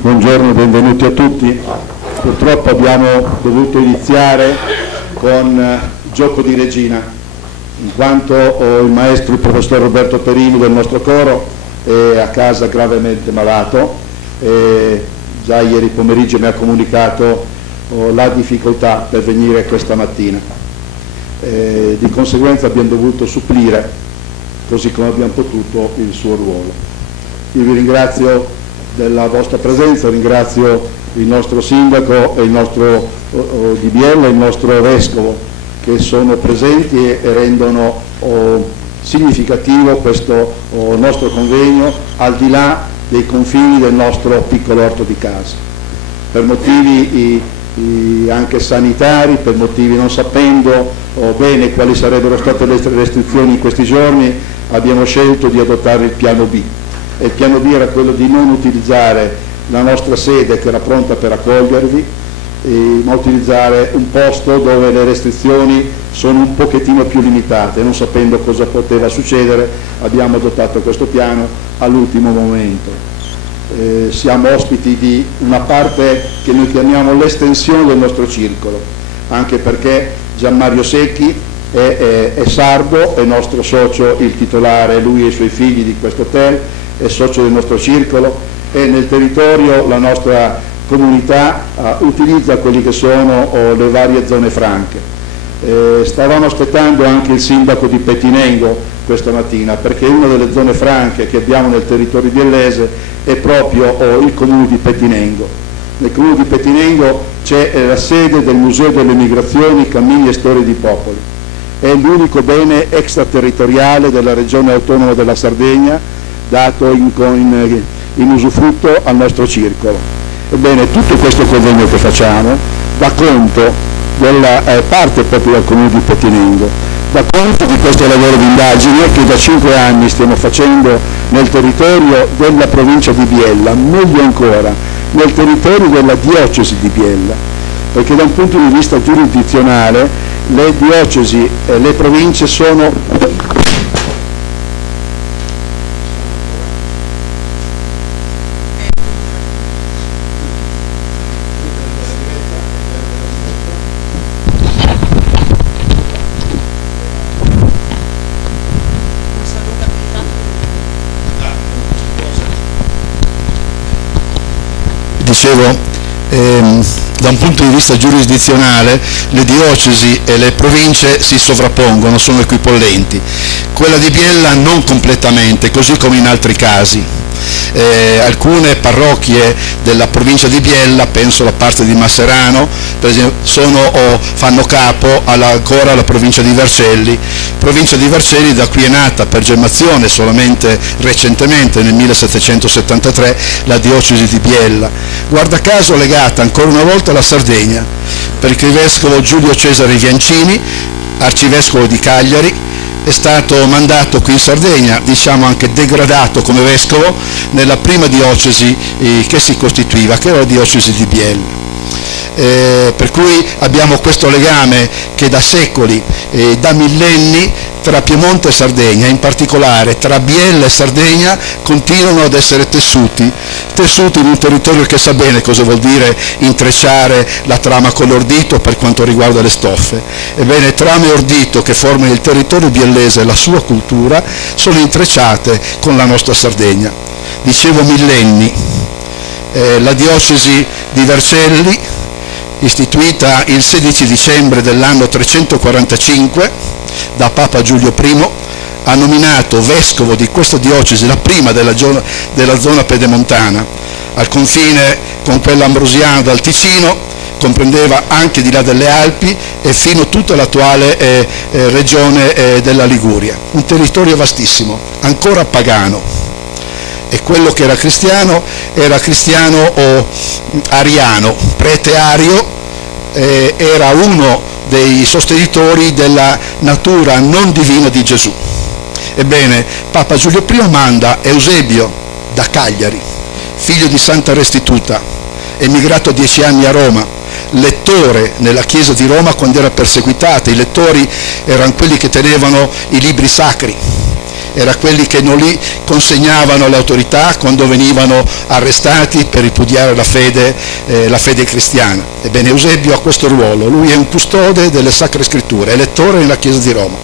Buongiorno, benvenuti a tutti. Purtroppo abbiamo dovuto iniziare con gioco di regina, in quanto il maestro, il professor Roberto Perini del nostro coro è a casa gravemente malato e già ieri pomeriggio mi ha comunicato la difficoltà per venire questa mattina. Di conseguenza abbiamo dovuto supplire, così come abbiamo potuto, il suo ruolo. Io vi ringrazio della vostra presenza, ringrazio il nostro sindaco e il nostro di Biella e il nostro vescovo che sono presenti e rendono significativo questo nostro convegno al di là dei confini del nostro piccolo orto di casa. Per motivi anche sanitari, per motivi non sapendo bene quali sarebbero state le restrizioni in questi giorni, abbiamo scelto di adottare il piano B. E il piano B era quello di non utilizzare la nostra sede che era pronta per accogliervi, ma utilizzare un posto dove le restrizioni sono un pochettino più limitate. Non sapendo cosa poteva succedere abbiamo adottato questo piano all'ultimo momento. Siamo ospiti di una parte che noi chiamiamo l'estensione del nostro circolo, anche perché Gianmario Secchi è sardo, è nostro socio, il titolare, lui e i suoi figli di questo hotel, è socio del nostro circolo e nel territorio la nostra comunità utilizza quelli che sono le varie zone franche. Stavamo aspettando anche il sindaco di Pettinengo questa mattina, perché una delle zone franche che abbiamo nel territorio biellese è proprio il comune di Pettinengo. Nel comune di Pettinengo c'è la sede del Museo delle Migrazioni, Cammini e Storie di Popoli. È l'unico bene extraterritoriale della regione autonoma della Sardegna dato in usufrutto al nostro circolo. Ebbene, tutto questo convegno che facciamo dà conto della parte proprio del comune di Pettinengo, dà conto di questo lavoro di indagine che da 5 anni stiamo facendo nel territorio della provincia di Biella, meglio ancora nel territorio della diocesi di Biella, perché da un punto di vista giurisdizionale le diocesi e le province sono dicevo, da un punto di vista giurisdizionale le diocesi e le province si sovrappongono, sono equipollenti. Quella di Biella non completamente, così come in altri casi. Alcune parrocchie della provincia di Biella, penso alla parte di Masserano, per esempio, fanno capo ancora alla provincia di Vercelli. Provincia di Vercelli da cui è nata per gemmazione solamente recentemente, nel 1773, la diocesi di Biella, guarda caso legata ancora una volta alla Sardegna, perché il vescovo Giulio Cesare Viancini, arcivescovo di Cagliari, è stato mandato qui in Sardegna, diciamo anche degradato come vescovo, nella prima diocesi che si costituiva, che era la diocesi di Biella. Per cui abbiamo questo legame che da secoli, da millenni, tra Piemonte e Sardegna, in particolare tra Biella e Sardegna, continuano ad essere tessuti in un territorio che sa bene cosa vuol dire intrecciare la trama con l'ordito per quanto riguarda le stoffe. Ebbene, trame e ordito che formano il territorio biellese e la sua cultura sono intrecciate con la nostra Sardegna. Dicevo millenni, la diocesi di Vercelli, istituita il 16 dicembre dell'anno 345 da Papa Giulio I, ha nominato vescovo di questa diocesi, la prima della zona pedemontana, al confine con quella ambrosiana dal Ticino, comprendeva anche di là delle Alpi e fino a tutta l'attuale regione della Liguria. Un territorio vastissimo, ancora pagano. E quello che era cristiano o ariano. Prete Ario era uno dei sostenitori della natura non divina di Gesù. Ebbene, Papa Giulio I manda Eusebio da Cagliari, figlio di Santa Restituta, emigrato a 10 anni a Roma, lettore nella chiesa di Roma quando era perseguitata. I lettori erano quelli che tenevano i libri sacri, era quelli che non li consegnavano alle autorità quando venivano arrestati per ripudiare la fede cristiana. Ebbene, Eusebio ha questo ruolo, lui è un custode delle Sacre Scritture, è lettore nella Chiesa di Roma,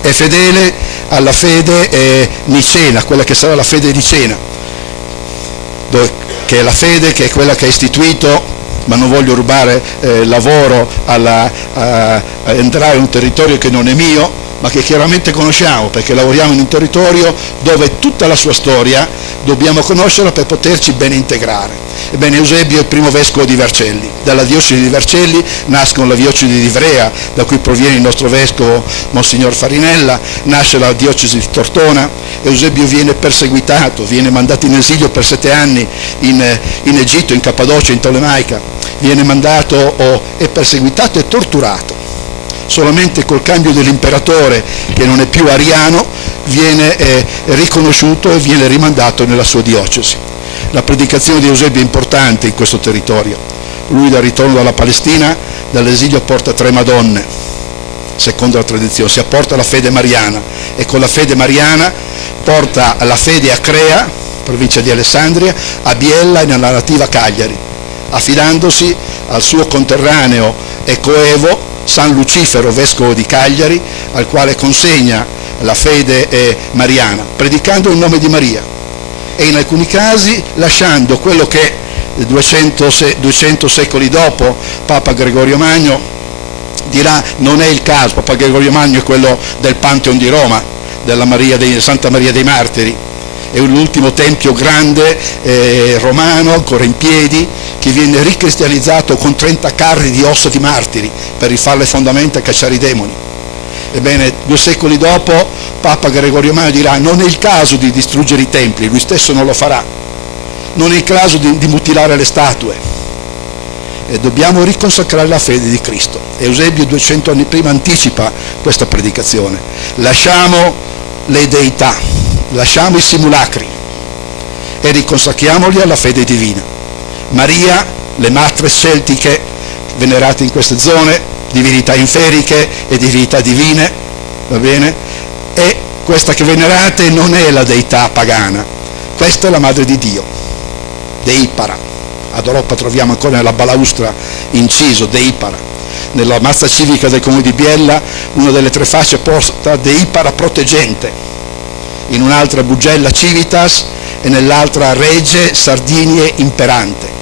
è fedele alla fede nicena, quella che sarà la fede nicena, che è la fede che è quella che ha istituito, ma non voglio rubare lavoro a entrare in un territorio che non è mio, ma che chiaramente conosciamo, perché lavoriamo in un territorio dove tutta la sua storia dobbiamo conoscerla per poterci ben integrare. Ebbene, Eusebio è il primo vescovo di Vercelli. Dalla diocesi di Vercelli nascono la diocesi di Ivrea, da cui proviene il nostro vescovo Monsignor Farinella, nasce la diocesi di Tortona. Eusebio viene perseguitato, viene mandato in esilio per 7 anni in Egitto, in Cappadocia, in Tolemaica, viene mandato, è perseguitato e torturato. Solamente col cambio dell'imperatore, che non è più ariano, viene riconosciuto e viene rimandato nella sua diocesi. La predicazione di Eusebio è importante in questo territorio. Lui, dal ritorno dalla Palestina, dall'esilio, porta 3 Madonne, secondo la tradizione, si apporta la fede mariana, e con la fede mariana porta la fede a Crea, provincia di Alessandria, a Biella e nella nativa Cagliari, affidandosi al suo conterraneo e coevo San Lucifero, vescovo di Cagliari, al quale consegna la fede mariana, predicando il nome di Maria, e in alcuni casi lasciando quello che 200 secoli dopo Papa Gregorio Magno dirà non è il caso. Papa Gregorio Magno è quello del Pantheon di Roma, della Santa Maria dei Martiri, è l'ultimo tempio grande romano, ancora in piedi, che viene ricristianizzato con 30 carri di ossa di martiri per rifare le fondamenta e cacciare i demoni. Ebbene, 2 secoli dopo Papa Gregorio Magno dirà non è il caso di distruggere i templi, lui stesso non lo farà, non è il caso di mutilare le statue, e dobbiamo riconsacrare la fede di Cristo. Eusebio 200 anni prima anticipa questa predicazione. Lasciamo le deità, lasciamo i simulacri e riconsacriamoli alla fede divina. Maria, le matres celtiche venerate in queste zone, divinità inferiche e divinità divine, va bene? E questa che venerate non è la deità pagana, questa è la madre di Dio, Deipara. Ad Europa troviamo ancora nella balaustra inciso Deipara. Nella mazza civica del comune di Biella una delle 3 facce porta Deipara proteggente, in un'altra Bugella Civitas e nell'altra Regge Sardinie imperante.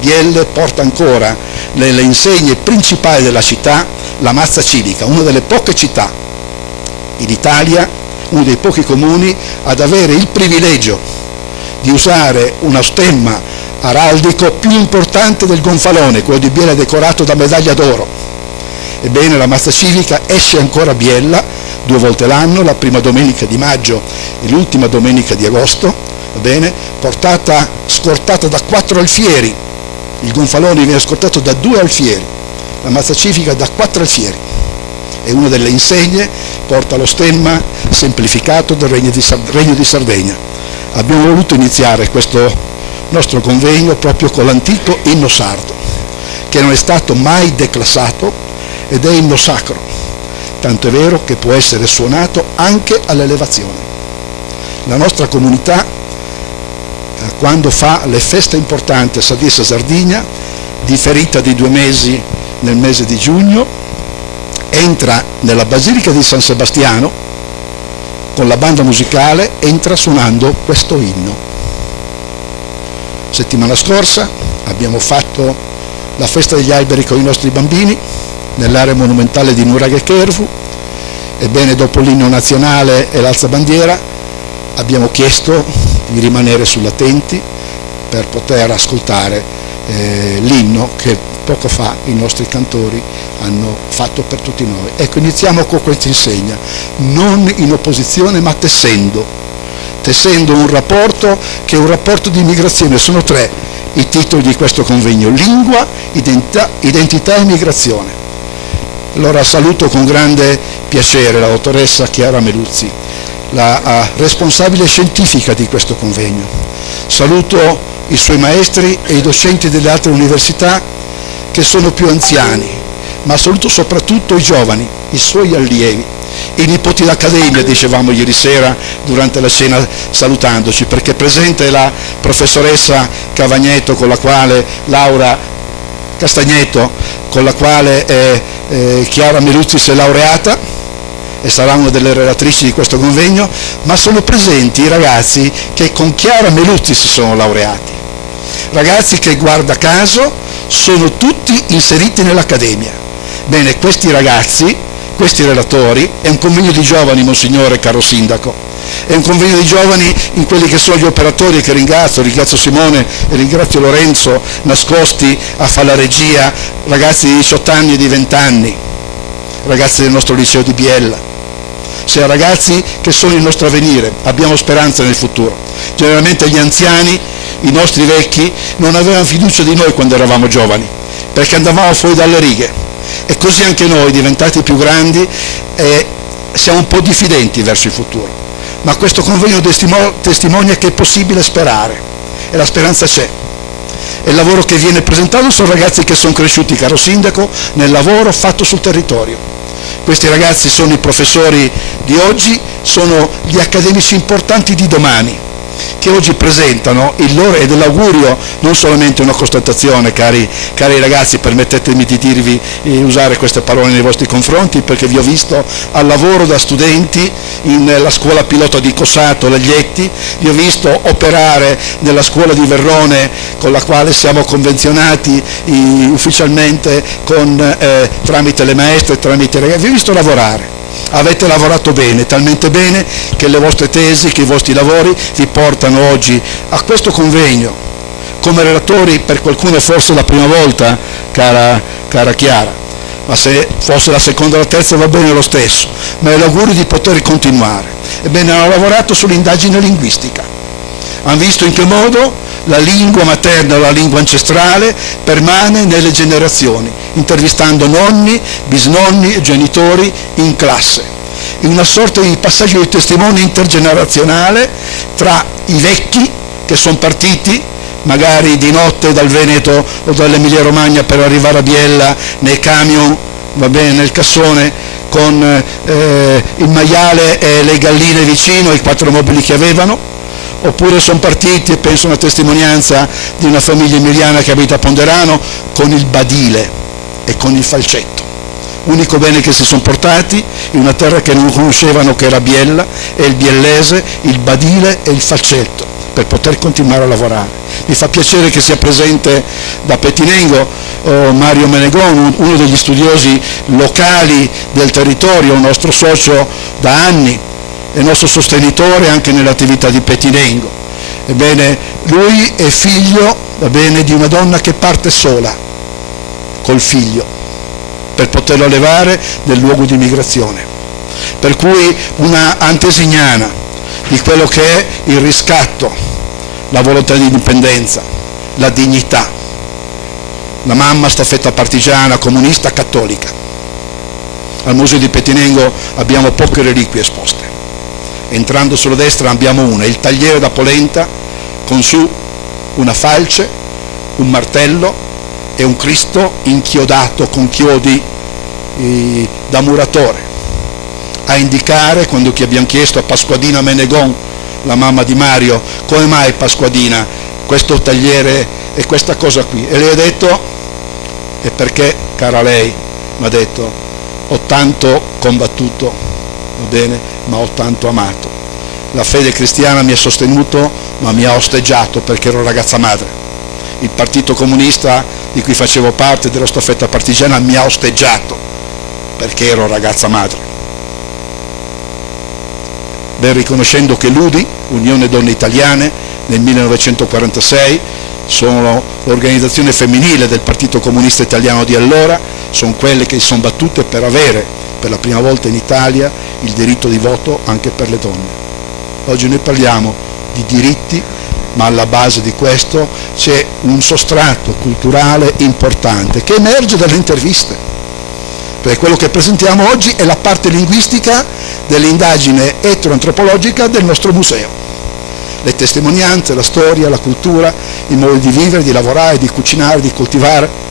Bielle porta ancora nelle insegne principali della città la mazza civica, una delle poche città in Italia, uno dei pochi comuni ad avere il privilegio di usare uno stemma araldico più importante del Gonfalone, quello di Biella decorato da medaglia d'oro. Ebbene, la mazza civica esce ancora a Biella 2 volte l'anno, la prima domenica di maggio e l'ultima domenica di agosto, va bene? Scortata da 4 alfieri. Il Gonfalone viene scortato da 2 alfieri, la mazza civica da 4 alfieri. E una delle insegne porta lo stemma semplificato del Regno di Sardegna. Abbiamo voluto iniziare questo nostro convegno proprio con l'antico inno sardo, che non è stato mai declassato ed è inno sacro, tanto è vero che può essere suonato anche all'elevazione. La nostra comunità, quando fa le feste importanti a Sadiessa Sardegna, differita di 2 mesi nel mese di giugno, entra nella Basilica di San Sebastiano con la banda musicale, entra suonando questo inno. Settimana scorsa abbiamo fatto la festa degli alberi con i nostri bambini nell'area monumentale di Nuraghe e Chervu. Ebbene, dopo l'inno nazionale e l'alzabandiera abbiamo chiesto di rimanere sull'attenti per poter ascoltare l'inno che poco fa i nostri cantori hanno fatto per tutti noi. Ecco, iniziamo con questa insegna, non in opposizione ma tessendo un rapporto che è un rapporto di migrazione. Sono 3 i titoli di questo convegno: lingua, identità e migrazione. Allora saluto con grande piacere la dottoressa Chiara Meluzzi, la responsabile scientifica di questo convegno. Saluto i suoi maestri e i docenti delle altre università che sono più anziani, ma saluto soprattutto i giovani, i suoi allievi, i nipoti d'accademia, dicevamo ieri sera durante la cena salutandoci, perché è presente la professoressa Cavagneto, con la quale Laura Castagneto, con la quale Chiara Meluzzi si è laureata e sarà una delle relatrici di questo convegno, ma sono presenti i ragazzi che con Chiara Meluzzi si sono laureati, ragazzi che guarda caso sono tutti inseriti nell'accademia. Bene, questi ragazzi, questi relatori, è un convegno di giovani, Monsignore, caro Sindaco, è un convegno di giovani in quelli che sono gli operatori che ringrazio Simone e ringrazio Lorenzo, nascosti a fare la regia, ragazzi di 18 anni e di 20 anni, ragazzi del nostro liceo di Biella, cioè ragazzi che sono il nostro avvenire, abbiamo speranza nel futuro. Generalmente gli anziani, i nostri vecchi, non avevano fiducia di noi quando eravamo giovani, perché andavamo fuori dalle righe, e così anche noi, diventati più grandi, siamo un po' diffidenti verso il futuro. Ma questo convegno testimonia che è possibile sperare, e la speranza c'è. E il lavoro che viene presentato sono ragazzi che sono cresciuti, caro Sindaco, nel lavoro fatto sul territorio. Questi ragazzi sono i professori di oggi, sono gli accademici importanti di domani, che oggi presentano il loro, ed è l'augurio, non solamente una constatazione, cari ragazzi, permettetemi di dirvi, usare queste parole nei vostri confronti, perché vi ho visto al lavoro da studenti nella scuola pilota di Cossato, Laglietti, vi ho visto operare nella scuola di Verrone, con la quale siamo convenzionati ufficialmente tramite le maestre, tramite i ragazzi, vi ho visto lavorare. Avete lavorato bene, talmente bene che le vostre tesi, che i vostri lavori vi portano oggi a questo convegno come relatori. Per qualcuno è forse la prima volta, cara Chiara, ma se fosse la seconda o la terza va bene lo stesso, ma è l'augurio di poter continuare. Ebbene, hanno lavorato sull'indagine linguistica, hanno visto in che modo la lingua materna, la lingua ancestrale permane nelle generazioni, intervistando nonni, bisnonni e genitori in classe, in una sorta di passaggio di testimone intergenerazionale tra i vecchi che sono partiti magari di notte dal Veneto o dall'Emilia Romagna per arrivare a Biella nei camion, va bene, nel cassone, con il maiale e le galline vicino, i 4 mobili che avevano, oppure sono partiti, e penso a una testimonianza di una famiglia emiliana che abita a Ponderano, con il badile e con il falcetto, unico bene che si sono portati in una terra che non conoscevano, che era Biella, e il biellese, il badile e il falcetto, per poter continuare a lavorare. Mi fa piacere che sia presente da Pettinengo Mario Menegon, uno degli studiosi locali del territorio, un nostro socio da anni e nostro sostenitore anche nell'attività di Pettinengo. Ebbene, lui è figlio, va bene, di una donna che parte sola col figlio per poterlo levare nel luogo di migrazione. Per cui una antesignana di quello che è il riscatto, la volontà di indipendenza, la dignità. La mamma staffetta partigiana, comunista, cattolica. Al Museo di Pettinengo abbiamo poche reliquie esposte. Entrando sulla destra abbiamo una, il tagliere da polenta, con su una falce, un martello e un Cristo inchiodato con chiodi da muratore, a indicare, quando abbiamo chiesto a Pasquadina Menegon, la mamma di Mario, come mai Pasquadina, questo tagliere e questa cosa qui, e lei ha detto, e perché, cara lei, mi ha detto, ho tanto combattuto, va bene, ma ho tanto amato. La fede cristiana mi ha sostenuto, ma mi ha osteggiato perché ero ragazza madre. Il Partito Comunista di cui facevo parte, della staffetta partigiana, mi ha osteggiato perché ero ragazza madre. Ben riconoscendo che l'UDI, Unione Donne Italiane, nel 1946, sono l'organizzazione femminile del Partito Comunista Italiano di allora, sono quelle che si sono battute per avere, per la prima volta in Italia, il diritto di voto anche per le donne. Oggi noi parliamo di diritti, ma alla base di questo c'è un sostrato culturale importante che emerge dalle interviste. Perché quello che presentiamo oggi è la parte linguistica dell'indagine eteroantropologica del nostro museo. Le testimonianze, la storia, la cultura, i modi di vivere, di lavorare, di cucinare, di coltivare.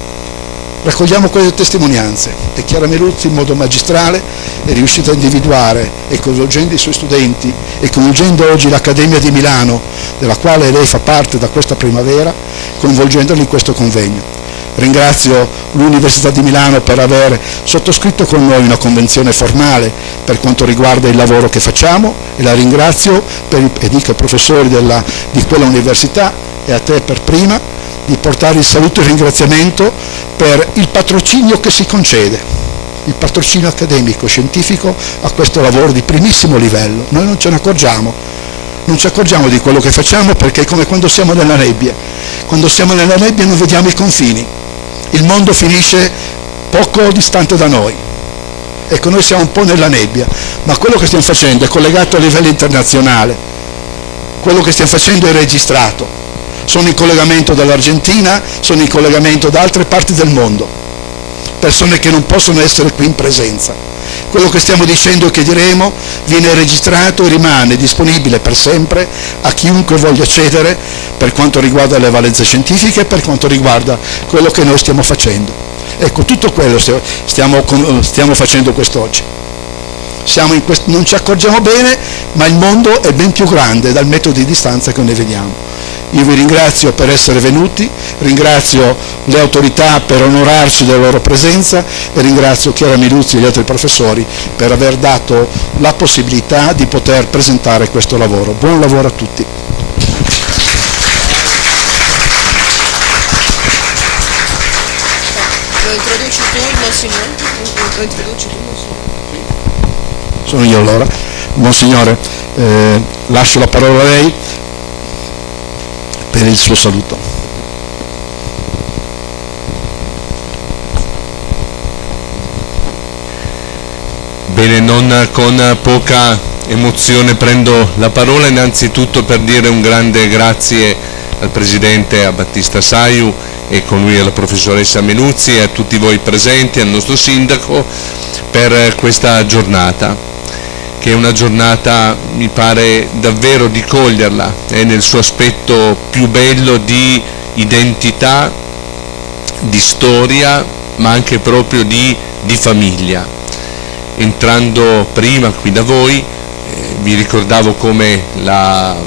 Raccogliamo quelle testimonianze e Chiara Meluzzi in modo magistrale è riuscita a individuare, e coinvolgendo i suoi studenti e coinvolgendo oggi l'Accademia di Milano, della quale lei fa parte da questa primavera, coinvolgendoli in questo convegno. Ringrazio l'Università di Milano per aver sottoscritto con noi una convenzione formale per quanto riguarda il lavoro che facciamo, e la ringrazio e dico ai professori di quella università e a te per prima di portare il saluto e il ringraziamento per il patrocinio che si concede, il patrocinio accademico, scientifico a questo lavoro di primissimo livello. Noi non ce ne accorgiamo, non ci accorgiamo di quello che facciamo, perché è come quando siamo nella nebbia. Quando siamo nella nebbia non vediamo i confini, il mondo finisce poco distante da noi. Ecco, noi siamo un po' nella nebbia, ma quello che stiamo facendo è collegato a livello internazionale, quello che stiamo facendo è registrato. Sono in collegamento dall'Argentina, sono in collegamento da altre parti del mondo, persone che non possono essere qui in presenza. Quello che stiamo dicendo e che diremo viene registrato e rimane disponibile per sempre a chiunque voglia accedere, per quanto riguarda le valenze scientifiche e per quanto riguarda quello che noi stiamo facendo. Ecco, tutto quello stiamo facendo quest'oggi. Non ci accorgiamo bene, ma il mondo è ben più grande dal metodo di distanza che noi vediamo. Io vi ringrazio per essere venuti, ringrazio le autorità per onorarci della loro presenza e ringrazio Chiara Meluzzi e gli altri professori per aver dato la possibilità di poter presentare questo lavoro. Buon lavoro a tutti. Lo introduci tu, Monsignore? Lo introduci tu, Monsignore? Sono io allora. Monsignore, lascio la parola a lei per il suo saluto. Bene, non con poca emozione prendo la parola innanzitutto per dire un grande grazie al Presidente Battista Saiu e con lui alla Professoressa Meluzzi e a tutti voi presenti, al nostro Sindaco, per questa giornata, che è una giornata, mi pare davvero di coglierla, nel suo aspetto più bello di identità, di storia, ma anche proprio di famiglia. Entrando prima qui da voi, vi ricordavo come la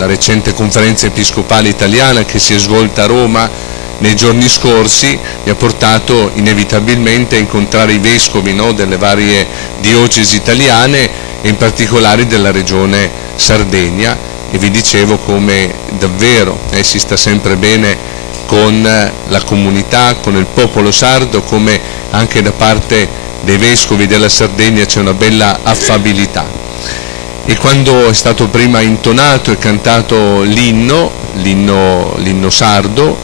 recente conferenza episcopale italiana che si è svolta a Roma nei giorni scorsi mi ha portato inevitabilmente a incontrare i vescovi, no, delle varie diocesi italiane e in particolare della regione Sardegna, e vi dicevo come davvero si sta sempre bene con la comunità, con il popolo sardo, come anche da parte dei vescovi della Sardegna c'è una bella affabilità. E quando è stato prima intonato e cantato l'inno sardo,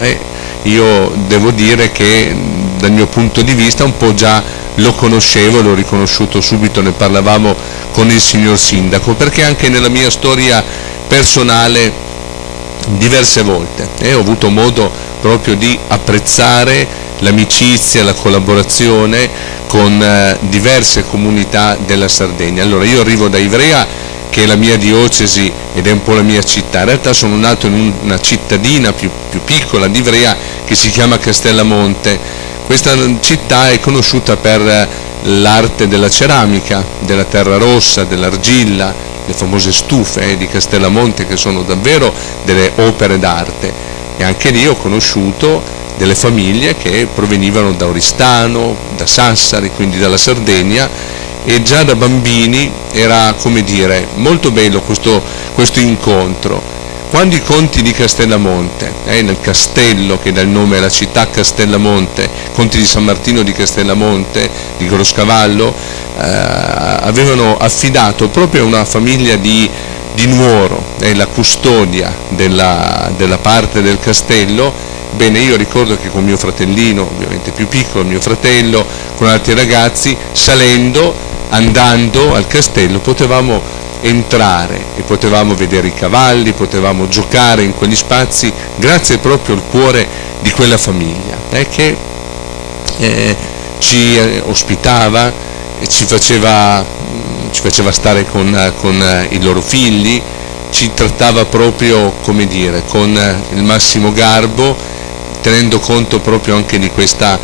io devo dire che dal mio punto di vista un po' già lo conoscevo, l'ho riconosciuto subito, ne parlavamo con il signor Sindaco, perché anche nella mia storia personale diverse volte ho avuto modo proprio di apprezzare l'amicizia, la collaborazione con diverse comunità della Sardegna. Allora, io arrivo da Ivrea, che è la mia diocesi ed è un po' la mia città. In realtà sono nato in una cittadina più piccola di Ivrea che si chiama Castellamonte. Questa città è conosciuta per l'arte della ceramica, della terra rossa, dell'argilla, le famose stufe di Castellamonte, che sono davvero delle opere d'arte. E anche lì ho conosciuto delle famiglie che provenivano da Oristano, da Sassari, quindi dalla Sardegna, e già da bambini era, come dire, molto bello questo incontro. Quando i conti di Castellamonte, nel castello che dà il nome alla città Castellamonte, conti di San Martino di Castellamonte, di Groscavallo, avevano affidato proprio a una famiglia di Nuoro la custodia della parte del castello, bene, io ricordo che con mio fratellino, ovviamente più piccolo, mio fratello, con altri ragazzi, andando al castello, potevamo entrare e potevamo vedere i cavalli, potevamo giocare in quegli spazi grazie proprio al cuore di quella famiglia che ci ospitava, ci faceva stare con i loro figli, ci trattava proprio, come dire, con il massimo garbo, tenendo conto proprio anche di questa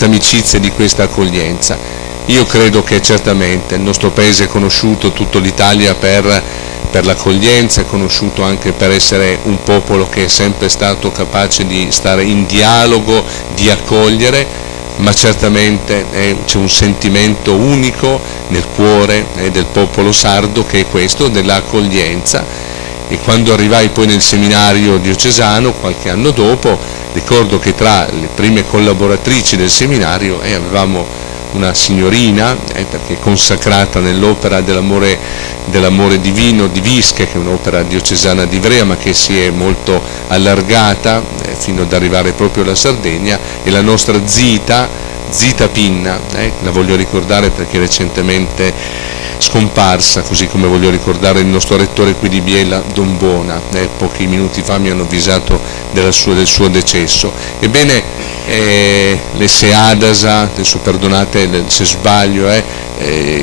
amicizia e di questa accoglienza. Io credo che certamente il nostro paese è conosciuto, tutta l'Italia, per l'accoglienza, è conosciuto anche per essere un popolo che è sempre stato capace di stare in dialogo, di accogliere, ma certamente c'è un sentimento unico nel cuore del popolo sardo, che è questo dell'accoglienza. E quando arrivai poi nel seminario diocesano, qualche anno dopo, ricordo che tra le prime collaboratrici del seminario avevamo una signorina, perché consacrata nell'opera dell'amore divino di Vische, che è un'opera diocesana di Ivrea, ma che si è molto allargata fino ad arrivare proprio alla Sardegna, e la nostra Zita Pinna, la voglio ricordare perché recentemente scomparsa, così come voglio ricordare il nostro rettore qui di Biella, Don Bona, pochi minuti fa mi hanno avvisato del suo decesso. Ebbene, le Seadasa, adesso perdonate se sbaglio,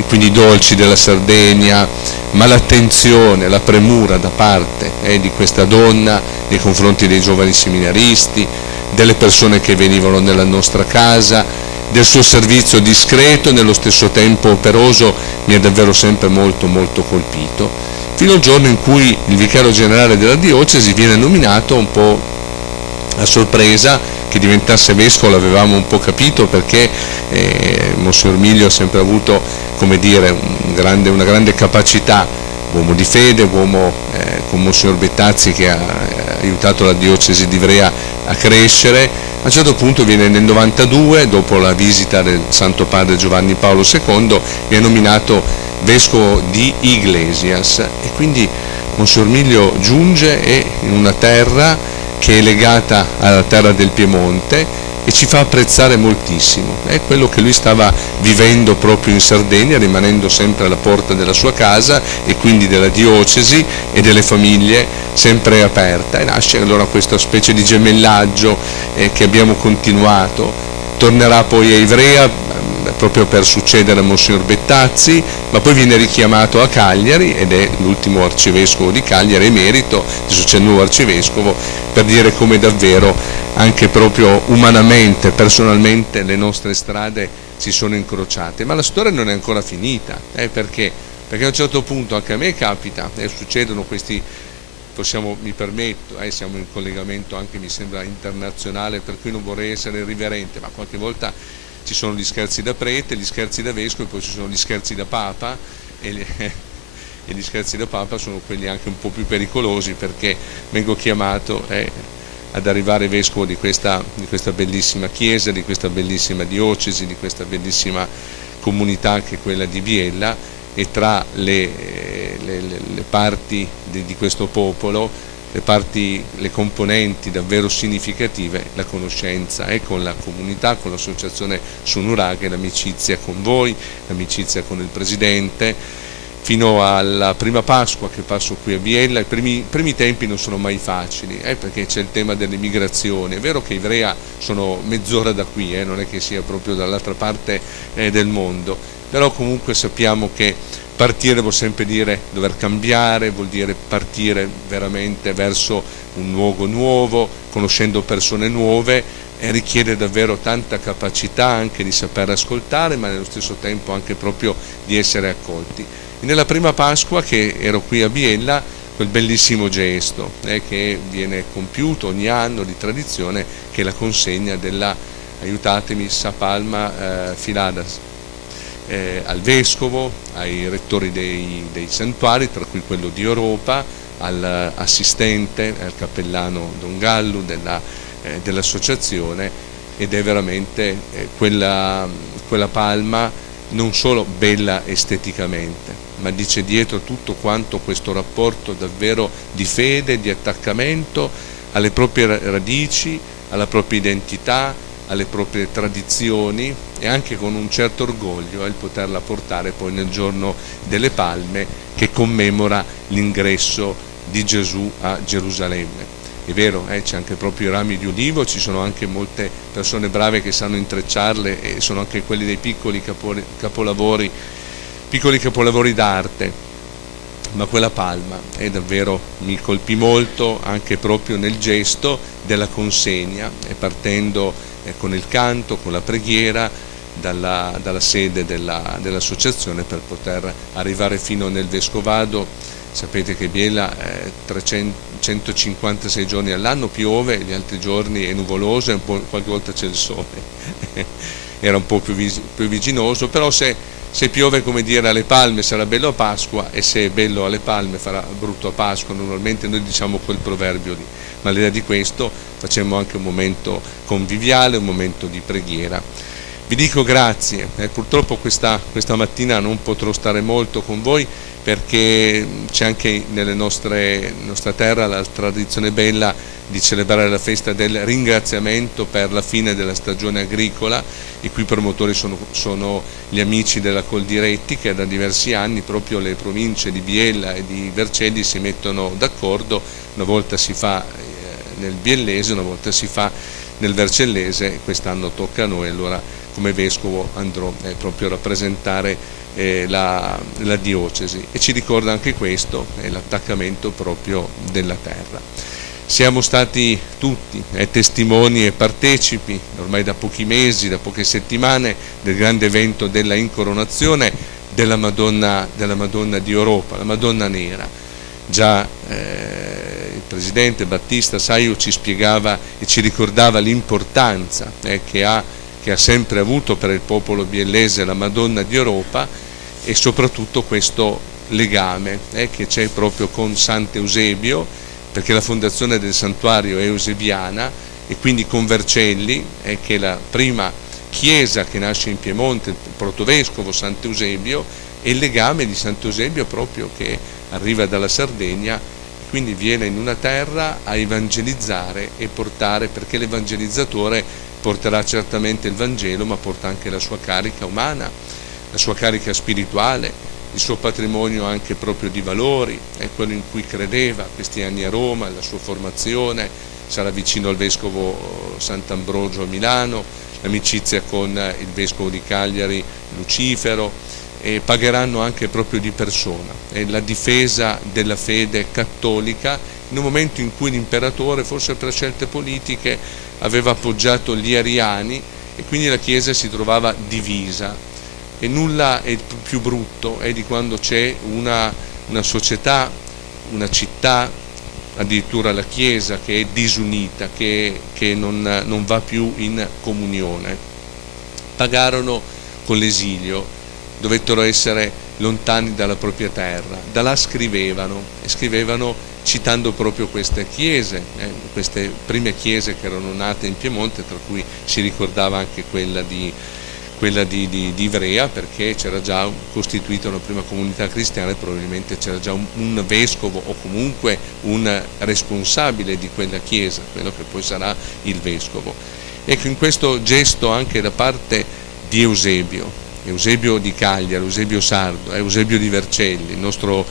quindi i dolci della Sardegna, ma l'attenzione, la premura da parte di questa donna nei confronti dei giovani seminaristi, delle persone che venivano nella nostra casa, del suo servizio discreto e nello stesso tempo operoso, mi ha davvero sempre molto molto colpito, fino al giorno in cui il vicario generale della diocesi viene nominato un po' a sorpresa. Che diventasse vescovo l'avevamo un po' capito, perché Monsignor Miglio ha sempre avuto, come dire, una grande capacità, uomo di fede, uomo con Monsignor Bettazzi che ha aiutato la diocesi di Ivrea a crescere. A un certo punto viene nel 92, dopo la visita del Santo Padre Giovanni Paolo II, viene nominato vescovo di Iglesias, e quindi Monsignor Miglio giunge in una terra che è legata alla terra del Piemonte e ci fa apprezzare moltissimo. È quello che lui stava vivendo proprio in Sardegna, rimanendo sempre alla porta della sua casa e quindi della diocesi e delle famiglie sempre aperta, e nasce allora questa specie di gemellaggio che abbiamo continuato. Tornerà poi a Ivrea proprio per succedere a Monsignor Bettazzi, ma poi viene richiamato a Cagliari ed è l'ultimo arcivescovo di Cagliari emerito, adesso c'è il nuovo arcivescovo, per dire come davvero anche proprio umanamente, personalmente le nostre strade si sono incrociate. Ma la storia non è ancora finita, perché a un certo punto anche a me capita, succedono questi, mi permetto, siamo in collegamento anche, mi sembra, internazionale, per cui non vorrei essere irriverente, ma qualche volta ci sono gli scherzi da prete, gli scherzi da vescovo, e poi ci sono gli scherzi da papa, e gli scherzi da Papa sono quelli anche un po' più pericolosi, perché vengo chiamato ad arrivare vescovo di questa bellissima chiesa, di questa bellissima diocesi, di questa bellissima comunità che è quella di Biella, e tra le parti di questo popolo, le componenti davvero significative, la conoscenza con la comunità, con l'associazione Sunuraghe, l'amicizia con voi, l'amicizia con il Presidente, fino alla prima Pasqua che passo qui a Biella. I primi tempi non sono mai facili, perché c'è il tema delle migrazioni. È vero che Ivrea sono mezz'ora da qui, non è che sia proprio dall'altra parte del mondo, però comunque sappiamo che partire vuol sempre dire dover cambiare, vuol dire partire veramente verso un luogo nuovo, conoscendo persone nuove, e richiede davvero tanta capacità anche di saper ascoltare, ma nello stesso tempo anche proprio di essere accolti. E nella prima Pasqua che ero qui a Biella, quel bellissimo gesto che viene compiuto ogni anno di tradizione, che è la consegna della, aiutatemi, Sapalma Filadas, al vescovo, ai rettori dei santuari, tra cui quello di Europa, all'assistente, al cappellano Don Gallo dell'associazione, ed è veramente quella palma non solo bella esteticamente, ma dice dietro tutto quanto questo rapporto davvero di fede, di attaccamento alle proprie radici, alla propria identità, alle proprie tradizioni, e anche con un certo orgoglio il poterla portare poi nel giorno delle Palme, che commemora l'ingresso di Gesù a Gerusalemme. È vero, c'è anche proprio i rami di ulivo, ci sono anche molte persone brave che sanno intrecciarle, e sono anche quelli dei piccoli capolavori d'arte, ma quella palma davvero mi colpì molto, anche proprio nel gesto della consegna, e partendo con il canto, con la preghiera, dalla sede dell'associazione, per poter arrivare fino nel Vescovado. Sapete che Biella 156 giorni all'anno piove, gli altri giorni è nuvoloso e qualche volta c'è il sole. Era un po' più viginoso, però se piove, come dire, alle Palme sarà bello a Pasqua, e se è bello alle Palme farà brutto a Pasqua. Normalmente noi diciamo quel proverbio lì, ma all'idea di questo facciamo anche un momento conviviale, un momento di preghiera. Vi dico grazie, purtroppo questa mattina non potrò stare molto con voi, perché c'è anche nella nostra terra la tradizione bella di celebrare la festa del ringraziamento per la fine della stagione agricola, i cui promotori sono gli amici della Coldiretti, che da diversi anni proprio le province di Biella e di Vercelli si mettono d'accordo. Una volta si fa nel biellese, una volta si fa nel vercellese, quest'anno tocca a noi, allora come vescovo andrò proprio a rappresentare la diocesi, e ci ricorda anche questo, l'attaccamento proprio della terra. Siamo stati tutti testimoni e partecipi ormai da pochi mesi, da poche settimane, del grande evento della incoronazione della Madonna di Europa, la Madonna Nera. Già il Presidente Battista Saiu ci spiegava e ci ricordava l'importanza che ha sempre avuto per il popolo biellese la Madonna di Europa, e soprattutto questo legame che c'è proprio con Sant'Eusebio, perché la fondazione del santuario è eusebiana, e quindi con Vercelli, che è la prima chiesa che nasce in Piemonte, il protovescovo Sant'Eusebio, e il legame di Sant'Eusebio proprio che arriva dalla Sardegna, quindi viene in una terra a evangelizzare e portare, perché l'evangelizzatore porterà certamente il Vangelo, ma porta anche la sua carica umana, la sua carica spirituale, il suo patrimonio anche proprio di valori, è quello in cui credeva questi anni a Roma, la sua formazione, sarà vicino al vescovo Sant'Ambrogio a Milano, l'amicizia con il vescovo di Cagliari Lucifero, e pagheranno anche proprio di persona, la difesa della fede cattolica in un momento in cui l'imperatore, forse per scelte politiche, aveva appoggiato gli ariani, e quindi la Chiesa si trovava divisa. E nulla è più brutto di quando c'è una società, una città, addirittura la Chiesa, che è disunita, che non va più in comunione. Pagarono con l'esilio, dovettero essere lontani dalla propria terra. Da là scrivevano, e scrivevano citando proprio queste chiese, queste prime chiese che erano nate in Piemonte, tra cui si ricordava anche quella di Ivrea, perché c'era già costituita una prima comunità cristiana e probabilmente c'era già un vescovo o comunque un responsabile di quella chiesa, quello che poi sarà il vescovo. Ecco, in questo gesto anche da parte di Eusebio di Cagliari, Eusebio Sardo, Eusebio di Vercelli, il nostro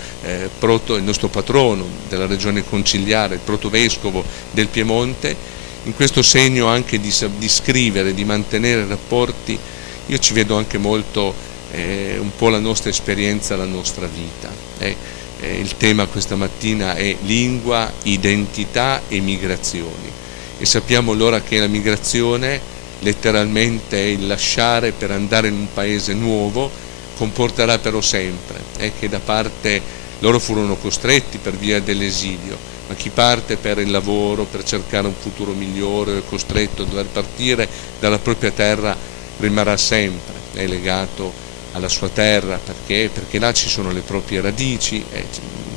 patrono della regione conciliare, il protovescovo del Piemonte, in questo segno anche di scrivere, di mantenere rapporti, io ci vedo anche molto un po' la nostra esperienza, la nostra vita. Il tema questa mattina è lingua, identità e migrazioni, e sappiamo allora che la migrazione letteralmente è il lasciare per andare in un paese nuovo, comporterà però sempre, che da parte loro furono costretti per via dell'esilio, ma chi parte per il lavoro, per cercare un futuro migliore, è costretto a dover partire dalla propria terra, rimarrà sempre, è legato alla sua terra, perché là ci sono le proprie radici,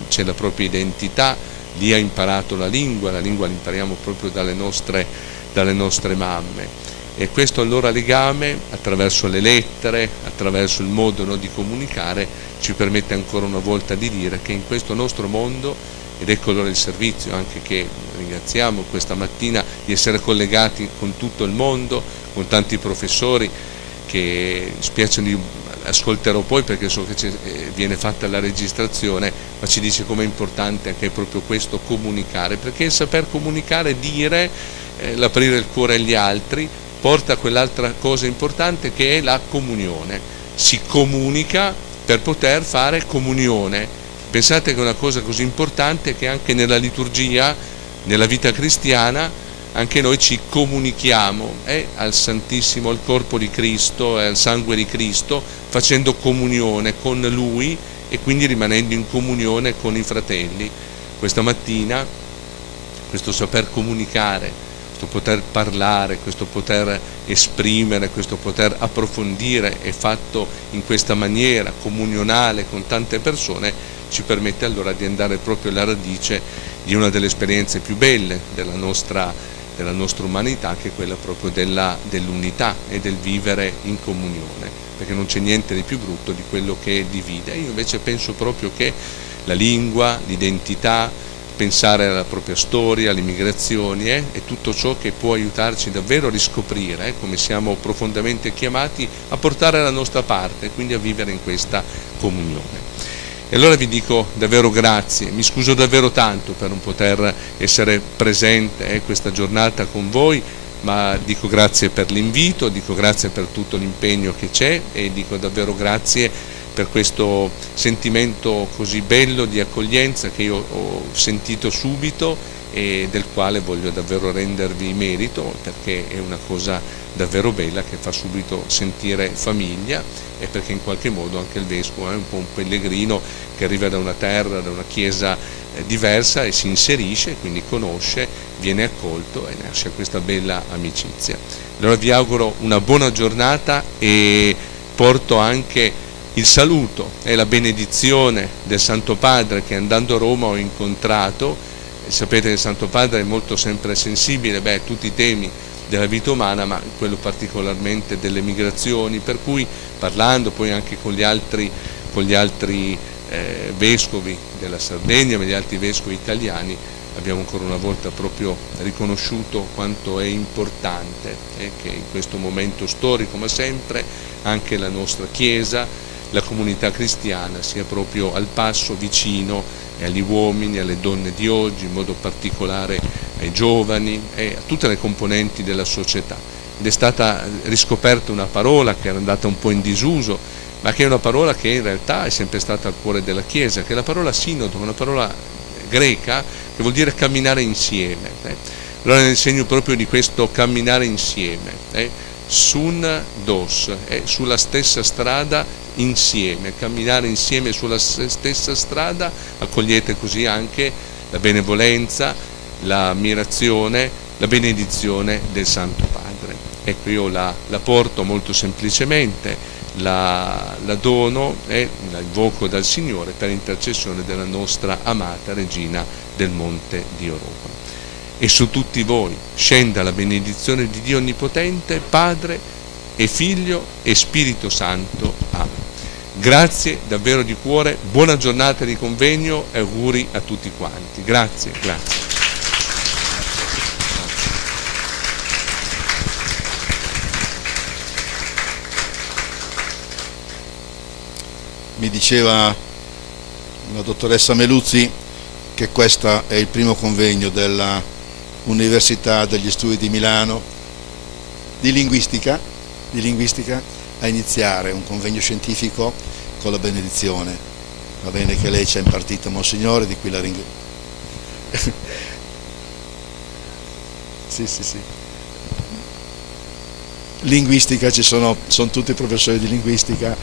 c'è la propria identità, lì ha imparato la lingua l'impariamo proprio dalle nostre mamme. E questo allora legame, attraverso le lettere, attraverso il modo di comunicare, ci permette ancora una volta di dire che in questo nostro mondo, ed ecco allora il servizio anche che ringraziamo questa mattina di essere collegati con tutto il mondo, con tanti professori che ascolterò poi perché so che viene fatta la registrazione, ma ci dice com'è importante anche proprio questo comunicare, perché il saper comunicare, dire, l'aprire il cuore agli altri, porta a quell'altra cosa importante che è la comunione. Si comunica per poter fare comunione. Pensate che è una cosa così importante che anche nella liturgia, nella vita cristiana, anche noi ci comunichiamo al Santissimo, al corpo di Cristo e al sangue di Cristo, facendo comunione con Lui e quindi rimanendo in comunione con i fratelli. Questa mattina questo saper comunicare, questo poter parlare, questo poter esprimere, questo poter approfondire è fatto in questa maniera comunionale con tante persone, ci permette allora di andare proprio alla radice di una delle esperienze più belle della nostra umanità, che è quella proprio dell'unità e del vivere in comunione, perché non c'è niente di più brutto di quello che divide. Io invece penso proprio che la lingua, l'identità, pensare alla propria storia, alle migrazioni, è tutto ciò che può aiutarci davvero a riscoprire, come siamo profondamente chiamati a portare la nostra parte, quindi a vivere in questa comunione. E allora vi dico davvero grazie, mi scuso davvero tanto per non poter essere presente questa giornata con voi, ma dico grazie per l'invito, dico grazie per tutto l'impegno che c'è e dico davvero grazie per questo sentimento così bello di accoglienza che io ho sentito subito e del quale voglio davvero rendervi merito, perché è una cosa davvero bella che fa subito sentire famiglia, e perché in qualche modo anche il vescovo è un po' un pellegrino che arriva da una terra, da una chiesa diversa e si inserisce, quindi conosce, viene accolto e nasce questa bella amicizia. Allora vi auguro una buona giornata e porto anche il saluto e la benedizione del Santo Padre che andando a Roma ho incontrato. Sapete che il Santo Padre è molto sempre sensibile a tutti i temi della vita umana, ma quello particolarmente delle migrazioni, per cui parlando poi anche con gli altri vescovi della Sardegna, ma gli altri vescovi italiani, abbiamo ancora una volta proprio riconosciuto quanto è importante che in questo momento storico, ma sempre, anche la nostra Chiesa, la comunità cristiana sia proprio al passo, vicino agli uomini, alle donne di oggi, in modo particolare ai giovani e a tutte le componenti della società. Ed è stata riscoperta una parola che era andata un po' in disuso, ma che è una parola che in realtà è sempre stata al cuore della Chiesa, che è la parola sinodo, una parola greca che vuol dire camminare insieme. Allora nel segno proprio di questo camminare insieme, sun dos, sulla stessa strada insieme, camminare insieme sulla stessa strada, accogliete così anche la benevolenza, l'ammirazione, la benedizione del Santo Padre. Ecco, io la porto molto semplicemente, la dono e la invoco dal Signore per intercessione della nostra amata Regina del Monte di Europa. E su tutti voi scenda la benedizione di Dio Onnipotente, Padre e Figlio e Spirito Santo. Amen. Grazie davvero di cuore, buona giornata di convegno e auguri a tutti quanti. Grazie, grazie. Mi diceva la dottoressa Meluzzi che questo è il primo convegno della Università degli Studi di Milano di linguistica a iniziare un convegno scientifico con la benedizione. Va bene che lei ci ha impartito, Monsignore, di cui la ringrazio. Sì. Linguistica, sono tutti professori di linguistica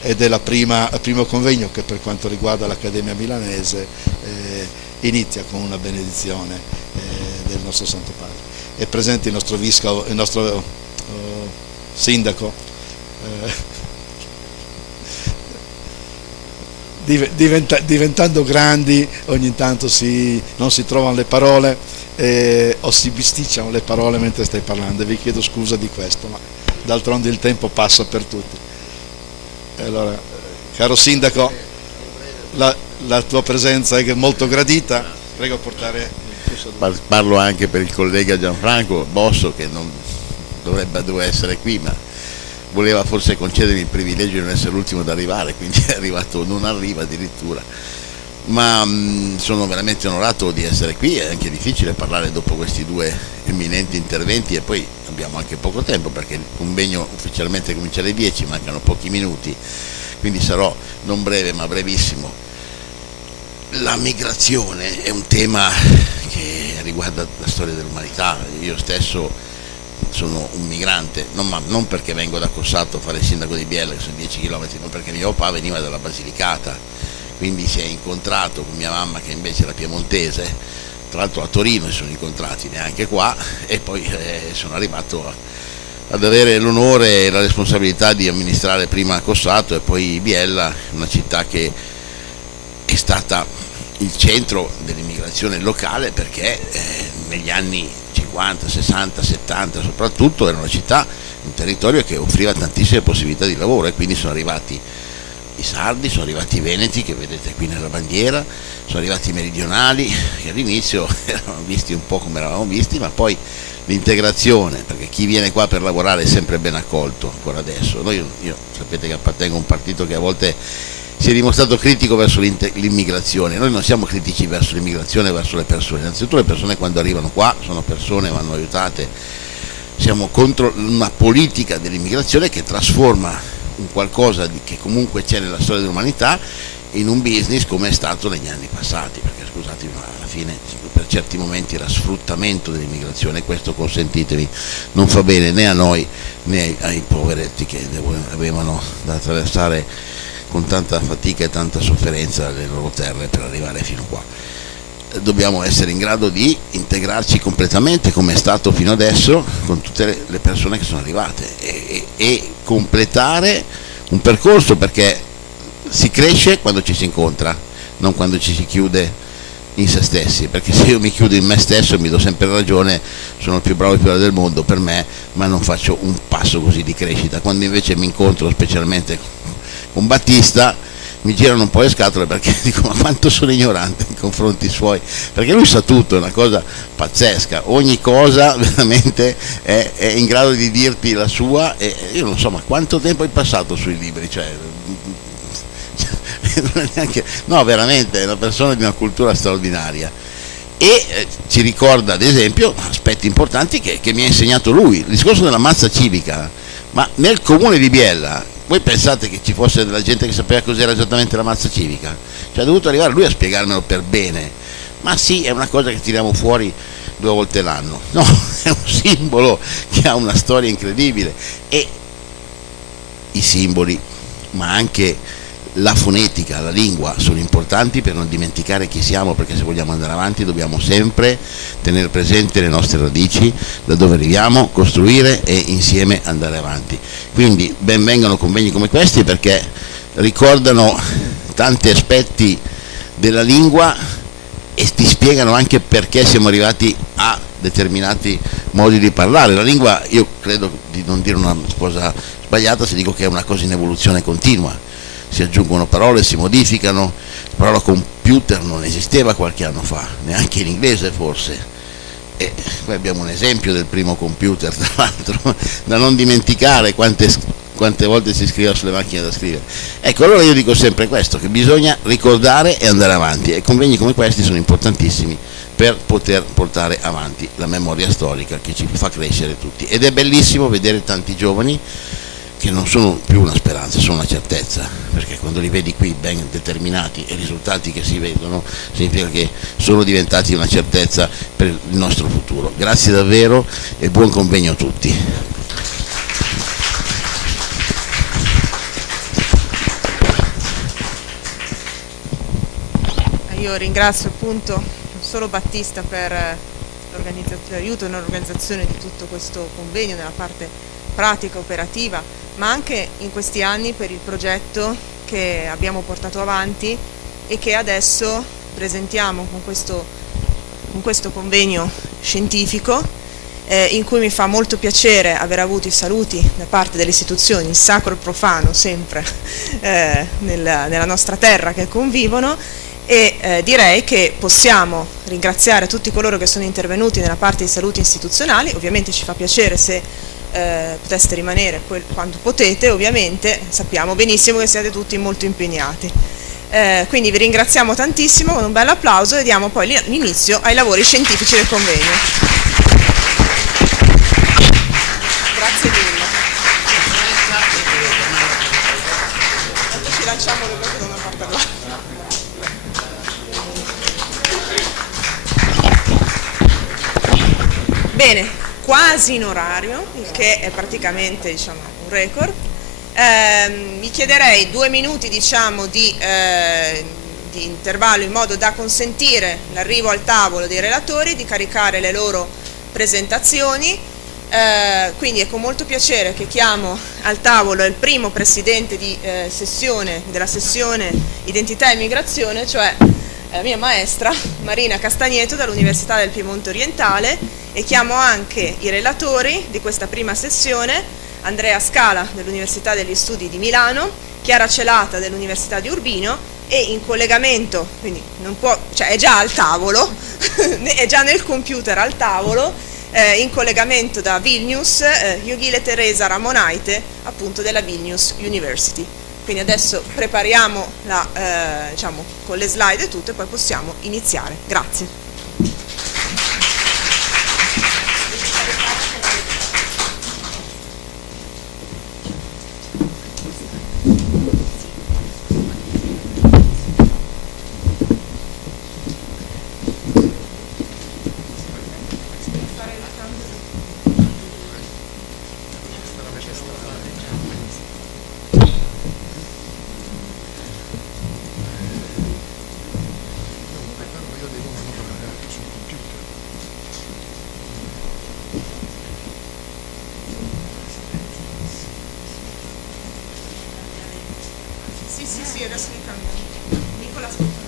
ed è il primo convegno che per quanto riguarda l'Accademia Milanese inizia con una benedizione del nostro Santo Padre. È presente il nostro vescovo, il nostro sindaco. Diventando grandi ogni tanto non si trovano le parole o si bisticciano le parole mentre stai parlando, e vi chiedo scusa di questo, ma d'altronde il tempo passa per tutti. Allora, caro sindaco, la tua presenza è molto gradita, prego portare il tuo saluto. Parlo anche per il collega Gianfranco Bosso, che non doveva essere qui, ma voleva forse concedermi il privilegio di non essere l'ultimo ad arrivare, quindi è arrivato, non arriva addirittura, ma sono veramente onorato di essere qui. È anche difficile parlare dopo questi due eminenti interventi, e poi abbiamo anche poco tempo perché il convegno ufficialmente comincia alle 10, mancano pochi minuti, quindi sarò non breve ma brevissimo. La migrazione è un tema che riguarda la storia dell'umanità. Io stesso sono un migrante, non perché vengo da Cossato a fare il sindaco di Biella, che sono 10 km, ma perché mio papà veniva dalla Basilicata, quindi si è incontrato con mia mamma che invece era piemontese, tra l'altro a Torino si sono incontrati, neanche qua, e poi sono arrivato ad avere l'onore e la responsabilità di amministrare prima Cossato e poi Biella, una città che è stata il centro dell'immigrazione locale, perché negli anni 50, 60, 70 soprattutto era una città, un territorio che offriva tantissime possibilità di lavoro, e quindi sono arrivati i sardi, sono arrivati i veneti che vedete qui nella bandiera, sono arrivati i meridionali che all'inizio erano visti un po' come eravamo visti, ma poi l'integrazione, perché chi viene qua per lavorare è sempre ben accolto ancora adesso. Io sapete che appartengo a un partito che a volte si è dimostrato critico verso l'immigrazione. Noi non siamo critici verso l'immigrazione, verso le persone. Innanzitutto le persone quando arrivano qua sono persone, vanno aiutate. Siamo contro una politica dell'immigrazione che trasforma un qualcosa che comunque c'è nella storia dell'umanità in un business, come è stato negli anni passati, perché scusatemi, ma alla fine per certi momenti era sfruttamento dell'immigrazione, e questo, consentitemi, non fa bene né a noi né ai poveretti che avevano da attraversare con tanta fatica e tanta sofferenza le loro terre per arrivare fino qua. Dobbiamo essere in grado di integrarci completamente, come è stato fino adesso, con tutte le persone che sono arrivate, e completare un percorso, perché si cresce quando ci si incontra, non quando ci si chiude in se stessi, perché se io mi chiudo in me stesso mi do sempre ragione, sono il più bravo e più bravo del mondo per me, ma non faccio un passo così di crescita. Quando invece mi incontro specialmente con Battista mi girano un po' le scatole, perché dico: ma quanto sono ignorante nei confronti suoi, perché lui sa tutto, è una cosa pazzesca, ogni cosa veramente è in grado di dirti la sua, e io non so, ma quanto tempo hai passato sui libri, no, veramente è una persona di una cultura straordinaria, e ci ricorda ad esempio aspetti importanti che mi ha insegnato lui. Il discorso della mazza civica, ma nel comune di Biella voi pensate che ci fosse della gente che sapeva cos'era esattamente la mazza civica? Cioè è dovuto arrivare lui a spiegarmelo per bene. Ma sì, è una cosa che tiriamo fuori 2 volte l'anno. No, è un simbolo che ha una storia incredibile, e i simboli, ma anche la fonetica, la lingua sono importanti per non dimenticare chi siamo, perché se vogliamo andare avanti dobbiamo sempre tenere presente le nostre radici, da dove arriviamo, costruire e insieme andare avanti. Quindi ben vengano convegni come questi, perché ricordano tanti aspetti della lingua e ti spiegano anche perché siamo arrivati a determinati modi di parlare. La lingua, io credo di non dire una cosa sbagliata se dico che è una cosa in evoluzione continua, si aggiungono parole, si modificano. La parola computer non esisteva qualche anno fa, neanche in inglese forse, e qui abbiamo un esempio del primo computer, tra l'altro, da non dimenticare quante volte si scriveva sulle macchine da scrivere. Ecco, allora io dico sempre questo, che bisogna ricordare e andare avanti, e convegni come questi sono importantissimi per poter portare avanti la memoria storica che ci fa crescere tutti. Ed è bellissimo vedere tanti giovani che non sono più una speranza, sono una certezza, perché quando li vedi qui ben determinati e i risultati che si vedono significa che sono diventati una certezza per il nostro futuro. Grazie davvero e buon convegno a tutti. Io ringrazio appunto non solo Battista per l'aiuto nell'organizzazione di tutto questo convegno nella parte pratica, operativa, ma anche in questi anni per il progetto che abbiamo portato avanti e che adesso presentiamo con questo convegno scientifico, in cui mi fa molto piacere aver avuto i saluti da parte delle istituzioni, il sacro e il profano sempre nella nostra terra che convivono, e direi che possiamo ringraziare tutti coloro che sono intervenuti nella parte di saluti istituzionali. Ovviamente ci fa piacere se poteste rimanere quando potete, ovviamente sappiamo benissimo che siete tutti molto impegnati, quindi vi ringraziamo tantissimo con un bel applauso e diamo poi l'inizio ai lavori scientifici del convegno. Grazie mille. Ci lanciamo le cose da una parte all'altra. Bene, quasi in orario, il che è praticamente un record. Vi chiederei 2 minuti di intervallo in modo da consentire l'arrivo al tavolo dei relatori di caricare le loro presentazioni. Quindi è con molto piacere che chiamo al tavolo il primo presidente della sessione Identità e Migrazione, cioè la mia maestra Marina Castagneto dall'Università del Piemonte Orientale, e chiamo anche i relatori di questa prima sessione: Andrea Scala dell'Università degli Studi di Milano, Chiara Celata dell'Università di Urbino, e in collegamento, quindi è già al tavolo, è già nel computer al tavolo, in collegamento da Vilnius, Yogile Teresa Ramonaite, appunto della Vilnius University. Quindi adesso prepariamo con le slide e tutto, e poi possiamo iniziare. Grazie. Sì, adesso mi cambio. Nicola, ascolta.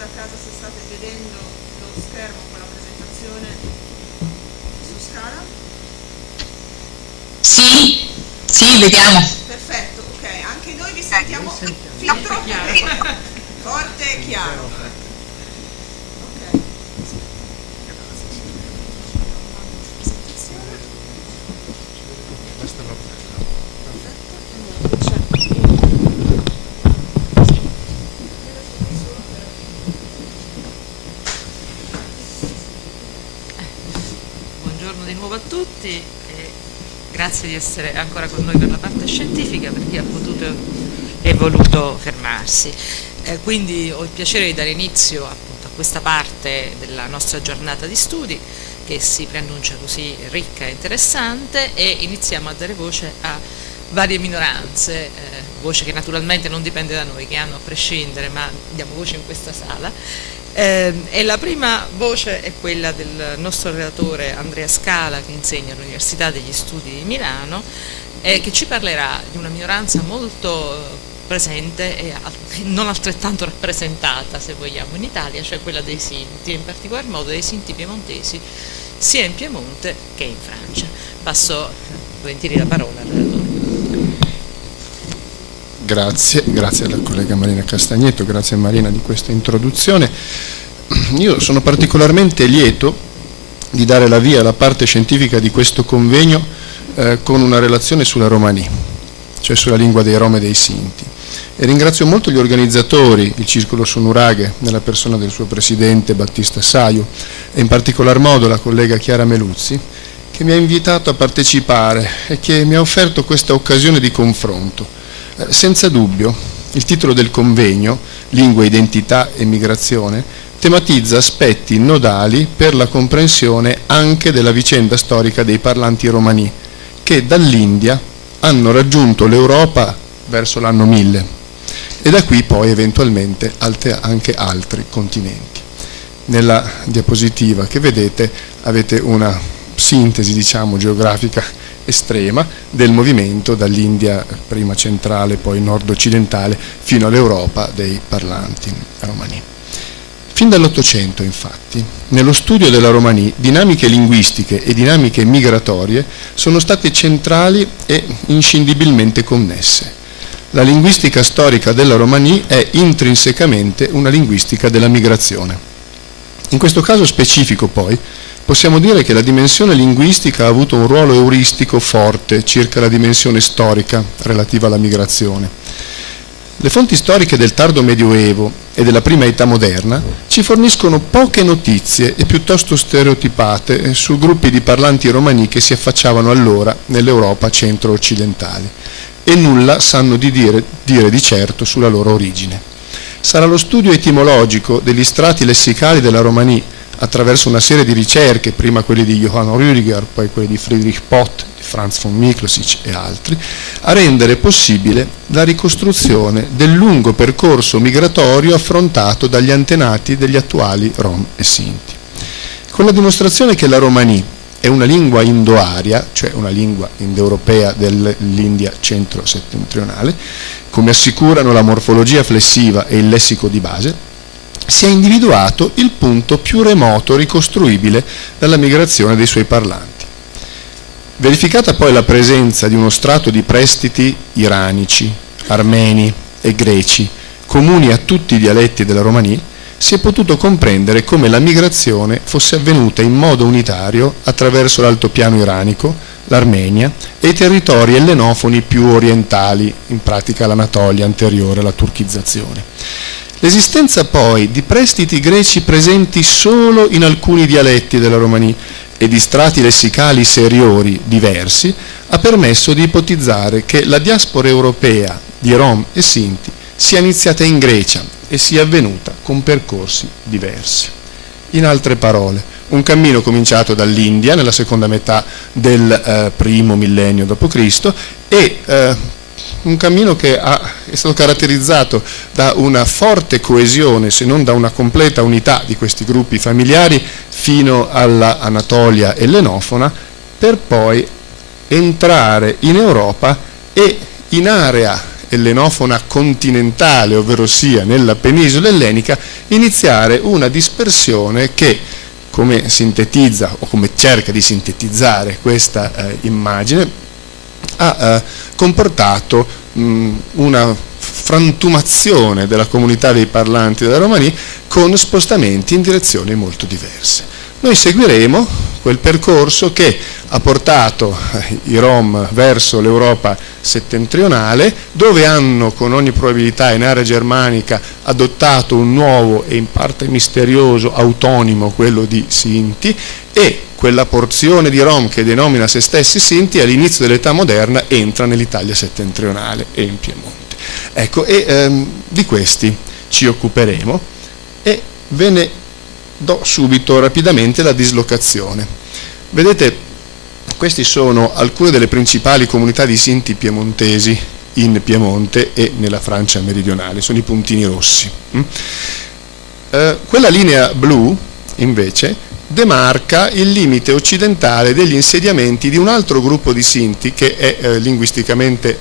Da casa, se state vedendo lo schermo con la presentazione su scala? Sì, vediamo. Perfetto, ok, anche noi vi sentiamo fin troppo bene, forte e chiaro. Ok. Di nuovo a tutti e grazie di essere ancora con noi per la parte scientifica, per chi ha potuto e voluto fermarsi. Quindi ho il piacere di dare inizio appunto a questa parte della nostra giornata di studi che si preannuncia così ricca e interessante, e iniziamo a dare voce a varie minoranze, voce che naturalmente non dipende da noi, che hanno a prescindere, ma diamo voce in questa sala. E la prima voce è quella del nostro relatore Andrea Scala, che insegna all'Università degli Studi di Milano, che ci parlerà di una minoranza molto presente e non altrettanto rappresentata, se vogliamo, in Italia, cioè quella dei Sinti, e in particolar modo dei Sinti piemontesi sia in Piemonte che in Francia. Passo volentieri la parola al relatore. Grazie alla collega Marina Castagneto, grazie a Marina di questa introduzione. Io sono particolarmente lieto di dare la via alla parte scientifica di questo convegno con una relazione sulla Romani, cioè sulla lingua dei Rom e dei Sinti. E ringrazio molto gli organizzatori, il Circolo Sonuraghe, nella persona del suo presidente Battista Saiu, e in particolar modo la collega Chiara Meluzzi, che mi ha invitato a partecipare e che mi ha offerto questa occasione di confronto. Senza dubbio, il titolo del convegno, Lingua, Identità e Migrazione, tematizza aspetti nodali per la comprensione anche della vicenda storica dei parlanti romani, che dall'India hanno raggiunto l'Europa verso l'anno 1000 e da qui poi eventualmente anche altri continenti. Nella diapositiva che vedete avete una sintesi, diciamo, geografica estrema del movimento dall'India prima centrale, poi nord-occidentale, fino all'Europa dei parlanti romani. Fin dall'Ottocento, infatti, nello studio della Romani, dinamiche linguistiche e dinamiche migratorie sono state centrali e inscindibilmente connesse. La linguistica storica della Romani è intrinsecamente una linguistica della migrazione. In questo caso specifico, poi, possiamo dire che la dimensione linguistica ha avuto un ruolo euristico forte circa la dimensione storica relativa alla migrazione. Le fonti storiche del tardo Medioevo e della prima età moderna ci forniscono poche notizie e piuttosto stereotipate su gruppi di parlanti romani che si affacciavano allora nell'Europa centro-occidentale e nulla sanno dire di certo sulla loro origine. Sarà lo studio etimologico degli strati lessicali della Romani attraverso una serie di ricerche, prima quelli di Johann Rüdiger, poi quelli di Friedrich Pott, di Franz von Miklosic e altri, a rendere possibile la ricostruzione del lungo percorso migratorio affrontato dagli antenati degli attuali Rom e Sinti. Con la dimostrazione che la Romani è una lingua indo-aria, cioè una lingua indoeuropea dell'India centro-settentrionale, come assicurano la morfologia flessiva e il lessico di base, si è individuato il punto più remoto ricostruibile dalla migrazione dei suoi parlanti. Verificata poi la presenza di uno strato di prestiti iranici, armeni e greci, comuni a tutti i dialetti della Romani, si è potuto comprendere come la migrazione fosse avvenuta in modo unitario attraverso l'altopiano iranico, l'Armenia e i territori ellenofoni più orientali, in pratica l'Anatolia anteriore alla turchizzazione. L'esistenza poi di prestiti greci presenti solo in alcuni dialetti della Romani e di strati lessicali seriori diversi ha permesso di ipotizzare che la diaspora europea di Rom e Sinti sia iniziata in Grecia e sia avvenuta con percorsi diversi. In altre parole, un cammino cominciato dall'India nella seconda metà del primo millennio d.C. e un cammino che è stato caratterizzato da una forte coesione, se non da una completa unità di questi gruppi familiari fino alla Anatolia ellenofona, per poi entrare in Europa e in area ellenofona continentale, ovvero sia nella penisola ellenica, iniziare una dispersione che, come sintetizza o come cerca di sintetizzare questa immagine, ha comportato una frantumazione della comunità dei parlanti della Romani con spostamenti in direzioni molto diverse. Noi seguiremo quel percorso che ha portato i Rom verso l'Europa settentrionale, dove hanno con ogni probabilità in area germanica adottato un nuovo e in parte misterioso autonimo, quello di Sinti, e quella porzione di Rom che denomina se stessi Sinti all'inizio dell'età moderna entra nell'Italia settentrionale e in Piemonte. Ecco, di questi ci occuperemo e ve ne do subito rapidamente la dislocazione. Vedete, queste sono alcune delle principali comunità di Sinti piemontesi in Piemonte e nella Francia meridionale, sono i puntini rossi. Quella linea blu, invece, demarca il limite occidentale degli insediamenti di un altro gruppo di Sinti che è linguisticamente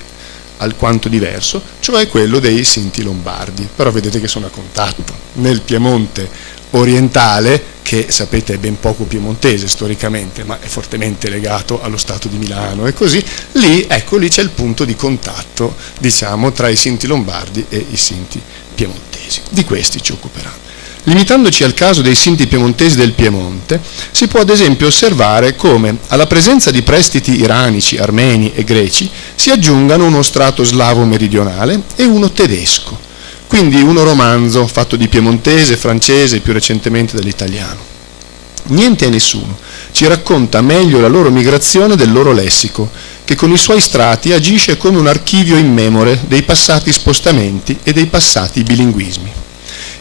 alquanto diverso, cioè quello dei Sinti lombardi, però vedete che sono a contatto. Nel Piemonte orientale, che sapete è ben poco piemontese storicamente, ma è fortemente legato allo Stato di Milano e così, lì c'è il punto di contatto, diciamo, tra i Sinti lombardi e i Sinti piemontesi. Di questi ci occuperanno. Limitandoci al caso dei Sinti piemontesi del Piemonte, si può ad esempio osservare come alla presenza di prestiti iranici, armeni e greci si aggiungano uno strato slavo meridionale e uno tedesco, quindi uno romanzo fatto di piemontese, francese e più recentemente dell'italiano. Niente e nessuno ci racconta meglio la loro migrazione del loro lessico, che con i suoi strati agisce come un archivio immemore dei passati spostamenti e dei passati bilinguismi.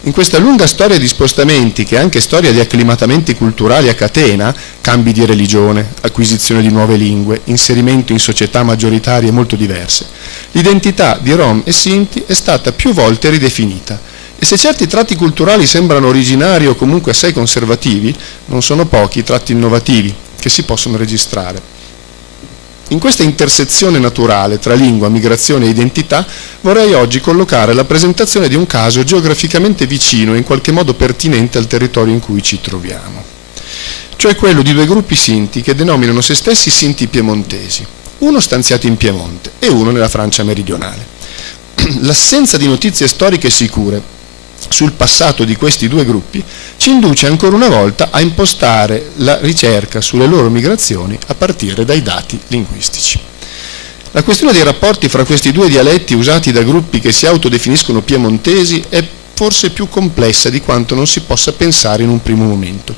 In questa lunga storia di spostamenti, che è anche storia di acclimatamenti culturali a catena, cambi di religione, acquisizione di nuove lingue, inserimento in società maggioritarie molto diverse, l'identità di Rom e Sinti è stata più volte ridefinita e se certi tratti culturali sembrano originari o comunque assai conservativi, non sono pochi i tratti innovativi che si possono registrare. In questa intersezione naturale tra lingua, migrazione e identità vorrei oggi collocare la presentazione di un caso geograficamente vicino e in qualche modo pertinente al territorio in cui ci troviamo, cioè quello di due gruppi Sinti che denominano se stessi Sinti piemontesi, uno stanziato in Piemonte e uno nella Francia meridionale. L'assenza di notizie storiche sicure sul passato di questi due gruppi ci induce ancora una volta a impostare la ricerca sulle loro migrazioni a partire dai dati linguistici. La questione dei rapporti fra questi due dialetti usati da gruppi che si autodefiniscono piemontesi è forse più complessa di quanto non si possa pensare in un primo momento.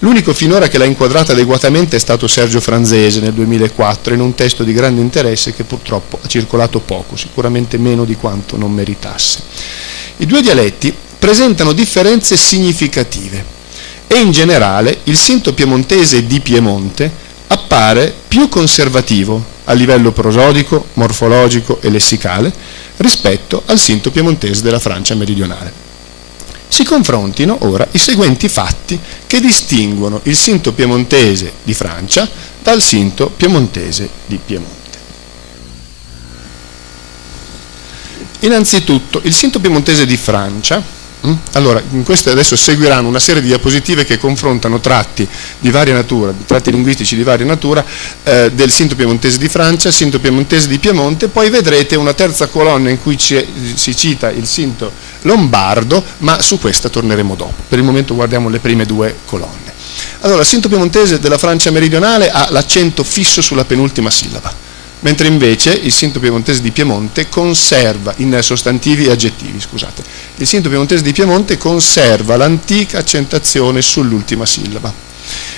L'unico finora che l'ha inquadrata adeguatamente è stato Sergio Franzese nel 2004 in un testo di grande interesse che purtroppo ha circolato poco, sicuramente meno di quanto non meritasse. I due dialetti presentano differenze significative e in generale il sinto piemontese di Piemonte appare più conservativo a livello prosodico, morfologico e lessicale rispetto al sinto piemontese della Francia meridionale. Si confrontino ora i seguenti fatti che distinguono il sinto piemontese di Francia dal sinto piemontese di Piemonte. Innanzitutto, il sinto piemontese di Francia, allora, in queste adesso seguiranno una serie di diapositive che confrontano tratti di varia natura, tratti linguistici di varia natura del sinto piemontese di Francia, il sinto piemontese di Piemonte, poi vedrete una terza colonna in cui si cita il sinto lombardo, ma su questa torneremo dopo. Per il momento guardiamo le prime due colonne. Allora, il sinto piemontese della Francia meridionale ha l'accento fisso sulla penultima sillaba, mentre invece il sinto piemontese di Piemonte conserva, in sostantivi e aggettivi, scusate, il sinto piemontese di Piemonte conserva l'antica accentazione sull'ultima sillaba.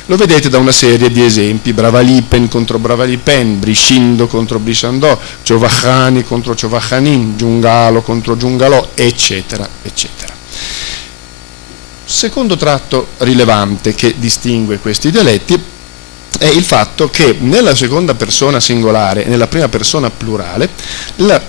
Lo vedete da una serie di esempi: Bravalipen contro Bravalipen, Briscindo contro Brisciandò, Ciovacani contro Ciovacanin, Giungalo contro Giungalò, eccetera, eccetera. Secondo tratto rilevante che distingue questi dialetti è il fatto che nella seconda persona singolare e nella prima persona plurale, nella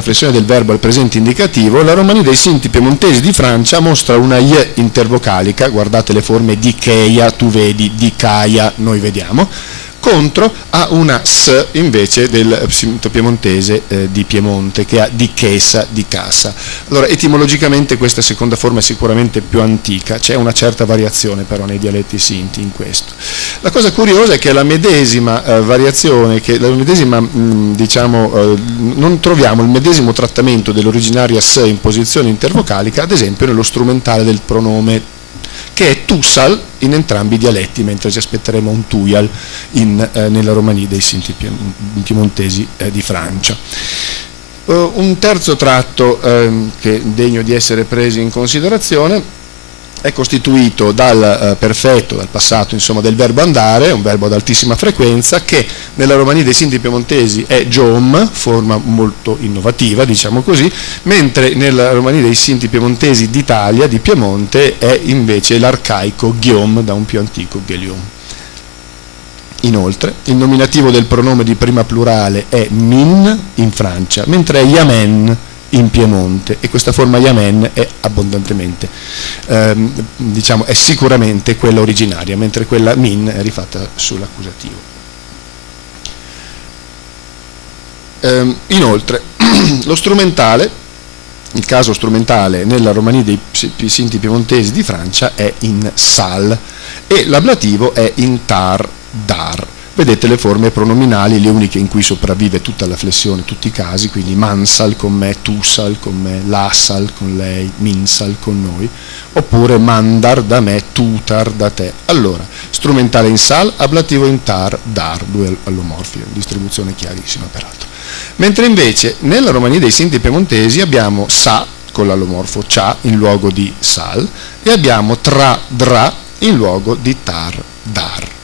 flessione del verbo al presente indicativo, la romania dei sinti piemontesi di Francia mostra una I intervocalica, guardate le forme di Cheia, tu vedi, di Caia, noi vediamo, contro a una S invece del sinto piemontese di Piemonte, che ha di Chesa, di Casa. Allora, etimologicamente questa seconda forma è sicuramente più antica, c'è una certa variazione però nei dialetti sinti in questo. La cosa curiosa è che la medesima variazione, non troviamo il medesimo trattamento dell'originaria S in posizione intervocalica, ad esempio nello strumentale del pronome, che è Tussal in entrambi i dialetti, mentre ci aspetteremo un Tuyal nella romania dei sinti piemontesi di Francia. Un terzo tratto che è degno di essere preso in considerazione è costituito dal perfetto, dal passato, insomma, del verbo andare, un verbo ad altissima frequenza, che nella romania dei sinti piemontesi è giom, forma molto innovativa, diciamo così, mentre nella romania dei sinti piemontesi d'Italia, di Piemonte, è invece l'arcaico ghiom, da un più antico gheliom. Inoltre, il nominativo del pronome di prima plurale è min in Francia, mentre è yamen in Piemonte, e questa forma yamen è abbondantemente, è sicuramente quella originaria, mentre quella min è rifatta sull'accusativo. Inoltre, lo strumentale, il caso strumentale nella romania dei sinti piemontesi di Francia è in sal e l'ablativo è in tar, dar. Vedete le forme pronominali, le uniche in cui sopravvive tutta la flessione, tutti i casi, quindi mansal con me, tusal con me, lasal con lei, minsal con noi, oppure mandar da me, tutar da te. Allora, strumentale in sal, ablativo in tar, dar, due allomorfi, distribuzione chiarissima peraltro. Mentre invece nella romania dei sinti piemontesi abbiamo sa con l'allomorfo cia in luogo di sal e abbiamo tra, dra in luogo di tar, dar.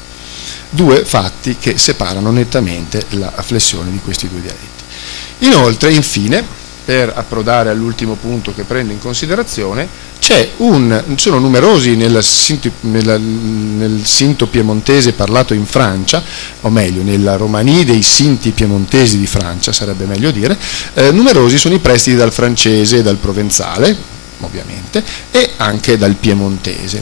Due fatti che separano nettamente la flessione di questi due dialetti. Inoltre, infine, per approdare all'ultimo punto che prendo in considerazione, sono numerosi nel sinto piemontese parlato in Francia, o meglio, nella romania dei sinti piemontesi di Francia, sarebbe meglio dire, numerosi sono i prestiti dal francese e dal provenzale, ovviamente, e anche dal piemontese.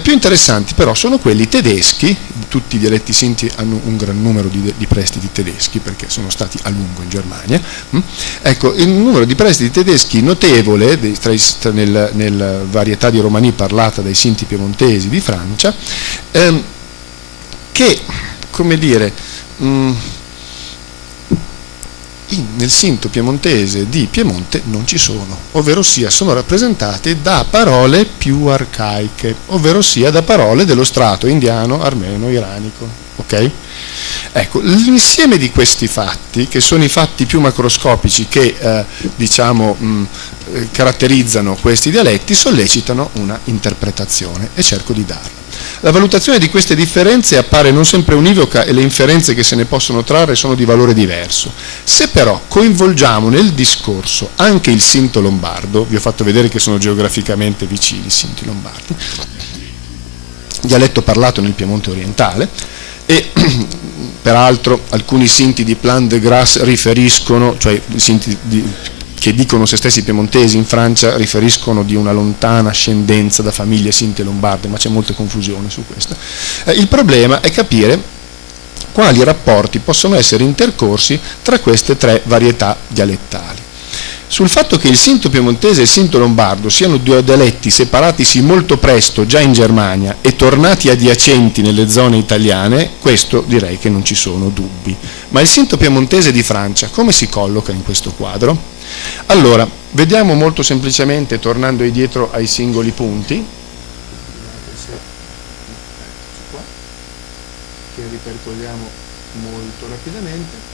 Più interessanti però sono quelli tedeschi. Tutti i dialetti sinti hanno un gran numero di prestiti tedeschi perché sono stati a lungo in Germania. Ecco, il numero di prestiti tedeschi notevole nella varietà di romani parlata dai sinti piemontesi di Francia, che, come dire, nel sinto piemontese di Piemonte non ci sono, ovvero sia sono rappresentati da parole più arcaiche, ovvero sia da parole dello strato indiano, armeno, iranico, ok? Ecco, l'insieme di questi fatti, che sono i fatti più macroscopici che caratterizzano questi dialetti, sollecitano una interpretazione e cerco di darla. La valutazione di queste differenze appare non sempre univoca e le inferenze che se ne possono trarre sono di valore diverso. Se però coinvolgiamo nel discorso anche il Sinto lombardo, vi ho fatto vedere che sono geograficamente vicini i Sinti lombardi, dialetto parlato nel Piemonte orientale, e peraltro alcuni Sinti di Plan de Grasse riferiscono, cioè Sinti che dicono se stessi piemontesi in Francia riferiscono di una lontana ascendenza da famiglie sinte lombarde, ma c'è molta confusione su questo. Il problema è capire quali rapporti possono essere intercorsi tra queste tre varietà dialettali. Sul fatto che il sinto piemontese e il sinto lombardo siano due dialetti separatisi molto presto già in Germania e tornati adiacenti nelle zone italiane, questo direi che non ci sono dubbi. Ma il sinto piemontese di Francia come si colloca in questo quadro? Allora, vediamo molto semplicemente, tornando indietro ai singoli punti, che ripercorriamo molto rapidamente.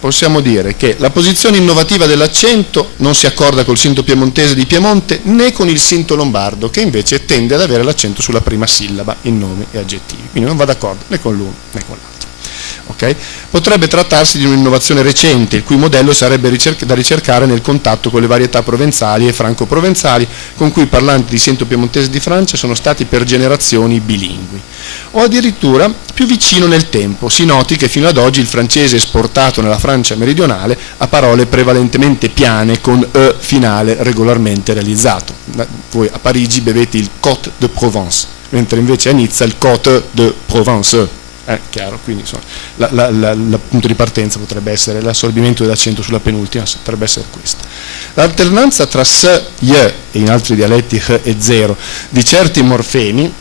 Possiamo dire che la posizione innovativa dell'accento non si accorda col sinto piemontese di Piemonte né con il sinto lombardo, che invece tende ad avere l'accento sulla prima sillaba in nomi e aggettivi, quindi non va d'accordo né con l'uno né con l'altro. Okay? Potrebbe trattarsi di un'innovazione recente, il cui modello sarebbe da ricercare nel contatto con le varietà provenzali e franco-provenzali con cui i parlanti di sinto piemontese di Francia sono stati per generazioni bilingui. O addirittura più vicino nel tempo, si noti che fino ad oggi il francese esportato nella Francia meridionale ha parole prevalentemente piane con E finale regolarmente realizzato. Voi a Parigi bevete il Côte de Provence, mentre invece a Nizza il Côte de Provence. Chiaro, quindi il punto di partenza potrebbe essere l'assorbimento dell'accento sulla penultima, potrebbe essere questa. L'alternanza tra S, Y e in altri dialetti H e zero di certi morfemi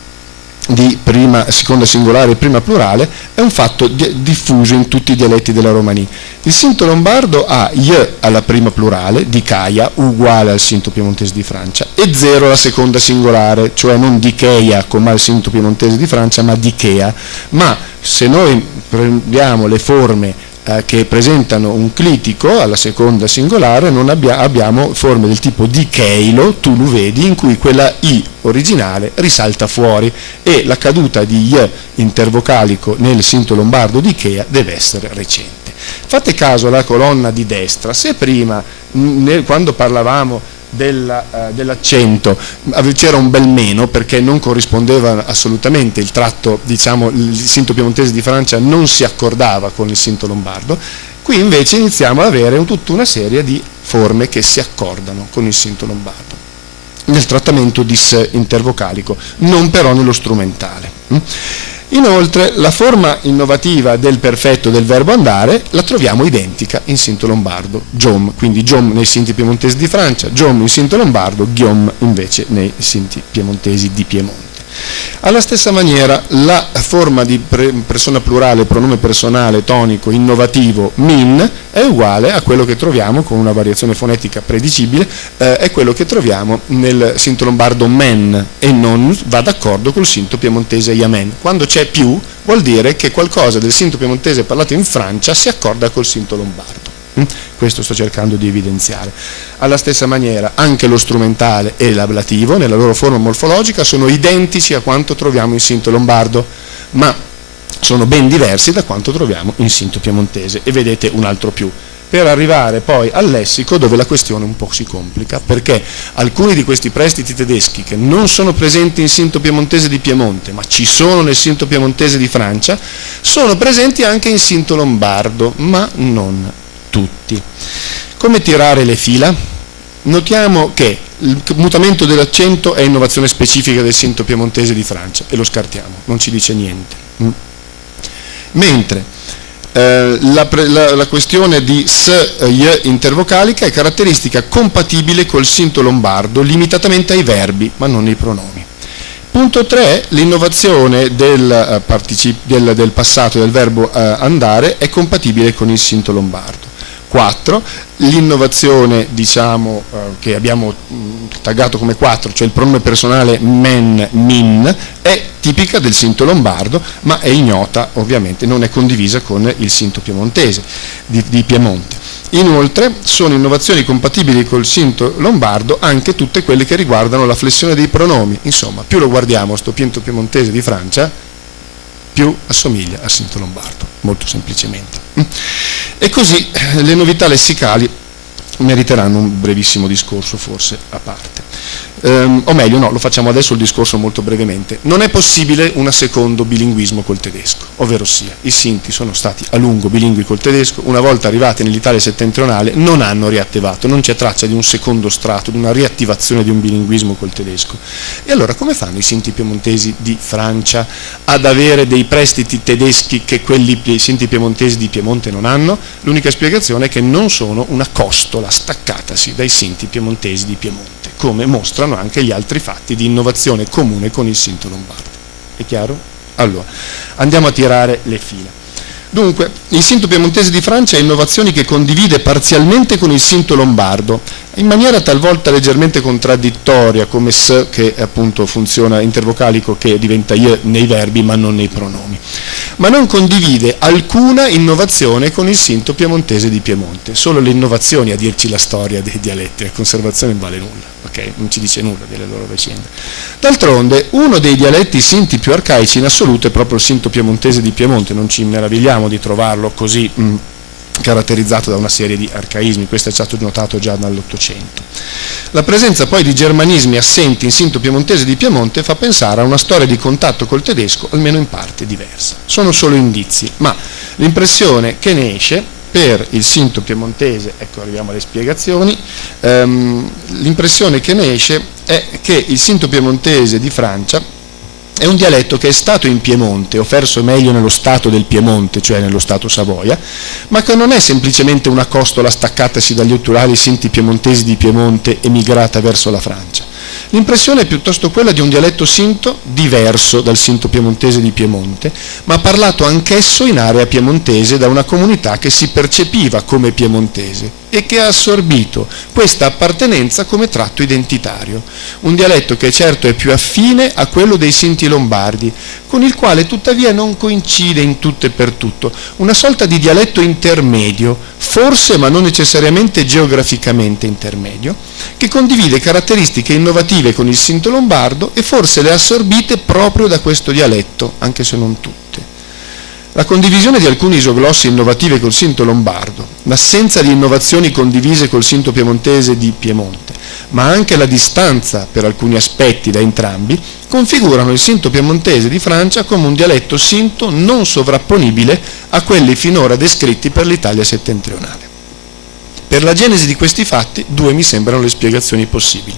di prima, seconda singolare e prima plurale è un fatto diffuso in tutti i dialetti della Romani. Il sinto lombardo ha Y alla prima plurale, di Caia, uguale al sinto piemontese di Francia, e 0 alla seconda singolare, cioè non di Cheia come al sinto piemontese di Francia, ma di Chea. Ma se noi prendiamo le forme che presentano un clitico alla seconda singolare, non abbiamo forme del tipo di Cheilo, tu lo vedi, in cui quella I originale risalta fuori e la caduta di Y intervocalico nel sinto lombardo di Chea deve essere recente. Fate caso alla colonna di destra, se prima quando parlavamo dell'accento c'era un bel meno perché non corrispondeva assolutamente il tratto, diciamo, il sinto piemontese di Francia non si accordava con il sinto lombardo, qui invece iniziamo ad avere tutta una serie di forme che si accordano con il sinto lombardo nel trattamento di S intervocalico, non però nello strumentale. Inoltre la forma innovativa del perfetto del verbo andare la troviamo identica in sinto lombardo, giom, quindi giom nei sinti piemontesi di Francia, giom in sinto lombardo, ghiom invece nei sinti piemontesi di Piemonte. Alla stessa maniera la forma di persona plurale, pronome personale, tonico, innovativo, min, è uguale a quello che troviamo con una variazione fonetica predicibile, è quello che troviamo nel sinto lombardo men e non va d'accordo col sinto piemontese yamen. Quando c'è più vuol dire che qualcosa del sinto piemontese parlato in Francia si accorda col sinto lombardo. Questo sto cercando di evidenziare. Alla stessa maniera anche lo strumentale e l'ablativo nella loro forma morfologica sono identici a quanto troviamo in sinto lombardo, ma sono ben diversi da quanto troviamo in sinto piemontese, e vedete un altro più, per arrivare poi al lessico dove la questione un po' si complica, perché alcuni di questi prestiti tedeschi che non sono presenti in sinto piemontese di Piemonte ma ci sono nel sinto piemontese di Francia sono presenti anche in sinto lombardo, ma non tutti. Come tirare le fila? Notiamo che il mutamento dell'accento è innovazione specifica del sinto piemontese di Francia e lo scartiamo, non ci dice niente. Mentre la questione di S, Y intervocalica è caratteristica compatibile col sinto lombardo limitatamente ai verbi, ma non ai pronomi. Punto 3, l'innovazione del passato del verbo andare è compatibile con il sinto lombardo. 4, l'innovazione diciamo che abbiamo taggato come 4, cioè il pronome personale men, min, è tipica del sinto lombardo, ma è ignota ovviamente, non è condivisa con il sinto piemontese di Piemonte. Inoltre sono innovazioni compatibili col sinto lombardo anche tutte quelle che riguardano la flessione dei pronomi. Insomma, più lo guardiamo sto sinto piemontese di Francia, più assomiglia al sinto lombardo, molto semplicemente. E così le novità lessicali meriteranno un brevissimo discorso forse a parte. O meglio, no, lo facciamo adesso il discorso molto brevemente. Non è possibile un secondo bilinguismo col tedesco, ovvero sia i Sinti sono stati a lungo bilingui col tedesco, una volta arrivati nell'Italia settentrionale non hanno riattivato, non c'è traccia di un secondo strato, di una riattivazione di un bilinguismo col tedesco. E allora come fanno i Sinti piemontesi di Francia ad avere dei prestiti tedeschi che i Sinti piemontesi di Piemonte non hanno? L'unica spiegazione è che non sono una costola staccatasi dai Sinti piemontesi di Piemonte, come mostrano anche gli altri fatti di innovazione comune con il sinto lombardo. È chiaro? Allora, andiamo a tirare le fila. Dunque, il sinto piemontese di Francia ha innovazioni che condivide parzialmente con il sinto lombardo, in maniera talvolta leggermente contraddittoria, come s, che appunto funziona intervocalico, che diventa i nei verbi ma non nei pronomi. Ma non condivide alcuna innovazione con il sinto piemontese di Piemonte, solo le innovazioni a dirci la storia dei dialetti, la conservazione non vale nulla, ok? Non ci dice nulla delle loro vicende. D'altronde, uno dei dialetti sinti più arcaici in assoluto è proprio il sinto piemontese di Piemonte, non ci meravigliamo di trovarlo così caratterizzato da una serie di arcaismi, questo è stato notato già dall'Ottocento. La presenza poi di germanismi assenti in sinto piemontese di Piemonte fa pensare a una storia di contatto col tedesco almeno in parte diversa. Sono solo indizi, ma l'impressione che ne esce per il sinto piemontese, ecco arriviamo alle spiegazioni, l'impressione che ne esce è che il sinto piemontese di Francia è un dialetto che è stato in Piemonte, o forse meglio nello stato del Piemonte, cioè nello stato Savoia, ma che non è semplicemente una costola staccatasi dagli attuali sinti piemontesi di Piemonte e migrata verso la Francia. L'impressione è piuttosto quella di un dialetto sinto diverso dal sinto piemontese di Piemonte, ma parlato anch'esso in area piemontese da una comunità che si percepiva come piemontese e che ha assorbito questa appartenenza come tratto identitario. Un dialetto che certo è più affine a quello dei sinti lombardi, con il quale tuttavia non coincide in tutto e per tutto, una sorta di dialetto intermedio, forse ma non necessariamente geograficamente intermedio, che condivide caratteristiche innovative con il sinto lombardo e forse le ha assorbite proprio da questo dialetto, anche se non tutte. La condivisione di alcuni isoglossi innovative col sinto lombardo, l'assenza di innovazioni condivise col sinto piemontese di Piemonte, ma anche la distanza per alcuni aspetti da entrambi, configurano il sinto piemontese di Francia come un dialetto sinto non sovrapponibile a quelli finora descritti per l'Italia settentrionale. Per la genesi di questi fatti, due mi sembrano le spiegazioni possibili.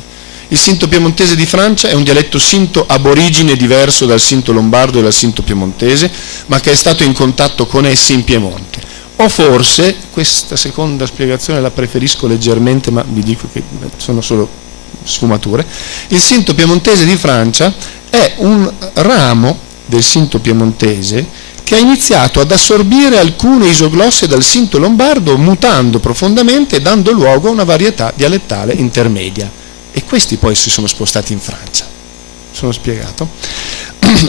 Il sinto piemontese di Francia è un dialetto sinto aborigine diverso dal sinto lombardo e dal sinto piemontese, ma che è stato in contatto con essi in Piemonte. O forse, questa seconda spiegazione la preferisco leggermente, ma vi dico che sono solo sfumature, il sinto piemontese di Francia è un ramo del sinto piemontese che ha iniziato ad assorbire alcune isoglosse dal sinto lombardo, mutando profondamente e dando luogo a una varietà dialettale intermedia. E questi poi si sono spostati in Francia. Sono spiegato?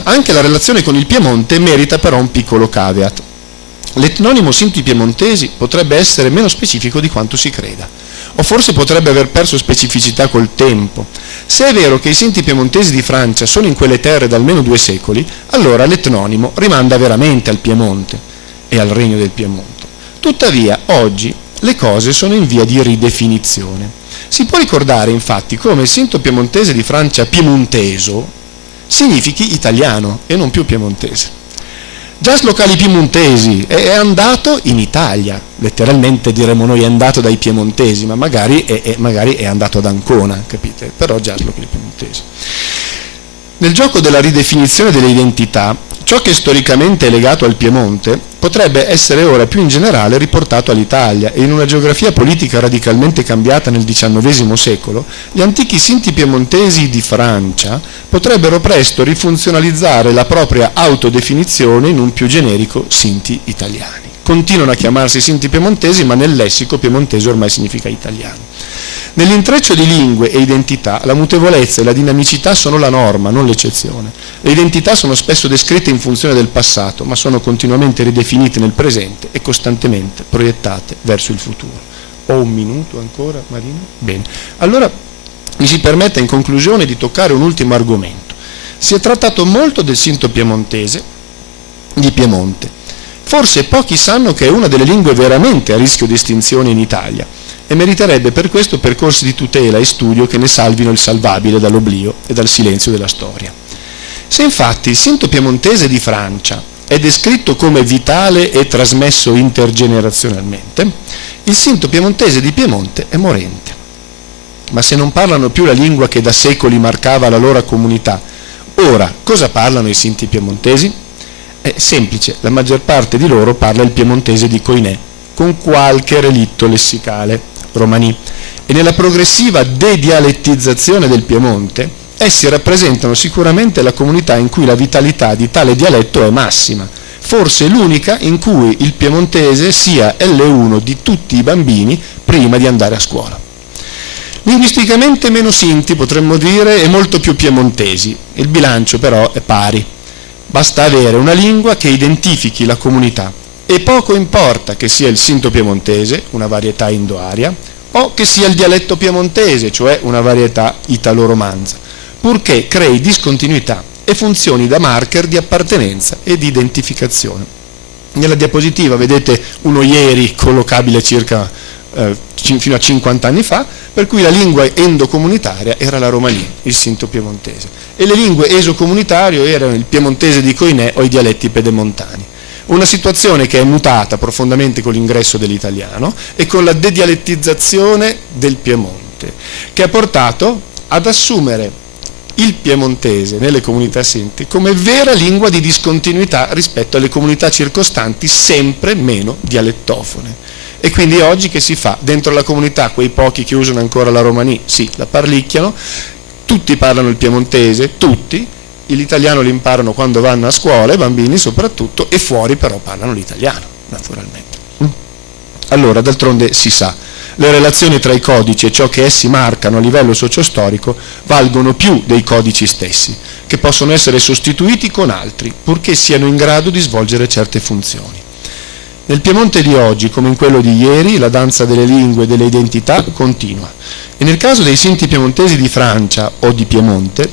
Anche la relazione con il Piemonte merita però un piccolo caveat. L'etnonimo sinti piemontesi potrebbe essere meno specifico di quanto si creda, o forse potrebbe aver perso specificità col tempo. Se è vero che i sinti piemontesi di Francia sono in quelle terre da almeno 2 secoli, allora l'etnonimo rimanda veramente al Piemonte e al regno del Piemonte. Tuttavia, oggi le cose sono in via di ridefinizione. Si può ricordare infatti come il sinto piemontese di Francia piemonteso significhi italiano e non più piemontese. Già locali piemontesi è andato in Italia, letteralmente diremmo noi è andato dai piemontesi, ma magari è andato ad Ancona, capite? Però già locali piemontesi. Nel gioco della ridefinizione delle identità, ciò che storicamente è legato al Piemonte potrebbe essere ora più in generale riportato all'Italia e in una geografia politica radicalmente cambiata nel XIX secolo, gli antichi sinti piemontesi di Francia potrebbero presto rifunzionalizzare la propria autodefinizione in un più generico sinti italiani. continuano a chiamarsi Sinti piemontesi, ma nel lessico piemontese ormai significa italiano. Nell'intreccio di lingue e identità, la mutevolezza e la dinamicità sono la norma, non l'eccezione. Le identità sono spesso descritte in funzione del passato, ma sono continuamente ridefinite nel presente e costantemente proiettate verso il futuro. Ho un minuto ancora, Marina? Bene. Allora mi si permetta in conclusione di toccare un ultimo argomento. Si è trattato molto del Sinto piemontese di Piemonte. Forse pochi sanno che è una delle lingue veramente a rischio di estinzione in Italia e meriterebbe per questo percorsi di tutela e studio che ne salvino il salvabile dall'oblio e dal silenzio della storia. Se infatti il Sinto piemontese di Francia è descritto come vitale e trasmesso intergenerazionalmente, il Sinto piemontese di Piemonte è morente. Ma se non parlano più la lingua che da secoli marcava la loro comunità, ora cosa parlano i Sinti piemontesi? È semplice, la maggior parte di loro parla il piemontese di Coinè, con qualche relitto lessicale romanì, e nella progressiva dedialettizzazione del Piemonte essi rappresentano sicuramente la comunità in cui la vitalità di tale dialetto è massima, forse l'unica in cui il piemontese sia L1 di tutti i bambini prima di andare a scuola. Linguisticamente meno Sinti, potremmo dire, e molto più piemontesi, il bilancio però è pari. Basta avere una lingua che identifichi la comunità e poco importa che sia il Sinto piemontese, una varietà indo-aria, o che sia il dialetto piemontese, cioè una varietà italo-romanza, purché crei discontinuità e funzioni da marker di appartenenza e di identificazione. Nella diapositiva vedete uno ieri collocabile circa fino a 50 anni fa, per cui la lingua endocomunitaria era la romanì, il Sinto piemontese, e le lingue esocomunitarie erano il piemontese di Coinè o i dialetti pedemontani. Una situazione che è mutata profondamente con l'ingresso dell'italiano e con la dedialettizzazione del Piemonte, che ha portato ad assumere il piemontese nelle comunità Sinti come vera lingua di discontinuità rispetto alle comunità circostanti sempre meno dialettofone. E quindi oggi che si fa? Dentro la comunità quei pochi che usano ancora la romanì, sì, la parlicchiano, tutti parlano il piemontese, tutti, l'italiano lo imparano quando vanno a scuola, i bambini soprattutto, e fuori però parlano l'italiano, naturalmente. Allora, d'altronde si sa, le relazioni tra i codici e ciò che essi marcano a livello sociostorico valgono più dei codici stessi, che possono essere sostituiti con altri, purché siano in grado di svolgere certe funzioni. Nel Piemonte di oggi, come in quello di ieri, la danza delle lingue e delle identità continua. E nel caso dei Sinti piemontesi di Francia o di Piemonte,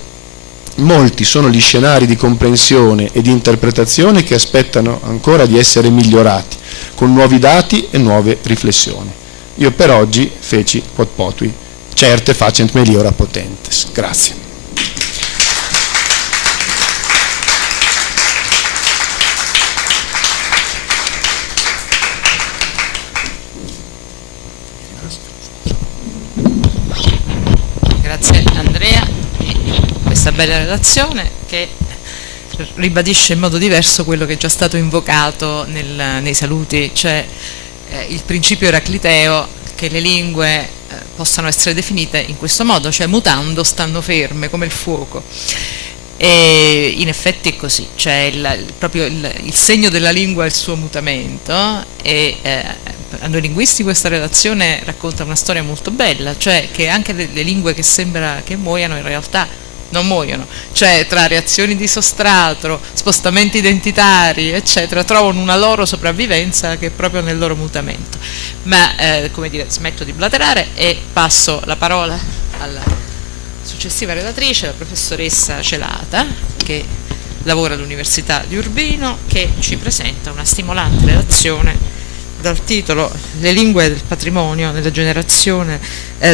molti sono gli scenari di comprensione e di interpretazione che aspettano ancora di essere migliorati, con nuovi dati e nuove riflessioni. Io per oggi feci quod potui, certe facent meliora potentes. Grazie. Grazie Andrea di questa bella relazione che ribadisce in modo diverso quello che è già stato invocato nei saluti, cioè il principio eracliteo che le lingue possano essere definite in questo modo, cioè mutando stanno ferme come il fuoco. E in effetti è così, cioè proprio il segno della lingua è il suo mutamento e a noi linguisti questa relazione racconta una storia molto bella, cioè che anche le lingue che sembra che muoiano in realtà non muoiono, cioè tra reazioni di sostrato, spostamenti identitari eccetera trovano una loro sopravvivenza che è proprio nel loro mutamento. Ma come dire, smetto di blaterare e passo la parola alla successiva relatrice, la professoressa Celata, che lavora all'Università di Urbino, che ci presenta una stimolante relazione dal titolo Le lingue del patrimonio nella generazione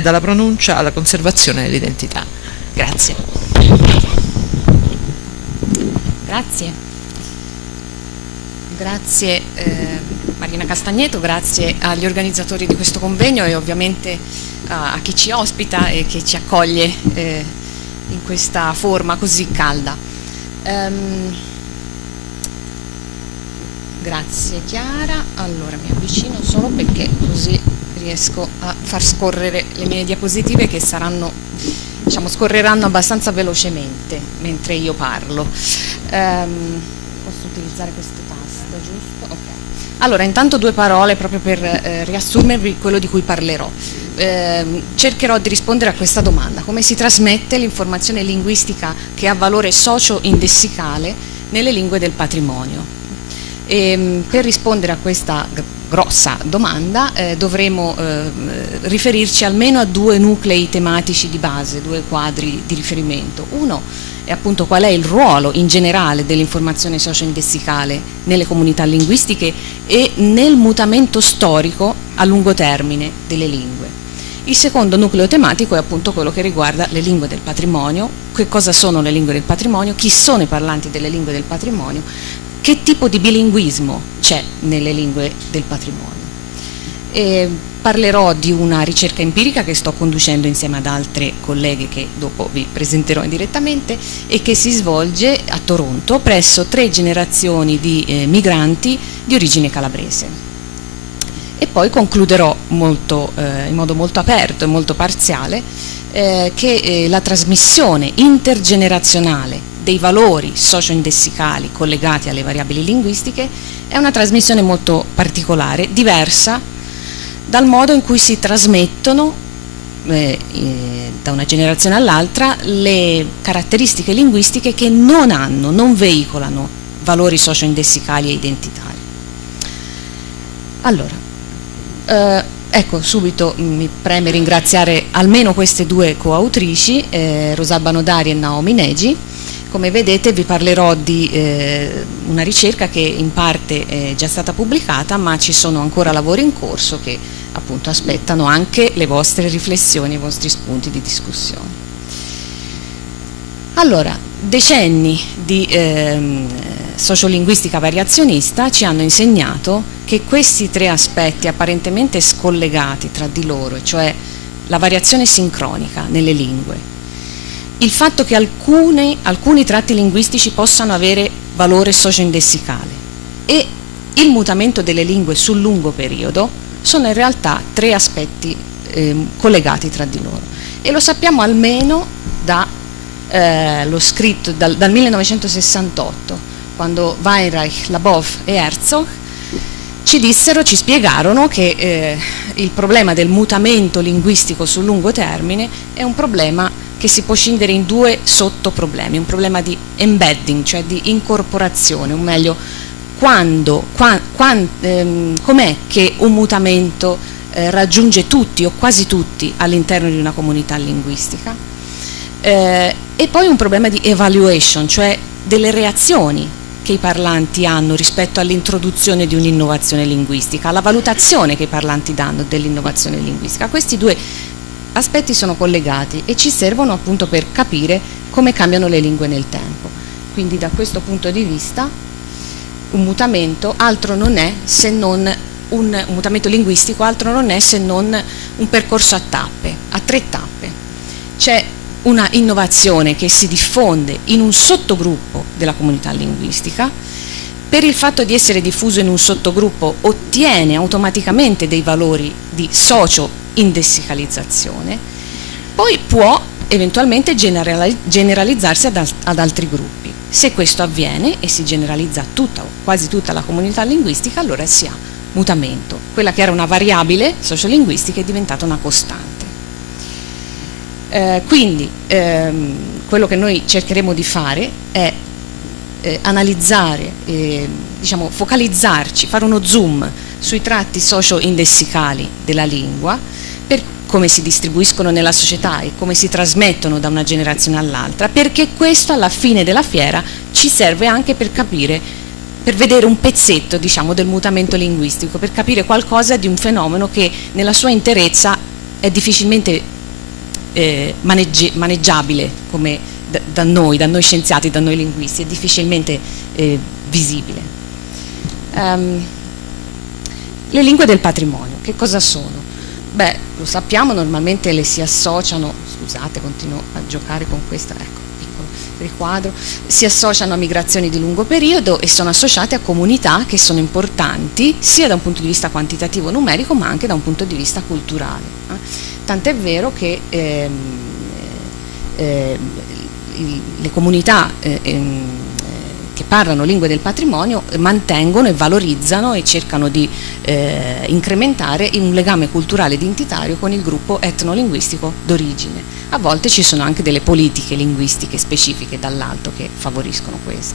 dalla pronuncia alla conservazione dell'identità. Grazie. Grazie Marina Castagneto, grazie agli organizzatori di questo convegno e ovviamente a chi ci ospita e che ci accoglie in questa forma così calda. Grazie Chiara. Allora mi avvicino solo perché così riesco a far scorrere le mie diapositive che saranno, diciamo, scorreranno abbastanza velocemente mentre io parlo. Posso utilizzare questo tasto, giusto? Ok. Allora, intanto due parole proprio per riassumervi quello di cui parlerò. Cercherò di rispondere a questa domanda: come si trasmette l'informazione linguistica che ha valore socio-indessicale nelle lingue del patrimonio? Per rispondere a questa grossa domanda dovremo riferirci almeno a due nuclei tematici di base, due quadri di riferimento. Uno è appunto qual è il ruolo in generale dell'informazione socio-indessicale nelle comunità linguistiche e nel mutamento storico a lungo termine delle lingue. Il secondo nucleo tematico è appunto quello che riguarda le lingue del patrimonio, che cosa sono le lingue del patrimonio, chi sono i parlanti delle lingue del patrimonio, che tipo di bilinguismo c'è nelle lingue del patrimonio. Parlerò di una ricerca empirica che sto conducendo insieme ad altre colleghe che dopo vi presenterò indirettamente e che si svolge a Toronto presso 3 generazioni di migranti di origine calabrese. E poi concluderò in modo molto aperto e molto parziale che la trasmissione intergenerazionale dei valori socio-indessicali collegati alle variabili linguistiche è una trasmissione molto particolare, diversa dal modo in cui si trasmettono da una generazione all'altra le caratteristiche linguistiche che non veicolano valori socio-indessicali e identitari. Allora, ecco, subito mi preme ringraziare almeno queste due coautrici, Rosalba Nodari e Naomi Neji. Come vedete vi parlerò di una ricerca che in parte è già stata pubblicata, ma ci sono ancora lavori in corso che appunto aspettano anche le vostre riflessioni, i vostri spunti di discussione. Allora, decenni di sociolinguistica variazionista ci hanno insegnato che questi 3 aspetti apparentemente scollegati tra di loro, cioè la variazione sincronica nelle lingue, il fatto che alcuni tratti linguistici possano avere valore socio-indessicale e il mutamento delle lingue sul lungo periodo sono in realtà 3 aspetti collegati tra di loro, e lo sappiamo almeno dallo scritto dal 1968, quando Weinreich, Labov e Herzog ci spiegarono che il problema del mutamento linguistico sul lungo termine è un problema che si può scindere in 2 sottoproblemi: un problema di embedding, cioè di incorporazione, o meglio, com'è che un mutamento raggiunge tutti o quasi tutti all'interno di una comunità linguistica, e poi un problema di evaluation, cioè delle reazioni che i parlanti hanno rispetto all'introduzione di un'innovazione linguistica, alla valutazione che i parlanti danno dell'innovazione linguistica. Questi 2 aspetti sono collegati e ci servono appunto per capire come cambiano le lingue nel tempo. Quindi da questo punto di vista un mutamento altro non è se non un mutamento linguistico altro non è se non un percorso a tappe, a 3 tappe. C'è una innovazione che si diffonde in un sottogruppo della comunità linguistica. Per il fatto di essere diffuso in un sottogruppo ottiene automaticamente dei valori di socio-indessicalizzazione, poi può eventualmente generalizzarsi ad altri gruppi. Se questo avviene e si generalizza a tutta o quasi tutta la comunità linguistica, allora si ha mutamento. Quella che era una variabile sociolinguistica è diventata una costante. Quindi quello che noi cercheremo di fare è analizzare, diciamo, focalizzarci, fare uno zoom sui tratti socio-indessicali della lingua, per come si distribuiscono nella società e come si trasmettono da una generazione all'altra, perché questo alla fine della fiera ci serve anche per capire, per vedere un pezzetto, diciamo, del mutamento linguistico, per capire qualcosa di un fenomeno che nella sua interezza è difficilmente maneggiabile come da noi scienziati, da noi linguisti, è difficilmente visibile. Le lingue del patrimonio, che cosa sono? Beh, lo sappiamo, normalmente le si associano, scusate, continuo a giocare con questa, ecco, piccolo riquadro, si associano a migrazioni di lungo periodo e sono associate a comunità che sono importanti sia da un punto di vista quantitativo numerico ma anche da un punto di vista culturale. Tant'è vero che le comunità che parlano lingue del patrimonio mantengono e valorizzano e cercano di incrementare un legame culturale identitario con il gruppo etnolinguistico d'origine. A volte ci sono anche delle politiche linguistiche specifiche dall'alto che favoriscono questo.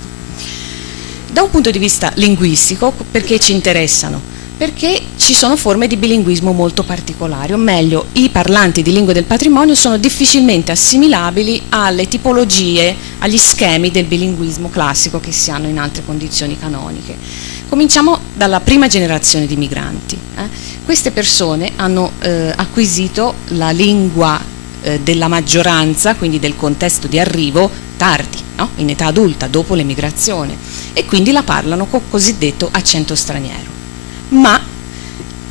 Da un punto di vista linguistico, perché ci interessano? Perché ci sono forme di bilinguismo molto particolari, o meglio, i parlanti di lingue del patrimonio sono difficilmente assimilabili alle tipologie, agli schemi del bilinguismo classico che si hanno in altre condizioni canoniche. Cominciamo dalla prima generazione di migranti. Queste persone hanno acquisito la lingua della maggioranza, quindi del contesto di arrivo, tardi, no? In età adulta, dopo l'emigrazione, e quindi la parlano con cosiddetto accento straniero. Ma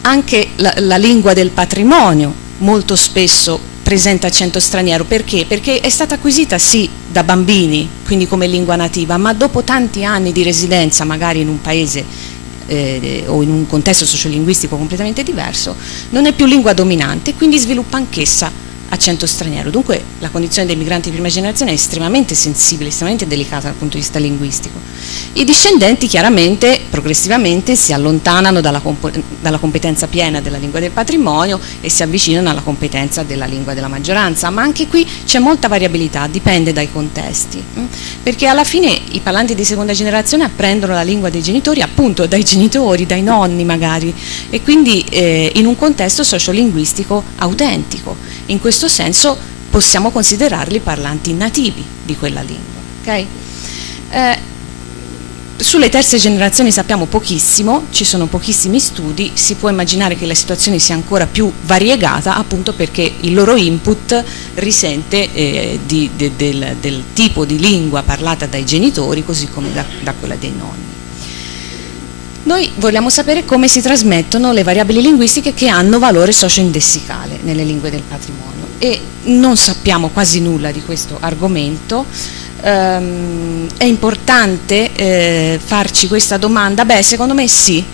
anche la lingua del patrimonio molto spesso presenta accento straniero. Perché? Perché è stata acquisita sì da bambini, quindi come lingua nativa, ma dopo tanti anni di residenza magari in un paese o in un contesto sociolinguistico completamente diverso, non è più lingua dominante, quindi sviluppa anch'essa accento straniero. Dunque la condizione dei migranti di prima generazione è estremamente sensibile, estremamente delicata dal punto di vista linguistico. I discendenti chiaramente progressivamente si allontanano dalla competenza piena della lingua del patrimonio e si avvicinano alla competenza della lingua della maggioranza, ma anche qui c'è molta variabilità, dipende dai contesti, perché alla fine i parlanti di seconda generazione apprendono la lingua dei genitori appunto dai genitori, dai nonni magari, e quindi in un contesto sociolinguistico autentico. In questo senso possiamo considerarli parlanti nativi di quella lingua. Okay? Sulle terze generazioni sappiamo pochissimo, ci sono pochissimi studi, si può immaginare che la situazione sia ancora più variegata appunto perché il loro input risente del tipo di lingua parlata dai genitori così come da quella dei nonni. Noi vogliamo sapere come si trasmettono le variabili linguistiche che hanno valore socio-indessicale nelle lingue del patrimonio e non sappiamo quasi nulla di questo argomento. È importante farci questa domanda? Beh, secondo me sì,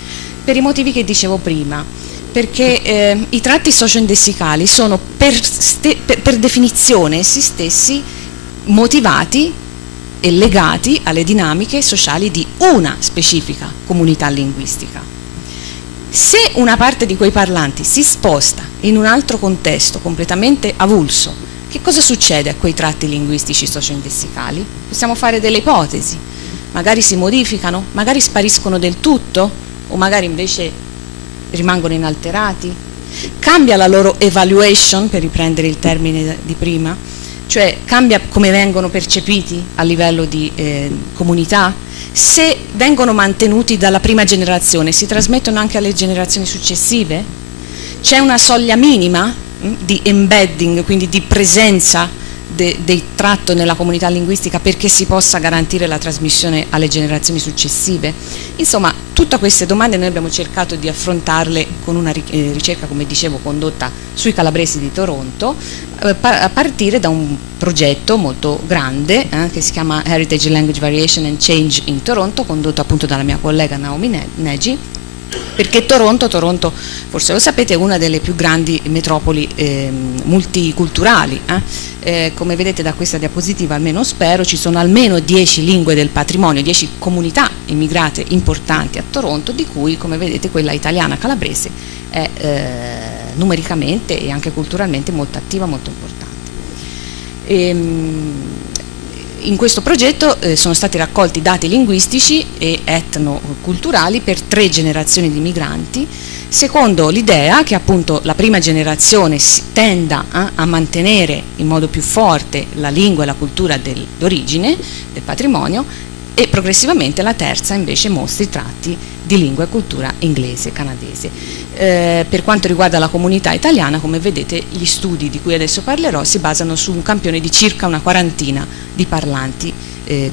per i motivi che dicevo prima, perché i tratti socio-indessicali sono per definizione essi stessi motivati e legati alle dinamiche sociali di una specifica comunità linguistica. Se una parte di quei parlanti si sposta in un altro contesto completamente avulso, che cosa succede a quei tratti linguistici socio-indessicali? Possiamo fare delle ipotesi, magari si modificano, magari spariscono del tutto o magari invece rimangono inalterati. Cambia la loro evaluation, per riprendere il termine di prima, cioè cambia come vengono percepiti a livello di comunità. Se vengono mantenuti dalla prima generazione, si trasmettono anche alle generazioni successive? C'è una soglia minima di embedding, quindi di presenza del tratto nella comunità linguistica perché si possa garantire la trasmissione alle generazioni successive? Insomma, tutte queste domande noi abbiamo cercato di affrontarle con una ricerca, come dicevo, condotta sui calabresi di Toronto, a partire da un progetto molto grande che si chiama Heritage Language Variation and Change in Toronto, condotto appunto dalla mia collega Naomi Nagy, perché Toronto, forse lo sapete, è una delle più grandi metropoli multiculturali. Come vedete da questa diapositiva, almeno spero, ci sono almeno 10 lingue del patrimonio, 10 comunità immigrate importanti a Toronto, di cui, come vedete, quella italiana calabrese è numericamente e anche culturalmente molto attiva, molto importante. In questo progetto sono stati raccolti dati linguistici e etnoculturali per 3 generazioni di migranti, secondo l'idea che appunto la prima generazione tenda a mantenere in modo più forte la lingua e la cultura d'origine, del patrimonio, e progressivamente la terza invece mostri tratti di lingua e cultura inglese, canadese. Per quanto riguarda la comunità italiana, come vedete, gli studi di cui adesso parlerò si basano su un campione di circa una quarantina di parlanti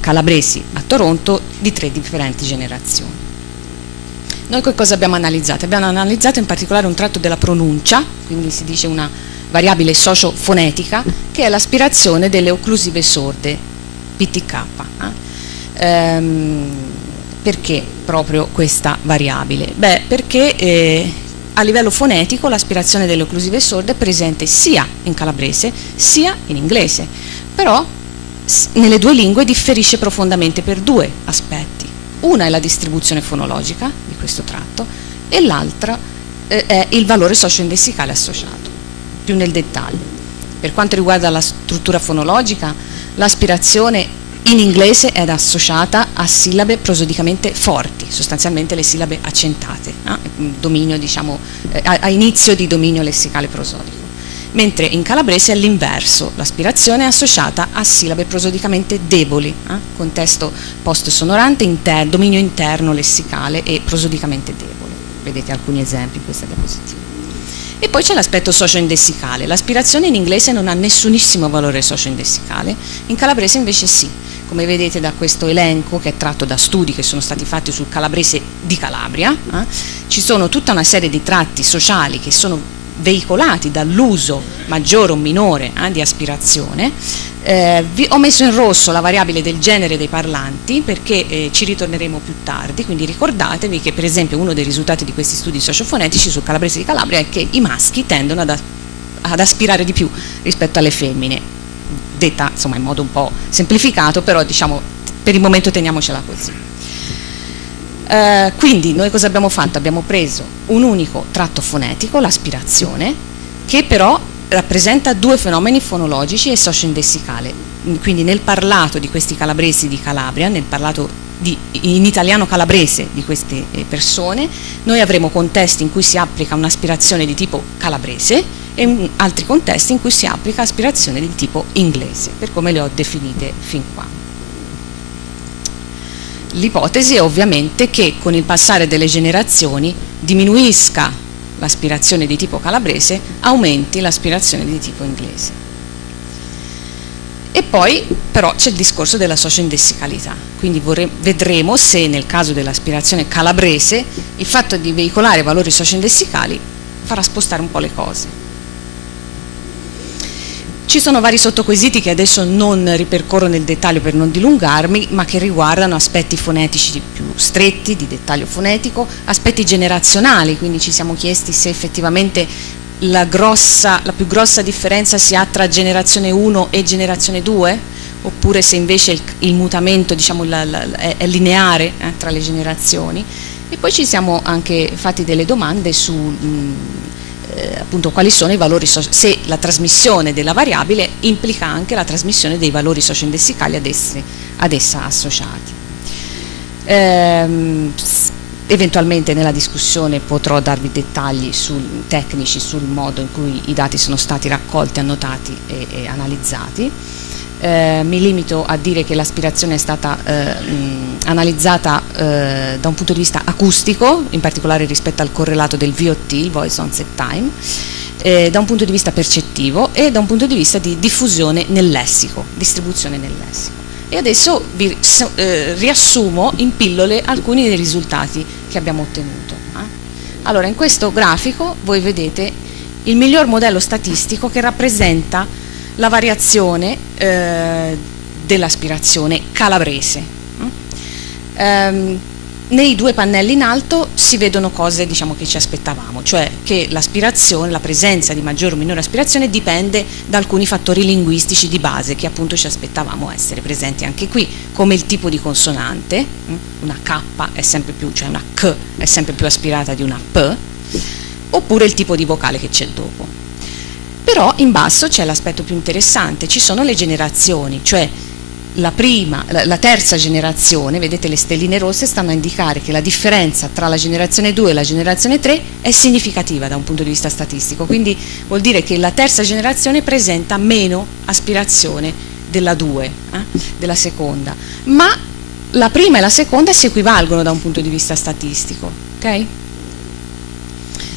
calabresi a Toronto di 3 differenti generazioni. Noi che cosa abbiamo analizzato? Abbiamo analizzato in particolare un tratto della pronuncia, quindi si dice una variabile socio-fonetica, che è l'aspirazione delle occlusive sorde, PTK. Perché proprio questa variabile? Beh, perché a livello fonetico l'aspirazione delle occlusive sorde è presente sia in calabrese sia in inglese, però nelle due lingue differisce profondamente per due aspetti. Una è la distribuzione fonologica di questo tratto e l'altra è il valore socio-indessicale associato, più nel dettaglio. Per quanto riguarda la struttura fonologica, l'aspirazione in inglese è associata a sillabe prosodicamente forti, sostanzialmente le sillabe accentate, dominio, diciamo, a inizio di dominio lessicale prosodico. Mentre in calabrese è l'inverso, l'aspirazione è associata a sillabe prosodicamente deboli, contesto post-sonorante, dominio interno lessicale e prosodicamente debole. Vedete alcuni esempi in questa diapositiva. E poi c'è l'aspetto socio-indessicale. L'aspirazione in inglese non ha nessunissimo valore socio-indessicale, in calabrese invece sì. Come vedete da questo elenco, che è tratto da studi che sono stati fatti sul calabrese di Calabria, ci sono tutta una serie di tratti sociali che sono veicolati dall'uso maggiore o minore di aspirazione. Ho messo in rosso la variabile del genere dei parlanti perché ci ritorneremo più tardi, quindi ricordatevi che per esempio uno dei risultati di questi studi sociofonetici sul calabrese di Calabria è che i maschi tendono ad aspirare di più rispetto alle femmine, detta insomma in modo un po' semplificato, però diciamo per il momento teniamocela così. Quindi noi cosa abbiamo fatto? Abbiamo preso un unico tratto fonetico, l'aspirazione, che però rappresenta due fenomeni fonologici e socio-indessicale. Quindi nel parlato di questi calabresi di Calabria, nel parlato in italiano calabrese di queste persone, noi avremo contesti in cui si applica un'aspirazione di tipo calabrese e altri contesti in cui si applica aspirazione di tipo inglese, per come le ho definite fin qua. L'ipotesi è ovviamente che con il passare delle generazioni diminuisca l'aspirazione di tipo calabrese, aumenti l'aspirazione di tipo inglese. E poi però c'è il discorso della socio-indessicalità, quindi vedremo se nel caso dell'aspirazione calabrese il fatto di veicolare valori socio-indessicali farà spostare un po' le cose. Ci sono vari sottoquesiti che adesso non ripercorro nel dettaglio per non dilungarmi, ma che riguardano aspetti fonetici più stretti, di dettaglio fonetico, aspetti generazionali, quindi ci siamo chiesti se effettivamente la più grossa differenza si ha tra generazione 1 e generazione 2, oppure se invece il mutamento diciamo, è lineare tra le generazioni. E poi ci siamo anche fatti delle domande su appunto quali sono i valori, se la trasmissione della variabile implica anche la trasmissione dei valori socio-indessicali ad essa associati. Eventualmente nella discussione potrò darvi dettagli tecnici sul modo in cui i dati sono stati raccolti, annotati e analizzati. Mi limito a dire che l'aspirazione è stata analizzata da un punto di vista acustico, in particolare rispetto al correlato del VOT, il Voice Onset Time, da un punto di vista percettivo e da un punto di vista di diffusione nel lessico, distribuzione nel lessico. E adesso vi riassumo in pillole alcuni dei risultati che abbiamo ottenuto. Allora, in questo grafico voi vedete il miglior modello statistico che rappresenta la variazione dell'aspirazione calabrese. Nei due pannelli in alto si vedono cose diciamo, che ci aspettavamo, cioè che l'aspirazione, la presenza di maggiore o minore aspirazione dipende da alcuni fattori linguistici di base che appunto ci aspettavamo essere presenti anche qui, come il tipo di consonante, una K è sempre più, cioè una K è sempre più aspirata di una P, oppure il tipo di vocale che c'è dopo. Però in basso c'è l'aspetto più interessante, ci sono le generazioni, cioè la terza generazione, vedete le stelline rosse stanno a indicare che la differenza tra la generazione 2 e la generazione 3 è significativa da un punto di vista statistico, quindi vuol dire che la terza generazione presenta meno aspirazione della 2, della seconda, ma la prima e la seconda si equivalgono da un punto di vista statistico, ok?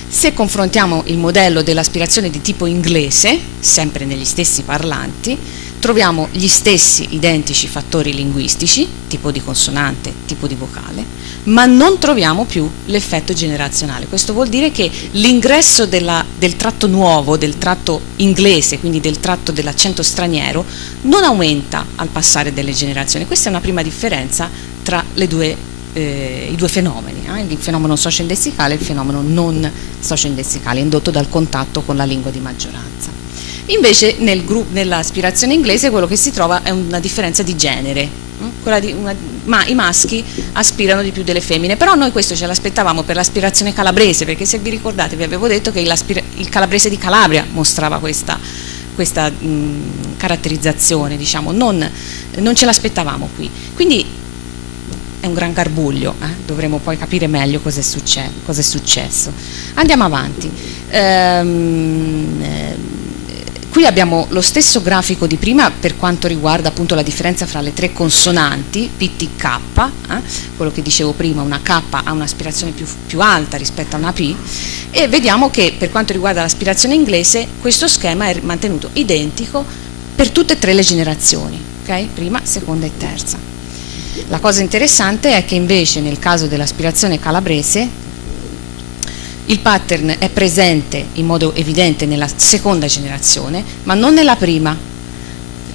Se confrontiamo il modello dell'aspirazione di tipo inglese, sempre negli stessi parlanti, troviamo gli stessi identici fattori linguistici, tipo di consonante, tipo di vocale, ma non troviamo più l'effetto generazionale. Questo vuol dire che l'ingresso del tratto nuovo, del tratto inglese, quindi del tratto dell'accento straniero, non aumenta al passare delle generazioni. Questa è una prima differenza tra i due fenomeni, il fenomeno socio-indessicale e il fenomeno non socio-indessicale, indotto dal contatto con la lingua di maggioranza. Invece nell'aspirazione inglese quello che si trova è una differenza di genere, ma i maschi aspirano di più delle femmine, però noi questo ce l'aspettavamo per l'aspirazione calabrese, perché se vi ricordate vi avevo detto che il calabrese di Calabria mostrava questa caratterizzazione, diciamo, non ce l'aspettavamo qui, quindi è un gran garbuglio, dovremo poi capire meglio cosa è successo. Andiamo avanti. Qui abbiamo lo stesso grafico di prima per quanto riguarda appunto la differenza fra le tre consonanti, PTK, quello che dicevo prima, una K ha un'aspirazione più alta rispetto a una P, e vediamo che per quanto riguarda l'aspirazione inglese questo schema è mantenuto identico per tutte e tre le generazioni, okay? Prima, seconda e terza. La cosa interessante è che invece nel caso dell'aspirazione calabrese il pattern è presente in modo evidente nella seconda generazione, ma non nella prima.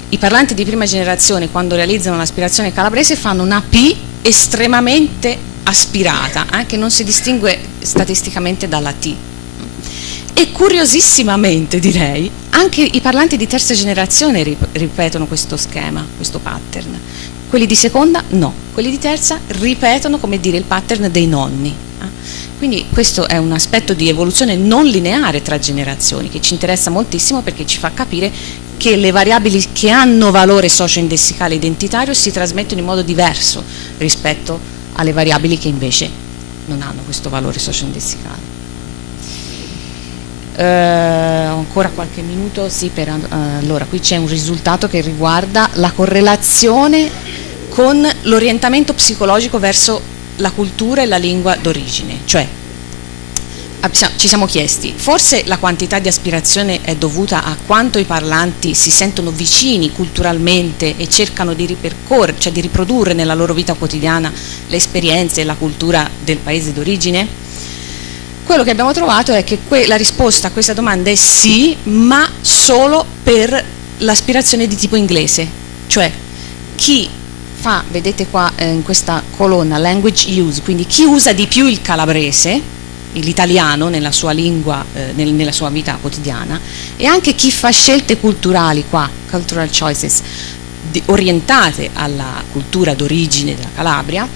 I parlanti di prima generazione, quando realizzano l'aspirazione calabrese, fanno una P estremamente aspirata, che non si distingue statisticamente dalla T. E curiosissimamente, direi, anche i parlanti di terza generazione ripetono questo schema, questo pattern. Quelli di seconda no, quelli di terza ripetono, come dire, il pattern dei nonni. Quindi questo è un aspetto di evoluzione non lineare tra generazioni che ci interessa moltissimo, perché ci fa capire che le variabili che hanno valore socio-indessicale identitario si trasmettono in modo diverso rispetto alle variabili che invece non hanno questo valore socio-indessicale. Ancora qualche minuto, sì, allora qui c'è un risultato che riguarda la correlazione con l'orientamento psicologico verso la cultura e la lingua d'origine, cioè ci siamo chiesti, forse la quantità di aspirazione è dovuta a quanto i parlanti si sentono vicini culturalmente e cercano di cioè di riprodurre nella loro vita quotidiana le esperienze e la cultura del paese d'origine? Quello che abbiamo trovato è che la risposta a questa domanda è sì, ma solo per l'aspirazione di tipo inglese, cioè chi fa, vedete qua in questa colonna, language use, quindi chi usa di più il calabrese, l'italiano nella sua lingua, nella sua vita quotidiana, e anche chi fa scelte culturali qua, cultural choices, orientate alla cultura d'origine della Calabria,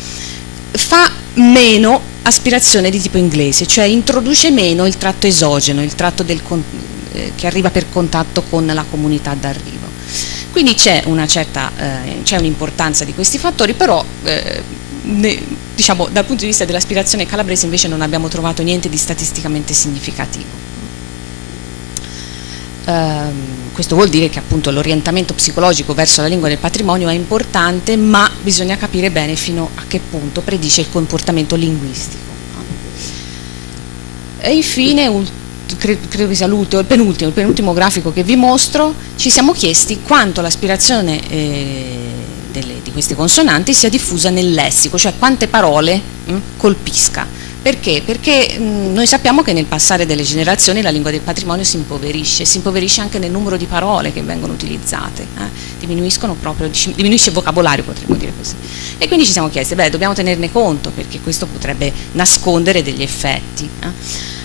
fa meno aspirazione di tipo inglese, cioè introduce meno il tratto esogeno, il tratto che arriva per contatto con la comunità d'arrivo. Quindi c'è un'importanza di questi fattori, però diciamo, dal punto di vista dell'aspirazione calabrese invece non abbiamo trovato niente di statisticamente significativo. Questo vuol dire che appunto l'orientamento psicologico verso la lingua del patrimonio è importante, ma bisogna capire bene fino a che punto predice il comportamento linguistico. E infine, credo che sia il penultimo grafico che vi mostro, ci siamo chiesti quanto l'aspirazione di queste consonanti sia diffusa nel lessico, cioè quante parole colpisca. Perché? Perché noi sappiamo che nel passare delle generazioni la lingua del patrimonio si impoverisce anche nel numero di parole che vengono utilizzate, diminuisce il vocabolario, potremmo dire così. E quindi ci siamo chiesti, dobbiamo tenerne conto, perché questo potrebbe nascondere degli effetti.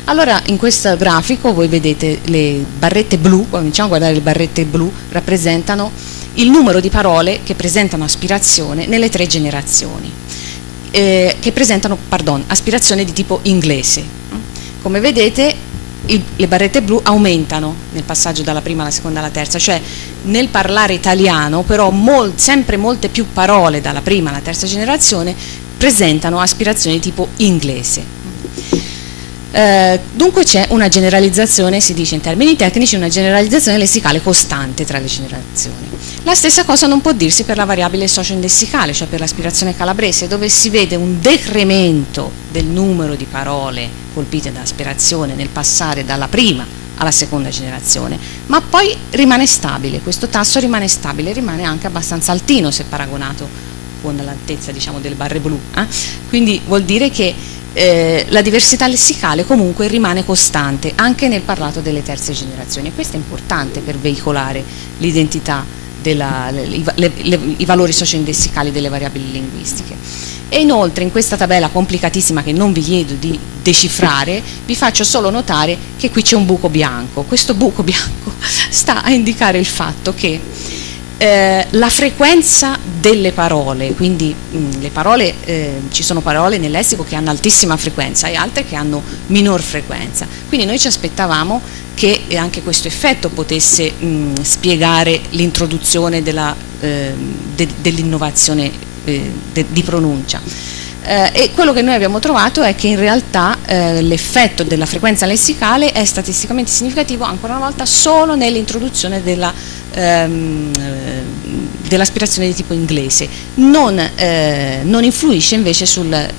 Allora in questo grafico voi vedete le barrette blu, cominciamo a guardare le barrette blu, rappresentano il numero di parole che presentano aspirazione nelle tre generazioni, che presentano, aspirazione di tipo inglese. Come vedete le barrette blu aumentano nel passaggio dalla prima alla seconda alla terza, cioè nel parlare italiano però sempre molte più parole dalla prima alla terza generazione presentano aspirazione di tipo inglese. Dunque c'è una generalizzazione, si dice in termini tecnici, una generalizzazione lessicale costante tra le generazioni. La stessa cosa non può dirsi per la variabile socio-indessicale, cioè per l'aspirazione calabrese, dove si vede un decremento del numero di parole colpite da aspirazione nel passare dalla prima alla seconda generazione, ma poi rimane stabile, questo tasso rimane stabile, rimane anche abbastanza altino se paragonato con l'altezza, diciamo, delle barre blu, quindi vuol dire che la diversità lessicale comunque rimane costante anche nel parlato delle terze generazioni, e questo è importante per veicolare l'identità i valori socio-indessicali delle variabili linguistiche. E inoltre in questa tabella complicatissima, che non vi chiedo di decifrare, vi faccio solo notare che qui c'è un buco bianco. Questo buco bianco sta a indicare il fatto che la frequenza delle parole, quindi le parole, ci sono parole nel lessico che hanno altissima frequenza e altre che hanno minor frequenza, quindi noi ci aspettavamo che anche questo effetto potesse spiegare l'introduzione dell'innovazione di pronuncia. E quello che noi abbiamo trovato è che in realtà l'effetto della frequenza lessicale è statisticamente significativo ancora una volta solo nell'introduzione dell'aspirazione di tipo inglese, non influisce invece sul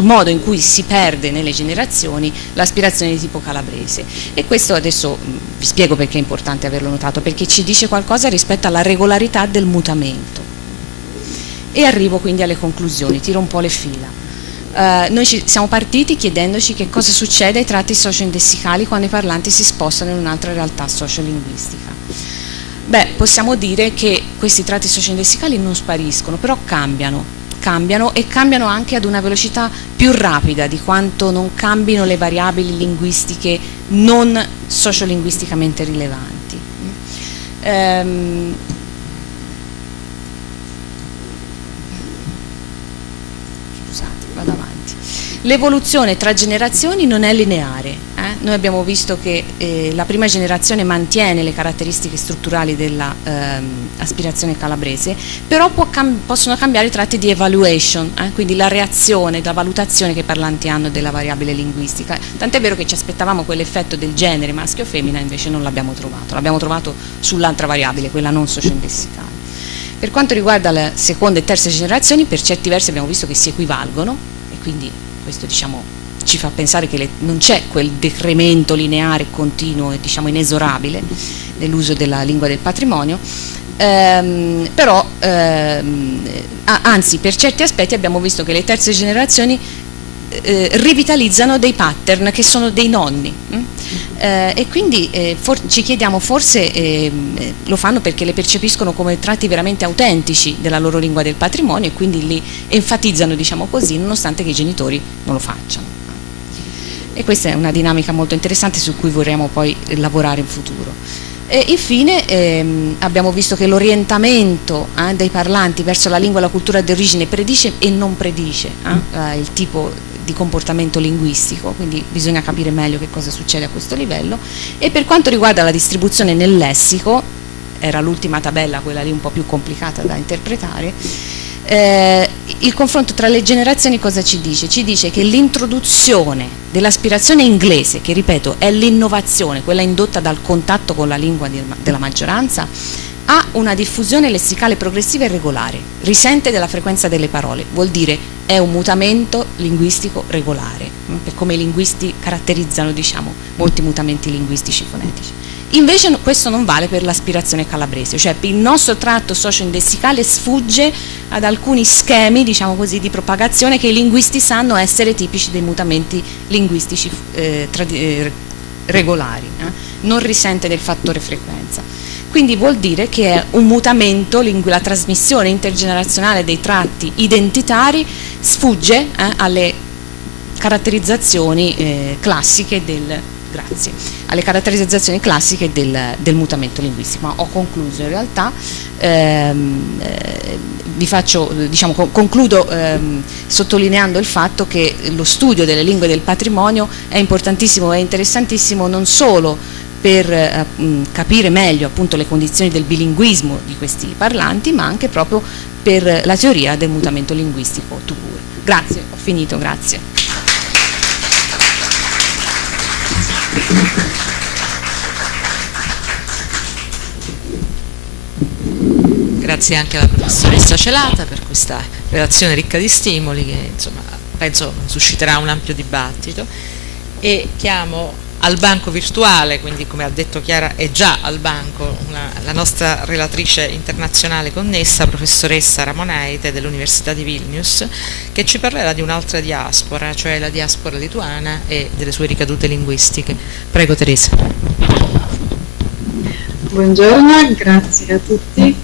modo in cui si perde nelle generazioni l'aspirazione di tipo calabrese. E questo adesso vi spiego perché è importante averlo notato, perché ci dice qualcosa rispetto alla regolarità del mutamento. E arrivo quindi alle conclusioni, tiro un po' le fila. Noi siamo partiti chiedendoci che cosa succede ai tratti socio-indessicali quando i parlanti si spostano in un'altra realtà sociolinguistica. Beh, possiamo dire che questi tratti socio-indessicali non spariscono, però cambiano e cambiano anche ad una velocità più rapida di quanto non cambino le variabili linguistiche non sociolinguisticamente rilevanti. Vado avanti. L'evoluzione tra generazioni non è lineare. Noi abbiamo visto che la prima generazione mantiene le caratteristiche strutturali dell'aspirazione calabrese, però possono cambiare i tratti di evaluation, quindi la reazione, la valutazione che i parlanti hanno della variabile linguistica. Tant'è vero che ci aspettavamo quell'effetto del genere maschio o femmina, invece non l'abbiamo trovato. L'abbiamo trovato sull'altra variabile, quella non socio-indessicale. Per quanto riguarda le seconda e terza generazioni, per certi versi abbiamo visto che si equivalgono, e quindi questo ci fa pensare che non c'è quel decremento lineare continuo e inesorabile nell'uso della lingua del patrimonio, però anzi per certi aspetti abbiamo visto che le terze generazioni rivitalizzano dei pattern che sono dei nonni. E quindi ci chiediamo, forse lo fanno perché le percepiscono come tratti veramente autentici della loro lingua del patrimonio e quindi li enfatizzano, così, nonostante che i genitori non lo facciano. E questa è una dinamica molto interessante su cui vorremmo poi lavorare in futuro. E infine abbiamo visto che l'orientamento dei parlanti verso la lingua e la cultura di origine predice e non predice il tipo di comportamento linguistico, quindi bisogna capire meglio che cosa succede a questo livello. E per quanto riguarda la distribuzione nel lessico, era l'ultima tabella, quella lì un po' più complicata da interpretare, il confronto tra le generazioni cosa ci dice? Ci dice che l'introduzione dell'aspirazione inglese, che ripeto è l'innovazione, quella indotta dal contatto con la lingua della maggioranza, ha una diffusione lessicale progressiva e regolare, risente della frequenza delle parole, vuol dire è un mutamento linguistico regolare, per come i linguisti caratterizzano molti mutamenti linguistici fonetici. Invece questo non vale per l'aspirazione calabrese, cioè il nostro tratto socio-indessicale sfugge ad alcuni schemi, di propagazione che i linguisti sanno essere tipici dei mutamenti linguistici regolari, non risente del fattore frequenza. Quindi vuol dire che è un mutamento, la trasmissione intergenerazionale dei tratti identitari sfugge alle caratterizzazioni classiche alle caratterizzazioni classiche del mutamento linguistico. Ma ho concluso in realtà, concludo sottolineando il fatto che lo studio delle lingue del patrimonio è importantissimo e interessantissimo non solo per capire meglio appunto le condizioni del bilinguismo di questi parlanti, ma anche proprio per la teoria del mutamento linguistico tout court. Grazie, ho finito, grazie. Grazie anche alla professoressa Celata per questa relazione ricca di stimoli che penso susciterà un ampio dibattito, e chiamo al banco virtuale, quindi come ha detto Chiara è già al banco la nostra relatrice internazionale connessa, professoressa Ramoneite dell'Università di Vilnius, che ci parlerà di un'altra diaspora, cioè la diaspora lituana e delle sue ricadute linguistiche. Prego Teresa. Buongiorno, grazie a tutti.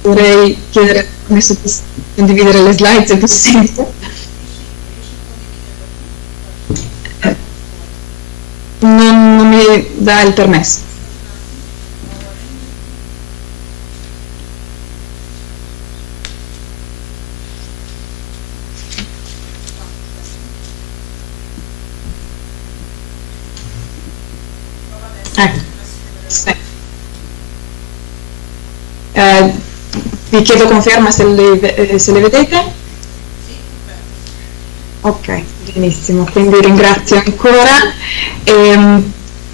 Vorrei chiedere come si può condividere le slide se possibile. Non mi dà il permesso. Ecco. Sì. Vi chiedo conferma se le vedete? Ok, benissimo, quindi ringrazio ancora e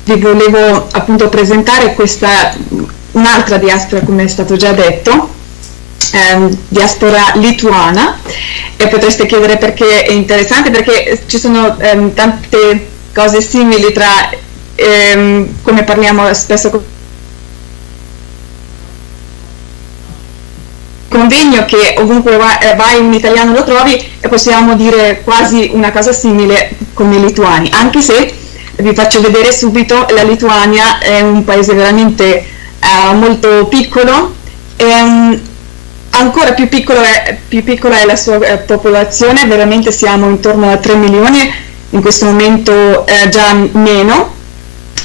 vi volevo appunto presentare un'altra diaspora, come è stato già detto, diaspora lituana, e potreste chiedere perché è interessante, perché ci sono tante cose simili tra come parliamo spesso convegno, che ovunque vai un italiano lo trovi, e possiamo dire quasi una cosa simile come i lituani, anche se vi faccio vedere subito la Lituania è un paese veramente molto piccolo, ancora più piccola è la sua popolazione, veramente siamo intorno a 3 milioni, in questo momento già meno.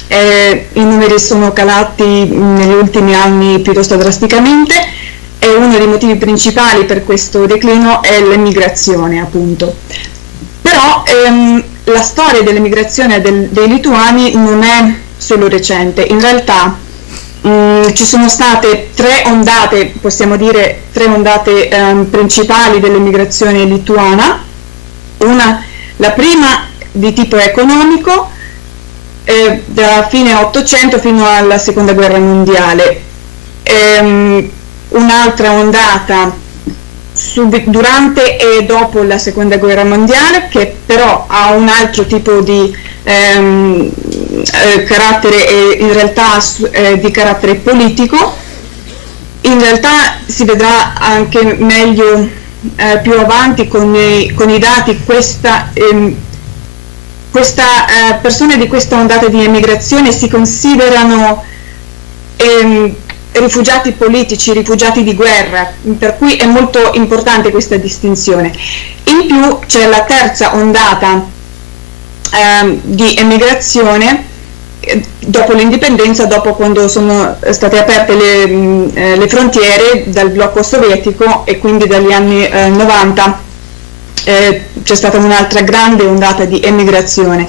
I numeri sono calati negli ultimi anni piuttosto drasticamente, e uno dei motivi principali per questo declino è l'emigrazione, appunto. Però la storia dell'emigrazione dei lituani non è solo recente, in realtà ci sono state tre ondate, possiamo dire tre ondate principali dell'emigrazione lituana. La prima di tipo economico, da fine 800 fino alla seconda guerra mondiale, un'altra ondata durante e dopo la seconda guerra mondiale, che però ha un altro tipo di carattere, e in realtà di carattere politico. In realtà si vedrà anche meglio più avanti con i dati. Persone di questa ondata di emigrazione si considerano rifugiati politici, rifugiati di guerra, per cui è molto importante questa distinzione. In più c'è la terza ondata di emigrazione dopo l'indipendenza, dopo quando sono state aperte le frontiere dal blocco sovietico, e quindi dagli anni 90 c'è stata un'altra grande ondata di emigrazione,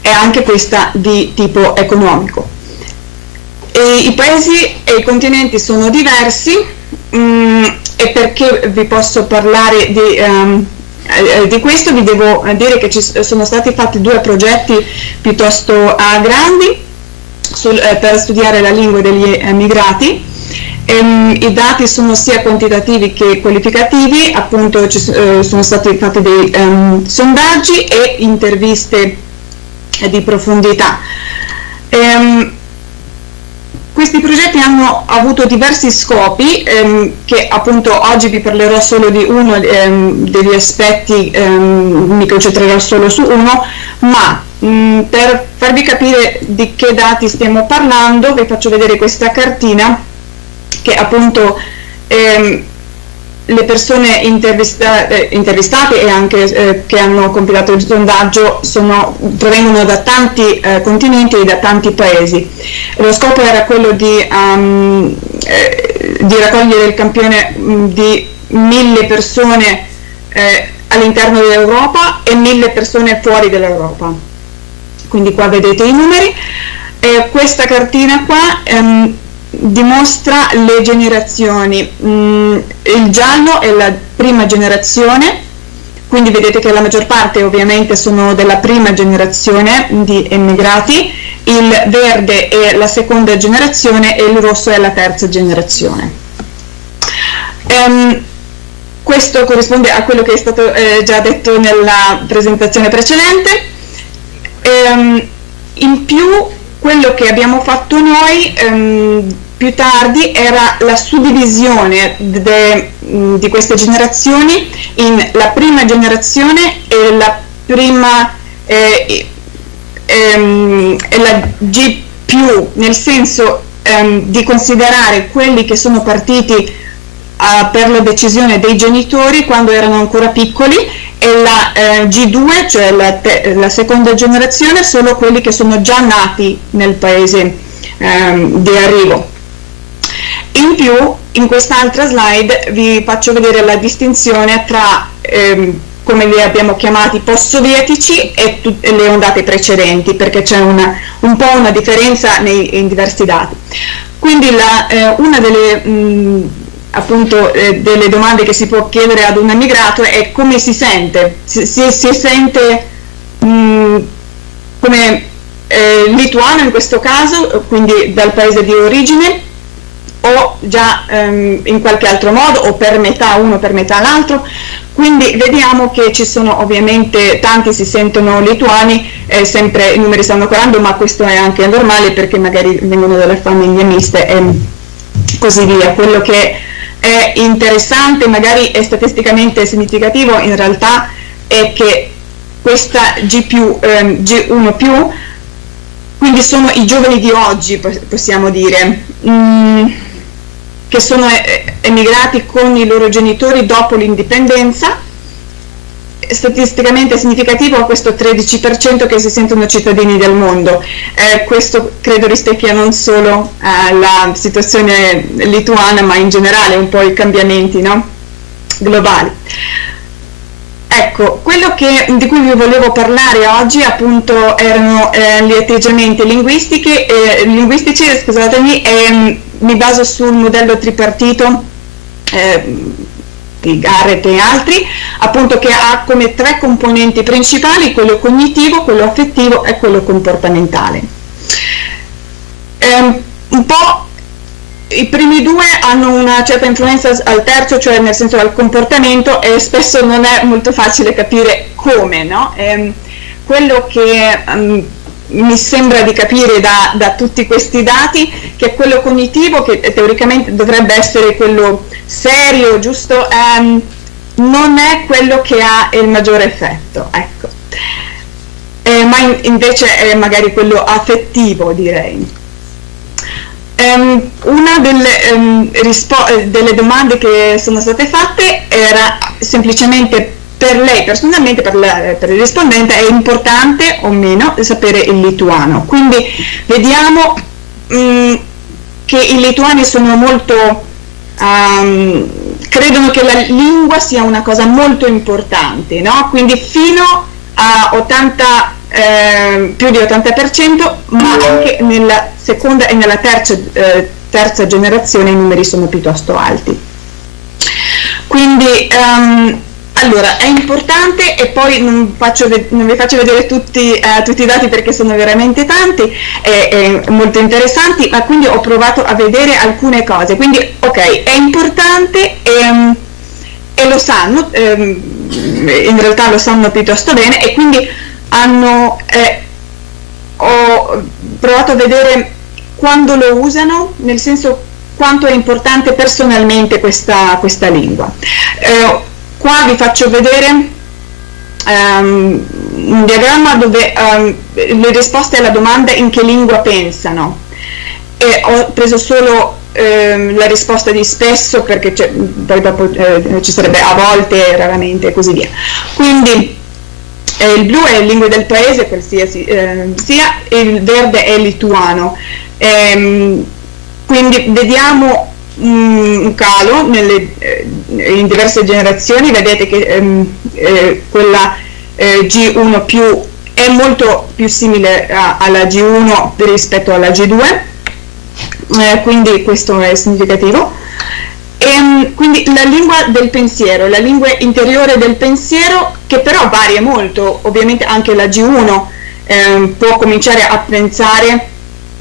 e anche questa di tipo economico. I paesi e i continenti sono diversi, e perché vi posso parlare di questo vi devo dire che sono stati fatti due progetti piuttosto grandi per studiare la lingua degli emigrati. I dati sono sia quantitativi che qualificativi, appunto sono stati fatti dei sondaggi e interviste di profondità. Questi progetti hanno avuto diversi scopi, che appunto oggi vi parlerò solo di uno degli aspetti, mi concentrerò solo su uno, ma per farvi capire di che dati stiamo parlando vi faccio vedere questa cartina, che appunto le persone intervistate e anche che hanno compilato il sondaggio provengono da tanti continenti e da tanti paesi. Lo scopo era quello di raccogliere il campione di 1000 persone all'interno dell'Europa e 1000 persone fuori dell'Europa. Quindi qua vedete i numeri. Questa cartina qua dimostra le generazioni. Il giallo è la prima generazione, quindi vedete che la maggior parte ovviamente sono della prima generazione di emigrati, il verde è la seconda generazione e il rosso è la terza generazione. Questo corrisponde a quello che è stato già detto nella presentazione precedente. In più, quello che abbiamo fatto noi più tardi era la suddivisione di queste generazioni in la prima generazione e la G+, più, nel senso di considerare quelli che sono partiti per la decisione dei genitori quando erano ancora piccoli, e la G2, cioè la seconda generazione, solo quelli che sono già nati nel paese di arrivo. In più, in quest'altra slide vi faccio vedere la distinzione tra come li abbiamo chiamati post-sovietici e le ondate precedenti, perché c'è un po' una differenza in diversi dati. Quindi una delle delle domande che si può chiedere ad un emigrato è come si sente. Si sente come lituano in questo caso, quindi dal paese di origine, o già in qualche altro modo, o per metà uno, per metà l'altro. Quindi vediamo che ci sono ovviamente tanti si sentono lituani, sempre i numeri stanno calando, ma questo è anche normale perché magari vengono dalle famiglie miste e così via. Quello che è interessante, magari è statisticamente significativo, in realtà è che questa G1+, quindi sono i giovani di oggi, possiamo dire, che sono emigrati con i loro genitori dopo l'indipendenza. Statisticamente significativo questo 13% che si sentono cittadini del mondo. Questo credo rispecchia non solo la situazione lituana, ma in generale un po' i cambiamenti, no? Globali. Ecco, quello di cui vi volevo parlare oggi appunto erano gli atteggiamenti linguistici, scusatemi, e mi baso sul modello tripartito di Garrett e altri, appunto, che ha come 3 componenti principali: quello cognitivo, quello affettivo e quello comportamentale. Un po' i primi 2 hanno una certa influenza al terzo, cioè nel senso al comportamento, e spesso non è molto facile capire come, no? Quello che mi sembra di capire da tutti questi dati, che quello cognitivo, che teoricamente dovrebbe essere quello serio, giusto, non è quello che ha il maggiore effetto, ecco. Ma invece è magari quello affettivo, direi. Una delle domande che sono state fatte era semplicemente: per lei personalmente, per il rispondente, è importante o meno sapere il lituano? Quindi vediamo che i lituani sono molto credono che la lingua sia una cosa molto importante, no? Quindi fino a più di 80%, ma anche nella seconda e nella terza generazione i numeri sono piuttosto alti. Quindi allora è importante, e poi non vi faccio vedere tutti i dati perché sono veramente tanti e molto interessanti, ma quindi ho provato a vedere alcune cose. Quindi ok, è importante e lo sanno, in realtà lo sanno piuttosto bene, e quindi ho provato a vedere quando lo usano, nel senso quanto è importante personalmente questa lingua. Qua vi faccio vedere un diagramma dove le risposte alla domanda in che lingua pensano, e ho preso solo la risposta di spesso, perché poi dopo ci sarebbe a volte, raramente e così via. Quindi il blu è lingue del paese, qualsiasi sia, il verde è lituano. Quindi vediamo un calo in diverse generazioni. Vedete che quella G1+ è molto più simile alla G1 rispetto alla G2, quindi questo è significativo. Quindi la lingua del pensiero, la lingua interiore del pensiero, che però varia molto. Ovviamente anche la G1 può cominciare a pensare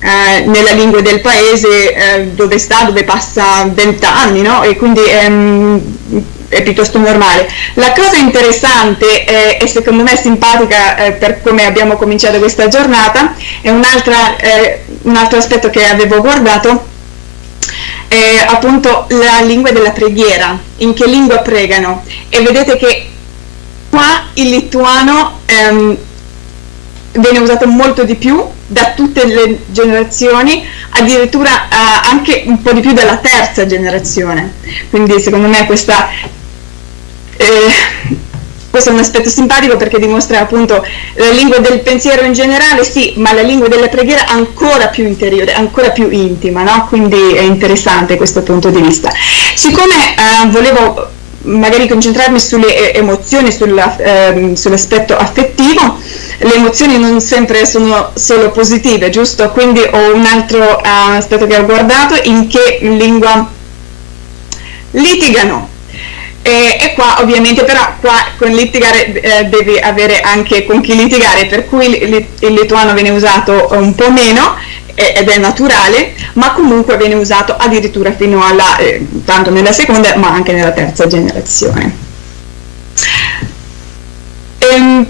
nella lingua del paese dove passa 20 anni, no? E quindi è piuttosto normale. La cosa interessante e secondo me simpatica per come abbiamo cominciato questa giornata è un altro aspetto che avevo guardato, è appunto la lingua della preghiera, in che lingua pregano, e vedete che qua il lituano viene usato molto di più da tutte le generazioni, addirittura anche un po' di più dalla terza generazione. Quindi secondo me questo è un aspetto simpatico, perché dimostra appunto la lingua del pensiero in generale, sì, ma la lingua della preghiera ancora più interiore, ancora più intima, no? Quindi è interessante questo punto di vista. Siccome volevo magari concentrarmi sulle emozioni, sull'aspetto affettivo, le emozioni non sempre sono solo positive, giusto? Quindi ho un altro aspetto che ho guardato: in che lingua litigano. E qua ovviamente, però qua con litigare devi avere anche con chi litigare, per cui il lituano viene usato un po' meno, ed è naturale, ma comunque viene usato addirittura fino alla tanto nella seconda ma anche nella terza generazione.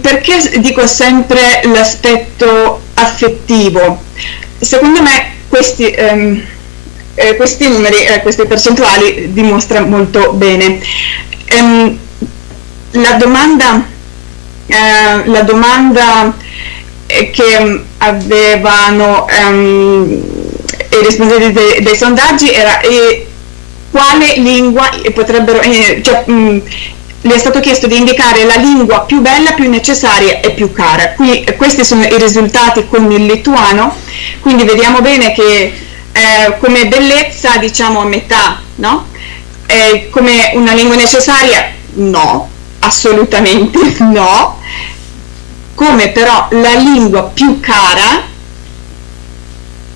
Perché dico sempre l'aspetto affettivo? Secondo me questi numeri, queste percentuali dimostrano molto bene. La domanda che avevano i rispondenti dei sondaggi era quale lingua potrebbero, le è stato chiesto di indicare la lingua più bella, più necessaria e più cara. Qui, questi sono i risultati con il lituano, quindi vediamo bene che come bellezza diciamo a metà, no? Come una lingua necessaria no, assolutamente no. Come però la lingua più cara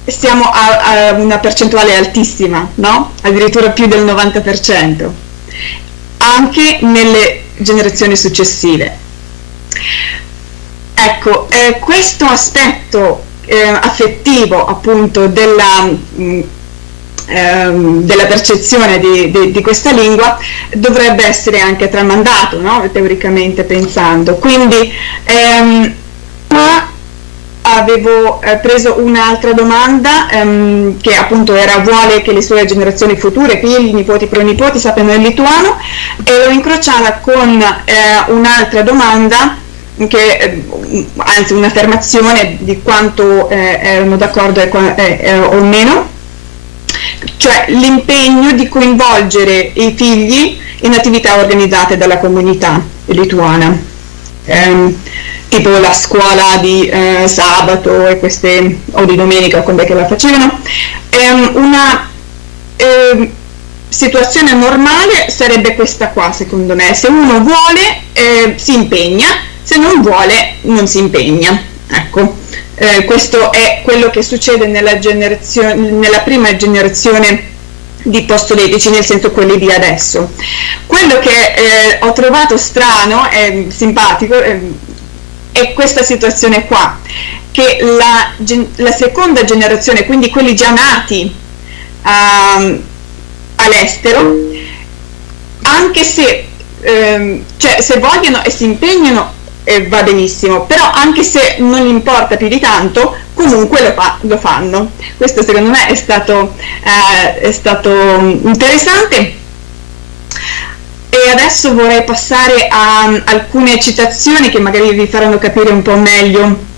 siamo a una percentuale altissima, no? Addirittura più del 90%, anche nelle generazioni successive. Ecco, questo aspetto affettivo appunto della percezione di questa lingua dovrebbe essere anche tramandato, no? Teoricamente pensando. Quindi qua avevo preso un'altra domanda che appunto era: vuole che le sue generazioni future, figli, nipoti, pronipoti sappiano il lituano, e l'ho incrociata con un'altra domanda anzi un'affermazione di quanto erano d'accordo o meno, cioè l'impegno di coinvolgere i figli in attività organizzate dalla comunità lituana, tipo la scuola di sabato o di domenica, quando è che la facevano. Una situazione normale sarebbe questa qua, secondo me: se uno vuole si impegna, se non vuole non si impegna. Ecco, questo è quello che succede nella prima generazione di postsovietici, nel senso quelli di adesso. Quello che ho trovato strano e simpatico è questa situazione qua, che la seconda generazione, quindi quelli già nati all'estero, anche se se vogliono e si impegnano va benissimo, però anche se non gli importa più di tanto, comunque lo fanno. Questo secondo me è stato interessante. E adesso vorrei passare a alcune citazioni che magari vi faranno capire un po' meglio,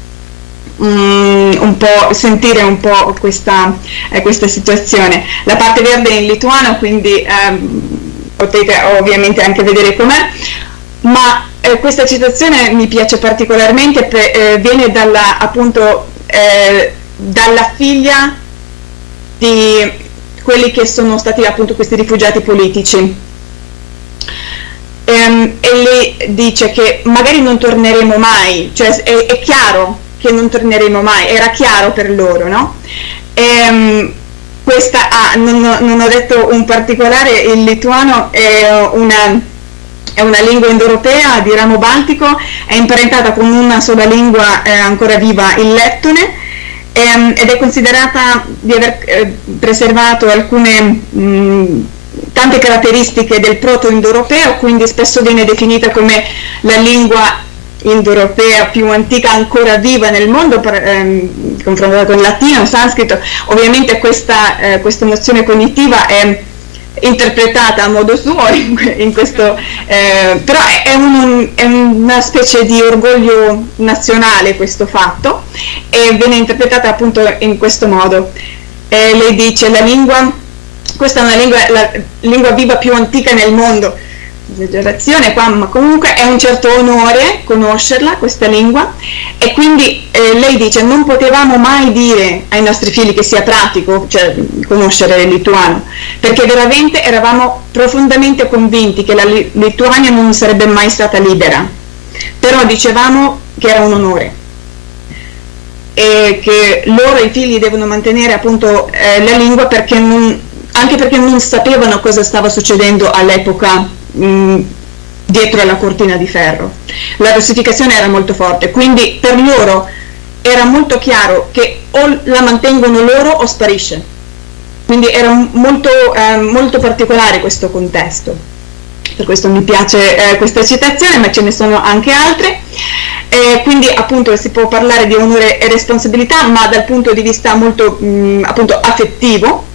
sentire un po' questa situazione. La parte verde è in lituano, quindi potete ovviamente anche vedere com'è, ma questa citazione mi piace particolarmente, viene dalla figlia di quelli che sono stati appunto questi rifugiati politici, e lei dice che magari non torneremo mai, cioè è chiaro che non torneremo mai, era chiaro per loro, no? Non ho detto un particolare: il lituano è una lingua indoeuropea di ramo baltico, è imparentata con una sola lingua ancora viva, il lettone, ed è considerata di aver preservato tante caratteristiche del proto-indoeuropeo, quindi spesso viene definita come la lingua indoeuropea più antica ancora viva nel mondo, confrontata con il latino, il sanscrito. Ovviamente questa nozione cognitiva è interpretata a modo suo in questo, però è una specie di orgoglio nazionale questo fatto, e viene interpretata appunto in questo modo. Lei dice: questa è la lingua viva più antica nel mondo, esagerazione qua, ma comunque è un certo onore conoscerla, questa lingua, e quindi lei dice: non potevamo mai dire ai nostri figli che sia pratico, cioè conoscere il lituano, perché veramente eravamo profondamente convinti che la Lituania non sarebbe mai stata libera, però dicevamo che era un onore e che loro, i figli, devono mantenere appunto la lingua, anche perché non sapevano cosa stava succedendo all'epoca dietro alla cortina di ferro. La russificazione era molto forte, quindi per loro era molto chiaro che o la mantengono loro o sparisce, quindi era molto particolare questo contesto. Per questo mi piace questa citazione, ma ce ne sono anche altre. Quindi appunto si può parlare di onore e responsabilità, ma dal punto di vista molto appunto affettivo.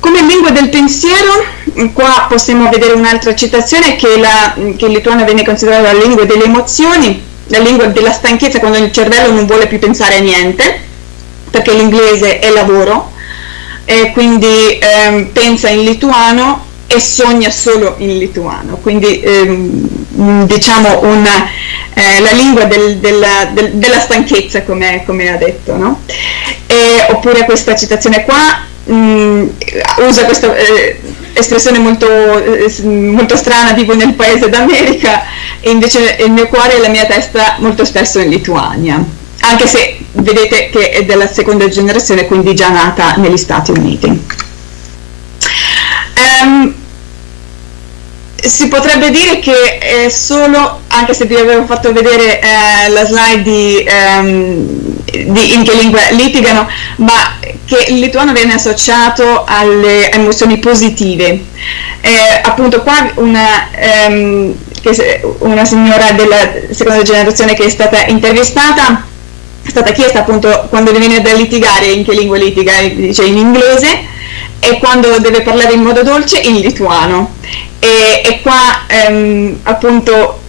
Come lingua del pensiero, qua possiamo vedere un'altra citazione, che il lituano viene considerato la lingua delle emozioni, la lingua della stanchezza, quando il cervello non vuole più pensare a niente, perché l'inglese è lavoro, e quindi pensa in lituano e sogna solo in lituano, quindi diciamo la lingua della stanchezza, come ha detto, no? Oppure questa citazione qua usa questa espressione molto strana: vivo nel paese d'America e invece il mio cuore e la mia testa molto spesso in Lituania, anche se vedete che è della seconda generazione, quindi già nata negli Stati Uniti. Si potrebbe dire che è solo, anche se vi avevo fatto vedere la slide di in che lingua litigano, ma che il lituano viene associato alle emozioni positive. Appunto qua una signora della seconda generazione che è stata intervistata, è stata chiesta appunto quando viene da litigare in che lingua litiga, dice in inglese, e quando deve parlare in modo dolce in lituano. E qua appunto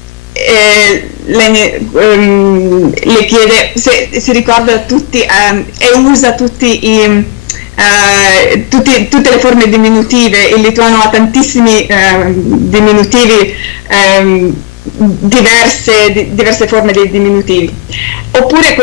le chiede se si ricorda tutti e usa tutte le forme diminutive. Il lituano ha tantissimi diminutivi, diverse forme di diminutivi. Oppure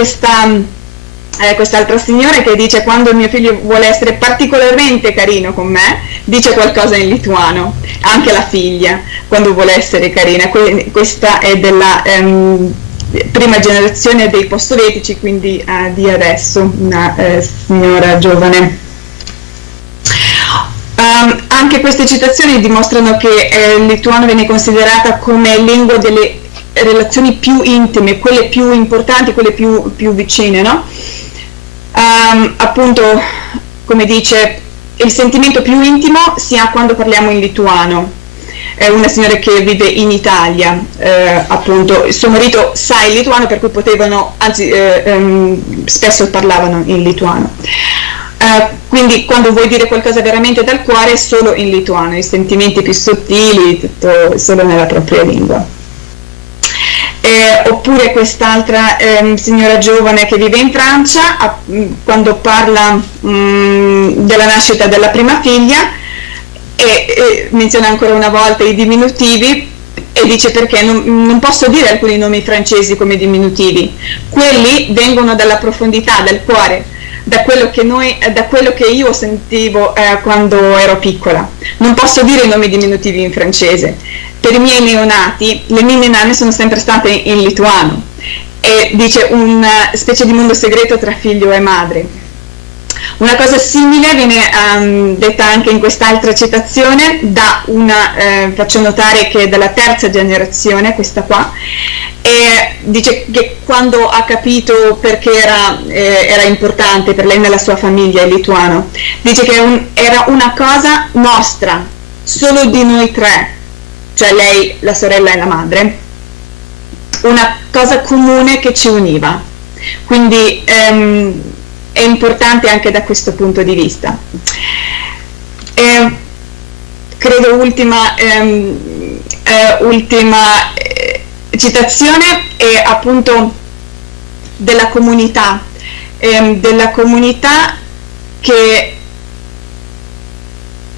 quest'altra signora che dice: quando mio figlio vuole essere particolarmente carino con me, dice qualcosa in lituano, anche la figlia quando vuole essere carina. Questa è della prima generazione dei post-sovietici, quindi di adesso, una signora giovane. Anche queste citazioni dimostrano che il lituano viene considerata come lingua delle relazioni più intime, quelle più importanti, quelle più vicine, no? Appunto, come dice, il sentimento più intimo si ha quando parliamo in lituano. È una signora che vive in Italia, appunto, il suo marito sa il lituano, per cui potevano, anzi spesso parlavano in lituano. Quindi quando vuoi dire qualcosa veramente dal cuore, solo in lituano, i sentimenti più sottili, tutto solo nella propria lingua. Oppure quest'altra signora giovane che vive in Francia, quando parla della nascita della prima figlia, e menziona ancora una volta i diminutivi e dice: perché non posso dire alcuni nomi francesi come diminutivi, quelli vengono dalla profondità del cuore, da quello che io sentivo quando ero piccola. Non posso dire i nomi diminutivi in francese. Per i miei neonati, le mie nane sono sempre state in lituano, e dice una specie di mondo segreto tra figlio e madre. Una cosa simile viene detta anche in quest'altra citazione da faccio notare che è della terza generazione, questa qua, e dice che quando ha capito perché era importante per lei nella sua famiglia il lituano, dice che era una cosa nostra, solo di noi tre, cioè lei, la sorella e la madre, una cosa comune che ci univa. Quindi è importante anche da questo punto di vista. credo ultima citazione è appunto della comunità che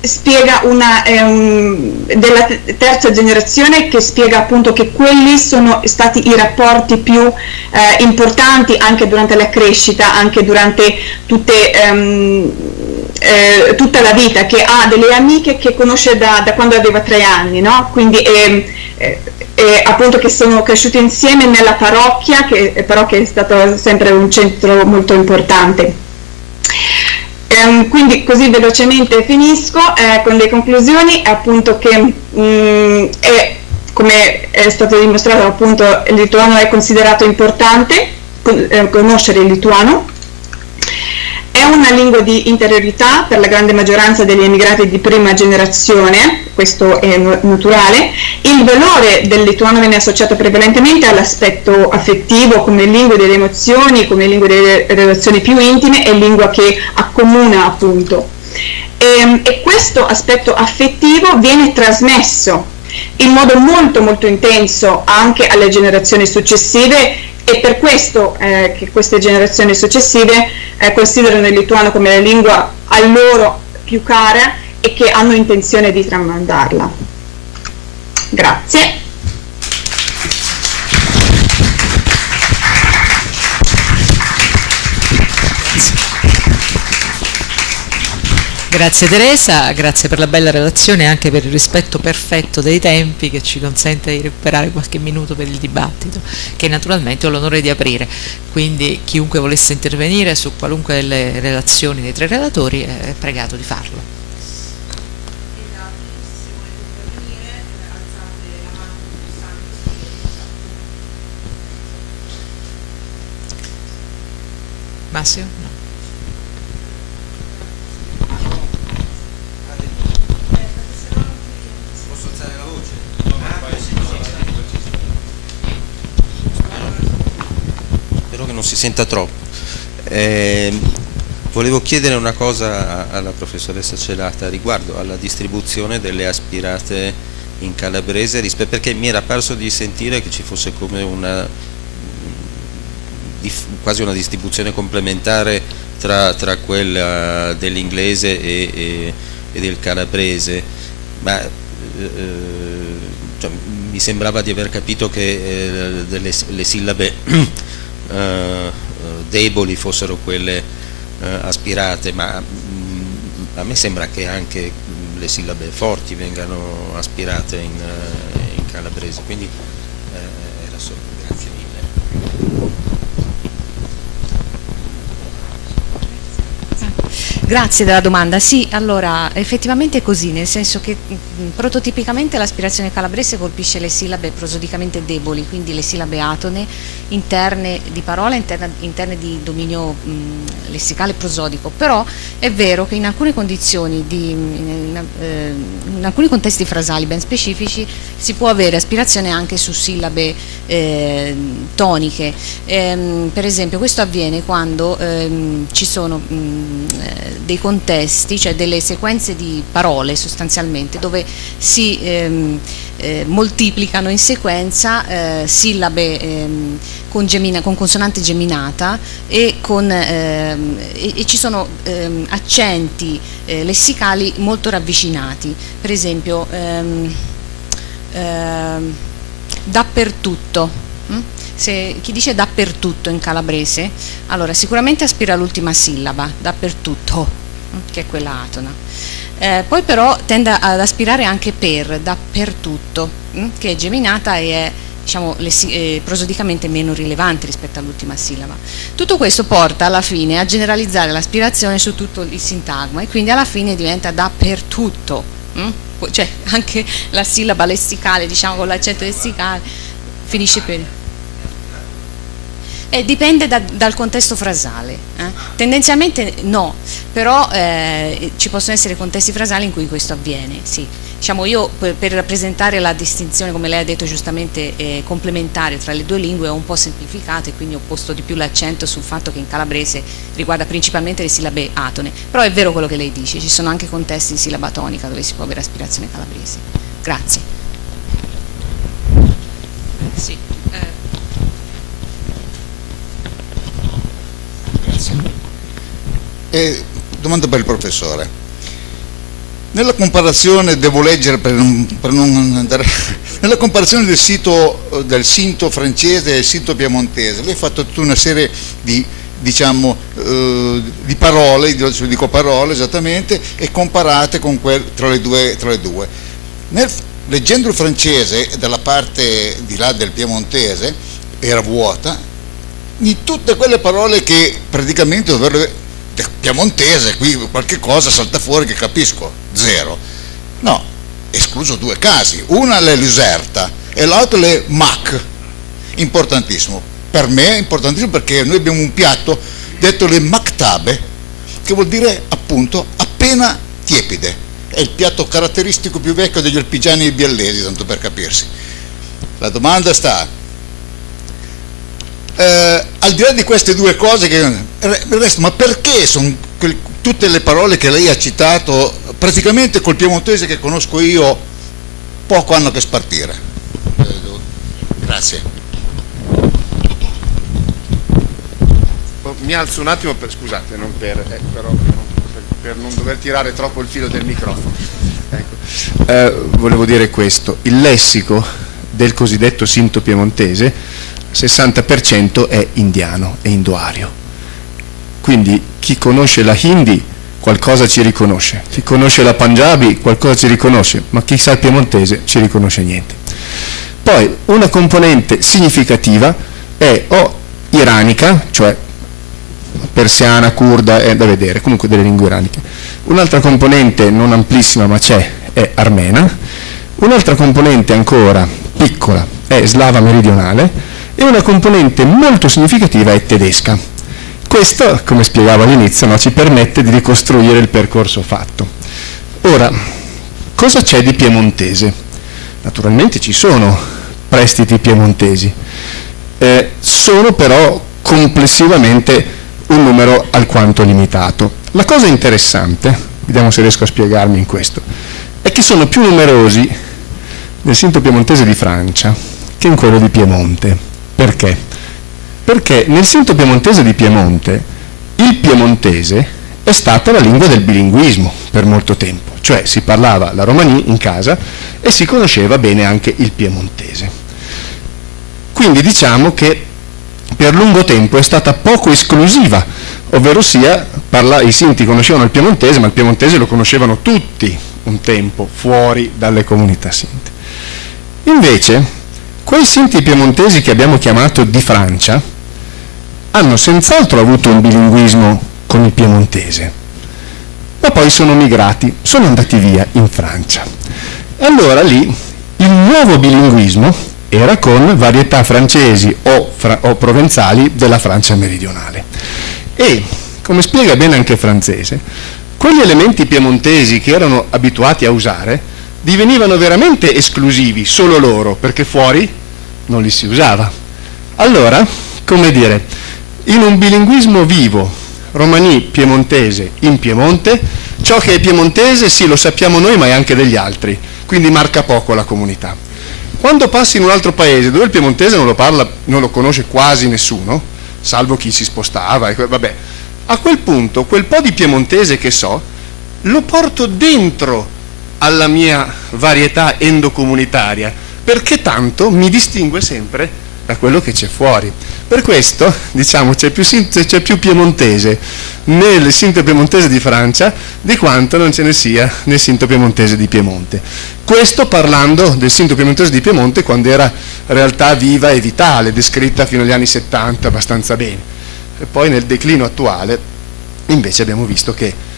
spiega della terza generazione, che spiega appunto che quelli sono stati i rapporti più importanti anche durante la crescita, anche durante tutta la vita, che ha delle amiche che conosce da quando aveva 3 anni, no? Quindi appunto che sono cresciuti insieme nella parrocchia, che è stato sempre un centro molto importante. Quindi così velocemente finisco con le conclusioni, appunto che come è stato dimostrato, appunto il lituano è considerato importante, conoscere il lituano. È una lingua di interiorità per la grande maggioranza degli emigrati di prima generazione, questo è naturale. Il valore del lituano viene associato prevalentemente all'aspetto affettivo, come lingua delle emozioni, come lingua delle relazioni più intime, è lingua che accomuna appunto. E questo aspetto affettivo viene trasmesso in modo molto molto intenso anche alle generazioni successive, e per questo che queste generazioni successive considerano il lituano come la lingua a loro più cara e che hanno intenzione di tramandarla. Grazie. Grazie Teresa, grazie per la bella relazione e anche per il rispetto perfetto dei tempi che ci consente di recuperare qualche minuto per il dibattito, che naturalmente ho l'onore di aprire. Quindi chiunque volesse intervenire su qualunque delle relazioni dei 3 relatori è pregato di farlo. Massimo? No. Non si senta troppo. Volevo chiedere una cosa alla professoressa Celata riguardo alla distribuzione delle aspirate in calabrese, perché mi era parso di sentire che ci fosse come quasi una distribuzione complementare tra quella dell'inglese e del calabrese, ma cioè, mi sembrava di aver capito che le sillabe deboli fossero quelle aspirate, ma a me sembra che anche le sillabe forti vengano aspirate in calabrese, quindi era solo. Grazie mille. Grazie della domanda. Sì, allora effettivamente è così, nel senso che prototipicamente l'aspirazione calabrese colpisce le sillabe prosodicamente deboli, quindi le sillabe atone, interne di parola, interne di dominio lessicale prosodico, però è vero che in alcune condizioni, in alcuni contesti frasali ben specifici, si può avere aspirazione anche su sillabe toniche. Per esempio questo avviene quando ci sono dei contesti, cioè delle sequenze di parole sostanzialmente, dove si moltiplicano in sequenza sillabe con consonante geminata e ci sono accenti lessicali molto ravvicinati. Per esempio dappertutto. Chi dice dappertutto in calabrese, allora sicuramente aspira l'ultima sillaba, dappertutto, che è quella atona. Poi però tende ad aspirare anche per, dappertutto, che è geminata e è, diciamo, prosodicamente meno rilevante rispetto all'ultima sillaba. Tutto questo porta alla fine a generalizzare l'aspirazione su tutto il sintagma e quindi alla fine diventa dappertutto, cioè anche la sillaba lessicale, diciamo con l'accento lessicale, finisce per... Dipende dal contesto frasale. Tendenzialmente no, però ci possono essere contesti frasali in cui questo avviene, sì. Diciamo, io per rappresentare la distinzione, come lei ha detto giustamente, complementare tra le due lingue, ho un po' semplificato e quindi ho posto di più l'accento sul fatto che in calabrese riguarda principalmente le sillabe atone, però è vero quello che lei dice, ci sono anche contesti in sillaba tonica dove si può avere aspirazione calabrese. Grazie. Sì. Grazie. Domanda per il professore. Nella comparazione, devo leggere per non andare, nella comparazione del sinto francese e il sinto piemontese, lei ha fatto tutta una serie di, diciamo, di parole, dico parole esattamente, e comparate con tra le due. Leggendo il francese dalla parte di là del piemontese era vuota di tutte quelle parole che praticamente dovrebbero piemontese, qui qualche cosa salta fuori che capisco, zero. No, escluso due casi, una è l'userta e l'altro è mac, importantissimo. Per me è importantissimo perché noi abbiamo un piatto detto le maktabe, che vuol dire appunto appena tiepide, è il piatto caratteristico più vecchio degli arpigiani e biellesi, tanto per capirsi. La domanda sta, al di là di queste due cose che resto, ma perché sono tutte le parole che lei ha citato praticamente col piemontese che conosco io poco hanno che spartire? Grazie. Mi alzo un attimo scusate, però per non dover tirare troppo il filo del microfono. Ecco. Volevo dire questo, il lessico del cosiddetto sinto piemontese 60% è indiano, è indoario. Quindi chi conosce la Hindi qualcosa ci riconosce, chi conosce la Punjabi qualcosa ci riconosce, ma chi sa il piemontese ci riconosce niente. Poi una componente significativa è o iranica, cioè persiana, curda, è da vedere, comunque delle lingue iraniche. Un'altra componente non amplissima ma c'è, è armena. Un'altra componente ancora piccola è slava meridionale. E una componente molto significativa è tedesca. Questo, come spiegavo all'inizio, ci permette di ricostruire il percorso fatto. Ora, cosa c'è di piemontese? Naturalmente ci sono prestiti piemontesi, sono però complessivamente un numero alquanto limitato. La cosa interessante, vediamo se riesco a spiegarmi in questo, è che sono più numerosi nel sinto piemontese di Francia che in quello di Piemonte. Perché? Perché nel sinto piemontese di Piemonte il piemontese è stata la lingua del bilinguismo per molto tempo, cioè si parlava la romani in casa e si conosceva bene anche il piemontese. Quindi diciamo che per lungo tempo è stata poco esclusiva, ovvero sia i sinti conoscevano il piemontese, ma il piemontese lo conoscevano tutti un tempo fuori dalle comunità sinte. Invece quei sinti piemontesi che abbiamo chiamato di Francia hanno senz'altro avuto un bilinguismo con il piemontese, ma poi sono migrati, sono andati via in Francia. E allora lì il nuovo bilinguismo era con varietà francesi o provenzali della Francia meridionale. E, come spiega bene anche Francese, quegli elementi piemontesi che erano abituati a usare divenivano veramente esclusivi, solo loro, perché fuori non li si usava. Allora, come dire, in un bilinguismo vivo, romani-piemontese in Piemonte, ciò che è piemontese sì lo sappiamo noi, ma è anche degli altri, quindi marca poco la comunità. Quando passi in un altro paese dove il piemontese non lo conosce quasi nessuno, salvo chi si spostava, vabbè, a quel punto quel po' di piemontese che so lo porto dentro alla mia varietà endocomunitaria, perché tanto mi distingue sempre da quello che c'è fuori. Per questo, diciamo, c'è più piemontese nel sinto piemontese di Francia di quanto non ce ne sia nel sinto piemontese di Piemonte. Questo parlando del sinto piemontese di Piemonte quando era realtà viva e vitale, descritta fino agli anni 70 abbastanza bene. E poi nel declino attuale invece abbiamo visto che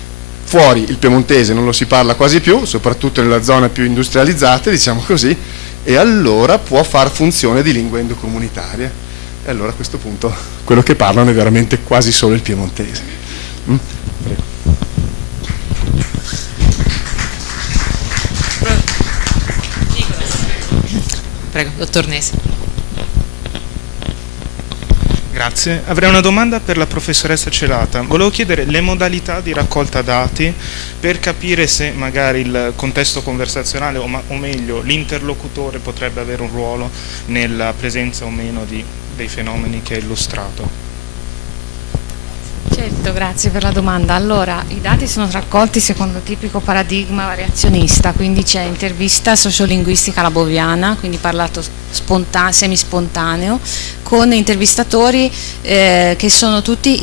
fuori il piemontese non lo si parla quasi più, soprattutto nella zona più industrializzata, diciamo così, e allora può far funzione di lingua endocomunitaria. e allora a questo punto quello che parlano è veramente quasi solo il piemontese. Prego. Prego, dottor Nesi. Grazie, avrei una domanda per la professoressa Celata. Volevo chiedere le modalità di raccolta dati per capire se magari il contesto conversazionale o meglio l'interlocutore potrebbe avere un ruolo nella presenza o meno dei fenomeni che ha illustrato. Certo, grazie per la domanda. Allora, i dati sono raccolti secondo il tipico paradigma variazionista, quindi c'è intervista sociolinguistica alla boviana, quindi parlato semispontaneo, con intervistatori che sono tutti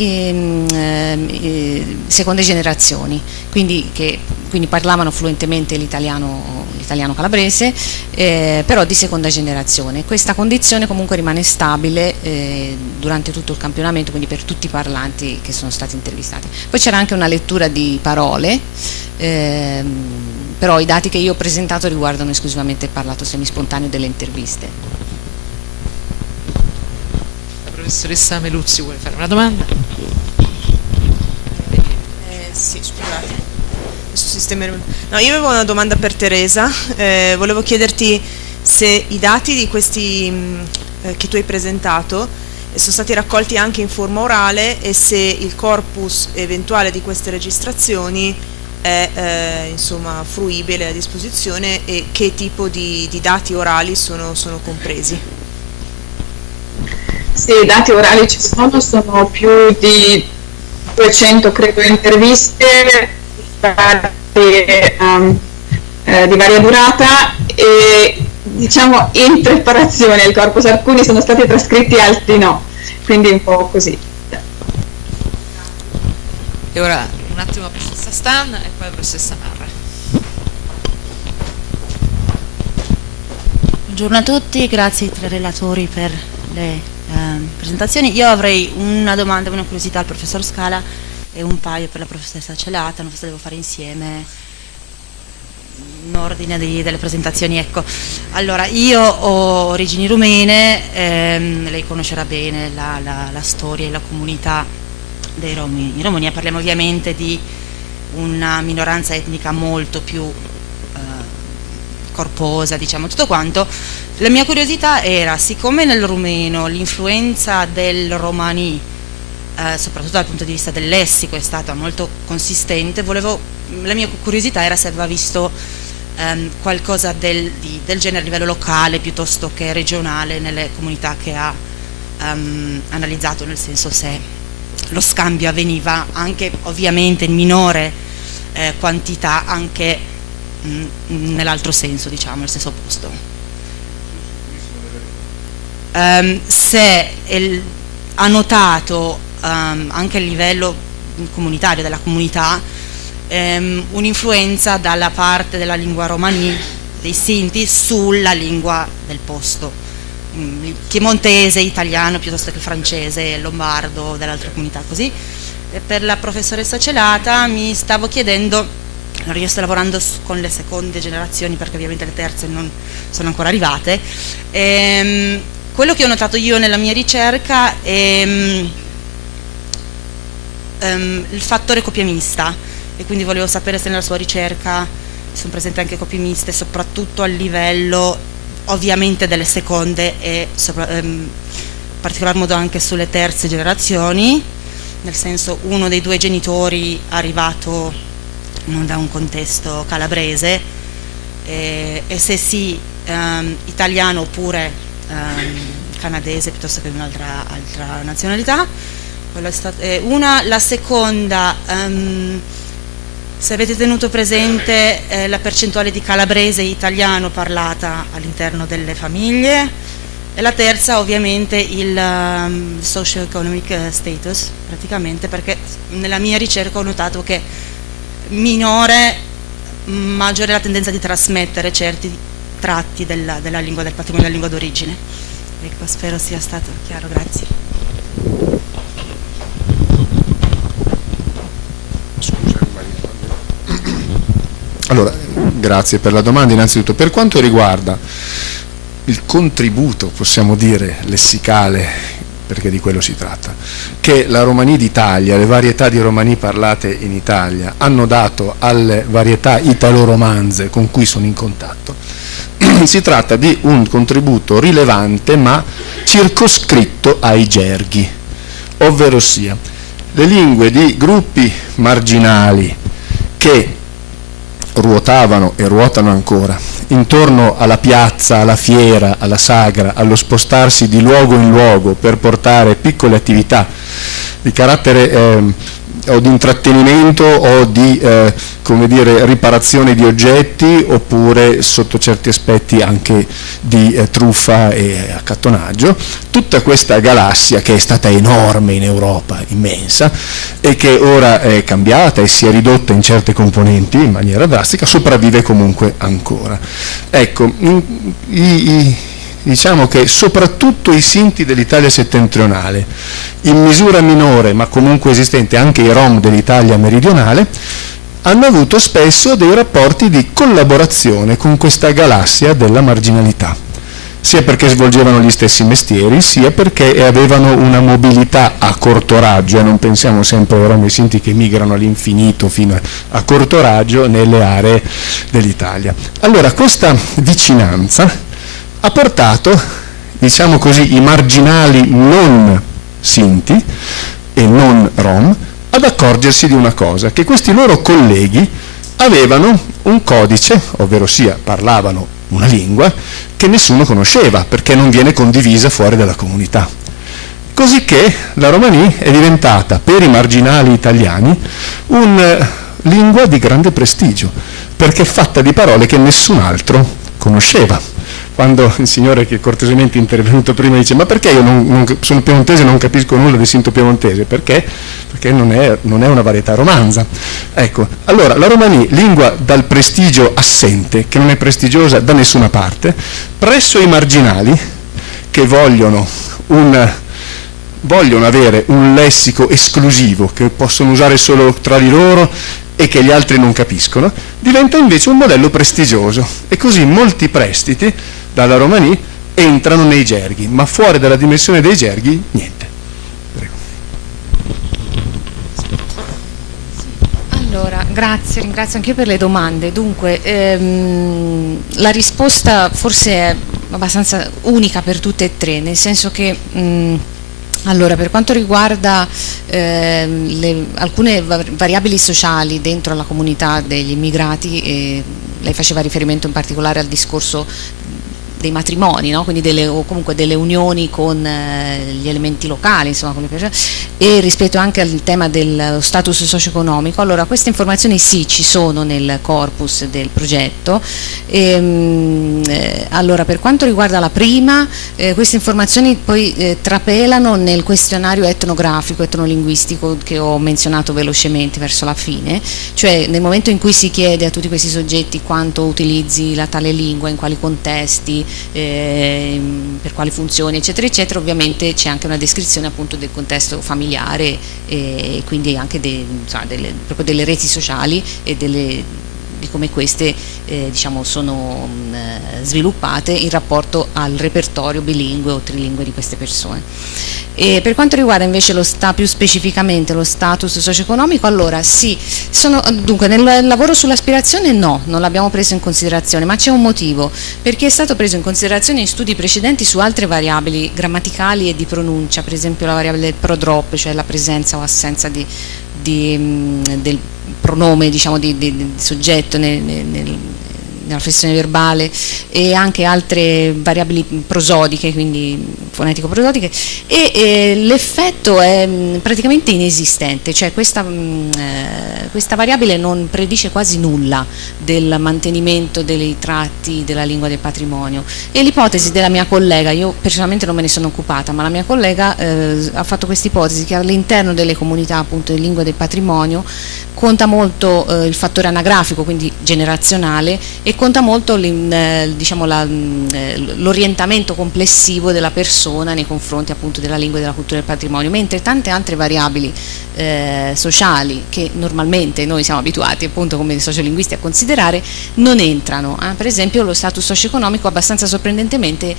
seconde generazioni, quindi parlavano fluentemente l'italiano calabrese, però di seconda generazione. Questa condizione comunque rimane stabile durante tutto il campionamento, quindi per tutti i parlanti che sono stati intervistati. Poi c'era anche una lettura di parole, però i dati che io ho presentato riguardano esclusivamente il parlato semispontaneo delle interviste. La professoressa Meluzzi vuole fare una domanda? Sì, scusate. No, io avevo una domanda per Teresa, volevo chiederti se i dati di questi che tu hai presentato sono stati raccolti anche in forma orale e se il corpus eventuale di queste registrazioni è insomma fruibile a disposizione e che tipo di dati orali sono compresi. Sì, i dati orali ci sono più di 200 credo interviste di varia durata e diciamo in preparazione il corpus, alcuni sono stati trascritti, altri no, quindi un po' così. E ora un attimo la professoressa Stan e poi la professoressa Marra. Buongiorno a tutti, grazie ai tre relatori per le presentazioni. Io avrei una domanda e una curiosità al professor Scala e un paio per la professoressa Celata, non so se devo fare insieme in ordine delle presentazioni. Ecco, allora io ho origini rumene, lei conoscerà bene la storia e la comunità dei Romi. In Romania parliamo ovviamente di una minoranza etnica molto più corposa, diciamo tutto quanto. La mia curiosità era, siccome nel rumeno l'influenza del romani soprattutto dal punto di vista del lessico è stata molto consistente, la mia curiosità era se aveva visto qualcosa del genere a livello locale piuttosto che regionale nelle comunità che ha analizzato, nel senso se lo scambio avveniva anche ovviamente in minore quantità anche nell'altro senso, diciamo, nel senso opposto. Se ha notato anche a livello comunitario della comunità un'influenza dalla parte della lingua romani dei Sinti sulla lingua del posto, piemontese, italiano piuttosto che francese, lombardo, delle altre comunità così. E per la professoressa Celata mi stavo chiedendo, allora io sto lavorando con le seconde generazioni perché ovviamente le terze non sono ancora arrivate, quello che ho notato io nella mia ricerca è il fattore copiamista, e quindi volevo sapere se nella sua ricerca sono presenti anche copiamiste, soprattutto a livello ovviamente delle seconde e in particolar modo anche sulle terze generazioni, nel senso uno dei due genitori arrivato non da un contesto calabrese e se sì italiano oppure canadese piuttosto che un'altra nazionalità. Quella è stata una. La seconda, se avete tenuto presente la percentuale di calabrese e italiano parlata all'interno delle famiglie, e la terza ovviamente il socio-economic status, praticamente, perché nella mia ricerca ho notato che maggiore è la tendenza di trasmettere certi tratti della lingua, del patrimonio della lingua d'origine. Ecco, spero sia stato chiaro, grazie. Allora, grazie per la domanda. Innanzitutto, per quanto riguarda il contributo, possiamo dire, lessicale perché di quello si tratta, che la Romani d'Italia, le varietà di Romani parlate in Italia hanno dato alle varietà italo-romanze con cui sono in contatto, si tratta di un contributo rilevante ma circoscritto ai gerghi, ovvero sia le lingue di gruppi marginali che ruotavano e ruotano ancora intorno alla piazza, alla fiera, alla sagra, allo spostarsi di luogo in luogo per portare piccole attività di carattere o di intrattenimento o di come dire, riparazione di oggetti, oppure sotto certi aspetti anche di truffa e accattonaggio. Tutta questa galassia, che è stata enorme in Europa, immensa, e che ora è cambiata e si è ridotta in certe componenti in maniera drastica, sopravvive comunque ancora. Ecco, diciamo che soprattutto i sinti dell'Italia settentrionale, in misura minore ma comunque esistente anche i Rom dell'Italia meridionale, hanno avuto spesso dei rapporti di collaborazione con questa galassia della marginalità, sia perché svolgevano gli stessi mestieri, sia perché avevano una mobilità a corto raggio, e non pensiamo sempre ai Rom e Sinti che migrano all'infinito fino a corto raggio nelle aree dell'Italia. Allora questa vicinanza ha portato, diciamo così, i marginali non Sinti e non Rom ad accorgersi di una cosa, che questi loro colleghi avevano un codice, ovvero sia parlavano una lingua che nessuno conosceva perché non viene condivisa fuori dalla comunità. Cosicché la Romani è diventata per i marginali italiani una lingua di grande prestigio, perché è fatta di parole che nessun altro conosceva. Quando il signore che cortesemente è intervenuto prima dice: ma perché io non sono piemontese e non capisco nulla del sinto piemontese? Perché non è una varietà romanza. Ecco, allora la Romani, lingua dal prestigio assente, che non è prestigiosa da nessuna parte, presso i marginali che vogliono avere un lessico esclusivo che possono usare solo tra di loro e che gli altri non capiscono, diventa invece un modello prestigioso, e così molti prestiti dalla Romani entrano nei gerghi, ma fuori dalla dimensione dei gerghi niente. Prego. Allora, grazie, ringrazio anch'io per le domande. Dunque, la risposta forse è abbastanza unica per tutte e tre, nel senso che allora, per quanto riguarda alcune variabili sociali dentro la comunità degli immigrati, lei faceva riferimento in particolare al discorso dei matrimoni, no? Quindi o comunque delle unioni con gli elementi locali, insomma, e rispetto anche al tema dello status socio-economico. Allora, queste informazioni sì, ci sono nel corpus del progetto. Allora, per quanto riguarda la prima, queste informazioni poi trapelano nel questionario etnografico, etnolinguistico che ho menzionato velocemente verso la fine, cioè nel momento in cui si chiede a tutti questi soggetti quanto utilizzi la tale lingua, in quali contesti, per quali funzioni, eccetera eccetera, ovviamente c'è anche una descrizione appunto del contesto familiare e quindi anche proprio delle reti sociali e di come queste diciamo sono sviluppate in rapporto al repertorio bilingue o trilingue di queste persone. E per quanto riguarda invece più specificamente lo status socio-economico, allora sì, dunque nel lavoro sull'aspirazione no, non l'abbiamo preso in considerazione, ma c'è un motivo, perché è stato preso in considerazione in studi precedenti su altre variabili grammaticali e di pronuncia, per esempio la variabile del prodrop, cioè la presenza o assenza del pronome, diciamo, di soggetto nella flessione verbale, e anche altre variabili prosodiche, quindi fonetico-prosodiche, e l'effetto è praticamente inesistente, cioè questa variabile non predice quasi nulla del mantenimento dei tratti della lingua del patrimonio. E l'ipotesi della mia collega, io personalmente non me ne sono occupata, ma la mia collega ha fatto questa ipotesi che all'interno delle comunità appunto di lingua del patrimonio conta molto il fattore anagrafico, quindi generazionale, e conta molto l'orientamento complessivo della persona nei confronti appunto della lingua e della cultura del patrimonio, mentre tante altre variabili sociali che normalmente noi siamo abituati appunto come sociolinguisti a considerare non entrano. Per esempio lo status socio-economico abbastanza sorprendentemente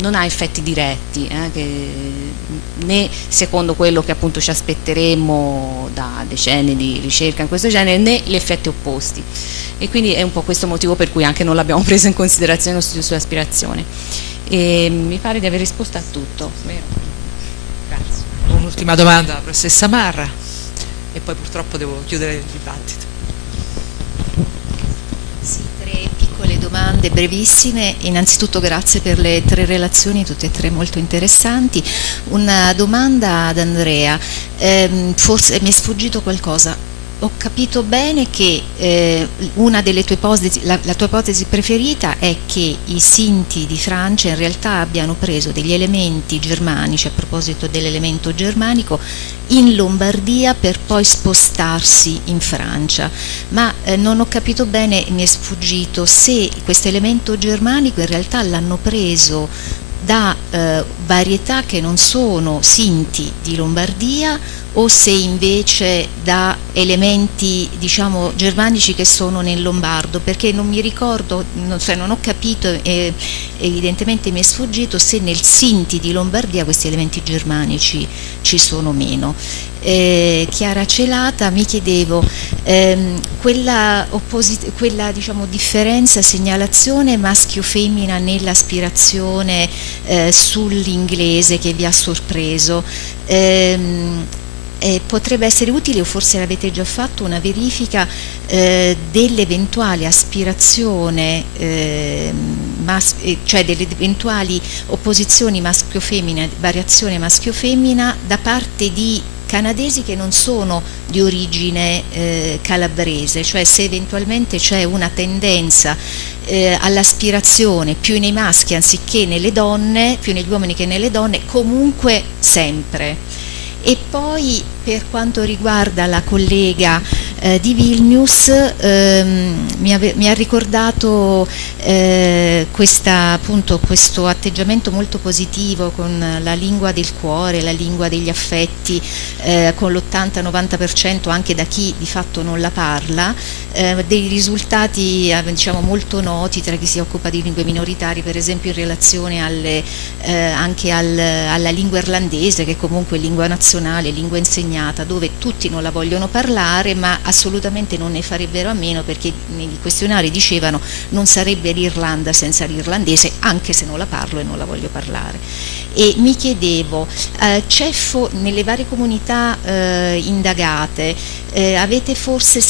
non ha effetti diretti, né secondo quello che appunto ci aspetteremmo da decenni di ricerca in questo genere, né gli effetti opposti, e quindi è un po' questo motivo per cui anche non l'abbiamo preso in considerazione nello studio sull'aspirazione. Mi pare di aver risposto a tutto, vero? Grazie. Un'ultima domanda alla professoressa Marra e poi purtroppo devo chiudere il dibattito. Sì, 3 piccole domande brevissime. Innanzitutto grazie per le 3 relazioni, tutte e 3 molto interessanti. Una domanda ad Andrea, forse mi è sfuggito qualcosa. Ho capito bene che una delle tue ipotesi, la tua ipotesi preferita è che i Sinti di Francia in realtà abbiano preso degli elementi germanici, a proposito dell'elemento germanico, in Lombardia per poi spostarsi in Francia, ma non ho capito bene, mi è sfuggito, se questo elemento germanico in realtà l'hanno preso da varietà che non sono Sinti di Lombardia, o se invece da elementi, diciamo, germanici che sono nel lombardo, perché non mi ricordo, non ho capito, evidentemente mi è sfuggito se nel Sinti di Lombardia questi elementi germanici ci sono meno. Chiara Celata, mi chiedevo, quella diciamo, differenza, segnalazione maschio-femmina nell'aspirazione sull'inglese che vi ha sorpreso, potrebbe essere utile, o forse l'avete già fatto, una verifica dell'eventuale aspirazione, cioè delle eventuali opposizioni maschio-femmina, variazione maschio-femmina da parte di canadesi che non sono di origine calabrese, cioè se eventualmente c'è una tendenza all'aspirazione più nei maschi anziché nelle donne, più negli uomini che nelle donne, comunque sempre. E poi per quanto riguarda la collega di Vilnius, mi ha ricordato questo atteggiamento molto positivo con la lingua del cuore, la lingua degli affetti, con l'80-90% anche da chi di fatto non la parla, dei risultati diciamo molto noti tra chi si occupa di lingue minoritarie, per esempio in relazione anche alla lingua irlandese, che comunque è lingua nazionale, lingua insegnata, dove tutti non la vogliono parlare, ma assolutamente non ne farebbero a meno, perché nei questionari dicevano non sarebbe l'Irlanda senza l'irlandese, anche se non la parlo e non la voglio parlare. E mi chiedevo, nelle varie comunità indagate, avete forse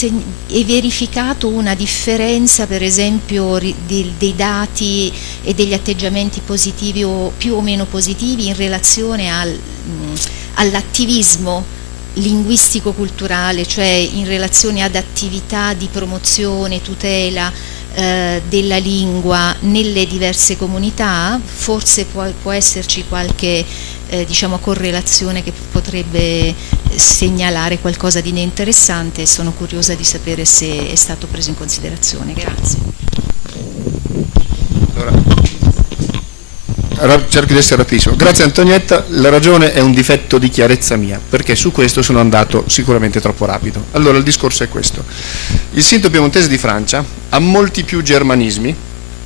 verificato una differenza, per esempio, dei dati e degli atteggiamenti positivi o più o meno positivi in relazione all'attivismo linguistico-culturale, cioè in relazione ad attività di promozione, tutela della lingua nelle diverse comunità? Forse può esserci qualche diciamo correlazione che potrebbe segnalare qualcosa di interessante, e sono curiosa di sapere se è stato preso in considerazione. Grazie. Allora, cerco di essere rapidissimo. Grazie Antonietta, la ragione è un difetto di chiarezza mia, perché su questo sono andato sicuramente troppo rapido. Allora il discorso è questo: il Sinto piemontese di Francia ha molti più germanismi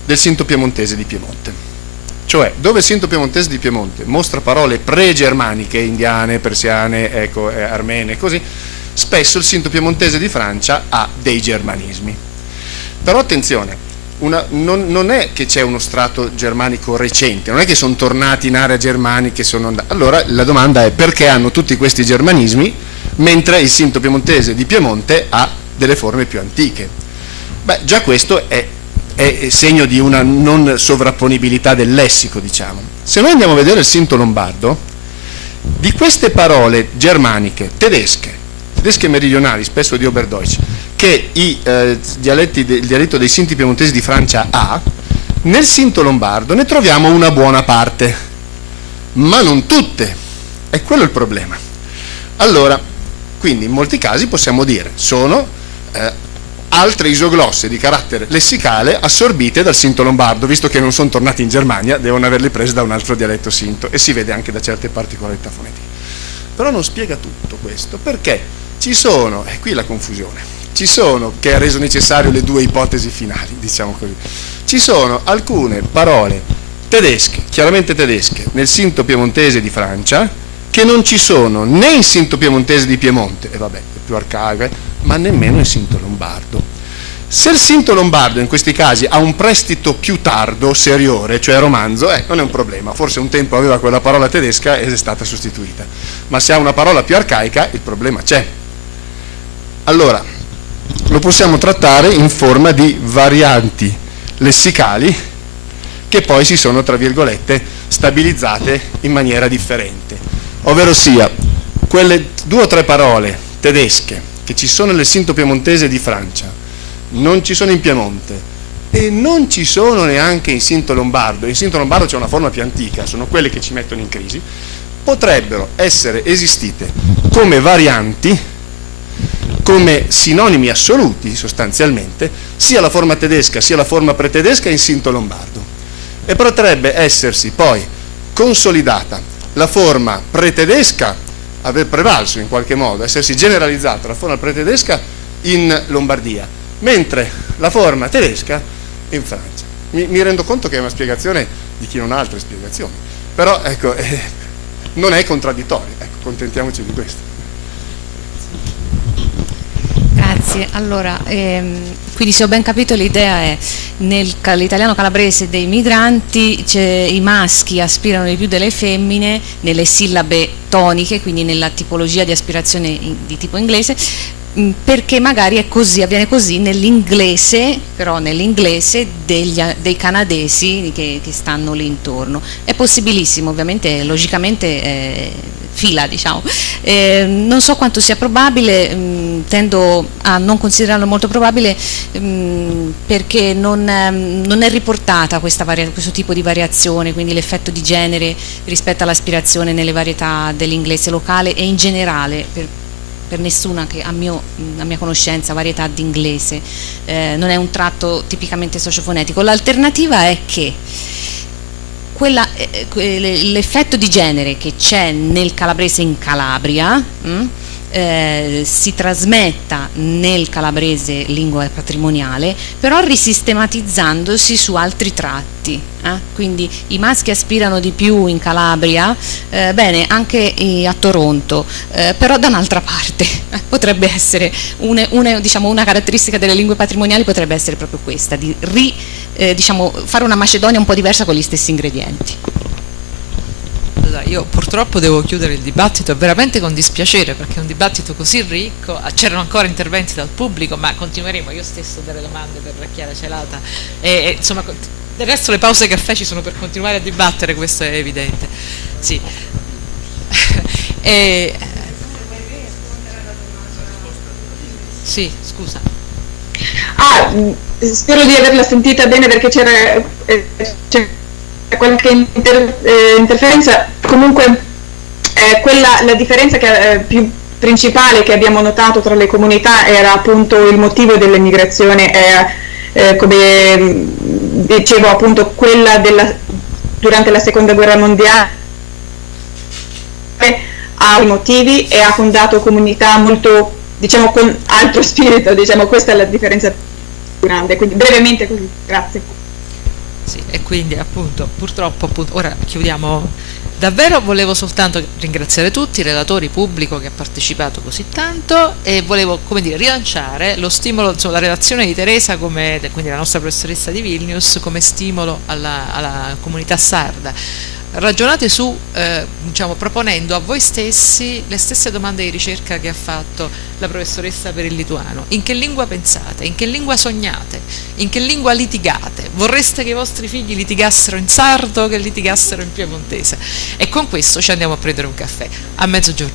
del Sinto piemontese di Piemonte, cioè dove il Sinto piemontese di Piemonte mostra parole pre-germaniche, indiane, persiane, armene, così, spesso il Sinto piemontese di Francia ha dei germanismi. Però attenzione, non è che c'è uno strato germanico recente, non è che sono tornati in area germanica e sono andati. Allora la domanda è: perché hanno tutti questi germanismi mentre il Sinto piemontese di Piemonte ha delle forme più antiche? Beh, già questo è segno di una non sovrapponibilità del lessico, diciamo. Se noi andiamo a vedere il Sinto lombardo, di queste parole germaniche, tedesche meridionali, spesso di Oberdeutsch, che il dialetto dei Sinti piemontesi di Francia ha, nel Sinto lombardo ne troviamo una buona parte, ma non tutte. È quello il problema. Allora, quindi in molti casi possiamo dire sono altre isoglosse di carattere lessicale assorbite dal Sinto lombardo, visto che non sono tornati in Germania, devono averli presi da un altro dialetto sinto, e si vede anche da certe particolarità fonetiche. Però non spiega tutto questo, perché ci sono, e qui la confusione, ci sono, che ha reso necessario le due ipotesi finali, diciamo così, ci sono alcune parole tedesche, chiaramente tedesche, nel Sinto piemontese di Francia, che non ci sono né in Sinto piemontese di Piemonte, e vabbè, è più arcaico, ma nemmeno in Sinto lombardo. Se il Sinto lombardo in questi casi ha un prestito più tardo, seriore, cioè romanzo, non è un problema, forse un tempo aveva quella parola tedesca ed è stata sostituita, ma se ha una parola più arcaica il problema c'è. Allora, lo possiamo trattare in forma di varianti lessicali che poi si sono, tra virgolette, stabilizzate in maniera differente, ovvero sia quelle 2 o 3 parole tedesche che ci sono nel Sinto piemontese di Francia, non ci sono in Piemonte e non ci sono neanche in Sinto lombardo. In Sinto lombardo c'è una forma più antica, sono quelle che ci mettono in crisi, potrebbero essere esistite come varianti, come sinonimi assoluti sostanzialmente, sia la forma tedesca sia la forma pretedesca in Sinto lombardo, e potrebbe essersi poi consolidata la forma pretedesca, aver prevalso in qualche modo, essersi generalizzata la forma pretedesca in Lombardia, mentre la forma tedesca in Francia. Mi rendo conto che è una spiegazione di chi non ha altre spiegazioni, però ecco, non è contraddittorio, ecco, contentiamoci di questo. Grazie, allora, quindi se ho ben capito l'idea è nell'italiano calabrese dei migranti i maschi aspirano di più delle femmine nelle sillabe toniche, quindi nella tipologia di aspirazione di tipo inglese, perché magari è così, avviene così nell'inglese, però nell'inglese dei canadesi che stanno lì intorno. È possibilissimo, ovviamente, logicamente fila, diciamo. Non so quanto sia probabile, tendo a non considerarlo molto probabile, perché non è riportata questo tipo di variazione, quindi l'effetto di genere rispetto all'aspirazione nelle varietà dell'inglese locale e in generale per nessuna che a mia conoscenza varietà d'inglese, non è un tratto tipicamente sociofonetico. L'alternativa è che l'effetto di genere che c'è nel calabrese in Calabria si trasmetta nel calabrese lingua patrimoniale, però risistematizzandosi su altri tratti. Quindi i maschi aspirano di più in Calabria, bene, anche a Toronto, però da un'altra parte. Potrebbe essere diciamo, una caratteristica delle lingue patrimoniali potrebbe essere proprio questa, di diciamo, fare una Macedonia un po' diversa con gli stessi ingredienti. Allora, io purtroppo devo chiudere il dibattito, veramente con dispiacere, perché è un dibattito così ricco, c'erano ancora interventi dal pubblico, ma continueremo io stesso a dare domande per Chiara Celata e insomma del resto le pause caffè ci sono per continuare a dibattere, questo è evidente. Sì. Sì, scusa. Spero di averla sentita bene, perché c'era qualche interferenza. Comunque la differenza più principale che abbiamo notato tra le comunità era appunto il motivo dell'emigrazione, come dicevo appunto quella durante la seconda guerra mondiale ha i motivi e ha fondato comunità molto, diciamo, con altro spirito, diciamo, questa è la differenza più grande, quindi brevemente così, grazie. Sì, e quindi appunto purtroppo ora chiudiamo. Davvero volevo soltanto ringraziare tutti, i relatori, pubblico che ha partecipato così tanto, e volevo, come dire, rilanciare lo stimolo, insomma, la relazione di Teresa, quindi la nostra professoressa di Vilnius, come stimolo alla comunità sarda. Ragionate su, diciamo, proponendo a voi stessi le stesse domande di ricerca che ha fatto la professoressa per il lituano. In che lingua pensate? In che lingua sognate? In che lingua litigate? Vorreste che i vostri figli litigassero in sardo o che litigassero in piemontese? E con questo ci andiamo a prendere un caffè a mezzogiorno.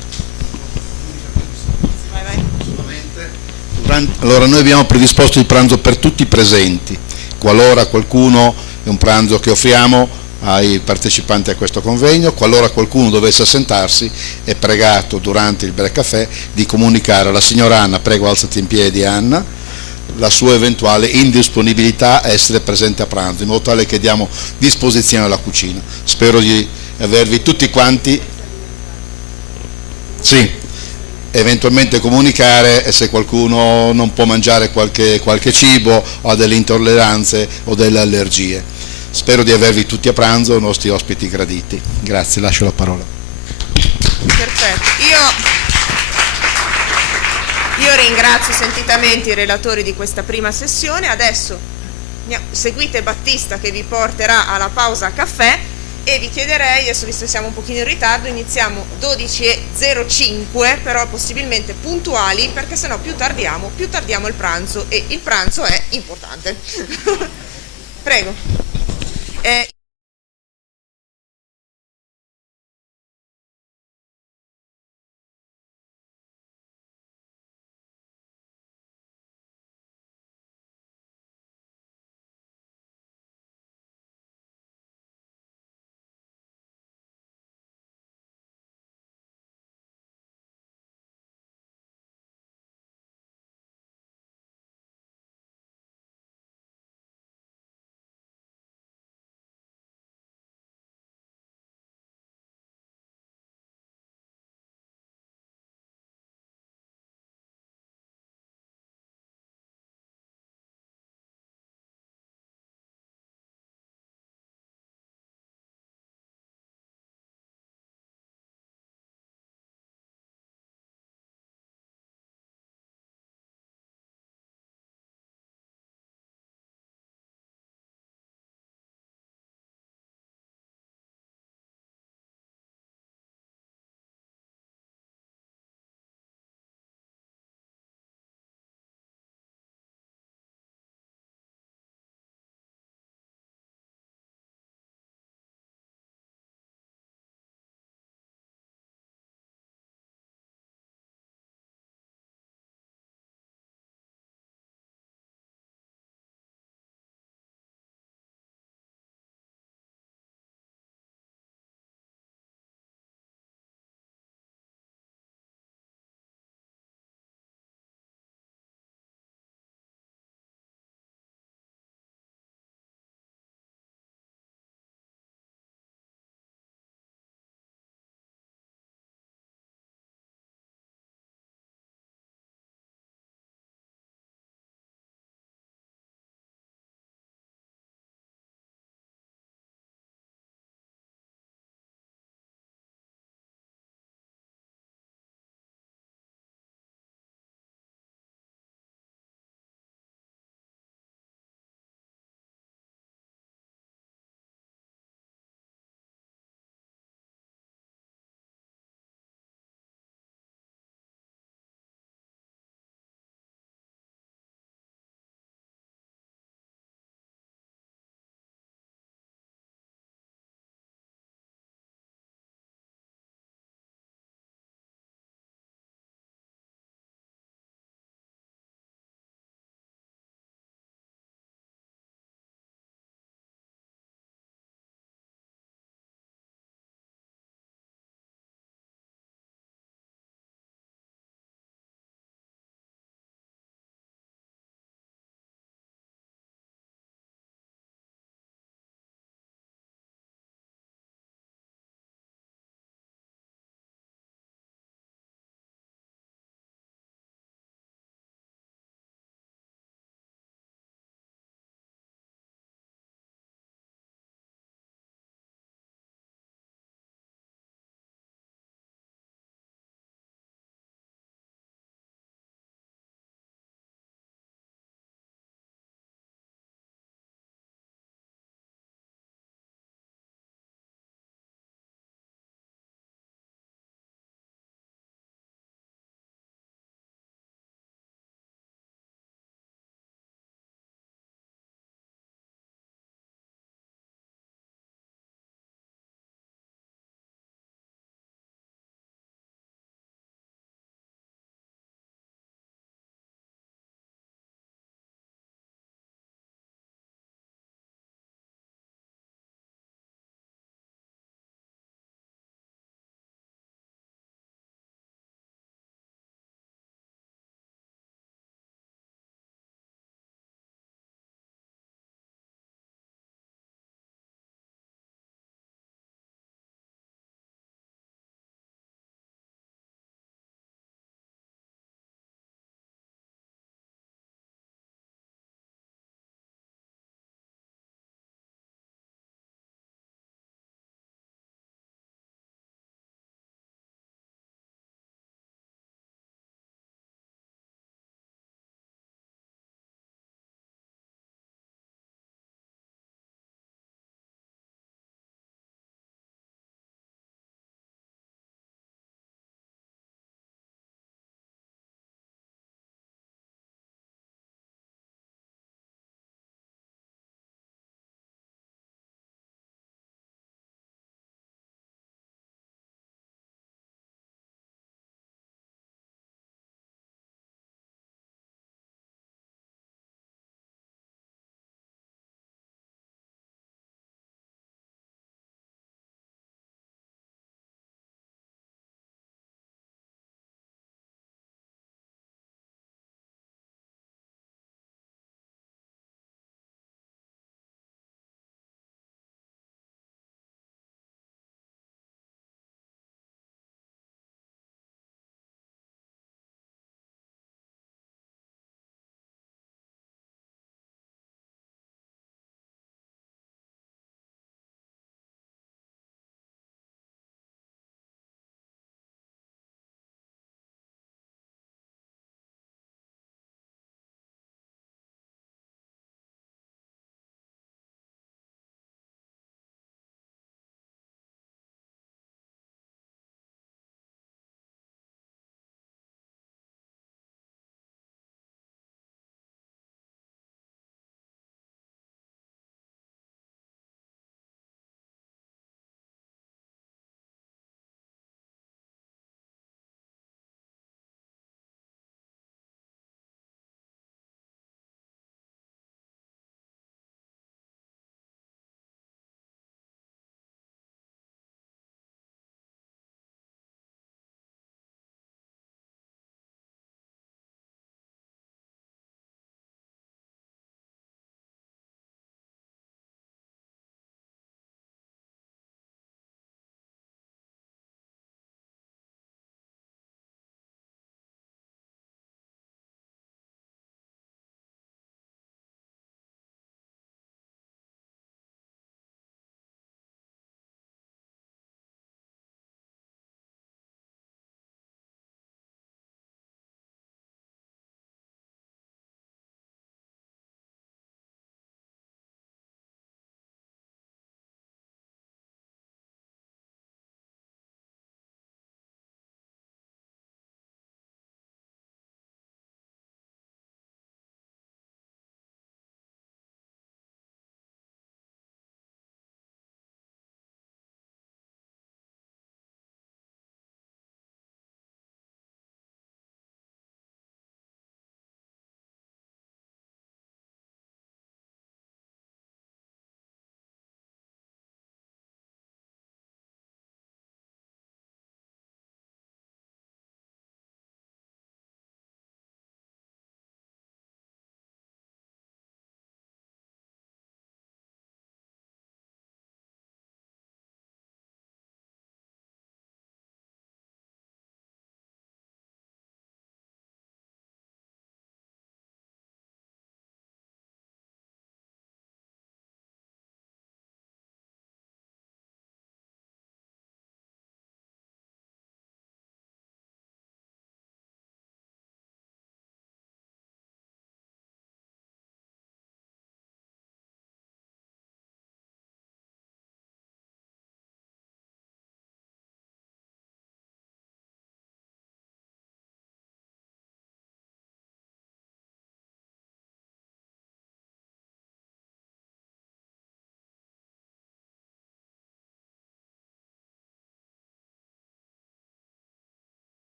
Allora, noi abbiamo predisposto il pranzo per tutti i presenti, qualora qualcuno, è un pranzo che offriamo ai partecipanti a questo convegno, qualora qualcuno dovesse assentarsi è pregato durante il break caffè di comunicare alla signora Anna, prego alzati in piedi Anna, la sua eventuale indisponibilità a essere presente a pranzo, in modo tale che diamo disposizione alla cucina. Spero di avervi tutti quanti, sì, eventualmente comunicare se qualcuno non può mangiare qualche cibo o ha delle intolleranze o delle allergie. spero di avervi tutti a pranzo, nostri ospiti graditi. Grazie, lascio la parola. Perfetto. Io ringrazio sentitamente i relatori di questa prima sessione. Adesso seguite Battista che vi porterà alla pausa caffè e vi chiederei, adesso visto che siamo un pochino in ritardo, iniziamo 12:05, però possibilmente puntuali, perché sennò più tardiamo il pranzo, e il pranzo è importante. Prego.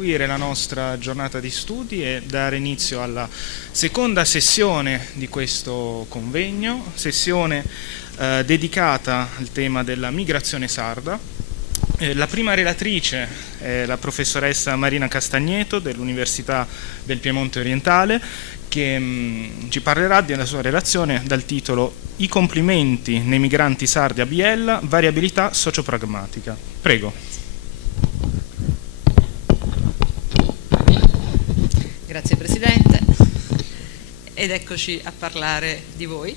proseguire la nostra giornata di studi e dare inizio alla seconda sessione di questo convegno, sessione dedicata al tema della migrazione sarda. La prima relatrice è la professoressa Marina Castagneto dell'Università del Piemonte Orientale, che ci parlerà della sua relazione dal titolo I complimenti nei migranti sardi a Biella, variabilità sociopragmatica. Prego. Grazie Presidente, ed eccoci a parlare di voi.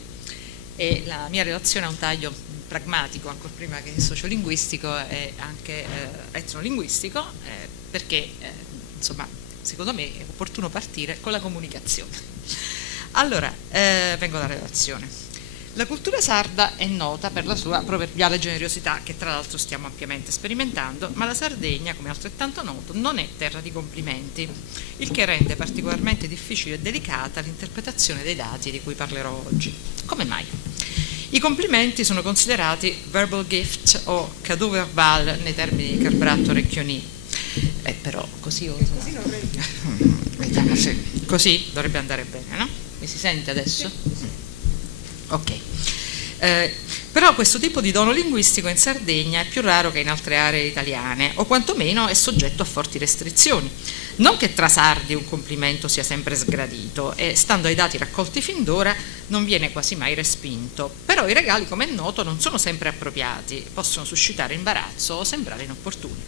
E la mia relazione ha un taglio pragmatico, ancora prima che sociolinguistico e anche etnolinguistico, perché insomma, secondo me è opportuno partire con la comunicazione. Allora, vengo alla relazione. La cultura sarda è nota per la sua proverbiale generosità, che tra l'altro stiamo ampiamente sperimentando, ma la Sardegna, come altrettanto noto, non è terra di complimenti, il che rende particolarmente difficile e delicata l'interpretazione dei dati di cui parlerò oggi. Come mai? I complimenti sono considerati verbal gift o cadeau verbal nei termini di Carbratto Recchioni. Però così vediamo se così dovrebbe andare bene, no? Mi si sente adesso? Ok. Però questo tipo di dono linguistico in Sardegna è più raro che in altre aree italiane, o quantomeno è soggetto a forti restrizioni. Non che tra sardi un complimento sia sempre sgradito, e stando ai dati raccolti fin d'ora non viene quasi mai respinto, però i regali, come è noto, non sono sempre appropriati, possono suscitare imbarazzo o sembrare inopportuni.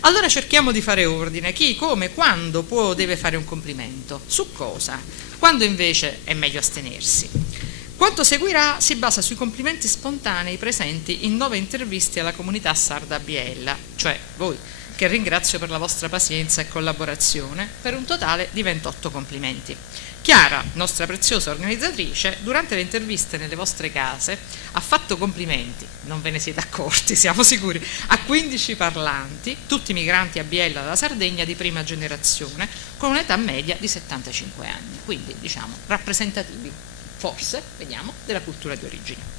Allora cerchiamo di fare ordine: chi, come, quando può o deve fare un complimento, su cosa, quando invece è meglio astenersi. Quanto seguirà si basa sui complimenti spontanei presenti in 9 interviste alla comunità sarda a Biella, cioè voi, che ringrazio per la vostra pazienza e collaborazione, per un totale di 28 complimenti. Chiara, nostra preziosa organizzatrice, durante le interviste nelle vostre case ha fatto complimenti, non ve ne siete accorti, siamo sicuri, a 15 parlanti, tutti migranti a Biella dalla Sardegna di prima generazione, con un'età media di 75 anni, quindi diciamo rappresentativi, forse, vediamo, della cultura di origine.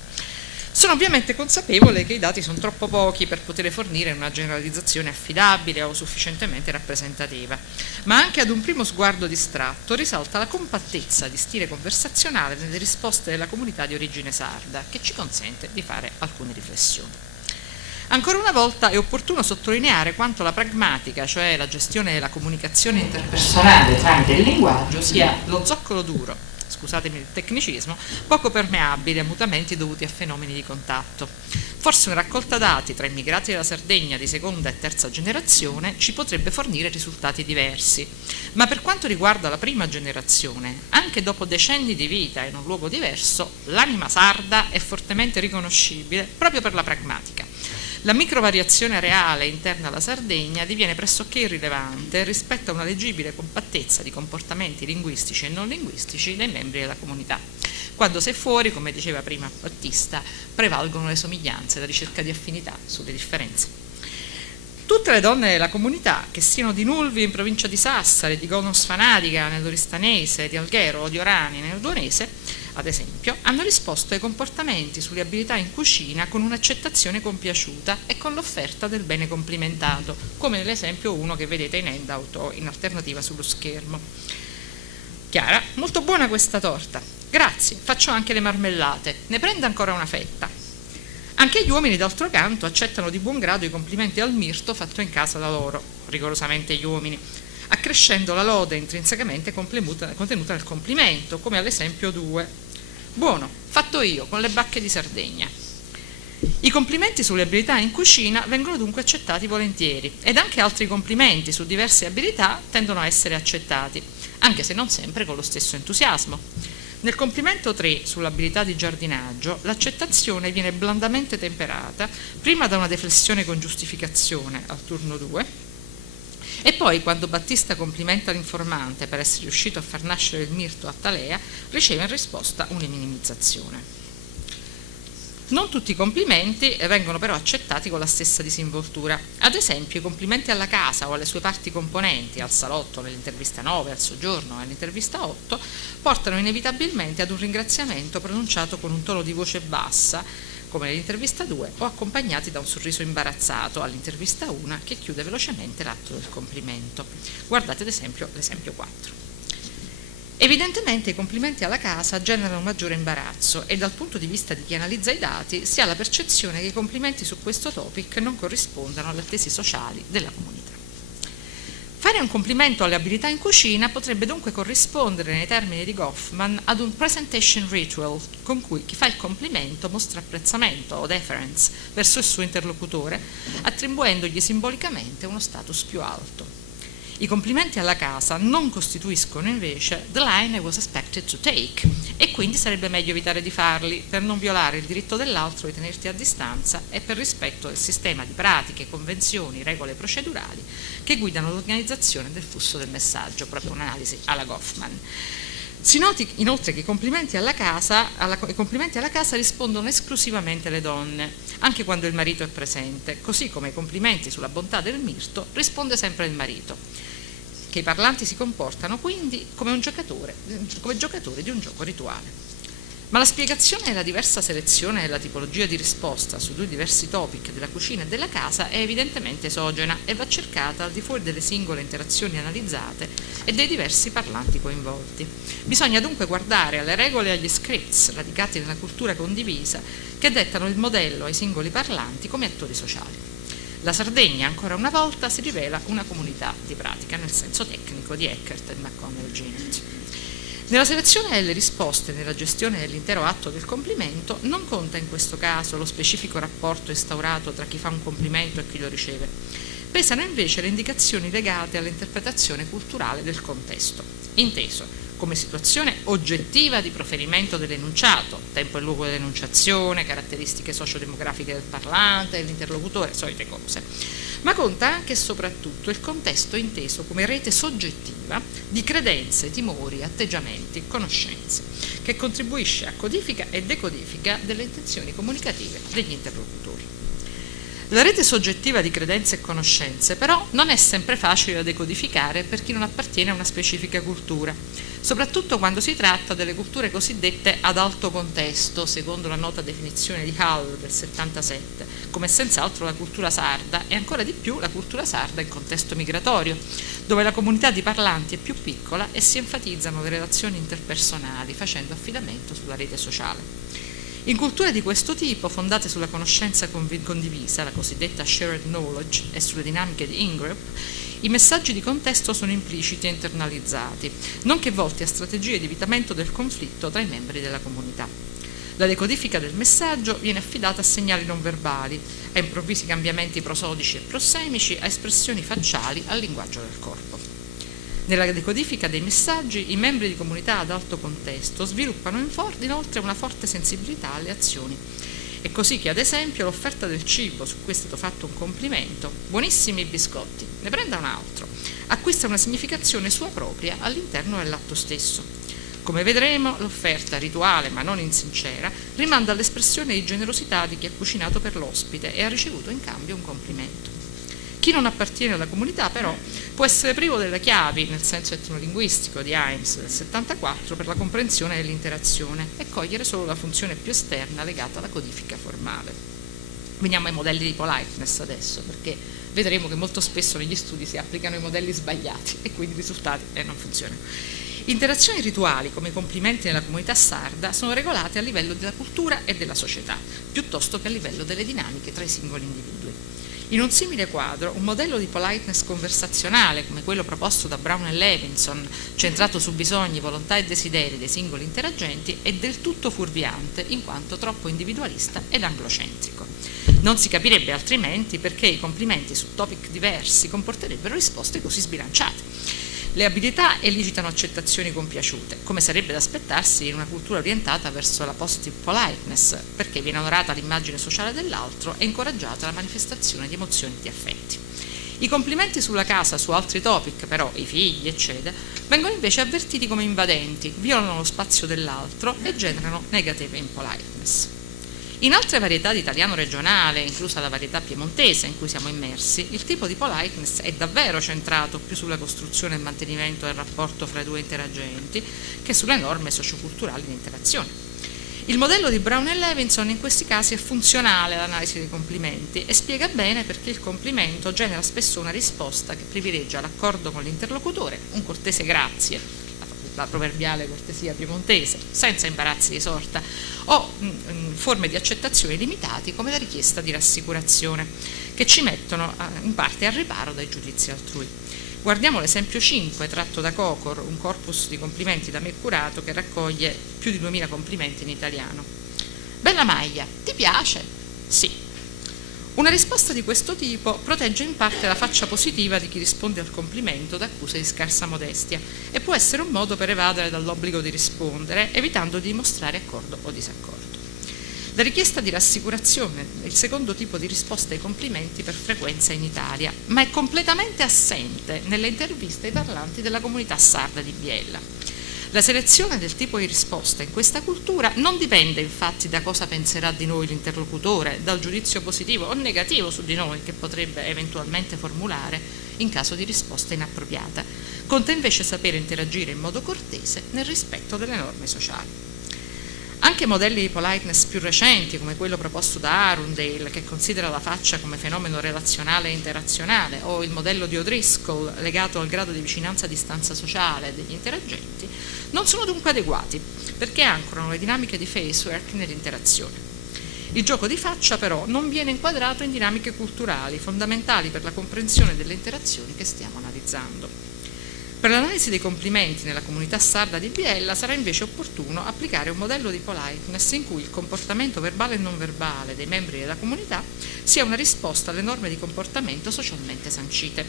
Sono ovviamente consapevole che i dati sono troppo pochi per poter fornire una generalizzazione affidabile o sufficientemente rappresentativa, ma anche ad un primo sguardo distratto risalta la compattezza di stile conversazionale nelle risposte della comunità di origine sarda, che ci consente di fare alcune riflessioni. Ancora una volta è opportuno sottolineare quanto la pragmatica, cioè la gestione della comunicazione interpersonale tramite il linguaggio, sia lo zoccolo duro, scusatemi il tecnicismo, poco permeabile a mutamenti dovuti a fenomeni di contatto. Forse una raccolta dati tra immigrati della Sardegna di seconda e terza generazione ci potrebbe fornire risultati diversi, ma per quanto riguarda la prima generazione, anche dopo decenni di vita in un luogo diverso, l'anima sarda è fortemente riconoscibile proprio per la pragmatica. La microvariazione reale interna alla Sardegna diviene pressoché irrilevante rispetto a una leggibile compattezza di comportamenti linguistici e non linguistici dei membri della comunità. Quando sei fuori, come diceva prima Battista, prevalgono le somiglianze, la ricerca di affinità sulle differenze. Tutte le donne della comunità, che siano di Nulvi in provincia di Sassari, di Gonos Fanatica nell'Oristanese, di Alghero o di Orani nel Duonese, ad esempio, hanno risposto ai comportamenti sulle abilità in cucina con un'accettazione compiaciuta e con l'offerta del bene complimentato, come nell'esempio 1 che vedete in handout o in alternativa sullo schermo. Chiara, molto buona questa torta. Grazie, faccio anche le marmellate. Ne prenda ancora una fetta. Anche gli uomini, d'altro canto, accettano di buon grado i complimenti al mirto fatto in casa da loro, rigorosamente gli uomini, accrescendo la lode intrinsecamente contenuta nel complimento, come all'esempio 2. Buono, fatto io, con le bacche di Sardegna. I complimenti sulle abilità in cucina vengono dunque accettati volentieri, ed anche altri complimenti su diverse abilità tendono a essere accettati, anche se non sempre con lo stesso entusiasmo. Nel complimento 3 sull'abilità di giardinaggio, l'accettazione viene blandamente temperata, prima da una deflessione con giustificazione al turno 2, e poi, quando Battista complimenta l'informante per essere riuscito a far nascere il mirto a Talea, riceve in risposta una minimizzazione. Non tutti i complimenti vengono però accettati con la stessa disinvoltura. Ad esempio, i complimenti alla casa o alle sue parti componenti, al salotto nell'intervista 9, al soggiorno nell'intervista 8, portano inevitabilmente ad un ringraziamento pronunciato con un tono di voce bassa, come nell'intervista 2, o accompagnati da un sorriso imbarazzato all'intervista 1 che chiude velocemente l'atto del complimento. Guardate ad esempio l'esempio 4. Evidentemente i complimenti alla casa generano maggiore imbarazzo e dal punto di vista di chi analizza i dati si ha la percezione che i complimenti su questo topic non corrispondano alle attese sociali della comunità. Fare un complimento alle abilità in cucina potrebbe dunque corrispondere nei termini di Goffman ad un presentation ritual con cui chi fa il complimento mostra apprezzamento o deference verso il suo interlocutore, attribuendogli simbolicamente uno status più alto. I complimenti alla casa non costituiscono invece the line I was expected to take e quindi sarebbe meglio evitare di farli per non violare il diritto dell'altro di tenerti a distanza e per rispetto del sistema di pratiche, convenzioni, regole procedurali che guidano l'organizzazione del flusso del messaggio, proprio un'analisi alla Goffman. Si noti inoltre che i complimenti alla casa rispondono esclusivamente le donne, anche quando il marito è presente, così come i complimenti sulla bontà del mirto risponde sempre il marito, che i parlanti si comportano quindi come giocatori di un gioco rituale. Ma la spiegazione della diversa selezione della tipologia di risposta su due diversi topic della cucina e della casa è evidentemente esogena e va cercata al di fuori delle singole interazioni analizzate e dei diversi parlanti coinvolti. Bisogna dunque guardare alle regole e agli scripts radicati nella cultura condivisa che dettano il modello ai singoli parlanti come attori sociali. La Sardegna, ancora una volta, si rivela una comunità di pratica nel senso tecnico di Eckert e McConnell-Ginnett. Nella selezione delle risposte e nella gestione dell'intero atto del complimento non conta in questo caso lo specifico rapporto instaurato tra chi fa un complimento e chi lo riceve. Pesano invece le indicazioni legate all'interpretazione culturale del contesto, inteso come situazione oggettiva di proferimento dell'enunciato, tempo e luogo dell'enunciazione, caratteristiche sociodemografiche del parlante, dell'interlocutore, solite cose. Ma conta anche e soprattutto il contesto inteso come rete soggettiva di credenze, timori, atteggiamenti, conoscenze, che contribuisce a codifica e decodifica delle intenzioni comunicative degli interlocutori. La rete soggettiva di credenze e conoscenze però non è sempre facile da decodificare per chi non appartiene a una specifica cultura, soprattutto quando si tratta delle culture cosiddette ad alto contesto, secondo la nota definizione di Hall del 77, come senz'altro la cultura sarda e ancora di più la cultura sarda in contesto migratorio, dove la comunità di parlanti è più piccola e si enfatizzano le relazioni interpersonali facendo affidamento sulla rete sociale. In culture di questo tipo, fondate sulla conoscenza condivisa, la cosiddetta shared knowledge, e sulle dinamiche di in-group, i messaggi di contesto sono impliciti e internalizzati, nonché volti a strategie di evitamento del conflitto tra i membri della comunità. La decodifica del messaggio viene affidata a segnali non verbali, a improvvisi cambiamenti prosodici e prossemici, a espressioni facciali, al linguaggio del corpo. Nella decodifica dei messaggi, i membri di comunità ad alto contesto sviluppano inoltre una forte sensibilità alle azioni. È così che, ad esempio, l'offerta del cibo su cui è stato fatto un complimento, buonissimi biscotti, ne prenda un altro, acquista una significazione sua propria all'interno dell'atto stesso. Come vedremo, l'offerta rituale ma non insincera rimanda all'espressione di generosità di chi ha cucinato per l'ospite e ha ricevuto in cambio un complimento. Chi non appartiene alla comunità, però, può essere privo delle chiavi, nel senso etnolinguistico di Himes del 74, per la comprensione dell'interazione e cogliere solo la funzione più esterna legata alla codifica formale. Veniamo ai modelli di politeness adesso, perché vedremo che molto spesso negli studi si applicano i modelli sbagliati e quindi i risultati non funzionano. Interazioni rituali, come i complimenti nella comunità sarda, sono regolate a livello della cultura e della società, piuttosto che a livello delle dinamiche tra i singoli individui. In un simile quadro, un modello di politeness conversazionale, come quello proposto da Brown e Levinson, centrato su bisogni, volontà e desideri dei singoli interagenti, è del tutto fuorviante in quanto troppo individualista ed anglocentrico. Non si capirebbe altrimenti perché i complimenti su topic diversi comporterebbero risposte così sbilanciate. Le abilità elicitano accettazioni compiaciute, come sarebbe da aspettarsi in una cultura orientata verso la positive politeness, perché viene onorata l'immagine sociale dell'altro e incoraggiata la manifestazione di emozioni e di affetti. I complimenti sulla casa su altri topic, però, i figli, eccetera, vengono invece avvertiti come invadenti, violano lo spazio dell'altro e generano negative impoliteness. In altre varietà di italiano regionale, inclusa la varietà piemontese in cui siamo immersi, il tipo di politeness è davvero centrato più sulla costruzione e mantenimento del rapporto fra i due interagenti che sulle norme socioculturali di interazione. Il modello di Brown e Levinson in questi casi è funzionale all'analisi dei complimenti e spiega bene perché il complimento genera spesso una risposta che privilegia l'accordo con l'interlocutore, un cortese grazie, la proverbiale cortesia piemontese, senza imbarazzi di sorta, o forme di accettazione limitati come la richiesta di rassicurazione, che ci mettono in parte al riparo dai giudizi altrui. Guardiamo l'esempio 5 tratto da Cocor, un corpus di complimenti da me curato che raccoglie più di 2000 complimenti in italiano. Bella maglia, ti piace? Sì. Una risposta di questo tipo protegge in parte la faccia positiva di chi risponde al complimento da accuse di scarsa modestia e può essere un modo per evadere dall'obbligo di rispondere, evitando di dimostrare accordo o disaccordo. La richiesta di rassicurazione è il secondo tipo di risposta ai complimenti per frequenza in Italia, ma è completamente assente nelle interviste ai parlanti della comunità sarda di Biella. La selezione del tipo di risposta in questa cultura non dipende infatti da cosa penserà di noi l'interlocutore, dal giudizio positivo o negativo su di noi che potrebbe eventualmente formulare in caso di risposta inappropriata. Conta invece sapere interagire in modo cortese nel rispetto delle norme sociali. Anche modelli di politeness più recenti, come quello proposto da Arundale, che considera la faccia come fenomeno relazionale e interazionale, o il modello di O'Driscoll, legato al grado di vicinanza a distanza sociale degli interagenti, non sono dunque adeguati, perché ancorano le dinamiche di facework nell'interazione. Il gioco di faccia, però, non viene inquadrato in dinamiche culturali, fondamentali per la comprensione delle interazioni che stiamo analizzando. Per l'analisi dei complimenti nella comunità sarda di Biella sarà invece opportuno applicare un modello di politeness in cui il comportamento verbale e non verbale dei membri della comunità sia una risposta alle norme di comportamento socialmente sancite.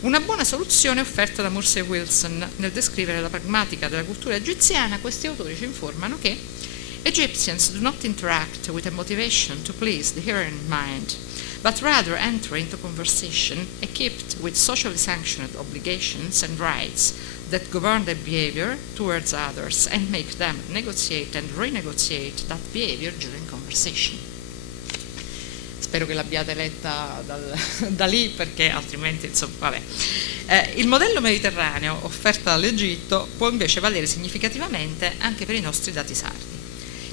Una buona soluzione offerta da Mursey e Wilson nel descrivere la pragmatica della cultura egiziana. Questi autori ci informano che Egyptians do not interact with a motivation to please the hearing mind, but rather enter into conversation equipped with socially sanctioned obligations and rights that govern their behavior towards others and make them negotiate and renegotiate that behavior during conversation. Spero che l'abbiate letta da lì, perché altrimenti, insomma, vabbè. Il modello mediterraneo offerto dall'Egitto può invece valere significativamente anche per i nostri dati sardi.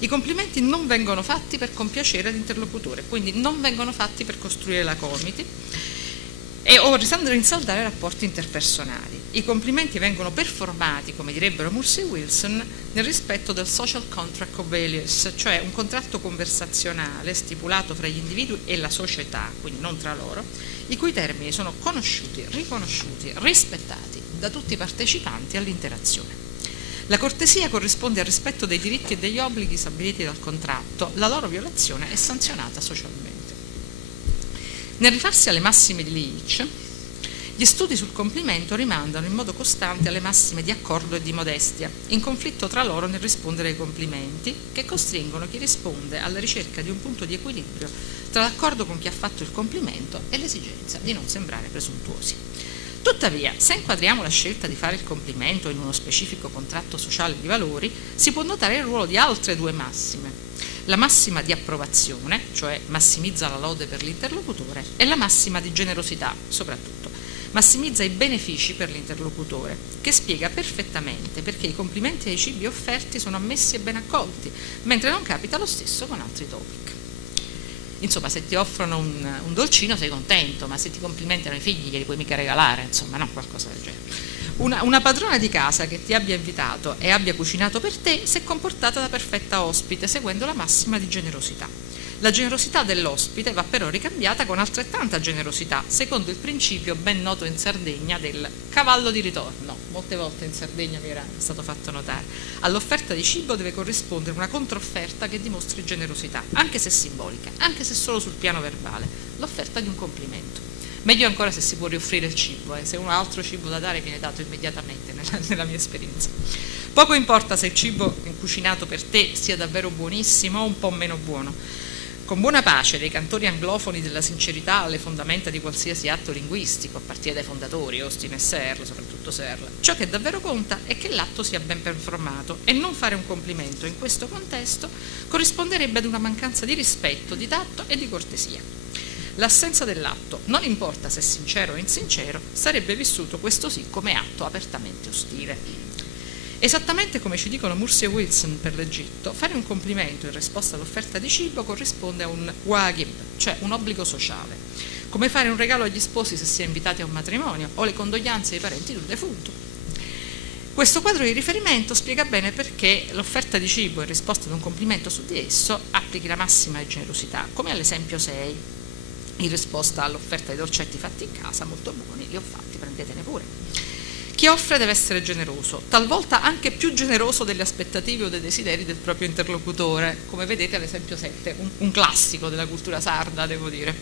I complimenti non vengono fatti per compiacere l'interlocutore, quindi non vengono fatti per costruire lacomiti o rinsaldare rapporti interpersonali. I complimenti vengono performati, come direbbero Mursey e Wilson, nel rispetto del social contract of values, cioè un contratto conversazionale stipulato fra gli individui e la società, quindi non tra loro, i cui termini sono conosciuti, riconosciuti, rispettati da tutti i partecipanti all'interazione. La cortesia corrisponde al rispetto dei diritti e degli obblighi stabiliti dal contratto, la loro violazione è sanzionata socialmente. Nel rifarsi alle massime di Leach, gli studi sul complimento rimandano in modo costante alle massime di accordo e di modestia, in conflitto tra loro nel rispondere ai complimenti, che costringono chi risponde alla ricerca di un punto di equilibrio tra l'accordo con chi ha fatto il complimento e l'esigenza di non sembrare presuntuosi. Tuttavia, se inquadriamo la scelta di fare il complimento in uno specifico contratto sociale di valori, si può notare il ruolo di altre due massime. La massima di approvazione, cioè massimizza la lode per l'interlocutore, e la massima di generosità, soprattutto, massimizza i benefici per l'interlocutore, che spiega perfettamente perché i complimenti ai cibi offerti sono ammessi e ben accolti, mentre non capita lo stesso con altri topic. Insomma, se ti offrono un dolcino sei contento, ma se ti complimentano i figli glieli puoi mica regalare, insomma, no, qualcosa del genere. Una padrona di casa che ti abbia invitato e abbia cucinato per te si è comportata da perfetta ospite, seguendo la massima di generosità. La generosità dell'ospite va però ricambiata con altrettanta generosità, secondo il principio ben noto in Sardegna del cavallo di ritorno. Molte volte in Sardegna mi era stato fatto notare. All'offerta di cibo deve corrispondere una controfferta che dimostri generosità, anche se simbolica, anche se solo sul piano verbale, l'offerta di un complimento. Meglio ancora se si può rioffrire il cibo, se uno ha altro cibo da dare viene dato immediatamente nella mia esperienza. Poco importa se il cibo cucinato per te sia davvero buonissimo o un po' meno buono. Con buona pace dei cantori anglofoni della sincerità alle fondamenta di qualsiasi atto linguistico, a partire dai fondatori, Austin e Searle, soprattutto Searle, ciò che davvero conta è che l'atto sia ben performato, e non fare un complimento in questo contesto corrisponderebbe ad una mancanza di rispetto, di tatto e di cortesia. L'assenza dell'atto, non importa se sincero o insincero, sarebbe vissuto questo sì come atto apertamente ostile. Esattamente come ci dicono Mursi e Wilson per l'Egitto, fare un complimento in risposta all'offerta di cibo corrisponde a un wajib, cioè un obbligo sociale, come fare un regalo agli sposi se si è invitati a un matrimonio o le condoglianze ai parenti di un defunto. Questo quadro di riferimento spiega bene perché l'offerta di cibo in risposta ad un complimento su di esso applichi la massima di generosità, come all'esempio 6, in risposta all'offerta di dolcetti fatti in casa, molto buoni, li ho fatti, prendetene pure. Chi offre deve essere generoso, talvolta anche più generoso delle aspettative o dei desideri del proprio interlocutore, come vedete all'esempio 7, un classico della cultura sarda, devo dire.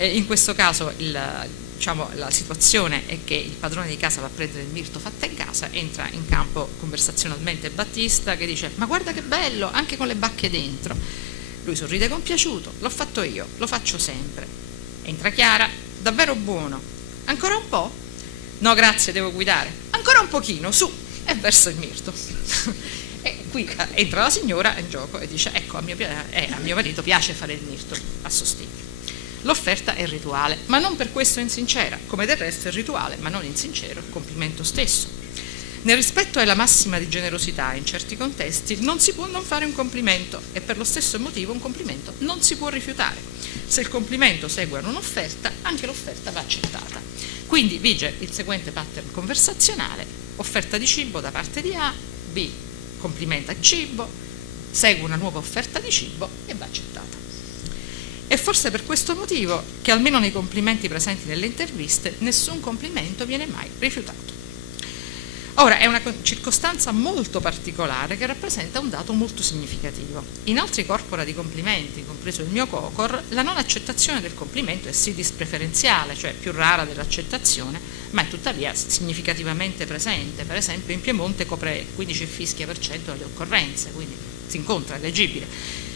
In questo caso la situazione è che il padrone di casa va a prendere il mirto fatto in casa, entra in campo conversazionalmente Battista che dice: ma guarda che bello, anche con le bacche dentro. Lui sorride compiaciuto: l'ho fatto io, lo faccio sempre. Entra Chiara: davvero buono. Ancora un po'? No grazie, devo guidare. Ancora un pochino, su, e verso il mirto. E qui entra la signora in gioco e dice: ecco, a mio marito piace fare il mirto a sostegno. L'offerta è rituale, ma non per questo insincera, come del resto è rituale, ma non insincero, il complimento stesso. Nel rispetto alla massima di generosità in certi contesti non si può non fare un complimento e per lo stesso motivo un complimento non si può rifiutare. Se il complimento segue un'offerta, anche l'offerta va accettata. Quindi vige il seguente pattern conversazionale: offerta di cibo da parte di A, B complimenta il cibo, segue una nuova offerta di cibo e va accettata. È forse per questo motivo che almeno nei complimenti presenti nelle interviste nessun complimento viene mai rifiutato. Ora, è una circostanza molto particolare che rappresenta un dato molto significativo. In altri corpora di complimenti, compreso il mio COCOR, la non accettazione del complimento è sì dispreferenziale, cioè più rara dell'accettazione, ma è tuttavia significativamente presente. Per esempio in Piemonte copre 15% delle occorrenze, quindi si incontra, è leggibile.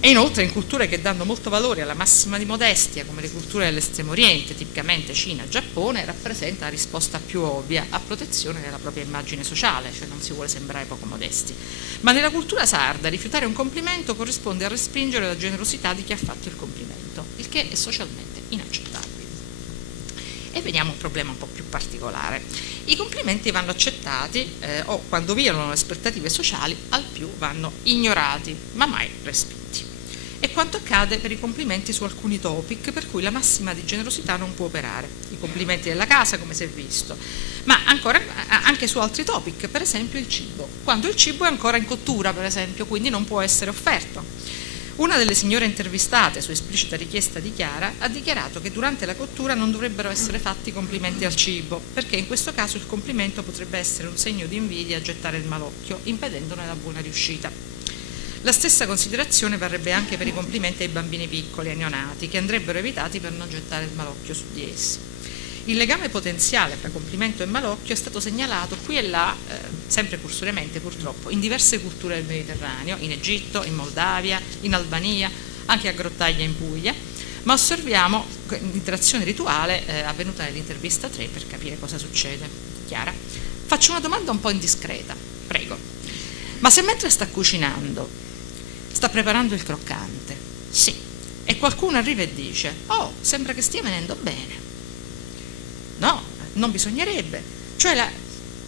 E inoltre in culture che danno molto valore alla massima di modestia, come le culture dell'estremo oriente, tipicamente Cina, Giappone, rappresenta la risposta più ovvia a protezione della propria immagine sociale, cioè non si vuole sembrare poco modesti. Ma nella cultura sarda rifiutare un complimento corrisponde a respingere la generosità di chi ha fatto il complimento, il che è socialmente inaccettabile. E vediamo un problema un po' più particolare. I complimenti vanno accettati o, quando violano le aspettative sociali, al più vanno ignorati, ma mai respinti. E quanto accade per i complimenti su alcuni topic per cui la massima di generosità non può operare. I complimenti della casa, come si è visto, ma ancora anche su altri topic, per esempio il cibo. Quando il cibo è ancora in cottura, per esempio, quindi non può essere offerto. Una delle signore intervistate, su esplicita richiesta di Chiara, ha dichiarato che durante la cottura non dovrebbero essere fatti complimenti al cibo, perché in questo caso il complimento potrebbe essere un segno di invidia a gettare il malocchio, impedendone la buona riuscita. La stessa considerazione varrebbe anche per i complimenti ai bambini piccoli, ai neonati, che andrebbero evitati per non gettare il malocchio su di essi. Il legame potenziale tra complimento e malocchio è stato segnalato qui e là, sempre cursormente purtroppo, in diverse culture del Mediterraneo, in Egitto, in Moldavia, in Albania, anche a Grottaglia in Puglia, ma osserviamo l'interazione rituale avvenuta nell'intervista 3 per capire cosa succede. Chiara? Faccio una domanda un po' indiscreta, prego. Ma se mentre sta cucinando, sta preparando il croccante, sì, e qualcuno arriva e dice: oh, sembra che stia venendo bene. No, non bisognerebbe. Cioè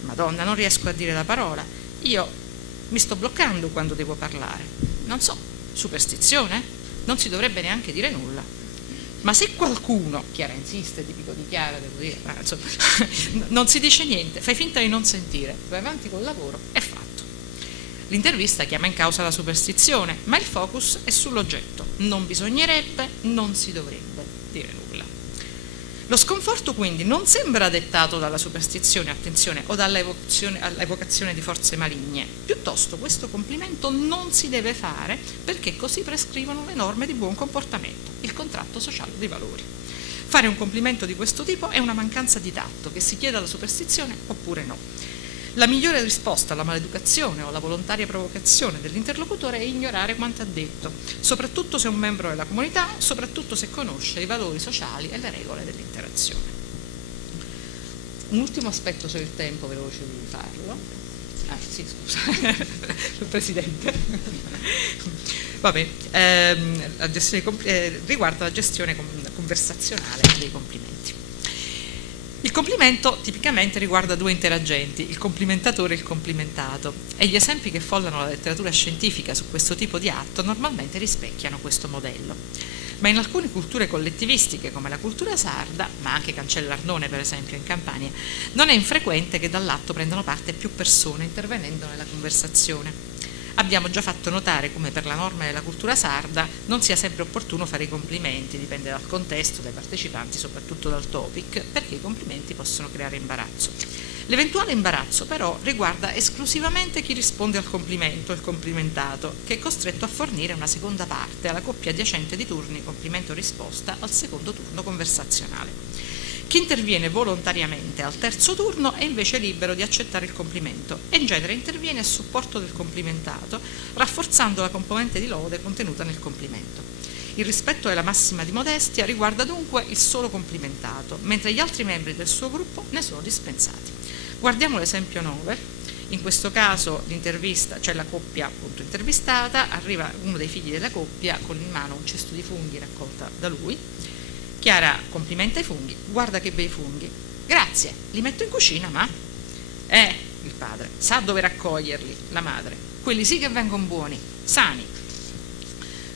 Madonna, non riesco a dire la parola. Io mi sto bloccando quando devo parlare. Non so, superstizione? Non si dovrebbe neanche dire nulla. Ma se qualcuno, Chiara insiste, tipico di Chiara, devo dire, insomma, non si dice niente, fai finta di non sentire, vai avanti col lavoro, è fatto. L'intervista chiama in causa la superstizione, ma il focus è sull'oggetto. Non bisognerebbe, non si dovrebbe dire nulla. Lo sconforto quindi non sembra dettato dalla superstizione, attenzione, o all'evocazione di forze maligne, piuttosto questo complimento non si deve fare perché così prescrivono le norme di buon comportamento, il contratto sociale dei valori. Fare un complimento di questo tipo è una mancanza di tatto, che si chieda alla superstizione oppure no. La migliore risposta alla maleducazione o alla volontaria provocazione dell'interlocutore è ignorare quanto ha detto, soprattutto se è un membro della comunità, soprattutto se conosce i valori sociali e le regole dell'interazione. Un ultimo aspetto sul tempo veloce di farlo. Sì, scusa, il Presidente. Vabbè, riguarda la gestione conversazionale dei complimenti. Il complimento tipicamente riguarda due interagenti, il complimentatore e il complimentato, e gli esempi che follano la letteratura scientifica su questo tipo di atto normalmente rispecchiano questo modello. Ma in alcune culture collettivistiche, come la cultura sarda, ma anche Cancellarnone per esempio in Campania, non è infrequente che dall'atto prendano parte più persone intervenendo nella conversazione. Abbiamo già fatto notare come per la norma della cultura sarda non sia sempre opportuno fare i complimenti, dipende dal contesto, dai partecipanti, soprattutto dal topic, perché i complimenti possono creare imbarazzo. L'eventuale imbarazzo però riguarda esclusivamente chi risponde al complimento, il complimentato, che è costretto a fornire una seconda parte alla coppia adiacente di turni complimento-risposta al secondo turno conversazionale. Chi interviene volontariamente al terzo turno è invece libero di accettare il complimento e in genere interviene a supporto del complimentato, rafforzando la componente di lode contenuta nel complimento. Il rispetto della massima di modestia riguarda dunque il solo complimentato, mentre gli altri membri del suo gruppo ne sono dispensati. Guardiamo l'esempio 9. In questo caso l'intervista, cioè la coppia appunto intervistata, arriva uno dei figli della coppia con in mano un cesto di funghi raccolta da lui. Chiara complimenta i funghi, guarda che bei funghi, grazie, li metto in cucina, ma? Il padre, sa dove raccoglierli, la madre, quelli sì che vengono buoni, sani.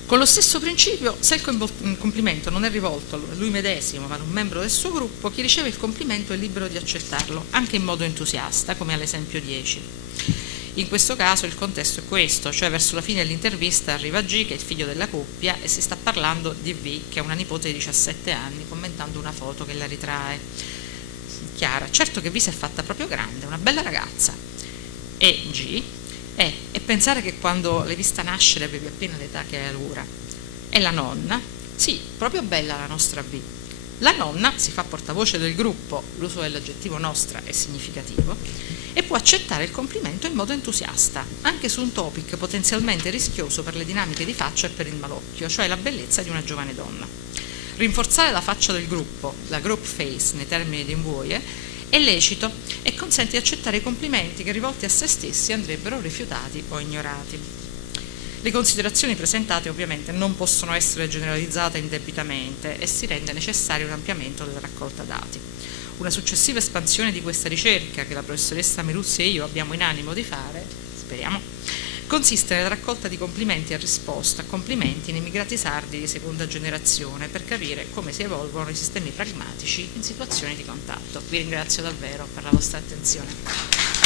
Con lo stesso principio, se il complimento non è rivolto a lui medesimo ma ad un membro del suo gruppo, chi riceve il complimento è libero di accettarlo, anche in modo entusiasta, come all'esempio 10. In questo caso il contesto è questo, cioè verso la fine dell'intervista arriva G, che è il figlio della coppia, e si sta parlando di V, che è una nipote di 17 anni, commentando una foto che la ritrae. Chiara, certo che V si è fatta proprio grande, una bella ragazza. E G, e pensare che quando l'hai vista nascere avevi appena l'età che hai ora. E la nonna, sì, proprio bella la nostra V. La nonna si fa portavoce del gruppo, l'uso dell'aggettivo nostra è significativo, e può accettare il complimento in modo entusiasta, anche su un topic potenzialmente rischioso per le dinamiche di faccia e per il malocchio, cioè la bellezza di una giovane donna. Rinforzare la faccia del gruppo, la group face nei termini di Invuoie, è lecito e consente di accettare i complimenti che rivolti a se stessi andrebbero rifiutati o ignorati. Le considerazioni presentate ovviamente non possono essere generalizzate indebitamente e si rende necessario un ampliamento della raccolta dati. Una successiva espansione di questa ricerca, che la professoressa Meruzzi e io abbiamo in animo di fare, speriamo, consiste nella raccolta di complimenti e risposta a complimenti in immigrati sardi di seconda generazione per capire come si evolvono i sistemi pragmatici in situazioni di contatto. Vi ringrazio davvero per la vostra attenzione.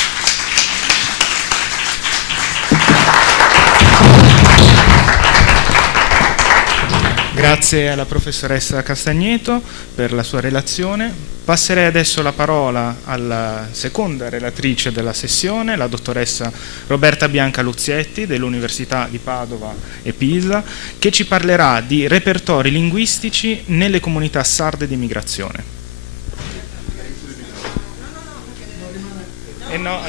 Grazie alla professoressa Castagneto per la sua relazione. Passerei adesso la parola alla seconda relatrice della sessione, la dottoressa Roberta Bianca Luzietti dell'Università di Padova e Pisa, che ci parlerà di repertori linguistici nelle comunità sarde di migrazione. No,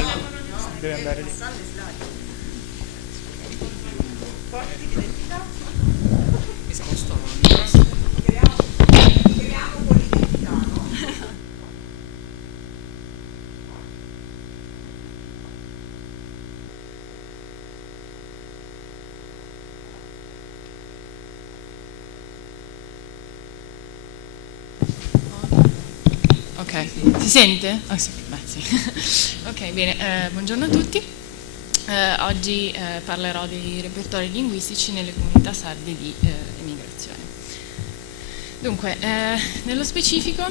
deve andare lì. Ok, si sente? Oh, sì. Beh, sì. Ok, bene, buongiorno a tutti. Oggi parlerò dei repertori linguistici nelle comunità sarde di emigrazione. Dunque, nello specifico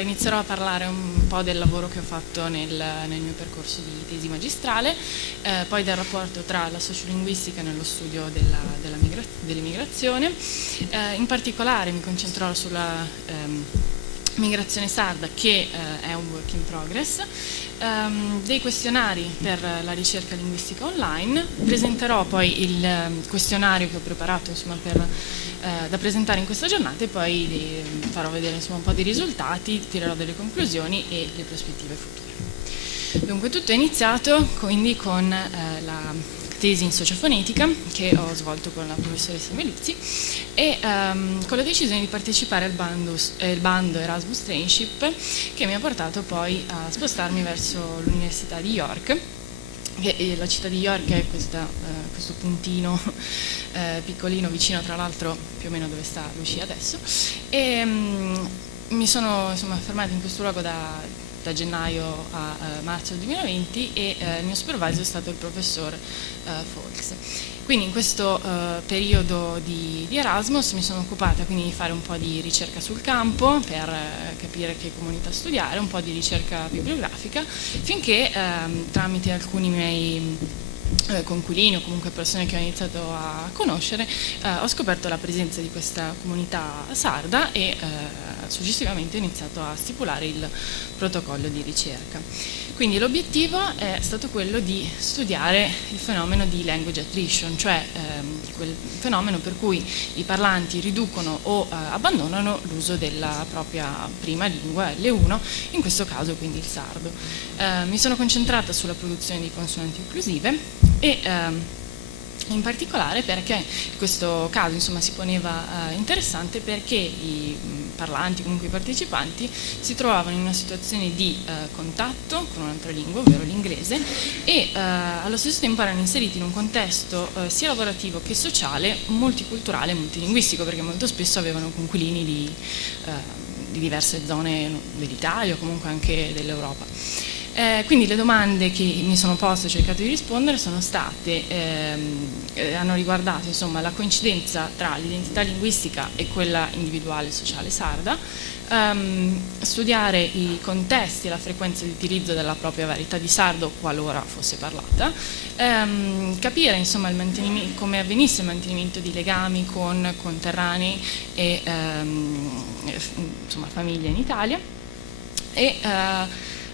inizierò a parlare un po' del lavoro che ho fatto nel mio percorso di tesi magistrale, poi del rapporto tra la sociolinguistica nello studio dell'emigrazione. In particolare mi concentrerò sulla migrazione sarda, che è un work in progress, dei questionari per la ricerca linguistica online. Presenterò poi il questionario che ho preparato, insomma, da presentare in questa giornata, e poi farò vedere, insomma, un po' di risultati, tirerò delle conclusioni e le prospettive future. Dunque, tutto è iniziato quindi con la tesi in sociofonetica che ho svolto con la professoressa Meluzzi e con la decisione di partecipare al bando Erasmus Trainship, che mi ha portato poi a spostarmi verso l'Università di York, che la città di York è questo puntino piccolino vicino, tra l'altro più o meno dove sta Lucia adesso, e Mi sono fermata in questo luogo da gennaio a marzo 2020 e il mio supervisor è stato il professor Folks. Quindi in questo periodo di Erasmus mi sono occupata quindi di fare un po' di ricerca sul campo per capire che comunità studiare, un po' di ricerca bibliografica, finché tramite alcuni miei coinquilini o comunque persone che ho iniziato a conoscere ho scoperto la presenza di questa comunità sarda e successivamente ho iniziato a stipulare il protocollo di ricerca. Quindi l'obiettivo è stato quello di studiare il fenomeno di language attrition, cioè quel fenomeno per cui i parlanti riducono o abbandonano l'uso della propria prima lingua, L1, in questo caso quindi il sardo. Mi sono concentrata sulla produzione di consonanti occlusive e in particolare perché questo caso si poneva interessante perché i parlanti, comunque i partecipanti, si trovavano in una situazione di contatto con un'altra lingua, ovvero l'inglese, e allo stesso tempo erano inseriti in un contesto sia lavorativo che sociale, multiculturale e multilinguistico, perché molto spesso avevano coinquilini di diverse zone dell'Italia o comunque anche dell'Europa. Quindi le domande che mi sono poste e ho cercato di rispondere sono state, hanno riguardato la coincidenza tra l'identità linguistica e quella individuale sociale sarda, studiare i contesti e la frequenza di utilizzo della propria varietà di sardo qualora fosse parlata, capire come avvenisse il mantenimento di legami con conterranei e famiglie in Italia e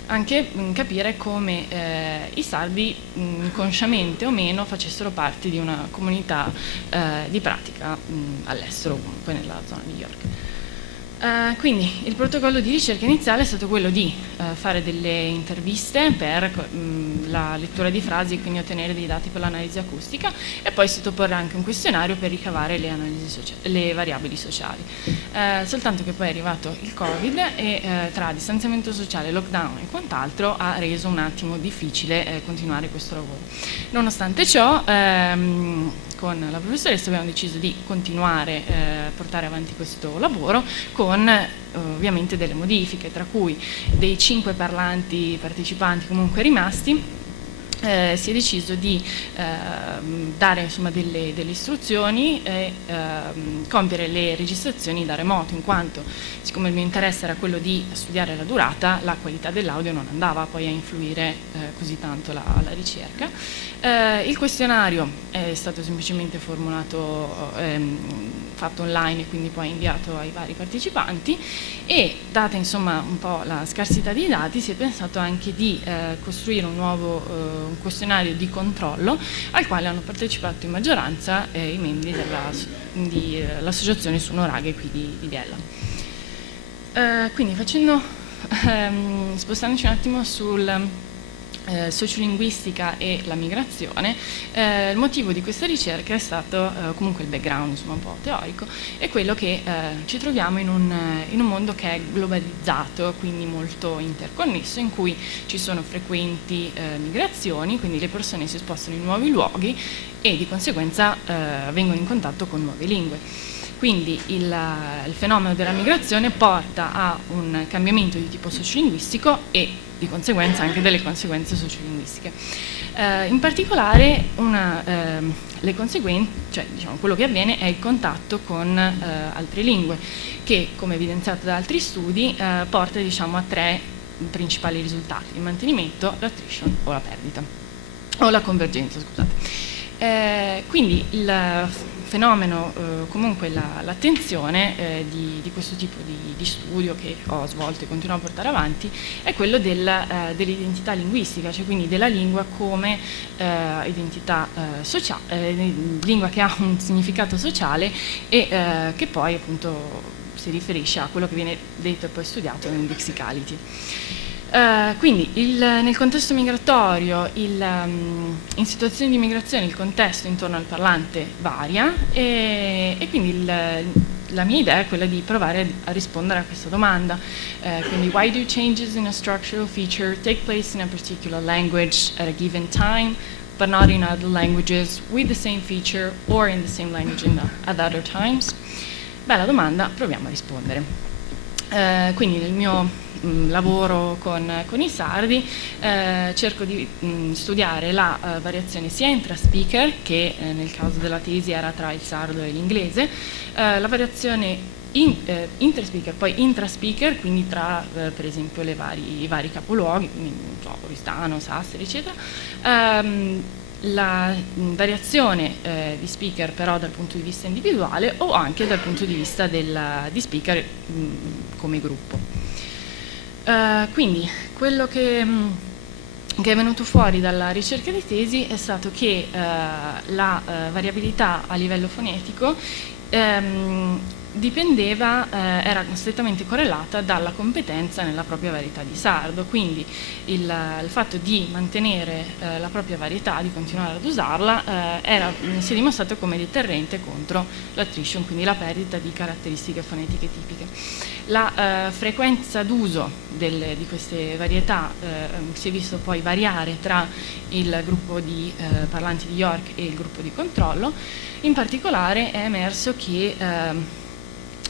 anche capire come i sardi, inconsciamente o meno, facessero parte di una comunità di pratica all'estero, comunque nella zona di York. Quindi il protocollo di ricerca iniziale è stato quello di fare delle interviste per la lettura di frasi e quindi ottenere dei dati per l'analisi acustica e poi sottoporre anche un questionario per ricavare le variabili sociali. Soltanto che poi è arrivato il Covid e tra distanziamento sociale, lockdown e quant'altro ha reso un attimo difficile continuare questo lavoro. Nonostante ciò, con la professoressa abbiamo deciso di continuare a portare avanti questo lavoro con ovviamente delle modifiche, tra cui dei 5 parlanti partecipanti comunque rimasti. Si è deciso di dare delle istruzioni e compiere le registrazioni da remoto, in quanto siccome il mio interesse era quello di studiare la durata, la qualità dell'audio non andava poi a influire così tanto la ricerca. Il questionario è stato semplicemente formulato, fatto online e quindi poi inviato ai vari partecipanti e data un po' la scarsità di dati si è pensato anche di costruire un nuovo un questionario di controllo al quale hanno partecipato in maggioranza i membri dell'associazione Suonoraghe qui di Biella. Quindi spostandoci un attimo sul sociolinguistica e la migrazione, il motivo di questa ricerca è stato comunque il background un po' teorico, è quello che ci troviamo in un mondo che è globalizzato, quindi molto interconnesso, in cui ci sono frequenti migrazioni, quindi le persone si spostano in nuovi luoghi e di conseguenza vengono in contatto con nuove lingue. Quindi il fenomeno della migrazione porta a un cambiamento di tipo sociolinguistico e di conseguenza anche delle conseguenze sociolinguistiche. In particolare le conseguenze, quello che avviene è il contatto con altre lingue che, come evidenziato da altri studi, porta a 3 principali risultati: il mantenimento, l'attrition o la perdita, o la convergenza, scusate. Quindi il fenomeno, comunque l'attenzione di questo tipo di studio che ho svolto e continuo a portare avanti è quello dell'identità linguistica, cioè quindi della lingua come identità sociale, lingua che ha un significato sociale e che poi appunto si riferisce a quello che viene detto e poi studiato in lexicality. Quindi nel contesto migratorio, in situazioni di migrazione il contesto intorno al parlante varia e quindi la mia idea è quella di provare a rispondere a questa domanda. Quindi why do changes in a structural feature take place in a particular language at a given time but not in other languages with the same feature or in the same language at other times? Bella domanda, proviamo a rispondere. Quindi nel mio lavoro con i sardi cerco di studiare la variazione sia intra-speaker, che nel caso della tesi era tra il sardo e l'inglese, la variazione inter-speaker, poi intra-speaker, quindi tra per esempio i vari capoluoghi, quindi Oristano, Sassari, eccetera, la variazione di speaker però dal punto di vista individuale o anche dal punto di vista di speaker come gruppo. Quindi quello che è venuto fuori dalla ricerca di tesi è stato che la variabilità a livello fonetico era strettamente correlata dalla competenza nella propria varietà di sardo, quindi il fatto di mantenere la propria varietà, di continuare ad usarla, si è dimostrato come deterrente contro l'attrition, quindi la perdita di caratteristiche fonetiche tipiche. La frequenza d'uso di queste varietà si è visto poi variare tra il gruppo di parlanti di York e il gruppo di controllo. In particolare è emerso che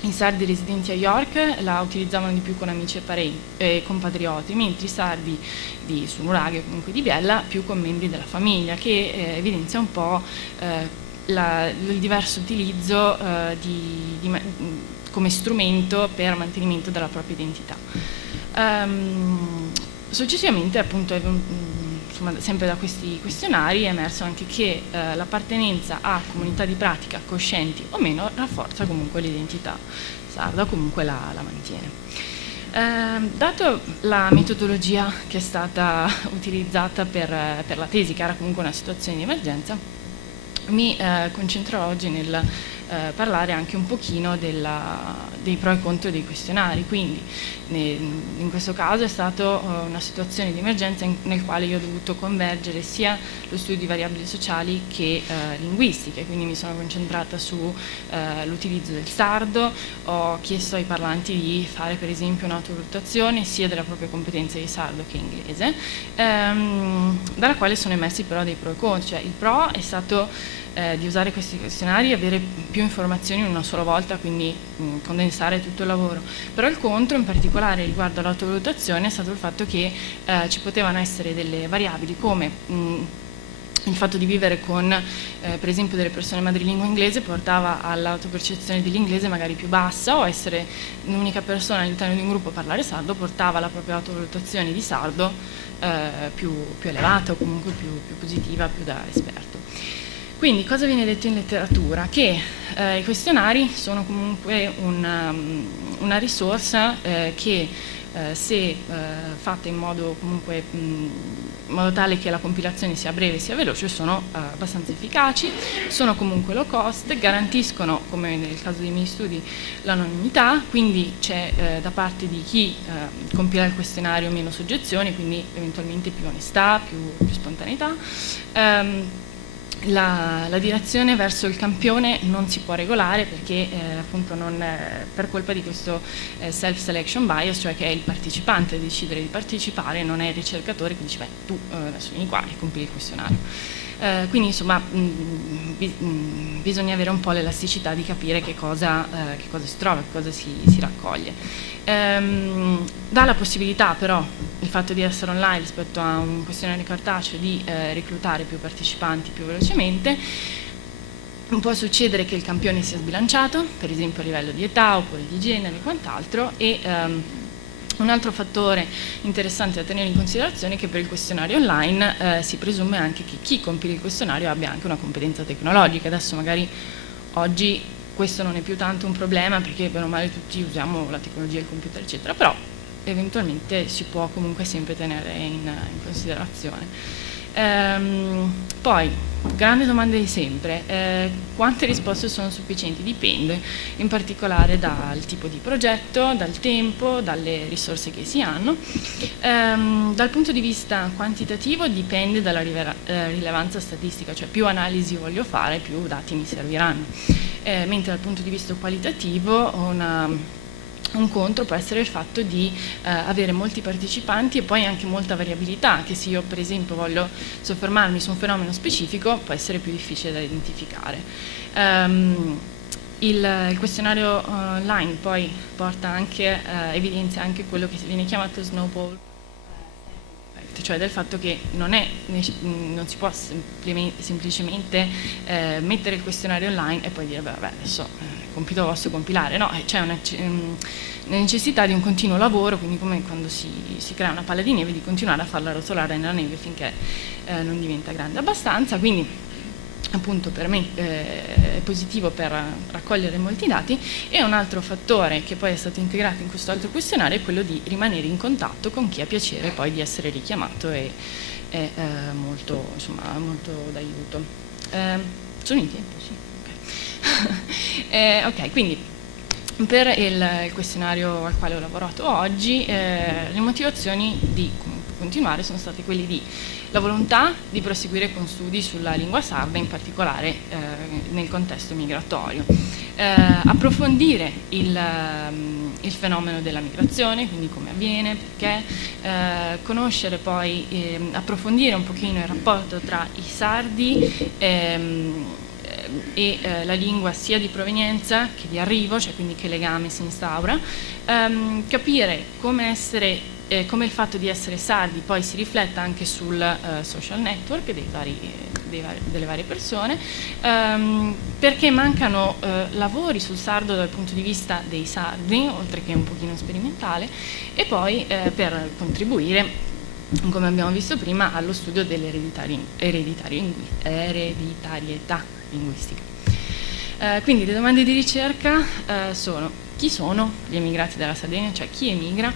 i sardi residenti a York la utilizzavano di più con amici e compatrioti, mentre i sardi di Sunuraghe o comunque di Biella più con membri della famiglia, che evidenzia un po' il diverso utilizzo come strumento per mantenimento della propria identità. Successivamente, appunto, sempre da questi questionari è emerso anche che l'appartenenza a comunità di pratica, coscienti o meno, rafforza comunque l'identità sarda, comunque la mantiene. Dato la metodologia che è stata utilizzata per la tesi, che era comunque una situazione di emergenza, mi concentrerò oggi nel parlare anche un pochino dei pro e contro dei questionari. Quindi in questo caso è stata una situazione di emergenza nel quale io ho dovuto convergere sia lo studio di variabili sociali che linguistiche, quindi mi sono concentrata sull'utilizzo del sardo, ho chiesto ai parlanti di fare per esempio un'autovalutazione sia della propria competenza di sardo che inglese, dalla quale sono emersi però dei pro e contro. Cioè, il pro è stato di usare questi questionari e avere più informazioni in una sola volta, quindi condensare tutto il lavoro. Però il contro, in particolare riguardo all'autovalutazione, è stato il fatto che ci potevano essere delle variabili come il fatto di vivere con per esempio delle persone madrelingua inglese portava all'autopercezione dell'inglese magari più bassa, o essere l'unica persona all'interno di un gruppo a parlare sardo portava alla propria autovalutazione di sardo più elevata, o comunque più positiva, più da esperto. Quindi cosa viene detto in letteratura? Che i questionari sono comunque una risorsa che se fatta in modo comunque in modo tale che la compilazione sia breve sia veloce, sono abbastanza efficaci, sono comunque low cost, garantiscono, come nel caso dei miei studi, l'anonimità, quindi c'è da parte di chi compila il questionario meno soggezioni, quindi eventualmente più onestà, più spontaneità. La direzione verso il campione non si può regolare perché appunto per colpa di questo self-selection bias, cioè che è il partecipante a decidere di partecipare, non è il ricercatore che dice beh, tu adesso vieni qua e compili il questionario. Quindi insomma bisogna avere un po' l'elasticità di capire che cosa si trova, che cosa si raccoglie. Dà la possibilità però, il fatto di essere online rispetto a un questionario cartaceo, di reclutare più partecipanti più velocemente. Può succedere che il campione sia sbilanciato, per esempio a livello di età oppure di genere e quant'altro, e un altro fattore interessante da tenere in considerazione è che per il questionario online si presume anche che chi compila il questionario abbia anche una competenza tecnologica. Adesso magari oggi questo non è più tanto un problema perché bene o male tutti usiamo la tecnologia, il computer eccetera, però eventualmente si può comunque sempre tenere in considerazione. Poi, grande domanda di sempre, quante risposte sono sufficienti? Dipende, in particolare dal tipo di progetto, dal tempo, dalle risorse che si hanno. Dal punto di vista quantitativo dipende dalla rilevanza statistica, cioè più analisi voglio fare, più dati mi serviranno. Mentre dal punto di vista qualitativo un contro può essere il fatto di avere molti partecipanti e poi anche molta variabilità, che se io per esempio voglio soffermarmi su un fenomeno specifico può essere più difficile da identificare. Il questionario online poi porta anche, evidenzia anche quello che viene chiamato snowball, cioè del fatto che non si può semplicemente mettere il questionario online e poi dire vabbè adesso è compito vostro compilare, no, c'è una necessità di un continuo lavoro, quindi come quando si crea una palla di neve, di continuare a farla rotolare nella neve finché non diventa grande abbastanza, quindi appunto per me è positivo per raccogliere molti dati. E un altro fattore che poi è stato integrato in questo altro questionario è quello di rimanere in contatto con chi ha piacere poi di essere richiamato, e è molto, insomma, molto d'aiuto. Sono in tempo? Sì. Okay. Ok, quindi per il questionario al quale ho lavorato oggi, le motivazioni di continuare sono state quelle di la volontà di proseguire con studi sulla lingua sarda, in particolare nel contesto migratorio, approfondire il fenomeno della migrazione, quindi come avviene, perché, conoscere poi, approfondire un pochino il rapporto tra i sardi e la lingua sia di provenienza che di arrivo, cioè quindi che legame si instaura, capire come il fatto di essere sardi poi si rifletta anche sul social network delle varie persone, perché mancano lavori sul sardo dal punto di vista dei sardi, oltre che un pochino sperimentale, e poi per contribuire, come abbiamo visto prima, allo studio dell'ereditarietà linguistica. Quindi le domande di ricerca sono: chi sono gli emigrati dalla Sardegna, cioè chi emigra,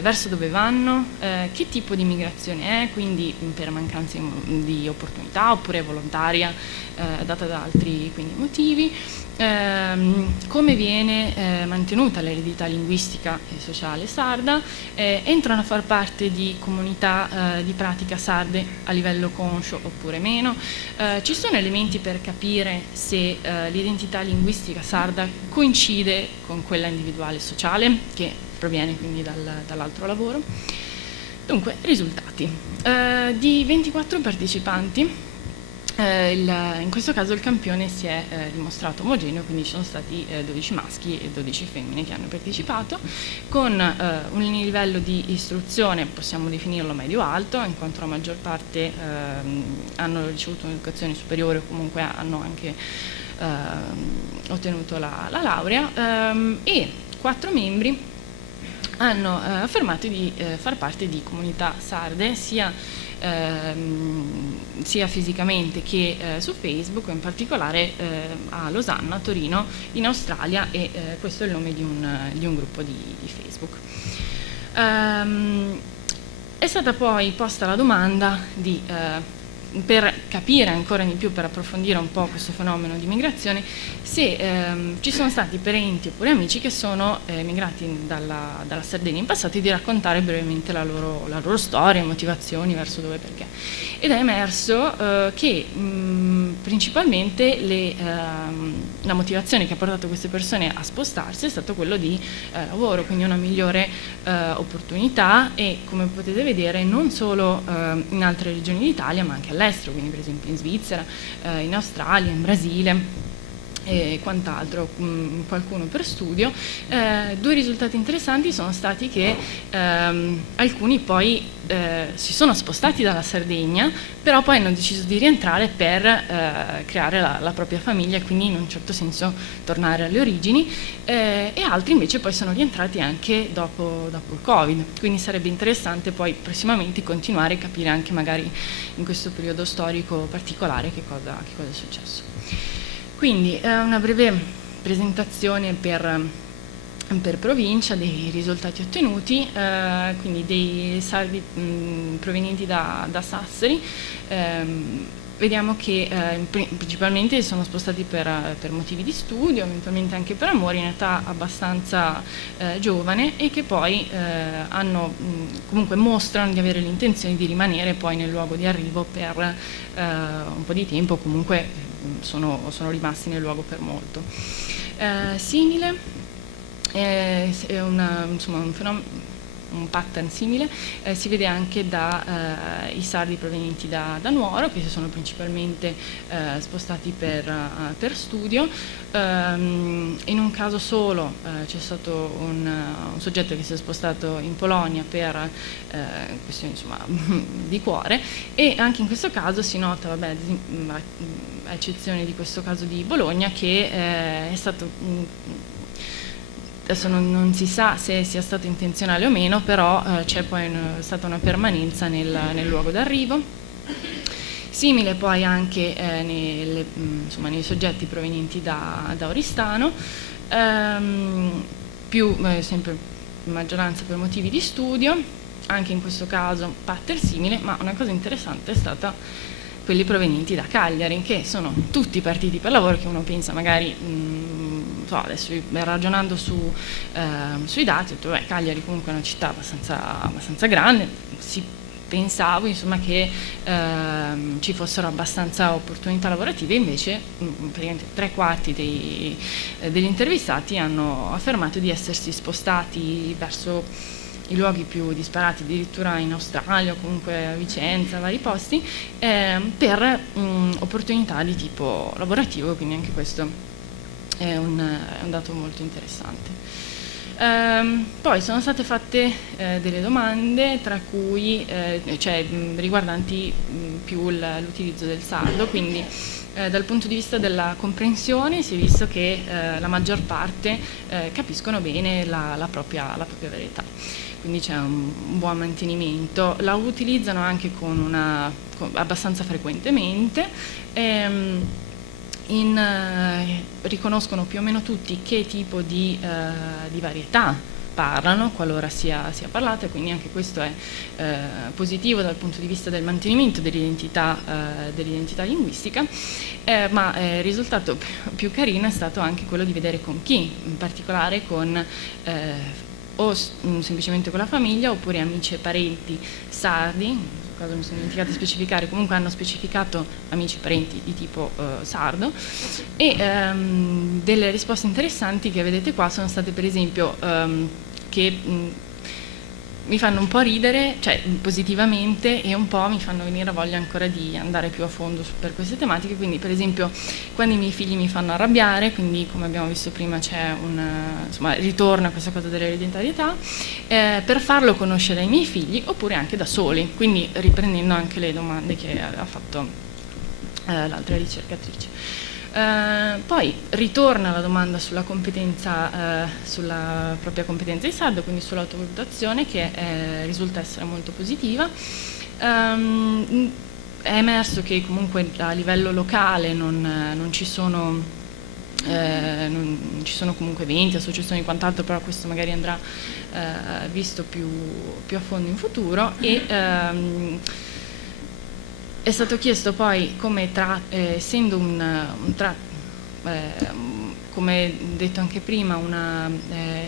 verso dove vanno, che tipo di migrazione è, quindi per mancanza di opportunità oppure volontaria, data da altri quindi motivi, come viene mantenuta l'eredità linguistica e sociale sarda, entrano a far parte di comunità di pratica sarde a livello conscio oppure meno, ci sono elementi per capire se l'identità linguistica sarda coincide con quella individuale sociale, che proviene quindi dall'altro lavoro. Dunque, risultati. Di 24 partecipanti, in questo caso il campione si è dimostrato omogeneo, quindi ci sono stati 12 maschi e 12 femmine che hanno partecipato, con un livello di istruzione, possiamo definirlo medio-alto, in quanto la maggior parte hanno ricevuto un'educazione superiore o comunque hanno anche ottenuto la laurea, e 4 membri hanno affermato di far parte di comunità sarde sia fisicamente che su Facebook, in particolare a Losanna, a Torino, in Australia, e questo è il nome di un gruppo di Facebook. È stata poi posta la domanda per capire ancora di più, per approfondire un po' questo fenomeno di migrazione, se ci sono stati parenti oppure amici che sono emigrati dalla Sardegna in passato, e di raccontare brevemente la loro storia, motivazioni, verso dove e perché. Ed è emerso che principalmente la motivazione che ha portato queste persone a spostarsi è stato quello di lavoro, quindi una migliore opportunità, e come potete vedere non solo in altre regioni d'Italia ma anche all'estero, quindi per esempio in Svizzera, in Australia, in Brasile e quant'altro, qualcuno per studio. Due risultati interessanti sono stati che alcuni poi si sono spostati dalla Sardegna, però poi hanno deciso di rientrare per creare la propria famiglia e quindi in un certo senso tornare alle origini, e altri invece poi sono rientrati anche dopo il Covid, quindi sarebbe interessante poi prossimamente continuare a capire anche magari in questo periodo storico particolare che cosa è successo. Quindi una breve presentazione per provincia dei risultati ottenuti, quindi dei sardi provenienti da Sassari. Vediamo che principalmente sono spostati per motivi di studio, eventualmente anche per amore, in età abbastanza giovane, e che poi comunque mostrano di avere l'intenzione di rimanere poi nel luogo di arrivo per un po' di tempo, comunque sono rimasti nel luogo per molto. Simile è un fenomeno un pattern simile si vede anche dai sardi provenienti da Nuoro, che si sono principalmente spostati per studio. In un caso solo c'è stato un soggetto che si è spostato in Polonia per questioni insomma, di cuore, e anche in questo caso si nota, vabbè, a eccezione di questo caso di Bologna, che è stato, adesso non si sa se sia stato intenzionale o meno, però c'è poi stata una permanenza nel luogo d'arrivo. Simile poi anche nei soggetti provenienti da Oristano, sempre maggioranza per motivi di studio, anche in questo caso pattern simile, ma una cosa interessante è stata quelli provenienti da Cagliari, che sono tutti partiti per lavoro, che uno pensa magari, adesso ragionando sui dati, ho detto, Cagliari comunque è una città abbastanza grande, pensavo insomma che ci fossero abbastanza opportunità lavorative, invece praticamente 3/4 degli intervistati hanno affermato di essersi spostati verso i luoghi più disparati, addirittura in Australia o comunque a Vicenza, vari posti, per opportunità di tipo lavorativo, quindi anche questo è un dato molto interessante. Poi sono state fatte delle domande, tra cui riguardanti più l'utilizzo del sardo, quindi dal punto di vista della comprensione si è visto che la maggior parte capiscono bene la propria varietà, quindi c'è un buon mantenimento. La utilizzano anche abbastanza frequentemente, riconoscono più o meno tutti che tipo di varietà parlano, qualora sia parlata, quindi anche questo è positivo dal punto di vista del mantenimento dell'identità linguistica, ma il risultato più carino è stato anche quello di vedere con chi, in particolare con o semplicemente con la famiglia, oppure amici e parenti sardi. In questo caso mi sono dimenticata di specificare, comunque hanno specificato amici e parenti di tipo sardo, e delle risposte interessanti che vedete qua sono state, per esempio, che mi fanno un po' ridere, cioè positivamente, e un po' mi fanno venire voglia ancora di andare più a fondo per queste tematiche. Quindi, per esempio, quando i miei figli mi fanno arrabbiare, quindi come abbiamo visto prima c'è ritorna questa cosa dell'ereditarietà, per farlo conoscere ai miei figli, oppure anche da soli, quindi riprendendo anche le domande che ha fatto l'altra ricercatrice. Poi ritorna la domanda sulla competenza, sulla propria competenza di sardo, quindi sull'autovalutazione, che risulta essere molto positiva. È emerso che comunque a livello locale non ci sono comunque eventi, associazioni e quant'altro, però questo magari andrà visto più a fondo in futuro. E è stato chiesto poi come essendo come detto anche prima,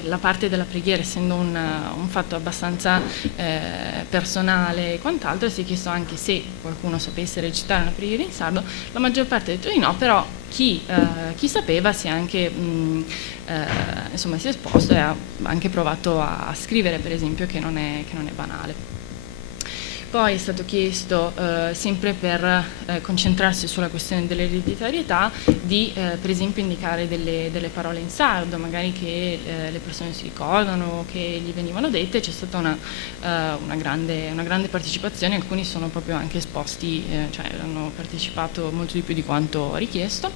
la parte della preghiera essendo un fatto abbastanza personale e quant'altro, si è chiesto anche se qualcuno sapesse recitare una preghiera in sardo. La maggior parte ha detto di no, però chi sapeva si è anche si è esposto e ha anche provato a scrivere, per esempio, che non è banale. Poi è stato chiesto, sempre per concentrarsi sulla questione dell'ereditarietà, di per esempio indicare delle parole in sardo, magari che le persone si ricordano, che gli venivano dette. C'è stata una grande partecipazione, alcuni sono proprio anche esposti, cioè hanno partecipato molto di più di quanto richiesto.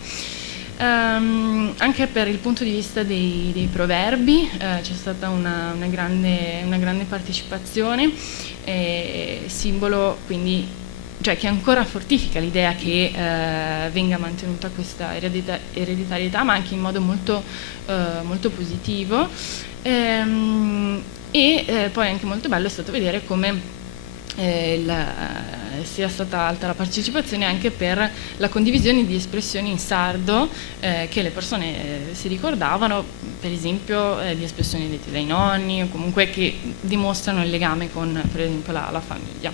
Anche per il punto di vista dei proverbi c'è stata una grande partecipazione, simbolo quindi, cioè, che ancora fortifica l'idea che venga mantenuta questa ereditarietà, ma anche in modo molto positivo, e poi anche molto bello è stato vedere come sia stata alta la partecipazione anche per la condivisione di espressioni in sardo che le persone si ricordavano, per esempio di espressioni dette dai nonni, o comunque che dimostrano il legame con, per esempio, la famiglia.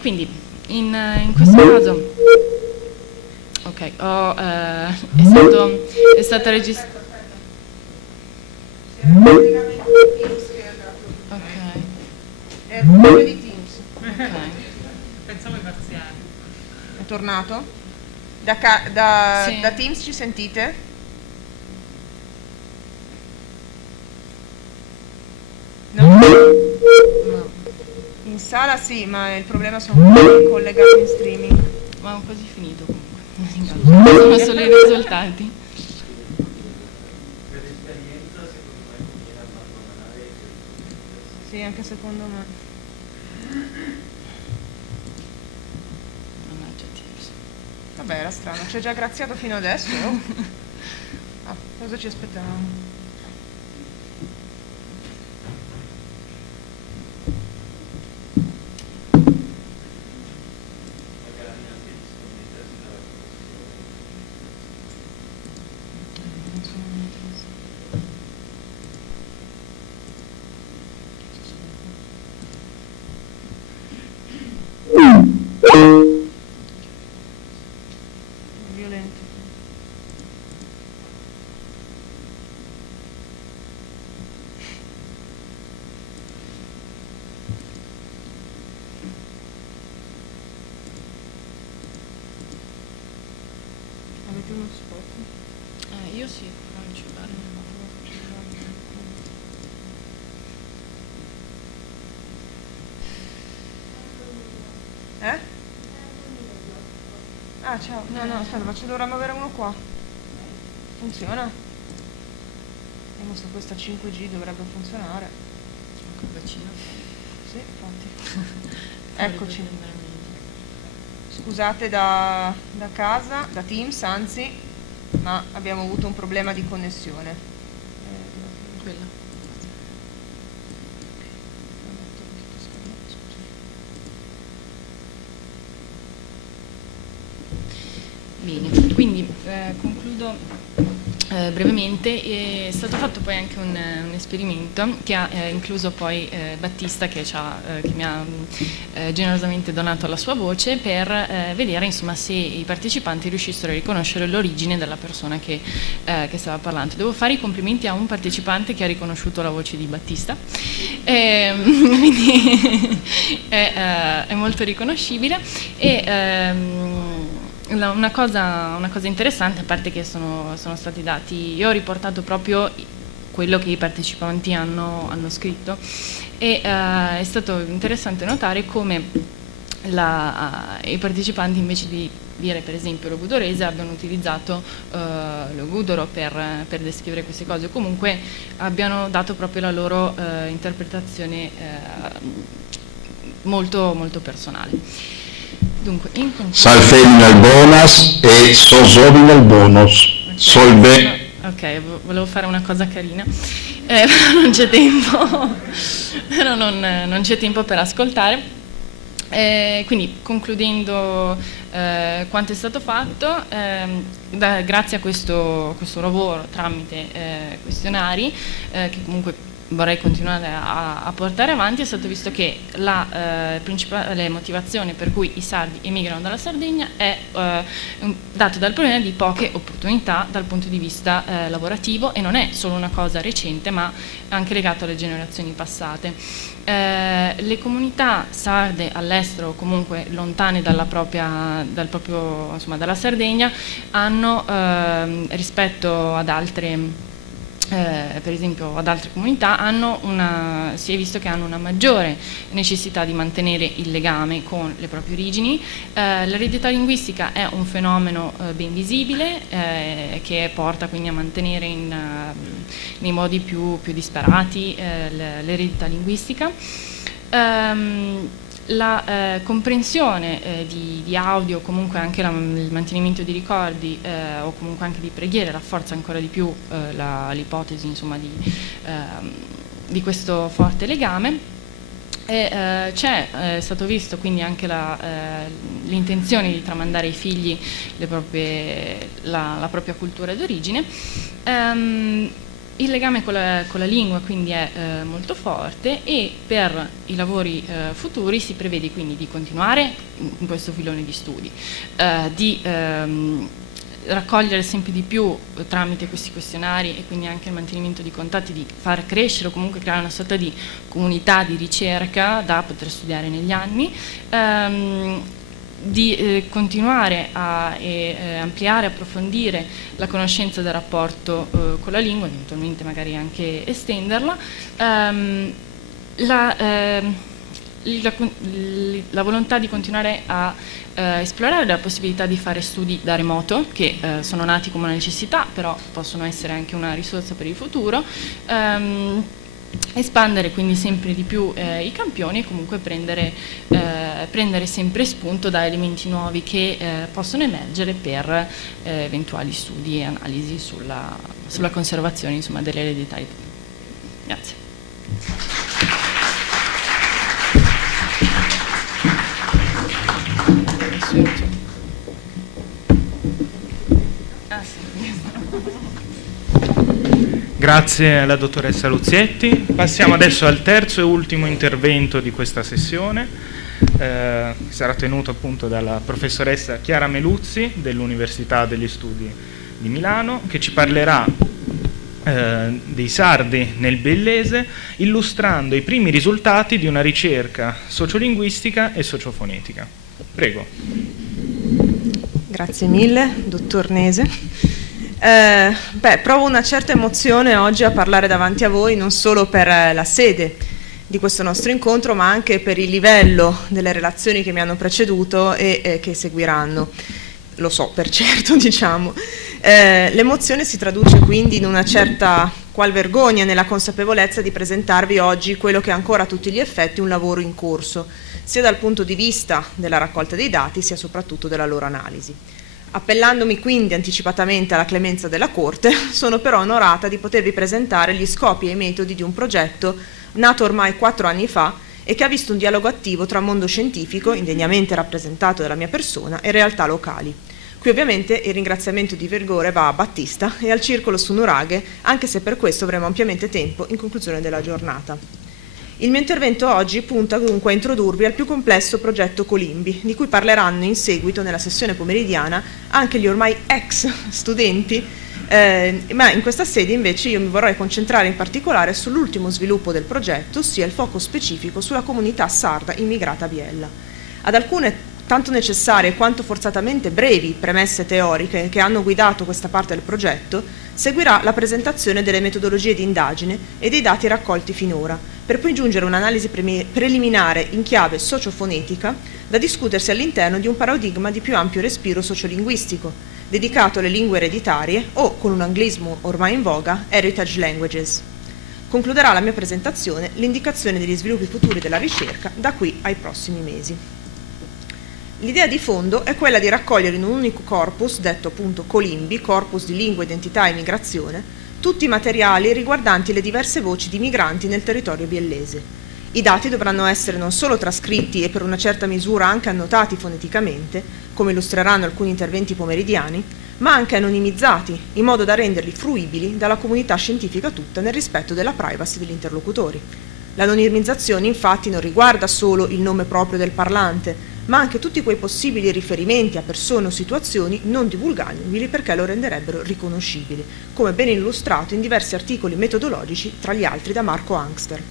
Quindi in questo caso è stata registrata. È il problema di Teams. Ok. Pensavo ai marziani. È tornato? Da Teams ci sentite? No? In sala sì, ma il problema sono quelli collegati in streaming. Ma ho quasi finito comunque. Sono solo i risultati. Sì, anche secondo me. Mannaggia Teams. Vabbè, era strano, ci ha già graziato fino adesso. Ah, cosa ci aspettavamo? Violento. Avete uno spot? Io sì, non il cellulare non lo Ah, ciao. No, aspetta, ma ci dovremmo avere uno qua. Funziona? Vediamo se questa 5G dovrebbe funzionare. Ancora vicino. Sì, infatti. Eccoci. Scusate da casa, da Teams anzi, ma abbiamo avuto un problema di connessione. Quella. Bene, quindi concludo brevemente. È stato fatto poi anche un esperimento che ha incluso poi Battista che mi ha generosamente donato la sua voce per vedere insomma se i partecipanti riuscissero a riconoscere l'origine della persona che stava parlando. Devo fare i complimenti a un partecipante che ha riconosciuto la voce di Battista, quindi è molto riconoscibile. Una cosa interessante, a parte che sono stati dati, io ho riportato proprio quello che i partecipanti hanno scritto e è stato interessante notare come i partecipanti invece di dire per esempio logudorese abbiano utilizzato logudoro per descrivere queste cose, o comunque abbiano dato proprio la loro interpretazione molto, molto personale. Dunque, Salfeminal bonus e sosominal bonus. Okay. Solve. Ok, volevo fare una cosa carina, però non c'è tempo, però non c'è tempo per ascoltare. Quindi concludendo quanto è stato fatto, grazie a questo lavoro tramite questionari che comunque vorrei continuare a portare avanti, è stato visto che la principale motivazione per cui i sardi emigrano dalla Sardegna è dato dal problema di poche opportunità dal punto di vista lavorativo, e non è solo una cosa recente ma anche legato alle generazioni passate. Le comunità sarde all'estero o comunque lontane dalla Sardegna hanno rispetto ad altre per esempio ad altre comunità si è visto che hanno una maggiore necessità di mantenere il legame con le proprie origini. L'eredità linguistica è un fenomeno ben visibile che porta quindi a mantenere nei modi più disparati l'eredità linguistica. La comprensione di audio, comunque anche il mantenimento di ricordi o comunque anche di preghiere rafforza ancora di più l'ipotesi insomma di questo forte legame. C'è stato visto quindi anche l'intenzione di tramandare ai figli la propria cultura d'origine. Il legame con la lingua quindi è molto forte, e per i lavori futuri si prevede quindi di continuare in questo filone di studi, di raccogliere sempre di più tramite questi questionari e quindi anche il mantenimento di contatti, di far crescere o comunque creare una sorta di comunità di ricerca da poter studiare negli anni, di continuare a ampliare, approfondire la conoscenza del rapporto con la lingua, eventualmente magari anche estenderla, la volontà di continuare a esplorare la possibilità di fare studi da remoto, che sono nati come una necessità, però possono essere anche una risorsa per il futuro, espandere quindi sempre di più i campioni e comunque prendere sempre spunto da elementi nuovi che possono emergere per eventuali studi e analisi sulla conservazione, insomma, dell'eredità. Grazie. Grazie alla dottoressa Luzietti. Passiamo adesso al terzo e ultimo intervento di questa sessione, che sarà tenuto appunto dalla professoressa Chiara Meluzzi dell'Università degli Studi di Milano, che ci parlerà dei sardi nel biellese, illustrando i primi risultati di una ricerca sociolinguistica e sociofonetica. Prego. Grazie mille, dottor Nese. Provo una certa emozione oggi a parlare davanti a voi, non solo per la sede di questo nostro incontro, ma anche per il livello delle relazioni che mi hanno preceduto e che seguiranno. Lo so per certo, diciamo. L'emozione si traduce quindi in una certa qual vergogna nella consapevolezza di presentarvi oggi quello che è ancora a tutti gli effetti un lavoro in corso, sia dal punto di vista della raccolta dei dati, sia soprattutto della loro analisi. Appellandomi quindi anticipatamente alla clemenza della Corte, sono però onorata di potervi presentare gli scopi e i metodi di un progetto nato ormai 4 anni fa e che ha visto un dialogo attivo tra mondo scientifico, indegnamente rappresentato dalla mia persona, e realtà locali. Qui ovviamente il ringraziamento di vigore va a Battista e al Circolo su Nuraghe, anche se per questo avremo ampiamente tempo in conclusione della giornata. Il mio intervento oggi punta dunque a introdurvi al più complesso progetto Colimbi, di cui parleranno in seguito nella sessione pomeridiana anche gli ormai ex studenti, ma in questa sede invece io mi vorrei concentrare in particolare sull'ultimo sviluppo del progetto, ossia il foco specifico sulla comunità sarda immigrata a Biella. Ad alcune tanto necessarie quanto forzatamente brevi premesse teoriche che hanno guidato questa parte del progetto, seguirà la presentazione delle metodologie di indagine e dei dati raccolti finora, per poi giungere a un'analisi preliminare in chiave sociofonetica da discutersi all'interno di un paradigma di più ampio respiro sociolinguistico, dedicato alle lingue ereditarie o, con un anglismo ormai in voga, heritage languages. Concluderà la mia presentazione l'indicazione degli sviluppi futuri della ricerca da qui ai prossimi mesi. L'idea di fondo è quella di raccogliere in un unico corpus, detto appunto Colimbi, corpus di lingua, identità e migrazione, tutti i materiali riguardanti le diverse voci di migranti nel territorio biellese. I dati dovranno essere non solo trascritti e per una certa misura anche annotati foneticamente, come illustreranno alcuni interventi pomeridiani, ma anche anonimizzati, in modo da renderli fruibili dalla comunità scientifica tutta nel rispetto della privacy degli interlocutori. L'anonimizzazione infatti non riguarda solo il nome proprio del parlante, ma anche tutti quei possibili riferimenti a persone o situazioni non divulgabili perché lo renderebbero riconoscibili, come ben illustrato in diversi articoli metodologici, tra gli altri da Marco Angster.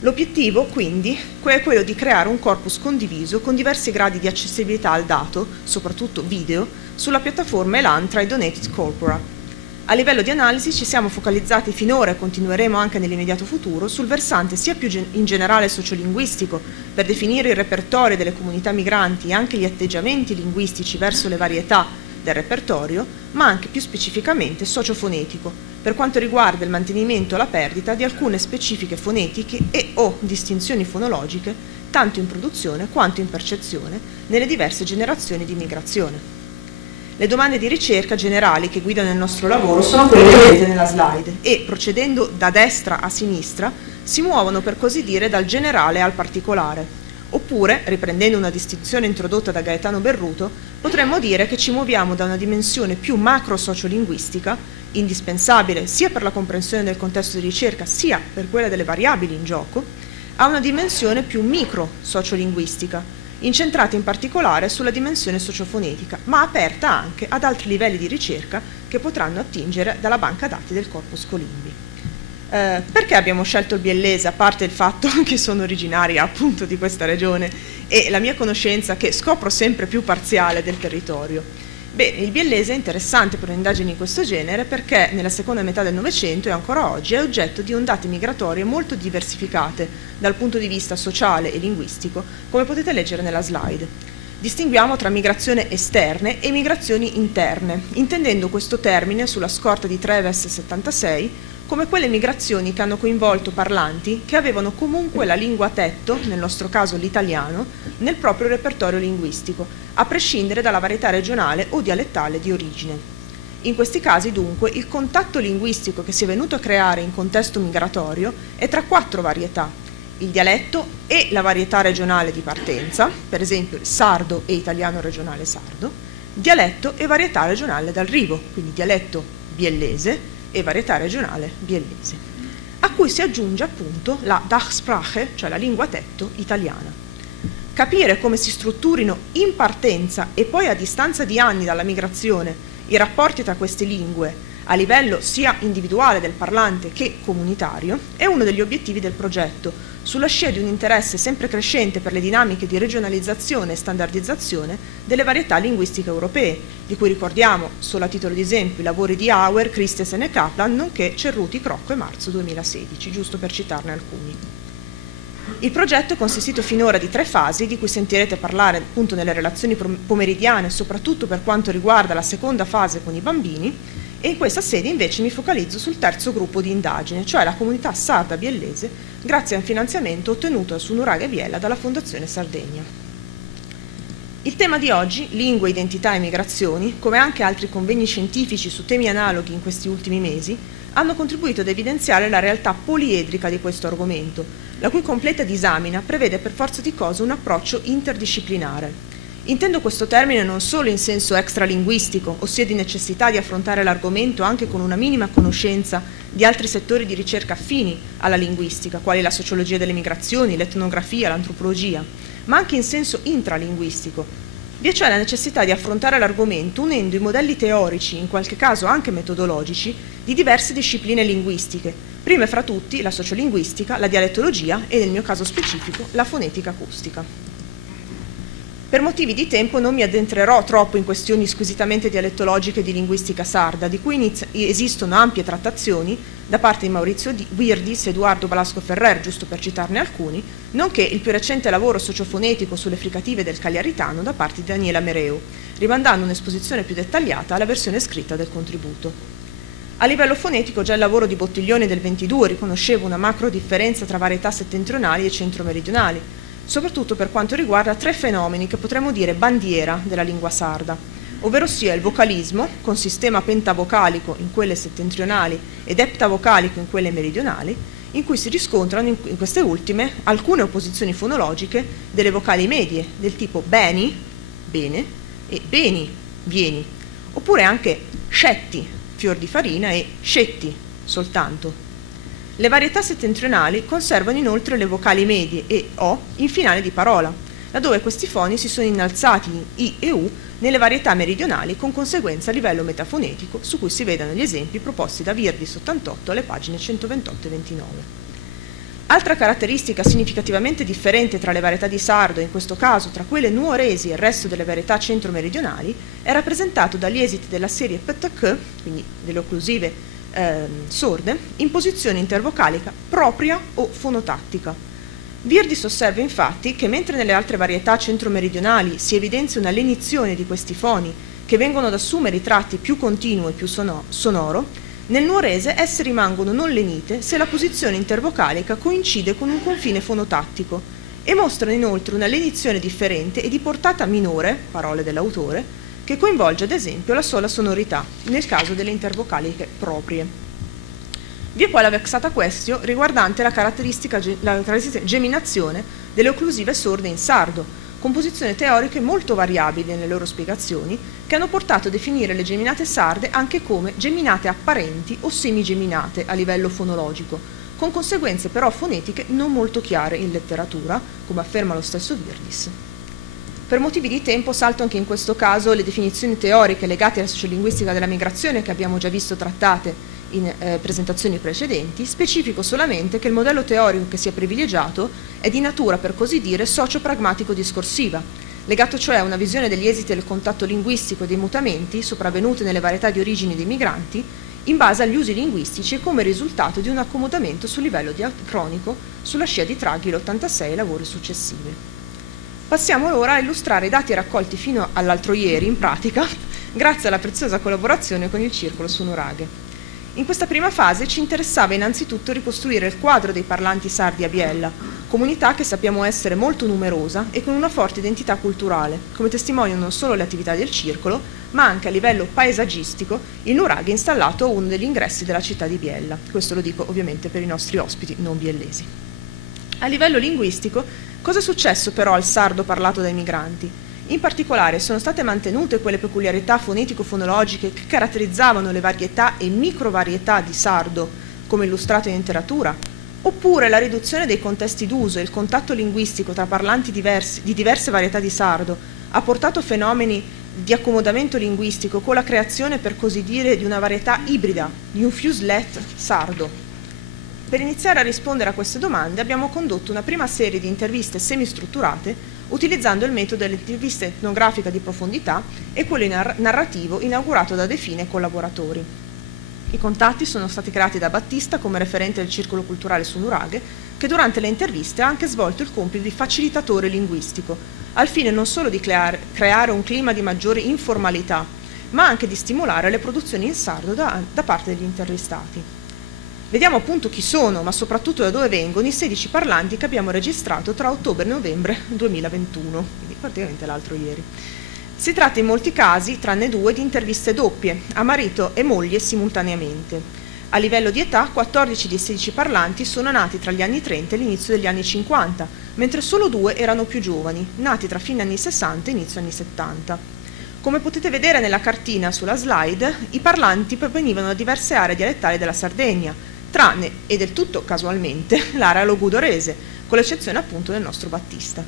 L'obiettivo, quindi, è quello di creare un corpus condiviso con diversi gradi di accessibilità al dato, soprattutto video, sulla piattaforma Elan tra i Donated Corpora. A livello di analisi ci siamo focalizzati finora e continueremo anche nell'immediato futuro sul versante sia più in generale sociolinguistico, per definire il repertorio delle comunità migranti e anche gli atteggiamenti linguistici verso le varietà del repertorio, ma anche più specificamente sociofonetico, per quanto riguarda il mantenimento o la perdita di alcune specifiche fonetiche e o distinzioni fonologiche, tanto in produzione quanto in percezione, nelle diverse generazioni di migrazione. Le domande di ricerca generali che guidano il nostro lavoro sono quelle che vedete nella slide e, procedendo da destra a sinistra, si muovono per così dire dal generale al particolare. Oppure, riprendendo una distinzione introdotta da Gaetano Berruto, potremmo dire che ci muoviamo da una dimensione più macro-sociolinguistica, indispensabile sia per la comprensione del contesto di ricerca sia per quella delle variabili in gioco, a una dimensione più micro-sociolinguistica, incentrata in particolare sulla dimensione sociofonetica, ma aperta anche ad altri livelli di ricerca che potranno attingere dalla banca dati del Corpus Colimbi. Perché abbiamo scelto il biellese, a parte il fatto che sono originaria appunto di questa regione e la mia conoscenza che scopro sempre più parziale del territorio? Bene, il biellese è interessante per un'indagine di questo genere perché nella seconda metà del Novecento e ancora oggi è oggetto di ondate migratorie molto diversificate dal punto di vista sociale e linguistico, come potete leggere nella slide. Distinguiamo tra migrazioni esterne e migrazioni interne, intendendo questo termine sulla scorta di Treves 76 come quelle migrazioni che hanno coinvolto parlanti che avevano comunque la lingua tetto, nel nostro caso l'italiano, nel proprio repertorio linguistico, a prescindere dalla varietà regionale o dialettale di origine. In questi casi, dunque, il contatto linguistico che si è venuto a creare in contesto migratorio è tra 4 varietà: il dialetto e la varietà regionale di partenza, per esempio il sardo e italiano regionale sardo, dialetto e varietà regionale d'arrivo, quindi dialetto biellese e varietà regionale biellese, a cui si aggiunge appunto la Dachsprache, cioè la lingua tetto italiana. Capire come si strutturino in partenza e poi a distanza di anni dalla migrazione i rapporti tra queste lingue a livello sia individuale del parlante che comunitario è uno degli obiettivi del progetto, sulla scia di un interesse sempre crescente per le dinamiche di regionalizzazione e standardizzazione delle varietà linguistiche europee, di cui ricordiamo, solo a titolo di esempio, i lavori di Auer, Christensen e Kaplan, nonché Cerruti, Crocco e marzo 2016, giusto per citarne alcuni. Il progetto è consistito finora di 3 fasi, di cui sentirete parlare appunto nelle relazioni pomeridiane, soprattutto per quanto riguarda la seconda fase con i bambini, e in questa sede invece mi focalizzo sul terzo gruppo di indagine, cioè la comunità sarda biellese, grazie a un finanziamento ottenuto su Nuraghe Biella dalla Fondazione Sardegna. Il tema di oggi, lingue, identità e migrazioni, come anche altri convegni scientifici su temi analoghi in questi ultimi mesi, hanno contribuito ad evidenziare la realtà poliedrica di questo argomento, la cui completa disamina prevede per forza di cose un approccio interdisciplinare. Intendo questo termine non solo in senso extralinguistico, ossia di necessità di affrontare l'argomento anche con una minima conoscenza di altri settori di ricerca affini alla linguistica, quali la sociologia delle migrazioni, l'etnografia, l'antropologia, ma anche in senso intralinguistico. Vi è cioè la necessità di affrontare l'argomento unendo i modelli teorici, in qualche caso anche metodologici, di diverse discipline linguistiche, prime fra tutti la sociolinguistica, la dialettologia e, nel mio caso specifico, la fonetica acustica. Per motivi di tempo non mi addentrerò troppo in questioni squisitamente dialettologiche di linguistica sarda, di cui esistono ampie trattazioni da parte di Maurizio Virdis, Edoardo Balasco Ferrer, giusto per citarne alcuni, nonché il più recente lavoro sociofonetico sulle fricative del cagliaritano da parte di Daniela Mereu, rimandando un'esposizione più dettagliata alla versione scritta del contributo. A livello fonetico già il lavoro di Bottiglioni del 22 riconosceva una macro differenza tra varietà settentrionali e centro-meridionali, soprattutto per quanto riguarda 3 fenomeni che potremmo dire bandiera della lingua sarda, ovvero sia il vocalismo, con sistema pentavocalico in quelle settentrionali ed eptavocalico in quelle meridionali, in cui si riscontrano in queste ultime alcune opposizioni fonologiche delle vocali medie, del tipo beni, bene, e beni, vieni, oppure anche scetti, fior di farina, e scetti, soltanto. Le varietà settentrionali conservano inoltre le vocali medie e O in finale di parola, laddove questi foni si sono innalzati in I e U nelle varietà meridionali, con conseguenza a livello metafonetico, su cui si vedono gli esempi proposti da Virdis 88 alle pagine 128 e 29. Altra caratteristica significativamente differente tra le varietà di sardo, in questo caso tra quelle nuoresi e il resto delle varietà centro-meridionali, è rappresentato dagli esiti della serie PTK, quindi delle occlusive sorde, in posizione intervocalica propria o fonotattica. Virdis osserva infatti che mentre nelle altre varietà centro-meridionali si evidenzia una lenizione di questi foni che vengono ad assumere i tratti più continuo e più sonoro, nel nuorese esse rimangono non lenite se la posizione intervocalica coincide con un confine fonotattico e mostrano inoltre una lenizione differente e di portata minore, parole dell'autore, che coinvolge ad esempio la sola sonorità, nel caso delle intervocaliche proprie. Vi è poi la vexata questio riguardante la caratteristica geminazione delle occlusive sorde in sardo, composizioni teoriche molto variabili nelle loro spiegazioni, che hanno portato a definire le geminate sarde anche come geminate apparenti o semigeminate a livello fonologico, con conseguenze però fonetiche non molto chiare in letteratura, come afferma lo stesso Virdis. Per motivi di tempo salto anche in questo caso le definizioni teoriche legate alla sociolinguistica della migrazione che abbiamo già visto trattate in presentazioni precedenti, specifico solamente che il modello teorico che si è privilegiato è di natura, per così dire, socio-pragmatico-discorsiva, legato cioè a una visione degli esiti del contatto linguistico e dei mutamenti sopravvenuti nelle varietà di origini dei migranti in base agli usi linguistici e come risultato di un accomodamento sul livello diacronico sulla scia di Traghi l'86 e lavori successivi. Passiamo ora a illustrare i dati raccolti fino all'altro ieri, in pratica, grazie alla preziosa collaborazione con il Circolo su Nuraghe. In questa prima fase ci interessava innanzitutto ricostruire il quadro dei parlanti sardi a Biella, comunità che sappiamo essere molto numerosa e con una forte identità culturale, come testimoniano non solo le attività del Circolo, ma anche a livello paesaggistico il Nuraghe installato a uno degli ingressi della città di Biella. Questo lo dico ovviamente per i nostri ospiti non biellesi. A livello linguistico, cosa è successo però al sardo parlato dai migranti? In particolare sono state mantenute quelle peculiarità fonetico-fonologiche che caratterizzavano le varietà e microvarietà di sardo, come illustrato in letteratura? Oppure la riduzione dei contesti d'uso e il contatto linguistico tra parlanti di diverse varietà di sardo ha portato fenomeni di accomodamento linguistico con la creazione, per così dire, di una varietà ibrida, di un fuselet sardo? Per iniziare a rispondere a queste domande abbiamo condotto una prima serie di interviste semistrutturate utilizzando il metodo dell'intervista etnografica di profondità e quello narrativo inaugurato da De Fine e collaboratori. I contatti sono stati creati da Battista come referente del Circolo Culturale su Nuraghe, che durante le interviste ha anche svolto il compito di facilitatore linguistico, al fine non solo di creare un clima di maggiore informalità, ma anche di stimolare le produzioni in sardo da parte degli intervistati. Vediamo appunto chi sono, ma soprattutto da dove vengono i 16 parlanti che abbiamo registrato tra ottobre e novembre 2021, quindi praticamente l'altro ieri. Si tratta in molti casi, tranne 2, di interviste doppie, a marito e moglie simultaneamente. A livello di età, 14 dei 16 parlanti sono nati tra gli anni 30 e l'inizio degli anni 50, mentre solo 2 erano più giovani, nati tra fine anni 60 e inizio anni 70. Come potete vedere nella cartina sulla slide, i parlanti provenivano da diverse aree dialettali della Sardegna, tranne, e del tutto casualmente, l'area logudorese, con l'eccezione appunto del nostro Battista.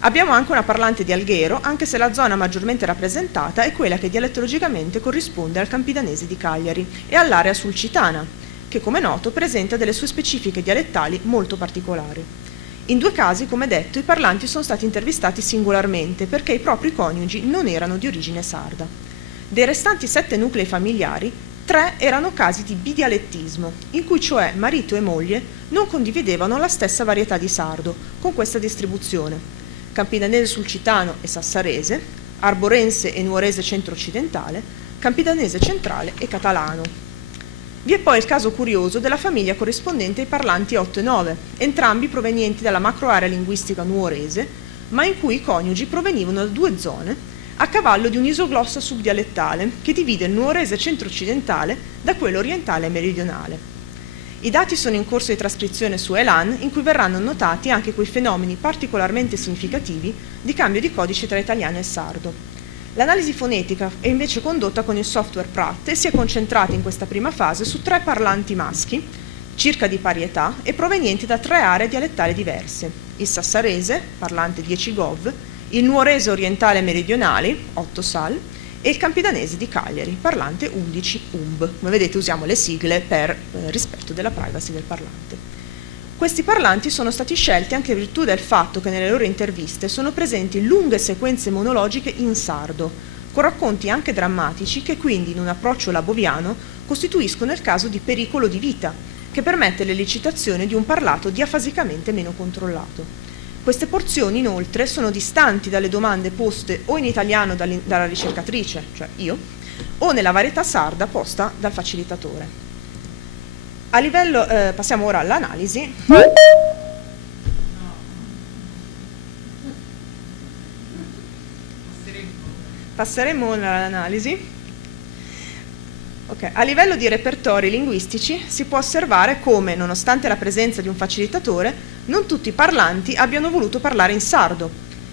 Abbiamo anche una parlante di Alghero, anche se la zona maggiormente rappresentata è quella che dialettologicamente corrisponde al campidanese di Cagliari e all'area sulcitana, che come noto presenta delle sue specifiche dialettali molto particolari. In 2 casi, come detto, i parlanti sono stati intervistati singolarmente perché i propri coniugi non erano di origine sarda. Dei restanti 7 nuclei familiari, 3 erano casi di bidialettismo, in cui cioè marito e moglie non condividevano la stessa varietà di sardo, con questa distribuzione: campidanese sulcitano e sassarese, arborense e nuorese centro-occidentale, campidanese centrale e catalano. Vi è poi il caso curioso della famiglia corrispondente ai parlanti 8 e 9, entrambi provenienti dalla macroarea linguistica nuorese, ma in cui i coniugi provenivano da 2 zone, a cavallo di un'isoglossa subdialettale che divide il nuorese centro-occidentale da quello orientale e meridionale. I dati sono in corso di trascrizione su Elan, in cui verranno notati anche quei fenomeni particolarmente significativi di cambio di codice tra italiano e sardo. L'analisi fonetica è invece condotta con il software Pratt e si è concentrata in questa prima fase su 3 parlanti maschi, circa di pari età, e provenienti da 3 aree dialettali diverse: il sassarese, parlante 10 Gov, il nuorese orientale meridionale, 8 Sal, e il campidanese di Cagliari, parlante 11 UMB. Come vedete usiamo le sigle per rispetto della privacy del parlante. Questi parlanti sono stati scelti anche in virtù del fatto che nelle loro interviste sono presenti lunghe sequenze monologiche in sardo, con racconti anche drammatici che quindi in un approccio laboviano costituiscono il caso di pericolo di vita, che permette l'elicitazione di un parlato diafasicamente meno controllato. Queste porzioni, inoltre, sono distanti dalle domande poste o in italiano dalla ricercatrice, cioè io, o nella varietà sarda posta dal facilitatore. A livello, passiamo ora all'analisi. Passeremo all'analisi. Okay. A livello di repertori linguistici si può osservare come, nonostante la presenza di un facilitatore, non tutti i parlanti abbiano voluto parlare in sardo.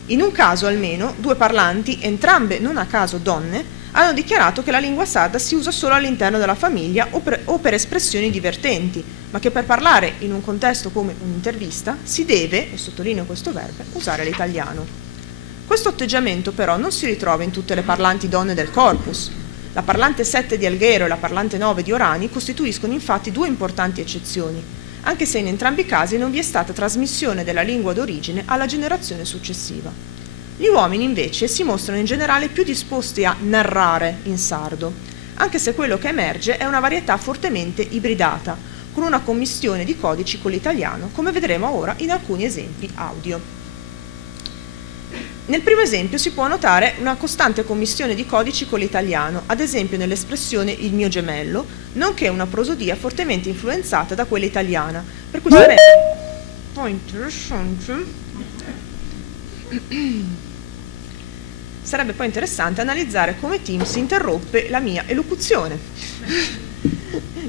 In un caso almeno, 2 parlanti, entrambe non a caso donne, hanno dichiarato che la lingua sarda si usa solo all'interno della famiglia o per espressioni divertenti, ma che per parlare in un contesto come un'intervista si deve, e sottolineo questo verbo, usare l'italiano. Questo atteggiamento però non si ritrova in tutte le parlanti donne del corpus. La parlante 7 di Alghero e la parlante 9 di Orani costituiscono infatti due importanti eccezioni, anche se in entrambi i casi non vi è stata trasmissione della lingua d'origine alla generazione successiva. Gli uomini invece si mostrano in generale più disposti a narrare in sardo, anche se quello che emerge è una varietà fortemente ibridata, con una commistione di codici con l'italiano, come vedremo ora in alcuni esempi audio. Nel primo esempio si può notare una costante commistione di codici con l'italiano, ad esempio nell'espressione il mio gemello, nonché una prosodia fortemente influenzata da quella italiana, per cui sarebbe poi interessante analizzare come Tim si interrompe la mia elocuzione.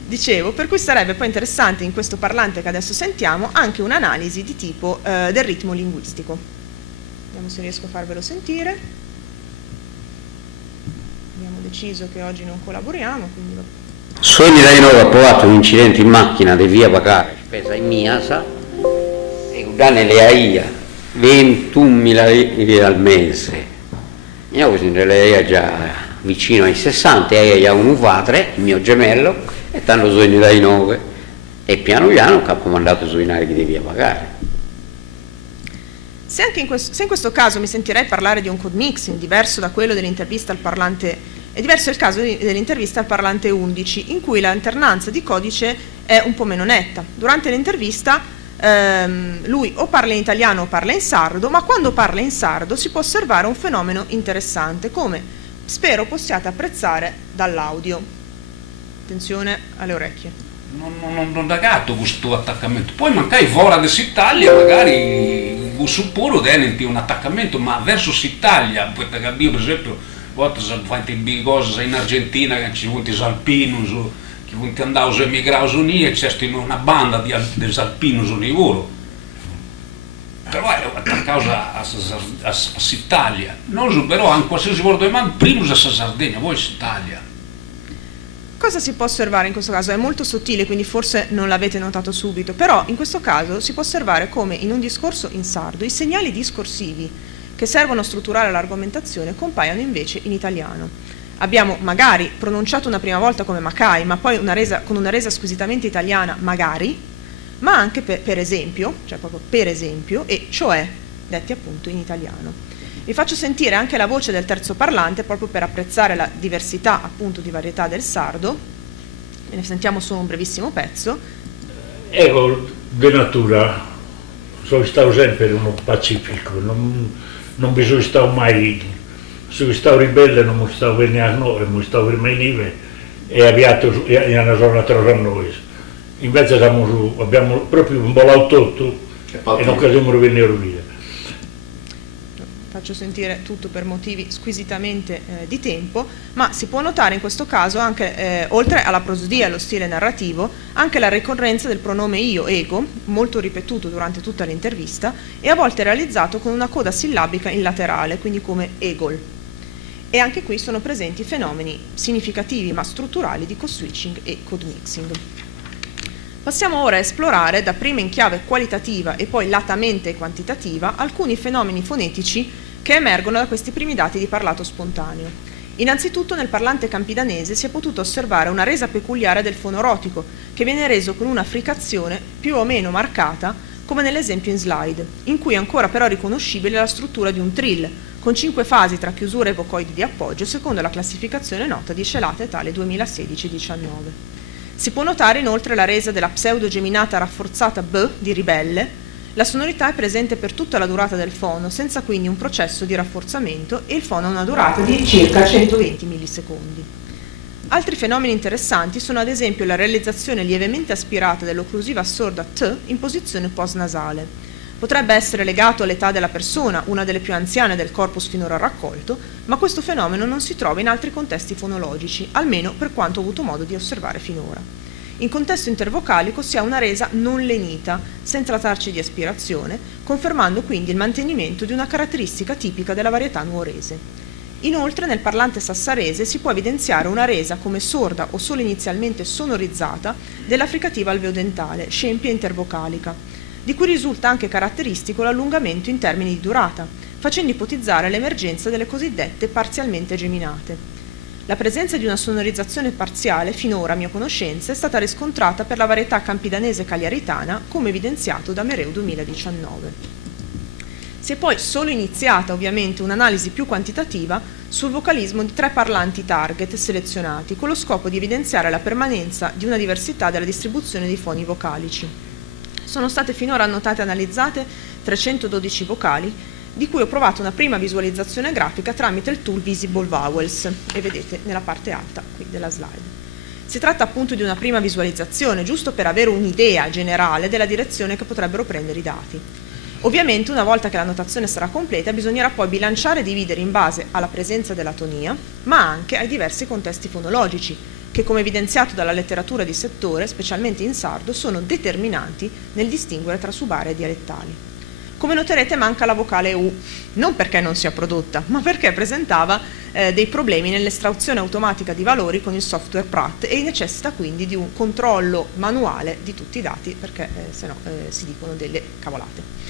Dicevo, per cui sarebbe poi interessante in questo parlante che adesso sentiamo anche un'analisi di tipo del ritmo linguistico. Vediamo se riesco a farvelo sentire. Abbiamo deciso che oggi non collaboriamo, quindi Sogni da nuovo ha provato un incidente in macchina di via Pagare, spesa in Miasa, e danne le AIA 21.000 lire al mese. Io così lei è già vicino ai 60, e ha un padre, il mio gemello, e tanto sogni dai 9, e piano piano capo mandato sui narichi di via Pagare. Se in questo caso mi sentirei parlare di un code mixing diverso da quello dell'intervista al parlante, è diverso il caso dell'intervista al parlante 11, in cui l'alternanza di codice è un po' meno netta. Durante l'intervista lui o parla in italiano o parla in sardo, ma quando parla in sardo si può osservare un fenomeno interessante, come spero possiate apprezzare dall'audio. Attenzione alle orecchie. Non da gatto questo attaccamento, poi magari fuori dall'Italia magari suppuro dentro un attaccamento, ma verso l'Italia, perché io per esempio volte fate cose in Argentina che ci vuoi alpinus, che vuoi andare a emigrare lì e c'è una banda di alpinus nei volo, però è a causa all'Italia, non so, però anche qualsiasi volta domanda prima a Sardegna, poi l'Italia. Cosa si può osservare in questo caso? È molto sottile, quindi forse non l'avete notato subito, però in questo caso si può osservare come in un discorso in sardo i segnali discorsivi che servono a strutturare l'argomentazione compaiono invece in italiano. Abbiamo magari pronunciato una prima volta come Macai, ma poi con una resa squisitamente italiana magari, ma anche per esempio, cioè proprio per esempio, e cioè, detti appunto in italiano. Vi faccio sentire anche la voce del terzo parlante proprio per apprezzare la diversità appunto di varietà del sardo. Ne sentiamo solo un brevissimo pezzo. Io di natura sono stato sempre uno pacifico, non bisogna stare mai, sono stato ribelle, non mi stavo venendo a noi, mi stavo rimanendo e avviato in una zona tra noi. Invece abbiamo proprio un volato tutto e non possiamo venire via. Faccio sentire tutto per motivi squisitamente di tempo, ma si può notare in questo caso anche, oltre alla prosodia e allo stile narrativo, anche la ricorrenza del pronome io, ego, molto ripetuto durante tutta l'intervista e a volte realizzato con una coda sillabica in laterale, quindi come egol. E anche qui sono presenti fenomeni significativi ma strutturali di co-switching e code mixing. Passiamo ora a esplorare, dapprima in chiave qualitativa e poi latamente quantitativa, alcuni fenomeni fonetici che emergono da questi primi dati di parlato spontaneo. Innanzitutto nel parlante campidanese si è potuto osservare una resa peculiare del fonorotico, che viene reso con una fricazione più o meno marcata, come nell'esempio in slide, in cui è ancora però riconoscibile la struttura di un trill, con 5 fasi tra chiusure e vocoidi di appoggio, secondo la classificazione nota di Scelata et al. 2016-19. Si può notare inoltre la resa della pseudogeminata rafforzata B di ribelle. La sonorità è presente per tutta la durata del fono, senza quindi un processo di rafforzamento, e il fono ha una durata di circa 120 millisecondi. Altri fenomeni interessanti sono ad esempio la realizzazione lievemente aspirata dell'occlusiva sorda T in posizione postnasale. Potrebbe essere legato all'età della persona, una delle più anziane del corpus finora raccolto, ma questo fenomeno non si trova in altri contesti fonologici, almeno per quanto ho avuto modo di osservare finora. In contesto intervocalico si ha una resa non lenita, senza trattarci di aspirazione, confermando quindi il mantenimento di una caratteristica tipica della varietà nuorese. Inoltre nel parlante sassarese si può evidenziare una resa come sorda o solo inizialmente sonorizzata della fricativa alveodentale, scempia intervocalica, di cui risulta anche caratteristico l'allungamento in termini di durata, facendo ipotizzare l'emergenza delle cosiddette parzialmente geminate. La presenza di una sonorizzazione parziale, finora a mia conoscenza, è stata riscontrata per la varietà campidanese cagliaritana, come evidenziato da Mereu 2019. Si è poi solo iniziata ovviamente un'analisi più quantitativa sul vocalismo di 3 parlanti target selezionati, con lo scopo di evidenziare la permanenza di una diversità della distribuzione di foni vocalici. Sono state finora annotate e analizzate 312 vocali, di cui ho provato una prima visualizzazione grafica tramite il tool Visible Vowels, e vedete nella parte alta qui della slide. Si tratta appunto di una prima visualizzazione, giusto per avere un'idea generale della direzione che potrebbero prendere i dati. Ovviamente una volta che la notazione sarà completa bisognerà poi bilanciare e dividere in base alla presenza della tonia, ma anche ai diversi contesti fonologici, che come evidenziato dalla letteratura di settore, specialmente in sardo, sono determinanti nel distinguere tra subaree dialettali. Come noterete manca la vocale U, non perché non sia prodotta, ma perché presentava dei problemi nell'estrauzione automatica di valori con il software Pratt e necessita quindi di un controllo manuale di tutti i dati, perché sennò si dicono delle cavolate.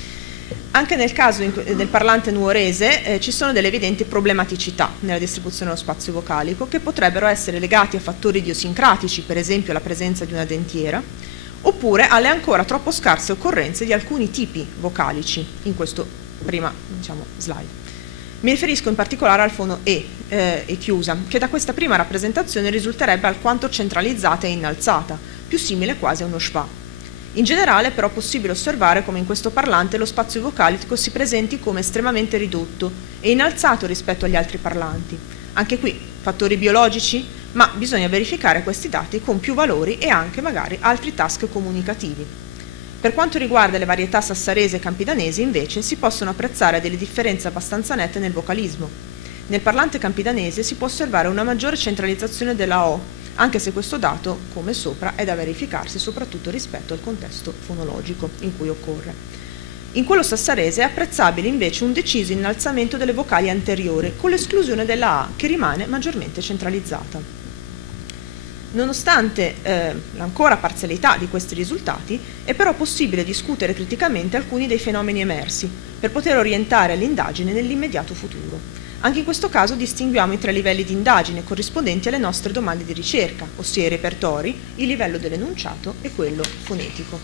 Anche nel caso del parlante nuorese ci sono delle evidenti problematicità nella distribuzione dello spazio vocalico che potrebbero essere legati a fattori idiosincratici, per esempio la presenza di una dentiera, oppure alle ancora troppo scarse occorrenze di alcuni tipi vocalici in questo prima slide. Mi riferisco in particolare al fono e chiusa, che da questa prima rappresentazione risulterebbe alquanto centralizzata e innalzata, più simile quasi a uno schwa. In generale però è possibile osservare come in questo parlante lo spazio vocalico si presenti come estremamente ridotto e innalzato rispetto agli altri parlanti. Anche qui fattori biologici, ma bisogna verificare questi dati con più valori e anche magari altri task comunicativi. Per quanto riguarda le varietà sassarese e campidanesi invece si possono apprezzare delle differenze abbastanza nette nel vocalismo. Nel parlante campidanese si può osservare una maggiore centralizzazione della O, anche se questo dato, come sopra, è da verificarsi soprattutto rispetto al contesto fonologico in cui occorre. In quello sassarese è apprezzabile invece un deciso innalzamento delle vocali anteriori, con l'esclusione della A, che rimane maggiormente centralizzata. Nonostante l'ancora parzialità di questi risultati, è però possibile discutere criticamente alcuni dei fenomeni emersi, per poter orientare l'indagine nell'immediato futuro. Anche in questo caso distinguiamo i 3 livelli di indagine corrispondenti alle nostre domande di ricerca, ossia i repertori, il livello dell'enunciato e quello fonetico.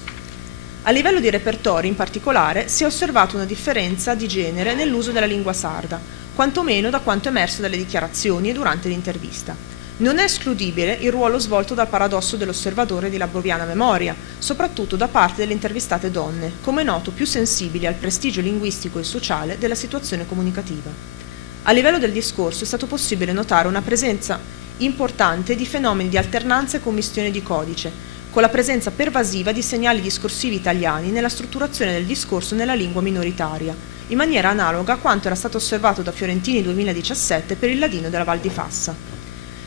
A livello di repertori, in particolare, si è osservata una differenza di genere nell'uso della lingua sarda, quantomeno da quanto emerso dalle dichiarazioni e durante l'intervista. Non è escludibile il ruolo svolto dal paradosso dell'osservatore di labbroviana memoria, soprattutto da parte delle intervistate donne, come noto più sensibili al prestigio linguistico e sociale della situazione comunicativa. A livello del discorso è stato possibile notare una presenza importante di fenomeni di alternanza e commistione di codice, con la presenza pervasiva di segnali discorsivi italiani nella strutturazione del discorso nella lingua minoritaria, in maniera analoga a quanto era stato osservato da Fiorentini 2017 per il ladino della Val di Fassa.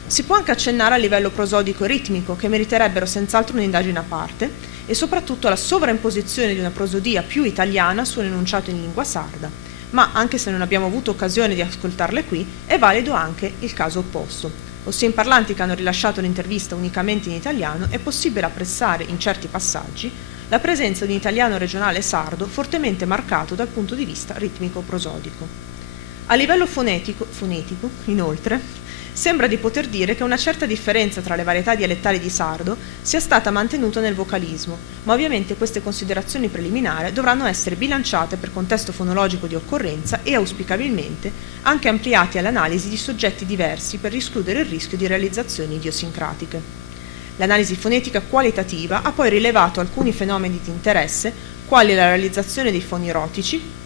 Si può anche accennare a livello prosodico e ritmico, che meriterebbero senz'altro un'indagine a parte, e soprattutto alla sovraimposizione di una prosodia più italiana su un enunciato in lingua sarda, ma anche se non abbiamo avuto occasione di ascoltarle qui, è valido anche il caso opposto, ossia in parlanti che hanno rilasciato l'intervista unicamente in italiano è possibile apprezzare in certi passaggi la presenza di un italiano regionale sardo fortemente marcato dal punto di vista ritmico-prosodico. A livello fonetico, inoltre, sembra di poter dire che una certa differenza tra le varietà dialettali di sardo sia stata mantenuta nel vocalismo, ma ovviamente queste considerazioni preliminari dovranno essere bilanciate per contesto fonologico di occorrenza e auspicabilmente anche ampliate all'analisi di soggetti diversi per escludere il rischio di realizzazioni idiosincratiche. L'analisi fonetica qualitativa ha poi rilevato alcuni fenomeni di interesse, quali la realizzazione dei foni erotici,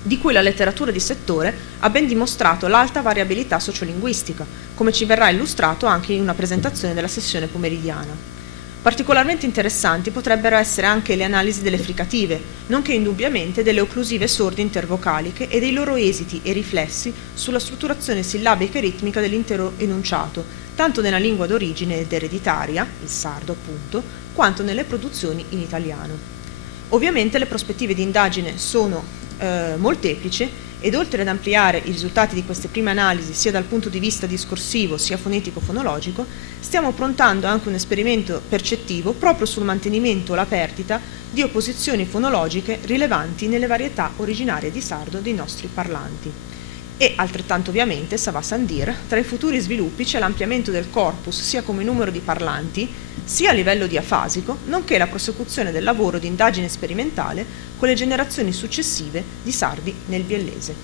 di cui la letteratura di settore ha ben dimostrato l'alta variabilità sociolinguistica, come ci verrà illustrato anche in una presentazione della sessione pomeridiana. Particolarmente interessanti potrebbero essere anche le analisi delle fricative, nonché indubbiamente delle occlusive sorde intervocaliche e dei loro esiti e riflessi sulla strutturazione sillabica e ritmica dell'intero enunciato, tanto nella lingua d'origine ed ereditaria, il sardo appunto, quanto nelle produzioni in italiano. Ovviamente le prospettive di indagine sono molteplice, ed oltre ad ampliare i risultati di queste prime analisi sia dal punto di vista discorsivo sia fonetico-fonologico, stiamo prontando anche un esperimento percettivo proprio sul mantenimento o la perdita di opposizioni fonologiche rilevanti nelle varietà originarie di sardo dei nostri parlanti. E altrettanto ovviamente, ça va sans dire, tra i futuri sviluppi c'è l'ampliamento del corpus sia come numero di parlanti sia a livello diafasico, nonché la prosecuzione del lavoro di indagine sperimentale con le generazioni successive di sardi nel biellese.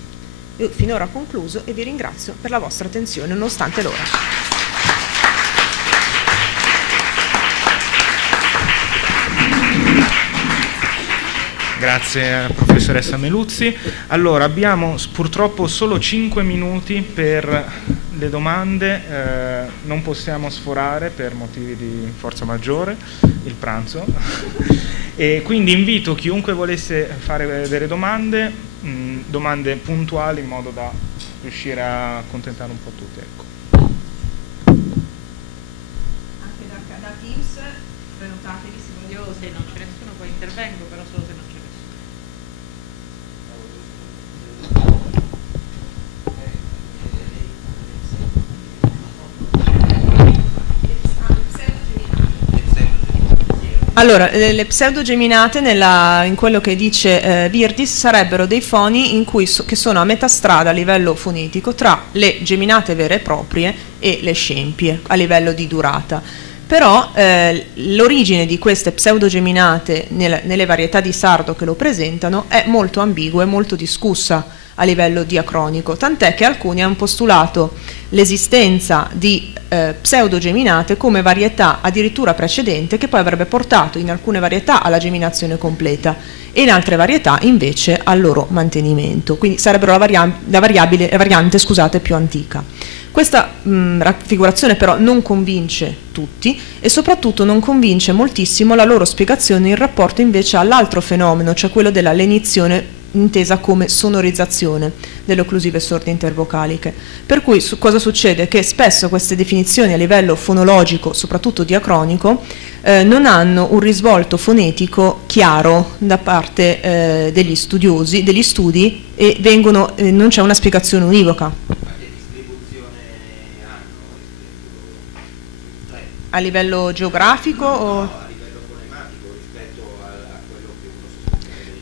Io finora ho concluso e vi ringrazio per la vostra attenzione nonostante l'ora. Grazie professoressa Meluzzi. Allora, abbiamo purtroppo solo 5 minuti per le domande, non possiamo sforare per motivi di forza maggiore il pranzo e quindi invito chiunque volesse fare delle domande, domande puntuali in modo da riuscire a accontentare un po' tutti. Ecco. Anche da Teams prenotatevi se volete. Io se non c'è nessuno poi intervengo, però solo se non c'è nessuno. Allora, le pseudogeminate in quello che dice Virdis sarebbero dei foni che sono a metà strada a livello fonetico tra le geminate vere e proprie e le scempie a livello di durata. Però l'origine di queste pseudogeminate nelle varietà di sardo che lo presentano è molto ambigua e molto discussa a livello diacronico, tant'è che alcuni hanno postulato l'esistenza di pseudogeminate come varietà addirittura precedente, che poi avrebbe portato in alcune varietà alla geminazione completa e in altre varietà invece al loro mantenimento, quindi sarebbero la variante più antica. Questa raffigurazione però non convince tutti e soprattutto non convince moltissimo la loro spiegazione in rapporto invece all'altro fenomeno, cioè quello della lenizione intesa come sonorizzazione delle occlusive sorde intervocaliche. Per cui cosa succede? Che spesso queste definizioni a livello fonologico, soprattutto diacronico, non hanno un risvolto fonetico chiaro da parte degli studi e non c'è una spiegazione univoca. A livello geografico o...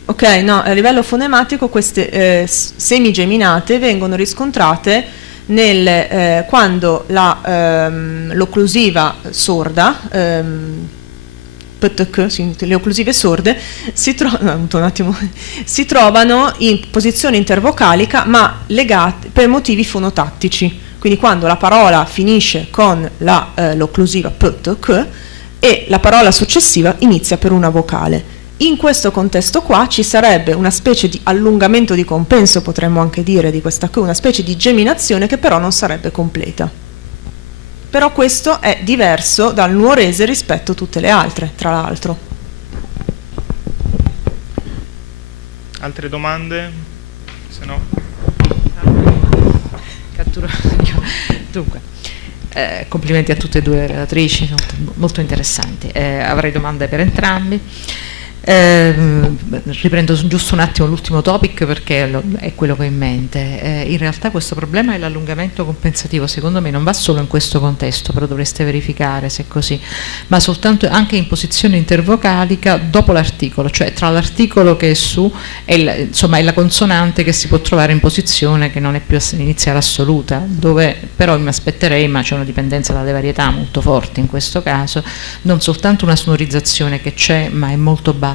Ok, no, a livello fonematico queste semigeminate vengono riscontrate quando l'occlusiva sorda, le occlusive sorde, si trovano in posizione intervocalica ma legate per motivi fonotattici. Quindi quando la parola finisce con l'occlusiva p, e la parola successiva inizia per una vocale. In questo contesto qua ci sarebbe una specie di allungamento di compenso, potremmo anche dire, di questa Q, una specie di geminazione che però non sarebbe completa. Però questo è diverso dal nuorese rispetto a tutte le altre, tra l'altro. Altre domande? Se no... Dunque, complimenti a tutte e due le relatrici, molto interessanti. Avrei domande per entrambi. Riprendo giusto un attimo l'ultimo topic perché è quello che ho in mente. In realtà questo problema dell'allungamento compensativo secondo me non va solo in questo contesto, però dovreste verificare se è così, ma soltanto anche in posizione intervocalica dopo l'articolo, cioè tra l'articolo che è su e insomma è la consonante che si può trovare in posizione che non è più iniziale assoluta, dove però mi aspetterei, ma c'è una dipendenza dalle varietà molto forte in questo caso, non soltanto una sonorizzazione che c'è ma è molto bassa,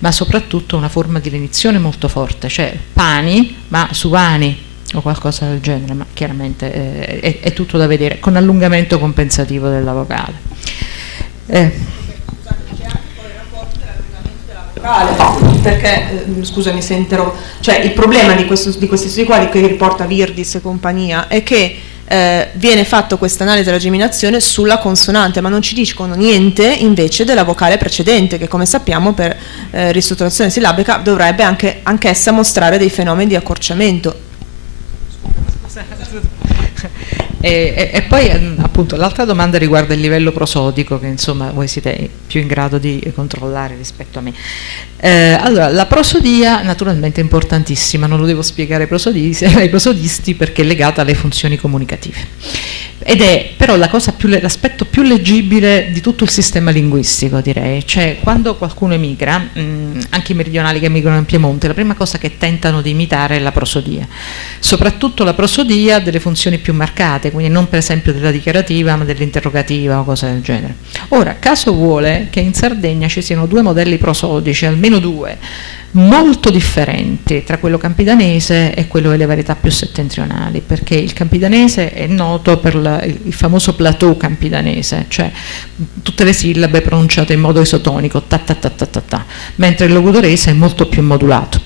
ma soprattutto una forma di lenizione molto forte, cioè pani ma su vani o qualcosa del genere, ma chiaramente è tutto da vedere, con allungamento compensativo della vocale. Perché, scusami se interrompo, cioè il problema di questi studi qua che riporta Virdis e compagnia è che viene fatto questa analisi della geminazione sulla consonante, ma non ci dicono niente invece della vocale precedente, che come sappiamo per ristrutturazione sillabica dovrebbe anch'essa mostrare dei fenomeni di accorciamento. E poi appunto l'altra domanda riguarda il livello prosodico, che insomma voi siete più in grado di controllare rispetto a me. Allora, la prosodia naturalmente è importantissima, non lo devo spiegare ai prosodisti perché è legata alle funzioni comunicative. Ed è però l'aspetto più leggibile di tutto il sistema linguistico, direi. Cioè, quando qualcuno emigra, anche i meridionali che emigrano in Piemonte, la prima cosa che tentano di imitare è la prosodia, soprattutto la prosodia delle funzioni più marcate, quindi non per esempio della dichiarativa ma dell'interrogativa o cose del genere. Ora, caso vuole che in Sardegna ci siano due modelli prosodici, almeno due, molto differenti tra quello campidanese e quello delle varietà più settentrionali, perché il campidanese è noto per il famoso plateau campidanese, cioè tutte le sillabe pronunciate in modo isotonico, ta ta ta ta ta ta, mentre il logudorese è molto più modulato.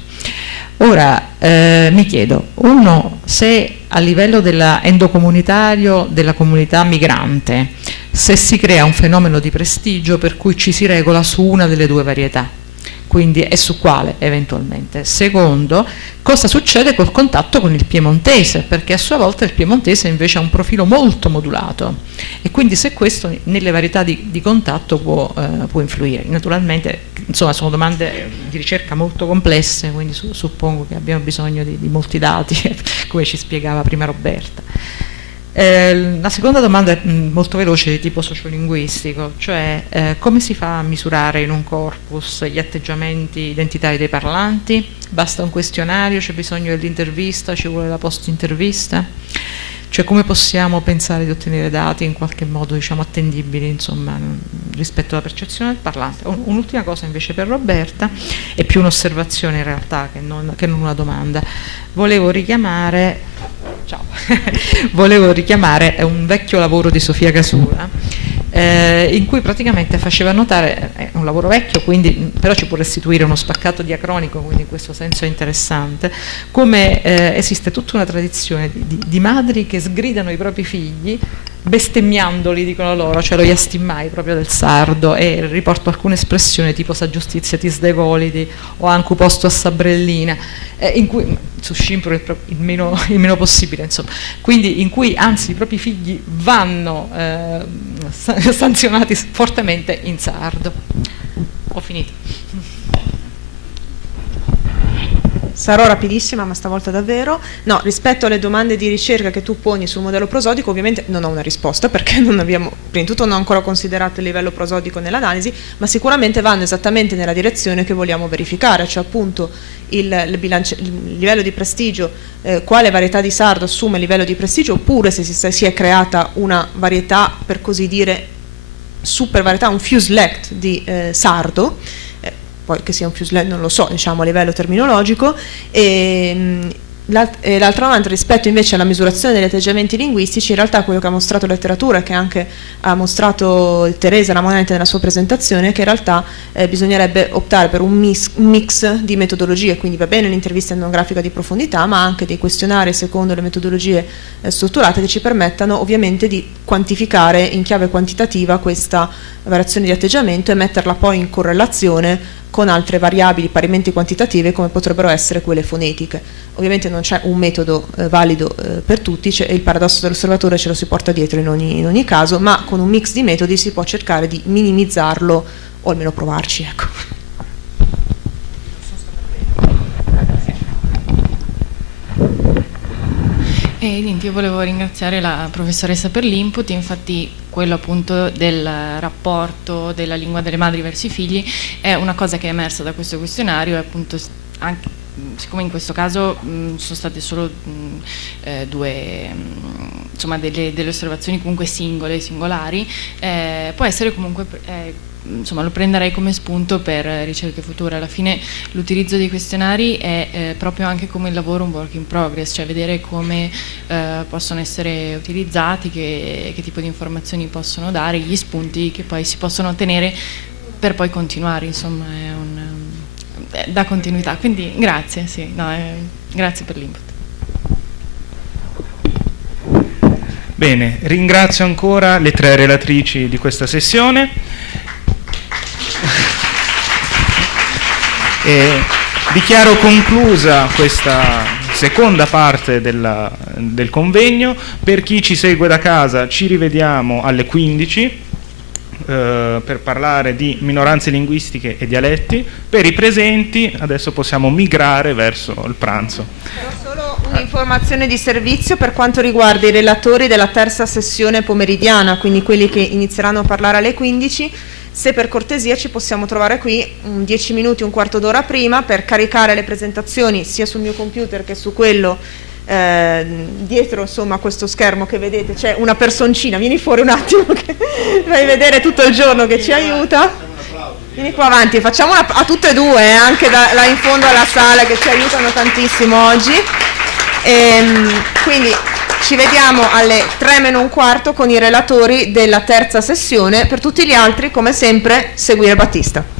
Ora mi chiedo, uno, se a livello endocomunitario della comunità migrante, se si crea un fenomeno di prestigio per cui ci si regola su una delle due varietà, quindi e su quale eventualmente. Secondo, cosa succede col contatto con il piemontese, perché a sua volta il piemontese invece ha un profilo molto modulato e quindi se questo nelle varietà di contatto può influire. Naturalmente insomma sono domande di ricerca molto complesse, quindi suppongo che abbiamo bisogno di molti dati come ci spiegava prima Roberta. La seconda domanda è molto veloce, di tipo sociolinguistico, cioè come si fa a misurare in un corpus gli atteggiamenti identitari dei parlanti? Basta un questionario, c'è bisogno dell'intervista, ci vuole la post-intervista? Cioè come possiamo pensare di ottenere dati in qualche modo, diciamo, attendibili, insomma, rispetto alla percezione del parlante? Un'ultima cosa invece per Roberta, è più un'osservazione in realtà che non una domanda. Volevo richiamare un vecchio lavoro di Sofia Casula, in cui praticamente faceva notare, è un lavoro vecchio, quindi però ci può restituire uno spaccato diacronico, quindi in questo senso è interessante, come esiste tutta una tradizione di madri che sgridano i propri figli bestemmiandoli, dicono loro, cioè lo iastimmai proprio del sardo, e riporto alcune espressioni tipo sa giustizia ti sdevolidi o anche posto a sabrellina, in cui su scimpro il meno possibile, insomma, quindi in cui anzi i propri figli vanno sanzionati fortemente in sardo. Ho finito. Sarò rapidissima, ma stavolta davvero. No, rispetto alle domande di ricerca che tu poni sul modello prosodico, ovviamente non ho una risposta, perché non abbiamo, prima di tutto, non ho ancora considerato il livello prosodico nell'analisi, ma sicuramente vanno esattamente nella direzione che vogliamo verificare, cioè appunto il livello di prestigio, quale varietà di sardo assume il livello di prestigio, oppure se si è creata una varietà, per così dire, super varietà, un fuse-lect di sardo, poi che sia un fuse-lect non lo so, diciamo a livello terminologico, l'altra domanda rispetto invece alla misurazione degli atteggiamenti linguistici, in realtà quello che ha mostrato la letteratura, che anche ha mostrato Teresa Ramonente nella sua presentazione, che in realtà bisognerebbe optare per un mix di metodologie, quindi va bene l'intervista etnografica di profondità, ma anche dei questionari secondo le metodologie strutturate che ci permettano ovviamente di quantificare in chiave quantitativa questa variazione di atteggiamento e metterla poi in correlazione con altre variabili parimenti quantitative come potrebbero essere quelle fonetiche. Ovviamente non c'è un metodo valido per tutti, il paradosso dell'osservatore ce lo si porta dietro in ogni caso, ma con un mix di metodi si può cercare di minimizzarlo o almeno provarci, ecco. E niente, io volevo ringraziare la professoressa per l'input, infatti quello appunto del rapporto della lingua delle madri verso i figli è una cosa che è emersa da questo questionario, e appunto anche, siccome in questo caso sono state solo due, insomma delle osservazioni comunque singolari, può essere comunque insomma lo prenderei come spunto per ricerche future. Alla fine l'utilizzo dei questionari è proprio anche come il lavoro un work in progress, cioè vedere come possono essere utilizzati, che tipo di informazioni possono dare, gli spunti che poi si possono ottenere per poi continuare, insomma dà continuità, quindi grazie, grazie per l'input. Bene, ringrazio ancora le tre relatrici di questa sessione. E dichiaro conclusa questa seconda parte del convegno. Per chi ci segue da casa, ci rivediamo alle 15 per parlare di minoranze linguistiche e dialetti. Per i presenti adesso possiamo migrare verso il pranzo. Solo un'informazione di servizio per quanto riguarda i relatori della terza sessione pomeridiana, quindi quelli che inizieranno a parlare alle 15. Se per cortesia ci possiamo trovare qui 10 minuti, un quarto d'ora prima, per caricare le presentazioni sia sul mio computer che su quello dietro, insomma, questo schermo che vedete c'è una personcina, vieni fuori un attimo che fai vedere tutto il giorno che ci aiuta. Vieni qua avanti, facciamo a tutte e due, anche là in fondo alla sala, che ci aiutano tantissimo oggi. Quindi ci vediamo alle 3 meno un quarto con i relatori della terza sessione. Per tutti gli altri, come sempre, seguire Battista.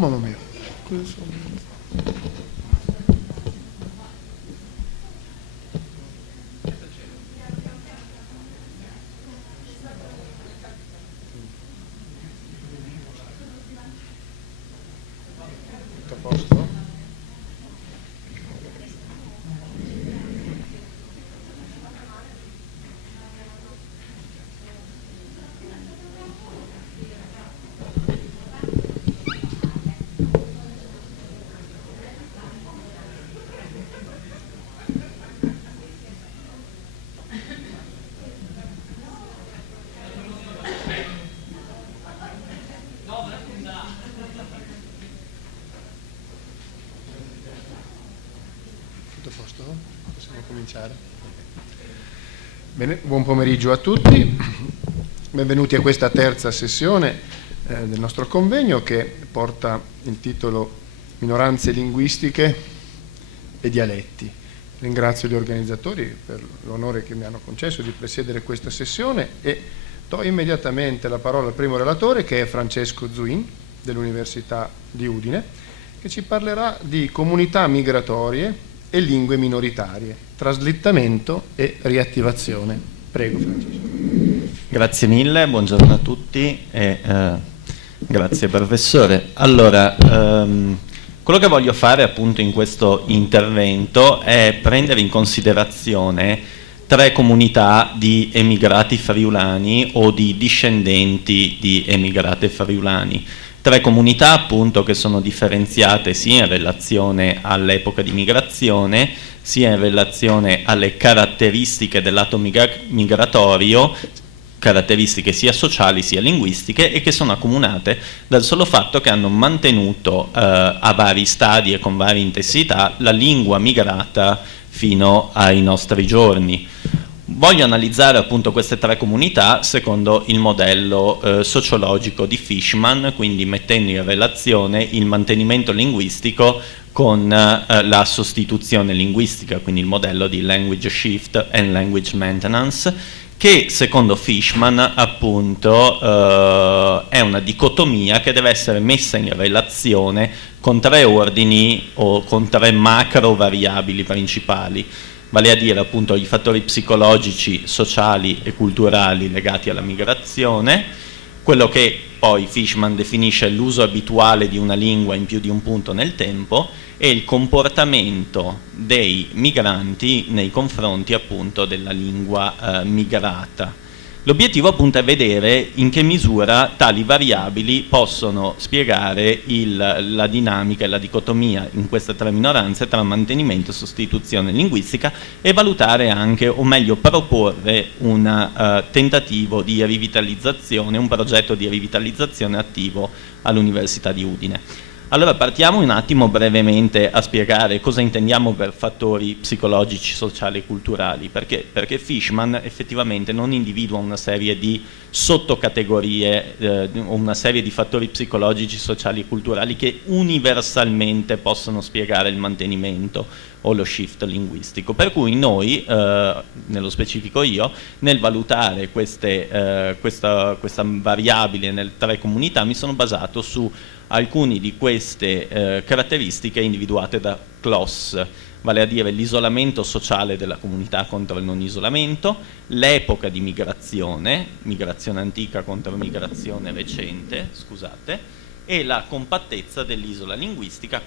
mamma mia. Tutto a posto? Tutto a posto? Possiamo cominciare? Bene, buon pomeriggio a tutti, benvenuti a questa terza sessione del nostro convegno che porta il titolo Minoranze linguistiche e dialetti. Ringrazio gli organizzatori per l'onore che mi hanno concesso di presiedere questa sessione e do immediatamente la parola al primo relatore, che è Francesco Zuin dell'Università di Udine, che ci parlerà di comunità migratorie e lingue minoritarie, traslittamento e riattivazione. Prego Francesco. Grazie mille, buongiorno a tutti e grazie professore. Allora, quello che voglio fare appunto in questo intervento è prendere in considerazione 3 comunità di emigrati friulani o di discendenti di emigrati friulani. 3 comunità appunto che sono differenziate sia in relazione all'epoca di migrazione, sia in relazione alle caratteristiche del lato migratorio, caratteristiche sia sociali sia linguistiche, e che sono accomunate dal solo fatto che hanno mantenuto a vari stadi e con varie intensità la lingua migrata fino ai nostri giorni. Voglio analizzare appunto queste 3 comunità secondo il modello sociologico di Fishman, quindi mettendo in relazione il mantenimento linguistico con la sostituzione linguistica, quindi il modello di language shift and language maintenance, che secondo Fishman appunto è una dicotomia che deve essere messa in relazione con 3 ordini o con 3 macro variabili principali, vale a dire appunto i fattori psicologici, sociali e culturali legati alla migrazione, quello che poi Fishman definisce l'uso abituale di una lingua in più di un punto nel tempo, e il comportamento dei migranti nei confronti appunto della lingua migrata. L'obiettivo appunto è vedere in che misura tali variabili possono spiegare la dinamica e la dicotomia in queste 3 minoranze tra mantenimento e sostituzione linguistica, e valutare anche, o meglio proporre, un tentativo di rivitalizzazione, un progetto di rivitalizzazione attivo all'Università di Udine. Allora partiamo un attimo brevemente a spiegare cosa intendiamo per fattori psicologici, sociali e culturali, perché Fishman effettivamente non individua una serie di sottocategorie o una serie di fattori psicologici, sociali e culturali che universalmente possono spiegare il mantenimento o lo shift linguistico, per cui noi, nello specifico io, nel valutare questa variabile nelle 3 comunità mi sono basato su alcune di queste caratteristiche individuate da Kloss, vale a dire l'isolamento sociale della comunità contro il non isolamento, l'epoca di migrazione antica contro migrazione recente, scusate, e la compattezza dell'isola linguistica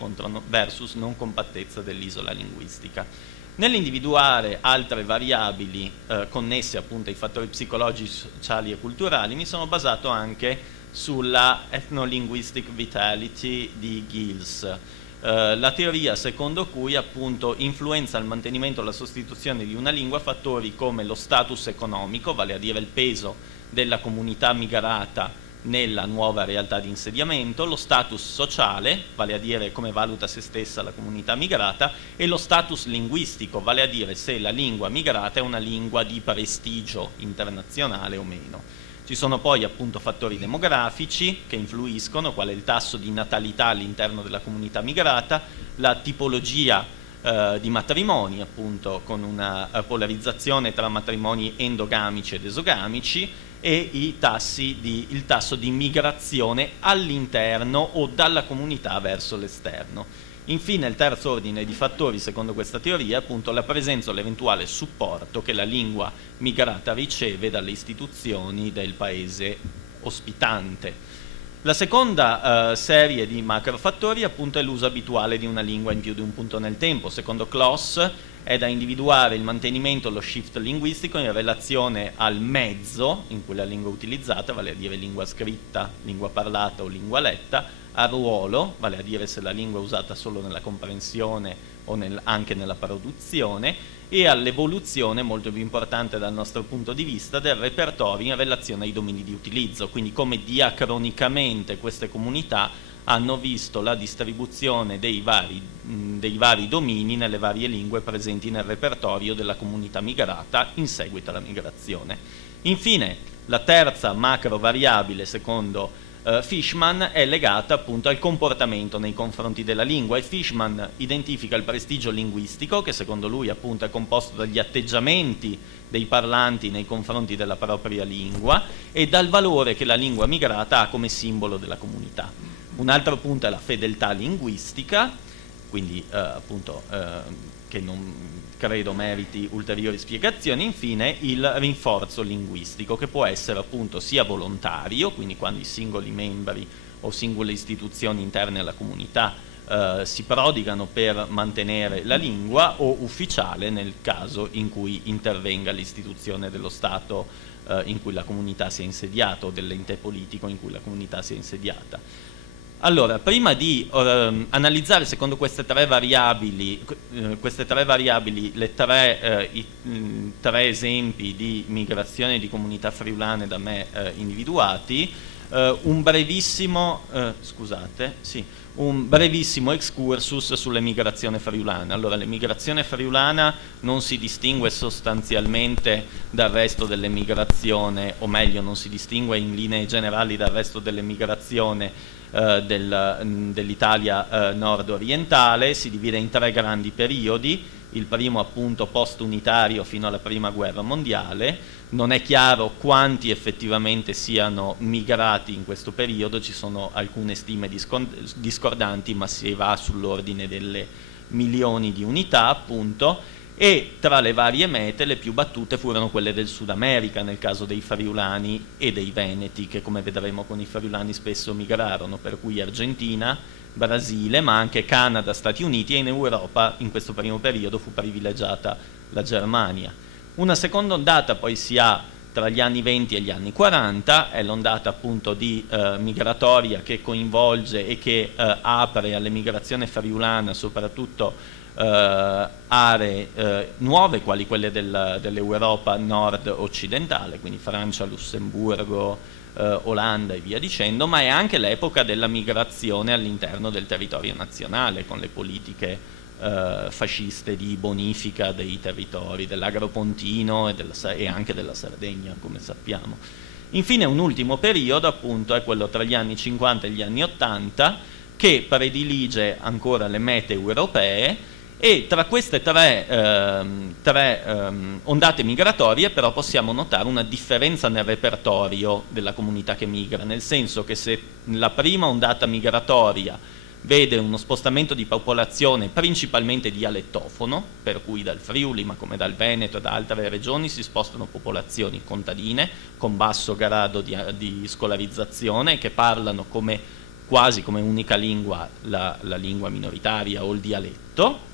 versus non compattezza dell'isola linguistica. Nell'individuare altre variabili connesse appunto ai fattori psicologici, sociali e culturali, mi sono basato anche sulla ethno-linguistic vitality di Giles, la teoria secondo cui appunto influenza il mantenimento e la sostituzione di una lingua fattori come lo status economico, vale a dire il peso della comunità migrata nella nuova realtà di insediamento, lo status sociale, vale a dire come valuta se stessa la comunità migrata, e lo status linguistico, vale a dire se la lingua migrata è una lingua di prestigio internazionale o meno. Ci sono poi appunto fattori demografici che influiscono, quale il tasso di natalità all'interno della comunità migrata, la tipologia di matrimoni, appunto, con una polarizzazione tra matrimoni endogamici ed esogamici, e il tasso di migrazione all'interno o dalla comunità verso l'esterno. Infine il terzo ordine di fattori, secondo questa teoria, è appunto la presenza o l'eventuale supporto che la lingua migrata riceve dalle istituzioni del paese ospitante. La seconda serie di macrofattori appunto è l'uso abituale di una lingua in più di un punto nel tempo. Secondo Kloss è da individuare il mantenimento, lo shift linguistico in relazione al mezzo in cui la lingua è utilizzata, vale a dire lingua scritta, lingua parlata o lingua letta, al ruolo, vale a dire se la lingua è usata solo nella comprensione o anche nella produzione, e all'evoluzione, molto più importante dal nostro punto di vista, del repertorio in relazione ai domini di utilizzo, quindi come diacronicamente queste comunità hanno visto la distribuzione dei vari domini nelle varie lingue presenti nel repertorio della comunità migrata in seguito alla migrazione. Infine, la terza macro variabile, secondo Fishman, è legata appunto al comportamento nei confronti della lingua, e Fishman identifica il prestigio linguistico, che secondo lui appunto è composto dagli atteggiamenti dei parlanti nei confronti della propria lingua e dal valore che la lingua migrata ha come simbolo della comunità. Un altro punto è la fedeltà linguistica, quindi che non credo meriti ulteriori spiegazioni. Infine il rinforzo linguistico, che può essere appunto sia volontario, quindi quando i singoli membri o singole istituzioni interne alla comunità si prodigano per mantenere la lingua, o ufficiale nel caso in cui intervenga l'istituzione dello Stato in cui la comunità si è insediata, o dell'ente politico in cui la comunità si è insediata. Allora, prima di analizzare secondo queste tre variabili i tre esempi di migrazione di comunità friulane da me individuati, un brevissimo excursus sull'emigrazione friulana. Allora, l'emigrazione friulana non si distingue sostanzialmente dal resto dell'emigrazione, o meglio, non si distingue in linee generali dal resto dell'emigrazione dell'Italia nord-orientale. Si divide in tre grandi periodi: il primo appunto post-unitario fino alla prima guerra mondiale. Non è chiaro quanti effettivamente siano migrati in questo periodo, ci sono alcune stime discordanti, ma si va sull'ordine delle milioni di unità appunto. E tra le varie mete le più battute furono quelle del Sud America, nel caso dei friulani e dei veneti, che come vedremo con i friulani spesso migrarono, per cui Argentina, Brasile, ma anche Canada, Stati Uniti, e in Europa in questo primo periodo fu privilegiata la Germania. Una seconda ondata poi si ha tra gli anni 20 e gli anni 40, è l'ondata appunto di migratoria che coinvolge e che apre all'emigrazione friulana soprattutto aree nuove, quali quelle dell'Europa nord-occidentale, quindi Francia, Lussemburgo, Olanda e via dicendo, ma è anche l'epoca della migrazione all'interno del territorio nazionale, con le politiche fasciste di bonifica dei territori dell'Agropontino e anche della Sardegna, come sappiamo. Infine un ultimo periodo appunto è quello tra gli anni 50 e gli anni 80, che predilige ancora le mete europee, e tra queste tre ondate migratorie però possiamo notare una differenza nel repertorio della comunità che migra, nel senso che se la prima ondata migratoria vede uno spostamento di popolazione principalmente dialettofono, per cui dal Friuli, ma come dal Veneto e da altre regioni, si spostano popolazioni contadine con basso grado di scolarizzazione, che parlano quasi come unica lingua la lingua minoritaria o il dialetto.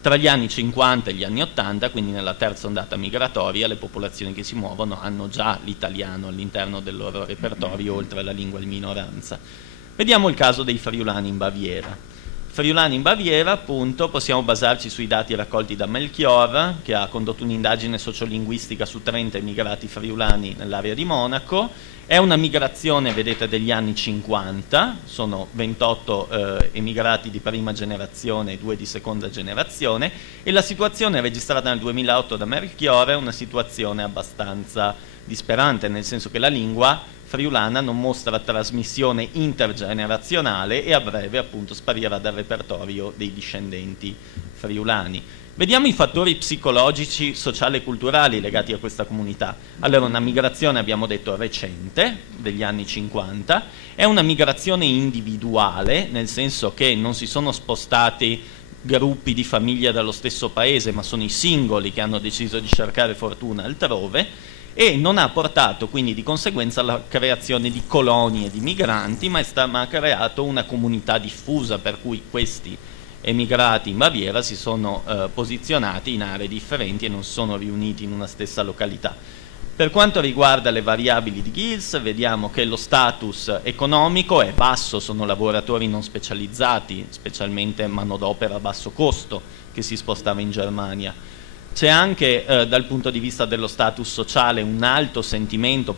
Tra gli anni 50 e gli anni 80, quindi nella terza ondata migratoria, le popolazioni che si muovono hanno già l'italiano all'interno del loro repertorio, oltre alla lingua di minoranza. Vediamo il caso dei friulani in Baviera. Friulani in Baviera, appunto, possiamo basarci sui dati raccolti da Melchior, che ha condotto un'indagine sociolinguistica su 30 emigrati friulani nell'area di Monaco. È una migrazione, vedete, degli anni 50, sono 28 emigrati di prima generazione e 2 di seconda generazione, e la situazione registrata nel 2008 da Melchior è una situazione abbastanza disperante, nel senso che la lingua friulana non mostra trasmissione intergenerazionale e a breve appunto sparirà dal repertorio dei discendenti friulani. Vediamo i fattori psicologici, sociali e culturali legati a questa comunità. Allora, una migrazione, abbiamo detto, recente, degli anni 50, è una migrazione individuale, nel senso che non si sono spostati gruppi di famiglie dallo stesso paese, ma sono i singoli che hanno deciso di cercare fortuna altrove, e non ha portato quindi di conseguenza alla creazione di colonie di migranti, ma ha creato una comunità diffusa, per cui questi emigrati in Baviera si sono posizionati in aree differenti e non sono riuniti in una stessa località. Per quanto riguarda le variabili di Giles, vediamo che lo status economico è basso, sono lavoratori non specializzati, specialmente manodopera a basso costo, che si spostava in Germania. C'è anche dal punto di vista dello status sociale un alto sentimento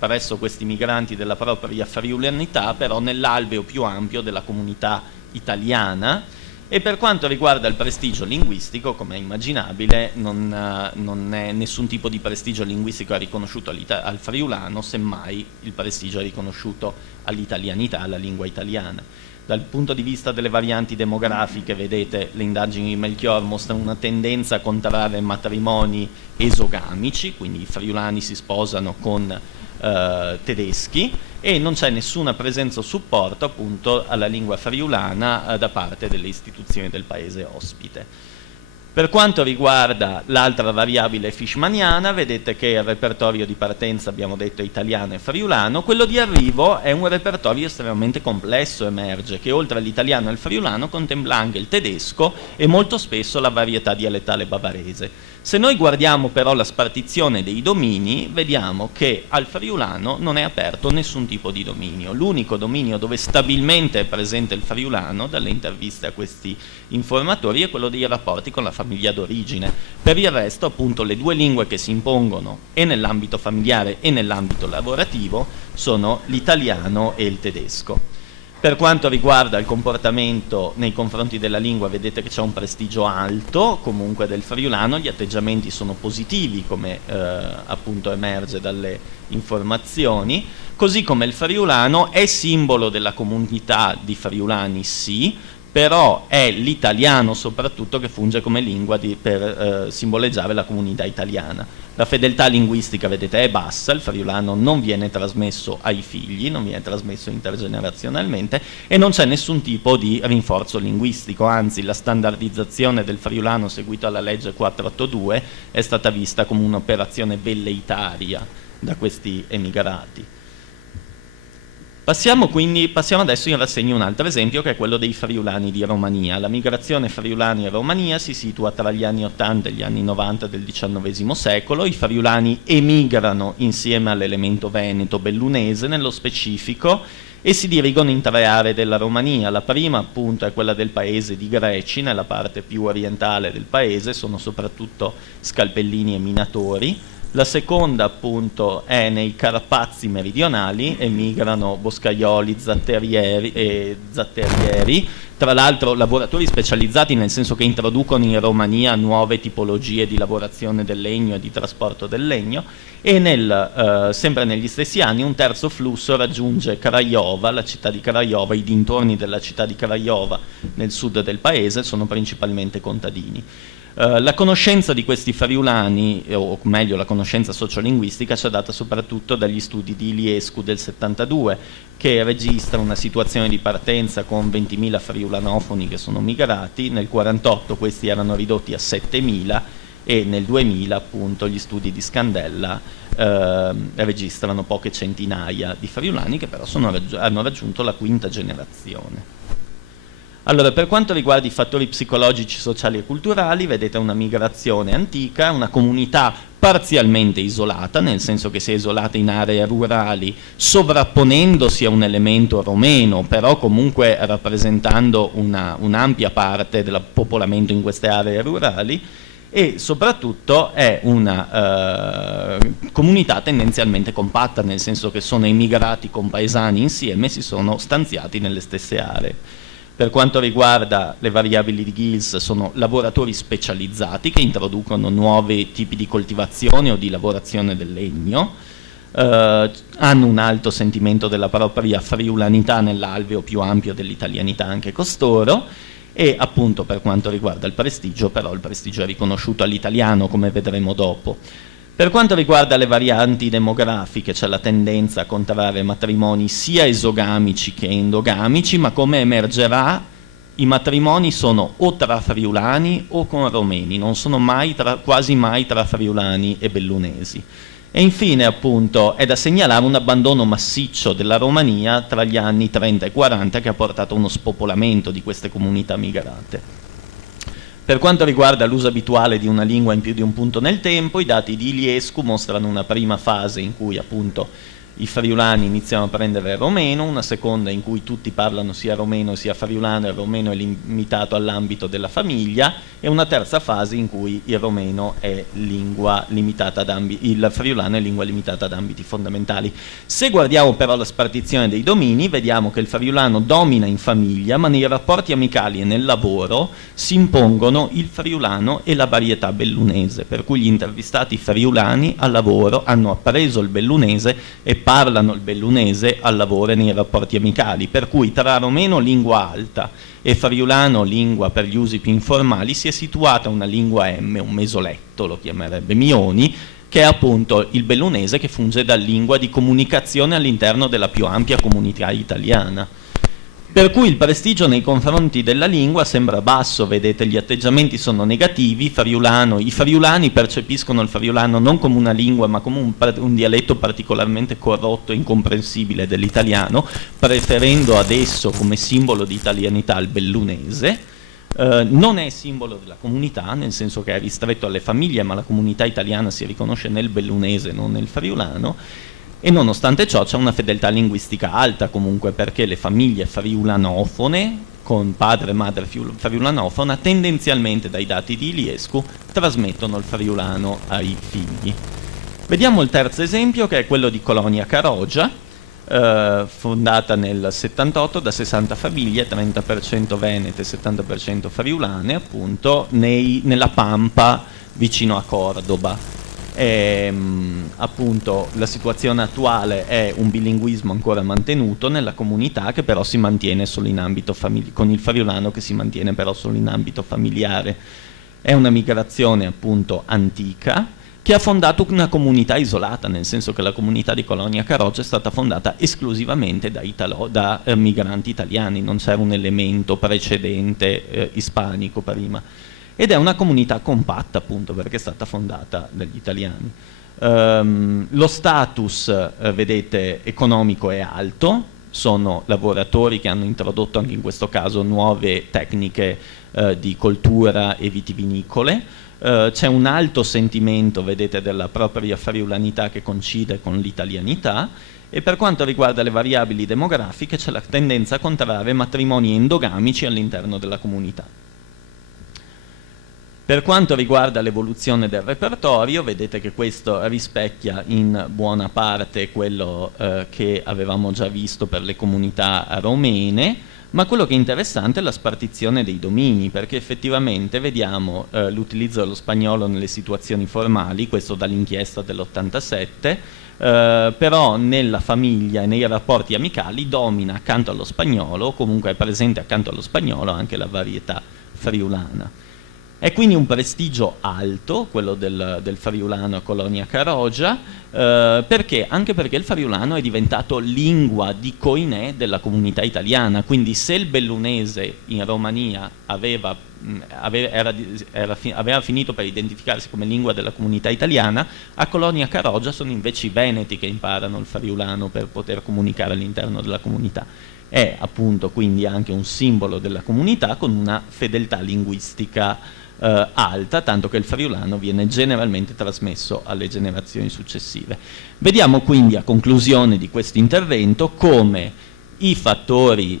presso questi migranti della propria friulanità, però nell'alveo più ampio della comunità italiana, e per quanto riguarda il prestigio linguistico, come è immaginabile, non è nessun tipo di prestigio linguistico è riconosciuto al friulano, semmai il prestigio è riconosciuto all'italianità, alla lingua italiana. Dal punto di vista delle varianti demografiche, vedete, le indagini di Melchior mostrano una tendenza a contrarre matrimoni esogamici, quindi i friulani si sposano con tedeschi, e non c'è nessuna presenza o supporto appunto alla lingua friulana da parte delle istituzioni del paese ospite. Per quanto riguarda l'altra variabile fishmaniana, vedete che il repertorio di partenza, abbiamo detto, è italiano e friulano. Quello di arrivo è un repertorio estremamente complesso, emerge, che oltre all'italiano e al friulano contempla anche il tedesco e molto spesso la varietà dialettale bavarese. Se noi guardiamo però la spartizione dei domini, vediamo che al friulano non è aperto nessun tipo di dominio. L'unico dominio dove stabilmente è presente il friulano, dalle interviste a questi informatori, è quello dei rapporti con la famiglia d'origine. Per il resto, appunto, le due lingue che si impongono e nell'ambito familiare e nell'ambito lavorativo sono l'italiano e il tedesco. Per quanto riguarda il comportamento nei confronti della lingua, vedete che c'è un prestigio alto comunque del friulano, gli atteggiamenti sono positivi, come appunto emerge dalle informazioni, così come il friulano è simbolo della comunità di friulani, sì, però è l'italiano soprattutto che funge come lingua per simboleggiare la comunità italiana. La fedeltà linguistica, vedete, è bassa, il friulano non viene trasmesso ai figli, non viene trasmesso intergenerazionalmente e non c'è nessun tipo di rinforzo linguistico, anzi la standardizzazione del friulano seguito alla legge 482 è stata vista come un'operazione velleitaria da questi emigrati. Passiamo adesso in rassegna un altro esempio, che è quello dei friulani di Romania. La migrazione friulani in Romania si situa tra gli anni 80 e gli anni 90 del XIX secolo. I friulani emigrano insieme all'elemento veneto bellunese nello specifico e si dirigono in tre aree della Romania. La prima appunto è quella del paese di Greci, nella parte più orientale del paese, sono soprattutto scalpellini e minatori. La seconda appunto è nei Carpazi meridionali, emigrano boscaioli, zatterieri, tra l'altro lavoratori specializzati, nel senso che introducono in Romania nuove tipologie di lavorazione del legno e di trasporto del legno, e sempre negli stessi anni un terzo flusso raggiunge Craiova, la città di Craiova, i dintorni della città di Craiova nel sud del paese sono principalmente contadini. La conoscenza di questi friulani, o meglio la conoscenza sociolinguistica, ci è data soprattutto dagli studi di Iliescu del 72, che registra una situazione di partenza con 20.000 friulanofoni che sono migrati, nel 1948 questi erano ridotti a 7.000 e nel 2000 appunto gli studi di Scandella registrano poche centinaia di friulani che però hanno raggiunto la quinta generazione. Allora, per quanto riguarda i fattori psicologici, sociali e culturali, vedete una migrazione antica, una comunità parzialmente isolata, nel senso che si è isolata in aree rurali, sovrapponendosi a un elemento romeno, però comunque rappresentando un'ampia parte del popolamento in queste aree rurali, e soprattutto è una comunità tendenzialmente compatta, nel senso che sono emigrati compaesani insieme e si sono stanziati nelle stesse aree. Per quanto riguarda le variabili di Giles, sono lavoratori specializzati che introducono nuovi tipi di coltivazione o di lavorazione del legno. hanno un alto sentimento della propria friulanità nell'alveo più ampio dell'italianità anche costoro, e appunto per quanto riguarda il prestigio, però il prestigio è riconosciuto all'italiano, come vedremo dopo. Per quanto riguarda le varianti demografiche, c'è la tendenza a contrarre matrimoni sia esogamici che endogamici, ma come emergerà i matrimoni sono o tra friulani o con romeni, non sono mai quasi mai tra friulani e bellunesi. E infine appunto è da segnalare un abbandono massiccio della Romania tra gli anni 30 e 40 che ha portato a uno spopolamento di queste comunità migrate. Per quanto riguarda l'uso abituale di una lingua in più di un punto nel tempo, i dati di Iliescu mostrano una prima fase in cui appunto i friulani iniziano a prendere il romeno, una seconda in cui tutti parlano sia romeno sia friulano e il romeno è limitato all'ambito della famiglia, e una terza fase in cui il romeno è lingua limitata ad il friulano è lingua limitata ad ambiti fondamentali. Se guardiamo però la spartizione dei domini, vediamo che il friulano domina in famiglia, ma nei rapporti amicali e nel lavoro si impongono il friulano e la varietà bellunese, per cui gli intervistati friulani al lavoro hanno appreso il bellunese e parlano il bellunese al lavoro e nei rapporti amicali, per cui tra romeno lingua alta e friulano lingua per gli usi più informali si è situata una lingua M, un mesoletto lo chiamerebbe Mioni, che è appunto il bellunese, che funge da lingua di comunicazione all'interno della più ampia comunità italiana. Per cui il prestigio nei confronti della lingua sembra basso, vedete gli atteggiamenti sono negativi, i friulani percepiscono il friulano non come una lingua ma come un dialetto particolarmente corrotto e incomprensibile dell'italiano, preferendo adesso come simbolo di italianità il bellunese. Non è simbolo della comunità, nel senso che è ristretto alle famiglie, ma la comunità italiana si riconosce nel bellunese, non nel friulano. E nonostante ciò c'è una fedeltà linguistica alta comunque, perché le famiglie friulanofone con padre e madre friulanofona tendenzialmente, dai dati di Iliescu, trasmettono il friulano ai figli. Vediamo il terzo esempio, che è quello di Colonia Carogia, fondata nel 78 da 60 famiglie, 30% venete e 70% friulane, appunto nella Pampa vicino a Cordoba. Appunto la situazione attuale è un bilinguismo ancora mantenuto nella comunità, che però si mantiene solo in ambito familiare, con il friulano che si mantiene però solo in ambito familiare. È una migrazione appunto antica che ha fondato una comunità isolata, nel senso che la comunità di Colonia Carogia è stata fondata esclusivamente da migranti italiani, non c'era un elemento precedente ispanico prima. Ed è una comunità compatta appunto perché è stata fondata dagli italiani. Lo status, vedete, economico è alto, sono lavoratori che hanno introdotto anche in questo caso nuove tecniche di coltura e vitivinicole. C'è un alto sentimento, vedete, della propria friulanità che coincide con l'italianità, e per quanto riguarda le variabili demografiche c'è la tendenza a contrarre matrimoni endogamici all'interno della comunità. Per quanto riguarda l'evoluzione del repertorio, vedete che questo rispecchia in buona parte quello che avevamo già visto per le comunità romene, ma quello che è interessante è la spartizione dei domini, perché effettivamente vediamo l'utilizzo dello spagnolo nelle situazioni formali, questo dall'inchiesta dell'87, però nella famiglia e nei rapporti amicali domina accanto allo spagnolo, o comunque è presente accanto allo spagnolo anche la varietà friulana. È quindi un prestigio alto quello del friulano a Colonia Carogia, perché? Anche perché il friulano è diventato lingua di coinè della comunità italiana, quindi se il bellunese in Romania aveva finito per identificarsi come lingua della comunità italiana, a Colonia Carogia sono invece i veneti che imparano il friulano per poter comunicare all'interno della comunità. È appunto quindi anche un simbolo della comunità con una fedeltà linguistica alta, tanto che il friulano viene generalmente trasmesso alle generazioni successive. Vediamo quindi a conclusione di questo intervento come i fattori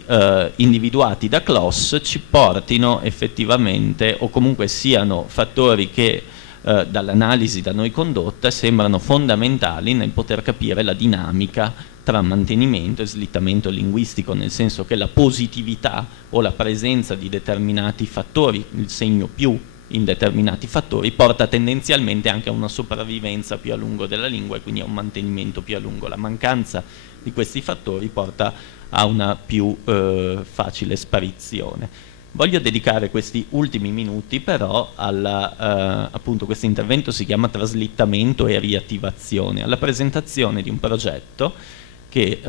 individuati da Kloss ci portino effettivamente, o comunque siano fattori che dall'analisi da noi condotta sembrano fondamentali nel poter capire la dinamica tra mantenimento e slittamento linguistico, nel senso che la positività o la presenza di determinati fattori, il segno più in determinati fattori porta tendenzialmente anche a una sopravvivenza più a lungo della lingua e quindi a un mantenimento più a lungo. La mancanza di questi fattori porta a una più facile sparizione. Voglio dedicare questi ultimi minuti però appunto questo intervento si chiama traslittamento e riattivazione, alla presentazione di un progetto che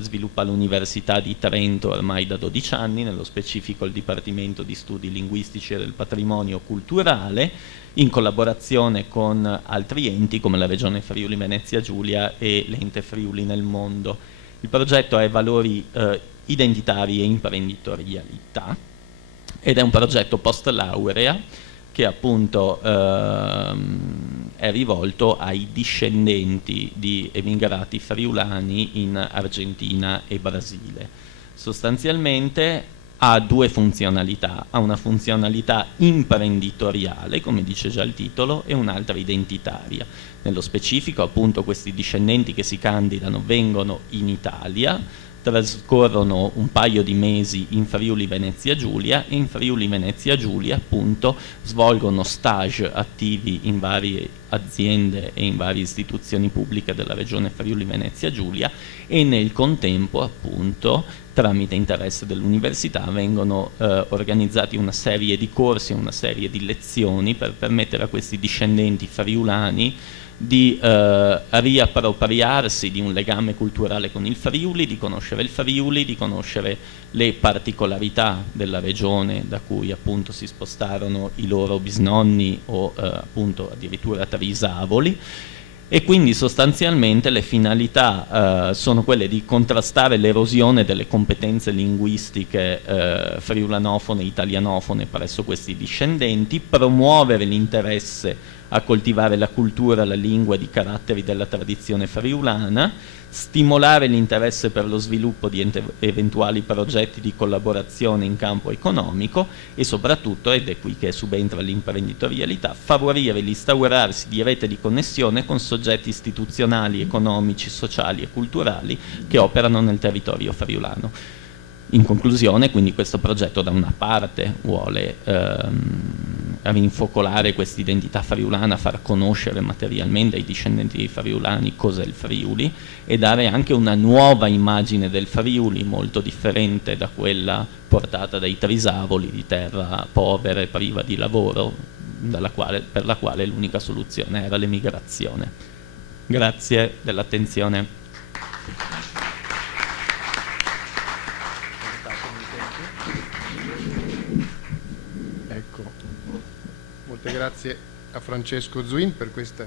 sviluppa l'Università di Trento ormai da 12 anni, nello specifico il Dipartimento di Studi Linguistici e del Patrimonio Culturale, in collaborazione con altri enti come la Regione Friuli Venezia Giulia e l'Ente Friuli nel Mondo. Il progetto ha valori identitari e imprenditorialità ed è un progetto post laurea che appunto è rivolto ai discendenti di emigrati friulani in Argentina e Brasile. Sostanzialmente ha due funzionalità, ha una funzionalità imprenditoriale, come dice già il titolo, e un'altra identitaria. Nello specifico appunto questi discendenti che si candidano vengono in Italia, trascorrono un paio di mesi in Friuli Venezia Giulia e in Friuli Venezia Giulia appunto svolgono stage attivi in varie aziende e in varie istituzioni pubbliche della regione Friuli Venezia Giulia e nel contempo appunto tramite interesse dell'università vengono organizzati una serie di corsi, una serie di lezioni per permettere a questi discendenti friulani di riappropriarsi di un legame culturale con il Friuli, di conoscere il Friuli, di conoscere le particolarità della regione da cui appunto si spostarono i loro bisnonni o appunto addirittura trisavoli. E quindi sostanzialmente le finalità sono quelle di contrastare l'erosione delle competenze linguistiche friulanofone e italianofone presso questi discendenti, promuovere l'interesse a coltivare la cultura, la lingua e i caratteri della tradizione friulana, stimolare l'interesse per lo sviluppo di eventuali progetti di collaborazione in campo economico e soprattutto, ed è qui che subentra l'imprenditorialità, favorire l'instaurarsi di rete di connessione con soggetti istituzionali, economici, sociali e culturali che operano nel territorio friulano. In conclusione, quindi questo progetto da una parte vuole rinfocolare questa identità friulana, far conoscere materialmente ai discendenti dei friulani cos'è il Friuli e dare anche una nuova immagine del Friuli molto differente da quella portata dai trisavoli di terra povera e priva di lavoro, per la quale l'unica soluzione era l'emigrazione. Grazie dell'attenzione. Molte grazie a Francesco Zuin per questa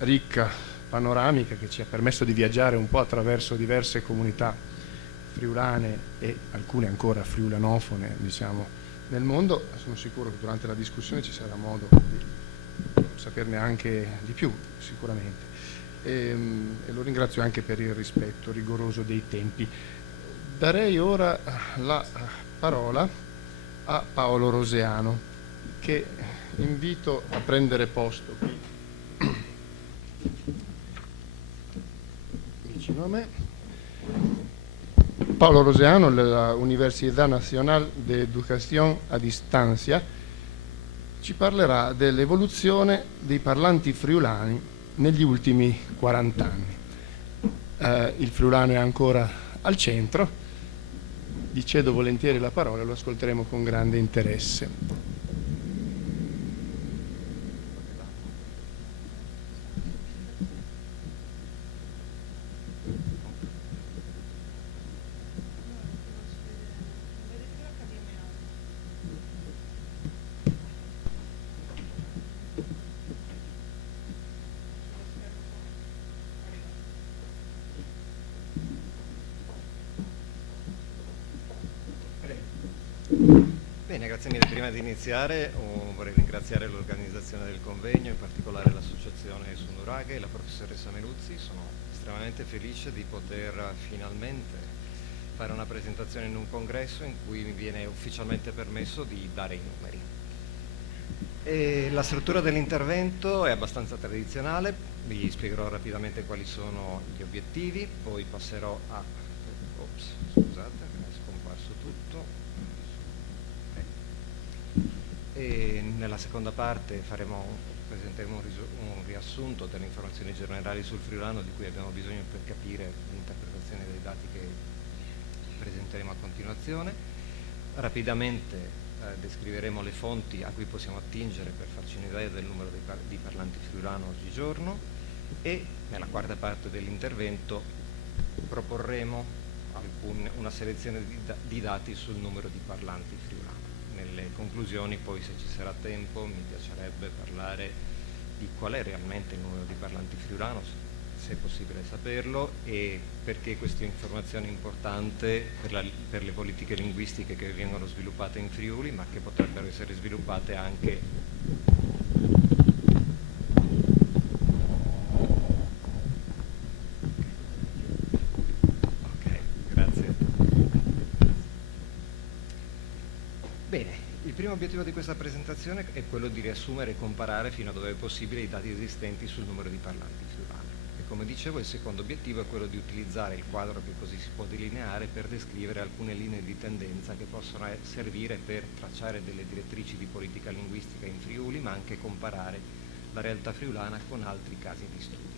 ricca panoramica che ci ha permesso di viaggiare un po' attraverso diverse comunità friulane e alcune ancora friulanofone, diciamo, nel mondo. Sono sicuro che durante la discussione ci sarà modo di saperne anche di più, sicuramente. E lo ringrazio anche per il rispetto rigoroso dei tempi. Darei ora la parola a Paolo Roseano, che invito a prendere posto qui vicino a me. Paolo Roseano della Universidad Nacional de Educación a Distancia ci parlerà dell'evoluzione dei parlanti friulani negli ultimi 40 anni. Il friulano è ancora al centro, gli cedo volentieri la parola, lo ascolteremo con grande interesse. Bene, grazie mille. Prima di iniziare vorrei ringraziare l'organizzazione del convegno, in particolare l'associazione Sunuraghe e la professoressa Meluzzi. Sono estremamente felice di poter finalmente fare una presentazione in un congresso in cui mi viene ufficialmente permesso di dare i numeri. E la struttura dell'intervento è abbastanza tradizionale, vi spiegherò rapidamente quali sono gli obiettivi, poi passerò a... Ops, scusate, è scomparso tutto. Nella seconda parte presenteremo un riassunto delle informazioni generali sul friulano di cui abbiamo bisogno per capire l'interpretazione dei dati che presenteremo a continuazione. Rapidamente descriveremo le fonti a cui possiamo attingere per farci un'idea del numero di parlanti friulano oggigiorno e nella quarta parte dell'intervento proporremo una selezione di dati sul numero di parlanti friulano. Nelle conclusioni poi, se ci sarà tempo, mi piacerebbe parlare di qual è realmente il numero di parlanti friulano, se è possibile saperlo, e perché questa informazione è importante per le politiche linguistiche che vengono sviluppate in Friuli, ma che potrebbero essere sviluppate anche Il primo obiettivo di questa presentazione è quello di riassumere e comparare fino a dove è possibile i dati esistenti sul numero di parlanti friulani. E come dicevo, il secondo obiettivo è quello di utilizzare il quadro che così si può delineare per descrivere alcune linee di tendenza che possono servire per tracciare delle direttrici di politica linguistica in Friuli, ma anche comparare la realtà friulana con altri casi di studio.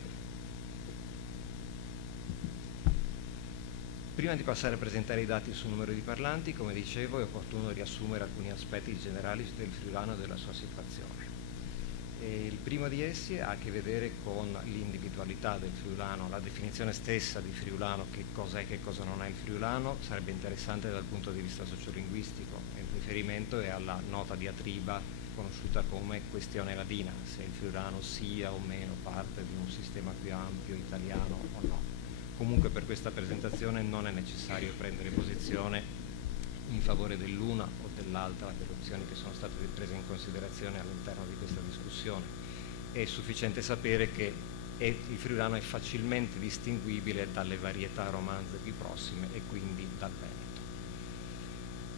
Prima di passare a presentare i dati sul numero di parlanti, come dicevo, è opportuno riassumere alcuni aspetti generali del friulano e della sua situazione. Il primo di essi ha a che vedere con l'individualità del friulano, la definizione stessa di friulano, che cos'è e che cosa non è il friulano, sarebbe interessante dal punto di vista sociolinguistico. Il riferimento è alla nota diatriba conosciuta come questione ladina, se il friulano sia o meno parte di un sistema più ampio italiano o no. Comunque per questa presentazione non è necessario prendere posizione in favore dell'una o dell'altra delle opzioni che sono state prese in considerazione all'interno di questa discussione. È sufficiente sapere che il friulano è facilmente distinguibile dalle varietà romanze più prossime e quindi dal Veneto.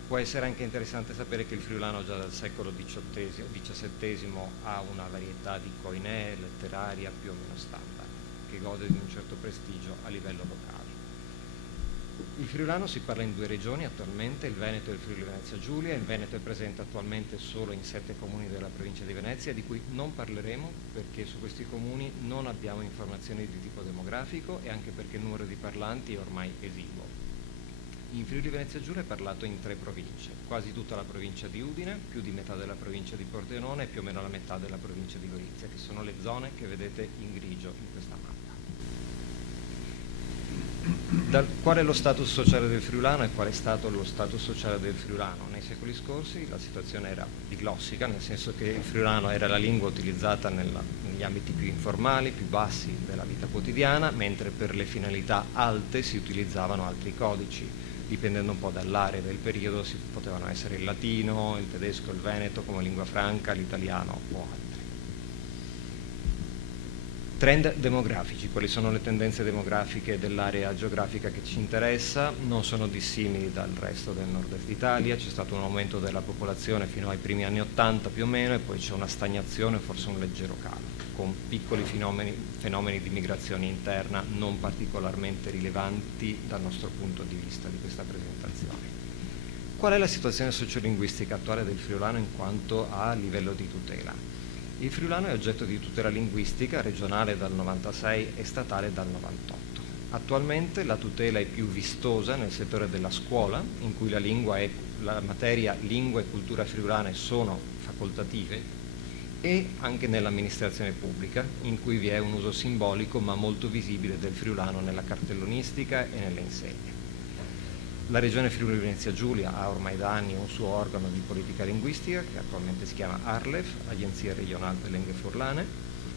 Può essere anche interessante sapere che il friulano già dal secolo XVII ha una varietà di coinee letteraria più o meno standard, che gode di un certo prestigio a livello locale. Il friulano si parla in 2 regioni attualmente, il Veneto e il Friuli Venezia Giulia. Il Veneto è presente attualmente solo in 7 comuni della provincia di Venezia, di cui non parleremo perché su questi comuni non abbiamo informazioni di tipo demografico e anche perché il numero di parlanti è ormai esiguo. In Friuli Venezia Giulia è parlato in 3 province, quasi tutta la provincia di Udine, più di metà della provincia di Pordenone e più o meno la metà della provincia di Gorizia, che sono le zone che vedete in grigio in questa mappa. Qual è lo status sociale del friulano e qual è stato lo status sociale del friulano? Nei secoli scorsi la situazione era diglossica, nel senso che il friulano era la lingua utilizzata negli ambiti più informali, più bassi della vita quotidiana, mentre per le finalità alte si utilizzavano altri codici. Dipendendo un po' dall'area del periodo, potevano essere il latino, il tedesco, il veneto come lingua franca, l'italiano o altri. Trend demografici, quali sono le tendenze demografiche dell'area geografica che ci interessa? Non sono dissimili dal resto del nord-est Italia, c'è stato un aumento della popolazione fino ai primi anni 80 più o meno e poi c'è una stagnazione, forse un leggero calo, con piccoli fenomeni di migrazione interna non particolarmente rilevanti dal nostro punto di vista di questa presentazione. Qual è la situazione sociolinguistica attuale del friulano in quanto a livello di tutela? Il friulano è oggetto di tutela linguistica regionale dal 96 e statale dal 98. Attualmente la tutela è più vistosa nel settore della scuola, in cui la materia lingua e cultura friulane sono facoltative, e anche nell'amministrazione pubblica, in cui vi è un uso simbolico ma molto visibile del friulano nella cartellonistica e nelle insegne. La regione Friuli Venezia Giulia ha ormai da anni un suo organo di politica linguistica che attualmente si chiama ARLEF, Agenzia Regionale delle Lingue Furlane,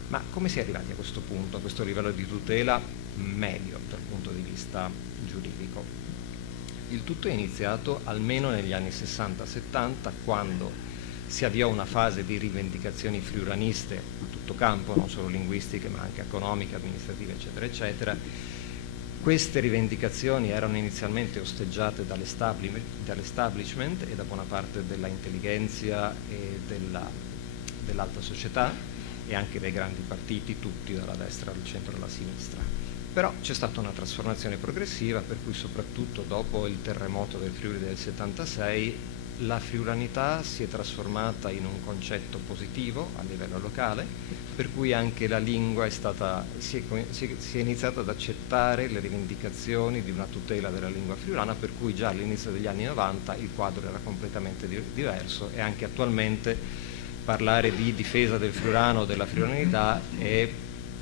ma come si è arrivati a questo punto, a questo livello di tutela medio dal punto di vista giuridico? Il tutto è iniziato almeno negli anni 60-70 quando si avviò una fase di rivendicazioni friulaniste a tutto campo, non solo linguistiche ma anche economiche, amministrative eccetera eccetera. Queste rivendicazioni erano inizialmente osteggiate dall'establishment e da buona parte della intelligenza e dell'alta società e anche dai grandi partiti, tutti dalla destra al centro e alla sinistra. Però c'è stata una trasformazione progressiva per cui soprattutto dopo il terremoto del Friuli del 76 la friulanità si è trasformata in un concetto positivo a livello locale, per cui anche la lingua si è iniziata ad accettare le rivendicazioni di una tutela della lingua friulana, per cui già all'inizio degli anni 90 il quadro era completamente diverso, e anche attualmente parlare di difesa del friulano o della friulanità è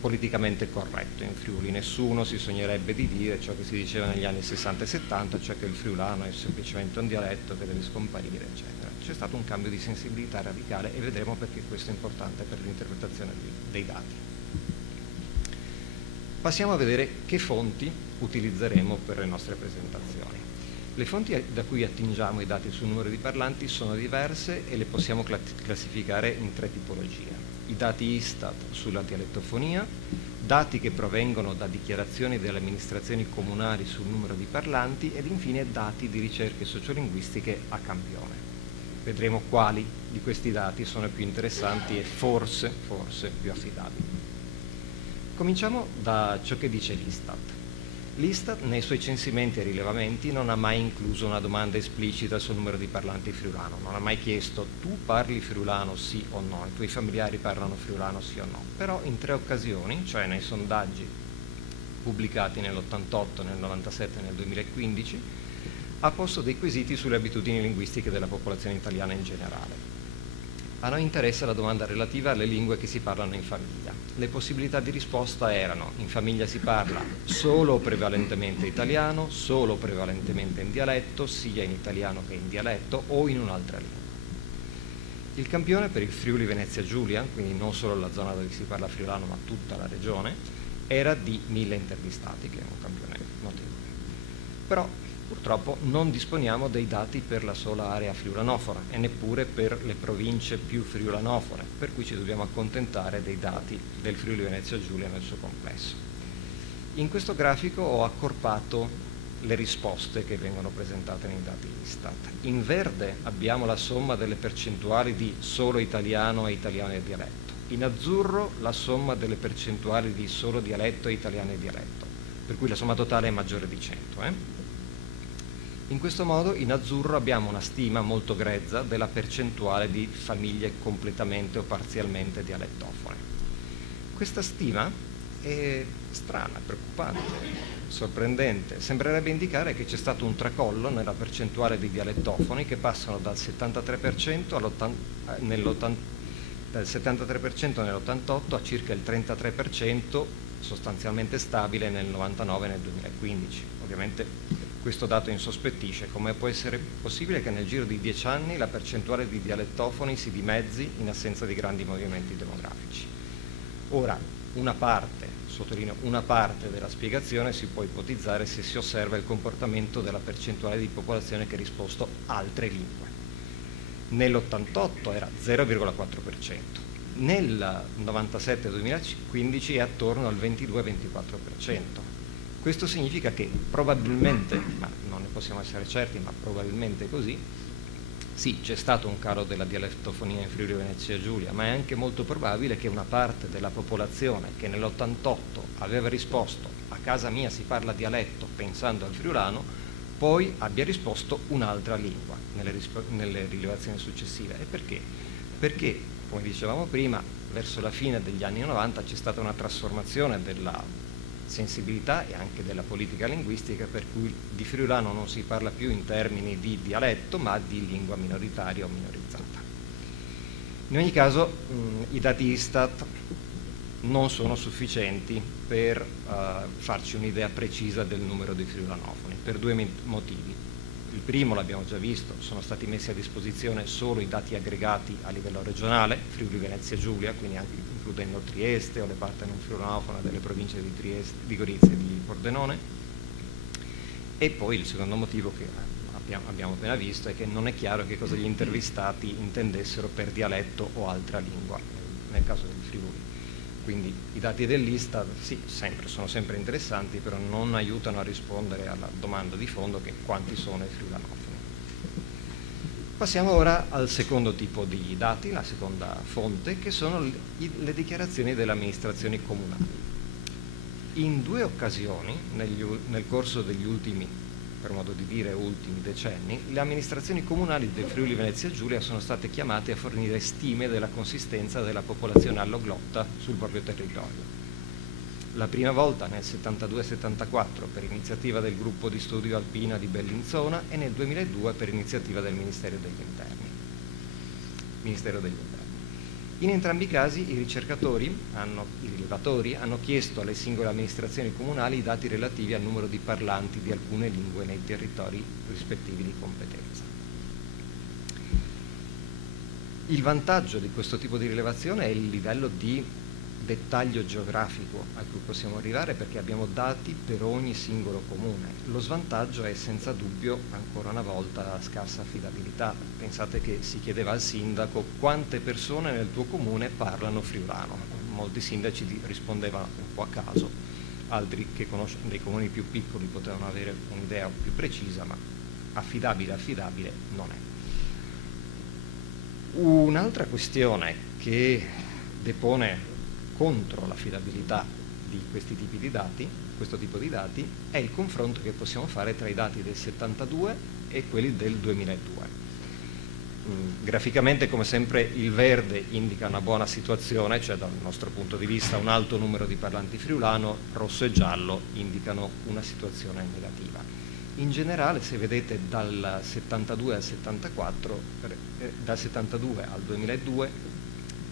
politicamente corretto in Friuli. Nessuno si sognerebbe di dire ciò che si diceva negli anni 60 e 70, cioè che il friulano è semplicemente un dialetto che deve scomparire, eccetera. C'è stato un cambio di sensibilità radicale e vedremo perché questo è importante per l'interpretazione dei dati. Passiamo a vedere che fonti utilizzeremo per le nostre presentazioni. Le fonti da cui attingiamo i dati sul numero di parlanti sono diverse e le possiamo classificare in 3 tipologie. I dati Istat sulla dialettofonia, dati che provengono da dichiarazioni delle amministrazioni comunali sul numero di parlanti ed infine dati di ricerche sociolinguistiche a campione. Vedremo quali di questi dati sono più interessanti e forse più affidabili. Cominciamo da ciò che dice l'Istat. L'Istat nei suoi censimenti e rilevamenti non ha mai incluso una domanda esplicita sul numero di parlanti friulano, non ha mai chiesto tu parli friulano sì o no, i tuoi familiari parlano friulano sì o no, però in 3 occasioni, cioè nei sondaggi pubblicati nell'88, nel 97 e nel 2015, ha posto dei quesiti sulle abitudini linguistiche della popolazione italiana in generale. A noi interessa la domanda relativa alle lingue che si parlano in famiglia. Le possibilità di risposta erano: in famiglia si parla solo o prevalentemente italiano, solo o prevalentemente in dialetto, sia in italiano che in dialetto o in un'altra lingua. Il campione per il Friuli Venezia Giulia, quindi non solo la zona dove si parla friulano ma tutta la regione, era di 1000 intervistati, che è un campione notevole. Però purtroppo non disponiamo dei dati per la sola area friulanofona e neppure per le province più friulanofone, per cui ci dobbiamo accontentare dei dati del Friuli Venezia Giulia nel suo complesso. In questo grafico ho accorpato le risposte che vengono presentate nei dati Istat. In verde abbiamo la somma delle percentuali di solo italiano e italiano e dialetto. In azzurro la somma delle percentuali di solo dialetto e italiano e dialetto, per cui la somma totale è maggiore di 100. In questo modo in azzurro abbiamo una stima molto grezza della percentuale di famiglie completamente o parzialmente dialettofone. Questa stima è strana, preoccupante, sorprendente. Sembrerebbe indicare che c'è stato un tracollo nella percentuale di dialettofoni che passano dal 73% nell'88 a circa il 33%, sostanzialmente stabile nel 99 e nel 2015. Ovviamente questo dato insospettisce come può essere possibile che nel giro di 10 anni la percentuale di dialettofoni si dimezzi in assenza di grandi movimenti demografici. Ora, una parte, sottolineo una parte della spiegazione si può ipotizzare se si osserva il comportamento della percentuale di popolazione che ha risposto altre lingue. Nell'88 era 0,4%, nel 97-2015 è attorno al 22-24%. Questo significa che probabilmente, ma non ne possiamo essere certi, ma probabilmente così, sì, c'è stato un calo della dialettofonia in Friuli Venezia Giulia, ma è anche molto probabile che una parte della popolazione che nell'88 aveva risposto a casa mia si parla dialetto pensando al friulano, poi abbia risposto un'altra lingua nelle rilevazioni successive. E perché? Perché, come dicevamo prima, verso la fine degli anni 90 c'è stata una trasformazione della sensibilità e anche della politica linguistica, per cui di friulano non si parla più in termini di dialetto ma di lingua minoritaria o minorizzata. In ogni caso i dati Istat non sono sufficienti per farci un'idea precisa del numero di friulanofoni, per 2 motivi. Il primo l'abbiamo già visto, sono stati messi a disposizione solo i dati aggregati a livello regionale, Friuli Venezia Giulia, quindi anche includendo Trieste o le parti non friulanofone delle province di Trieste, di Gorizia e di Pordenone. E poi il secondo motivo che abbiamo appena visto è che non è chiaro che cosa gli intervistati intendessero per dialetto o altra lingua nel caso del Friuli. Quindi i dati dell'Istat sì, sono sempre interessanti, però non aiutano a rispondere alla domanda di fondo che quanti sono i friulanofoni. Passiamo ora al secondo tipo di dati, la seconda fonte, che sono le dichiarazioni delle amministrazioni comunali. In 2 occasioni, nel corso degli ultimi per modo di dire, ultimi decenni, le amministrazioni comunali del Friuli Venezia Giulia sono state chiamate a fornire stime della consistenza della popolazione alloglotta sul proprio territorio. La prima volta nel 72-74 per iniziativa del gruppo di studio Alpina di Bellinzona e nel 2002 per iniziativa del Ministero degli Interni. In entrambi i casi i rilevatori hanno chiesto alle singole amministrazioni comunali i dati relativi al numero di parlanti di alcune lingue nei territori rispettivi di competenza. Il vantaggio di questo tipo di rilevazione è il livello di dettaglio geografico a cui possiamo arrivare, perché abbiamo dati per ogni singolo comune. Lo svantaggio è senza dubbio, ancora una volta, la scarsa affidabilità. Pensate che si chiedeva al sindaco quante persone nel tuo comune parlano friulano. Molti sindaci rispondevano un po' a caso, altri che conoscono dei comuni più piccoli potevano avere un'idea più precisa, ma affidabile non è. Un'altra questione che depone contro l'affidabilità di questi tipi di dati, questo tipo di dati, è il confronto che possiamo fare tra i dati del 72 e quelli del 2002. Graficamente, come sempre, il verde indica una buona situazione, cioè dal nostro punto di vista un alto numero di parlanti friulano, rosso e giallo indicano una situazione negativa. In generale, se vedete dal 72 al 74, dal 72 al 2002,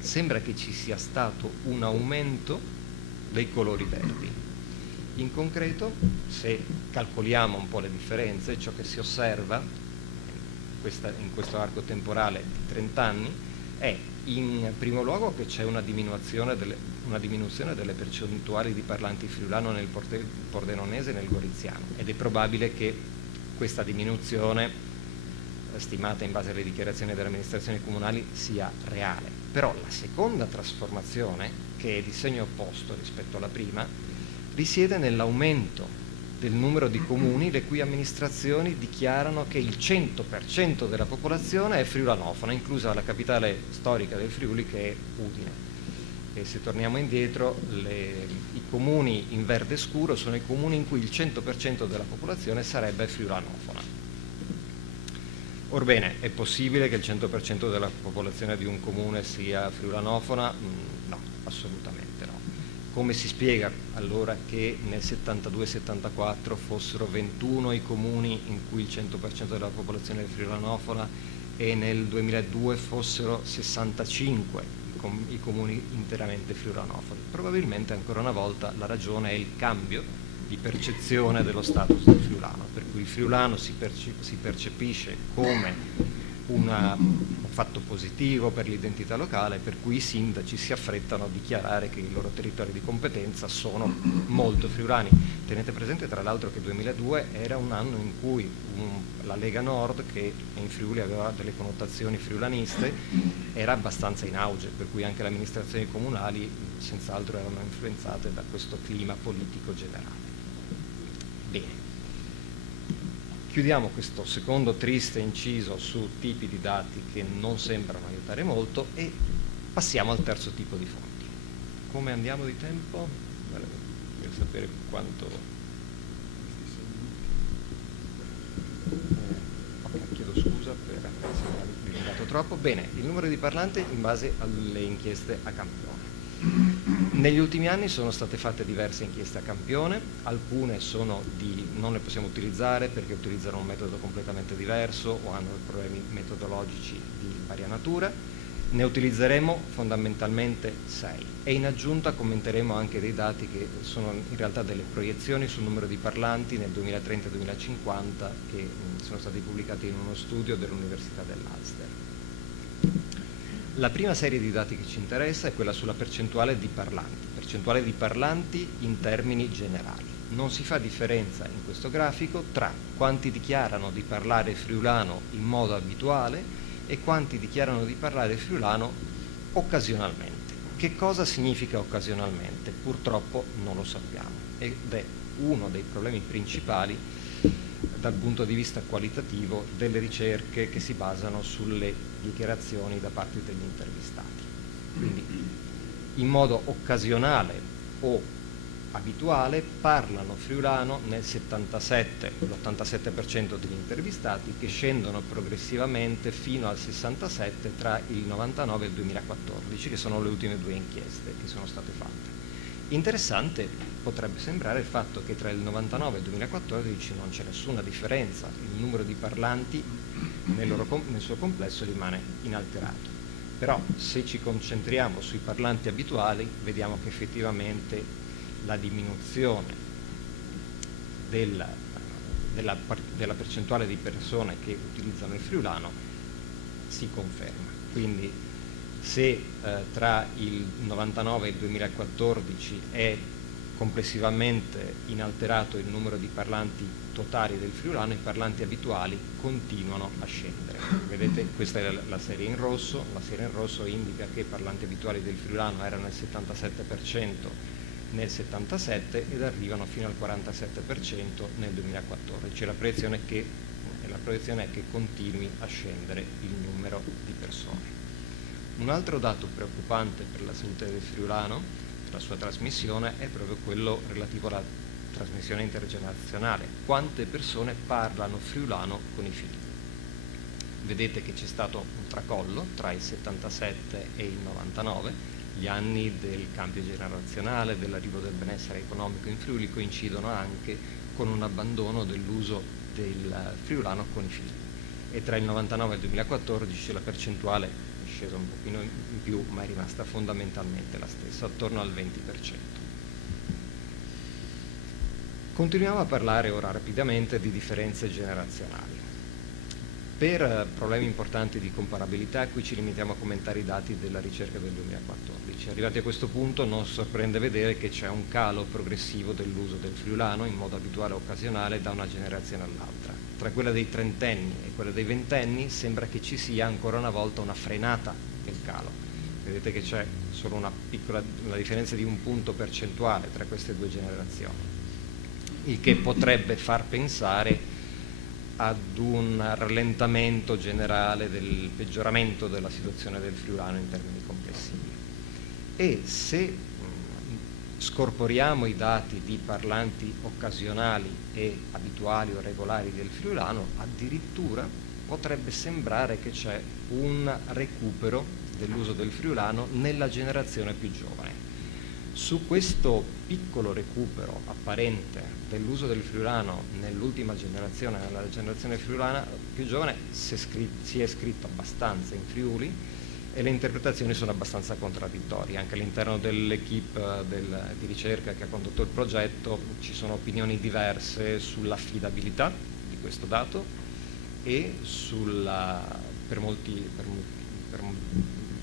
sembra che ci sia stato un aumento dei colori verdi. In concreto, se calcoliamo un po' le differenze, ciò che si osserva in questo arco temporale di 30 anni è in primo luogo che c'è una diminuzione delle percentuali di parlanti friulano nel pordenonese e nel goriziano, ed è probabile che questa diminuzione, stimata in base alle dichiarazioni delle amministrazioni comunali, sia reale. Però la seconda trasformazione, che è di segno opposto rispetto alla prima, risiede nell'aumento del numero di comuni le cui amministrazioni dichiarano che il 100% della popolazione è friulanofona, inclusa la capitale storica del Friuli, che è Udine. E se torniamo indietro, i comuni in verde scuro sono i comuni in cui il 100% della popolazione sarebbe friulanofona. Orbene, è possibile che il 100% della popolazione di un comune sia friulanofona? No, assolutamente no. Come si spiega allora che nel 72-74 fossero 21 i comuni in cui il 100% della popolazione è friulanofona e nel 2002 fossero 65 i comuni interamente friulanofoni? Probabilmente, ancora una volta, la ragione è il cambio di percezione dello status del friulano, per cui il friulano si percepisce come un fatto positivo per l'identità locale, per cui i sindaci si affrettano a dichiarare che i loro territori di competenza sono molto friulani. Tenete presente tra l'altro che il 2002 era un anno in cui la Lega Nord, che in Friuli aveva delle connotazioni friulaniste, era abbastanza in auge, per cui anche le amministrazioni comunali senz'altro erano influenzate da questo clima politico generale. Bene, chiudiamo questo secondo triste inciso su tipi di dati che non sembrano aiutare molto e passiamo al terzo tipo di fonti. Come andiamo di tempo? Per sapere quanto... chiedo scusa per essere dilungato troppo. Bene, il numero di parlanti in base alle inchieste a campione. Negli ultimi anni sono state fatte diverse inchieste a campione, alcune non le possiamo utilizzare perché utilizzano un metodo completamente diverso o hanno problemi metodologici di varia natura. Ne utilizzeremo fondamentalmente 6 e in aggiunta commenteremo anche dei dati che sono in realtà delle proiezioni sul numero di parlanti nel 2030-2050 che sono stati pubblicati in uno studio dell'Università dell'Ulster. La prima serie di dati che ci interessa è quella sulla percentuale di parlanti in termini generali. Non si fa differenza in questo grafico tra quanti dichiarano di parlare friulano in modo abituale e quanti dichiarano di parlare friulano occasionalmente. Che cosa significa occasionalmente? Purtroppo non lo sappiamo ed è uno dei problemi principali dal punto di vista qualitativo delle ricerche che si basano sulle dichiarazioni da parte degli intervistati. Quindi in modo occasionale o abituale parlano friulano nel 77, l'87% degli intervistati, che scendono progressivamente fino al 67 tra il 99 e il 2014, che sono le ultime 2 inchieste che sono state fatte. Interessante potrebbe sembrare il fatto che tra il 99 e il 2014 non c'è nessuna differenza, il numero di parlanti nel suo complesso rimane inalterato. Però se ci concentriamo sui parlanti abituali vediamo che effettivamente la diminuzione della percentuale di persone che utilizzano il friulano si conferma. Quindi se tra il 99 e il 2014 è complessivamente inalterato il numero di parlanti totali del friulano, i parlanti abituali continuano a scendere. Vedete, questa è la serie in rosso. La serie in rosso indica che i parlanti abituali del friulano erano il 77% nel 77 ed arrivano fino al 47% nel 2014. La proiezione è che continui a scendere il numero di persone. Un altro dato preoccupante per la salute del friulano, per la sua trasmissione, è proprio quello relativo alla trasmissione intergenerazionale. Quante persone parlano friulano con i figli? Vedete che c'è stato un tracollo tra il 77 e il 99, gli anni del cambio generazionale, dell'arrivo del benessere economico in Friuli coincidono anche con un abbandono dell'uso del friulano con i figli. E tra il 99 e il 2014 la percentuale è scesa un pochino in più, ma è rimasta fondamentalmente la stessa, attorno al 20%. Continuiamo a parlare ora rapidamente di differenze generazionali. Per problemi importanti di comparabilità, qui ci limitiamo a commentare i dati della ricerca del 2014. Arrivati a questo punto non sorprende vedere che c'è un calo progressivo dell'uso del friulano in modo abituale o occasionale da una generazione all'altra. Tra quella dei trentenni e quella dei ventenni sembra che ci sia ancora una volta una frenata del calo. Vedete che c'è solo una differenza di un punto percentuale tra queste due generazioni, il che potrebbe far pensare ad un rallentamento generale del peggioramento della situazione del friulano in termini complessivi. E se scorporiamo i dati di parlanti occasionali e abituali o regolari del friulano, addirittura potrebbe sembrare che c'è un recupero dell'uso del friulano nella generazione più giovane. Su questo piccolo recupero apparente dell'uso del friulano nell'ultima generazione, nella generazione friulana più giovane, si è scritto abbastanza in Friuli e le interpretazioni sono abbastanza contraddittorie. Anche all'interno dell'equipe di ricerca che ha condotto il progetto ci sono opinioni diverse sull'affidabilità di questo dato e per molti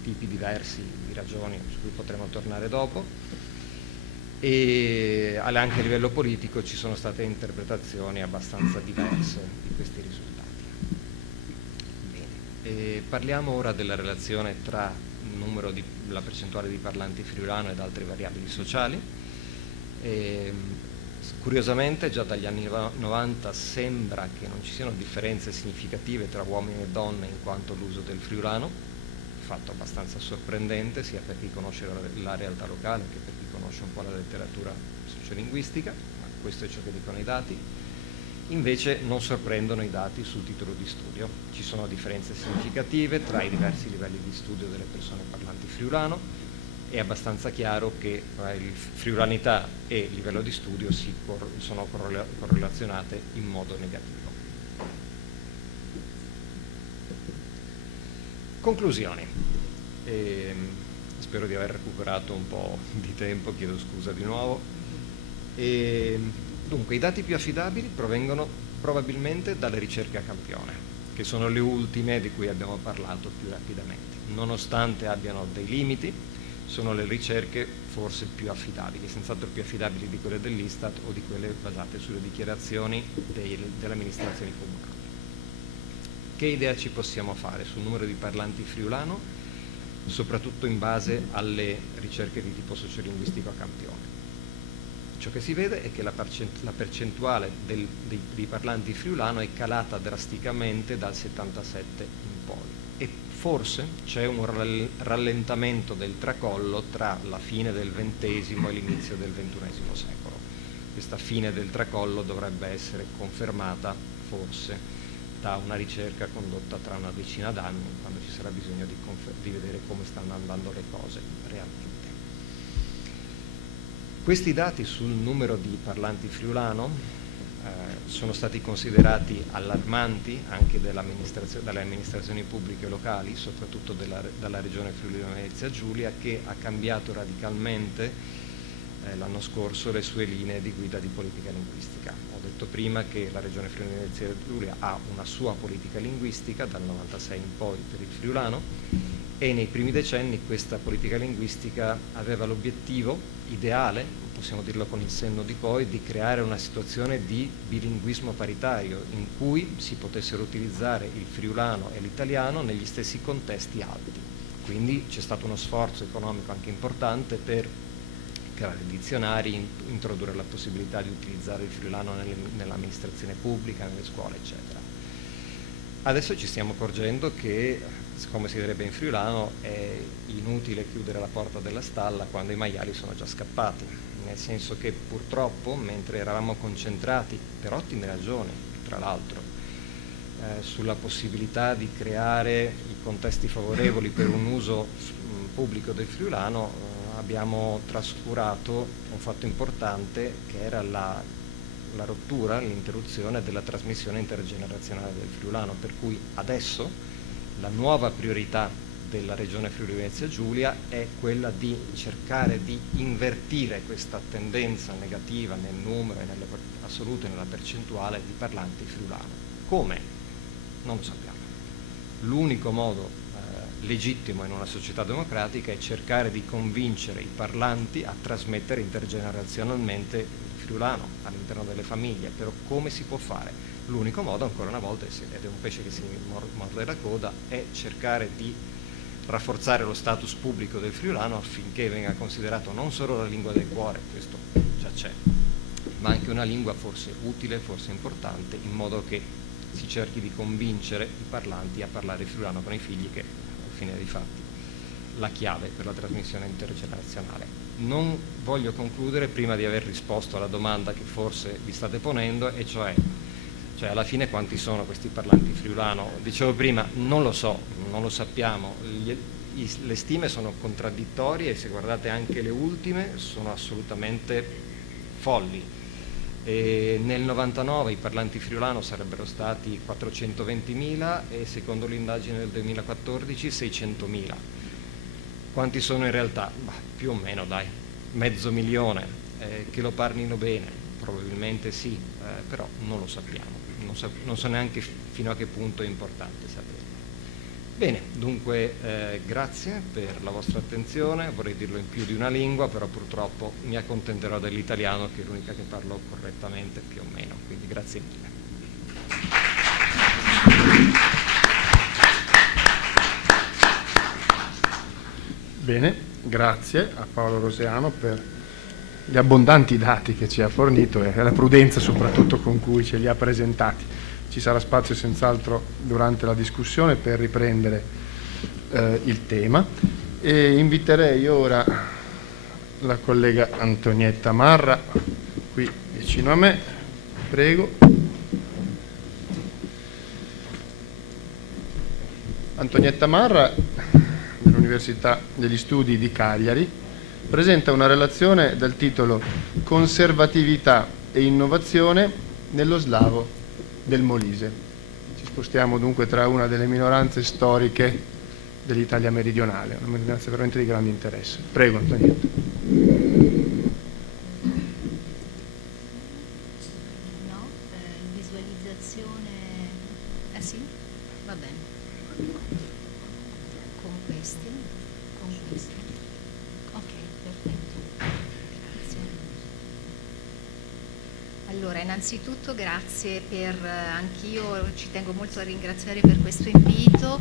tipi diversi di ragioni su cui potremo tornare dopo. E anche a livello politico ci sono state interpretazioni abbastanza diverse di questi risultati. Bene. Parliamo ora della relazione tra la percentuale di parlanti friulano ed altre variabili sociali. Curiosamente già dagli anni 90 sembra che non ci siano differenze significative tra uomini e donne in quanto all'uso del friulano, fatto abbastanza sorprendente sia per chi conosce la realtà locale che per chi conosce un po' la letteratura sociolinguistica, ma questo è ciò che dicono i dati. Invece non sorprendono i dati sul titolo di studio. Ci sono differenze significative tra i diversi livelli di studio delle persone parlanti friulano. È abbastanza chiaro che il friulanità e il livello di studio sono correlazionate in modo negativo. Conclusioni. Spero di aver recuperato un po' di tempo, chiedo scusa di nuovo. Dunque, i dati più affidabili provengono probabilmente dalle ricerche a campione, che sono le ultime di cui abbiamo parlato più rapidamente. Nonostante abbiano dei limiti, sono le ricerche forse più affidabili, senz'altro più affidabili di quelle dell'Istat o di quelle basate sulle dichiarazioni delle amministrazioni comunali. Che idea ci possiamo fare sul numero di parlanti friulano, soprattutto in base alle ricerche di tipo sociolinguistico a campione? Ciò che si vede è che la percentuale dei parlanti friulano è calata drasticamente dal 77 in poi. e forse c'è un rallentamento del tracollo tra la fine del XX e l'inizio del XXI secolo. Questa fine del tracollo dovrebbe essere confermata forse da una ricerca condotta tra una decina d'anni, quando ci sarà bisogno di vedere come stanno andando le cose realmente. Questi dati sul numero di parlanti friulano sono stati considerati allarmanti anche dalle amministrazioni pubbliche locali, soprattutto dalla regione Friuli-Venezia Giulia, che ha cambiato radicalmente l'anno scorso le sue linee di guida di politica linguistica. Ho detto prima che la regione Friuli-Venezia Giulia ha una sua politica linguistica dal 96 in poi per il friulano, e nei primi decenni questa politica linguistica aveva l'obiettivo ideale, possiamo dirlo con il senno di poi, di creare una situazione di bilinguismo paritario in cui si potessero utilizzare il friulano e l'italiano negli stessi contesti alti. Quindi c'è stato uno sforzo economico anche importante per creare dizionari, introdurre la possibilità di utilizzare il friulano nell'amministrazione pubblica, nelle scuole, eccetera. Adesso ci stiamo accorgendo che, come si direbbe in friulano, è inutile chiudere la porta della stalla quando i maiali sono già scappati, nel senso che purtroppo, mentre eravamo concentrati, per ottime ragioni, tra l'altro, sulla possibilità di creare i contesti favorevoli per un uso pubblico del friulano, abbiamo trascurato un fatto importante, che era la rottura, l'interruzione della trasmissione intergenerazionale del friulano, per cui adesso la nuova priorità della regione Friuli-Venezia Giulia è quella di cercare di invertire questa tendenza negativa nel numero e nell'assoluto e nella percentuale di parlanti friulano. Come? Non lo sappiamo. L'unico modo legittimo in una società democratica è cercare di convincere i parlanti a trasmettere intergenerazionalmente il friulano all'interno delle famiglie. Però come si può fare? L'unico modo, ancora una volta, ed è un pesce che si morde la coda, è cercare di rafforzare lo status pubblico del friulano affinché venga considerato non solo la lingua del cuore, questo già c'è, ma anche una lingua forse utile, forse importante, in modo che si cerchi di convincere i parlanti a parlare friulano con i figli, che alla fine dei fatti è la chiave per la trasmissione intergenerazionale. Non voglio concludere prima di aver risposto alla domanda che forse vi state ponendo, e cioè alla fine quanti sono questi parlanti friulano? Dicevo prima, non lo so, non lo sappiamo, le stime sono contraddittorie, e se guardate anche le ultime sono assolutamente folli. E nel 99 i parlanti friulano sarebbero stati 420.000 e secondo l'indagine del 2014 600.000. Quanti sono in realtà? Più o meno, dai, 500.000, che lo parlino bene, probabilmente sì, però non lo sappiamo. Non so neanche fino a che punto è importante saperlo. Bene, dunque grazie per la vostra attenzione, vorrei dirlo in più di una lingua, però purtroppo mi accontenterò dell'italiano, che è l'unica che parlo correttamente più o meno, quindi grazie mille. Bene, grazie a Paolo Roseano per gli abbondanti dati che ci ha fornito e la prudenza soprattutto con cui ce li ha presentati. Ci sarà spazio senz'altro durante la discussione per riprendere il tema, e inviterei ora la collega Antonietta Marra qui vicino a me, prego. Antonietta Marra dell'Università degli Studi di Cagliari presenta una relazione dal titolo Conservatività e innovazione nello slavo del Molise. Ci spostiamo dunque tra una delle minoranze storiche dell'Italia meridionale, una minoranza veramente di grande interesse. Prego, Antonietta. No, visualizzazione... sì? Va bene. Con questi? Con questi. Ok, perfetto. Allora, innanzitutto grazie anch'io ci tengo molto a ringraziare per questo invito,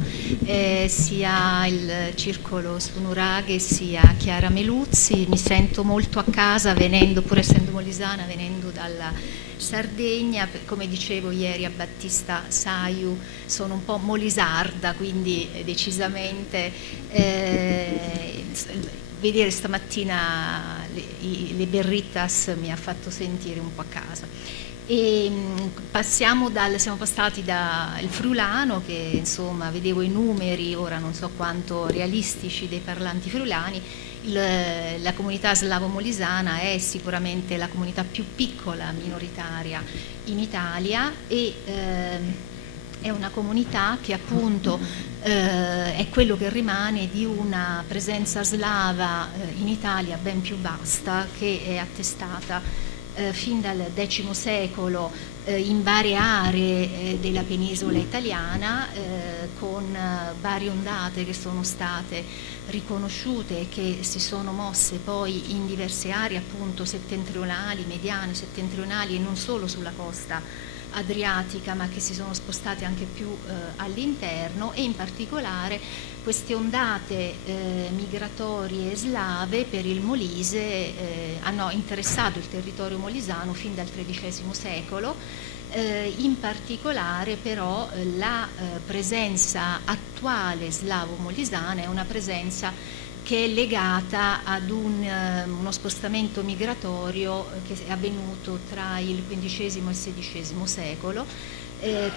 sia il Circolo Sunuraghe sia Chiara Meluzzi. Mi sento molto a casa venendo, pur essendo molisana, venendo dalla Sardegna. Come dicevo ieri a Battista Saiu, sono un po' molisarda, quindi decisamente vedere stamattina le berritas mi ha fatto sentire un po' a casa. E siamo passati dal friulano, che insomma vedevo i numeri, ora non so quanto realistici, dei parlanti friulani. La comunità slavo-molisana è sicuramente la comunità più piccola minoritaria in Italia e è una comunità che appunto è quello che rimane di una presenza slava in Italia ben più vasta, che è attestata fin dal X secolo in varie aree della penisola italiana, con varie ondate che sono state riconosciute e che si sono mosse poi in diverse aree appunto settentrionali, mediane, settentrionali, e non solo sulla costa adriatica, ma che si sono spostate anche più all'interno, e in particolare queste ondate migratorie slave per il Molise hanno interessato il territorio molisano fin dal XIII secolo. In particolare però la presenza attuale slavo-molisana è una presenza che è legata ad uno spostamento migratorio che è avvenuto tra il XV e il XVI secolo,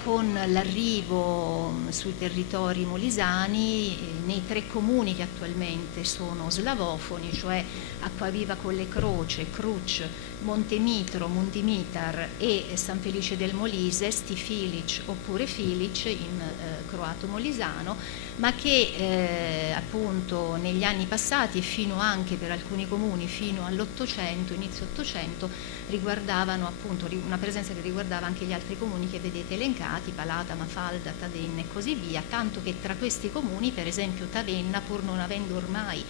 con l'arrivo sui territori molisani nei 3 comuni che attualmente sono slavofoni, cioè Acquaviva Colle Croce, Cruc, Montemitro, Mundimitar e San Felice del Molise, Sti Filic oppure Filic in croato molisano, ma che appunto negli anni passati e fino anche per alcuni comuni fino all'800, inizio 800, riguardavano appunto una presenza che riguardava anche gli altri comuni che vedete elencati, Palata, Mafalda, Tavenna e così via, tanto che tra questi comuni, per esempio Tavenna, pur non avendo ormai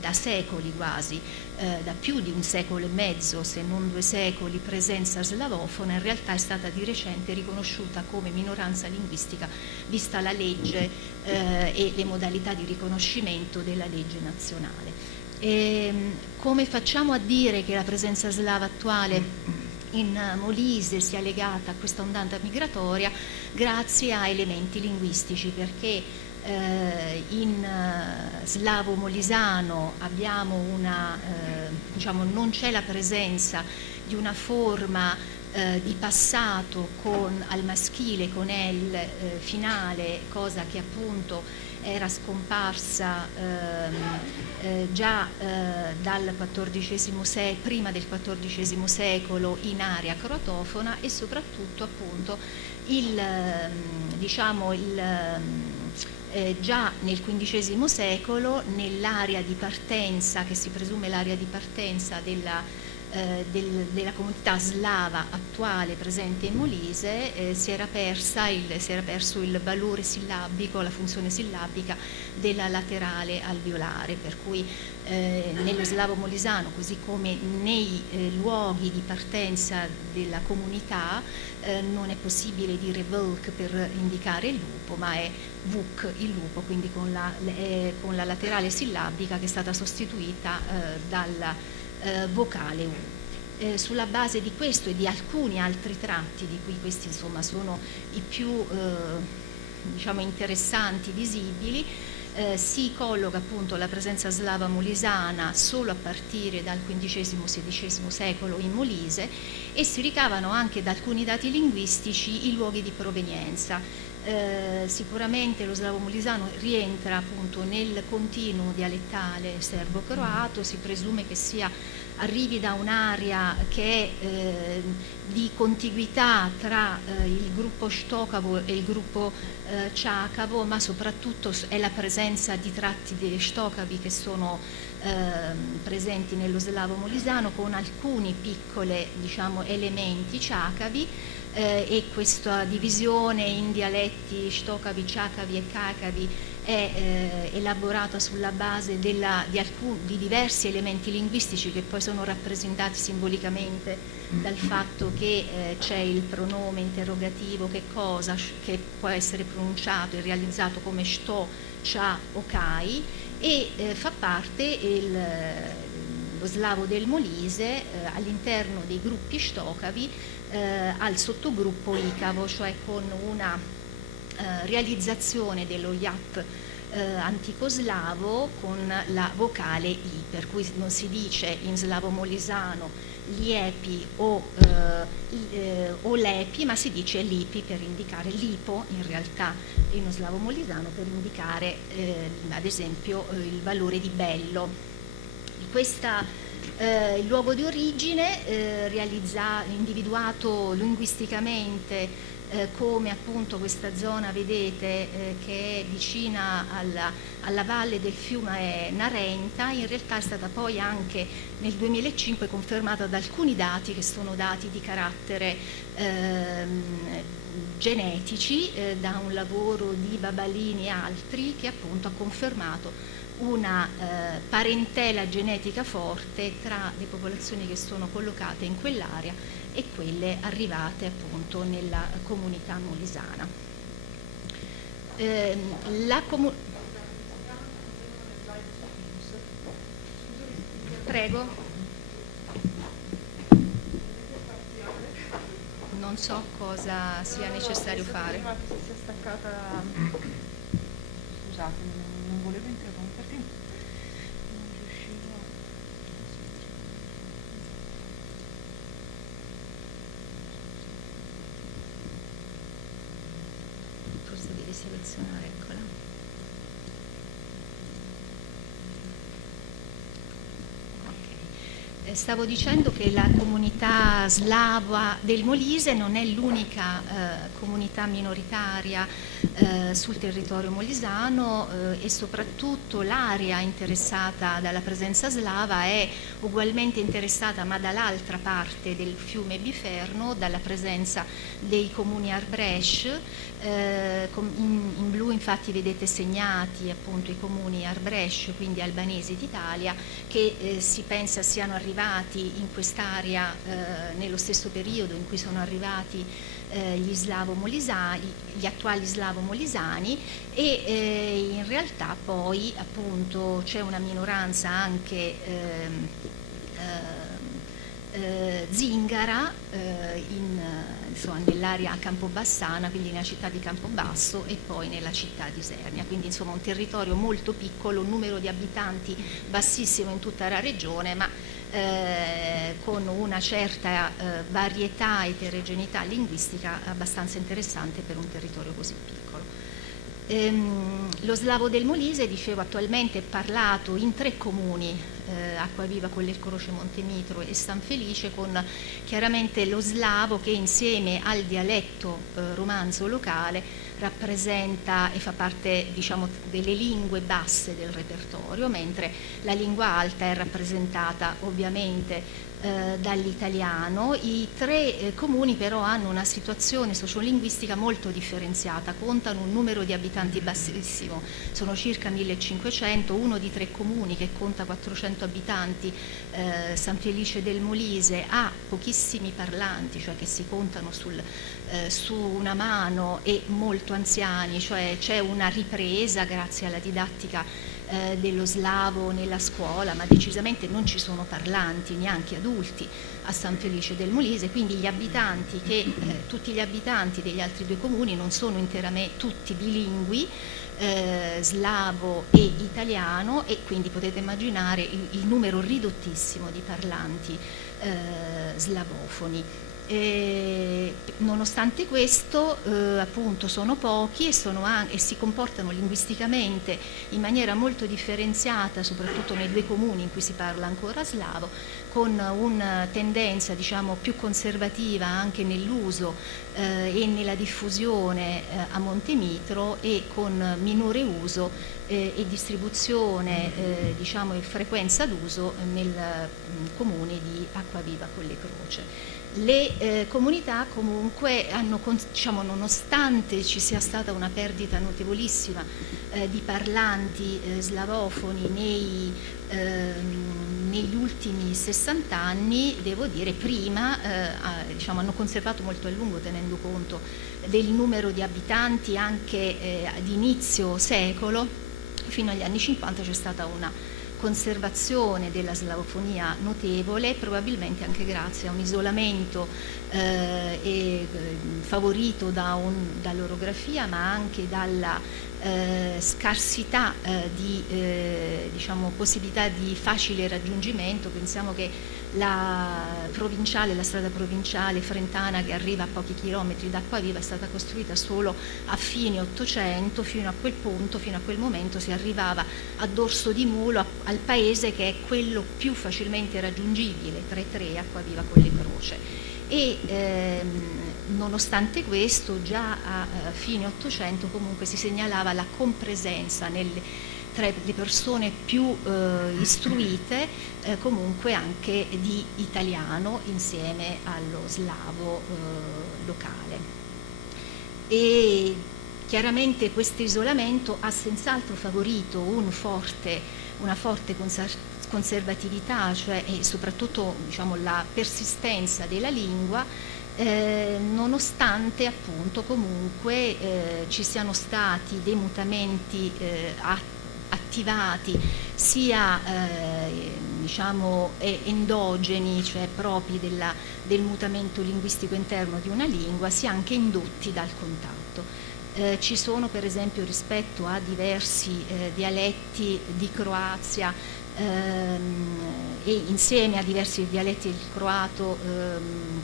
da secoli quasi, da più di 1 secolo e mezzo, se non 2 secoli, presenza slavofona, in realtà è stata di recente riconosciuta come minoranza linguistica, vista la legge e le modalità di riconoscimento della legge nazionale. Come facciamo a dire che la presenza slava attuale in Molise sia legata a questa ondata migratoria? Grazie a elementi linguistici, perché in slavo molisano abbiamo non c'è la presenza di una forma di passato al maschile con el finale, cosa che appunto era scomparsa già dal prima del XIV secolo in area croatofona, e soprattutto appunto già nel XV secolo nell'area di partenza, che si presume l'area di partenza della comunità slava attuale presente in Molise, si era perso il valore sillabico, la funzione sillabica della laterale alveolare, per cui nello slavo molisano, così come nei luoghi di partenza della comunità, non è possibile dire Volk per indicare il lupo, ma è Vuk il lupo, quindi con la laterale sillabica che è stata sostituita dalla vocale U. Sulla base di questo e di alcuni altri tratti, di cui questi insomma sono i più interessanti, visibili, si colloca appunto la presenza slava molisana solo a partire dal XV-XVI secolo in Molise, e si ricavano anche da alcuni dati linguistici i luoghi di provenienza. Sicuramente lo slavo molisano rientra appunto nel continuo dialettale serbo-croato, si presume che arrivi da un'area che è di contiguità tra il gruppo Stokavo e il gruppo Ciacavo, ma soprattutto è la presenza di tratti dei Stokavi che sono presenti nello slavo molisano, con alcuni piccoli elementi ciacavi. e questa divisione in dialetti shtokavi, chakavi e kakavi è elaborata sulla base di diversi elementi linguistici che poi sono rappresentati simbolicamente dal fatto che c'è il pronome interrogativo che cosa, che può essere pronunciato e realizzato come shto, cha o kai, e fa parte lo slavo del Molise all'interno dei gruppi shtokavi al sottogruppo icavo, cioè con una realizzazione dello yat antico slavo con la vocale i, per cui non si dice in slavo molisano liepi o lepi, ma si dice lipi per indicare lipo in realtà in uno slavo molisano per indicare ad esempio il valore di bello. Il luogo di origine individuato linguisticamente come appunto questa zona, vedete, che è vicina alla valle del fiume Narenta, in realtà è stata poi anche nel 2005 confermata da alcuni dati che sono dati di carattere genetici da un lavoro di Babalini e altri, che appunto ha confermato una parentela genetica forte tra le popolazioni che sono collocate in quell'area e quelle arrivate appunto nella comunità molisana. Prego. Non so cosa sia necessario fare. Si è staccata. Scusate, non volevo interromperti. Forse devi selezionare, eccola. Ok. Stavo dicendo che la comunità slava del Molise non è l'unica comunità minoritaria sul territorio molisano e soprattutto l'area interessata dalla presenza slava è ugualmente interessata, ma dall'altra parte del fiume Biferno, dalla presenza dei comuni Arbresh. In blu infatti vedete segnati appunto i comuni Arbresh, quindi albanesi d'Italia, che si pensa siano arrivati in quest'area nello stesso periodo in cui sono arrivati gli attuali slavo-molisani, e in realtà poi appunto c'è una minoranza anche zingara nell'area campobassana, quindi nella città di Campobasso e poi nella città di Isernia, quindi insomma un territorio molto piccolo, un numero di abitanti bassissimo in tutta la regione, ma con una certa varietà e eterogeneità linguistica abbastanza interessante per un territorio così piccolo. Lo slavo del Molise, dicevo, attualmente è parlato in 3 comuni, Acquaviva, Colle Croce, Montemitro e San Felice, con chiaramente lo slavo che insieme al dialetto romanzo locale rappresenta e fa parte, diciamo, delle lingue basse del repertorio, mentre la lingua alta è rappresentata ovviamente dall'italiano. I 3 comuni però hanno una situazione sociolinguistica molto differenziata, contano un numero di abitanti bassissimo, sono circa 1500, uno di 3 comuni che conta 400 abitanti, San Felice del Molise, ha pochissimi parlanti, cioè che si contano su una mano, e molto anziani, cioè c'è una ripresa grazie alla didattica dello slavo nella scuola, ma decisamente non ci sono parlanti, neanche adulti, a San Felice del Molise, quindi tutti gli abitanti degli altri 2 comuni non sono interamente tutti bilingui, slavo e italiano, e quindi potete immaginare il numero ridottissimo di parlanti slavofoni. Nonostante questo appunto sono pochi e si comportano linguisticamente in maniera molto differenziata, soprattutto nei 2 comuni in cui si parla ancora slavo, con una tendenza, diciamo, più conservativa anche nell'uso e nella diffusione a Montemitro, e con minore uso e distribuzione diciamo e frequenza d'uso nel comune di Acquaviva Colle Croce. Le comunità comunque hanno, diciamo, nonostante ci sia stata una perdita notevolissima di parlanti slavofoni negli ultimi 60 anni, devo dire, prima diciamo, hanno conservato molto a lungo, tenendo conto del numero di abitanti anche di inizio secolo. Fino agli anni 50 c'è stata una conservazione della slavofonia notevole, probabilmente anche grazie a un isolamento favorito dall'orografia, ma anche dalla scarsità di diciamo, possibilità di facile raggiungimento. Pensiamo che la strada provinciale frentana, che arriva a pochi chilometri da Acquaviva, è stata costruita solo a fine 800. Fino a quel punto, fino a quel momento, si arrivava a dorso di mulo al paese che è quello più facilmente raggiungibile, Tre, Acquaviva Colle Croce. E nonostante questo, già a fine 800 comunque si segnalava la compresenza tra le persone più istruite comunque anche di italiano insieme allo slavo locale. E chiaramente questo isolamento ha senz'altro favorito una forte conservatività, cioè, e soprattutto, diciamo, la persistenza della lingua, nonostante appunto comunque ci siano stati dei mutamenti attivati sia diciamo endogeni, cioè propri del mutamento linguistico interno di una lingua, sia anche indotti dal contatto. Ci sono per esempio, rispetto a diversi dialetti di Croazia e insieme a diversi dialetti del croato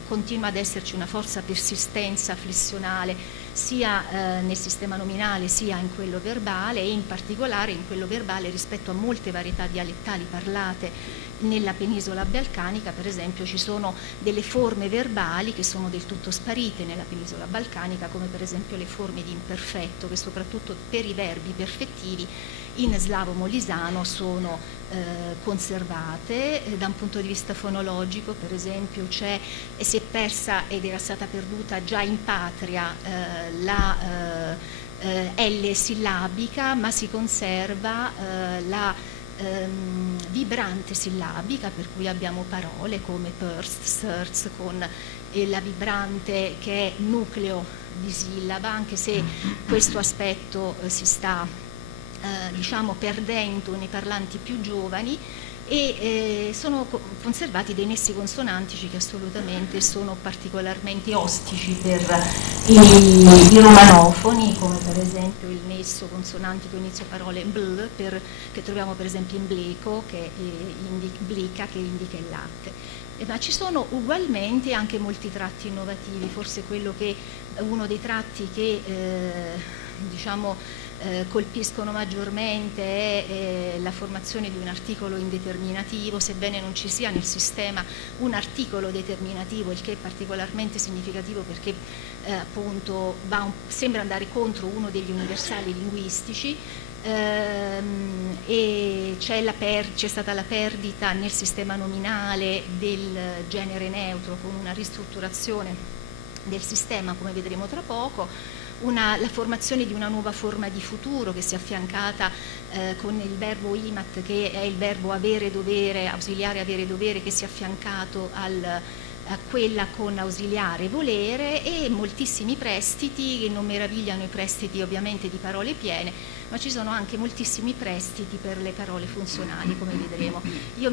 continua ad esserci una forza persistenza flessionale sia nel sistema nominale sia in quello verbale, e in particolare in quello verbale rispetto a molte varietà dialettali parlate nella penisola balcanica. Per esempio ci sono delle forme verbali che sono del tutto sparite nella penisola balcanica, come per esempio le forme di imperfetto, che soprattutto per i verbi perfettivi in slavo molisano sono conservate. Da un punto di vista fonologico, per esempio, si è persa ed era stata perduta già in patria la L sillabica, ma si conserva la vibrante sillabica, per cui abbiamo parole come purst, surts, con la vibrante che è nucleo di sillaba, anche se questo aspetto si sta diciamo perdendo nei parlanti più giovani, e sono conservati dei nessi consonantici che assolutamente sono particolarmente ostici per i romanofoni, come per esempio il nesso consonantico inizio parole bl, che troviamo per esempio in bleco, che blica, che indica il latte. Ma ci sono ugualmente anche molti tratti innovativi. Forse uno dei tratti che diciamo colpiscono maggiormente è la formazione di un articolo indeterminativo, sebbene non ci sia nel sistema un articolo determinativo, il che è particolarmente significativo perché appunto sembra andare contro uno degli universali linguistici. E c'è stata la perdita nel sistema nominale del genere neutro, con una ristrutturazione del sistema, come vedremo tra poco. La formazione di una nuova forma di futuro che si è affiancata con il verbo imat, che è il verbo avere-dovere, ausiliare avere-dovere, che si è affiancato a quella con ausiliare volere, e moltissimi prestiti, che non meravigliano i prestiti ovviamente di parole piene, ma ci sono anche moltissimi prestiti per le parole funzionali, come vedremo. Io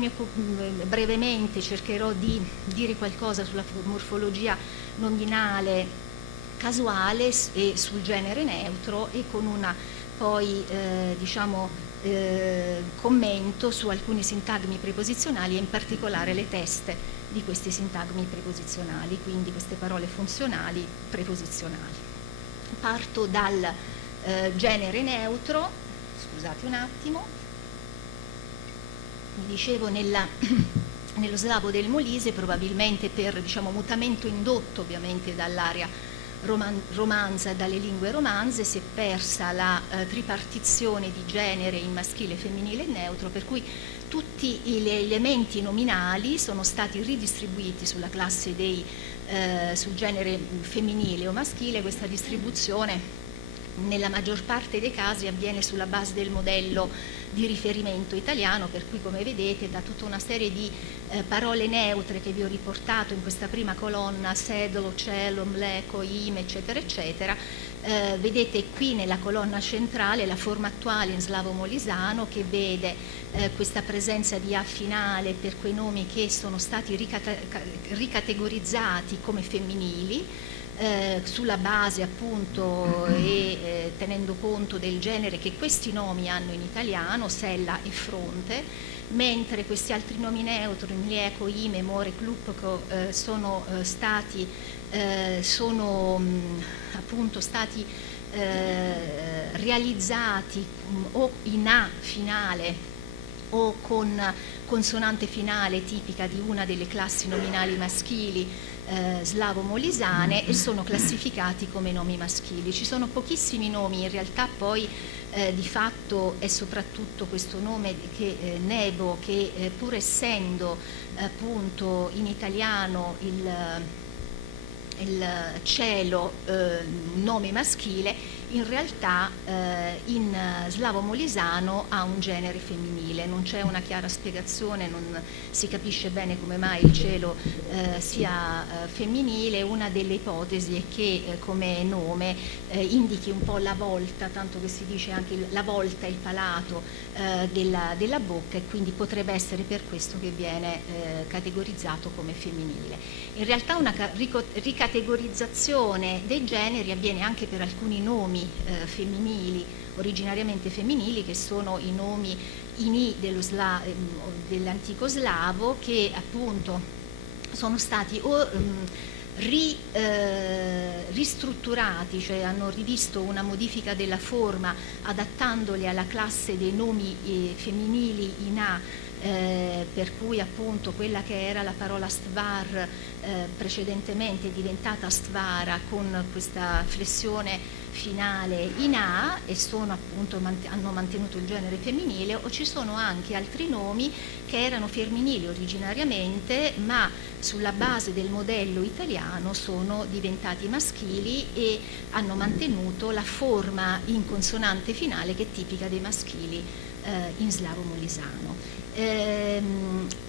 brevemente cercherò di dire qualcosa sulla morfologia nominale casuale e sul genere neutro, e con commento su alcuni sintagmi preposizionali, e in particolare le teste di questi sintagmi preposizionali, quindi queste parole funzionali preposizionali. Parto dal genere neutro, scusate un attimo, mi dicevo nello slavo del Molise, probabilmente per mutamento indotto ovviamente dall'area romanza dalle lingue romanze, si è persa la tripartizione di genere in maschile, femminile e neutro, per cui tutti gli elementi nominali sono stati ridistribuiti sulla classe sul genere femminile o maschile. Questa distribuzione nella maggior parte dei casi avviene sulla base del modello di riferimento italiano, per cui come vedete da tutta una serie di parole neutre che vi ho riportato in questa prima colonna, sedolo, cielo, mleco, ime, eccetera eccetera, vedete qui nella colonna centrale la forma attuale in slavo molisano, che vede questa presenza di A finale per quei nomi che sono stati ricategorizzati come femminili, sulla base appunto e tenendo conto del genere che questi nomi hanno in italiano, sella e fronte, mentre questi altri nomi neutri, mlieco, ime, more, klupko, sono appunto stati realizzati o in A finale o con consonante finale tipica di una delle classi nominali maschili slavo-molisane, e sono classificati come nomi maschili. Ci sono pochissimi nomi, in realtà poi di fatto è soprattutto questo nome che Nebo, che pur essendo appunto in italiano il cielo nome maschile, in realtà in slavo molisano ha un genere femminile. Non c'è una chiara spiegazione, non si capisce bene come mai il cielo sia femminile. Una delle ipotesi è che come nome indichi un po' la volta, tanto che si dice anche la volta, il palato della bocca, e quindi potrebbe essere per questo che viene categorizzato come femminile. In realtà una ricategorizzazione dei generi avviene anche per alcuni nomi femminili, originariamente femminili, che sono i nomi ini dell'antico slavo, che appunto sono stati ristrutturati, cioè hanno rivisto una modifica della forma adattandoli alla classe dei nomi femminili in A, per cui appunto quella che era la parola stvar precedentemente è diventata stvara con questa flessione finale in A, e sono appunto hanno mantenuto il genere femminile. O ci sono anche altri nomi che erano femminili originariamente, ma sulla base del modello italiano sono diventati maschili e hanno mantenuto la forma in consonante finale che è tipica dei maschili in slavo molisano.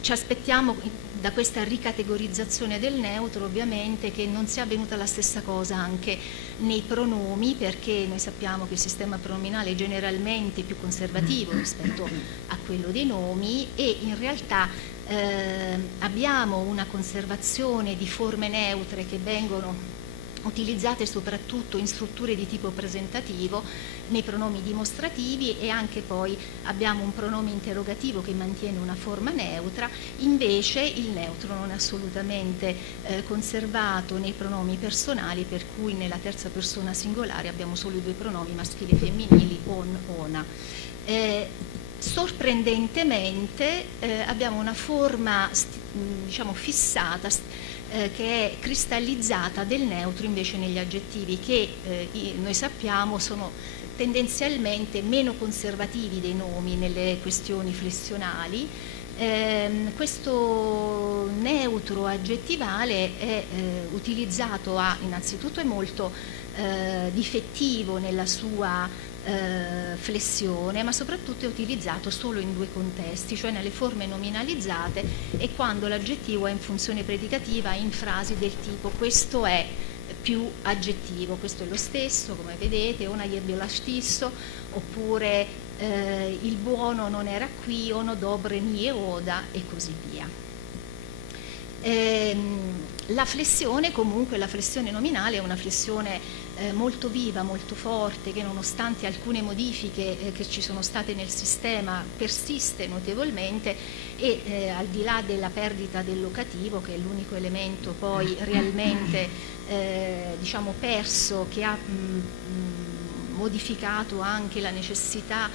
Ci aspettiamo da questa ricategorizzazione del neutro ovviamente che non sia avvenuta la stessa cosa anche nei pronomi, perché noi sappiamo che il sistema pronominale è generalmente più conservativo rispetto a quello dei nomi, e in realtà abbiamo una conservazione di forme neutre che vengono utilizzate soprattutto in strutture di tipo presentativo nei pronomi dimostrativi, e anche poi abbiamo un pronome interrogativo che mantiene una forma neutra. Invece il neutro non è assolutamente conservato nei pronomi personali, per cui nella terza persona singolare abbiamo solo i due pronomi maschili e femminili, on, ona. Sorprendentemente abbiamo una forma diciamo fissata, che è cristallizzata del neutro invece negli aggettivi, che noi sappiamo sono tendenzialmente meno conservativi dei nomi nelle questioni flessionali. Questo neutro aggettivale è utilizzato innanzitutto è molto difettivo nella sua flessione, ma soprattutto è utilizzato solo in due contesti, cioè nelle forme nominalizzate e quando l'aggettivo è in funzione predicativa in frasi del tipo questo è più aggettivo, questo è lo stesso, come vedete, ona je stesso, oppure il buono non era qui, ono dobre nije oda, e così via. La flessione comunque, la flessione nominale è una flessione molto viva, molto forte, che nonostante alcune modifiche che ci sono state nel sistema persiste notevolmente, e al di là della perdita del locativo, che è l'unico elemento poi realmente diciamo perso, che ha modificato anche la necessità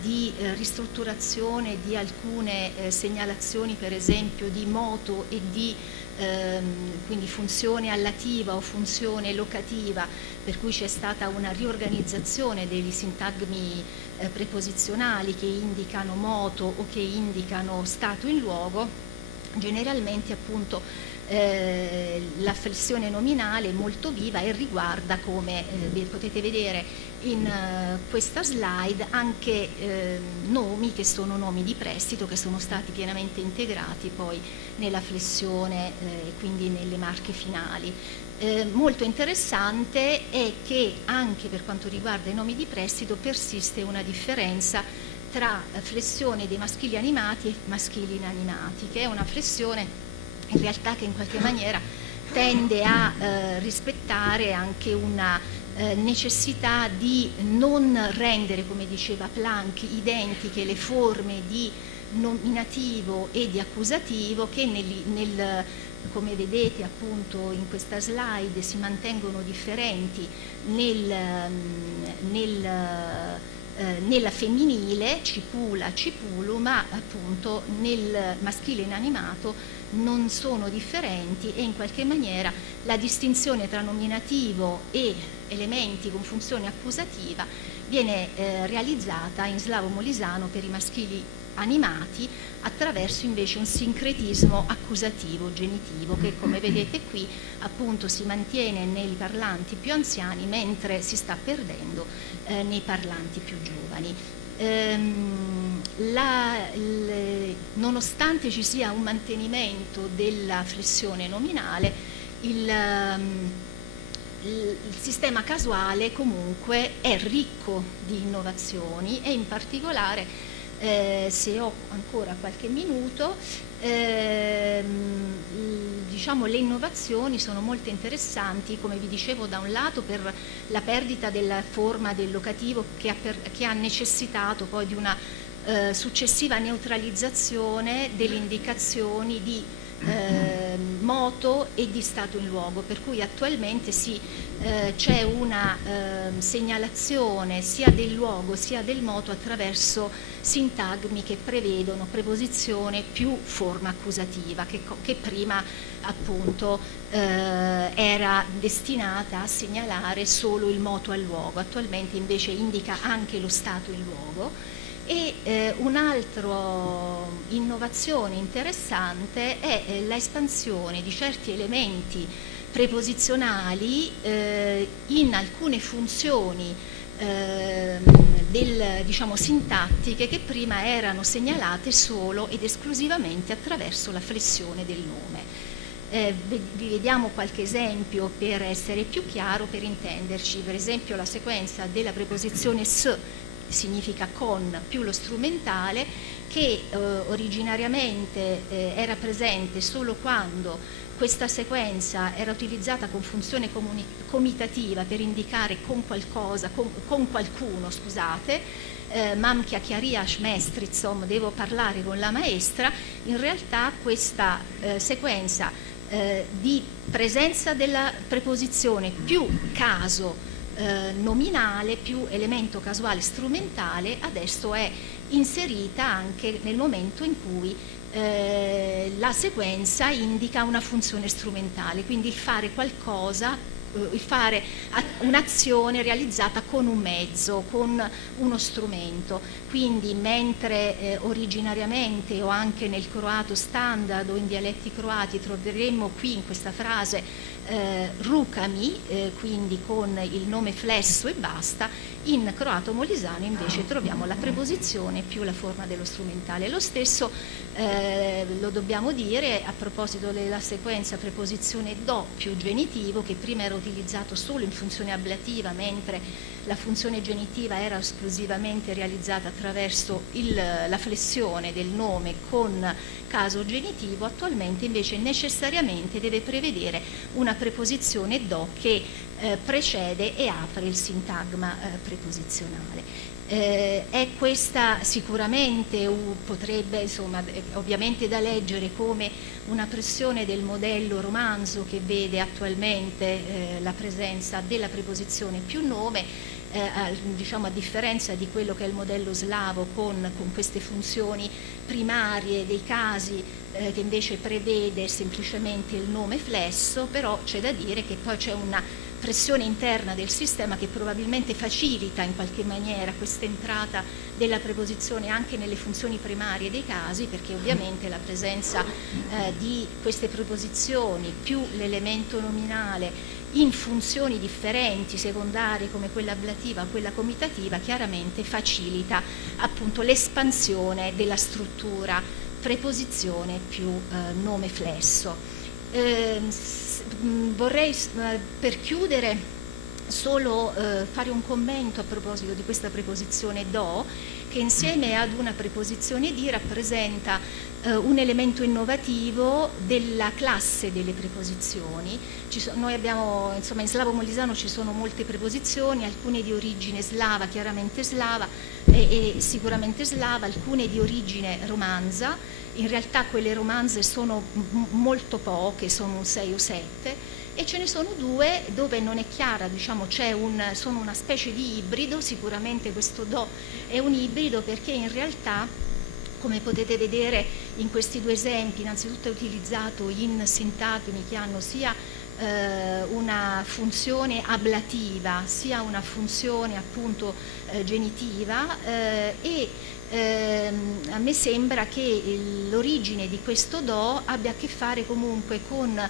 di ristrutturazione di alcune segnalazioni, per esempio di moto e di quindi funzione allativa o funzione locativa, per cui c'è stata una riorganizzazione degli sintagmi preposizionali che indicano moto o che indicano stato in luogo. Generalmente appunto la flessione nominale è molto viva e riguarda, come potete vedere in questa slide, anche nomi che sono nomi di prestito, che sono stati pienamente integrati poi nella flessione e quindi nelle marche finali. Molto interessante è che anche per quanto riguarda i nomi di prestito persiste una differenza tra flessione dei maschili animati e maschili inanimati, che è una flessione in realtà che in qualche maniera tende a rispettare anche una necessità di non rendere, come diceva Planck, identiche le forme di nominativo e di accusativo che come vedete appunto in questa slide si mantengono differenti nella femminile, cipula, cipulu, ma appunto nel maschile inanimato non sono differenti e in qualche maniera la distinzione tra nominativo e elementi con funzione accusativa viene realizzata in slavo molisano per i maschili animati attraverso invece un sincretismo accusativo genitivo che, come vedete qui, appunto si mantiene nei parlanti più anziani mentre si sta perdendo nei parlanti più giovani. Nonostante ci sia un mantenimento della flessione nominale, il sistema casuale comunque è ricco di innovazioni e in particolare, se ho ancora qualche minuto, diciamo le innovazioni sono molto interessanti, come vi dicevo, da un lato per la perdita della forma del locativo che ha necessitato poi di una successiva neutralizzazione delle indicazioni di moto e di stato in luogo, per cui attualmente c'è una segnalazione sia del luogo sia del moto attraverso sintagmi che prevedono preposizione più forma accusativa che prima appunto era destinata a segnalare solo il moto al luogo, attualmente invece indica anche lo stato in luogo. E un'altra innovazione interessante è l'espansione di certi elementi preposizionali in alcune funzioni diciamo sintattiche che prima erano segnalate solo ed esclusivamente attraverso la flessione del nome. Vi vediamo qualche esempio per essere più chiaro, per intenderci. Per esempio la sequenza della preposizione s significa con più lo strumentale, che originariamente era presente solo quando questa sequenza era utilizzata con funzione comitativa per indicare con qualcosa, con qualcuno, scusate, mam chiacchiariash mestrizom, devo parlare con la maestra. In realtà questa sequenza di presenza della preposizione più caso nominale più elemento casuale strumentale adesso è inserita anche nel momento in cui la sequenza indica una funzione strumentale, quindi il fare qualcosa, il fare un'azione realizzata con un mezzo, con uno strumento. Quindi mentre originariamente o anche nel croato standard o in dialetti croati troveremmo qui in questa frase rukami, quindi con il nome flesso e basta, in croato molisano invece troviamo la preposizione più la forma dello strumentale. Lo stesso lo dobbiamo dire a proposito della sequenza preposizione do più genitivo, che prima era utilizzato solo in funzione ablativa, mentre la funzione genitiva era esclusivamente realizzata attraverso la flessione del nome con caso genitivo. Attualmente invece necessariamente deve prevedere una preposizione do che precede e apre il sintagma preposizionale. È questa sicuramente potrebbe, insomma, ovviamente da leggere come una pressione del modello romanzo che vede attualmente la presenza della preposizione più nome, diciamo, a differenza di quello che è il modello slavo con queste funzioni primarie dei casi che invece prevede semplicemente il nome flesso, però c'è da dire che poi c'è una pressione interna del sistema che probabilmente facilita in qualche maniera questa entrata della preposizione anche nelle funzioni primarie dei casi, perché ovviamente la presenza di queste preposizioni più l'elemento nominale in funzioni differenti, secondarie come quella ablativa o quella comitativa, chiaramente facilita appunto l'espansione della struttura preposizione più nome flesso. Vorrei per chiudere solo fare un commento a proposito di questa preposizione do, che insieme ad una preposizione di rappresenta un elemento innovativo della classe delle preposizioni. Noi abbiamo, insomma, in slavo molisano ci sono molte preposizioni, alcune di origine slava, chiaramente slava e sicuramente slava, alcune di origine romanza. In realtà quelle romanze sono molto poche, sono un 6 o 7, e ce ne sono due dove non è chiara, diciamo, sono una specie di ibrido. Sicuramente questo do è un ibrido perché in realtà, come potete vedere in questi due esempi, innanzitutto è utilizzato in sintagmi che hanno sia una funzione ablativa sia una funzione appunto genitiva, e a me sembra che l'origine di questo do abbia a che fare comunque con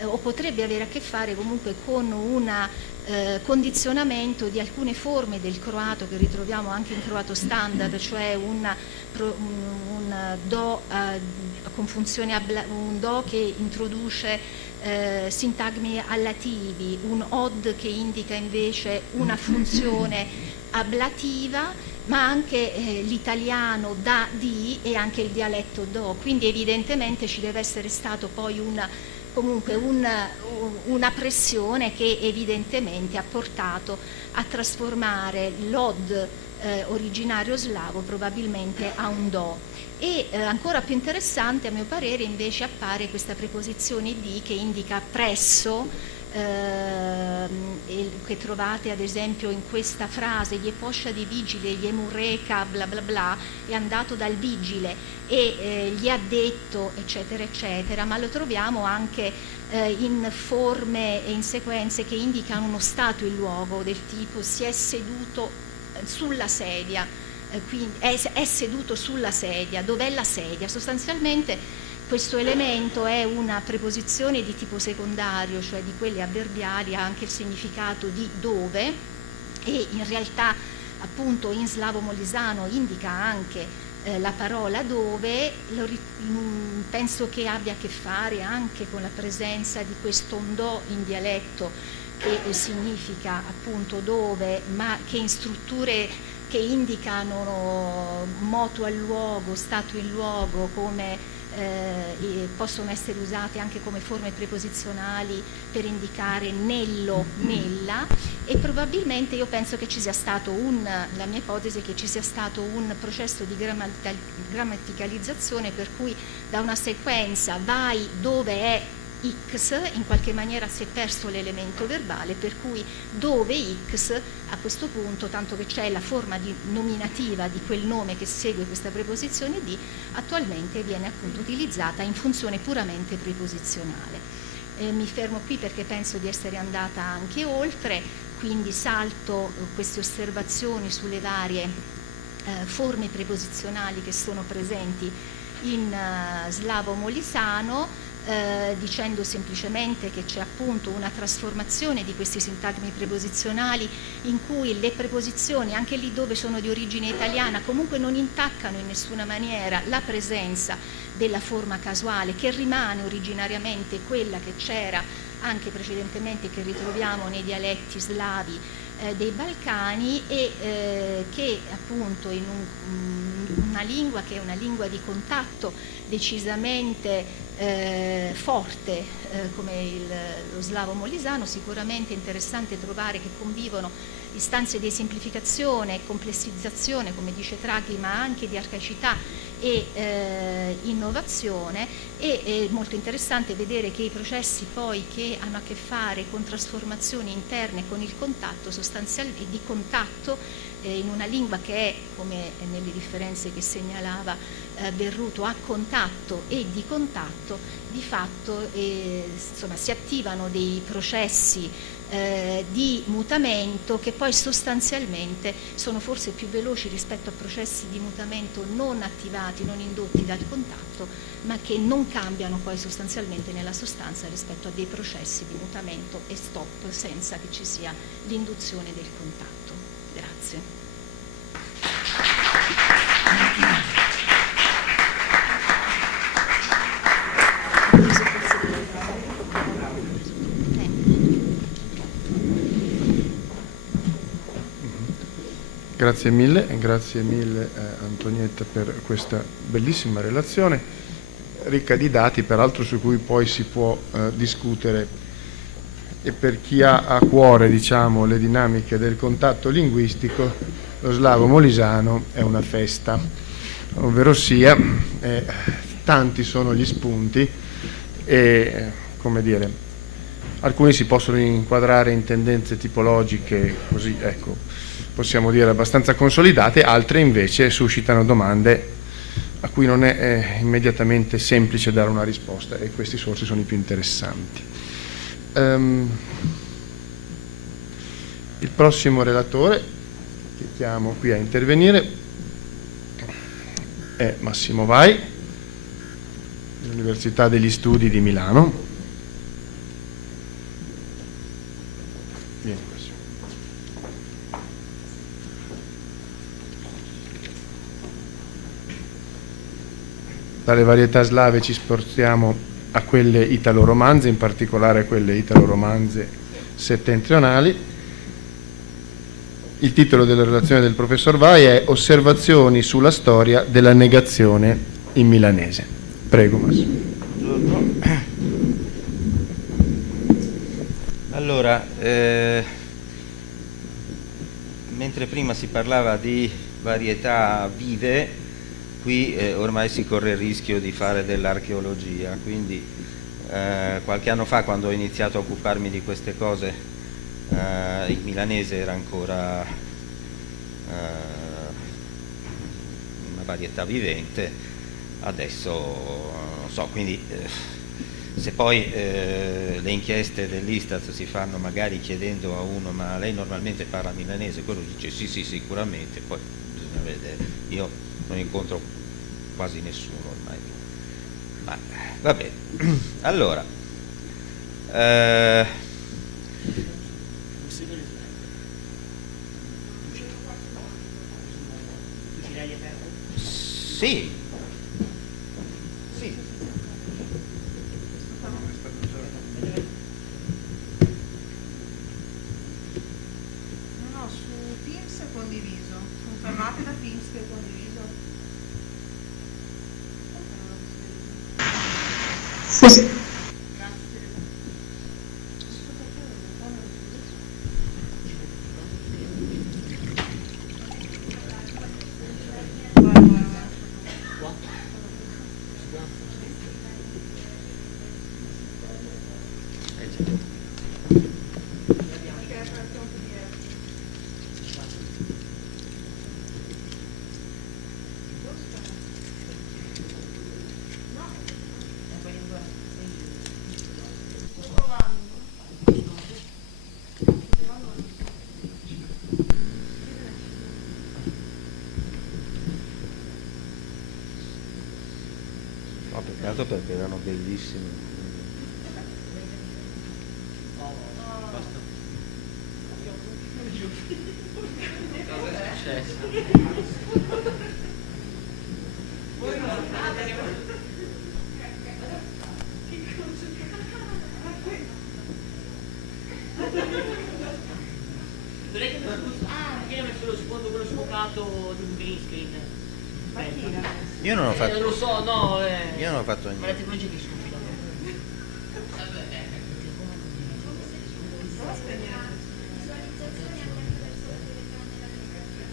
o potrebbe avere a che fare comunque con un condizionamento di alcune forme del croato che ritroviamo anche in croato standard, cioè un do con funzione un do che introduce sintagmi allativi, un od che indica invece una funzione ablativa, ma anche l'italiano da di e anche il dialetto do, quindi evidentemente ci deve essere stato poi comunque una pressione che evidentemente ha portato a trasformare l'od originario slavo probabilmente a un do. E ancora più interessante a mio parere invece appare questa preposizione di che indica presso, che trovate ad esempio in questa frase: gli poscia di vigile, gli emurreca bla bla bla, è andato dal vigile e gli ha detto eccetera eccetera, ma lo troviamo anche in forme e in sequenze che indicano uno stato in luogo, del tipo si è seduto sulla sedia, quindi è seduto sulla sedia, dov'è la sedia? Sostanzialmente questo elemento è una preposizione di tipo secondario, cioè di quelle avverbiali, ha anche il significato di dove, e in realtà appunto in slavo molisano indica anche la parola dove. Penso che abbia a che fare anche con la presenza di questo do in dialetto, che significa appunto dove, ma che in strutture che indicano moto al luogo, stato in luogo, come possono essere usate anche come forme preposizionali per indicare nello, nella, e probabilmente io penso che ci sia stato la mia ipotesi è che ci sia stato un processo di grammaticalizzazione per cui da una sequenza vai dove è X, in qualche maniera si è perso l'elemento verbale, per cui dove X a questo punto, tanto che c'è la forma nominativa di quel nome che segue questa preposizione di, attualmente viene appunto utilizzata in funzione puramente preposizionale. Mi fermo qui perché penso di essere andata anche oltre, quindi salto queste osservazioni sulle varie forme preposizionali che sono presenti in slavo molisano, dicendo semplicemente che c'è appunto una trasformazione di questi sintagmi preposizionali in cui le preposizioni, anche lì dove sono di origine italiana, comunque non intaccano in nessuna maniera la presenza della forma casuale, che rimane originariamente quella che c'era anche precedentemente, che ritroviamo nei dialetti slavi dei Balcani, e che appunto in una lingua che è una lingua di contatto decisamente forte come lo slavo molisano, sicuramente è interessante trovare che convivono istanze di semplificazione e complessizzazione, come dice Traghi, ma anche di arcaicità e innovazione, e è molto interessante vedere che i processi poi che hanno a che fare con trasformazioni interne, con il contatto sostanzialmente di contatto in una lingua che è, come nelle differenze che segnalava Berruto, a contatto e di contatto, di fatto insomma, si attivano dei processi di mutamento che poi sostanzialmente sono forse più veloci rispetto a processi di mutamento non attivati, non indotti dal contatto, ma che non cambiano poi sostanzialmente nella sostanza rispetto a dei processi di mutamento e stop senza che ci sia l'induzione del contatto. Grazie. Grazie mille Antonietta per questa bellissima relazione, ricca di dati peraltro su cui poi si può discutere, e per chi ha a cuore, diciamo, le dinamiche del contatto linguistico, lo slavo molisano è una festa, ovvero sia tanti sono gli spunti e, come dire, alcuni si possono inquadrare in tendenze tipologiche, così, ecco, possiamo dire abbastanza consolidate, altre invece suscitano domande a cui non è immediatamente semplice dare una risposta, e questi forse sono i più interessanti. Il prossimo relatore che chiamo qui a intervenire è Massimo Vai, dell'Università degli Studi di Milano. Vieni. Dalle varietà slave ci spostiamo a quelle italo-romanze, in particolare a quelle italo-romanze settentrionali. Il titolo della relazione del professor Vai è Osservazioni sulla storia della negazione in milanese. Prego, Massimo. Buongiorno. Allora, mentre prima si parlava di varietà vive, qui ormai si corre il rischio di fare dell'archeologia, quindi qualche anno fa, quando ho iniziato a occuparmi di queste cose, il milanese era ancora una varietà vivente, adesso non so, quindi se poi le inchieste dell'Istat si fanno magari chiedendo a uno ma lei normalmente parla milanese, quello dice sì sicuramente, poi bisogna vedere, io non incontro quasi nessuno ormai, ma va bene. Allora, sì, No, su Teams è condiviso, confermate da Teams che è condiviso. Sì. no, peccato perché erano bellissimi. Cosa è successo? Voi non sapete che... Non è che perché ha messo lo sfondo quello sfocato di un green screen? Io non ho fatto, non lo so, no. io non ho fatto niente. Ma la tecnologia che stupida.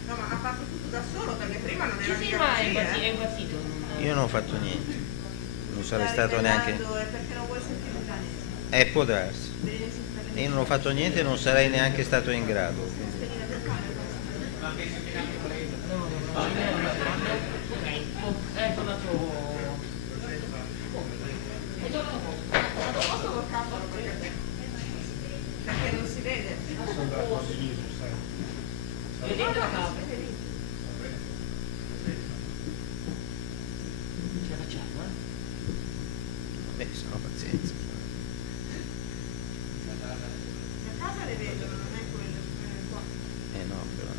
No, ma ha fatto tutto da solo perché prima non era Sì, mica ma così, è impazzito. Io non ho fatto niente, non sarei stato neanche... può darsi. Io non ho fatto niente e non sarei neanche stato in grado. Perché non si vede. Beh, se no pazienza. La casa le vedono, non è quello qua. No, però.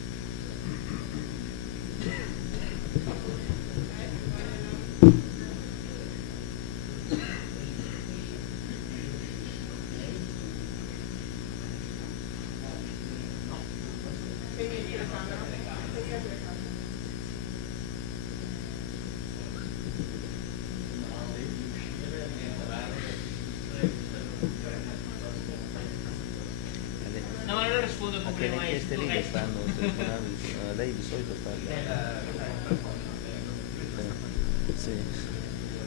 No, ma allora rispondo con Quelle richieste lì che stanno telefonando, lei di solito parla. Sì.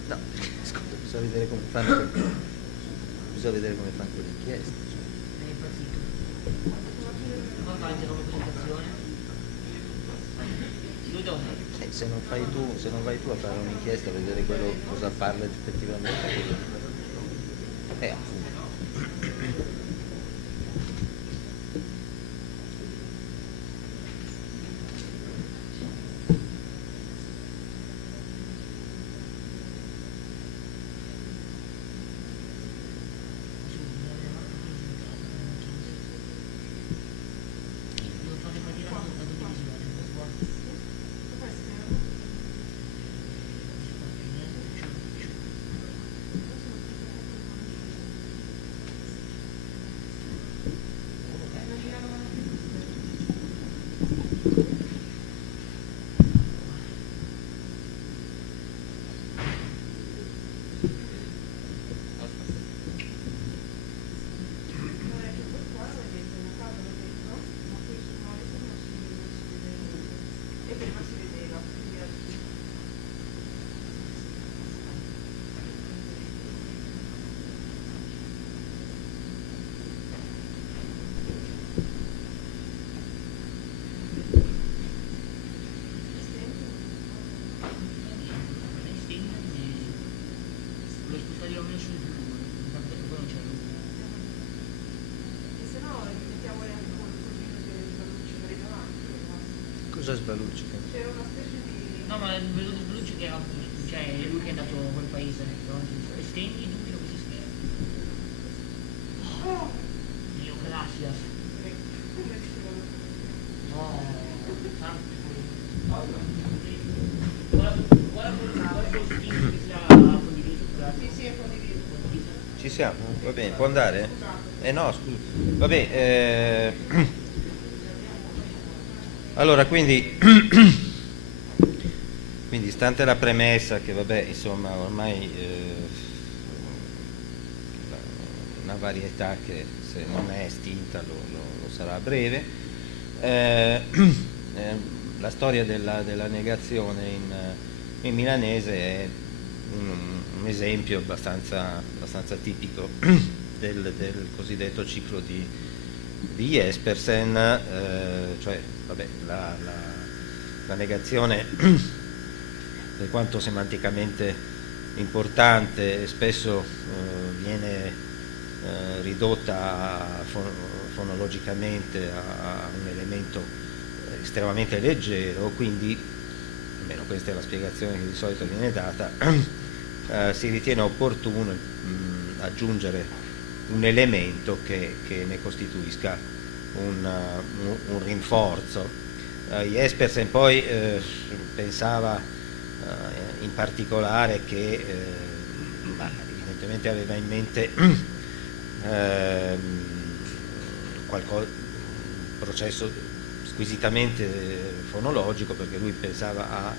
No, scusa, bisogna vedere come fanno le richieste. Come fai la comunicazione? Lui dove? Se non vai tu a fare un'inchiesta a vedere quello cosa parla effettivamente, appunto. Cosa sballuccica? C'era una specie di... No, ma il Bellucci che era cioè è lui che è andato a quel paese, no? Estendi, dubito che si scherza. Dio, gracias. No, santo. Sì, sì, è condiviso. Ci siamo? Va bene, può andare? No, scusa. Vabbè, allora quindi stante la premessa che vabbè insomma ormai una varietà che se non è estinta lo sarà a breve, la storia della negazione in milanese è un esempio abbastanza tipico del cosiddetto ciclo di Jespersen, cioè vabbè, la negazione per quanto semanticamente importante spesso viene ridotta fonologicamente a un elemento estremamente leggero, quindi almeno questa è la spiegazione che di solito viene data, si ritiene opportuno aggiungere un elemento che ne costituisca un rinforzo. Jespersen poi pensava in particolare che evidentemente aveva in mente un processo squisitamente fonologico, perché lui pensava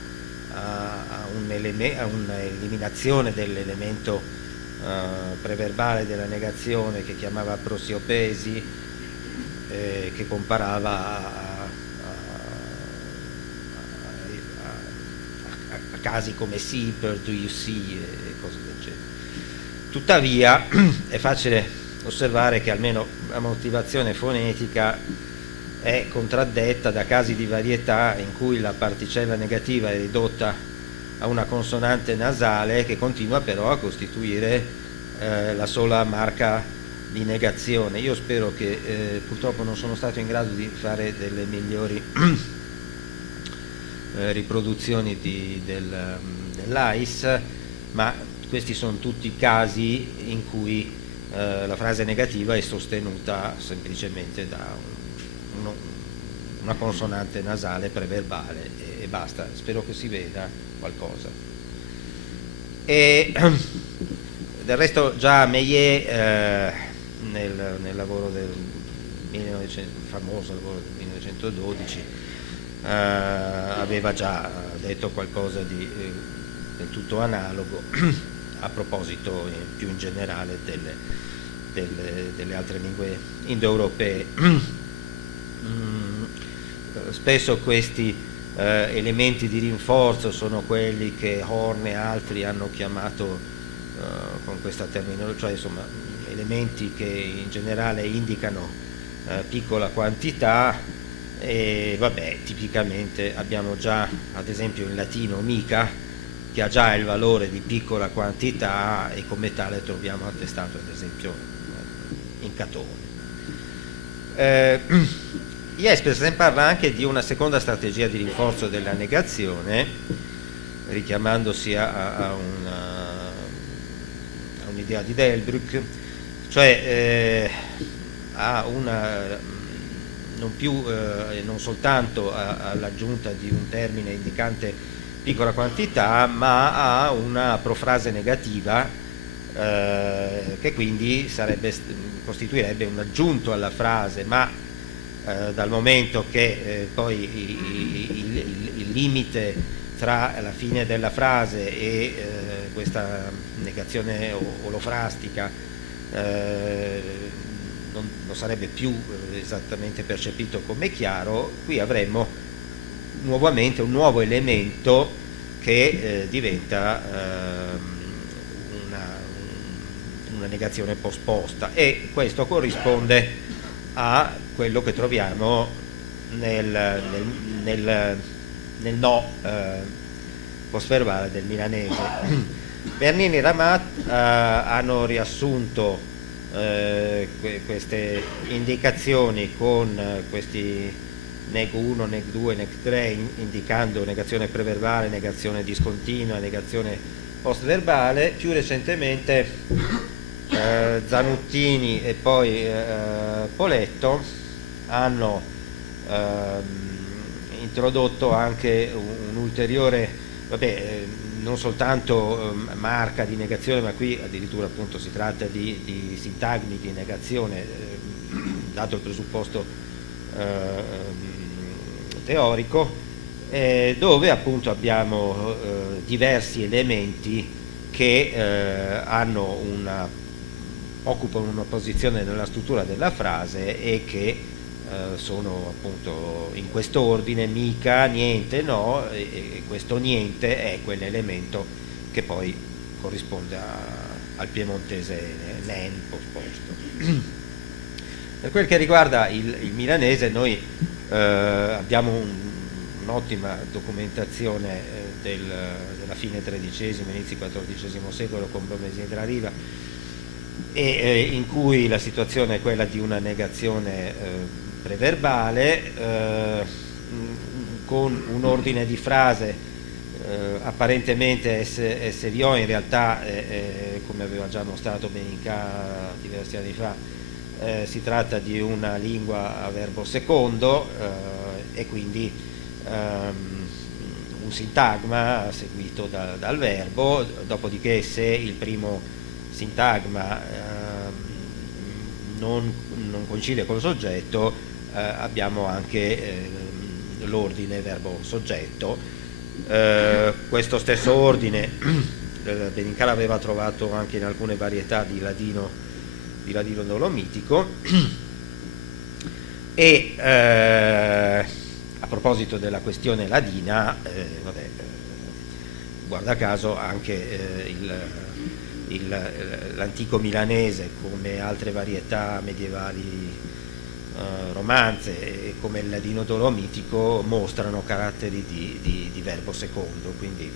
a un'eliminazione dell'elemento preverbale della negazione che chiamava prosiopesi, che comparava a casi come Seeper, Do You See e cose del genere. Tuttavia è facile osservare che almeno la motivazione fonetica è contraddetta da casi di varietà in cui la particella negativa è ridotta a una consonante nasale che continua però a costituire la sola marca di negazione. Io spero che purtroppo non sono stato in grado di fare delle migliori riproduzioni dell'AIS, ma questi sono tutti casi in cui la frase negativa è sostenuta semplicemente da una consonante nasale preverbale e basta. Spero che si veda qualcosa. E del resto già Meillet nel lavoro del famoso lavoro del 1912 aveva già detto qualcosa di del tutto analogo a proposito più in generale delle altre lingue indoeuropee. Spesso questi elementi di rinforzo sono quelli che Horn e altri hanno chiamato con questa terminologia, cioè insomma elementi che in generale indicano piccola quantità, e vabbè, tipicamente abbiamo già ad esempio in latino mica, che ha già il valore di piccola quantità e come tale troviamo attestato ad esempio in Catone. Jespersen parla anche di una seconda strategia di rinforzo della negazione, richiamandosi a un'idea di Delbrück, cioè a una non soltanto all'aggiunta di un termine indicante piccola quantità, ma a una profrase negativa che quindi costituirebbe un aggiunto alla frase, ma dal momento che poi il limite tra la fine della frase e questa negazione olofrastica non sarebbe più esattamente percepito come chiaro, qui avremmo nuovamente un nuovo elemento che diventa una negazione posposta, e questo corrisponde a quello che troviamo nel no postverbale del milanese. Bernini e Ramat hanno riassunto queste indicazioni con questi neg 1, neg 2, neg 3, indicando negazione preverbale, negazione discontinua, negazione postverbale. Più recentemente Zanuttini e poi Poletto hanno introdotto anche un ulteriore, non soltanto marca di negazione, ma qui addirittura appunto si tratta di sintagmi di negazione, dato il presupposto teorico, dove appunto abbiamo diversi elementi che occupano una posizione nella struttura della frase e che sono appunto in quest'ordine: mica, niente, no, e questo niente è quell'elemento che poi corrisponde al piemontese nen posposto. Per quel che riguarda il milanese, noi abbiamo un'ottima documentazione della fine XIII, inizi XIV secolo con Bromesi e Drariva, e in cui la situazione è quella di una negazione preverbale con un ordine di frase apparentemente SVO, in realtà come aveva già mostrato Beninca diversi anni fa, si tratta di una lingua a verbo secondo e quindi un sintagma seguito dal verbo, dopodiché se il primo sintagma non coincide col soggetto, abbiamo anche l'ordine verbo soggetto. Questo stesso ordine Beninca l'aveva trovato anche in alcune varietà di ladino dolomitico. E a proposito della questione ladina, guarda caso anche l'antico milanese, come altre varietà medievali romanze e come il ladino dolomitico, mostrano caratteri di verbo secondo, quindi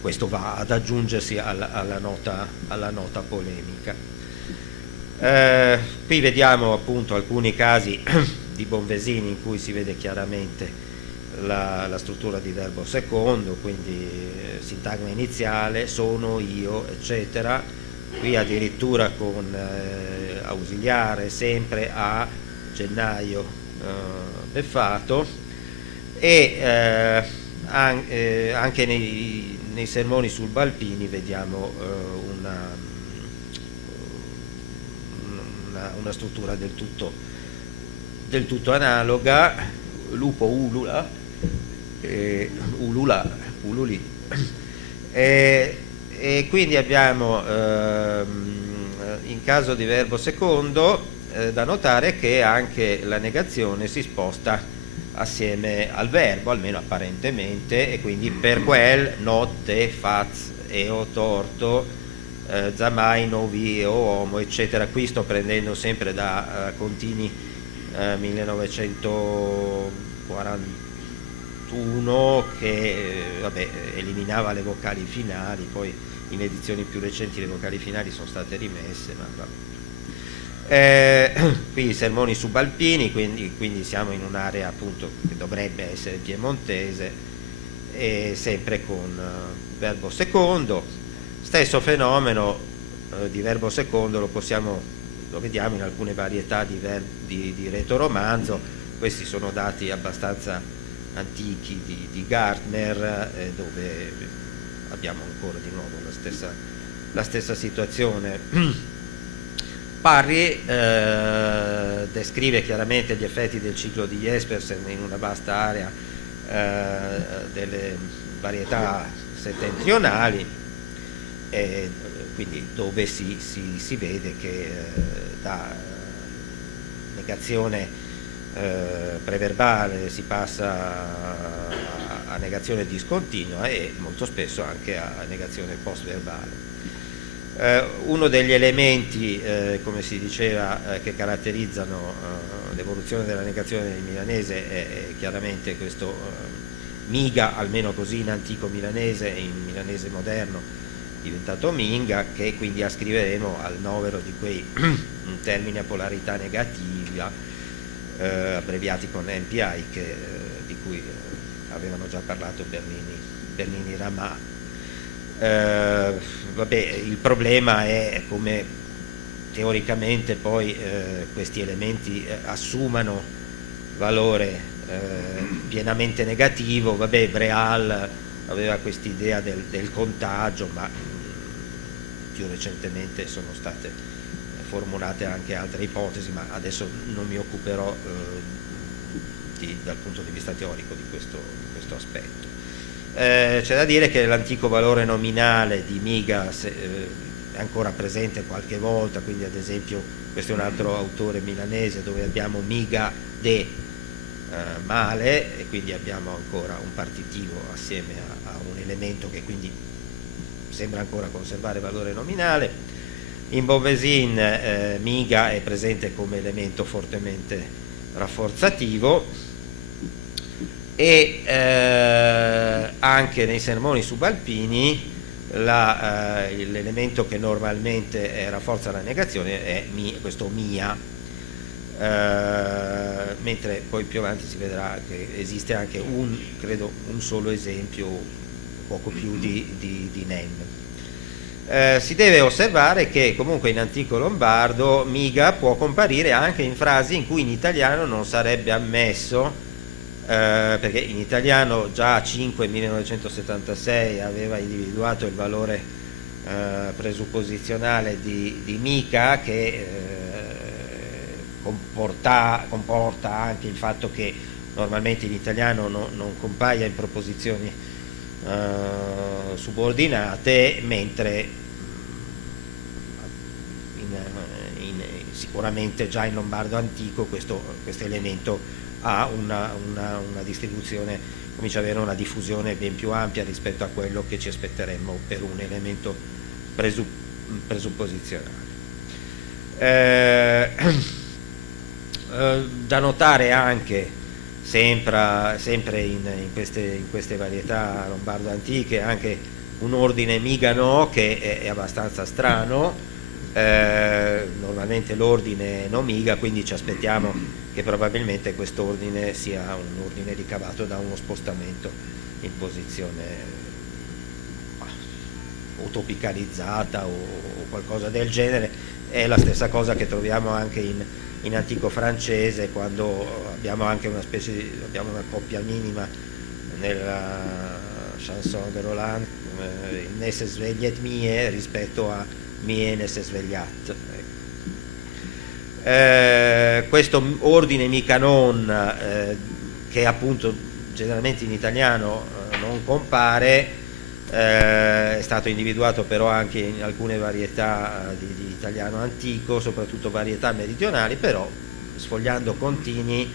questo va ad aggiungersi alla nota polemica. Qui vediamo appunto alcuni casi di Bonvesini in cui si vede chiaramente la struttura di verbo secondo, quindi sintagma iniziale, sono, io, eccetera. Qui addirittura con ausiliare, sempre, a, gennaio, beffato, e anche nei sermoni sul Balpini vediamo una struttura del tutto analoga, lupo ulula, ululi, e quindi abbiamo in caso di verbo secondo da notare che anche la negazione si sposta assieme al verbo, almeno apparentemente, e quindi per quel, notte, faz, eo, torto, zamai, novi, eo, homo, eccetera. Qui sto prendendo sempre da Contini 1941, che eliminava le vocali finali, poi in edizioni più recenti le vocali finali sono state rimesse, ma vabbè. Qui i sermoni subalpini, quindi siamo in un'area appunto che dovrebbe essere piemontese, e sempre con verbo secondo. Stesso fenomeno di verbo secondo lo vediamo in alcune varietà di retoromanzo. Questi sono dati abbastanza antichi di Gardner, dove abbiamo ancora di nuovo la stessa situazione. Parry descrive chiaramente gli effetti del ciclo di Jespersen in una vasta area delle varietà settentrionali, quindi dove si vede che da negazione preverbale si passa a negazione discontinua e molto spesso anche a negazione postverbale. Uno degli elementi, come si diceva, che caratterizzano l'evoluzione della negazione del milanese è chiaramente questo miga, almeno così in antico milanese e in milanese moderno diventato minga, che quindi ascriveremo al novero di quei termini a polarità negativa abbreviati con MPI, di cui avevano già parlato Bernini Ramà. Il problema è come teoricamente poi questi elementi assumano valore pienamente negativo. Breal aveva quest'idea del contagio, ma più recentemente sono state formulate anche altre ipotesi, ma adesso non mi occuperò dal punto di vista teorico di questo aspetto. C'è da dire che l'antico valore nominale di miga è ancora presente qualche volta, quindi ad esempio questo è un altro autore milanese dove abbiamo miga de male, e quindi abbiamo ancora un partitivo assieme a un elemento che quindi sembra ancora conservare valore nominale. In Beauvoisin miga è presente come elemento fortemente rafforzativo, e anche nei sermoni subalpini l'elemento che normalmente rafforza la negazione è questo mia, mentre poi più avanti si vedrà che esiste anche credo un solo esempio, poco più di nem. Si deve osservare che comunque in antico lombardo miga può comparire anche in frasi in cui in italiano non sarebbe ammesso, perché in italiano già 1976 aveva individuato il valore presupposizionale di mica, che comporta anche il fatto che normalmente in italiano non compaia in proposizioni subordinate, mentre sicuramente già in lombardo antico questo elemento ha una distribuzione comincia ad avere una diffusione ben più ampia rispetto a quello che ci aspetteremmo per un elemento presupposizionale. Da notare anche, sempre in queste varietà lombardo antiche, anche un ordine Migano che è abbastanza strano. Normalmente l'ordine non miga, quindi ci aspettiamo che probabilmente quest'ordine sia un ordine ricavato da uno spostamento in posizione utopicalizzata o qualcosa del genere. È la stessa cosa che troviamo anche in antico francese, quando abbiamo anche abbiamo una coppia minima nella chanson de Roland, ne se svegliet mie rispetto a mie ne se svegliat. Questo ordine Micanon, che appunto generalmente in italiano non compare, è stato individuato però anche in alcune varietà di italiano antico, soprattutto varietà meridionali, però sfogliando contini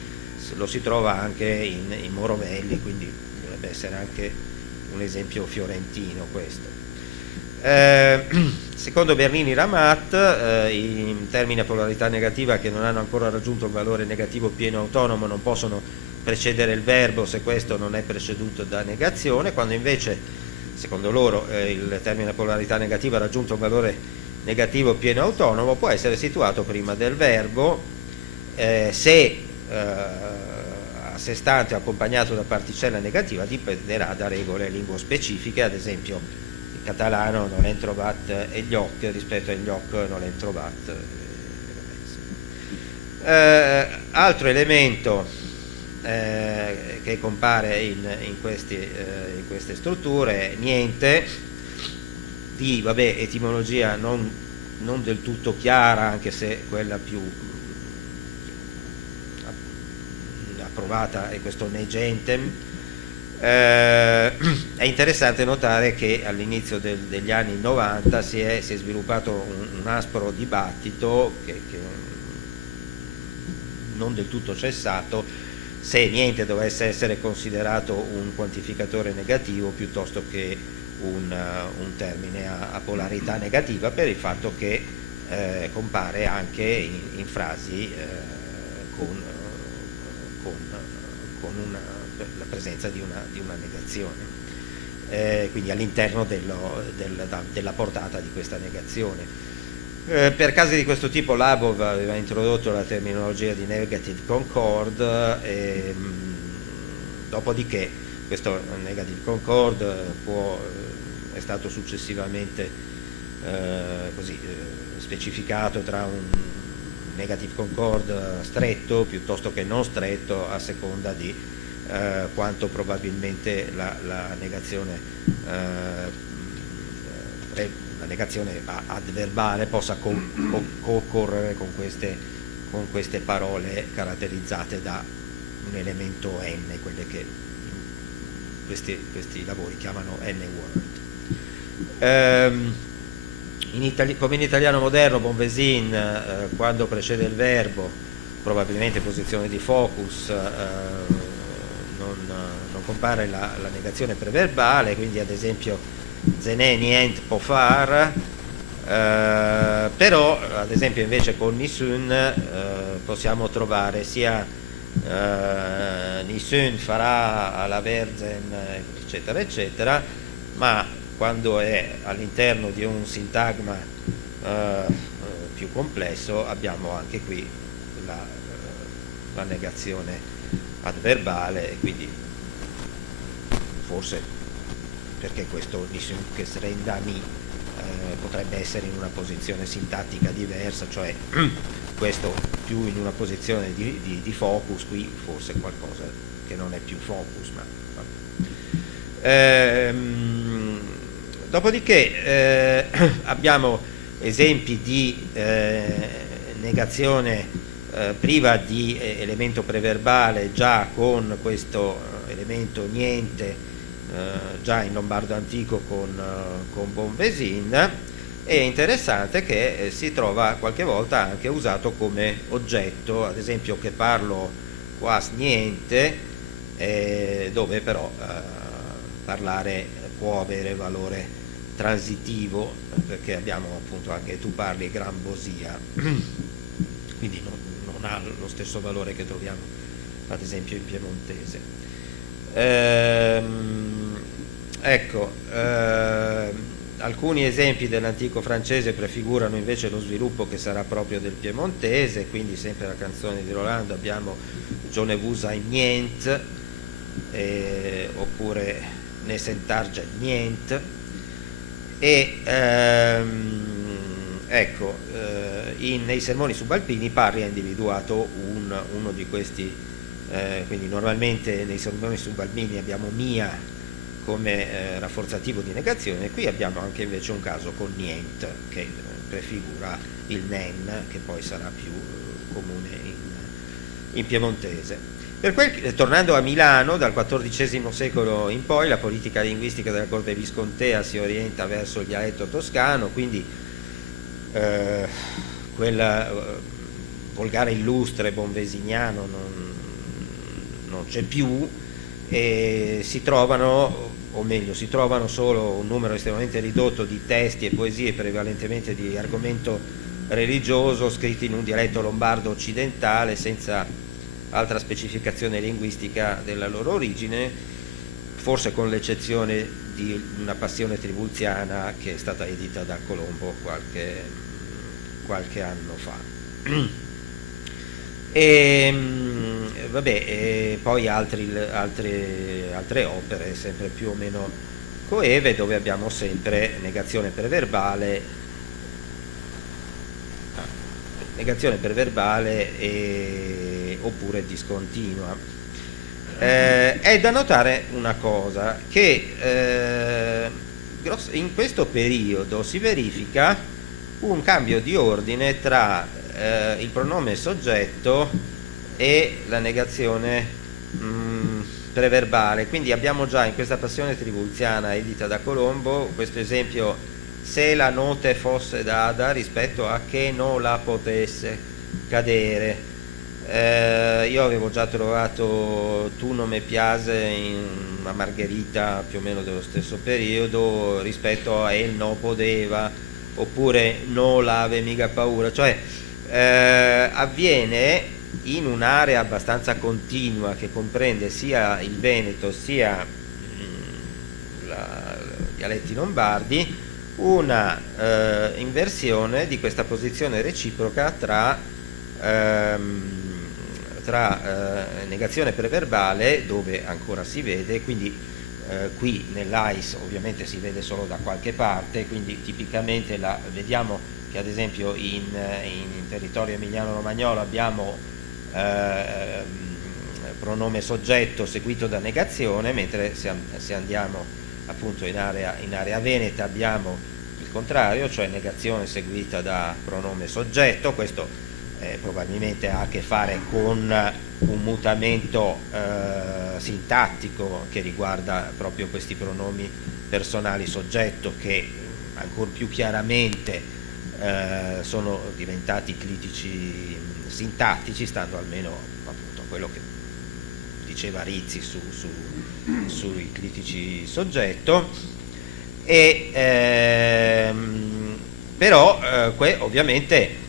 lo si trova anche in Morovelli, quindi dovrebbe essere anche un esempio fiorentino questo. Secondo Bernini Ramat, in termini a polarità negativa che non hanno ancora raggiunto il valore negativo pieno autonomo non possono precedere il verbo se questo non è preceduto da negazione, quando invece, secondo loro, il termine a polarità negativa ha raggiunto un valore negativo pieno autonomo, può essere situato prima del verbo se a sé stante o accompagnato da particella negativa dipenderà da regole linguospecifiche, ad esempio in catalano non l'hem trobat e gli rispetto agli non l'hem trobat. Altro elemento che compare in queste strutture, niente, di etimologia non del tutto chiara, anche se quella più approvata è questo negentem. È interessante notare che all'inizio degli anni 90 si è sviluppato un aspro dibattito che non del tutto cessato, se niente dovesse essere considerato un quantificatore negativo piuttosto che un termine a polarità negativa, per il fatto che compare anche in frasi con la presenza di una negazione, quindi all'interno della portata di questa negazione. Per casi di questo tipo Labov aveva introdotto la terminologia di negative concord, dopodiché questo negative concord è stato successivamente specificato tra un negative concord stretto piuttosto che non stretto, a seconda di quanto probabilmente la negazione adverbale possa concorrere con queste parole caratterizzate da un elemento n, quelle che questi lavori chiamano n-word. Come in italiano moderno, Bonvesin, quando precede il verbo, probabilmente in posizione di focus, non compare la negazione preverbale, quindi ad esempio Zenè nient può far, però ad esempio invece con Nisun possiamo trovare sia Nisun farà alla Verzen, eccetera eccetera, ma quando è all'interno di un sintagma più complesso abbiamo anche qui la negazione adverbale, e quindi forse perché questo Nisun che srendami potrebbe essere in una posizione sintattica diversa, cioè questo più in una posizione di focus, qui forse qualcosa che non è più focus, ma dopodiché abbiamo esempi di negazione priva di elemento preverbale già con questo elemento niente, già in lombardo antico con Bonvesin. È interessante che si trova qualche volta anche usato come oggetto, ad esempio che parlo quas niente, dove però parlare può avere valore transitivo, perché abbiamo appunto, anche tu parli Grambosia, quindi non ha lo stesso valore che troviamo ad esempio in piemontese. Alcuni esempi dell'antico francese prefigurano invece lo sviluppo che sarà proprio del piemontese, quindi sempre la canzone di Rolando abbiamo Je ne vous ai nient, oppure Ne sentarge nient, e nei sermoni subalpini Parri ha individuato uno di questi, quindi normalmente nei sermoni subalpini abbiamo mia come rafforzativo di negazione, qui abbiamo anche invece un caso con nient che prefigura il nen, che poi sarà più comune in piemontese. Tornando a Milano, dal XIV secolo in poi la politica linguistica della corte viscontea si orienta verso il dialetto toscano, quindi quel volgare illustre bonvesignano non c'è più, e si trovano solo un numero estremamente ridotto di testi e poesie, prevalentemente di argomento religioso, scritti in un dialetto lombardo occidentale senza altra specificazione linguistica della loro origine, forse con l'eccezione di una passione tribulziana che è stata edita da Colombo qualche anno fa. Poi altre opere sempre più o meno coeve, dove abbiamo sempre negazione preverbale oppure discontinua. È da notare una cosa, che in questo periodo si verifica un cambio di ordine tra il pronome soggetto e la negazione preverbale, quindi abbiamo già in questa passione tribulziana edita da Colombo questo esempio: se la notte fosse data rispetto a che non la potesse cadere. Io avevo già trovato tu non me piace in una Margherita più o meno dello stesso periodo rispetto a el no poteva, oppure non l'ave mica paura, cioè avviene in un'area abbastanza continua che comprende sia il Veneto sia i dialetti lombardi, una inversione di questa posizione reciproca tra negazione preverbale, dove ancora si vede, quindi qui nell'AIS ovviamente si vede solo da qualche parte, quindi tipicamente vediamo che ad esempio in territorio emiliano-romagnolo abbiamo pronome soggetto seguito da negazione, mentre se andiamo appunto in area veneta abbiamo il contrario, cioè negazione seguita da pronome soggetto. Questo probabilmente ha a che fare con un mutamento sintattico che riguarda proprio questi pronomi personali soggetto, che ancora più chiaramente sono diventati clitici sintattici, stando almeno appunto a quello che diceva Rizzi sui clitici soggetto, però ovviamente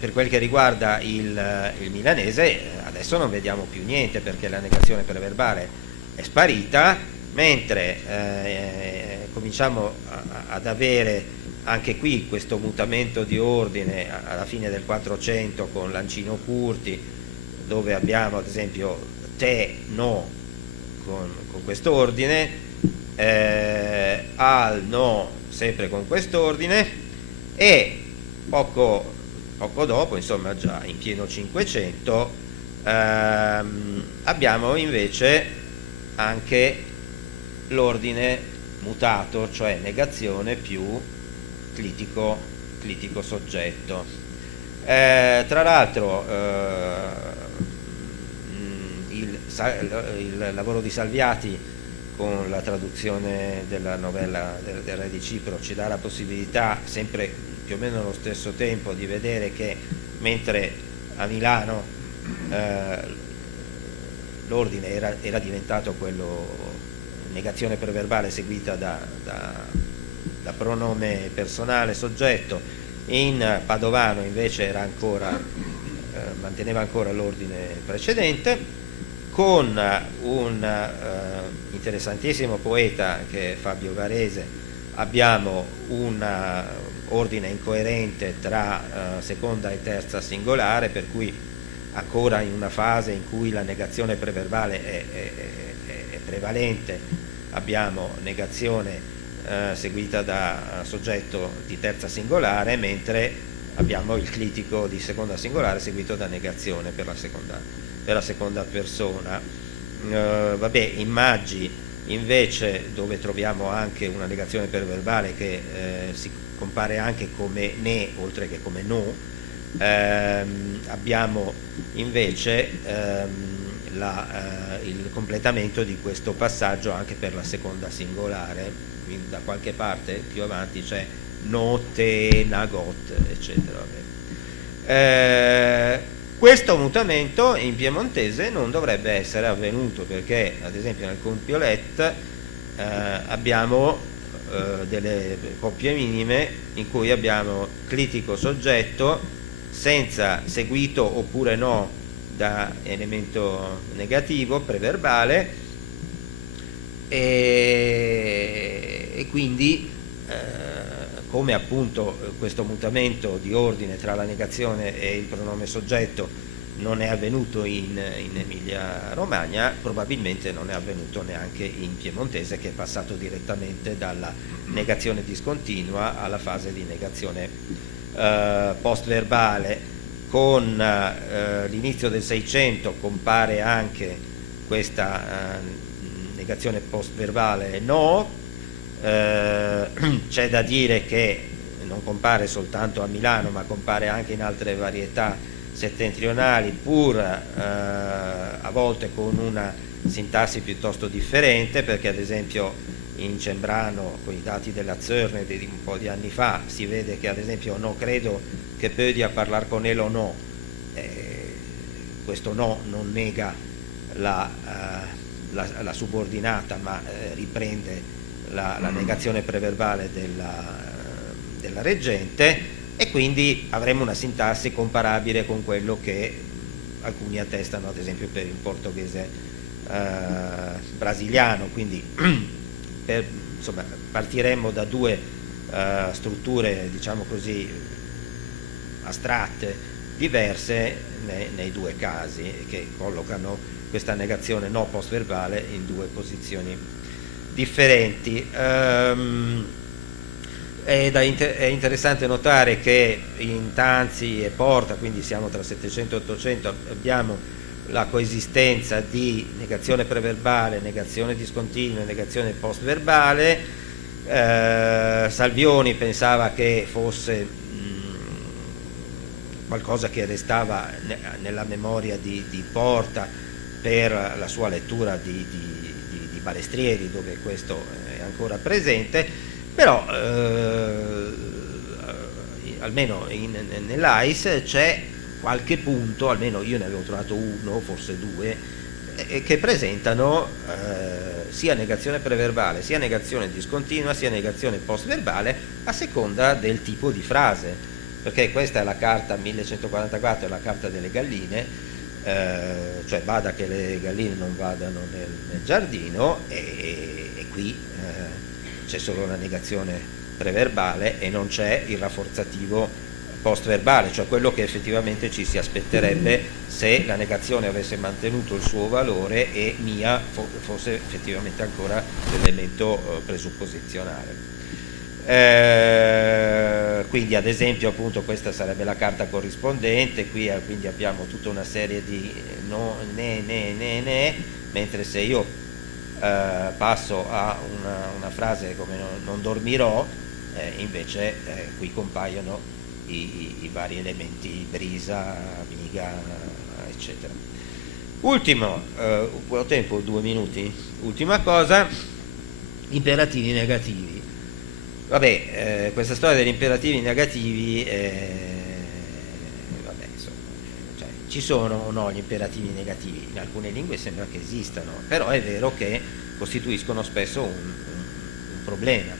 per quel che riguarda il milanese adesso non vediamo più niente, perché la negazione preverbale è sparita, mentre cominciamo ad avere anche qui questo mutamento di ordine alla fine del 400 con Lancino Curti, dove abbiamo ad esempio te, no con questo ordine, al, no sempre con questo ordine, e poco dopo, insomma già in pieno 500, abbiamo invece anche l'ordine mutato, cioè negazione più clitico soggetto. Tra l'altro il lavoro di Salviati con la traduzione della novella del Re di Cipro ci dà la possibilità, sempre più o meno allo stesso tempo, di vedere che mentre a Milano l'ordine era diventato quello negazione preverbale seguita da pronome personale soggetto, in padovano invece era ancora, manteneva ancora l'ordine precedente, con un interessantissimo poeta che è Fabio Varese abbiamo un ordine incoerente tra seconda e terza singolare, per cui ancora in una fase in cui la negazione preverbale è prevalente abbiamo negazione seguita da soggetto di terza singolare, mentre abbiamo il clitico di seconda singolare seguito da negazione per la seconda persona. Vabbè, in Maggi invece, dove troviamo anche una negazione preverbale che si compare anche come ne oltre che come no, abbiamo invece il completamento di questo passaggio anche per la seconda singolare. Quindi da qualche parte più avanti c'è note, nagot, eccetera. Questo mutamento in piemontese non dovrebbe essere avvenuto, perché ad esempio nel compiolet abbiamo delle coppie minime in cui abbiamo clitico soggetto senza seguito oppure no da elemento negativo preverbale, e quindi come appunto questo mutamento di ordine tra la negazione e il pronome soggetto non è avvenuto in Emilia Romagna, probabilmente non è avvenuto neanche in piemontese, che è passato direttamente dalla negazione discontinua alla fase di negazione postverbale. Con l'inizio del 600 compare anche questa negazione postverbale no. C'è da dire che non compare soltanto a Milano, ma compare anche in altre varietà settentrionali, pur a volte con una sintassi piuttosto differente, perché ad esempio in Cembrano, con i dati della Zörne di un po' di anni fa, si vede che ad esempio no credo che pödi parlar con elo no, questo no non nega la subordinata, ma riprende la negazione preverbale della reggente, e quindi avremo una sintassi comparabile con quello che alcuni attestano ad esempio per il portoghese brasiliano. Quindi insomma, partiremmo da due strutture, diciamo così, astratte, diverse nei due casi, che collocano questa negazione no postverbale in due posizioni differenti. È interessante notare che in Tanzi e Porta, quindi siamo tra 700 e 800, abbiamo la coesistenza di negazione preverbale, negazione discontinua e negazione postverbale. Salvioni pensava che fosse qualcosa che restava nella memoria di Porta per la sua lettura di Balestrieri, dove questo è ancora presente, però almeno nell'AIS c'è qualche punto, almeno io ne avevo trovato uno, forse due, che presentano sia negazione preverbale, sia negazione discontinua, sia negazione postverbale, a seconda del tipo di frase, perché questa è la carta 1144, è la carta delle galline, cioè bada che le galline non vadano nel giardino, e qui c'è solo la negazione preverbale e non c'è il rafforzativo postverbale, cioè quello che effettivamente ci si aspetterebbe se la negazione avesse mantenuto il suo valore e mia fosse effettivamente ancora l'elemento presupposizionale. Quindi ad esempio appunto questa sarebbe la carta corrispondente, qui quindi abbiamo tutta una serie di no, ne, mentre se io passo a una frase come non dormirò, invece qui compaiono i vari elementi brisa, miga, eccetera. Ultimo, ho tempo? 2 minuti? Ultima cosa, imperativi negativi. Vabbè, questa storia degli imperativi negativi, vabbè, insomma, cioè, ci sono o no gli imperativi negativi? In alcune lingue sembra che esistano, però è vero che costituiscono spesso un problema.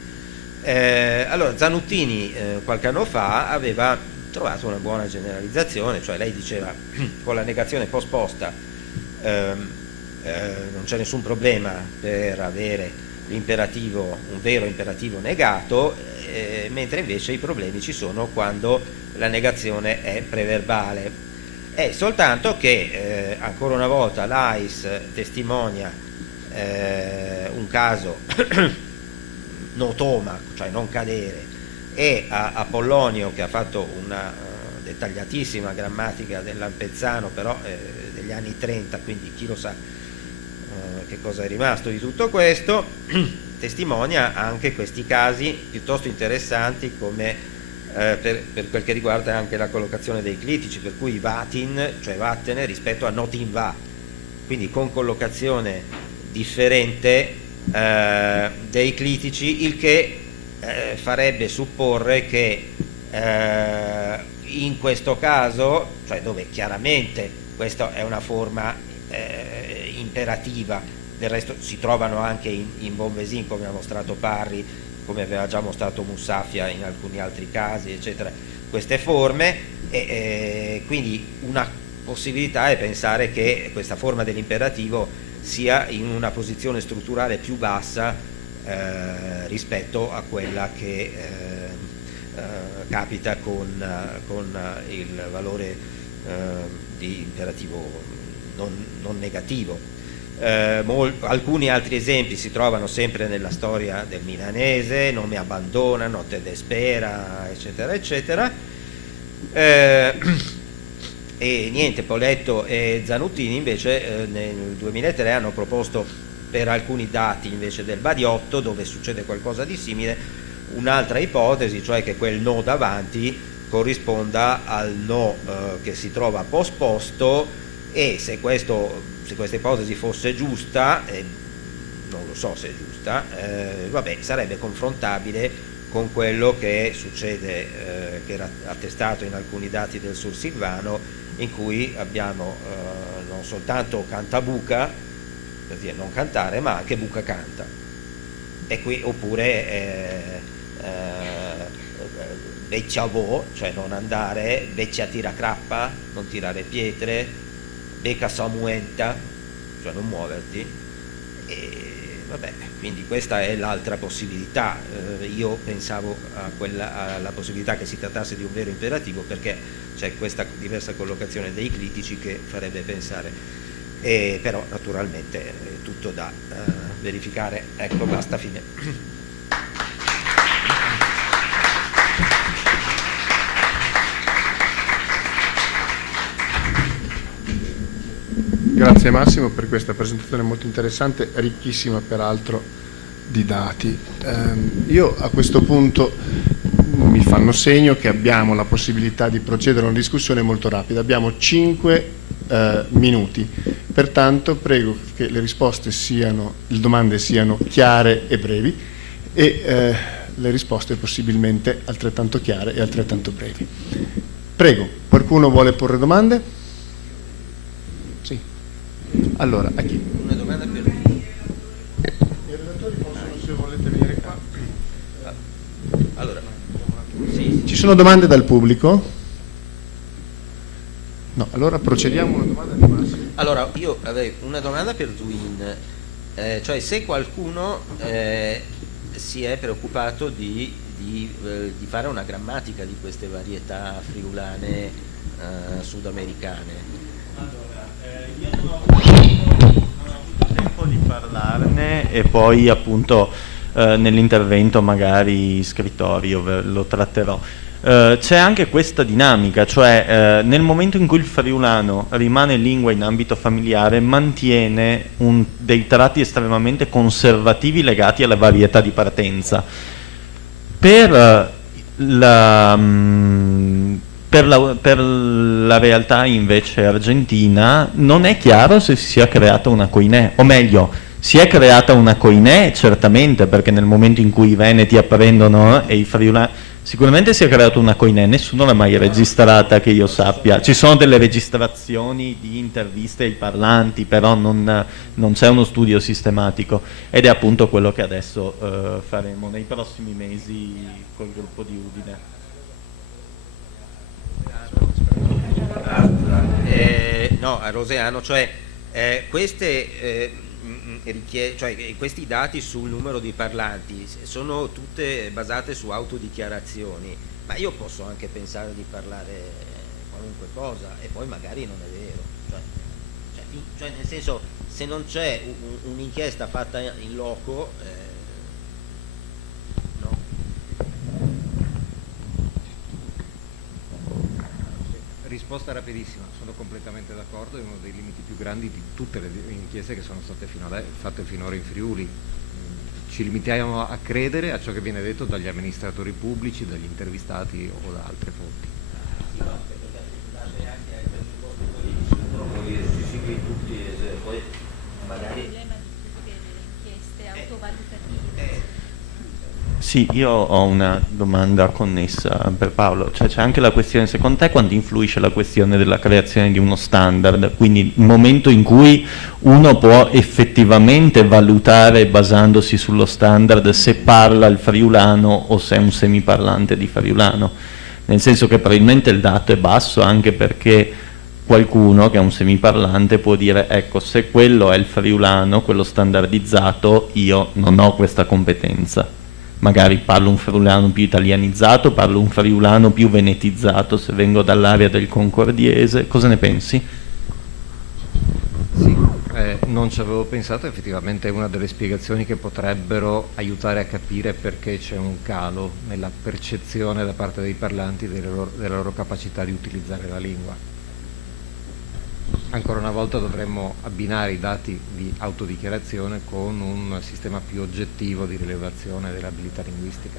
Allora Zanuttini qualche anno fa aveva trovato una buona generalizzazione, cioè lei diceva con la negazione post-posta non c'è nessun problema per avere l'imperativo, un vero imperativo negato, mentre invece i problemi ci sono quando la negazione è preverbale. È soltanto che ancora una volta l'AIS testimonia un caso notoma, cioè non cadere, e a Apollonio, che ha fatto una dettagliatissima grammatica del Lampezzano, però degli anni 30, quindi chi lo sa che cosa è rimasto di tutto questo, testimonia anche questi casi piuttosto interessanti come per quel che riguarda anche la collocazione dei clitici, per cui vatin, cioè vattene, rispetto a notin va, quindi con collocazione differente dei clitici, il che farebbe supporre che in questo caso, cioè dove chiaramente questa è una forma imperativa, del resto si trovano anche in Bonvesin, come ha mostrato Parri, come aveva già mostrato Mussafia in alcuni altri casi, eccetera, queste forme, e quindi una possibilità è pensare che questa forma dell'imperativo sia in una posizione strutturale più bassa rispetto a quella che capita con il valore di imperativo non negativo. Alcuni altri esempi si trovano sempre nella storia del milanese, non mi abbandona, notte d'espera, eccetera eccetera, e niente, Poletto e Zanuttini invece nel 2003 hanno proposto per alcuni dati invece del Badiotto, dove succede qualcosa di simile, un'altra ipotesi, cioè che quel no davanti corrisponda al no che si trova post-posto, e se questa ipotesi fosse giusta, non lo so se è giusta, vabbè, sarebbe confrontabile con quello che succede, che era attestato in alcuni dati del Sur Silvano, in cui abbiamo non soltanto canta buca, per dire non cantare, ma anche buca canta, e qui oppure beccia vo, cioè non andare, beccia tira crappa, non tirare pietre, becca samuenta, cioè non muoverti, e vabbè, quindi questa è l'altra possibilità. Io pensavo alla possibilità che si trattasse di un vero imperativo, perché c'è questa diversa collocazione dei clitici che farebbe pensare, però naturalmente è tutto da verificare. Ecco, basta, fine. Grazie Massimo per questa presentazione molto interessante, ricchissima peraltro di dati. Io a questo punto mi fanno segno che abbiamo la possibilità di procedere a una discussione molto rapida. Abbiamo 5 minuti, pertanto prego che le domande siano chiare e brevi, e le risposte possibilmente altrettanto chiare e altrettanto brevi. Prego, qualcuno vuole porre domande? Sì. Allora, a chi? Una domanda per i relatori possono, se volete venire qua. Allora, Ci sono domande dal pubblico? No, allora procediamo a una domanda di Massimo. Allora, io avrei una domanda per Duin, cioè se qualcuno si è preoccupato di fare una grammatica di queste varietà friulane sudamericane. Allora, io non ho avuto tempo di parlarne, e poi appunto nell'intervento magari scrittorio lo tratterò. C'è anche questa dinamica, cioè nel momento in cui il friulano rimane lingua in ambito familiare, mantiene dei tratti estremamente conservativi legati alla varietà di partenza. Per la realtà invece argentina non è chiaro se si sia creata una coinè, o meglio, Si è creata una coinè, certamente, perché nel momento in cui i veneti apprendono e i friulani, sicuramente si è creata una coinè, nessuno l'ha mai registrata che io sappia. Ci sono delle registrazioni di interviste ai parlanti, però non c'è uno studio sistematico, ed è appunto quello che adesso faremo nei prossimi mesi col gruppo di Udine. No, a Roseano, cioè questi dati sul numero di parlanti sono tutte basate su autodichiarazioni, ma io posso anche pensare di parlare qualunque cosa e poi magari non è vero, cioè nel senso, se non c'è un'inchiesta fatta in loco, no. Risposta rapidissima, sono completamente d'accordo, è uno dei limiti più grandi di tutte le inchieste che sono state fatte finora in Friuli. Ci limitiamo a credere a ciò che viene detto dagli amministratori pubblici, dagli intervistati o da altre fonti. Poi magari Sì, io ho una domanda connessa per Paolo, cioè c'è anche la questione, secondo te quanto influisce la questione della creazione di uno standard, quindi il momento in cui uno può effettivamente valutare basandosi sullo standard se parla il friulano o se è un semiparlante di friulano, nel senso che probabilmente il dato è basso anche perché qualcuno che è un semiparlante può dire ecco, se quello è il friulano, quello standardizzato, io non ho questa competenza. Magari parlo un friulano più italianizzato, parlo un friulano più venetizzato se vengo dall'area del concordiese. Cosa ne pensi? Sì, non ci avevo pensato, effettivamente è una delle spiegazioni che potrebbero aiutare a capire perché c'è un calo nella percezione da parte dei parlanti della loro capacità di utilizzare la lingua. Ancora una volta dovremmo abbinare i dati di autodichiarazione con un sistema più oggettivo di rilevazione dell'abilità linguistica.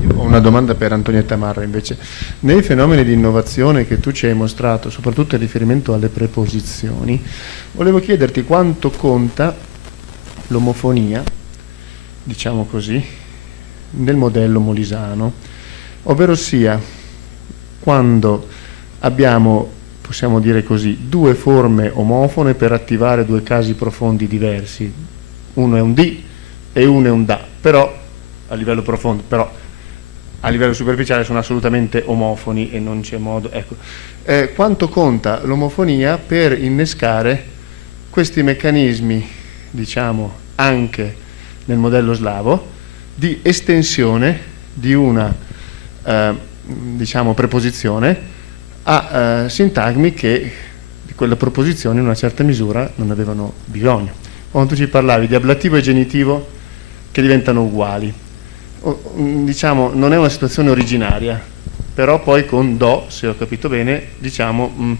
Io ho una domanda per Antonietta Marra invece. Nei fenomeni di innovazione che tu ci hai mostrato, soprattutto in riferimento alle preposizioni, volevo chiederti quanto conta l'omofonia, diciamo così, nel modello molisano, ovvero sia quando abbiamo, possiamo dire così, due forme omofone per attivare due casi profondi diversi. Uno è un di e uno è un da, però a livello profondo, però a livello superficiale sono assolutamente omofoni e non c'è modo. Ecco. Quanto conta l'omofonia per innescare questi meccanismi, diciamo, anche nel modello slavo, di estensione di una diciamo preposizione a sintagmi che di quella proposizione in una certa misura non avevano bisogno. Quando tu ci parlavi di ablativo e genitivo che diventano uguali, diciamo non è una situazione originaria, però poi con do, se ho capito bene, diciamo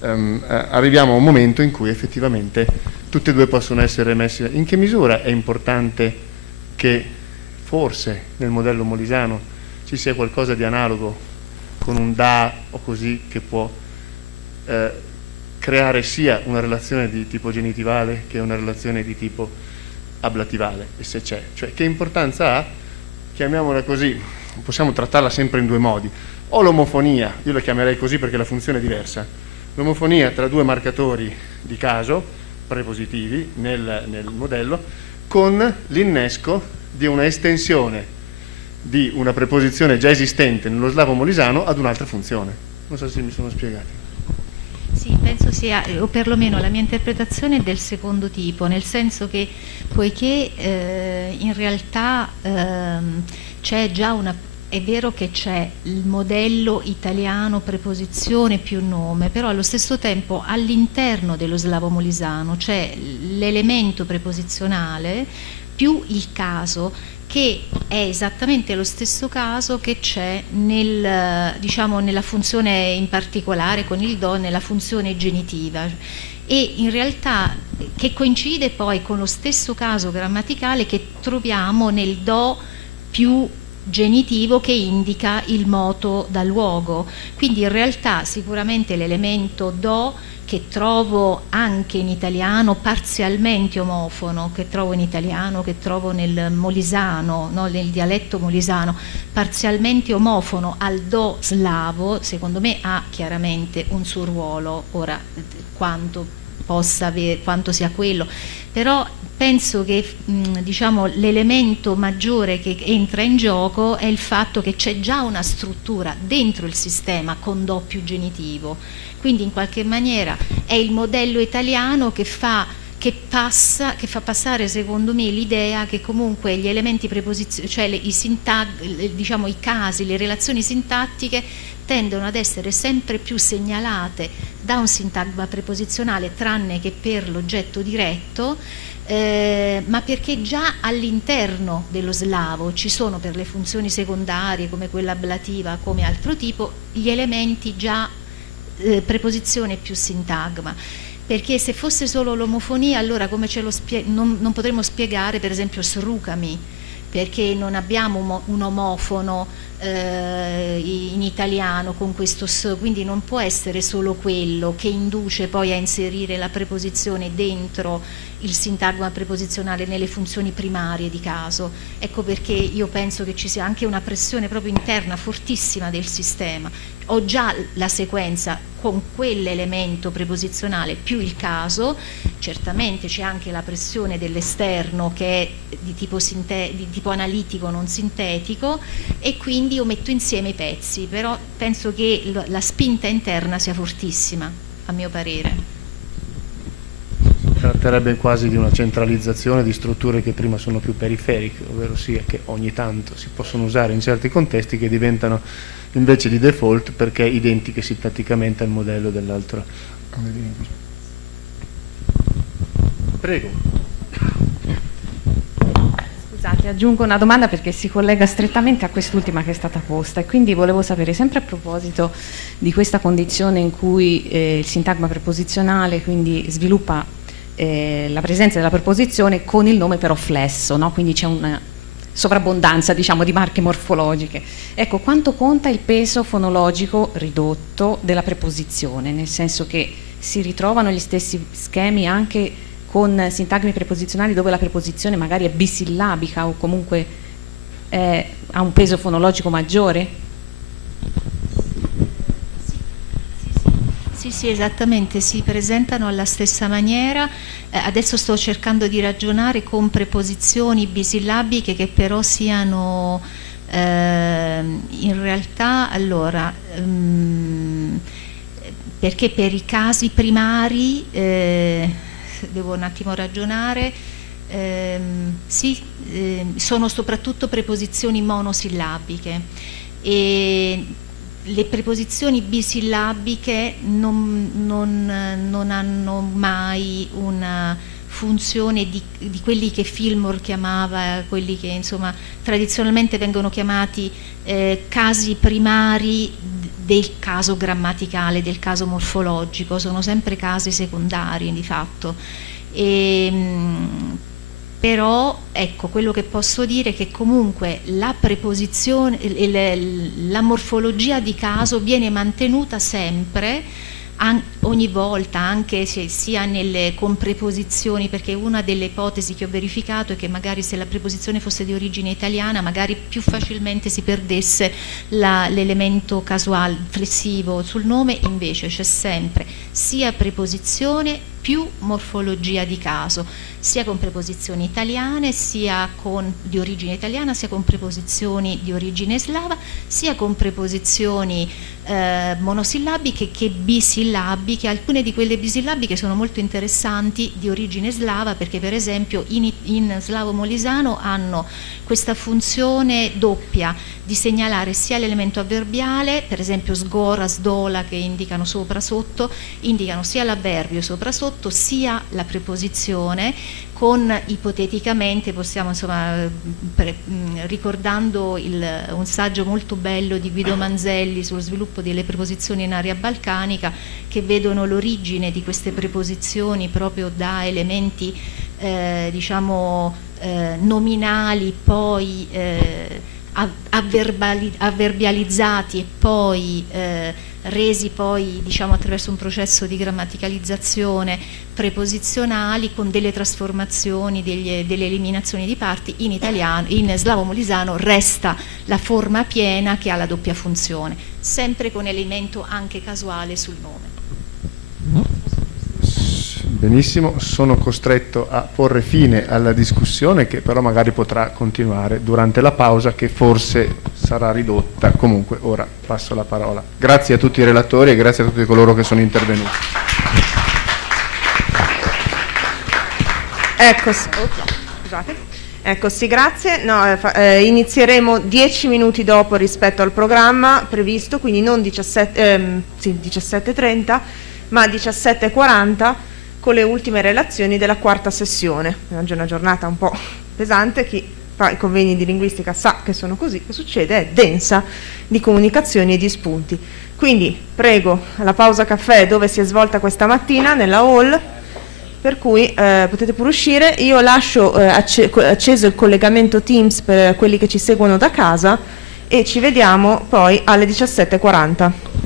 arriviamo a un momento in cui effettivamente tutte e due possono essere messe. In che misura è importante che forse nel modello molisano ci sia qualcosa di analogo con un da o così che può creare sia una relazione di tipo genitivale che una relazione di tipo ablativale, e se c'è, cioè che importanza ha, chiamiamola così, possiamo trattarla sempre in due modi, o l'omofonia, io la chiamerei così perché la funzione è diversa, l'omofonia tra due marcatori di caso prepositivi nel modello con l'innesco di una estensione di una preposizione già esistente nello slavo molisano ad un'altra funzione. Non so se mi sono spiegato. Sì, penso sia, o perlomeno la mia interpretazione è del secondo tipo, nel senso che poiché in realtà c'è già una, è vero che c'è il modello italiano preposizione più nome, però allo stesso tempo all'interno dello slavo molisano c'è l'elemento preposizionale più il caso, che è esattamente lo stesso caso che c'è diciamo, nella funzione in particolare con il do, nella funzione genitiva, e in realtà che coincide poi con lo stesso caso grammaticale che troviamo nel do più genitivo che indica il moto da luogo. Quindi in realtà sicuramente l'elemento do che trovo anche in italiano parzialmente omofono, che trovo in italiano, che trovo nel molisano, no, nel dialetto molisano, parzialmente omofono al do slavo, secondo me ha chiaramente un suo ruolo. Ora, quanto possa avere, quanto sia quello, però penso che diciamo, l'elemento maggiore che entra in gioco è il fatto che c'è già una struttura dentro il sistema con do più genitivo, quindi in qualche maniera è il modello italiano che fa passare secondo me l'idea che comunque gli elementi preposizionali, cioè diciamo, i casi, le relazioni sintattiche tendono ad essere sempre più segnalate da un sintagma preposizionale, tranne che per l'oggetto diretto, ma perché già all'interno dello slavo ci sono, per le funzioni secondarie come quella ablativa, come altro tipo, gli elementi già preposizione più sintagma, perché se fosse solo l'omofonia, allora come non potremmo spiegare per esempio srukami, perché non abbiamo un omofono in italiano con questo s, quindi non può essere solo quello che induce poi a inserire la preposizione dentro il sintagma preposizionale nelle funzioni primarie di caso. Ecco perché io penso che ci sia anche una pressione proprio interna fortissima del sistema. Ho già la sequenza con quell'elemento preposizionale più il caso, certamente c'è anche la pressione dell'esterno che è di tipo analitico, non sintetico, e quindi io metto insieme i pezzi, però penso che la spinta interna sia fortissima, a mio parere. Tratterebbe quasi di una centralizzazione di strutture che prima sono più periferiche, ovvero sia che ogni tanto si possono usare in certi contesti che diventano invece di default perché identiche sintatticamente al modello dell'altro. Prego. Scusate, aggiungo una domanda perché si collega strettamente a quest'ultima che è stata posta, e quindi volevo sapere, sempre a proposito di questa condizione in cui il sintagma preposizionale quindi sviluppa la presenza della preposizione con il nome però flesso, no? Quindi c'è una sovrabbondanza, diciamo, di marche morfologiche. Ecco, quanto conta il peso fonologico ridotto della preposizione, nel senso che si ritrovano gli stessi schemi anche con sintagmi preposizionali dove la preposizione magari è bisillabica o comunque ha un peso fonologico maggiore? Sì, esattamente, si presentano alla stessa maniera. Adesso sto cercando di ragionare con preposizioni bisillabiche che però siano in realtà, allora, perché per i casi primari devo un attimo ragionare, sono soprattutto preposizioni monosillabiche, e le preposizioni bisillabiche non hanno mai una funzione di quelli che Fillmore chiamava, quelli che insomma tradizionalmente vengono chiamati casi primari del caso grammaticale, del caso morfologico, sono sempre casi secondari di fatto. Però ecco, quello che posso dire è che comunque la preposizione, la morfologia di caso viene mantenuta sempre, ogni volta, anche sia nelle con preposizioni, perché una delle ipotesi che ho verificato è che magari se la preposizione fosse di origine italiana magari più facilmente si perdesse l'elemento casuale flessivo sul nome, invece c'è sempre sia preposizione più morfologia di caso, sia con preposizioni italiane, sia di origine italiana, sia con preposizioni di origine slava, sia con preposizioni monosillabiche che bisillabiche. Alcune di quelle bisillabiche sono molto interessanti di origine slava, perché per esempio in slavo molisano hanno questa funzione doppia di segnalare sia l'elemento avverbiale, per esempio sgora, sdola, che indicano sopra sotto, indicano sia l'avverbio sopra sotto sia la preposizione, con ipoteticamente possiamo insomma ricordando un saggio molto bello di Guido Manzelli sullo sviluppo delle preposizioni in area balcanica, che vedono l'origine di queste preposizioni proprio da elementi nominali, poi avverbializzati e poi resi poi diciamo attraverso un processo di grammaticalizzazione preposizionali con delle trasformazioni, delle eliminazioni di parti. In italiano, in slavo-molisano resta la forma piena che ha la doppia funzione, sempre con elemento anche casuale sul nome. Benissimo, sono costretto a porre fine alla discussione, che però magari potrà continuare durante la pausa, che forse sarà ridotta. Comunque ora passo la parola. Grazie a tutti i relatori e grazie a tutti coloro che sono intervenuti. Ecco, scusate. Ecco, sì, grazie. No, inizieremo 10 minuti dopo rispetto al programma previsto, quindi non 17:30, ma 17:40, con le ultime relazioni della quarta sessione. È una giornata un po' pesante, chi fa i convegni di linguistica sa che sono così, che succede, è densa di comunicazioni e di spunti. Quindi prego alla pausa caffè dove si è svolta questa mattina, nella hall, per cui potete pure uscire. Io lascio acceso il collegamento Teams per quelli che ci seguono da casa e ci vediamo poi alle 17:40.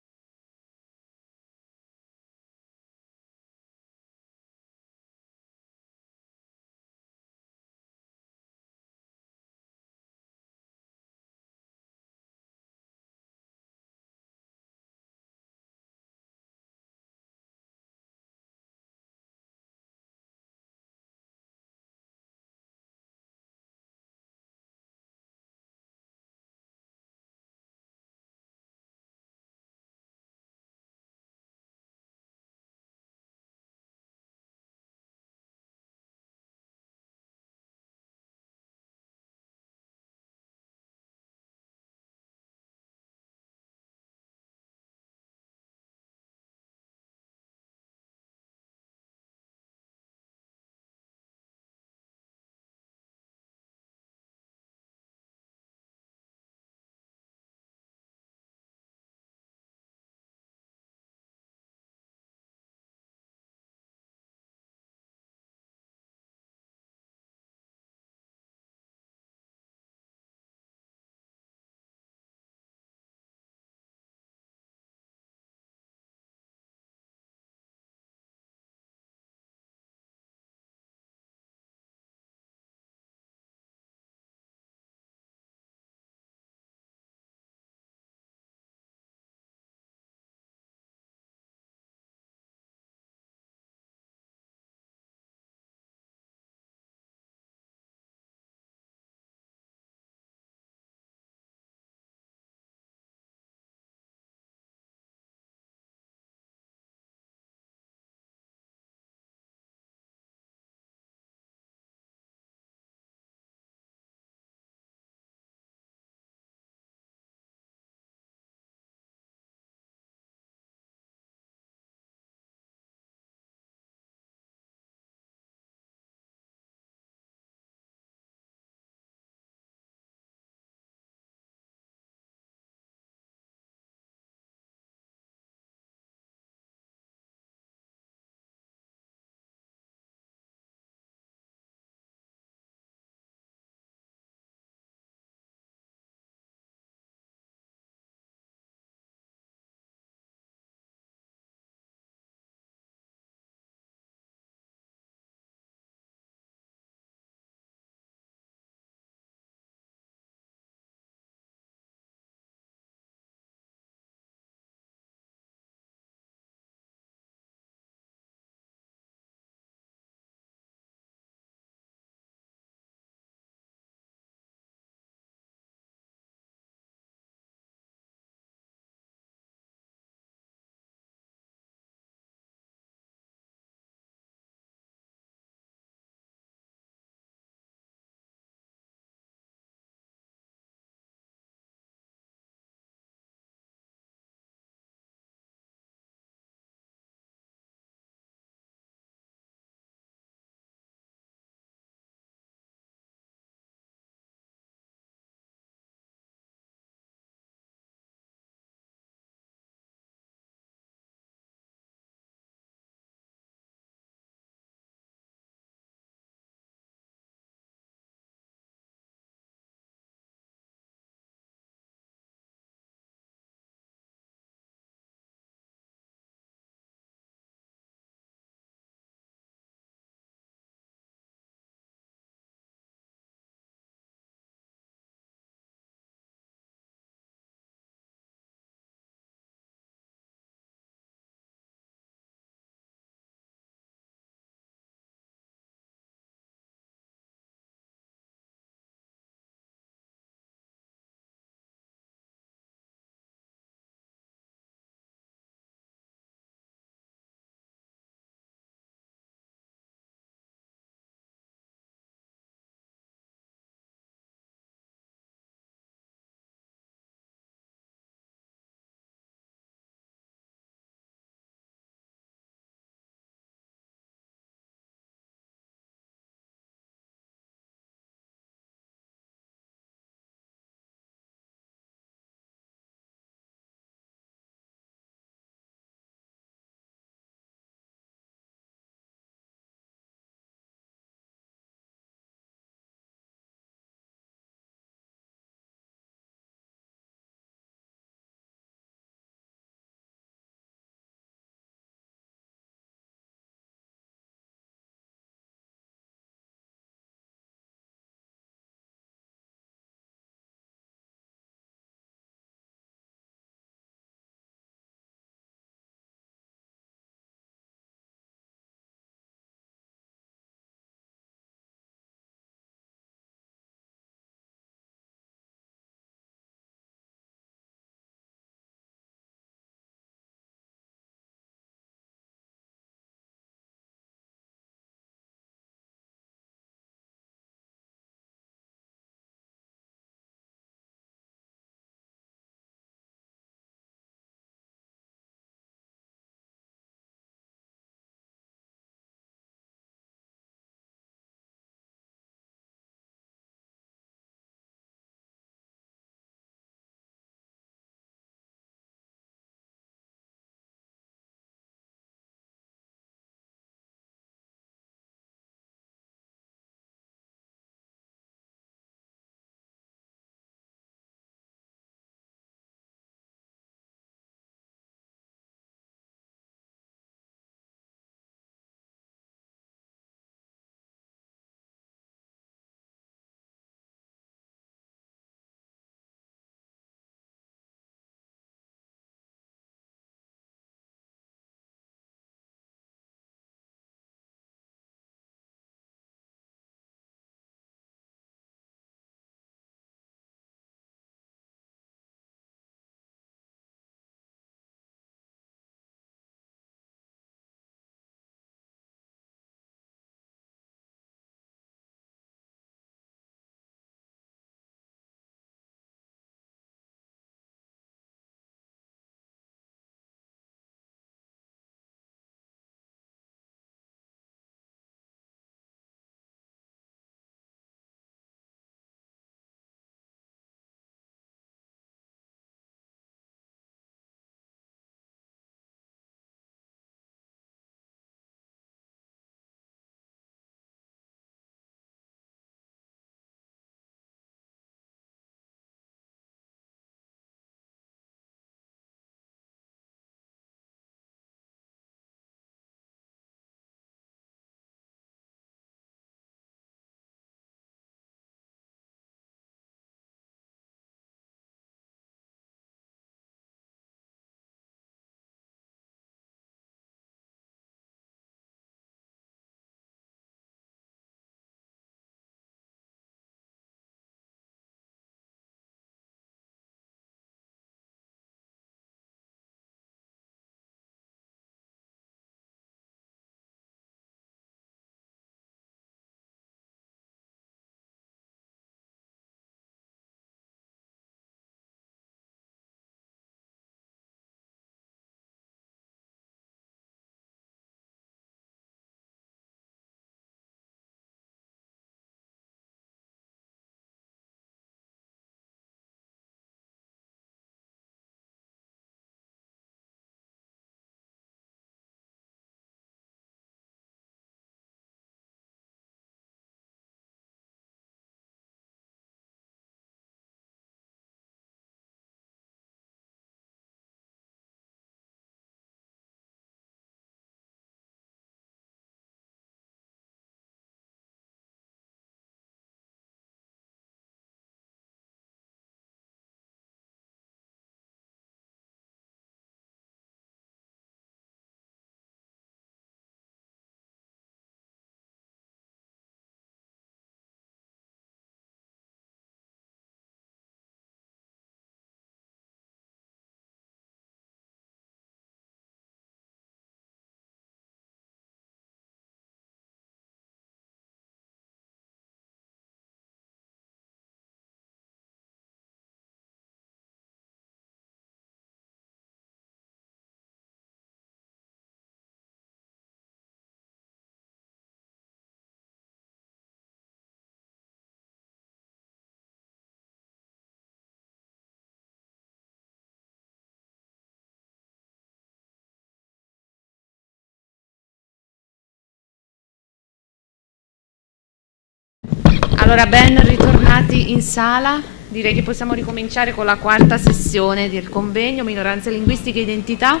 Allora, ben ritornati in sala. Direi che possiamo ricominciare con la quarta sessione del convegno Minoranze linguistiche e identità.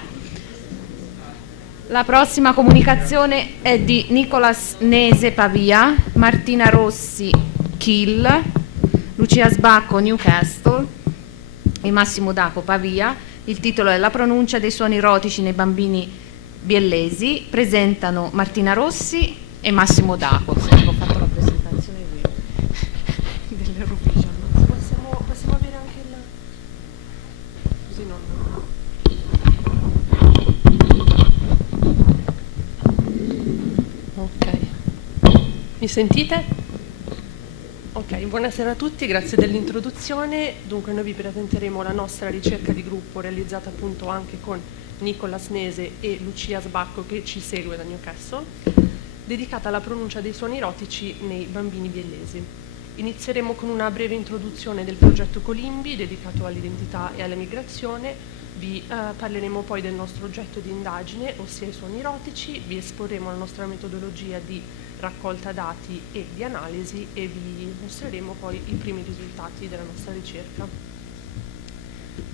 La prossima comunicazione è di Nicolas Nese Pavia, Martina Rossi Kiel, Lucia Sbacco Newcastle e Massimo Daco Pavia. Il titolo è La pronuncia dei suoni erotici nei bambini biellesi. Presentano Martina Rossi e Massimo Daco. Ho fatto la presentazione dell'Eurovision. Possiamo avere anche il... così non... Ok. Mi sentite? Ok, buonasera a tutti, grazie dell'introduzione. Dunque noi vi presenteremo la nostra ricerca di gruppo realizzata appunto anche con Nicolas Nese e Lucia Sbacco, che ci segue da Newcastle, dedicata alla pronuncia dei suoni erotici nei bambini biellesi. Inizieremo con una breve introduzione del progetto Colimbi, dedicato all'identità e alla migrazione. Vi parleremo poi del nostro oggetto di indagine, ossia i suoni erotici. Vi esporremo la nostra metodologia di raccolta dati e di analisi e vi mostreremo poi i primi risultati della nostra ricerca.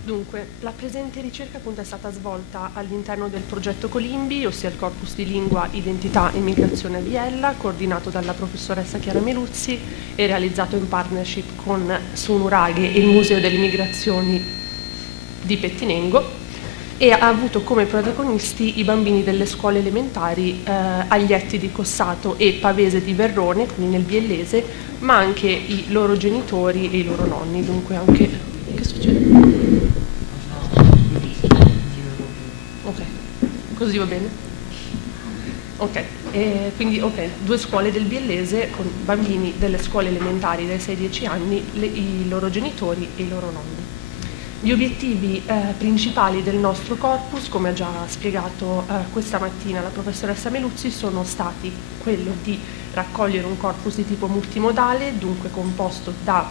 Dunque, la presente ricerca appunto è stata svolta all'interno del progetto Colimbi, ossia il corpus di lingua, identità e migrazione a Biella, coordinato dalla professoressa Chiara Meluzzi e realizzato in partnership con Sunuraghe e il Museo delle Migrazioni di Pettinengo, e ha avuto come protagonisti i bambini delle scuole elementari Aglietti di Cossato e Pavese di Verrone, quindi nel biellese, ma anche i loro genitori e i loro nonni. Dunque anche... che succede? Ok, così va bene? Ok, quindi due scuole del biellese con bambini delle scuole elementari dai 6-10 anni, i loro genitori e i loro nonni. Gli obiettivi principali del nostro corpus, come ha già spiegato questa mattina la professoressa Meluzzi, sono stati quello di raccogliere un corpus di tipo multimodale, dunque composto da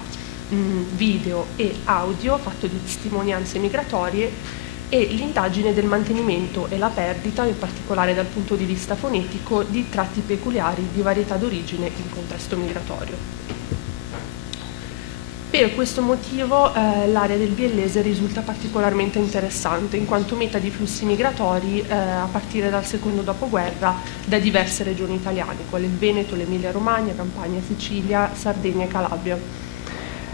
video e audio, fatto di testimonianze migratorie, e l'indagine del mantenimento e la perdita, in particolare dal punto di vista fonetico, di tratti peculiari di varietà d'origine in contesto migratorio. Per questo motivo l'area del biellese risulta particolarmente interessante, in quanto meta di flussi migratori a partire dal secondo dopoguerra da diverse regioni italiane, quali il Veneto, l'Emilia Romagna, Campania, Sicilia, Sardegna e Calabria.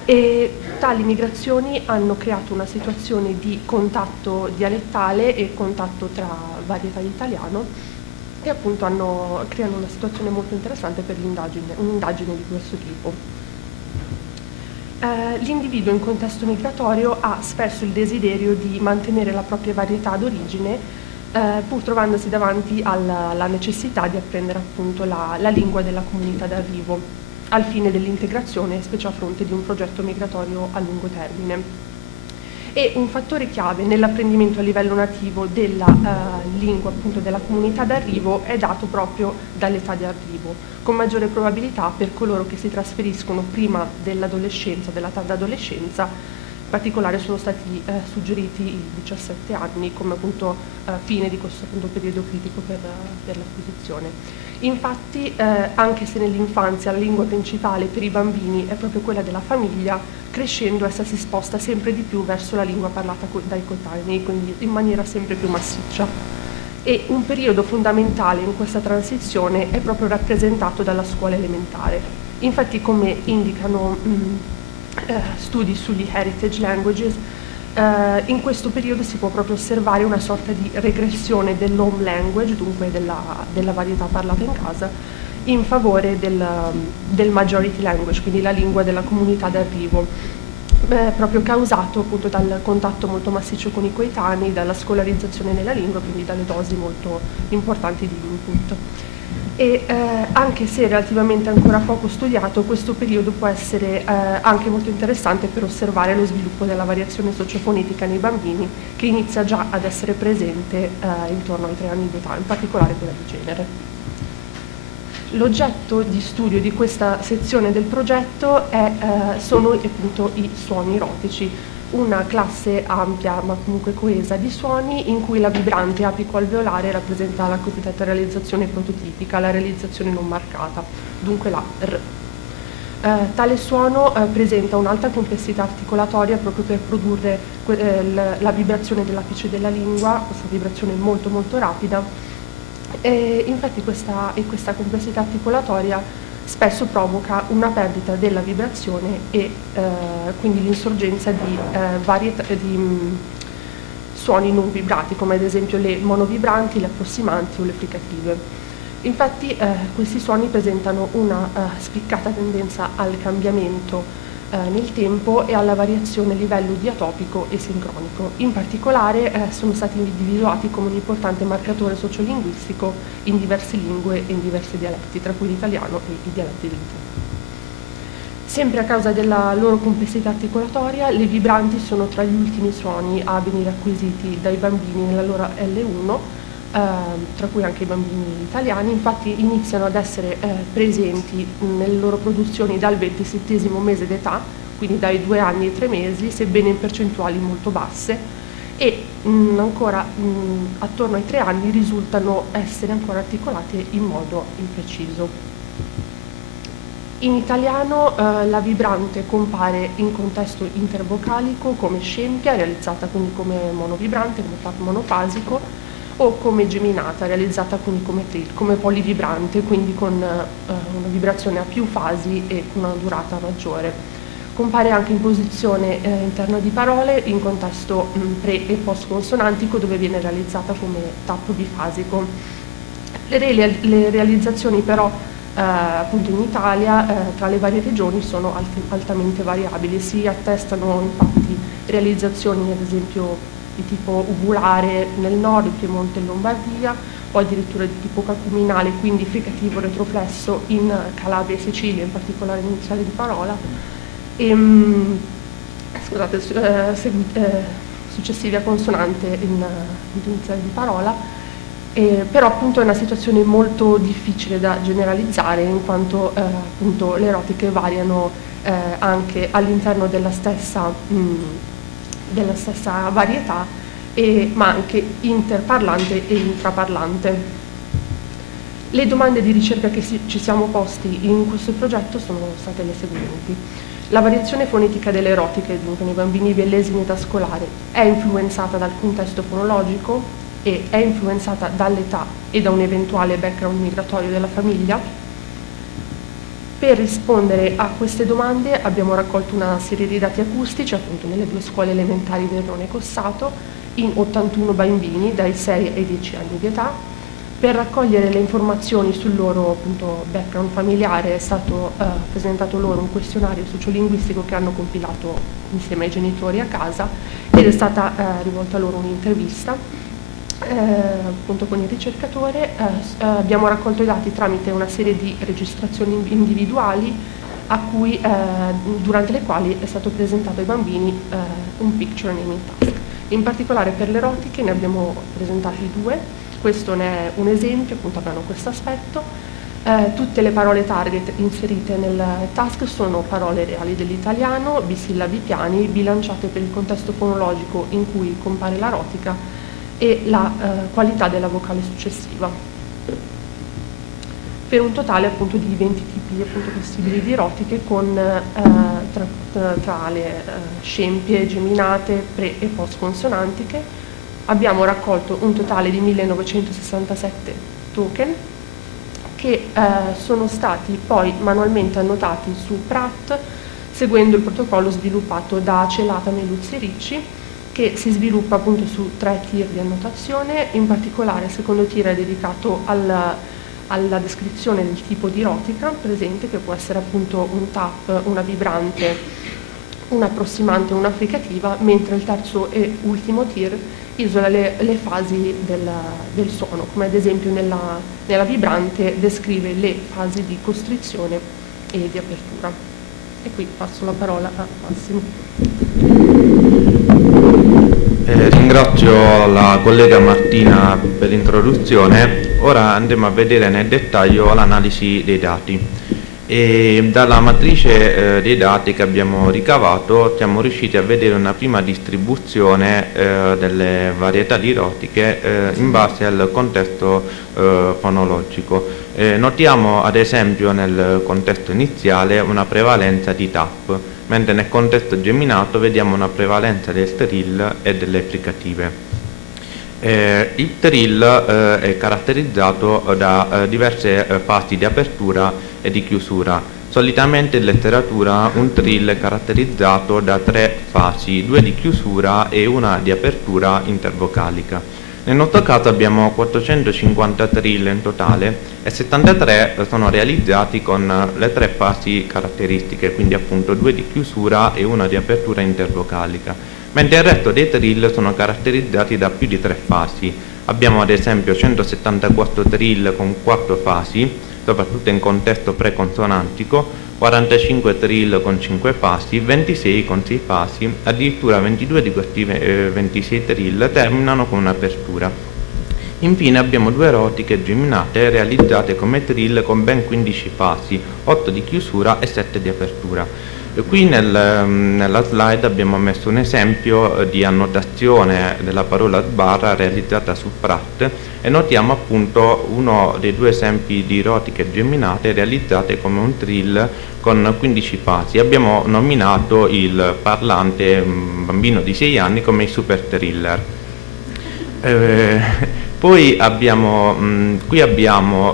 E tali migrazioni hanno creato una situazione di contatto dialettale e contatto tra varietà di italiano e appunto creano una situazione molto interessante per un'indagine di questo tipo. L'individuo in contesto migratorio ha spesso il desiderio di mantenere la propria varietà d'origine, pur trovandosi davanti alla necessità di apprendere appunto la lingua della comunità d'arrivo, al fine dell'integrazione, specie a fronte di un progetto migratorio a lungo termine. E un fattore chiave nell'apprendimento a livello nativo della lingua appunto della comunità d'arrivo è dato proprio dall'età di arrivo, con maggiore probabilità per coloro che si trasferiscono prima dell'adolescenza, della tarda adolescenza. In particolare sono stati suggeriti i 17 anni come appunto fine di questo appunto periodo critico per l'acquisizione. Infatti anche se nell'infanzia la lingua principale per i bambini è proprio quella della famiglia, crescendo essa si sposta sempre di più verso la lingua parlata dai coetanei, quindi in maniera sempre più massiccia. E un periodo fondamentale in questa transizione è proprio rappresentato dalla scuola elementare. Infatti, come indicano studi sugli heritage languages, in questo periodo si può proprio osservare una sorta di regressione dell'home language, dunque della varietà parlata in casa, in favore del majority language, quindi la lingua della comunità d'arrivo, proprio causato appunto dal contatto molto massiccio con i coetanei, dalla scolarizzazione nella lingua, quindi dalle dosi molto importanti di input. E anche se relativamente ancora poco studiato, questo periodo può essere anche molto interessante per osservare lo sviluppo della variazione sociofonetica nei bambini, che inizia già ad essere presente intorno ai 3 anni di età, in particolare quella di genere. L'oggetto di studio di questa sezione del progetto sono appunto i suoni erotici, una classe ampia ma comunque coesa di suoni in cui la vibrante apico alveolare rappresenta la cosiddetta realizzazione prototipica, la realizzazione non marcata, dunque la R. Tale suono presenta un'alta complessità articolatoria proprio per produrre la vibrazione dell'apice della lingua, questa vibrazione molto molto rapida. E infatti questa complessità articolatoria spesso provoca una perdita della vibrazione e quindi l'insorgenza di suoni non vibrati, come ad esempio le monovibranti, le approssimanti o le fricative. Infatti questi suoni presentano una spiccata tendenza al cambiamento nel tempo e alla variazione a livello diatopico e sincronico. In particolare sono stati individuati come un importante marcatore sociolinguistico in diverse lingue e in diversi dialetti, tra cui l'italiano e i dialetti dell'Italia. Sempre a causa della loro complessità articolatoria, le vibranti sono tra gli ultimi suoni a venire acquisiti dai bambini nella loro L1, tra cui anche i bambini italiani. Infatti iniziano ad essere presenti nelle loro produzioni dal 27° mese d'età, quindi dai 2 anni e 3 mesi, sebbene in percentuali molto basse, e ancora attorno ai 3 anni risultano essere ancora articolate in modo impreciso. In italiano la vibrante compare in contesto intervocalico come scempia, realizzata quindi come monovibrante, come tap monofasico, o come geminata, realizzata quindi come polivibrante, quindi con una vibrazione a più fasi e una durata maggiore. Compare anche in posizione interna di parole, in contesto pre- e post-consonantico, dove viene realizzata come tap bifasico. Le realizzazioni però appunto in Italia tra le varie regioni sono altamente variabili. Si attestano infatti realizzazioni ad esempio di tipo uvulare nel nord, in Piemonte e Lombardia, o addirittura di tipo cacuminale, quindi fricativo retroflesso in Calabria e Sicilia, in particolare iniziale di parola, e successivi a consonante in iniziale di parola. Però appunto è una situazione molto difficile da generalizzare, in quanto appunto le erotiche variano anche all'interno della stessa varietà, ma anche interparlante e intraparlante. Le domande di ricerca che ci siamo posti in questo progetto sono state le seguenti. La variazione fonetica delle erotiche, dunque nei bambini vellesi in età scolare, è influenzata dal contesto fonologico e è influenzata dall'età e da un eventuale background migratorio della famiglia? Per rispondere a queste domande abbiamo raccolto una serie di dati acustici appunto nelle 2 scuole elementari del Rone Cossato in 81 bambini dai 6 ai 10 anni di età. Per raccogliere le informazioni sul loro appunto background familiare è stato presentato loro un questionario sociolinguistico che hanno compilato insieme ai genitori a casa ed è stata rivolta loro un'intervista. Appunto con il ricercatore abbiamo raccolto i dati tramite una serie di registrazioni individuali durante le quali è stato presentato ai bambini un picture naming task. In particolare per le erotiche ne abbiamo presentati 2, questo ne è un esempio, appunto avevano questo aspetto. Tutte le parole target inserite nel task sono parole reali dell'italiano, bisillabi piani, bilanciate per il contesto fonologico in cui compare l'erotica e la qualità della vocale successiva, per un totale appunto di 20 tipi appunto possibili di erotiche con tra le scempie, geminate, pre- e post consonantiche. Abbiamo raccolto un totale di 1967 token che sono stati poi manualmente annotati su PRAT seguendo il protocollo sviluppato da Celata, Meluzzi e Ricci, che si sviluppa appunto su 3 tier di annotazione. In particolare il secondo tier è dedicato alla descrizione del tipo di erotica presente, che può essere appunto un tap, una vibrante, una approssimante, una fricativa, mentre il terzo e ultimo tier isola le fasi del suono, come ad esempio nella vibrante descrive le fasi di costrizione e di apertura. E qui passo la parola a Massimo. Ringrazio la collega Martina per l'introduzione. Ora andremo a vedere nel dettaglio l'analisi dei dati. e dalla matrice dei dati che abbiamo ricavato siamo riusciti a vedere una prima distribuzione delle varietà lirotiche in base al contesto fonologico. Notiamo ad esempio nel contesto iniziale una prevalenza di TAP, mentre nel contesto geminato vediamo una prevalenza del trill e delle fricative. Il trill è caratterizzato da diverse fasi di apertura e di chiusura. Solitamente in letteratura un trill è caratterizzato da 3 fasi, 2 di chiusura e una di apertura intervocalica. Nel nostro caso abbiamo 450 trill in totale e 73 sono realizzati con le 3 fasi caratteristiche, quindi appunto 2 di chiusura e una di apertura intervocalica. Mentre il resto dei trill sono caratterizzati da più di 3 fasi. Abbiamo ad esempio 174 trill con 4 fasi, soprattutto in contesto preconsonantico, 45 trill con 5 fasi, 26 con 6 fasi, addirittura 22 di questi 26 trill terminano con un'apertura. Infine abbiamo 2 erotiche geminate realizzate come trill con ben 15 fasi, 8 di chiusura e 7 di apertura. Qui nella slide abbiamo messo un esempio di annotazione della parola sbarra realizzata su Pratt e notiamo appunto uno dei 2 esempi di erotiche geminate realizzate come un trill con 15 fasi. Abbiamo nominato il parlante, un bambino di 6 anni, come il super thriller. Poi qui abbiamo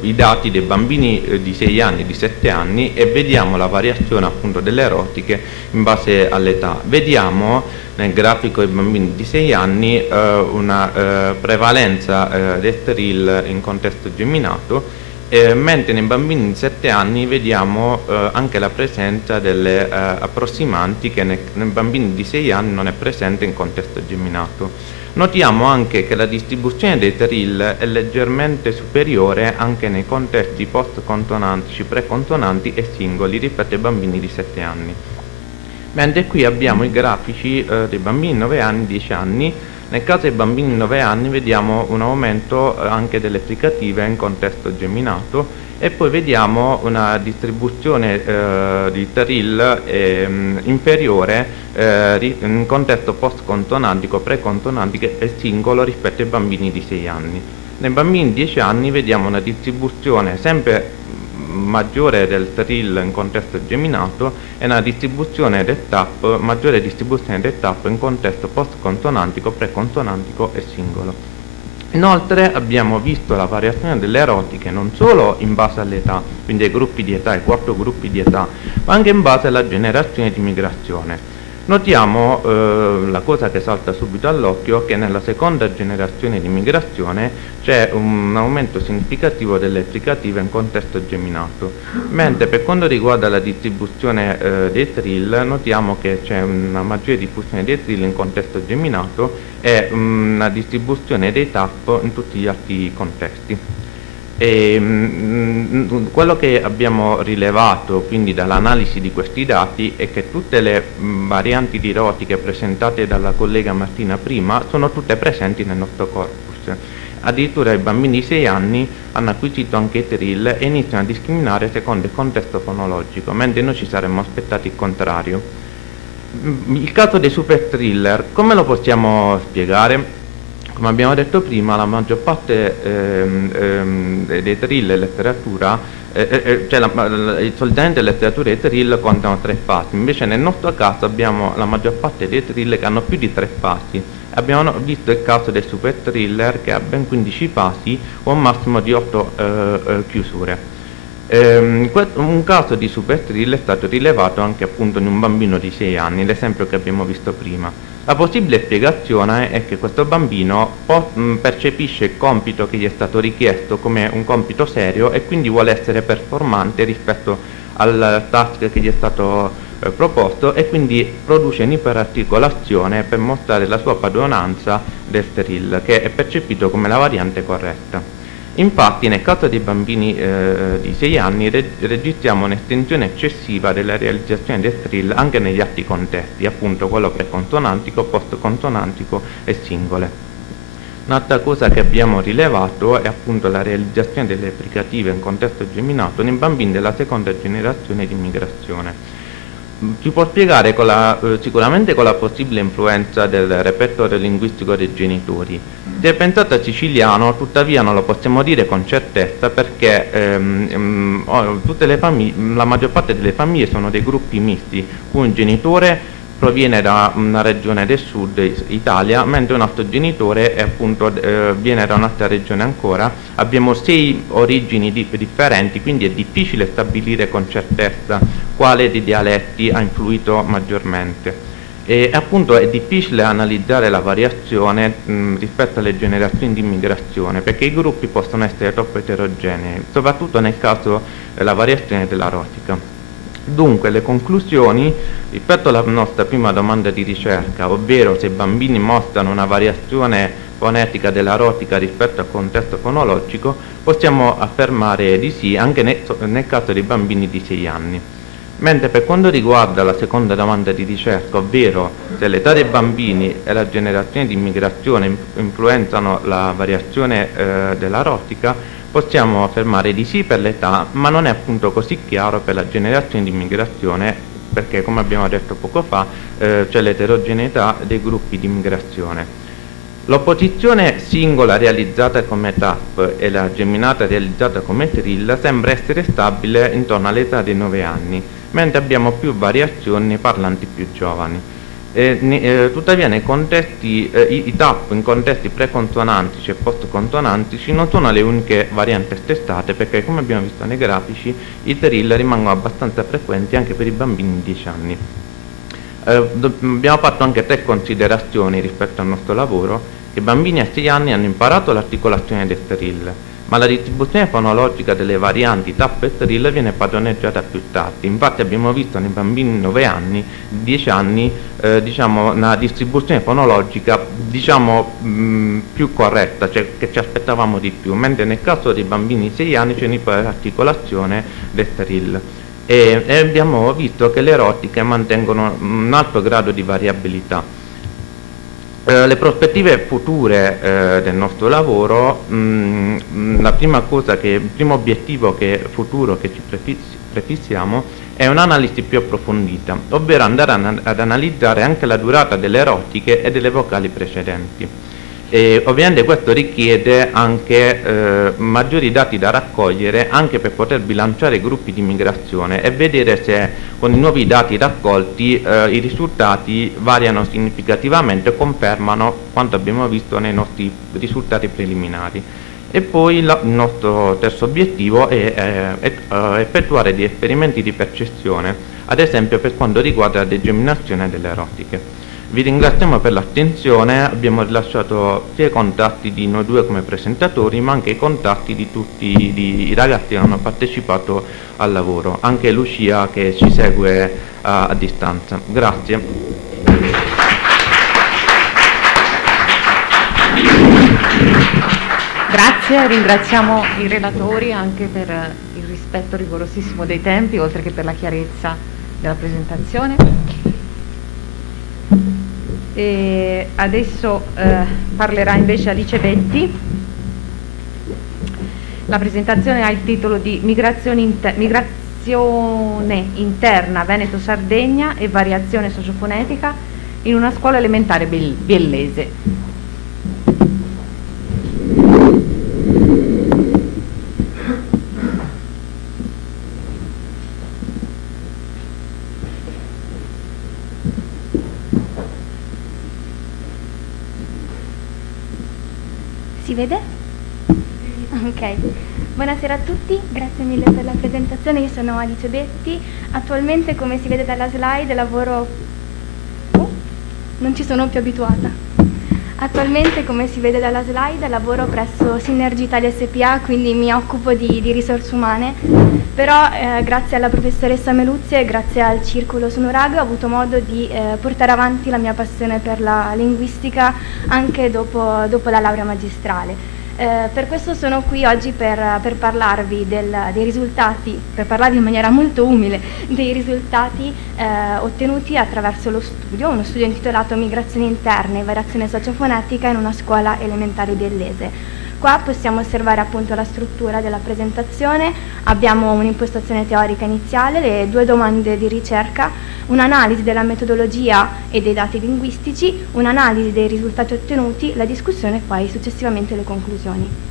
i dati dei bambini di 6 anni, di 7 anni e vediamo la variazione appunto delle erotiche in base all'età. Vediamo nel grafico dei bambini di 6 anni una prevalenza del trill in contesto geminato, mentre nei bambini di 7 anni vediamo anche la presenza delle approssimanti che nei bambini di 6 anni non è presente in contesto geminato. Notiamo anche che la distribuzione dei trill è leggermente superiore anche nei contesti post-consonantici, preconsonanti e singoli rispetto ai bambini di 7 anni. Mentre qui abbiamo i grafici dei bambini di 9 anni e 10 anni. Nel caso dei bambini di 9 anni vediamo un aumento anche delle fricative in contesto geminato e poi vediamo una distribuzione di trill inferiore in contesto post-consonantico, preconsonantico e singolo rispetto ai bambini di 6 anni. Nei bambini di 10 anni vediamo una distribuzione sempre maggiore del trill in contesto geminato e una distribuzione del TAP, maggiore distribuzione del TAP in contesto post-consonantico, preconsonantico e singolo. Inoltre abbiamo visto la variazione delle erotiche non solo in base all'età, quindi ai gruppi di età, ai 4 gruppi di età, ma anche in base alla generazione di migrazione. Notiamo la cosa che salta subito all'occhio, che nella seconda generazione di migrazione c'è un aumento significativo delle fricative in contesto geminato, mentre per quanto riguarda la distribuzione dei trill notiamo che c'è una maggiore diffusione dei trill in contesto geminato e una distribuzione dei TAP in tutti gli altri contesti. Quello che abbiamo rilevato quindi dall'analisi di questi dati è che tutte le varianti lirotiche presentate dalla collega Martina prima sono tutte presenti nel nostro corpus. Addirittura i bambini di 6 anni hanno acquisito anche i trill e iniziano a discriminare secondo il contesto fonologico, mentre noi ci saremmo aspettati il contrario. Il caso dei super thriller, come lo possiamo spiegare? Come abbiamo detto prima, la maggior parte dei trill in letteratura, solitamente in letteratura i trill contano 3 fasi, invece nel nostro caso abbiamo la maggior parte dei trill che hanno più di 3 fasi. Abbiamo visto il caso del super thriller che ha ben 15 fasi o un massimo di 8 chiusure. Un caso di super trill è stato rilevato anche appunto in un bambino di 6 anni, l'esempio che abbiamo visto prima. La possibile spiegazione è che questo bambino percepisce il compito che gli è stato richiesto come un compito serio e quindi vuole essere performante rispetto al task che gli è stato proposto e quindi produce un'iperarticolazione per mostrare la sua padronanza del trill, che è percepito come la variante corretta. Infatti nel caso dei bambini di 6 anni registriamo un'estensione eccessiva della realizzazione del trill anche negli altri contesti, appunto quello preconsonantico, postconsonantico e singole. Un'altra cosa che abbiamo rilevato è appunto la realizzazione delle applicative in contesto geminato nei bambini della seconda generazione di immigrazione. Si può spiegare sicuramente con la possibile influenza del repertorio linguistico dei genitori. Si è pensato a siciliano, tuttavia non lo possiamo dire con certezza perché la maggior parte delle famiglie sono dei gruppi misti, cui un genitore proviene da una regione del sud Italia, mentre un altro genitore viene da un'altra regione ancora. Abbiamo 6 origini differenti, quindi è difficile stabilire con certezza quale dei dialetti ha influito maggiormente. E appunto è difficile analizzare la variazione rispetto alle generazioni di immigrazione, perché i gruppi possono essere troppo eterogenei, soprattutto nel caso della variazione della rotica. Dunque, le conclusioni rispetto alla nostra prima domanda di ricerca, ovvero se i bambini mostrano una variazione fonetica della rotica rispetto al contesto fonologico, possiamo affermare di sì anche nel caso dei bambini di 6 anni. Mentre per quanto riguarda la seconda domanda di ricerca, ovvero se l'età dei bambini e la generazione di immigrazione influenzano la variazione della rotica, possiamo affermare di sì per l'età, ma non è appunto così chiaro per la generazione di immigrazione, perché come abbiamo detto poco fa c'è l'eterogeneità dei gruppi di immigrazione. L'opposizione singola realizzata come TAP e la geminata realizzata come TRIL sembra essere stabile intorno all'età dei 9 anni, mentre abbiamo più variazioni nei parlanti più giovani. Tuttavia nei contesti, i TAP in contesti preconsonantici e postconsonantici non sono le uniche varianti testate, perché come abbiamo visto nei grafici i TRIL rimangono abbastanza frequenti anche per i bambini di 10 anni. Abbiamo fatto anche 3 considerazioni rispetto al nostro lavoro: che i bambini a 6 anni hanno imparato l'articolazione del TRIL, ma la distribuzione fonologica delle varianti TAP e TRIL viene padroneggiata più tardi. Infatti abbiamo visto nei bambini di 9 anni, 10 anni, una distribuzione fonologica più corretta, cioè che ci aspettavamo di più, mentre nel caso dei bambini di 6 anni c'è un'iperarticolazione del TRIL. E abbiamo visto che le rotiche mantengono un alto grado di variabilità. Le prospettive future del nostro lavoro, il primo obiettivo futuro che ci prefissiamo è un'analisi più approfondita, ovvero andare ad analizzare anche la durata delle rotiche e delle vocali precedenti. E ovviamente questo richiede anche maggiori dati da raccogliere, anche per poter bilanciare i gruppi di migrazione e vedere se con i nuovi dati raccolti i risultati variano significativamente e confermano quanto abbiamo visto nei nostri risultati preliminari. E poi il nostro terzo obiettivo è effettuare degli esperimenti di percezione, ad esempio per quanto riguarda la degeminazione delle rotiche. Vi ringraziamo per l'attenzione, abbiamo rilasciato sia i contatti di noi due come presentatori, ma anche i contatti di tutti i ragazzi che hanno partecipato al lavoro, anche Lucia che ci segue a distanza. Grazie. Grazie, ringraziamo i relatori anche per il rispetto rigorosissimo dei tempi, oltre che per la chiarezza della presentazione. E adesso parlerà invece Alice Betti. La presentazione ha il titolo di Migrazione interna Veneto-Sardegna e variazione sociofonetica in una scuola elementare biellese. Si vede? Ok, buonasera a tutti, grazie mille per la presentazione. Io sono Alice Betti, attualmente come si vede dalla slide lavoro... non ci sono più abituata. Attualmente come si vede dalla slide lavoro presso Synergy Italia SPA, quindi mi occupo di risorse umane, però grazie alla professoressa Meluzzi e grazie al Circolo Sunurag ho avuto modo di portare avanti la mia passione per la linguistica anche dopo la laurea magistrale. Per questo sono qui oggi per parlarvi dei risultati, per parlarvi in maniera molto umile dei risultati ottenuti attraverso uno studio intitolato Migrazioni interne e variazione sociofonetica in una scuola elementare biellese. Qua possiamo osservare appunto la struttura della presentazione, abbiamo un'impostazione teorica iniziale, le 2 domande di ricerca, un'analisi della metodologia e dei dati linguistici, un'analisi dei risultati ottenuti, la discussione e poi successivamente le conclusioni.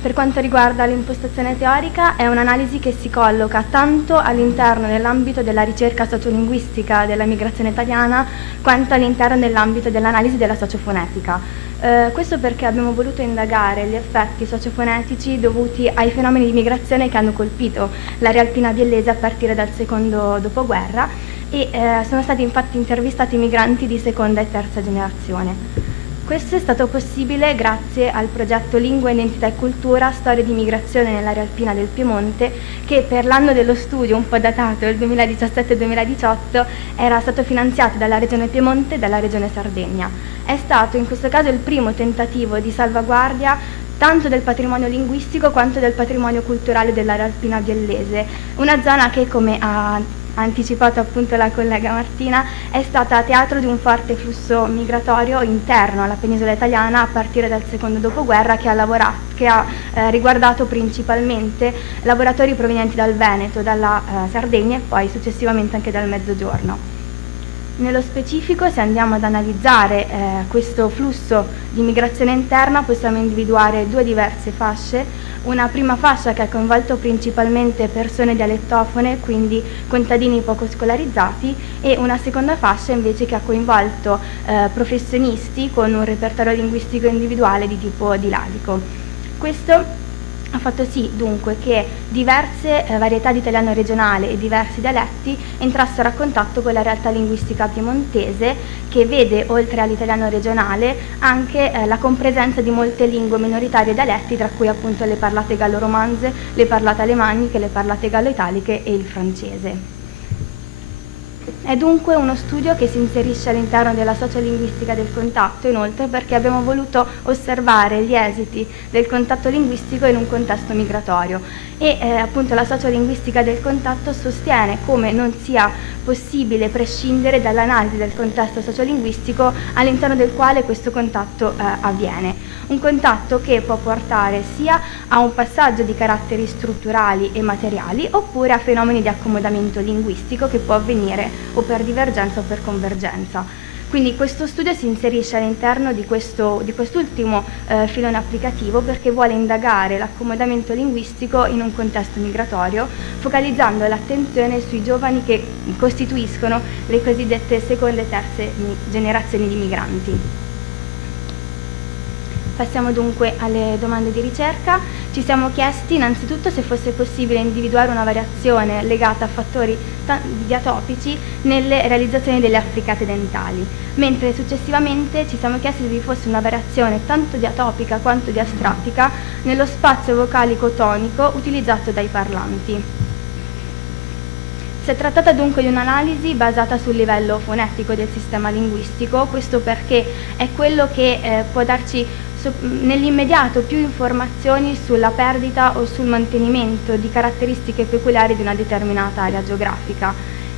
Per quanto riguarda l'impostazione teorica, è un'analisi che si colloca tanto all'interno dell'ambito della ricerca sociolinguistica della migrazione italiana quanto all'interno dell'ambito dell'analisi della sociofonetica. Questo perché abbiamo voluto indagare gli effetti sociofonetici dovuti ai fenomeni di migrazione che hanno colpito l'area alpina biellese a partire dal secondo dopoguerra e sono stati infatti intervistati migranti di seconda e terza generazione. Questo è stato possibile grazie al progetto Lingua, Identità e Cultura, Storie di migrazione nell'area alpina del Piemonte, che per l'anno dello studio, un po' datato, il 2017-2018, era stato finanziato dalla Regione Piemonte e dalla Regione Sardegna. È stato in questo caso il primo tentativo di salvaguardia tanto del patrimonio linguistico quanto del patrimonio culturale dell'area alpina biellese, una zona che, come ha anticipato appunto la collega Martina, è stata teatro di un forte flusso migratorio interno alla penisola italiana a partire dal secondo dopoguerra che ha riguardato principalmente lavoratori provenienti dal Veneto, dalla Sardegna e poi successivamente anche dal Mezzogiorno. Nello specifico, se andiamo ad analizzare questo flusso di migrazione interna, possiamo individuare 2 diverse fasce. Una prima fascia che ha coinvolto principalmente persone dialettofone, quindi contadini poco scolarizzati, e una seconda fascia invece che ha coinvolto professionisti con un repertorio linguistico individuale di tipo diladico. Questo ha fatto sì dunque che diverse varietà di italiano regionale e diversi dialetti entrassero a contatto con la realtà linguistica piemontese, che vede oltre all'italiano regionale anche la compresenza di molte lingue minoritarie e dialetti, tra cui appunto le parlate gallo-romanze, le parlate alemaniche, le parlate gallo-italiche e il francese. È dunque uno studio che si inserisce all'interno della sociolinguistica del contatto, inoltre perché abbiamo voluto osservare gli esiti del contatto linguistico in un contesto migratorio e appunto la sociolinguistica del contatto sostiene come non sia possibile prescindere dall'analisi del contesto sociolinguistico all'interno del quale questo contatto avviene. Un contatto che può portare sia a un passaggio di caratteri strutturali e materiali oppure a fenomeni di accomodamento linguistico che può avvenire o per divergenza o per convergenza. Quindi questo studio si inserisce all'interno di quest'ultimo filone applicativo perché vuole indagare l'accomodamento linguistico in un contesto migratorio, focalizzando l'attenzione sui giovani che costituiscono le cosiddette seconde e terze generazioni di migranti. Passiamo dunque alle domande di ricerca. Ci siamo chiesti innanzitutto se fosse possibile individuare una variazione legata a fattori diatopici nelle realizzazioni delle affricate dentali, mentre successivamente ci siamo chiesti se vi fosse una variazione tanto diatopica quanto diastratica nello spazio vocalico tonico utilizzato dai parlanti. Si è trattata dunque di un'analisi basata sul livello fonetico del sistema linguistico, questo perché è quello che può darci nell'immediato più informazioni sulla perdita o sul mantenimento di caratteristiche peculiari di una determinata area geografica.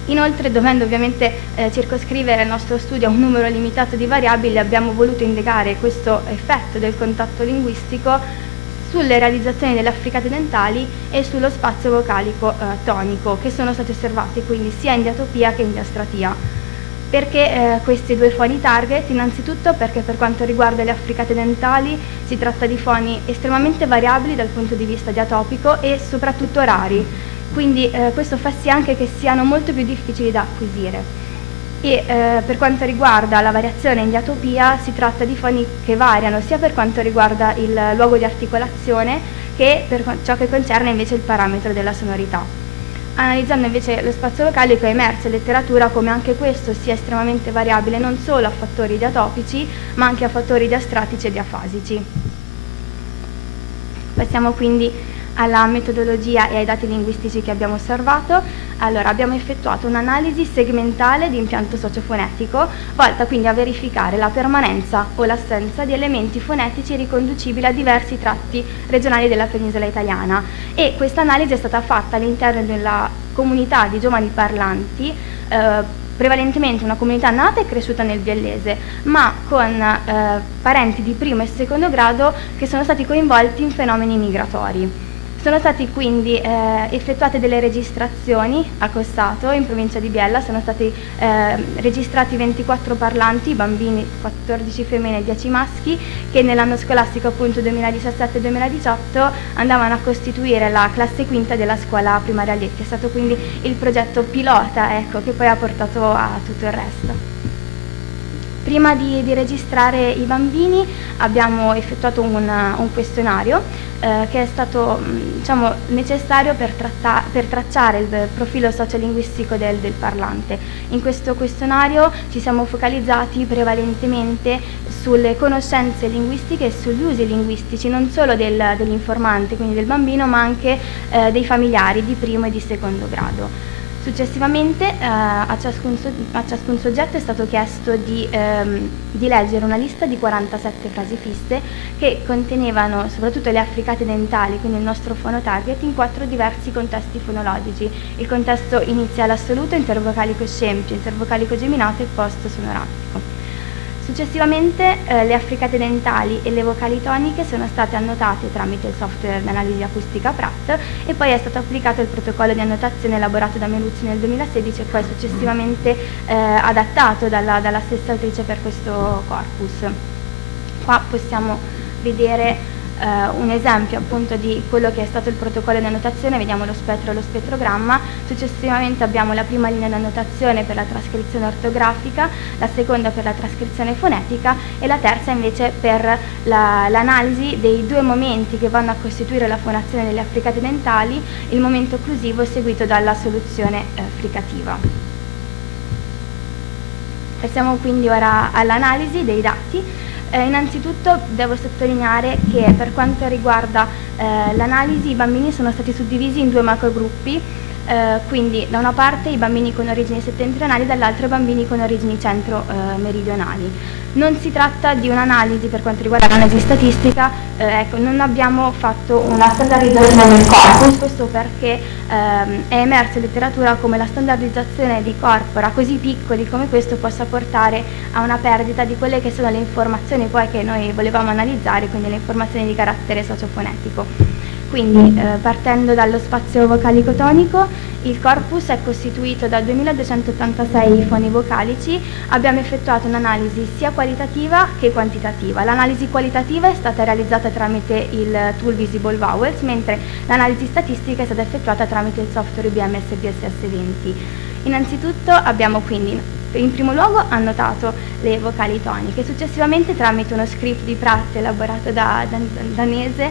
Inoltre, dovendo ovviamente circoscrivere il nostro studio a un numero limitato di variabili, abbiamo voluto indagare questo effetto del contatto linguistico sulle realizzazioni delle affricate dentali e sullo spazio vocalico tonico, che sono stati osservati quindi sia in diatopia che in diastratia. Perché questi 2 foni target? Innanzitutto perché per quanto riguarda le affricate dentali si tratta di foni estremamente variabili dal punto di vista diatopico e soprattutto rari, quindi questo fa sì anche che siano molto più difficili da acquisire. E per quanto riguarda la variazione in diatopia si tratta di foni che variano sia per quanto riguarda il luogo di articolazione che per ciò che concerne invece il parametro della sonorità. Analizzando invece lo spazio vocalico è emersa in letteratura come anche questo sia estremamente variabile non solo a fattori diatopici ma anche a fattori diastratici e diafasici. Passiamo quindi alla metodologia e ai dati linguistici che abbiamo osservato. Allora, abbiamo effettuato un'analisi segmentale di impianto sociofonetico, volta quindi a verificare la permanenza o l'assenza di elementi fonetici riconducibili a diversi tratti regionali della penisola italiana, e questa analisi è stata fatta all'interno della comunità di giovani parlanti, prevalentemente una comunità nata e cresciuta nel biellese, ma con parenti di primo e secondo grado che sono stati coinvolti in fenomeni migratori. Sono stati quindi effettuate delle registrazioni a Cossato, in provincia di Biella. Sono stati registrati 24 parlanti, bambini, 14 femmine e 10 maschi, che nell'anno scolastico appunto 2017-2018 andavano a costituire la classe quinta della scuola primaria Lecce. È stato quindi il progetto pilota, ecco, che poi ha portato a tutto il resto. Prima di registrare i bambini abbiamo effettuato un questionario che è stato diciamo, necessario per tracciare il profilo sociolinguistico del parlante. In questo questionario ci siamo focalizzati prevalentemente sulle conoscenze linguistiche e sugli usi linguistici, non solo dell'informante, quindi del bambino, ma anche dei familiari di primo e di secondo grado. Successivamente a ciascun soggetto è stato chiesto di leggere una lista di 47 frasi fisse che contenevano soprattutto le affricate dentali, quindi il nostro fonotarget, in 4 diversi contesti fonologici: il contesto iniziale assoluto, intervocalico scempio, intervocalico geminato e post sonorastico. Successivamente le affricate dentali e le vocali toniche sono state annotate tramite il software di analisi acustica Pratt, e poi è stato applicato il protocollo di annotazione elaborato da Meluzzi nel 2016 e poi successivamente adattato dalla stessa autrice per questo corpus. Qua possiamo vedere un esempio appunto di quello che è stato il protocollo di annotazione. Vediamo lo spettro e lo spettrogramma. Successivamente abbiamo la prima linea di annotazione per la trascrizione ortografica, la seconda per la trascrizione fonetica e la terza invece per l'analisi dei 2 momenti che vanno a costituire la fonazione delle affricate dentali, il momento occlusivo seguito dalla soluzione fricativa. Passiamo quindi ora all'analisi dei dati. Innanzitutto devo sottolineare che per quanto riguarda l'analisi, i bambini sono stati suddivisi in 2 macrogruppi, quindi da una parte i bambini con origini settentrionali, dall'altra i bambini con origini centro-meridionali. Non si tratta di un'analisi per quanto riguarda l'analisi statistica, ecco, non abbiamo fatto una standardizzazione del corpus, questo perché è emerso in letteratura come la standardizzazione di corpora così piccoli come questo possa portare a una perdita di quelle che sono le informazioni poi che noi volevamo analizzare, quindi le informazioni di carattere sociofonetico. Quindi partendo dallo spazio vocalico-tonico, il corpus è costituito da 2286 foni vocalici. Abbiamo effettuato un'analisi sia qualitativa che quantitativa. L'analisi qualitativa è stata realizzata tramite il tool Visible Vowels, mentre l'analisi statistica è stata effettuata tramite il software IBM SPSS 20. Innanzitutto abbiamo quindi in primo luogo annotato le vocali toniche, successivamente tramite uno script di Pratt elaborato da danese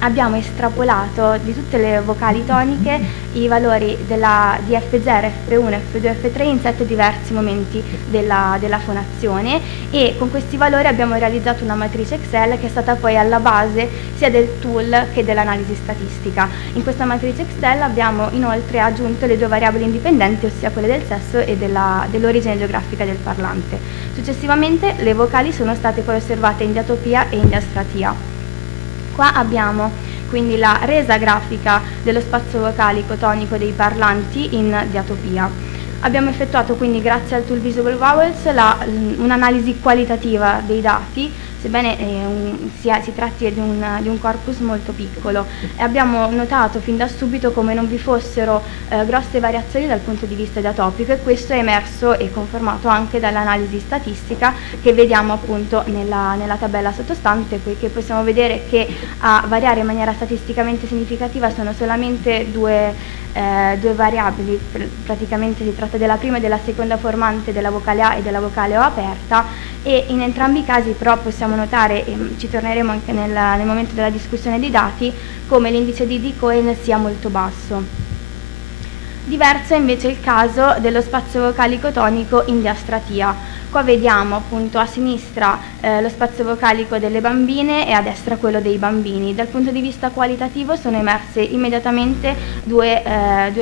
abbiamo estrapolato di tutte le vocali toniche i valori di F0, F1, F2, F3 in 7 diversi momenti della fonazione, e con questi valori abbiamo realizzato una matrice Excel che è stata poi alla base sia del tool che dell'analisi statistica. In questa matrice Excel abbiamo inoltre aggiunto le 2 variabili indipendenti, ossia quelle del sesso e dell'origine geografica del parlante. Successivamente le vocali sono state poi osservate in diatopia e in diastratia. Qua abbiamo quindi la resa grafica dello spazio vocalico tonico dei parlanti in diatopia. Abbiamo effettuato quindi, grazie al tool Visible Vowels, un'analisi qualitativa dei dati, sebbene si tratti di un corpus molto piccolo, e abbiamo notato fin da subito come non vi fossero grosse variazioni dal punto di vista diatopico, e questo è emerso e confermato anche dall'analisi statistica che vediamo appunto nella tabella sottostante, poiché possiamo vedere che a variare in maniera statisticamente significativa sono solamente due variabili. Praticamente si tratta della prima e della seconda formante della vocale A e della vocale O aperta, e in entrambi i casi però possiamo notare, e ci torneremo anche nel momento della discussione dei dati, come l'indice di Cohen sia molto basso. Diverso è invece il caso dello spazio vocalico tonico in diastratia. Qua vediamo appunto a sinistra lo spazio vocalico delle bambine e a destra quello dei bambini. Dal punto di vista qualitativo sono emerse immediatamente due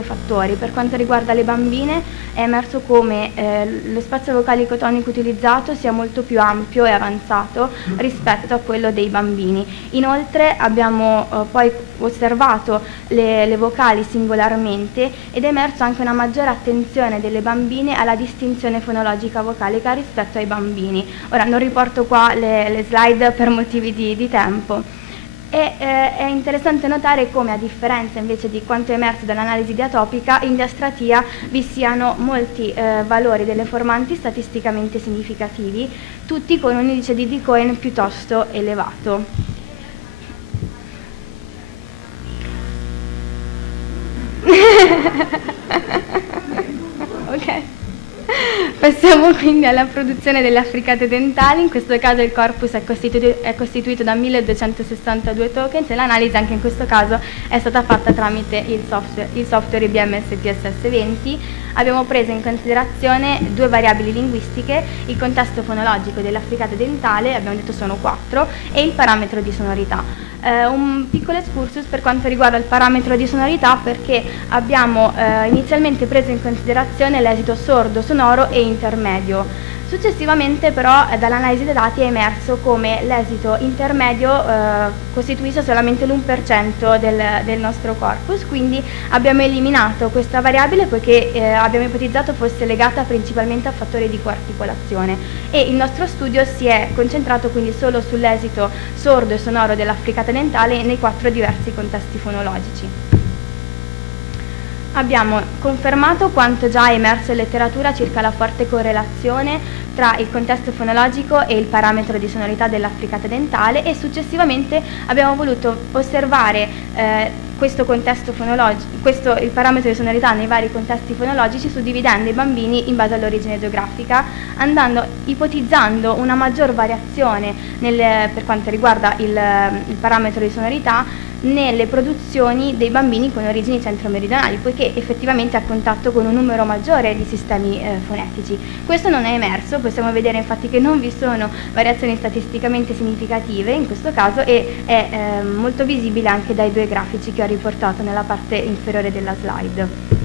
fattori. Per quanto riguarda le bambine è emerso come lo spazio vocalico tonico utilizzato sia molto più ampio e avanzato rispetto a quello dei bambini. Inoltre abbiamo poi osservato le vocali singolarmente ed è emerso anche una maggiore attenzione delle bambine alla distinzione fonologica vocalica rispetto ai bambini. Ora non riporto qua le slide per motivi di tempo. È interessante notare come, a differenza invece di quanto è emerso dall'analisi diatopica, in diastratia vi siano molti valori delle formanti statisticamente significativi, tutti con un indice di D. Cohen piuttosto elevato. Ok. Passiamo quindi alla produzione delle affricate dentali. In questo caso il corpus è costituito da 1262 tokens e l'analisi anche in questo caso è stata fatta tramite il software IBM SPSS 20. Abbiamo preso in considerazione due variabili linguistiche, il contesto fonologico dell'affricate dentale, abbiamo detto sono 4, e il parametro di sonorità. Un piccolo excursus per quanto riguarda il parametro di sonorità, perché abbiamo inizialmente preso in considerazione l'esito sordo, sonoro e intermedio. Successivamente però dall'analisi dei dati è emerso come l'esito intermedio costituisse solamente l'1% del nostro corpus, quindi abbiamo eliminato questa variabile poiché abbiamo ipotizzato fosse legata principalmente a fattori di coarticolazione, e il nostro studio si è concentrato quindi solo sull'esito sordo e sonoro dell'affricata dentale nei 4 diversi contesti fonologici. Abbiamo confermato quanto già emerso in letteratura circa la forte correlazione tra il contesto fonologico e il parametro di sonorità dell'affricata dentale, e successivamente abbiamo voluto osservare questo contesto fonologico, il parametro di sonorità nei vari contesti fonologici, suddividendo i bambini in base all'origine geografica, ipotizzando una maggior variazione per quanto riguarda il parametro di sonorità nelle produzioni dei bambini con origini centro-meridionali, poiché effettivamente a contatto con un numero maggiore di sistemi fonetici. Questo non è emerso, possiamo vedere infatti che non vi sono variazioni statisticamente significative in questo caso, e è molto visibile anche dai due grafici che ho riportato nella parte inferiore della slide.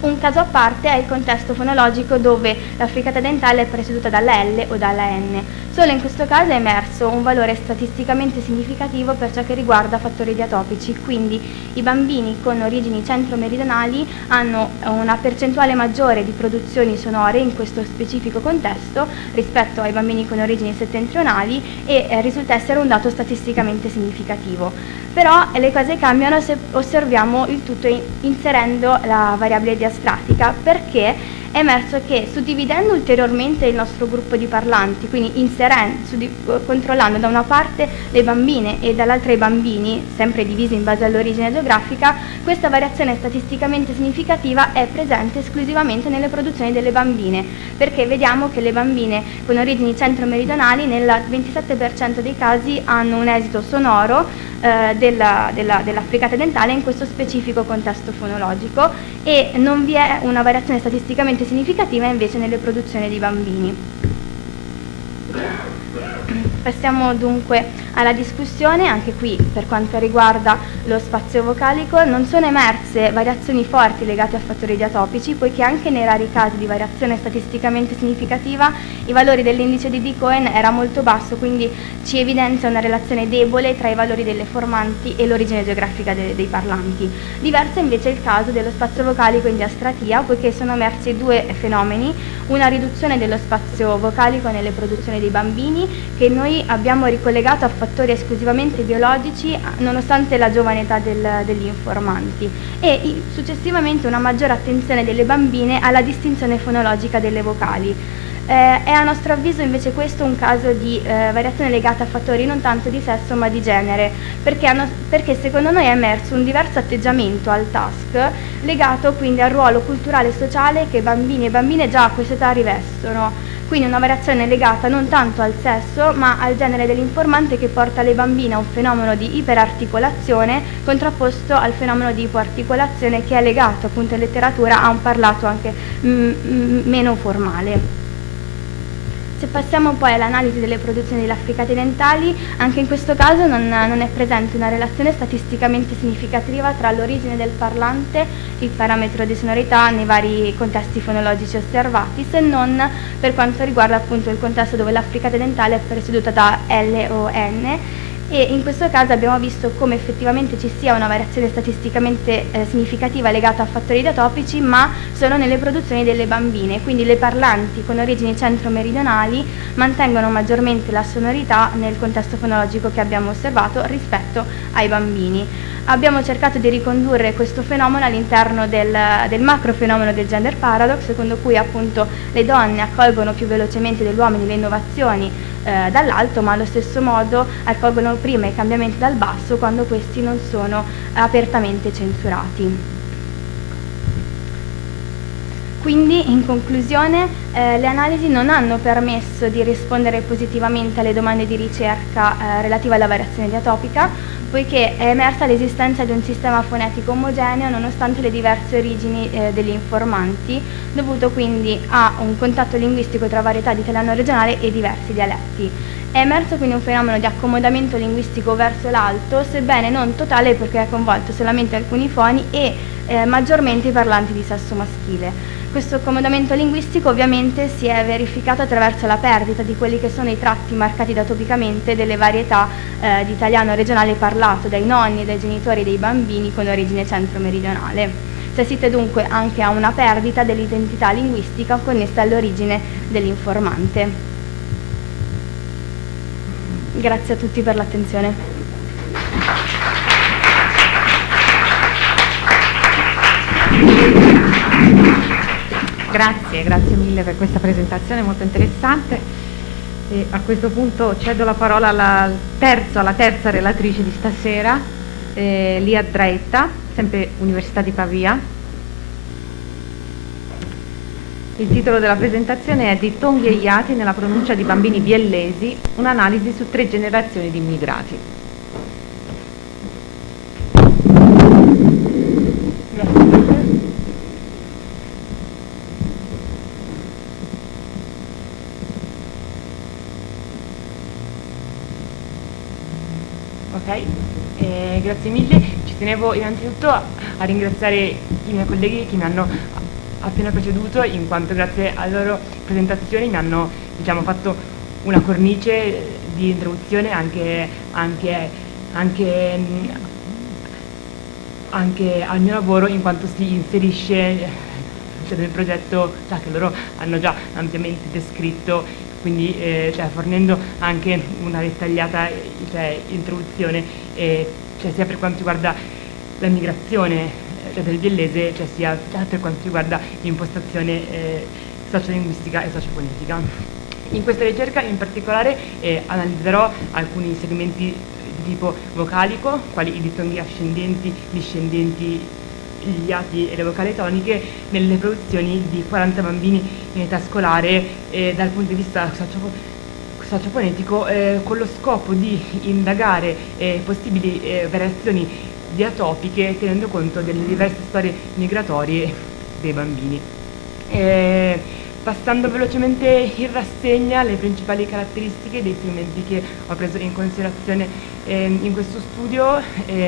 Un caso a parte è il contesto fonologico dove l'affricata dentale è preceduta dalla L o dalla N. Solo in questo caso è emerso un valore statisticamente significativo per ciò che riguarda fattori diatopici, quindi i bambini con origini centro-meridionali hanno una percentuale maggiore di produzioni sonore in questo specifico contesto rispetto ai bambini con origini settentrionali, e risulta essere un dato statisticamente significativo. Però le cose cambiano se osserviamo il tutto inserendo la variabile diastratica, perché è emerso che suddividendo ulteriormente il nostro gruppo di parlanti, quindi controllando da una parte le bambine e dall'altra i bambini, sempre divisi in base all'origine geografica, questa variazione statisticamente significativa è presente esclusivamente nelle produzioni delle bambine, perché vediamo che le bambine con origini centro-meridionali nel 27% dei casi hanno un esito sonoro dell'affricata dentale in questo specifico contesto fonologico, e non vi è una variazione statisticamente significativa invece nelle produzioni di bambini. Passiamo dunque alla discussione. Anche qui, per quanto riguarda lo spazio vocalico, non sono emerse variazioni forti legate a fattori diatopici, poiché anche nei rari casi di variazione statisticamente significativa i valori dell'indice di D. Cohen era molto basso, quindi ci evidenzia una relazione debole tra i valori delle formanti e l'origine geografica dei parlanti. Diverso invece è il caso dello spazio vocalico in diastratia, poiché sono emersi due fenomeni: una riduzione dello spazio vocalico nelle produzioni dei bambini, che noi abbiamo ricollegato a fattori esclusivamente biologici nonostante la giovane età degli informanti, e successivamente una maggiore attenzione delle bambine alla distinzione fonologica delle vocali. È a nostro avviso invece questo un caso di variazione legata a fattori non tanto di sesso ma di genere, perché secondo noi è emerso un diverso atteggiamento al task, legato quindi al ruolo culturale e sociale che bambini e bambine già a questa età rivestono. Quindi una variazione legata non tanto al sesso ma al genere dell'informante, che porta le bambine a un fenomeno di iperarticolazione contrapposto al fenomeno di ipoarticolazione, che è legato appunto in letteratura a un parlato anche meno formale. Se passiamo poi all'analisi delle produzioni delle affricate dentali, anche in questo caso non è presente una relazione statisticamente significativa tra l'origine del parlante, il parametro di sonorità nei vari contesti fonologici osservati, se non per quanto riguarda appunto il contesto dove l'affricate dentale è presieduta da L o N, e in questo caso abbiamo visto come effettivamente ci sia una variazione statisticamente significativa legata a fattori diatopici, ma solo nelle produzioni delle bambine, quindi le parlanti con origini centro-meridionali mantengono maggiormente la sonorità nel contesto fonologico che abbiamo osservato rispetto ai bambini. Abbiamo cercato di ricondurre questo fenomeno all'interno del macro fenomeno del gender paradox, secondo cui appunto le donne accolgono più velocemente degli uomini le innovazioni dall'alto, ma allo stesso modo accolgono prima i cambiamenti dal basso quando questi non sono apertamente censurati. Quindi, in conclusione, le analisi non hanno permesso di rispondere positivamente alle domande di ricerca relative alla variazione diatopica, poiché è emersa l'esistenza di un sistema fonetico omogeneo nonostante le diverse origini degli informanti, dovuto quindi a un contatto linguistico tra varietà di italiano regionale e diversi dialetti. È emerso quindi un fenomeno di accomodamento linguistico verso l'alto, sebbene non totale perché ha coinvolto solamente alcuni foni e maggiormente i parlanti di sesso maschile. Questo accomodamento linguistico ovviamente si è verificato attraverso la perdita di quelli che sono i tratti marcati datopicamente delle varietà di italiano regionale parlato dai nonni e dai genitori dei bambini con origine centro-meridionale. Si assiste dunque anche a una perdita dell'identità linguistica connessa all'origine dell'informante. Grazie a tutti per l'attenzione. Grazie mille per questa presentazione molto interessante. E a questo punto cedo la parola alla terza relatrice di stasera, Lia Dreita, sempre Università di Pavia. Il titolo della presentazione è Dittonghi e iati nella pronuncia di bambini biellesi, un'analisi su 3 generazioni di immigrati. Grazie mille. Ci tenevo innanzitutto a ringraziare i miei colleghi che mi hanno appena preceduto, in quanto grazie alle loro presentazioni mi hanno fatto una cornice di introduzione anche al mio lavoro, in quanto si inserisce nel progetto che loro hanno già ampiamente descritto, quindi fornendo anche una dettagliata introduzione sia per quanto riguarda la migrazione del biellese, sia per quanto riguarda l'impostazione sociolinguistica e sociopolitica. In questa ricerca in particolare analizzerò alcuni segmenti di tipo vocalico, quali i dittonghi ascendenti, discendenti, gli iati e le vocali toniche, nelle produzioni di 40 bambini in età scolare dal punto di vista sociofonetico, con lo scopo di indagare possibili variazioni diatopiche tenendo conto delle diverse storie migratorie dei bambini. Passando velocemente in rassegna le principali caratteristiche dei segmenti che ho preso in considerazione in questo studio,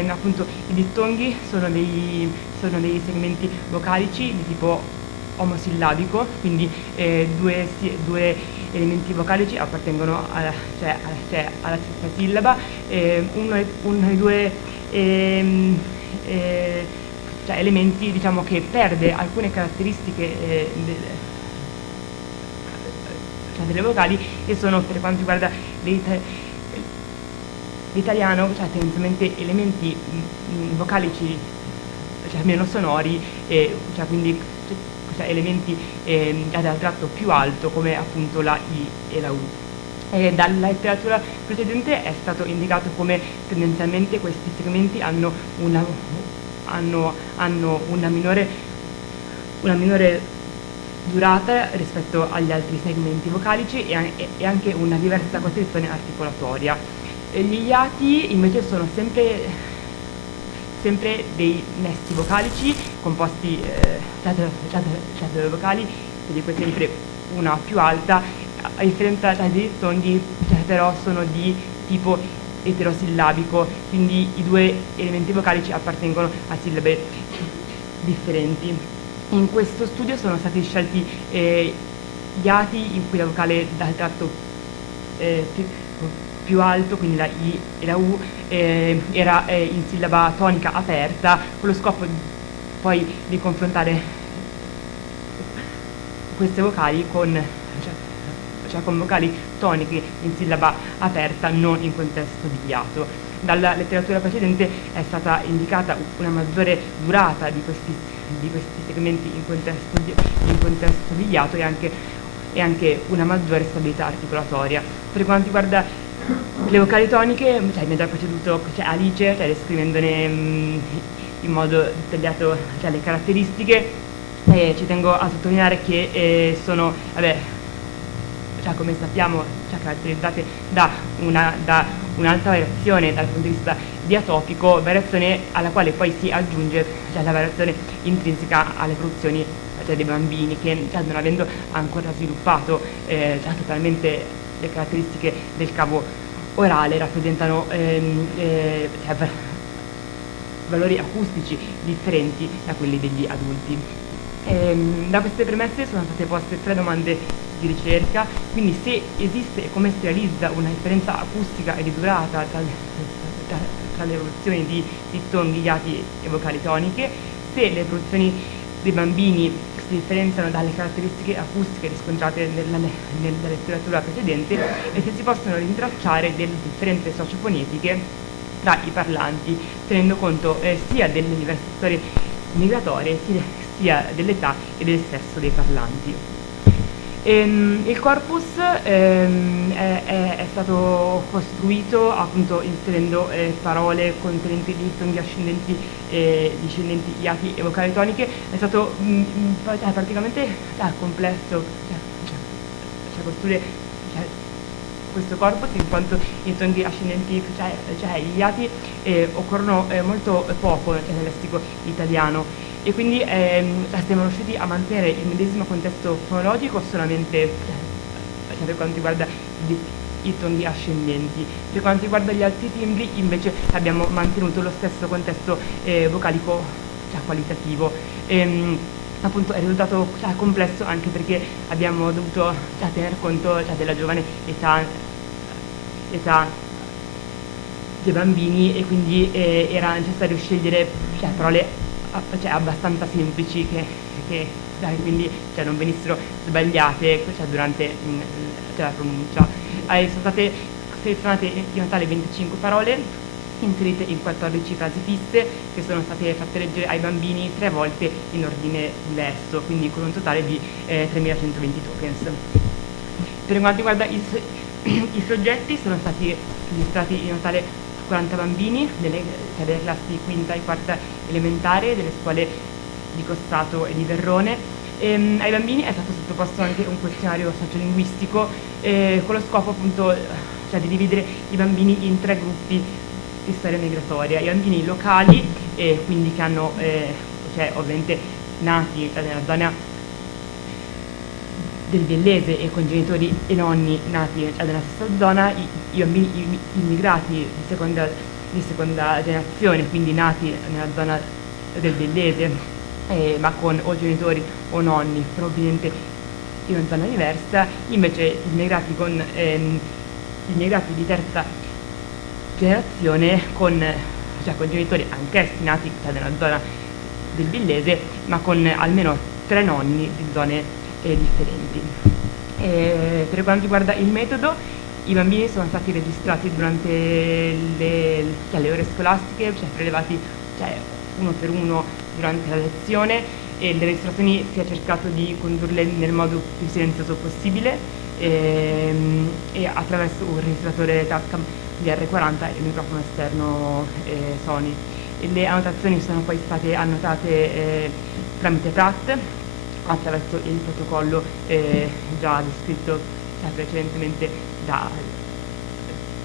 appunto i dittonghi sono dei segmenti vocalici di tipo omosillabico, quindi due elementi vocalici appartengono alla stessa sillaba, uno dei due elementi che perde alcune caratteristiche delle vocali, e sono, per quanto riguarda l'italiano, tendenzialmente elementi vocalici meno sonori, quindi elementi dal tratto più alto come appunto la I e la U. Dalla letteratura precedente è stato indicato come tendenzialmente questi segmenti hanno una minore durata rispetto agli altri segmenti vocalici e anche una diversa costruzione articolatoria. Gli iati invece sono sempre dei nesti vocalici composti da due vocali, di cui sempre una più alta, a differenza dei dittonghi, però sono di tipo eterosillabico, quindi i due elementi vocalici appartengono a sillabe differenti. In questo studio sono stati scelti gli ati in cui la vocale dal tratto più alto, quindi la I e la U, era in sillaba tonica aperta, con lo scopo poi di confrontare queste vocali con vocali toniche in sillaba aperta, non in contesto di iato. Dalla letteratura precedente è stata indicata una maggiore durata di questi segmenti in contesto di iato e anche una maggiore stabilità articolatoria. Per quanto riguarda le vocali toniche, mi ha già preceduto Alice, descrivendone in modo dettagliato le caratteristiche. Ci tengo a sottolineare che sono, come sappiamo, caratterizzate da un'alta variazione dal punto di vista diatopico, variazione alla quale poi si aggiunge la variazione intrinseca alle produzioni dei bambini, che non avendo ancora sviluppato totalmente le caratteristiche del cavo orale, rappresentano valori acustici differenti da quelli degli adulti. Da queste premesse sono state poste 3 domande di ricerca, quindi se esiste e come si realizza una differenza acustica e di durata tra le evoluzioni di dittonghi, iati e vocali toniche, se le produzioni dei bambini si differenziano dalle caratteristiche acustiche riscontrate nella letteratura precedente e se si possono rintracciare delle differenze sociofonetiche tra i parlanti, tenendo conto sia delle diverse storie migratorie sia dell'età e del sesso dei parlanti. Il corpus è stato costruito appunto inserendo parole contenenti dittonghi ascendenti, discendenti, iati e vocali toniche. È stato praticamente complesso costruire questo corpus, in quanto i dittonghi ascendenti, gli iati, occorrono molto poco nel lessico italiano, e quindi siamo riusciti a mantenere il medesimo contesto fonologico solamente per quanto riguarda i dittonghi ascendenti. Per quanto riguarda gli altri timbri invece abbiamo mantenuto lo stesso contesto vocalico qualitativo. Appunto è risultato complesso anche perché abbiamo dovuto tener conto della giovane età dei bambini, e quindi era necessario scegliere parole abbastanza semplici che quindi non venissero sbagliate durante la pronuncia. Sono state selezionate in totale 25 parole inserite in 14 frasi fisse che sono state fatte leggere ai bambini 3 volte in ordine diverso, quindi con un totale di 3120 tokens. Per quanto riguarda i soggetti, sono stati registrati in totale 40 bambini delle classi quinta e quarta elementare delle scuole di Cossato e di Verrone. Ai bambini è stato sottoposto anche un questionario sociolinguistico con lo scopo appunto di dividere i bambini in 3 gruppi di storia migratoria: i bambini locali, quindi che hanno ovviamente nati nella zona del Vellese e con genitori e nonni nati nella stessa zona, i bambini immigrati di seconda generazione, quindi nati nella zona del Vellese, ma con o genitori o nonni provenienti in una zona diversa, invece gli immigrati di terza generazione con genitori anch'essi nati nella zona del Villese, ma con almeno 3 nonni di zone differenti. Per quanto riguarda il metodo, i bambini sono stati registrati durante le ore scolastiche, prelevati uno per uno durante la lezione, e le registrazioni si è cercato di condurle nel modo più silenzioso possibile e attraverso un registratore Tascam DR40 e il microfono esterno Sony. E le annotazioni sono poi state annotate tramite PRAT attraverso il protocollo già descritto precedentemente da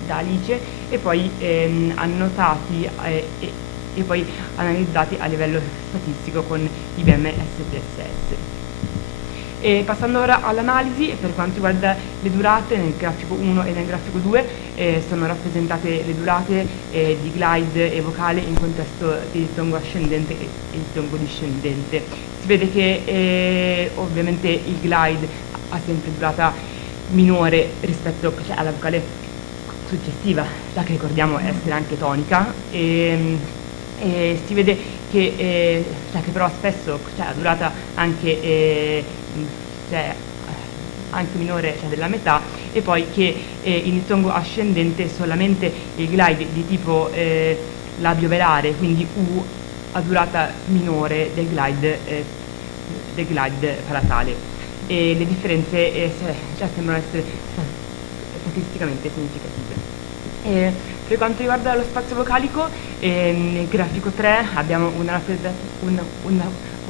Alice, e poi annotati e poi analizzati a livello statistico con IBM SPSS. E passando ora all'analisi, per quanto riguarda le durate, nel grafico 1 e nel grafico 2 sono rappresentate le durate di glide e vocale in contesto di dittongo ascendente e dittongo discendente. Si vede che ovviamente il glide ha sempre durata minore rispetto alla vocale successiva, la che ricordiamo essere anche tonica, e si vede che però spesso ha durata anche minore della metà, e poi che in dittongo ascendente solamente il glide di tipo labio-velare, quindi U, ha durata minore del glide palatale, e le differenze sembrano essere statisticamente significative. Per quanto riguarda lo spazio vocalico, nel grafico 3 abbiamo una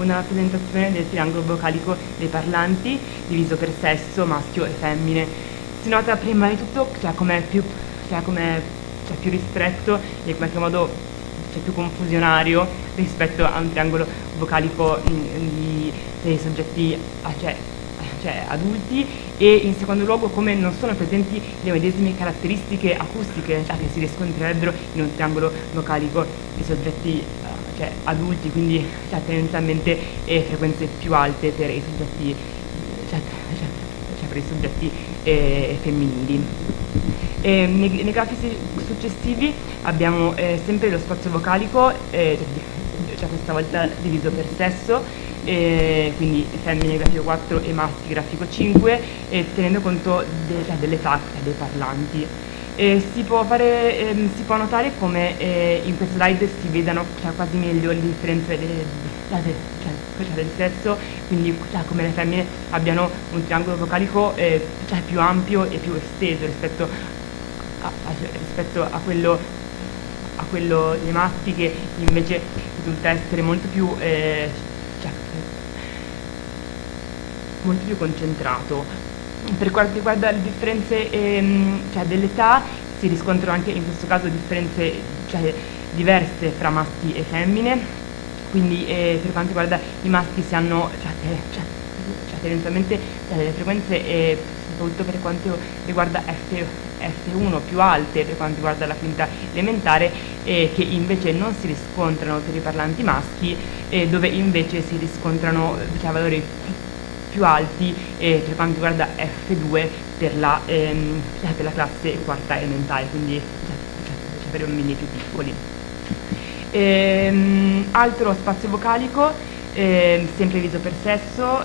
rappresentazione del triangolo vocalico dei parlanti diviso per sesso, maschio e femmine. Si nota prima di tutto come più ristretto e in qualche modo più confusionario rispetto a un triangolo vocalico dei soggetti adulti, e in secondo luogo come non sono presenti le medesime caratteristiche acustiche che si riscontrerebbero in un triangolo vocalico di soggetti adulti, quindi tendenzialmente frequenze più alte per i soggetti femminili. Nei grafici successivi abbiamo sempre lo spazio vocalico, questa volta diviso per sesso, quindi femmine grafico 4 e maschi grafico 5, tenendo conto dell'età dei parlanti. Si può notare come in queste slide si vedano quasi meglio le differenze del sesso, quindi come le femmine abbiano un triangolo vocalico più ampio e più esteso rispetto a quello dei maschi, che invece risulta essere molto più concentrato. Per quanto riguarda le differenze dell'età, si riscontrano anche in questo caso differenze diverse fra maschi e femmine, quindi per quanto riguarda i maschi si hanno tendenzialmente delle frequenze soprattutto per quanto riguarda F1 più alte per quanto riguarda la quinta elementare, che invece non si riscontrano per i parlanti maschi, dove invece si riscontrano valori più alti per quanto riguarda F2 per la classe quarta elementare, quindi per bambini più piccoli. Altro spazio vocalico, sempre diviso per sesso,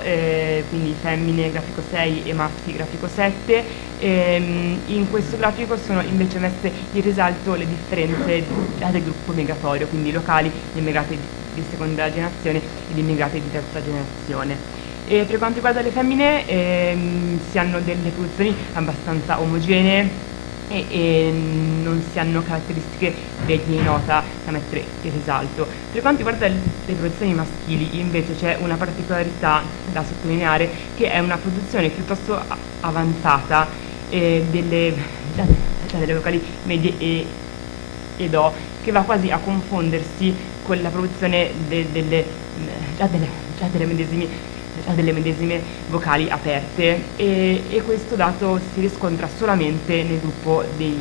quindi femmine grafico 6 e maschi grafico 7. In questo grafico sono invece messe in risalto le differenze del gruppo migratorio, quindi locali, gli immigrati di seconda generazione e gli immigrati di terza generazione. E per quanto riguarda le femmine si hanno delle produzioni abbastanza omogenee e non si hanno caratteristiche degne di nota da mettere in risalto. Per quanto riguarda le produzioni maschili invece c'è una particolarità da sottolineare, che è una produzione piuttosto avanzata delle vocali medie e Do, che va quasi a confondersi con la produzione delle medesime vocali aperte, e questo dato si riscontra solamente nel gruppo dei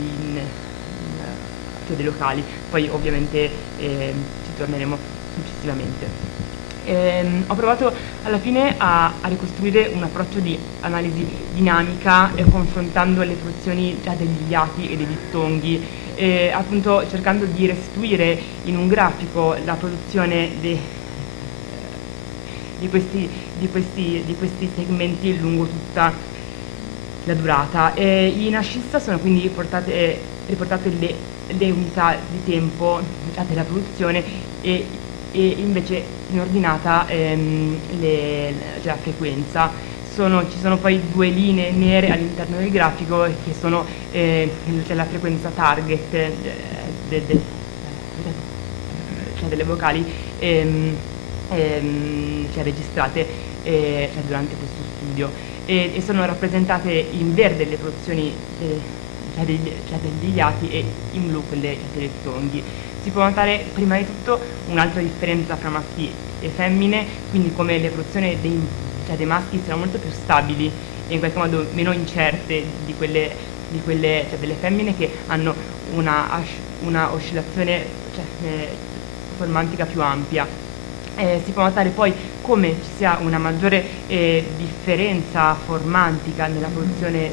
locali, poi ovviamente ci torneremo successivamente. Ho provato alla fine a ricostruire un approccio di analisi dinamica confrontando le produzioni degli iati e dei dittonghi, appunto cercando di restituire in un grafico la produzione di questi segmenti lungo tutta la durata. In ascissa sono quindi riportate le unità di tempo della produzione e invece in ordinata la frequenza. Ci sono poi due linee nere all'interno del grafico che sono la frequenza target delle vocali registrate durante questo studio, e sono rappresentate in verde le produzioni degli iati e in blu quelle dei dittonghi. Si può notare prima di tutto un'altra differenza fra maschi e femmine, quindi come le produzioni dei maschi siano molto più stabili e in qualche modo meno incerte di quelle delle femmine, che hanno una oscillazione formantica più ampia. Si può notare poi come ci sia una maggiore differenza formantica nella produzione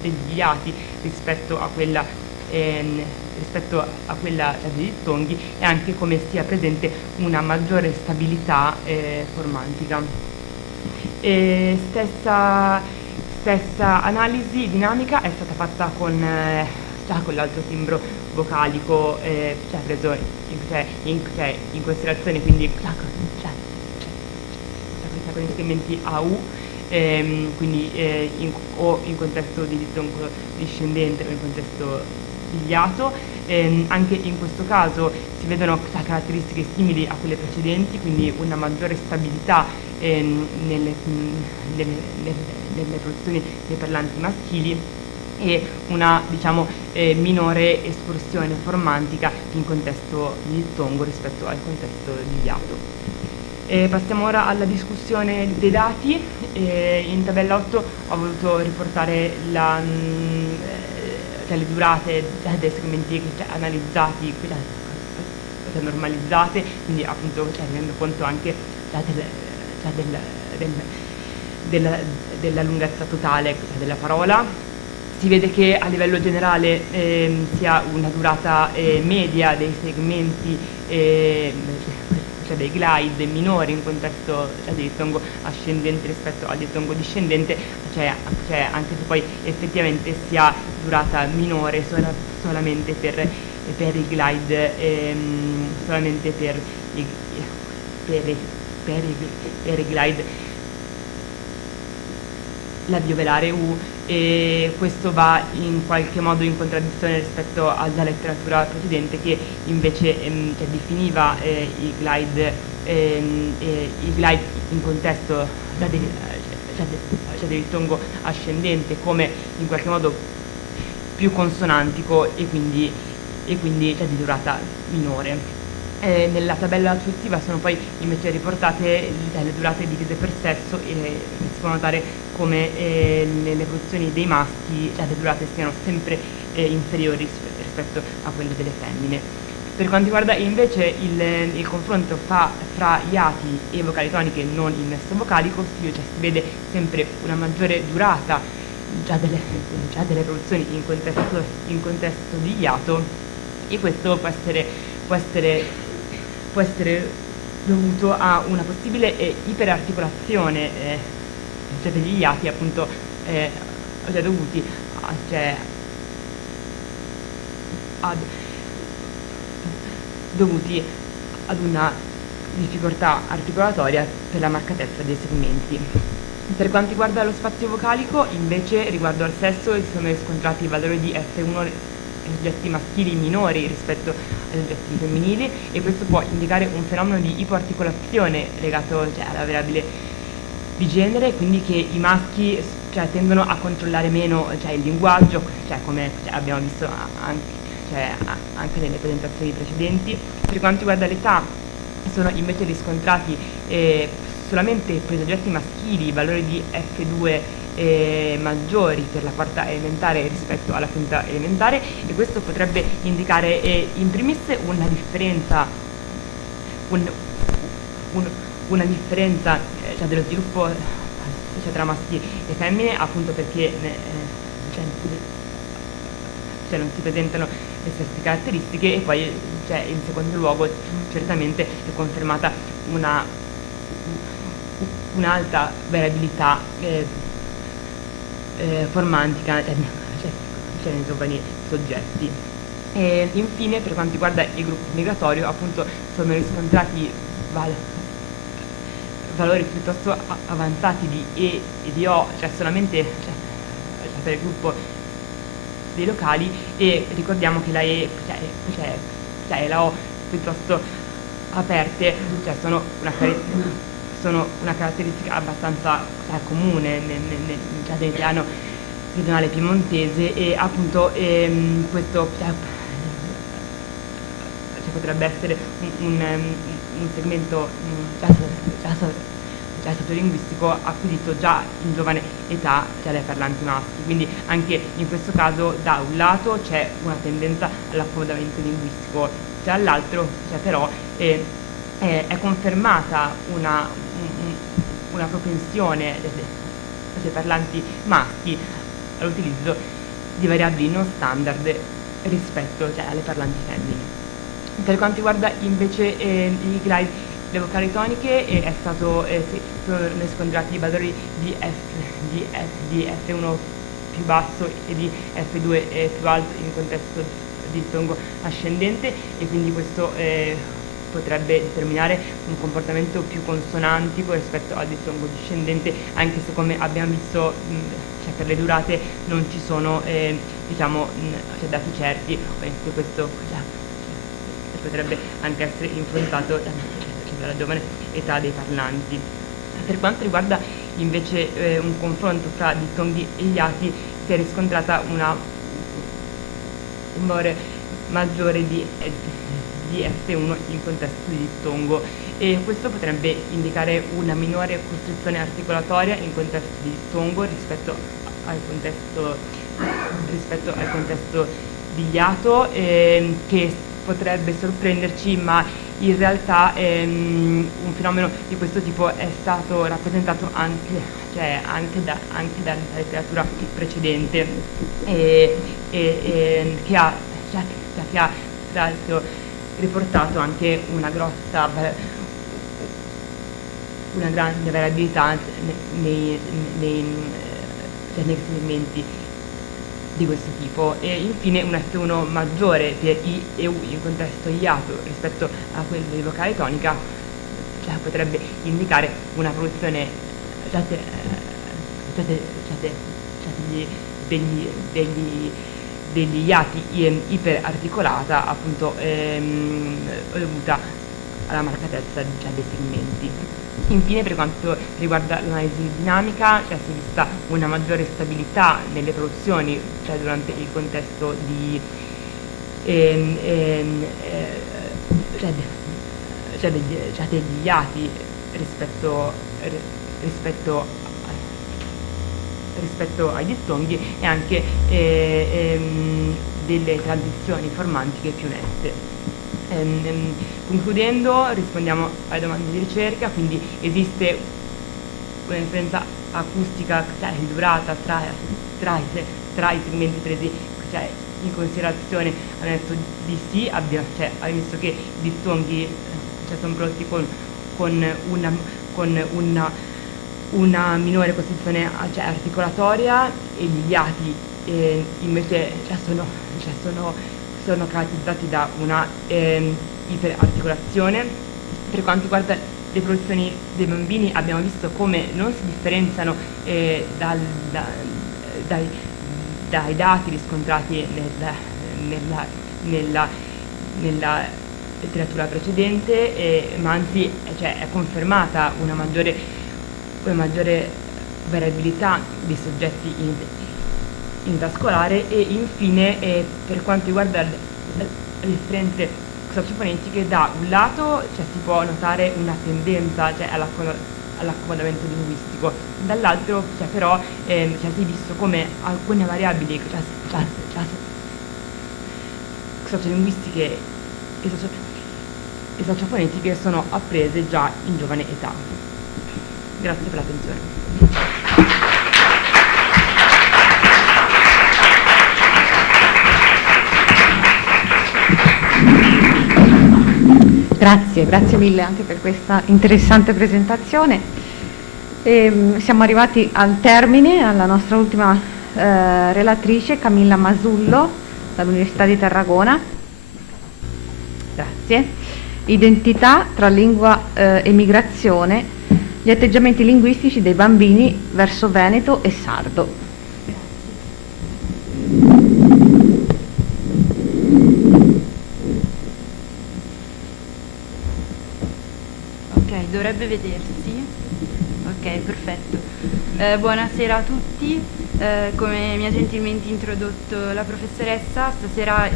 degli iati rispetto a quella dei dittonghi, e anche come sia presente una maggiore stabilità formantica. Stessa analisi dinamica è stata fatta con l'alto timbro vocalico, preso in considerazione quindi con inserimenti AU, quindi o in contesto di dittongo discendente o in contesto di iato. Anche in questo caso si vedono caratteristiche simili a quelle precedenti, quindi una maggiore stabilità nelle produzioni dei parlanti maschili e una minore escursione formantica in contesto di dittongo rispetto al contesto di iato. Passiamo ora alla discussione dei dati. In tabella 8 ho voluto riportare le durate dei segmenti analizzati, normalizzate, quindi appunto tenendo conto anche della lunghezza totale della parola. Si vede che a livello generale si ha una durata media dei segmenti dei glide minori in contesto del dittongo ascendente rispetto al dittongo discendente, anche se poi effettivamente si ha durata minore solamente per i glide, solamente per i glide labiovelare U, e questo va in qualche modo in contraddizione rispetto alla letteratura precedente, che invece definiva i glide in contesto del dittongo ascendente come in qualche modo più consonantico e quindi di durata minore. Nella tabella successiva sono poi invece riportate le durate divise per sesso, e si può notare come nelle produzioni dei maschi le durate siano sempre inferiori rispetto a quelle delle femmine. Per quanto riguarda invece il confronto fra iati e vocali toniche non in nesso vocalico, si vede sempre una maggiore durata delle produzioni in contesto di iato, e questo può essere dovuto a una possibile iperarticolazione degli iati, appunto dovuti ad una difficoltà articolatoria per la marcatezza dei segmenti. Per quanto riguarda lo spazio vocalico, invece, riguardo al sesso, si sono riscontrati valori di F1 soggetti maschili minori rispetto agli oggetti femminili, e questo può indicare un fenomeno di ipoarticolazione legato alla variabile di genere, quindi che i maschi tendono a controllare meno il linguaggio, come abbiamo visto anche nelle presentazioni precedenti. Per quanto riguarda l'età, sono invece riscontrati solamente per i soggetti maschili valori di F2 maggiori per la quarta elementare rispetto alla quinta elementare, e questo potrebbe indicare in primis una differenza dello sviluppo tra maschi e femmine, appunto perché non si presentano le stesse caratteristiche, e poi in secondo luogo certamente è confermata un'alta variabilità formantica nei giovani soggetti. E infine, per quanto riguarda il gruppo migratorio, appunto sono riscontrati valori piuttosto avanzati di E e di O, solamente per il gruppo dei locali, e ricordiamo che la E e la O piuttosto aperte sono una caratteristica abbastanza comune nell'italiano regionale piemontese, e appunto questo potrebbe essere un segmento sociolinguistico acquisito già in giovane età dai parlanti maschi, quindi anche in questo caso da un lato c'è una tendenza all'accomodamento linguistico, dall'altro però è confermata una propensione dei parlanti maschi all'utilizzo di variabili non standard rispetto alle parlanti femmine. Per quanto riguarda invece le vocali toniche è stato sono riscontrati i valori di F1 più basso e di F2 più alto in contesto di dittongo ascendente, e quindi questo potrebbe determinare un comportamento più consonantico rispetto al dittongo discendente, anche se, come abbiamo visto, per le durate non ci sono dati certi, ovviamente questo potrebbe anche essere influenzato dalla giovane età dei parlanti. Per quanto riguarda invece un confronto tra dittonghi e iati, si è riscontrata un valore maggiore di F1 in contesto di dittongo, e questo potrebbe indicare una minore costruzione articolatoria in contesto di dittongo rispetto al contesto di iato, che potrebbe sorprenderci, ma in realtà un fenomeno di questo tipo è stato rappresentato anche dalla letteratura precedente, che ha tra l'altro riportato anche una grande variabilità nei segmenti di questo tipo, e infine un F1 maggiore per I e U in contesto iato rispetto a quello di vocale tonica potrebbe indicare una produzione degli iati iperarticolata, appunto dovuta alla marcatezza dei segmenti. Infine, per quanto riguarda l'analisi dinamica, si è vista una maggiore stabilità nelle produzioni durante il contesto degli iati rispetto ai dittonghi, e anche delle transizioni informantiche più nette. Concludendo, rispondiamo alle domande di ricerca. Quindi esiste una differenza acustica durata tra i segmenti presi in considerazione. Abbiamo detto di sì, abbiamo visto che i dittonghi sono prodotti con una minore costituzione articolatoria, e gli iati invece sono caratterizzati da una iperarticolazione. Per quanto riguarda le produzioni dei bambini, abbiamo visto come non si differenziano dai dati riscontrati nella letteratura precedente, ma anzi è confermata una maggiore variabilità dei soggetti in età scolare. E infine, per quanto riguarda le differenze sociofonetiche, da un lato si può notare una tendenza all'accomodamento linguistico, dall'altro però si è visto come alcune variabili sociolinguistiche e sociofonetiche sono apprese già in giovane età. Grazie per l'attenzione. Grazie mille anche per questa interessante presentazione. Siamo arrivati al termine, alla nostra ultima relatrice, Camilla Masullo, dall'Università di Tarragona. Grazie. Identità tra lingua e migrazione, gli atteggiamenti linguistici dei bambini verso veneto e sardo. Dovrebbe vedersi. Ok, perfetto. Buonasera a tutti. Come mi ha gentilmente introdotto la professoressa, stasera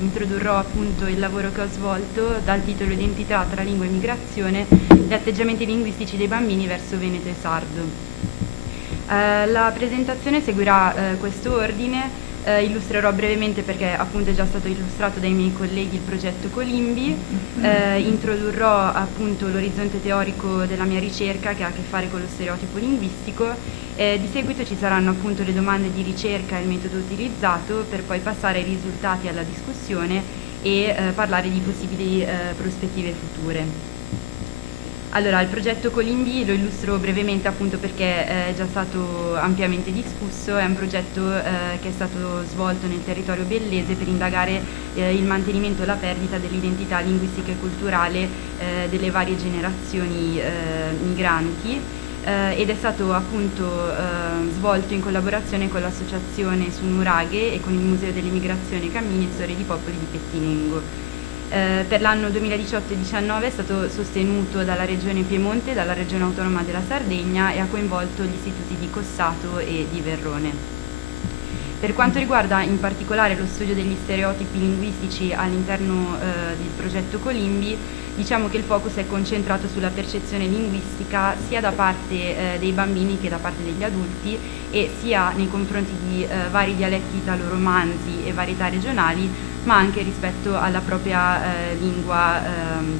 introdurrò appunto il lavoro che ho svolto dal titolo Identità tra lingua e migrazione, gli atteggiamenti linguistici dei bambini verso Veneto e Sardo. La presentazione seguirà questo ordine. Illustrerò brevemente, perché appunto è già stato illustrato dai miei colleghi, il progetto Colimbi, introdurrò appunto l'orizzonte teorico della mia ricerca che ha a che fare con lo stereotipo linguistico, di seguito ci saranno appunto le domande di ricerca e il metodo utilizzato, per poi passare ai risultati e alla discussione e parlare di possibili prospettive future. Allora, il progetto Colimbi lo illustro brevemente appunto perché è già stato ampiamente discusso. È un progetto che è stato svolto nel territorio bellese per indagare il mantenimento e la perdita dell'identità linguistica e culturale delle varie generazioni migranti ed è stato appunto svolto in collaborazione con l'associazione Sunuraghe e con il Museo dell'Emigrazione Cammini e Storie di Popoli di Pettinengo. Per l'anno 2018-19 è stato sostenuto dalla Regione Piemonte, dalla Regione Autonoma della Sardegna e ha coinvolto gli istituti di Cossato e di Verrone. Per quanto riguarda in particolare lo studio degli stereotipi linguistici all'interno del progetto Colimbi, diciamo che il focus è concentrato sulla percezione linguistica sia da parte dei bambini che da parte degli adulti, e sia nei confronti di vari dialetti italo-romanzi e varietà regionali, ma anche rispetto alla propria lingua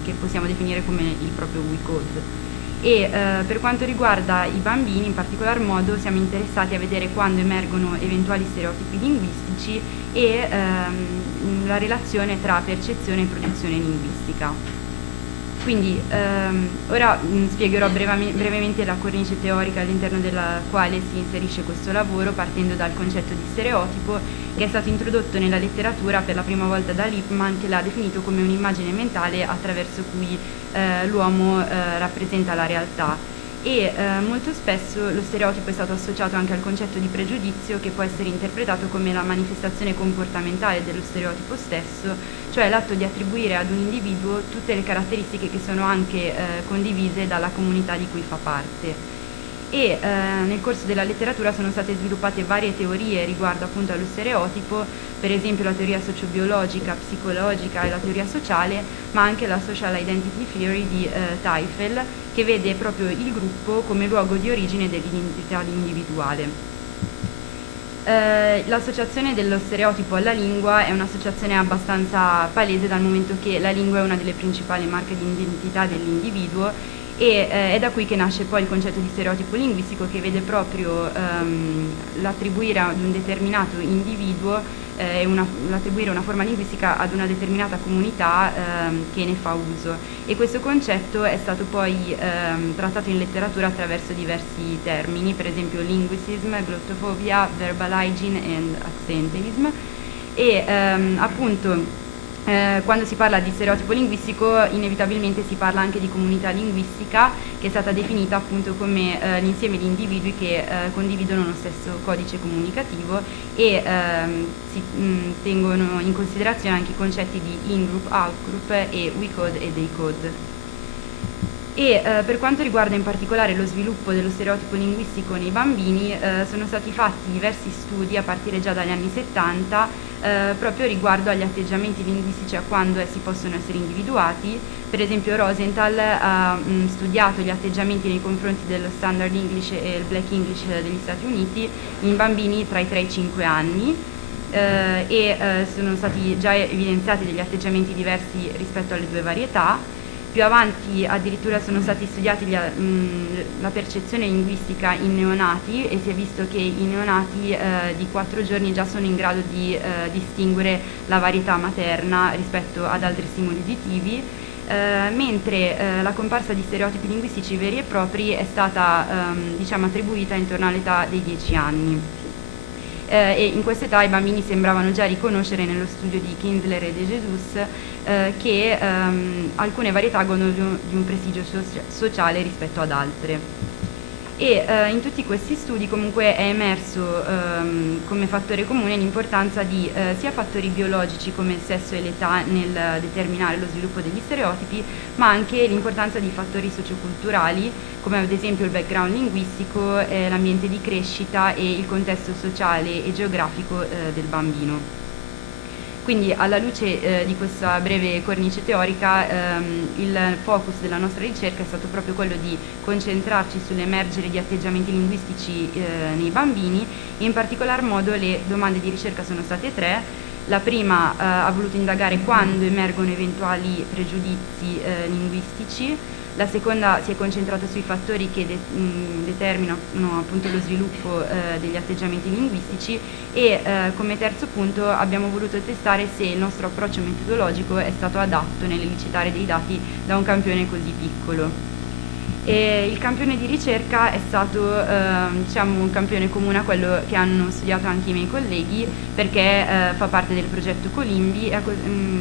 che possiamo definire come il proprio WeCode. E per quanto riguarda i bambini in particolar modo siamo interessati a vedere quando emergono eventuali stereotipi linguistici e la relazione tra percezione e produzione linguistica. Quindi ora spiegherò brevemente la cornice teorica all'interno della quale si inserisce questo lavoro, partendo dal concetto di stereotipo, che è stato introdotto nella letteratura per la prima volta da Lippmann, che l'ha definito come un'immagine mentale attraverso cui l'uomo rappresenta la realtà. E molto spesso lo stereotipo è stato associato anche al concetto di pregiudizio, che può essere interpretato come la manifestazione comportamentale dello stereotipo stesso, cioè l'atto di attribuire ad un individuo tutte le caratteristiche che sono anche condivise dalla comunità di cui fa parte. E nel corso della letteratura sono state sviluppate varie teorie riguardo appunto allo stereotipo, per esempio la teoria sociobiologica, psicologica e la teoria sociale, ma anche la Social Identity Theory di Teifel, che vede proprio il gruppo come luogo di origine dell'identità individuale. L'associazione dello stereotipo alla lingua è un'associazione abbastanza palese, dal momento che la lingua è una delle principali marche di identità dell'individuo, e è da qui che nasce poi il concetto di stereotipo linguistico, che vede proprio l'attribuire ad un determinato individuo l'attribuire una forma linguistica ad una determinata comunità che ne fa uso, e questo concetto è stato poi trattato in letteratura attraverso diversi termini, per esempio linguicism, glottofobia, verbal hygiene e accentualism, e appunto quando si parla di stereotipo linguistico inevitabilmente si parla anche di comunità linguistica, che è stata definita appunto come l'insieme di individui che condividono lo stesso codice comunicativo, e si tengono in considerazione anche i concetti di in-group, out-group e we-code e they-code. E per quanto riguarda in particolare lo sviluppo dello stereotipo linguistico nei bambini, sono stati fatti diversi studi a partire già dagli anni 70 proprio riguardo agli atteggiamenti linguistici a quando essi possono essere individuati. Per esempio Rosenthal ha studiato gli atteggiamenti nei confronti dello Standard English e il Black English degli Stati Uniti in bambini tra i 3 e i 5 anni, sono stati già evidenziati degli atteggiamenti diversi rispetto alle due varietà. Più avanti addirittura sono stati studiati la percezione linguistica in neonati, e si è visto che i neonati di 4 giorni già sono in grado di distinguere la varietà materna rispetto ad altri stimoli uditivi, mentre la comparsa di stereotipi linguistici veri e propri è stata diciamo attribuita intorno all'età dei 10 anni. E in questa età i bambini sembravano già riconoscere nello studio di Kinsler e De Jesus che alcune varietà godono di un prestigio sociale rispetto ad altre. e in tutti questi studi comunque è emerso come fattore comune l'importanza di sia fattori biologici come il sesso e l'età nel determinare lo sviluppo degli stereotipi, ma anche l'importanza di fattori socioculturali come ad esempio il background linguistico, l'ambiente di crescita e il contesto sociale e geografico del bambino. Quindi alla luce di questa breve cornice teorica il focus della nostra ricerca è stato proprio quello di concentrarci sull'emergere di atteggiamenti linguistici nei bambini e in particolar modo le domande di ricerca sono state 3. La prima ha voluto indagare quando emergono eventuali pregiudizi linguistici, la seconda si è concentrata sui fattori che determinano appunto lo sviluppo degli atteggiamenti linguistici e come terzo punto abbiamo voluto testare se il nostro approccio metodologico è stato adatto nell'elicitare dei dati da un campione così piccolo. E il campione di ricerca è stato diciamo un campione comune a quello che hanno studiato anche i miei colleghi perché fa parte del progetto Colimbi, è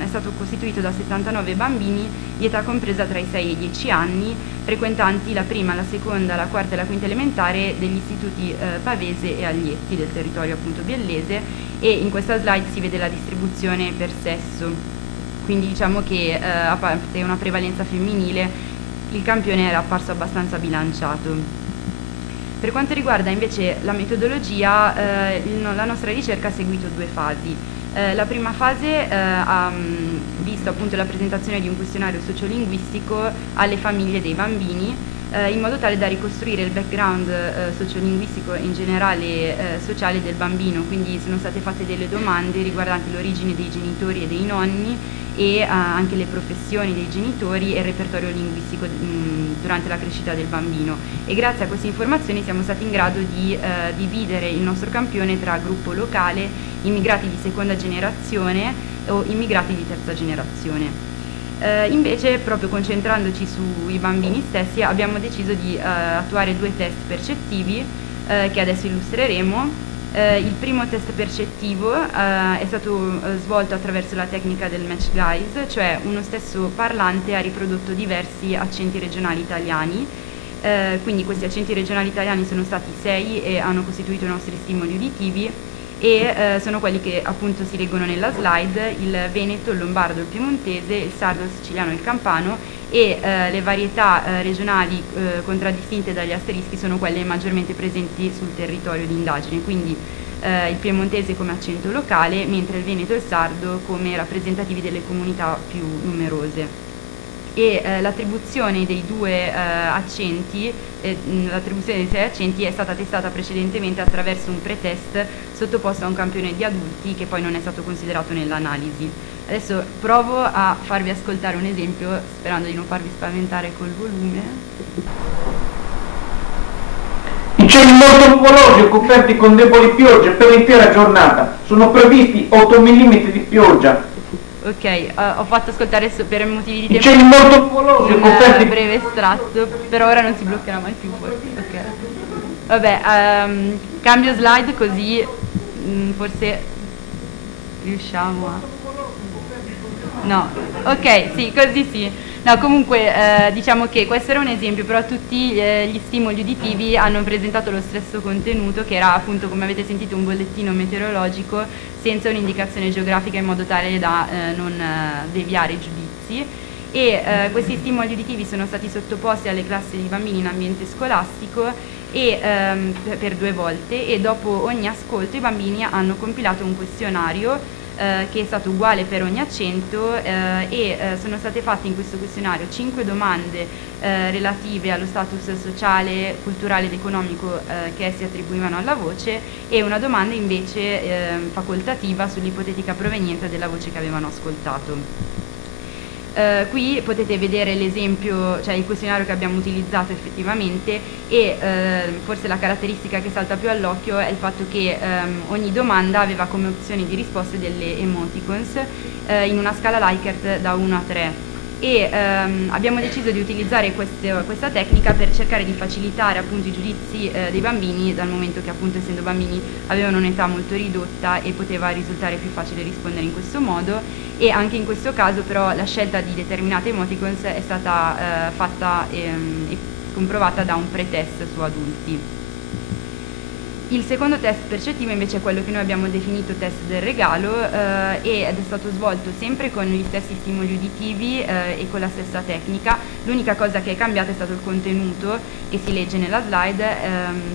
stato costituito da 79 bambini di età compresa tra i 6 e i 10 anni, frequentanti la prima, la seconda, la quarta e la quinta elementare degli istituti Pavese e Aglietti del territorio appunto biellese, e in questa slide si vede la distribuzione per sesso, quindi diciamo che a parte una prevalenza femminile il campione era apparso abbastanza bilanciato. Per quanto riguarda invece la metodologia, la nostra ricerca ha seguito 2 fasi. La prima fase ha visto appunto la presentazione di un questionario sociolinguistico alle famiglie dei bambini in modo tale da ricostruire il background sociolinguistico e in generale sociale del bambino, quindi sono state fatte delle domande riguardanti l'origine dei genitori e dei nonni e anche le professioni dei genitori e il repertorio linguistico durante la crescita del bambino, e grazie a queste informazioni siamo stati in grado di dividere il nostro campione tra gruppo locale, immigrati di seconda generazione o immigrati di terza generazione. Invece, proprio concentrandoci sui bambini stessi, abbiamo deciso di attuare 2 test percettivi che adesso illustreremo. Il primo test percettivo è stato svolto attraverso la tecnica del match guise, cioè uno stesso parlante ha riprodotto diversi accenti regionali italiani, quindi questi accenti regionali italiani sono stati 6 e hanno costituito i nostri stimoli uditivi e sono quelli che appunto si leggono nella slide: il veneto, il lombardo, il piemontese, il sardo, il siciliano e il campano, e le varietà regionali contraddistinte dagli asterischi sono quelle maggiormente presenti sul territorio di indagine, quindi il piemontese come accento locale, mentre il veneto e il sardo come rappresentativi delle comunità più numerose. E l'attribuzione dei 2 accenti, l'attribuzione dei 6 accenti è stata testata precedentemente attraverso un pretest sottoposto a un campione di adulti che poi non è stato considerato nell'analisi. Adesso provo a farvi ascoltare un esempio sperando di non farvi spaventare col volume. I cieli molto nuvolosi e coperti con deboli piogge per l'intera giornata. Sono previsti 8 mm di pioggia. Ok, ho fatto ascoltare per motivi di tempo cieli molto nuvolosi e coperti un breve estratto, per ora non si bloccherà mai più forse. Ok. Vabbè, cambio slide così forse riusciamo a... No, ok, sì, così sì. No, comunque diciamo che questo era un esempio, però tutti gli stimoli uditivi hanno presentato lo stesso contenuto, che era appunto, come avete sentito, un bollettino meteorologico senza un'indicazione geografica, in modo tale da non deviare i giudizi, e questi stimoli uditivi sono stati sottoposti alle classi di bambini in ambiente scolastico e per 2 volte, e dopo ogni ascolto i bambini hanno compilato un questionario che è stato uguale per ogni accento e sono state fatte in questo questionario 5 domande relative allo status sociale, culturale ed economico che essi attribuivano alla voce, e una domanda invece facoltativa sull'ipotetica provenienza della voce che avevano ascoltato. Qui potete vedere l'esempio, cioè il questionario che abbiamo utilizzato effettivamente, e forse la caratteristica che salta più all'occhio è il fatto che ogni domanda aveva come opzioni di risposte delle emoticons in una scala Likert da 1 a 3, e abbiamo deciso di utilizzare questa tecnica per cercare di facilitare appunto i giudizi dei bambini, dal momento che appunto essendo bambini avevano un'età molto ridotta e poteva risultare più facile rispondere in questo modo. E anche in questo caso però la scelta di determinate emoticons è stata fatta comprovata da un pretest su adulti. Il secondo test percettivo invece è quello che noi abbiamo definito test del regalo ed è stato svolto sempre con gli stessi stimoli uditivi e con la stessa tecnica. L'unica cosa che è cambiata è stato il contenuto che si legge nella slide,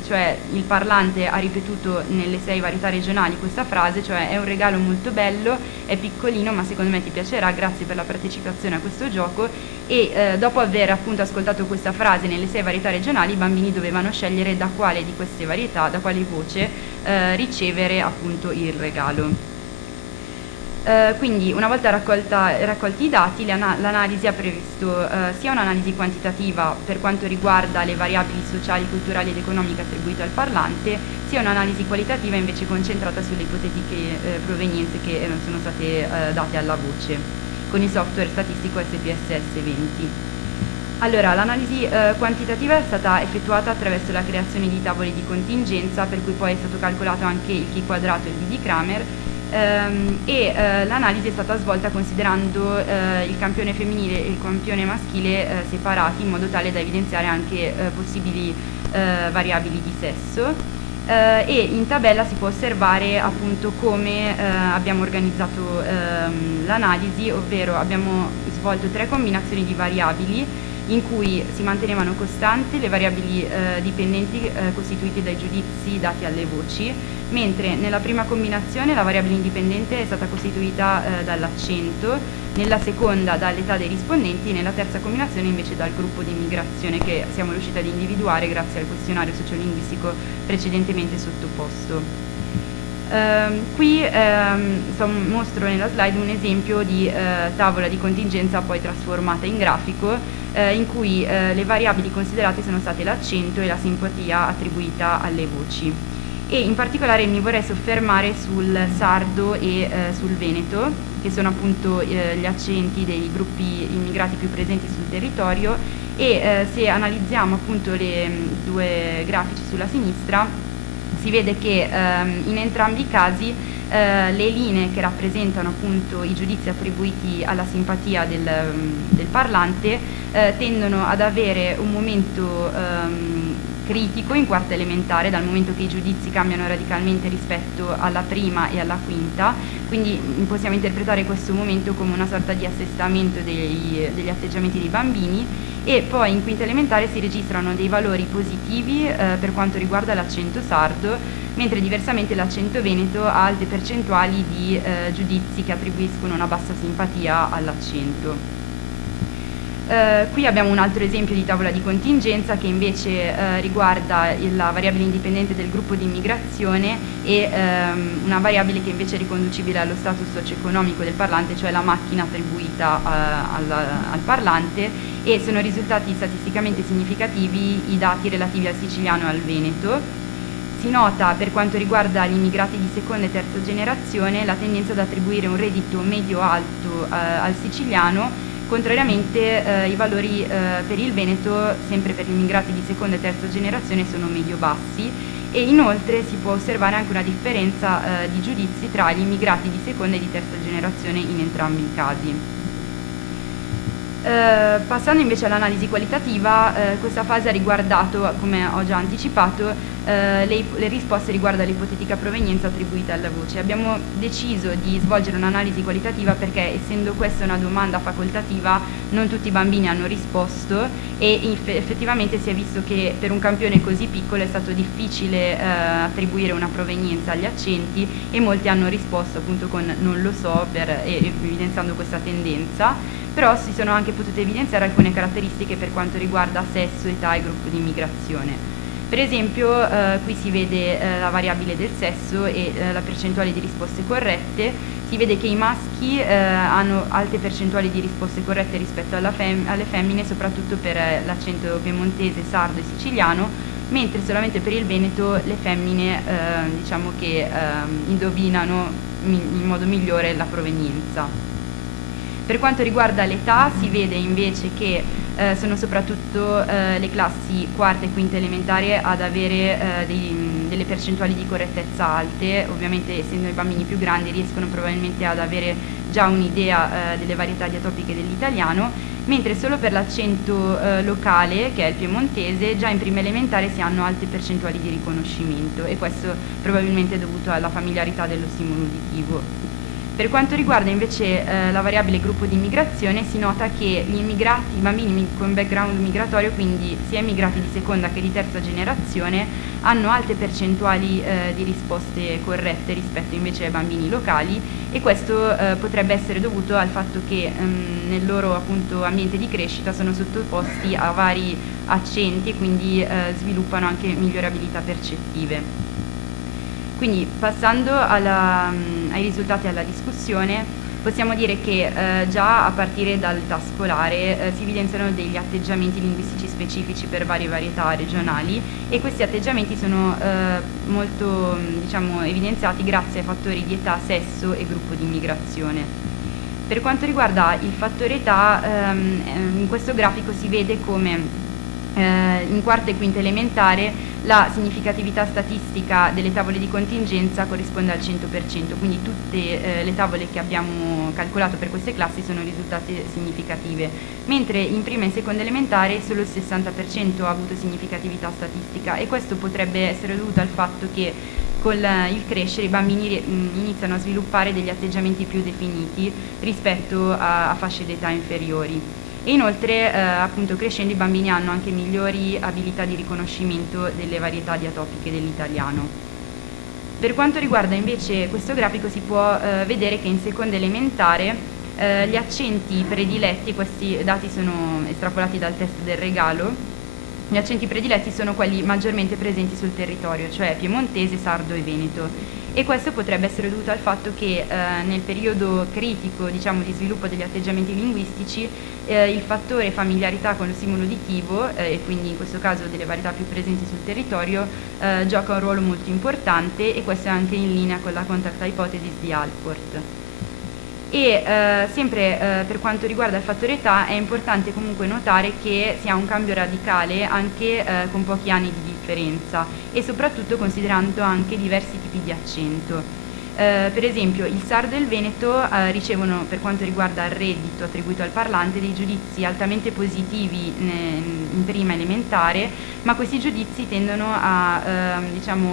cioè il parlante ha ripetuto nelle 6 varietà regionali questa frase, cioè è un regalo molto bello, è piccolino ma secondo me ti piacerà, grazie per la partecipazione a questo gioco, e dopo aver appunto ascoltato questa frase nelle 6 varietà regionali i bambini dovevano scegliere da quale di queste varietà, da quale voce ricevere appunto il regalo. Quindi una volta raccolti i dati l'analisi ha previsto sia un'analisi quantitativa per quanto riguarda le variabili sociali, culturali ed economiche attribuite al parlante, sia un'analisi qualitativa invece concentrata sulle ipotetiche provenienze che sono state date alla voce con il software statistico SPSS 20. Allora, l'analisi quantitativa è stata effettuata attraverso la creazione di tavoli di contingenza, per cui poi è stato calcolato anche il chi quadrato e il d di Cramer, l'analisi è stata svolta considerando il campione femminile e il campione maschile separati, in modo tale da evidenziare anche possibili variabili di sesso. E in tabella si può osservare appunto come abbiamo organizzato l'analisi, ovvero abbiamo svolto 3 combinazioni di variabili in cui si mantenevano costanti le variabili dipendenti costituite dai giudizi dati alle voci, mentre nella prima combinazione la variabile indipendente è stata costituita dall'accento, nella seconda dall'età dei rispondenti e nella terza combinazione invece dal gruppo di immigrazione che siamo riusciti ad individuare grazie al questionario sociolinguistico precedentemente sottoposto. Qui mostro nella slide un esempio di tavola di contingenza poi trasformata in grafico, in cui le variabili considerate sono state l'accento e la simpatia attribuita alle voci, e in particolare mi vorrei soffermare sul sardo e sul veneto, che sono appunto gli accenti dei gruppi immigrati più presenti sul territorio, e se analizziamo appunto le 2 grafici sulla sinistra si vede che in entrambi i casi le linee che rappresentano appunto i giudizi attribuiti alla simpatia del parlante tendono ad avere un momento critico in quarta elementare, dal momento che i giudizi cambiano radicalmente rispetto alla prima e alla quinta, quindi possiamo interpretare questo momento come una sorta di assestamento degli atteggiamenti dei bambini, e poi in quinta elementare si registrano dei valori positivi per quanto riguarda l'accento sardo, mentre diversamente l'accento veneto ha alte percentuali di giudizi che attribuiscono una bassa simpatia all'accento. Qui abbiamo un altro esempio di tavola di contingenza che invece riguarda la variabile indipendente del gruppo di immigrazione e una variabile che invece è riconducibile allo status socio-economico del parlante, cioè la macchina attribuita al parlante, e sono risultati statisticamente significativi i dati relativi al siciliano e al veneto. Si nota per quanto riguarda gli immigrati di seconda e terza generazione la tendenza ad attribuire un reddito medio-alto al siciliano. Contrariamente i valori per il Veneto, sempre per gli immigrati di seconda e terza generazione, sono medio-bassi, e inoltre si può osservare anche una differenza di giudizi tra gli immigrati di seconda e di terza generazione in entrambi i casi. Passando invece all'analisi qualitativa, questa fase ha riguardato, come ho già anticipato, le risposte riguardo all'ipotetica provenienza attribuita alla voce. Abbiamo deciso di svolgere un'analisi qualitativa perché, essendo questa una domanda facoltativa, non tutti i bambini hanno risposto, e effettivamente si è visto che per un campione così piccolo è stato difficile attribuire una provenienza agli accenti, e molti hanno risposto appunto con non lo so, evidenziando questa tendenza. Però si sono anche potute evidenziare alcune caratteristiche per quanto riguarda sesso, età e gruppo di immigrazione. Per esempio qui si vede la variabile del sesso e la percentuale di risposte corrette. Si vede che i maschi hanno alte percentuali di risposte corrette rispetto alle femmine, soprattutto per l'accento piemontese, sardo e siciliano, mentre solamente per il veneto le femmine diciamo che indovinano in modo migliore la provenienza. Per quanto riguarda l'età si vede invece che sono soprattutto le classi quarta e quinta elementare ad avere delle percentuali di correttezza alte. Ovviamente, essendo i bambini più grandi, riescono probabilmente ad avere già un'idea delle varietà diatopiche dell'italiano, mentre solo per l'accento locale, che è il piemontese, già in prima elementare si hanno alte percentuali di riconoscimento, e questo probabilmente è dovuto alla familiarità dello stimolo uditivo. Per quanto riguarda invece la variabile gruppo di immigrazione, si nota che i bambini con background migratorio, quindi sia immigrati di seconda che di terza generazione, hanno alte percentuali di risposte corrette rispetto invece ai bambini locali, e questo potrebbe essere dovuto al fatto che nel loro appunto ambiente di crescita sono sottoposti a vari accenti e quindi sviluppano anche migliori abilità percettive. Quindi, passando ai risultati alla discussione, possiamo dire che già a partire dall'età scolare si evidenziano degli atteggiamenti linguistici specifici per varie varietà regionali, e questi atteggiamenti sono molto evidenziati grazie ai fattori di età, sesso e gruppo di immigrazione. Per quanto riguarda il fattore età, in questo grafico si vede come in quarta e quinta elementare la significatività statistica delle tavole di contingenza corrisponde al 100%, quindi tutte le tavole che abbiamo calcolato per queste classi sono risultate significative, mentre in prima e seconda elementare solo il 60% ha avuto significatività statistica, e questo potrebbe essere dovuto al fatto che con il crescere i bambini iniziano a sviluppare degli atteggiamenti più definiti rispetto a fasce d'età inferiori. E inoltre, appunto, crescendo i bambini hanno anche migliori abilità di riconoscimento delle varietà diatopiche dell'italiano. Per quanto riguarda invece questo grafico, si può vedere che in seconda elementare gli accenti prediletti, questi dati sono estrapolati dal test del regalo, gli accenti prediletti sono quelli maggiormente presenti sul territorio, cioè piemontese, sardo e veneto. E questo potrebbe essere dovuto al fatto che nel periodo critico, diciamo, di sviluppo degli atteggiamenti linguistici, il fattore familiarità con lo stimolo uditivo, e quindi in questo caso delle varietà più presenti sul territorio, gioca un ruolo molto importante, e questo è anche in linea con la contact hypothesis di Alport. E sempre per quanto riguarda il fattore età, è importante comunque notare che si ha un cambio radicale anche con pochi anni di differenza, e soprattutto considerando anche diversi tipi di accento. Per esempio, il sardo e il veneto ricevono, per quanto riguarda il reddito attribuito al parlante, dei giudizi altamente positivi in prima elementare, ma questi giudizi tendono a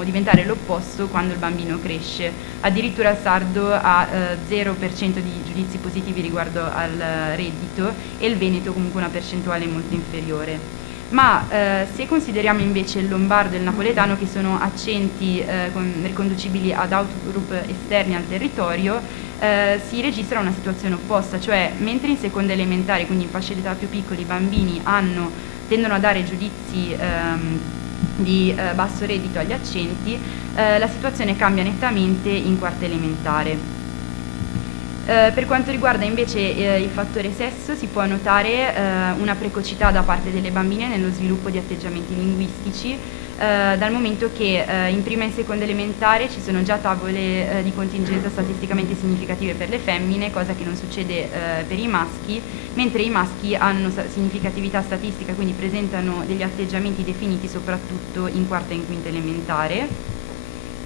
diventare l'opposto quando il bambino cresce. Addirittura il sardo ha 0% di giudizi positivi riguardo al reddito, e il veneto comunque una percentuale molto inferiore. Ma se consideriamo invece il lombardo e il napoletano, che sono accenti riconducibili ad outgroup esterni al territorio, si registra una situazione opposta, cioè mentre in seconda elementare, quindi in fasce d'età più piccoli, i bambini tendono a dare giudizi di basso reddito agli accenti, la situazione cambia nettamente in quarta elementare. Per quanto riguarda invece il fattore sesso, si può notare una precocità da parte delle bambine nello sviluppo di atteggiamenti linguistici, dal momento che in prima e seconda elementare ci sono già tavole di contingenza statisticamente significative per le femmine, cosa che non succede per i maschi, mentre i maschi hanno significatività statistica, quindi presentano degli atteggiamenti definiti soprattutto in quarta e in quinta elementare.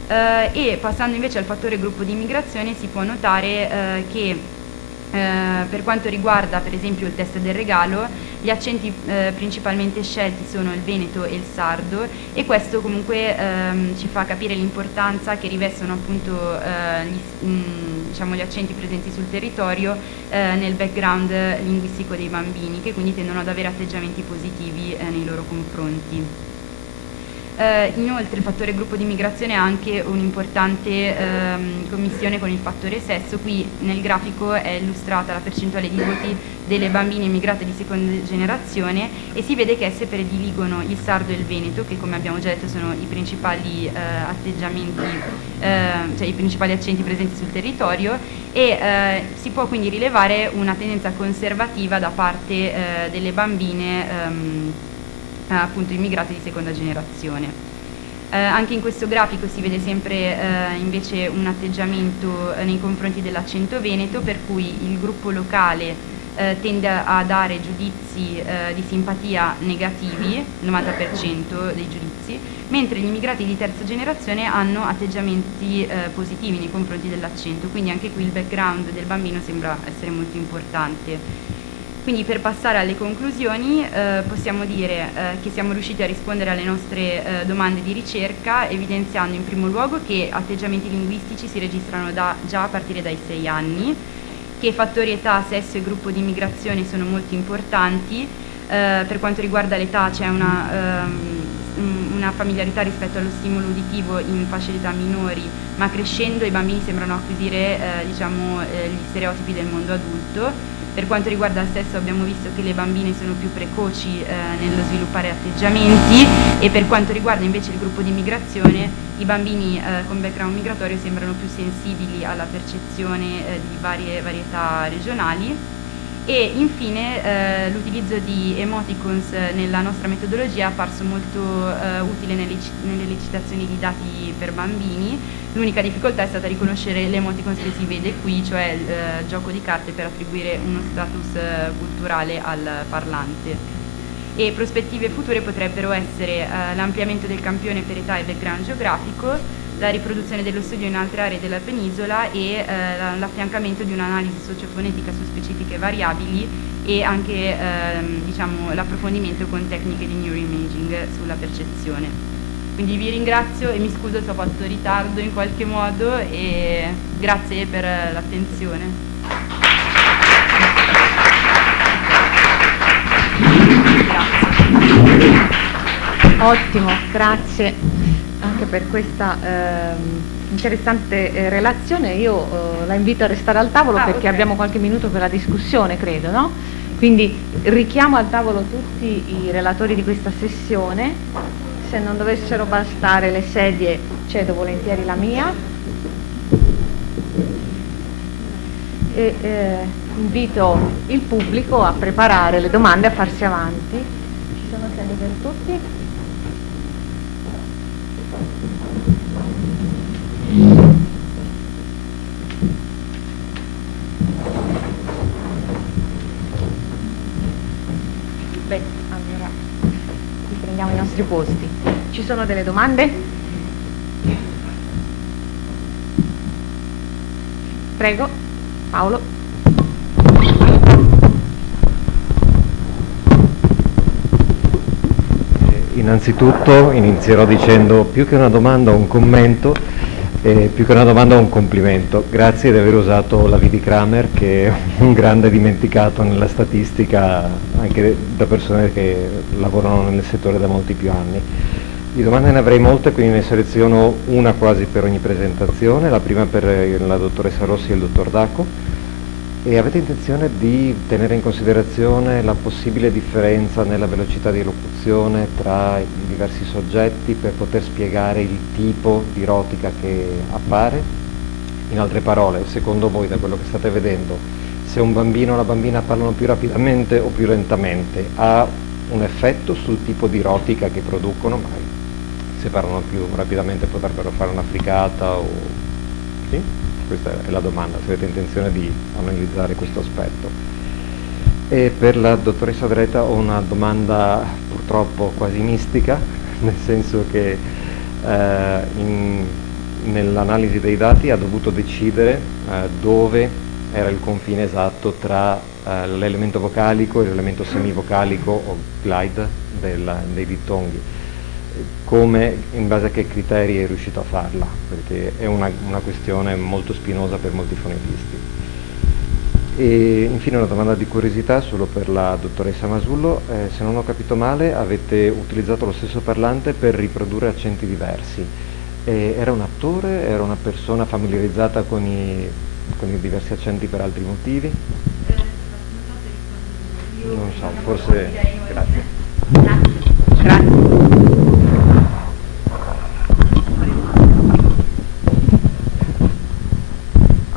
E passando invece al fattore gruppo di immigrazione, si può notare che per quanto riguarda per esempio il test del regalo, gli accenti principalmente scelti sono il veneto e il sardo, e questo comunque ci fa capire l'importanza che rivestono appunto gli accenti presenti sul territorio nel background linguistico dei bambini, che quindi tendono ad avere atteggiamenti positivi nei loro confronti. Inoltre il fattore gruppo di immigrazione ha anche un'importante commissione con il fattore sesso. Qui nel grafico è illustrata la percentuale di voti delle bambine immigrate di seconda generazione, e si vede che esse prediligono il sardo e il veneto, che come abbiamo già detto sono i principali i principali accenti presenti sul territorio, e si può quindi rilevare una tendenza conservativa da parte delle bambine appunto immigrati di seconda generazione. Anche in questo grafico si vede sempre invece un atteggiamento nei confronti dell'accento veneto, per cui il gruppo locale tende a dare giudizi di simpatia negativi, il 90% dei giudizi, mentre gli immigrati di terza generazione hanno atteggiamenti positivi nei confronti dell'accento, quindi anche qui il background del bambino sembra essere molto importante. Quindi per passare alle conclusioni possiamo dire che siamo riusciti a rispondere alle nostre domande di ricerca, evidenziando in primo luogo che atteggiamenti linguistici si registrano già a partire dai 6 anni, che fattori età, sesso e gruppo di immigrazione sono molto importanti. Per quanto riguarda l'età c'è una familiarità rispetto allo stimolo uditivo in fasce d'età minori, ma crescendo i bambini sembrano acquisire gli stereotipi del mondo adulto. Per quanto riguarda il sesso abbiamo visto che le bambine sono più precoci nello sviluppare atteggiamenti, e per quanto riguarda invece il gruppo di immigrazione i bambini con background migratorio sembrano più sensibili alla percezione di varie varietà regionali. E infine l'utilizzo di emoticons nella nostra metodologia è apparso molto utile nelle citazioni di dati per bambini. L'unica difficoltà è stata riconoscere l'emoticons che si vede qui, cioè il gioco di carte per attribuire uno status culturale al parlante. E prospettive future potrebbero essere l'ampliamento del campione per età e background geografico, la riproduzione dello studio in altre aree della penisola e l'affiancamento di un'analisi sociofonetica su specifiche variabili e anche l'approfondimento con tecniche di neuroimaging sulla percezione. Quindi vi ringrazio e mi scuso se ho fatto ritardo in qualche modo, e grazie per l'attenzione. Grazie. Ottimo, grazie anche per questa interessante relazione. Io la invito a restare al tavolo perché abbiamo qualche minuto per la discussione, credo, no? Quindi richiamo al tavolo tutti i relatori di questa sessione. Se non dovessero bastare le sedie, cedo volentieri la mia. E invito il pubblico a preparare le domande, a farsi avanti. Ci sono sedie per tutti? Beh, allora riprendiamo i nostri posti. Ci sono delle domande? Prego, Paolo. Innanzitutto inizierò dicendo più che una domanda un commento, più che una domanda un complimento. Grazie di aver usato la V di Kramer, che è un grande dimenticato nella statistica anche da persone che lavorano nel settore da molti più anni. Di domande ne avrei molte, quindi ne seleziono una quasi per ogni presentazione, la prima per la dottoressa Rossi e il dottor Daco. E avete intenzione di tenere in considerazione la possibile differenza nella velocità di elocuzione tra i diversi soggetti per poter spiegare il tipo di rotica che appare? In altre parole, secondo voi, da quello che state vedendo, se un bambino o una bambina parlano più rapidamente o più lentamente, ha un effetto sul tipo di rotica che producono? Magari se parlano più rapidamente potrebbero fare una fricata o... Sì? Questa è la domanda, se avete intenzione di analizzare questo aspetto. E per la dottoressa Dreta ho una domanda purtroppo quasi mistica, nel senso che nell'analisi dei dati ha dovuto decidere dove era il confine esatto tra l'elemento vocalico e l'elemento semivocalico o glide dei dittonghi. Come, in base a che criteri è riuscito a farla, perché è una questione molto spinosa per molti fonetisti. E infine una domanda di curiosità solo per la dottoressa Masullo, se non ho capito male avete utilizzato lo stesso parlante per riprodurre accenti diversi. Era un attore, era una persona familiarizzata con i diversi accenti per altri motivi? Non so, forse... Grazie.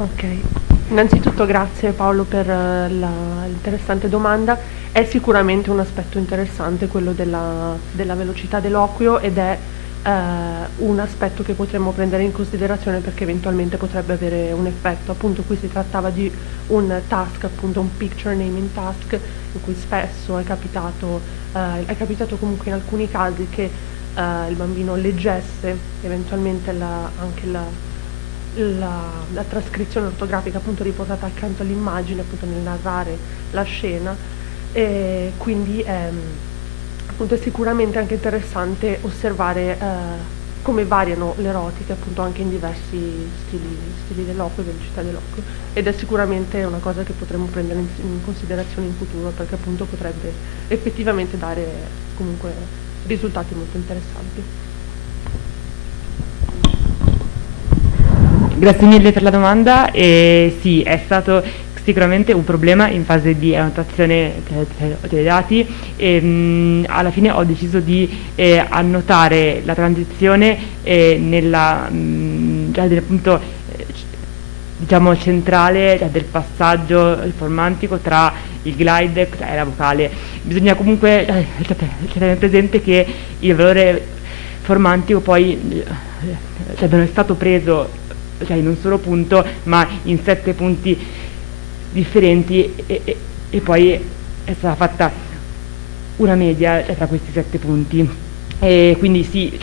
Ok, innanzitutto grazie Paolo per l'interessante domanda. È sicuramente un aspetto interessante quello della velocità d'eloquio ed è un aspetto che potremmo prendere in considerazione perché eventualmente potrebbe avere un effetto. Appunto qui si trattava di un task, appunto un picture naming task, in cui spesso è capitato comunque in alcuni casi che il bambino leggesse eventualmente anche la trascrizione ortografica appunto riportata accanto all'immagine, appunto nel narrare la scena, e quindi appunto è sicuramente anche interessante osservare come variano le erotiche appunto anche in diversi stili dell'eloquio, velocità dell'eloquio, ed è sicuramente una cosa che potremmo prendere in considerazione in futuro, perché appunto potrebbe effettivamente dare comunque risultati molto interessanti. Grazie mille per la domanda. Sì, è stato sicuramente un problema in fase di annotazione dei dati e alla fine ho deciso di annotare la transizione nella del punto diciamo centrale del passaggio informantico tra il glide e la vocale. Bisogna comunque tenere presente che il valore formantico poi non è stato preso in un solo punto ma in 7 punti differenti e poi è stata fatta una media tra questi 7 punti. E quindi sì,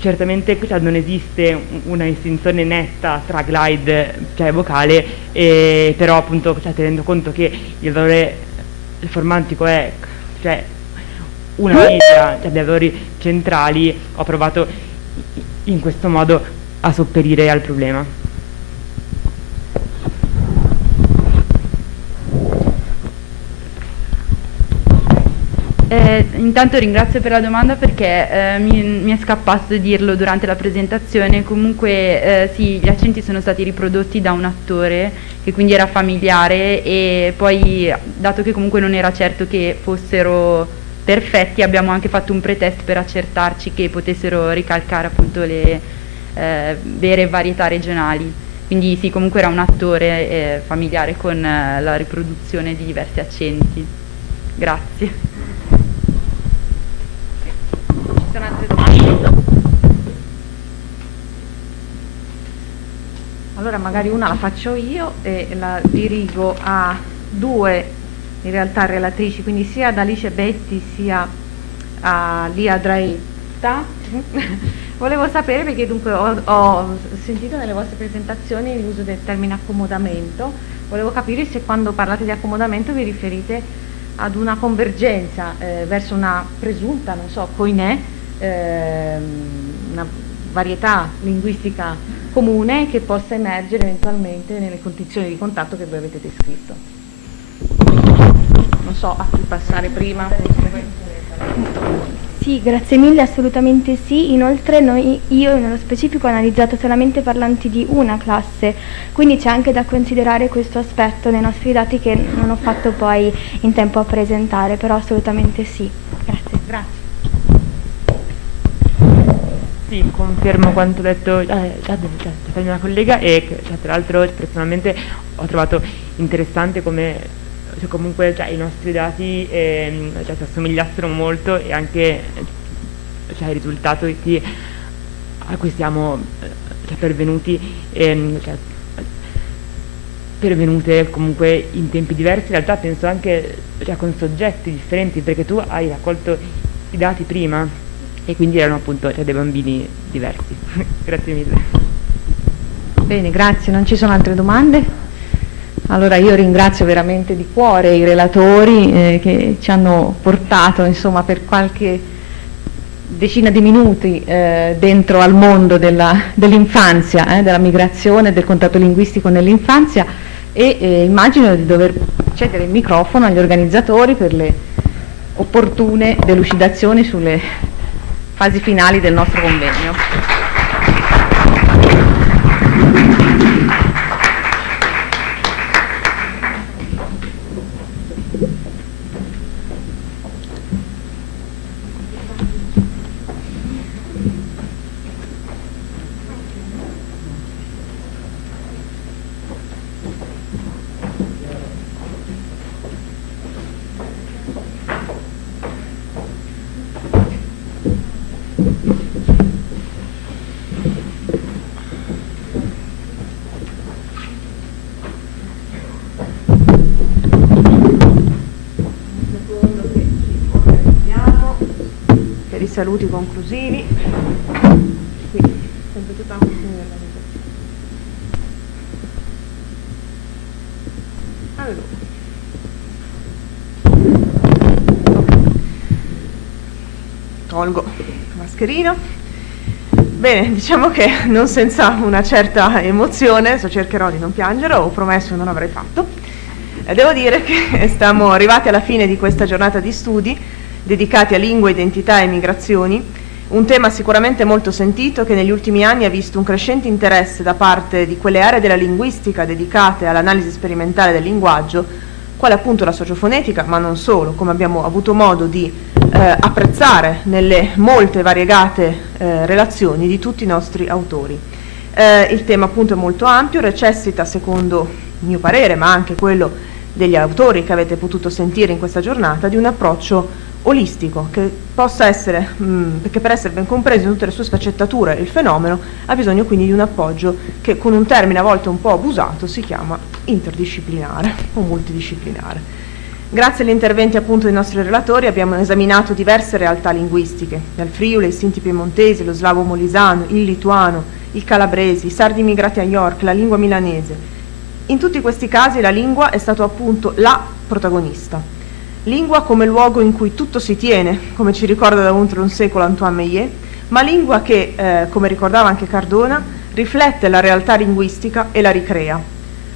certamente non esiste una distinzione netta tra glide e vocale, però appunto tenendo conto che il valore formantico è una media dei valori centrali, ho provato in questo modo a sopperire al problema. Intanto ringrazio per la domanda perché mi è scappato di dirlo durante la presentazione. Comunque sì, gli accenti sono stati riprodotti da un attore che quindi era familiare, e poi dato che comunque non era certo che fossero perfetti abbiamo anche fatto un pretest per accertarci che potessero ricalcare appunto le vere varietà regionali. Quindi sì, comunque era un attore familiare con la riproduzione di diversi accenti. Grazie. Ci sono altre domande? Allora magari una la faccio io e la dirigo a due in realtà relatrici, quindi sia ad Alice Betti sia a Lia Draetta. Volevo sapere, perché dunque ho sentito nelle vostre presentazioni l'uso del termine accomodamento, volevo capire se quando parlate di accomodamento vi riferite ad una convergenza verso una presunta, non so, koiné, una varietà linguistica comune che possa emergere eventualmente nelle condizioni di contatto che voi avete descritto. Non so a chi passare prima. Sì, grazie mille, assolutamente sì. Inoltre io nello specifico ho analizzato solamente parlanti di una classe, quindi c'è anche da considerare questo aspetto nei nostri dati che non ho fatto poi in tempo a presentare, però assolutamente sì. Grazie. Sì, confermo quanto detto da mia collega e tra l'altro personalmente ho trovato interessante come comunque i nostri dati si assomigliassero molto, e anche il risultato a cui siamo pervenute comunque in tempi diversi. In realtà penso anche con soggetti differenti, perché tu hai raccolto i dati prima e quindi erano appunto dei bambini diversi. Grazie mille. Bene, grazie. Non ci sono altre domande? Allora io ringrazio veramente di cuore i relatori che ci hanno portato insomma per qualche decina di minuti dentro al mondo dell'infanzia, della migrazione, del contatto linguistico nell'infanzia, e immagino di dover cedere il microfono agli organizzatori per le opportune delucidazioni sulle fasi finali del nostro convegno. saluti conclusivi. Quindi, sempre tutta una questione di organizzazione. Tolgo la mascherina. Bene, diciamo che non senza una certa emozione, adesso cercherò di non piangere, ho promesso che non l'avrei fatto. Devo dire che siamo arrivati alla fine di questa giornata di studi dedicati a lingua, identità e migrazioni, un tema sicuramente molto sentito che negli ultimi anni ha visto un crescente interesse da parte di quelle aree della linguistica dedicate all'analisi sperimentale del linguaggio, quale appunto la sociofonetica, ma non solo, come abbiamo avuto modo di apprezzare nelle molte variegate relazioni di tutti i nostri autori. Il tema appunto è molto ampio, necessita, secondo il mio parere, ma anche quello degli autori che avete potuto sentire in questa giornata, di un approccio olistico che possa essere, perché per essere ben compreso in tutte le sue sfaccettature il fenomeno ha bisogno quindi di un appoggio che con un termine a volte un po' abusato si chiama interdisciplinare o multidisciplinare. Grazie agli interventi appunto dei nostri relatori abbiamo esaminato diverse realtà linguistiche, dal Friuli, ai Sinti piemontesi, lo slavo molisano, il lituano, il calabresi, i sardi immigrati a York, la lingua milanese. In tutti questi casi la lingua è stato appunto la protagonista. Lingua come luogo in cui tutto si tiene, come ci ricorda da oltre un secolo Antoine Meillet, ma lingua che, come ricordava anche Cardona, riflette la realtà linguistica e la ricrea.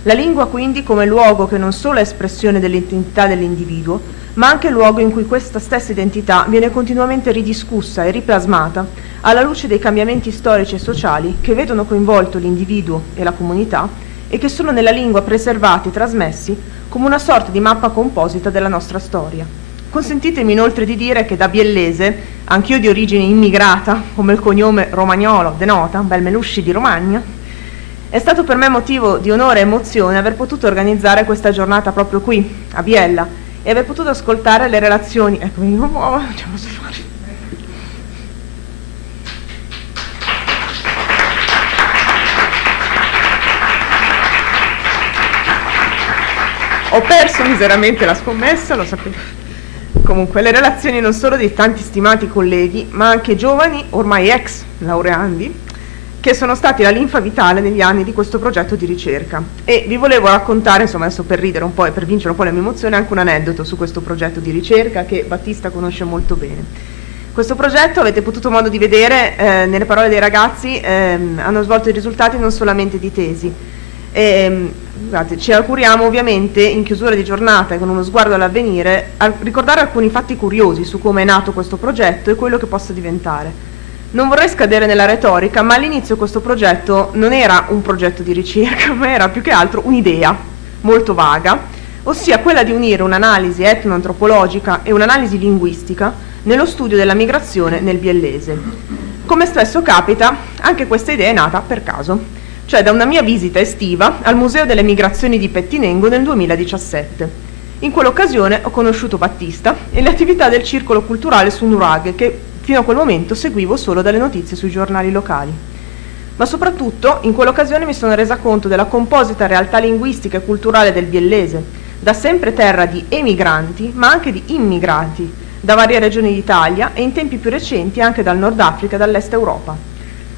La lingua quindi come luogo che non solo è espressione dell'identità dell'individuo, ma anche luogo in cui questa stessa identità viene continuamente ridiscussa e riplasmata alla luce dei cambiamenti storici e sociali che vedono coinvolto l'individuo e la comunità e che sono nella lingua preservati e trasmessi come una sorta di mappa composita della nostra storia. Consentitemi inoltre di dire che da biellese, anch'io di origine immigrata, come il cognome romagnolo denota, Belmelusci di Romagna, è stato per me motivo di onore e emozione aver potuto organizzare questa giornata proprio qui, a Biella, e aver potuto ascoltare le relazioni. Ecco, mi muovo, non ce la posso fare. Ho perso miseramente la scommessa, lo sapevo. Comunque, le relazioni non solo di tanti stimati colleghi, ma anche giovani, ormai ex laureandi, che sono stati la linfa vitale negli anni di questo progetto di ricerca. E vi volevo raccontare, insomma, adesso per ridere un po' e per vincere un po' la mia emozione, anche un aneddoto su questo progetto di ricerca che Battista conosce molto bene. Questo progetto, avete potuto modo di vedere nelle parole dei ragazzi, hanno svolto i risultati non solamente di tesi. Guardate, ci auguriamo ovviamente in chiusura di giornata e con uno sguardo all'avvenire a ricordare alcuni fatti curiosi su come è nato questo progetto e quello che possa diventare. Non vorrei scadere nella retorica, ma all'inizio questo progetto non era un progetto di ricerca, ma era più che altro un'idea molto vaga, ossia quella di unire un'analisi etnoantropologica e un'analisi linguistica nello studio della migrazione nel biellese. Come spesso capita, anche questa idea è nata per caso, cioè da una mia visita estiva al Museo delle Migrazioni di Pettinengo nel 2017. In quell'occasione ho conosciuto Battista e le attività del Circolo Culturale su Nuraghe, che fino a quel momento seguivo solo dalle notizie sui giornali locali. Ma soprattutto in quell'occasione mi sono resa conto della composita realtà linguistica e culturale del biellese, da sempre terra di emigranti ma anche di immigrati da varie regioni d'Italia e in tempi più recenti anche dal Nord Africa e dall'Est Europa.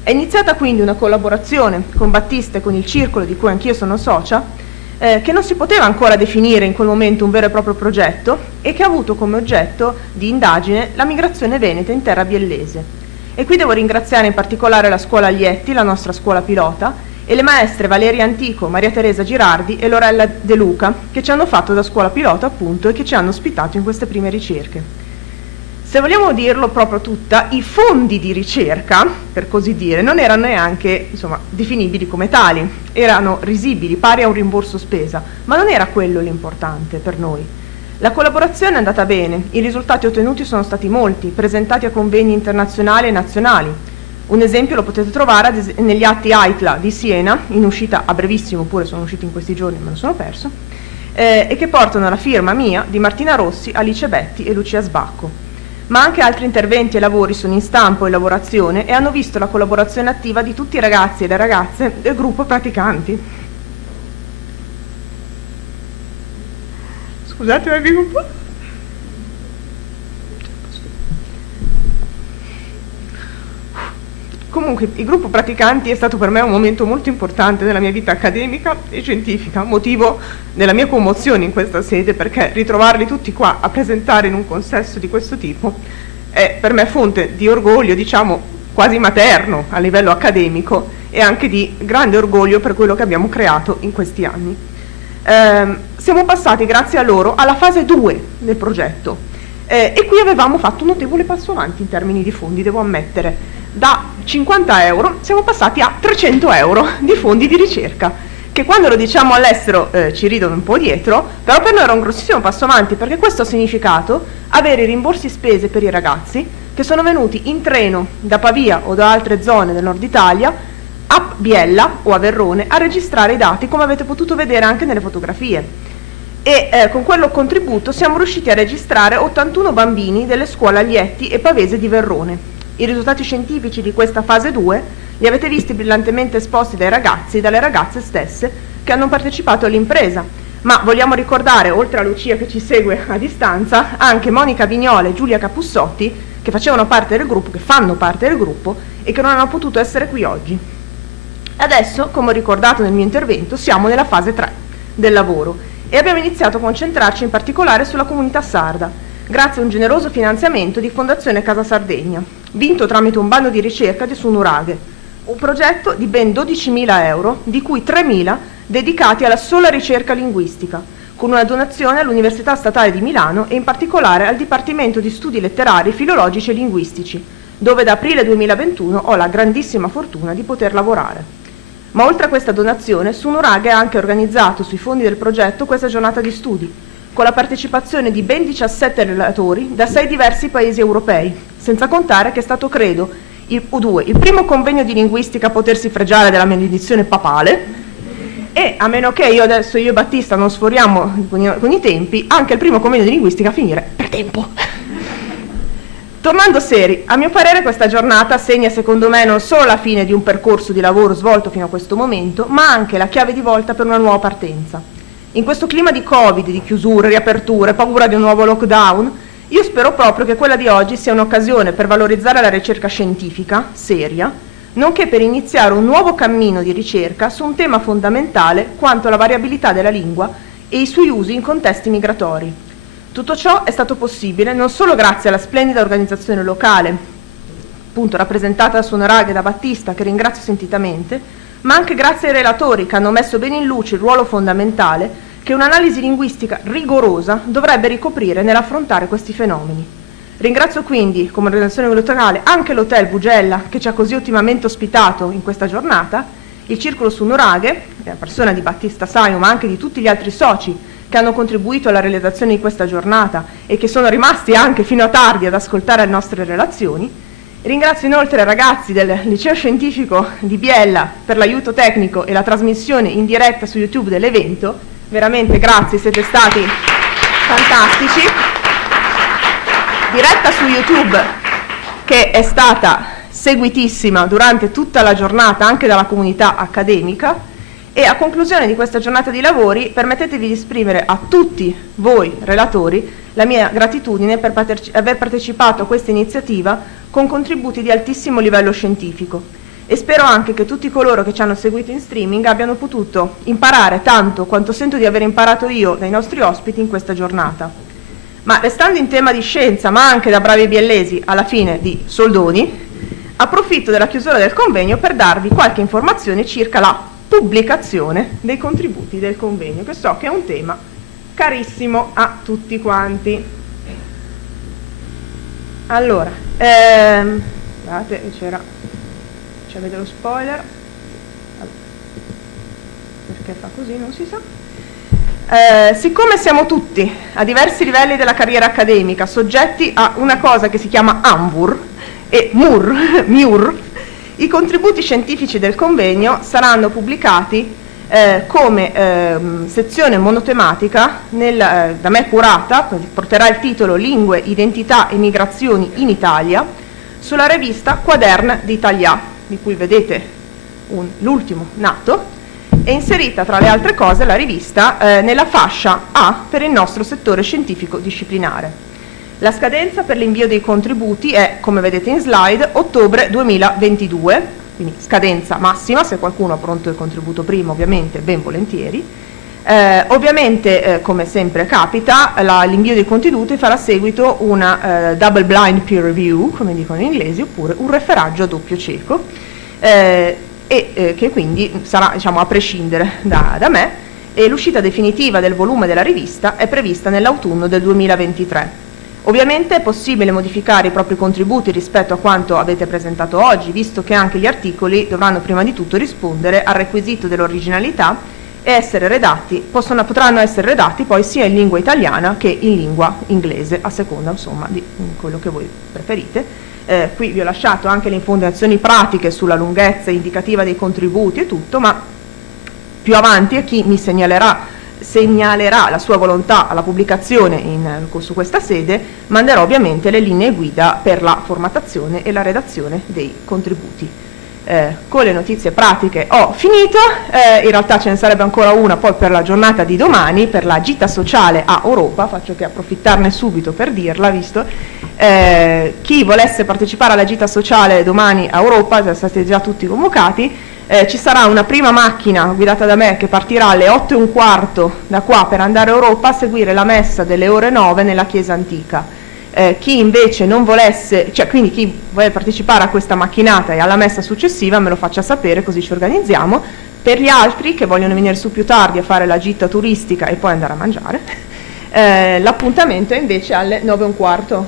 È iniziata quindi una collaborazione con Battista e con il circolo di cui anch'io sono socia, che non si poteva ancora definire in quel momento un vero e proprio progetto e che ha avuto come oggetto di indagine la migrazione veneta in terra biellese. E qui devo ringraziare in particolare la scuola Aglietti, la nostra scuola pilota, e le maestre Valeria Antico, Maria Teresa Girardi e Lorella De Luca, che ci hanno fatto da scuola pilota appunto e che ci hanno ospitato in queste prime ricerche. Se vogliamo dirlo proprio tutta, i fondi di ricerca, per così dire, non erano neanche definibili come tali, erano risibili, pari a un rimborso spesa, ma non era quello l'importante per noi. La collaborazione è andata bene, i risultati ottenuti sono stati molti, presentati a convegni internazionali e nazionali. Un esempio lo potete trovare negli atti AICLA di Siena, in uscita a brevissimo, pure sono usciti in questi giorni, me lo sono perso, e che portano la firma mia, di Martina Rossi, Alice Betti e Lucia Sbacco. Ma anche altri interventi e lavori sono in stampo e lavorazione e hanno visto la collaborazione attiva di tutti i ragazzi e le ragazze del gruppo praticanti. Scusate, ma dico un po'. Comunque il gruppo praticanti è stato per me un momento molto importante della mia vita accademica e scientifica, motivo della mia commozione in questa sede, perché ritrovarli tutti qua a presentare in un consesso di questo tipo è per me fonte di orgoglio, diciamo quasi materno a livello accademico, e anche di grande orgoglio per quello che abbiamo creato in questi anni. Siamo passati grazie a loro alla fase 2 del progetto e qui avevamo fatto un notevole passo avanti in termini di fondi, devo ammettere. Da 50 euro siamo passati a 300 euro di fondi di ricerca, che quando lo diciamo all'estero ci ridono un po' dietro, però per noi era un grossissimo passo avanti, perché questo ha significato avere i rimborsi spese per i ragazzi che sono venuti in treno da Pavia o da altre zone del nord Italia a Biella o a Verrone a registrare i dati, come avete potuto vedere anche nelle fotografie. E con quello contributo siamo riusciti a registrare 81 bambini delle scuole Aglietti e Pavese di Verrone. I risultati scientifici di questa fase 2 li avete visti brillantemente esposti dai ragazzi e dalle ragazze stesse che hanno partecipato all'impresa, ma vogliamo ricordare, oltre a Lucia che ci segue a distanza, anche Monica Vignola e Giulia Capussotti, che facevano parte del gruppo, che fanno parte del gruppo e che non hanno potuto essere qui oggi. Adesso, come ho ricordato nel mio intervento, siamo nella fase 3 del lavoro e abbiamo iniziato a concentrarci in particolare sulla comunità sarda, grazie a un generoso finanziamento di Fondazione Casa Sardegna, vinto tramite un bando di ricerca di Sunuraghe, un progetto di ben 12.000 euro, di cui 3.000 dedicati alla sola ricerca linguistica, con una donazione all'Università Statale di Milano e in particolare al Dipartimento di Studi Letterari, Filologici e Linguistici, dove da aprile 2021 ho la grandissima fortuna di poter lavorare. Ma oltre a questa donazione, Sunuraghe ha anche organizzato sui fondi del progetto questa giornata di studi, con la partecipazione di ben 17 relatori da 6 diversi paesi europei, senza contare che è stato, credo, il primo convegno di linguistica a potersi fregiare della benedizione papale e, a meno che io e Battista non sforiamo con i tempi, anche il primo convegno di linguistica a finire per tempo. Tornando seri, a mio parere questa giornata segna secondo me non solo la fine di un percorso di lavoro svolto fino a questo momento, ma anche la chiave di volta per una nuova partenza. In questo clima di Covid, di chiusure, riaperture, paura di un nuovo lockdown, io spero proprio che quella di oggi sia un'occasione per valorizzare la ricerca scientifica, seria, nonché per iniziare un nuovo cammino di ricerca su un tema fondamentale quanto la variabilità della lingua e i suoi usi in contesti migratori. Tutto ciò è stato possibile non solo grazie alla splendida organizzazione locale, appunto rappresentata da Sunuraghe e da Battista, che ringrazio sentitamente, ma anche grazie ai relatori che hanno messo bene in luce il ruolo fondamentale che un'analisi linguistica rigorosa dovrebbe ricoprire nell'affrontare questi fenomeni. Ringrazio quindi, come organizzazione locale, anche l'Hotel Bugella, che ci ha così ottimamente ospitato in questa giornata, il Circolo Sunuraghe, la persona di Battista Saio, ma anche di tutti gli altri soci che hanno contribuito alla realizzazione di questa giornata e che sono rimasti anche fino a tardi ad ascoltare le nostre relazioni. Ringrazio inoltre i ragazzi del Liceo Scientifico di Biella per l'aiuto tecnico e la trasmissione in diretta su YouTube dell'evento. Veramente grazie, siete stati fantastici. Diretta su YouTube che è stata seguitissima durante tutta la giornata anche dalla comunità accademica. E a conclusione di questa giornata di lavori permettetevi di esprimere a tutti voi relatori la mia gratitudine per aver partecipato a questa iniziativa con contributi di altissimo livello scientifico e spero anche che tutti coloro che ci hanno seguito in streaming abbiano potuto imparare tanto quanto sento di aver imparato io dai nostri ospiti in questa giornata. Ma restando in tema di scienza, ma anche da bravi biellesi alla fine di soldoni, approfitto della chiusura del convegno per darvi qualche informazione circa la pubblicazione dei contributi del convegno, che so che è un tema carissimo a tutti quanti. Allora, guardate, avete lo spoiler, perché fa così non si sa. Siccome siamo tutti a diversi livelli della carriera accademica soggetti a una cosa che si chiama ANVUR e MIUR, i contributi scientifici del convegno saranno pubblicati come sezione monotematica da me curata, porterà il titolo Lingue, Identità e Migrazioni in Italia, sulla rivista Quadern d'Italia, di cui vedete l'ultimo nato, e inserita tra le altre cose la rivista nella fascia A per il nostro settore scientifico disciplinare. La scadenza per l'invio dei contributi è, come vedete in slide, ottobre 2022, quindi scadenza massima. Se qualcuno ha pronto il contributo prima, ovviamente ben volentieri. Ovviamente, come sempre capita, l'invio dei contributi farà seguito una double blind peer review, come dicono in inglese, oppure un referaggio a doppio cieco, che quindi sarà, diciamo, a prescindere da me, e l'uscita definitiva del volume della rivista è prevista nell'autunno del 2023. Ovviamente è possibile modificare i propri contributi rispetto a quanto avete presentato oggi, visto che anche gli articoli dovranno prima di tutto rispondere al requisito dell'originalità e essere redatti, potranno essere redatti poi sia in lingua italiana che in lingua inglese, a seconda insomma di quello che voi preferite. Qui vi ho lasciato anche le informazioni pratiche sulla lunghezza indicativa dei contributi e tutto, ma più avanti, a chi mi segnalerà la sua volontà alla pubblicazione su questa sede, manderò ovviamente le linee guida per la formattazione e la redazione dei contributi. Con le notizie pratiche ho finito, in realtà ce ne sarebbe ancora una poi per la giornata di domani, per la gita sociale a Europa, faccio che approfittarne subito per dirla, visto chi volesse partecipare alla gita sociale domani a Europa, siete già tutti convocati. Ci sarà una prima macchina guidata da me che partirà alle 8:15 da qua per andare a Europa a seguire la messa delle ore 9 nella chiesa antica. Chi invece non volesse, quindi chi vuole partecipare a questa macchinata e alla messa successiva me lo faccia sapere, così ci organizziamo. Per gli altri che vogliono venire su più tardi a fare la gita turistica e poi andare a mangiare, l'appuntamento è invece alle 9:15,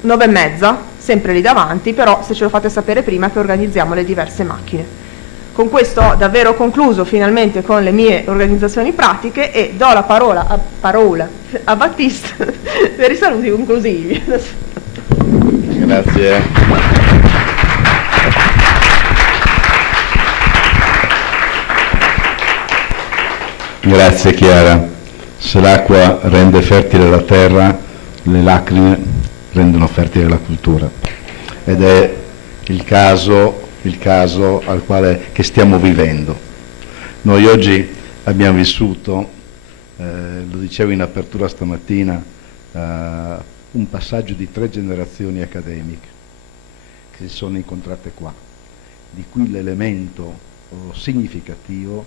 9:30, sempre lì davanti, però se ce lo fate sapere prima che organizziamo le diverse macchine. Con questo ho davvero concluso finalmente con le mie organizzazioni pratiche e do la parola a Battista per i saluti conclusivi. Grazie. Grazie Chiara. Se l'acqua rende fertile la terra, le lacrime rendono fertile la cultura. Ed è il caso che stiamo vivendo. Noi oggi abbiamo vissuto, lo dicevo in apertura stamattina, un passaggio di 3 generazioni accademiche che si sono incontrate qua, di cui l'elemento significativo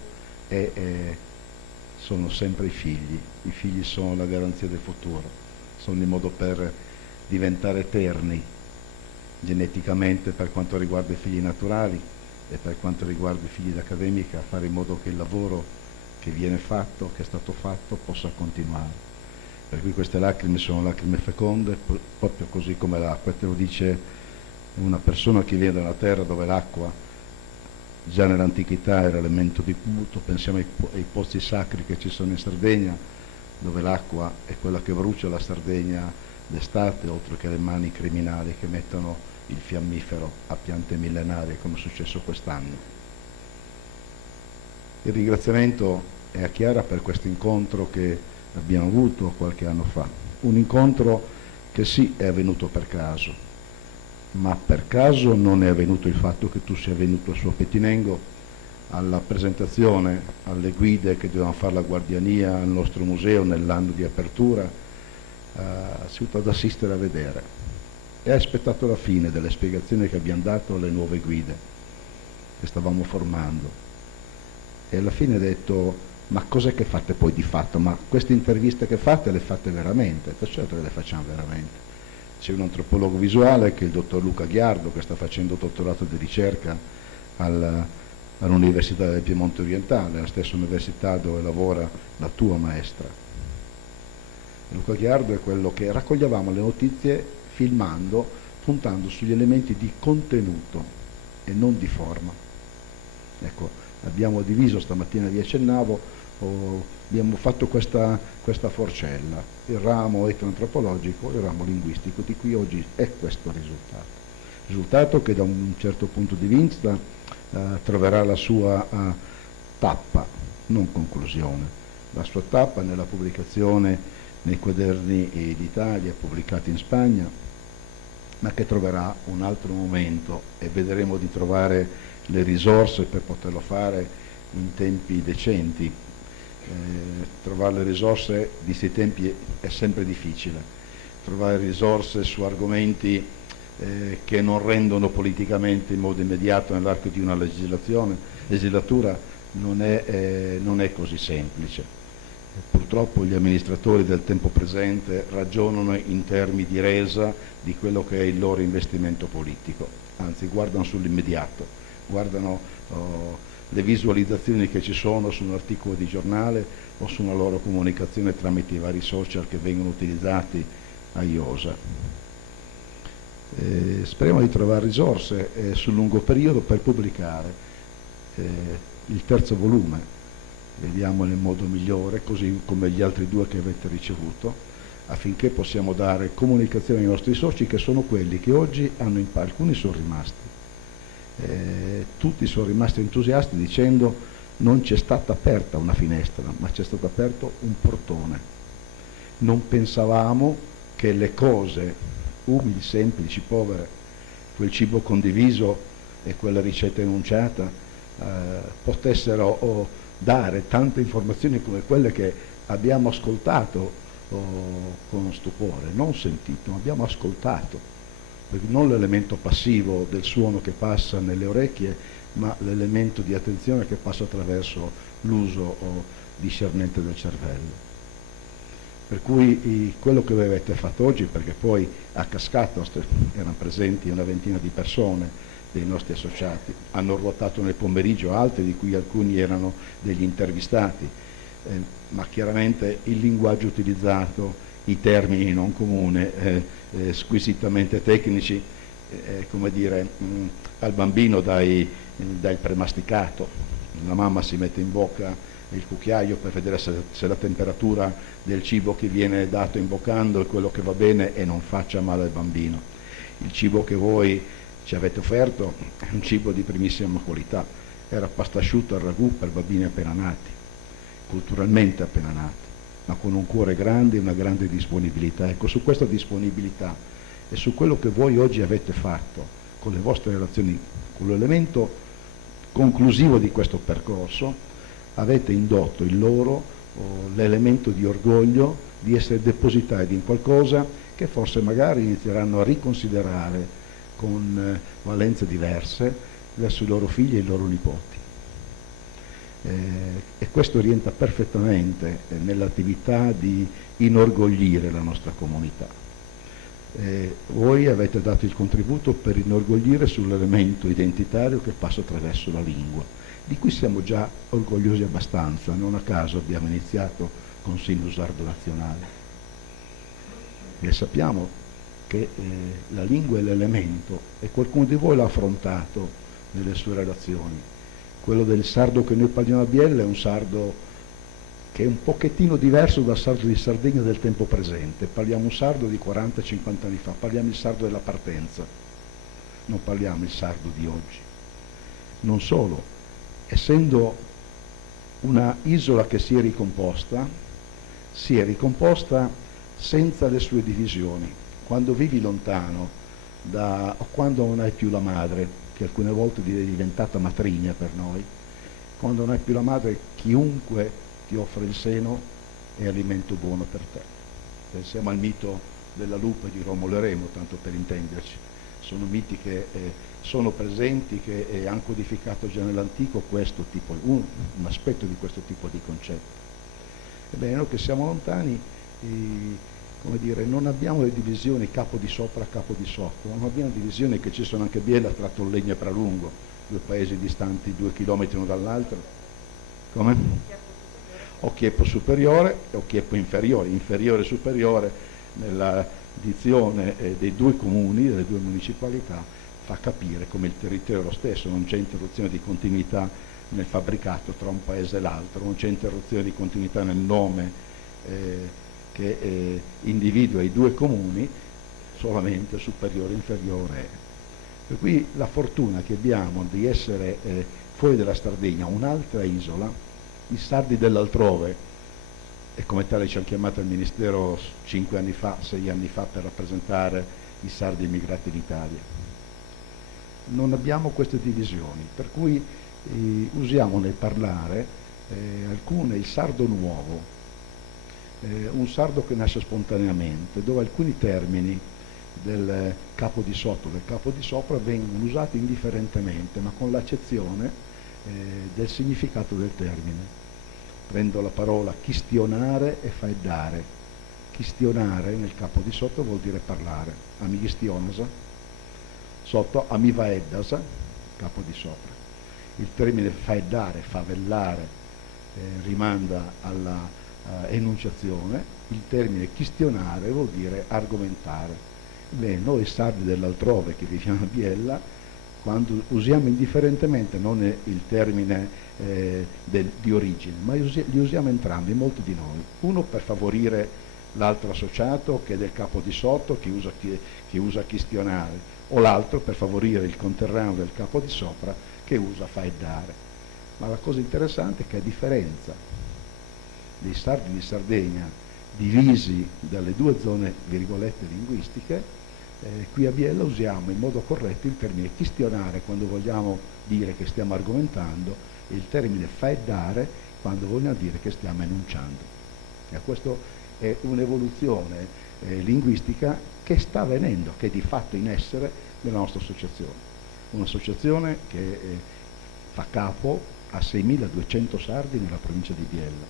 sono sempre i figli. I figli sono la garanzia del futuro, sono il modo per diventare eterni geneticamente per quanto riguarda i figli naturali e per quanto riguarda i figli d'accademica, fare in modo che il lavoro che viene fatto, che è stato fatto, possa continuare. Per cui queste lacrime sono lacrime feconde, proprio così come l'acqua. Te lo dice una persona che viene dalla terra dove l'acqua già nell'antichità era elemento di culto. Pensiamo ai pozzi sacri che ci sono in Sardegna, dove l'acqua è quella che brucia la Sardegna d'estate, oltre che le mani criminali che mettono il fiammifero a piante millenarie, come è successo quest'anno. Il ringraziamento è a Chiara per questo incontro che abbiamo avuto qualche anno fa, un incontro che sì è avvenuto per caso, ma per caso non è avvenuto il fatto che tu sia venuto a Suo Pettinengo alla presentazione, alle guide che dovevano fare la guardiania al nostro museo nell'anno di apertura, si è ad assistere a vedere e ha aspettato la fine delle spiegazioni che abbiamo dato alle nuove guide che stavamo formando, e alla fine ha detto: ma cos'è che fate poi di fatto? Ma queste interviste che fate le fate veramente? Certo che le facciamo veramente. C'è un antropologo visuale che è il dottor Luca Ghiardo, che sta facendo dottorato di ricerca all'Università del Piemonte Orientale, la stessa università dove lavora la tua maestra. Luca Ghiardo è quello che raccoglievamo le notizie filmando, puntando sugli elementi di contenuto e non di forma. Ecco, abbiamo diviso, stamattina vi accennavo, abbiamo fatto questa forcella, il ramo etnoantropologico e il ramo linguistico, di cui oggi è questo risultato che da un certo punto di vista troverà la sua tappa, non conclusione, la sua tappa nella pubblicazione nei quaderni d'Italia pubblicati in Spagna, ma che troverà un altro momento e vedremo di trovare le risorse per poterlo fare in tempi decenti. Trovare le risorse di questi tempi è sempre difficile. trovare risorse su argomenti che non rendono politicamente in modo immediato nell'arco di una legislatura non è così semplice. Purtroppo gli amministratori del tempo presente ragionano in termini di resa di quello che è il loro investimento politico, anzi guardano sull'immediato, guardano le visualizzazioni che ci sono su un articolo di giornale o su una loro comunicazione tramite i vari social che vengono utilizzati a IOSA. Speriamo di trovare risorse sul lungo periodo per pubblicare il terzo volume, vediamo nel modo migliore, così come gli altri due che avete ricevuto, affinché possiamo dare comunicazione ai nostri soci, che sono quelli che oggi hanno imparato. Alcuni sono rimasti, tutti sono rimasti entusiasti dicendo non c'è stata aperta una finestra, ma c'è stato aperto un portone. Non pensavamo che le cose umili, semplici, povere, quel cibo condiviso e quella ricetta enunciata potessero dare tante informazioni come quelle che abbiamo ascoltato con stupore, non sentito, ma abbiamo ascoltato, perché non l'elemento passivo del suono che passa nelle orecchie, ma l'elemento di attenzione che passa attraverso l'uso discernente del cervello. Per cui quello che voi avete fatto oggi, perché poi a cascata erano presenti una ventina di persone dei nostri associati, hanno ruotato nel pomeriggio altri, di cui alcuni erano degli intervistati, ma chiaramente il linguaggio utilizzato, i termini non comuni, squisitamente tecnici, come dire, al bambino dai premasticato, la mamma si mette in bocca il cucchiaio per vedere se la temperatura del cibo che viene dato imboccando è quello che va bene e non faccia male al bambino. Il cibo che voi ci avete offerto è un cibo di primissima qualità, era pasta asciutta al ragù per bambini appena nati, culturalmente appena nati, ma con un cuore grande e una grande disponibilità. Ecco, su questa disponibilità e su quello che voi oggi avete fatto con le vostre relazioni, con l'elemento conclusivo di questo percorso, avete indotto in loro l'elemento di orgoglio di essere depositati in qualcosa che forse magari inizieranno a riconsiderare con valenze diverse verso i loro figli e i loro nipoti. E questo rientra perfettamente nell'attività di inorgoglire la nostra comunità. Voi avete dato il contributo per inorgoglire sull'elemento identitario che passa attraverso la lingua, di cui siamo già orgogliosi abbastanza, non a caso abbiamo iniziato con Sinus Sardo Nazionale. E sappiamo che la lingua è l'elemento, e qualcuno di voi l'ha affrontato nelle sue relazioni. Quello del sardo che noi parliamo a Biella è un sardo che è un pochettino diverso dal sardo di Sardegna del tempo presente. Parliamo un sardo di 40-50 anni fa, parliamo il sardo della partenza, non parliamo il sardo di oggi. Non solo, essendo una isola che si è ricomposta senza le sue divisioni. Quando vivi lontano, o quando non hai più la madre, che alcune volte è diventata matrigna per noi, quando non hai più la madre, chiunque ti offre il seno è alimento buono per te. Pensiamo al mito della lupa di Romolo e Remo, tanto per intenderci. Sono miti che sono presenti, che hanno codificato già nell'antico questo tipo, un aspetto di questo tipo di concetto. Ebbene, noi che siamo lontani, come dire, non abbiamo le divisioni capo di sopra, capo di sotto, non abbiamo divisioni che ci sono anche Biella tra Tollegno e Pralungo, due paesi distanti 2 chilometri l'uno dall'altro. Come? Occhieppo superiore e Occhieppo inferiore, inferiore e superiore nella dizione dei due comuni, delle due municipalità, fa capire come il territorio è lo stesso, non c'è interruzione di continuità nel fabbricato tra un paese e l'altro, non c'è interruzione di continuità nel nome che individua i due comuni, solamente superiore e inferiore. Per cui la fortuna che abbiamo di essere fuori dalla Sardegna, un'altra isola, i sardi dell'altrove, e come tale ci hanno chiamato al Ministero 5 anni fa, 6 anni fa, per rappresentare i sardi immigrati in Italia. Non abbiamo queste divisioni, per cui usiamo nel parlare alcune, il sardo nuovo, un sardo che nasce spontaneamente, dove alcuni termini del capo di sotto e del capo di sopra vengono usati indifferentemente, ma con l'accezione del significato del termine. Prendo la parola chistionare e faeddare. Chistionare nel capo di sotto vuol dire parlare, ami chistionasa, sotto ami vaeddasa, capo di sopra. Il termine faeddare, favellare, rimanda alla enunciazione, il termine chistionare vuol dire argomentare. Beh, noi sardi dell'altrove che viviamo a Biella, quando usiamo indifferentemente non il termine di origine, ma li usiamo entrambi, molti di noi. Uno per favorire l'altro associato che è del capo di sotto, che usa chistionare, o l'altro per favorire il conterraneo del capo di sopra che usa faeddare. Ma la cosa interessante è che a differenza dei sardi di Sardegna divisi dalle due zone virgolette linguistiche, qui a Biella usiamo in modo corretto il termine chistionare quando vogliamo dire che stiamo argomentando e il termine faeddare quando vogliamo dire che stiamo enunciando. E questo è un'evoluzione linguistica che sta avvenendo, che è di fatto in essere nella nostra associazione. Un'associazione che fa capo a 6.200 sardi nella provincia di Biella,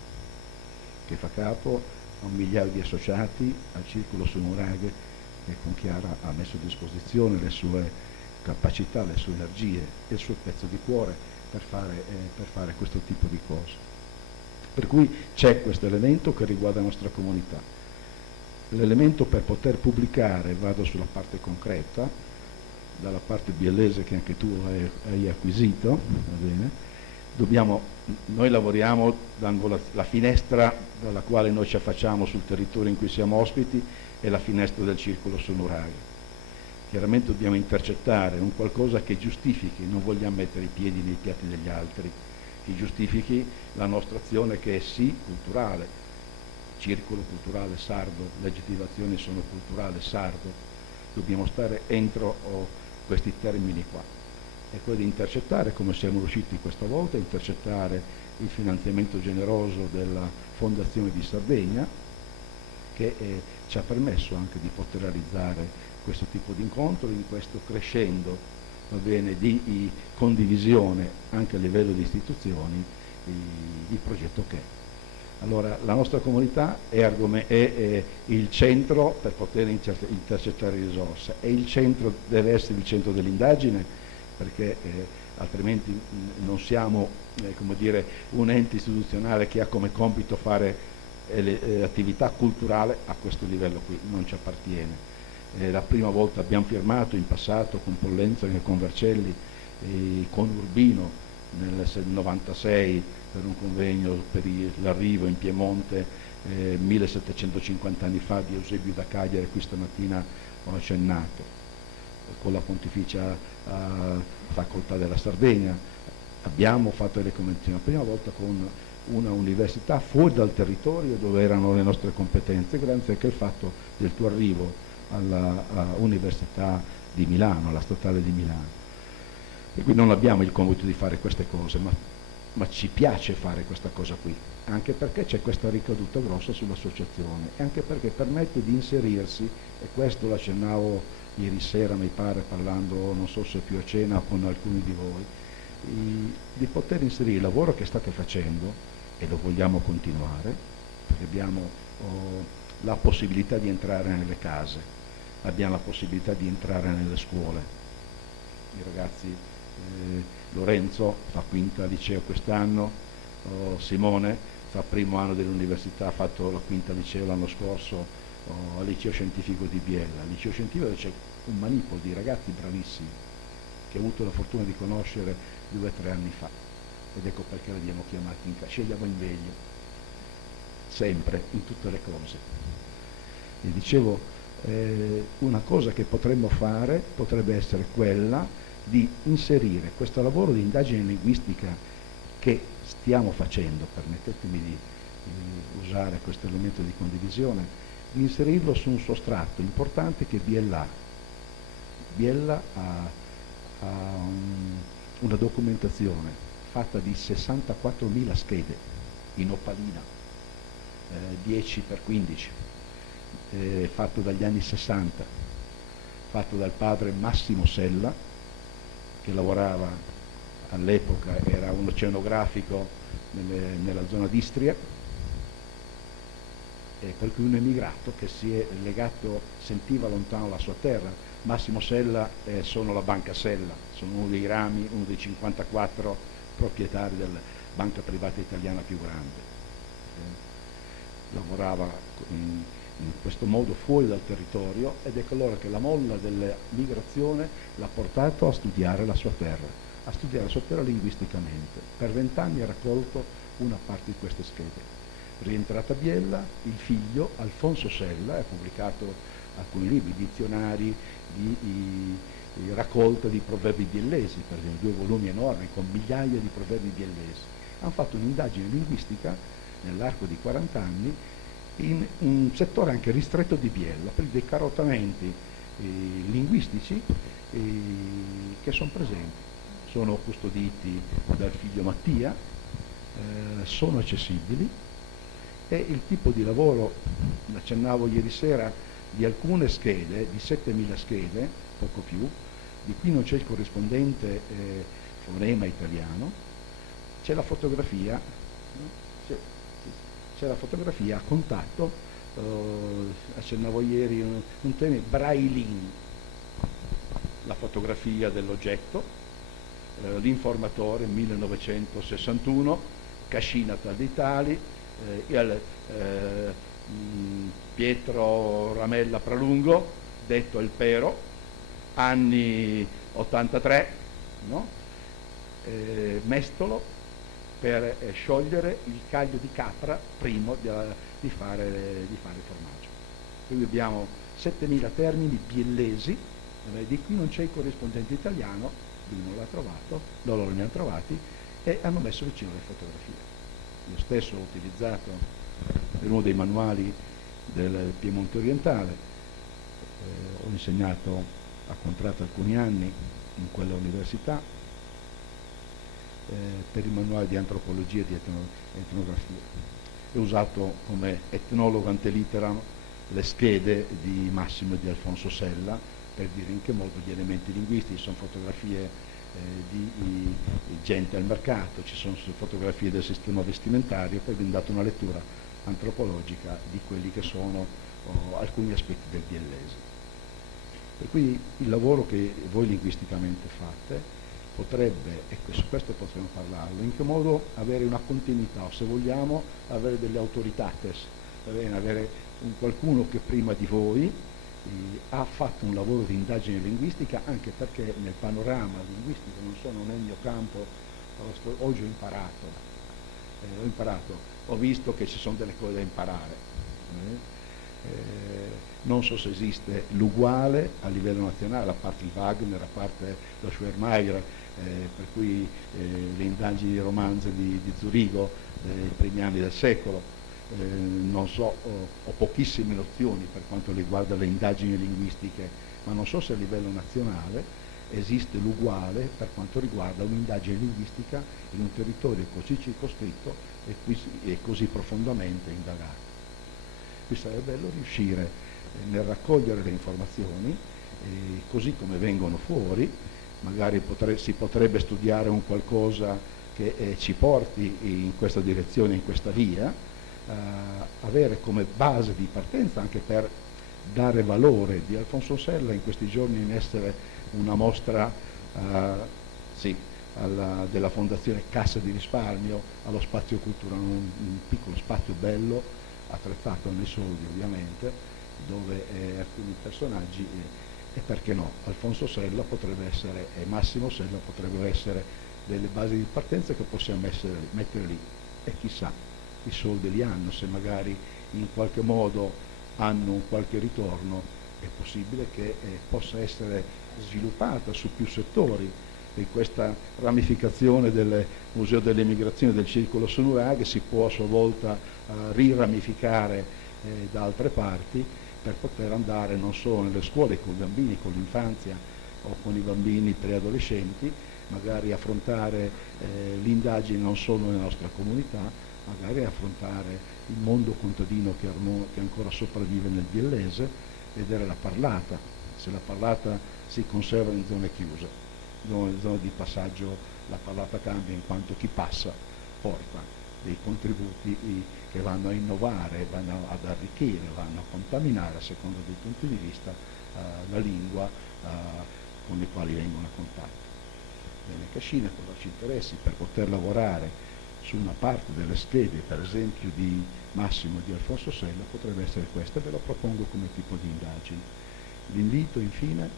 che fa capo a 1 migliaio di associati al Circolo Sunuraghe, che con Chiara ha messo a disposizione le sue capacità, le sue energie e il suo pezzo di cuore per fare questo tipo di cose. Per cui c'è questo elemento che riguarda la nostra comunità. L'elemento per poter pubblicare, vado sulla parte concreta, dalla parte biellese che anche tu hai acquisito, va bene? Noi lavoriamo dando la finestra dalla quale noi ci affacciamo sul territorio in cui siamo ospiti è la finestra del Circolo Sunuraghe. Chiaramente dobbiamo intercettare un qualcosa che giustifichi, non vogliamo mettere i piedi nei piatti degli altri, che giustifichi la nostra azione che è sì culturale, circolo culturale sardo, le aggettivazioni sono culturale sardo, dobbiamo stare entro questi termini qua. È quello di intercettare, come siamo riusciti questa volta, intercettare il finanziamento generoso della Fondazione di Sardegna, che ci ha permesso anche di poter realizzare questo tipo di incontro in questo crescendo, va bene, di condivisione anche a livello di istituzioni di progetto che è. Allora la nostra comunità è il centro per poter intercettare risorse, e il centro deve essere il centro dell'indagine, perché altrimenti non siamo come dire, un ente istituzionale che ha come compito fare attività culturale a questo livello qui, non ci appartiene. La prima volta abbiamo firmato in passato con Pollenza e con Vercelli e con Urbino nel 96 per un convegno per l'arrivo in Piemonte 1750 anni fa di Eusebio da Cagliari, qui stamattina ho accennato, con la Pontificia Facoltà della Sardegna. Abbiamo fatto le convenzioni la prima volta con una università fuori dal territorio dove erano le nostre competenze, grazie anche al fatto del tuo arrivo all'Università di Milano, alla Statale di Milano. E qui non abbiamo il compito di fare queste cose, ma ci piace fare questa cosa qui, anche perché c'è questa ricaduta grossa sull'associazione e anche perché permette di inserirsi, e questo l'accennavo ieri sera mi pare parlando, non so se più a cena con alcuni di voi, di poter inserire il lavoro che state facendo, e lo vogliamo continuare, perché abbiamo la possibilità di entrare nelle case, abbiamo la possibilità di entrare nelle scuole. I ragazzi, Lorenzo fa quinta liceo quest'anno, Simone fa primo anno dell'università, ha fatto la quinta liceo l'anno scorso al liceo scientifico di Biella. Al liceo scientifico c'è un manipolo di ragazzi bravissimi che ho avuto la fortuna di conoscere 2 o 3 anni fa, ed ecco perché li abbiamo chiamati in casa. Scegliamo in meglio sempre in tutte le cose. E dicevo, una cosa che potremmo fare potrebbe essere quella di inserire questo lavoro di indagine linguistica che stiamo facendo, permettetemi di usare questo elemento di condivisione, di inserirlo su un sostrato importante che Biella ha. Biella ha una documentazione fatta di 64.000 schede in opalina, 10x15, fatto dagli anni 60, fatto dal padre Massimo Sella, che lavorava all'epoca, era un oceanografico nella zona d'Istria, per cui un emigrato che si è legato, sentiva lontano la sua terra. Massimo Sella sono la Banca Sella, sono uno dei rami, uno dei 54 proprietari della banca privata italiana più grande. Lavorava in questo modo fuori dal territorio, ed ecco allora che la molla della migrazione l'ha portato a studiare la sua terra linguisticamente. Per 20 anni ha raccolto una parte di queste schede. Rientrato a Biella, il figlio Alfonso Sella ha pubblicato alcuni libri, dizionari di raccolta di proverbi biellesi, per esempio 2 volumi enormi con migliaia di proverbi biellesi. Hanno fatto un'indagine linguistica nell'arco di 40 anni in un settore anche ristretto di Biella, per dei carottamenti linguistici che sono presenti, sono custoditi dal figlio Mattia, sono accessibili, e il tipo di lavoro, accennavo ieri sera, di alcune schede, di 7.000 schede, poco più, di cui non c'è il corrispondente fonema italiano, c'è la fotografia, c'è la fotografia a contatto, accennavo ieri un tema, Braillin, la fotografia dell'oggetto, l'informatore 1961, Cascina tal dei tali, Pietro Ramella Pralungo, detto il Pero, anni 83, no? Mestolo per sciogliere il caglio di capra prima di fare formaggio. Quindi abbiamo 7.000 termini biellesi, di cui non c'è il corrispondente italiano, lui non l'ha trovato, loro li hanno trovati e hanno messo vicino le fotografie. Io stesso ho utilizzato per uno dei manuali del Piemonte orientale, ho insegnato a contratto alcuni anni in quella università, per il manuale di antropologia e di etnografia. Ho usato come etnologo ante litteram le schede di Massimo e di Alfonso Sella, per dire in che modo gli elementi linguistici, sono fotografie di gente al mercato, ci sono fotografie del sistema vestimentario, poi abbiamo dato una lettura antropologica di quelli che sono alcuni aspetti del biellese. Per cui il lavoro che voi linguisticamente fate potrebbe, e su questo potremmo parlarlo, in che modo avere una continuità, o se vogliamo avere delle autoritates, avere qualcuno che prima di voi ha fatto un lavoro di indagine linguistica, anche perché nel panorama linguistico non sono nel mio campo, oggi ho imparato, ho visto che ci sono delle cose da imparare, non so se esiste l'uguale a livello nazionale, a parte il Wagner, a parte lo Schwermeier, per cui le indagini di romanze di Zurigo dei primi anni del secolo. Non so, ho pochissime nozioni per quanto riguarda le indagini linguistiche, ma non so se a livello nazionale esiste l'uguale per quanto riguarda un'indagine linguistica in un territorio così circoscritto e così profondamente indagato. Qui sarebbe bello riuscire nel raccogliere le informazioni, così come vengono fuori, magari si potrebbe studiare un qualcosa che ci porti in questa direzione, in questa via, avere come base di partenza anche per dare valore di Alfonso Sella in questi giorni in essere una mostra della Fondazione Cassa di Risparmio allo spazio culturale, un piccolo spazio bello, attrezzato nei soldi ovviamente, dove alcuni personaggi, e perché no, Alfonso Sella potrebbe essere, e Massimo Sella potrebbero essere delle basi di partenza che possiamo mettere lì, e chissà, i soldi li hanno, se magari in qualche modo hanno un qualche ritorno, è possibile che possa essere sviluppata su più settori, e questa ramificazione del Museo dell'Emigrazione del Circolo Sonuraghe si può a sua volta riramificare da altre parti, per poter andare non solo nelle scuole con i bambini, con l'infanzia o con i bambini preadolescenti, magari affrontare l'indagine non solo nella nostra comunità, magari affrontare il mondo contadino che ancora sopravvive nel biellese, vedere la parlata, se la parlata si conserva in zone chiuse, zone di passaggio la parlata cambia in quanto chi passa porta dei contributi che vanno a innovare, vanno ad arricchire, vanno a contaminare a seconda dei punti di vista la lingua con i quali vengono a contatto. Bene, Cascina cosa ci interessi per poter lavorare su una parte delle schede, per esempio di Massimo di Alfonso Sella, potrebbe essere questa, ve lo propongo come tipo di indagine. L'invito infine,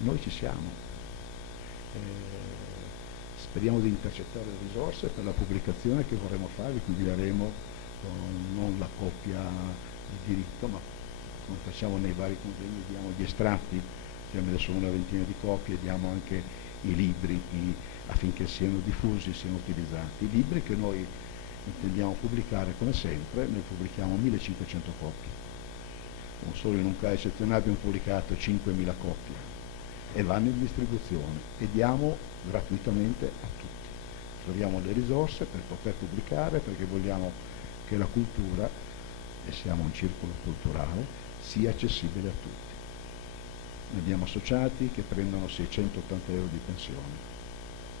noi ci siamo, speriamo di intercettare le risorse per la pubblicazione che vorremmo fare, vi cui daremo non la copia di diritto, ma come facciamo nei vari convegni, diamo gli estratti, siamo adesso una ventina di copie, diamo anche i libri affinché siano diffusi, siano utilizzati. I libri che noi intendiamo pubblicare come sempre, noi pubblichiamo 1500 copie, non solo in un caso eccezionale abbiamo pubblicato 5000 copie e vanno in distribuzione e diamo gratuitamente a tutti. Troviamo le risorse per poter pubblicare perché vogliamo che la cultura, e siamo un circolo culturale, sia accessibile a tutti. Noi abbiamo associati che prendono 680 euro di pensione,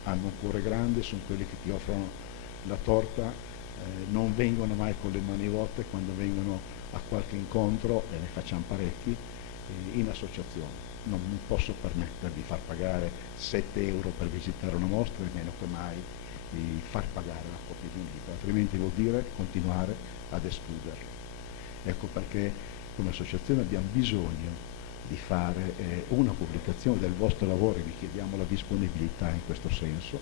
hanno un cuore grande, sono quelli che ti offrono la torta, non vengono mai con le mani vuote quando vengono a qualche incontro, e ne facciamo parecchi, in associazione. Non mi posso permettere di far pagare 7 euro per visitare una mostra e meno che mai di far pagare la copia di un libro, altrimenti vuol dire continuare ad escluderlo. Ecco perché come associazione abbiamo bisogno di fare una pubblicazione del vostro lavoro e vi chiediamo la disponibilità in questo senso,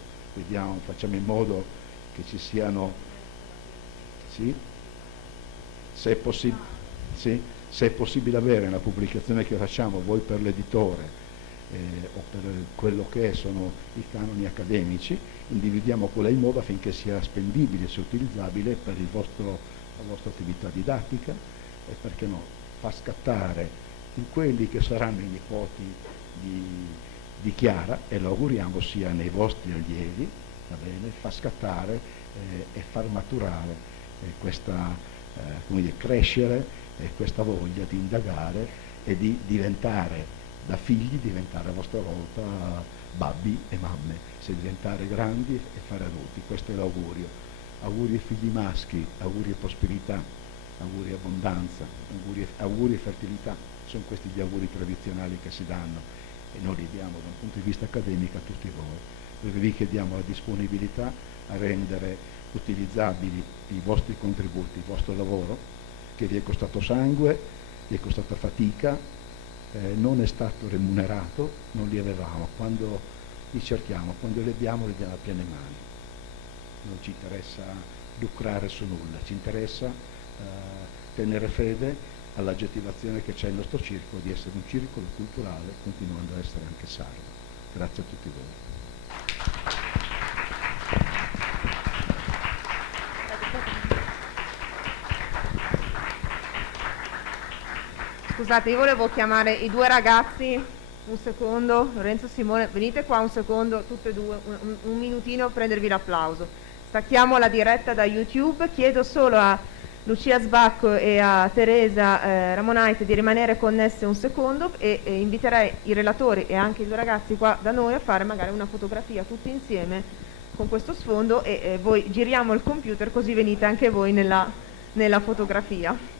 facciamo in modo che ci siano, sì, se è possibile avere una pubblicazione che facciamo voi per l'editore o per quello che sono i canoni accademici, individuiamo qual è il modo affinché sia spendibile, sia utilizzabile per la vostra attività didattica e perché no, far scattare in quelli che saranno i nipoti di Chiara, e lo auguriamo sia nei vostri allievi, va bene, far scattare e far maturare come dire, crescere questa voglia di indagare e di diventare da figli, diventare a vostra volta babbi e mamme, se diventare grandi e fare adulti. Questo è l'augurio. Auguri ai figli maschi, auguri a prosperità, auguri a abbondanza, auguri a fertilità. Sono questi gli auguri tradizionali che si danno e noi li diamo da un punto di vista accademico a tutti voi, perché vi chiediamo la disponibilità a rendere utilizzabili i vostri contributi, il vostro lavoro, che vi è costato sangue, vi è costata fatica, non è stato remunerato, non li avevamo. Quando li cerchiamo, quando li abbiamo a piene mani. Non ci interessa lucrare su nulla, ci interessa tenere fede all'aggettivazione che c'è il nostro circolo di essere un circolo culturale, continuando ad essere anche sardo. Grazie a tutti voi. Scusate, io volevo chiamare i due ragazzi, un secondo, Lorenzo, Simone, venite qua un secondo, tutte e due, un minutino a prendervi l'applauso. Stacchiamo la diretta da YouTube, chiedo solo a Lucia Sbacco e a Teresa Ramonaite di rimanere connesse un secondo e inviterei i relatori e anche i due ragazzi qua da noi a fare magari una fotografia tutti insieme con questo sfondo e voi giriamo il computer così venite anche voi nella fotografia.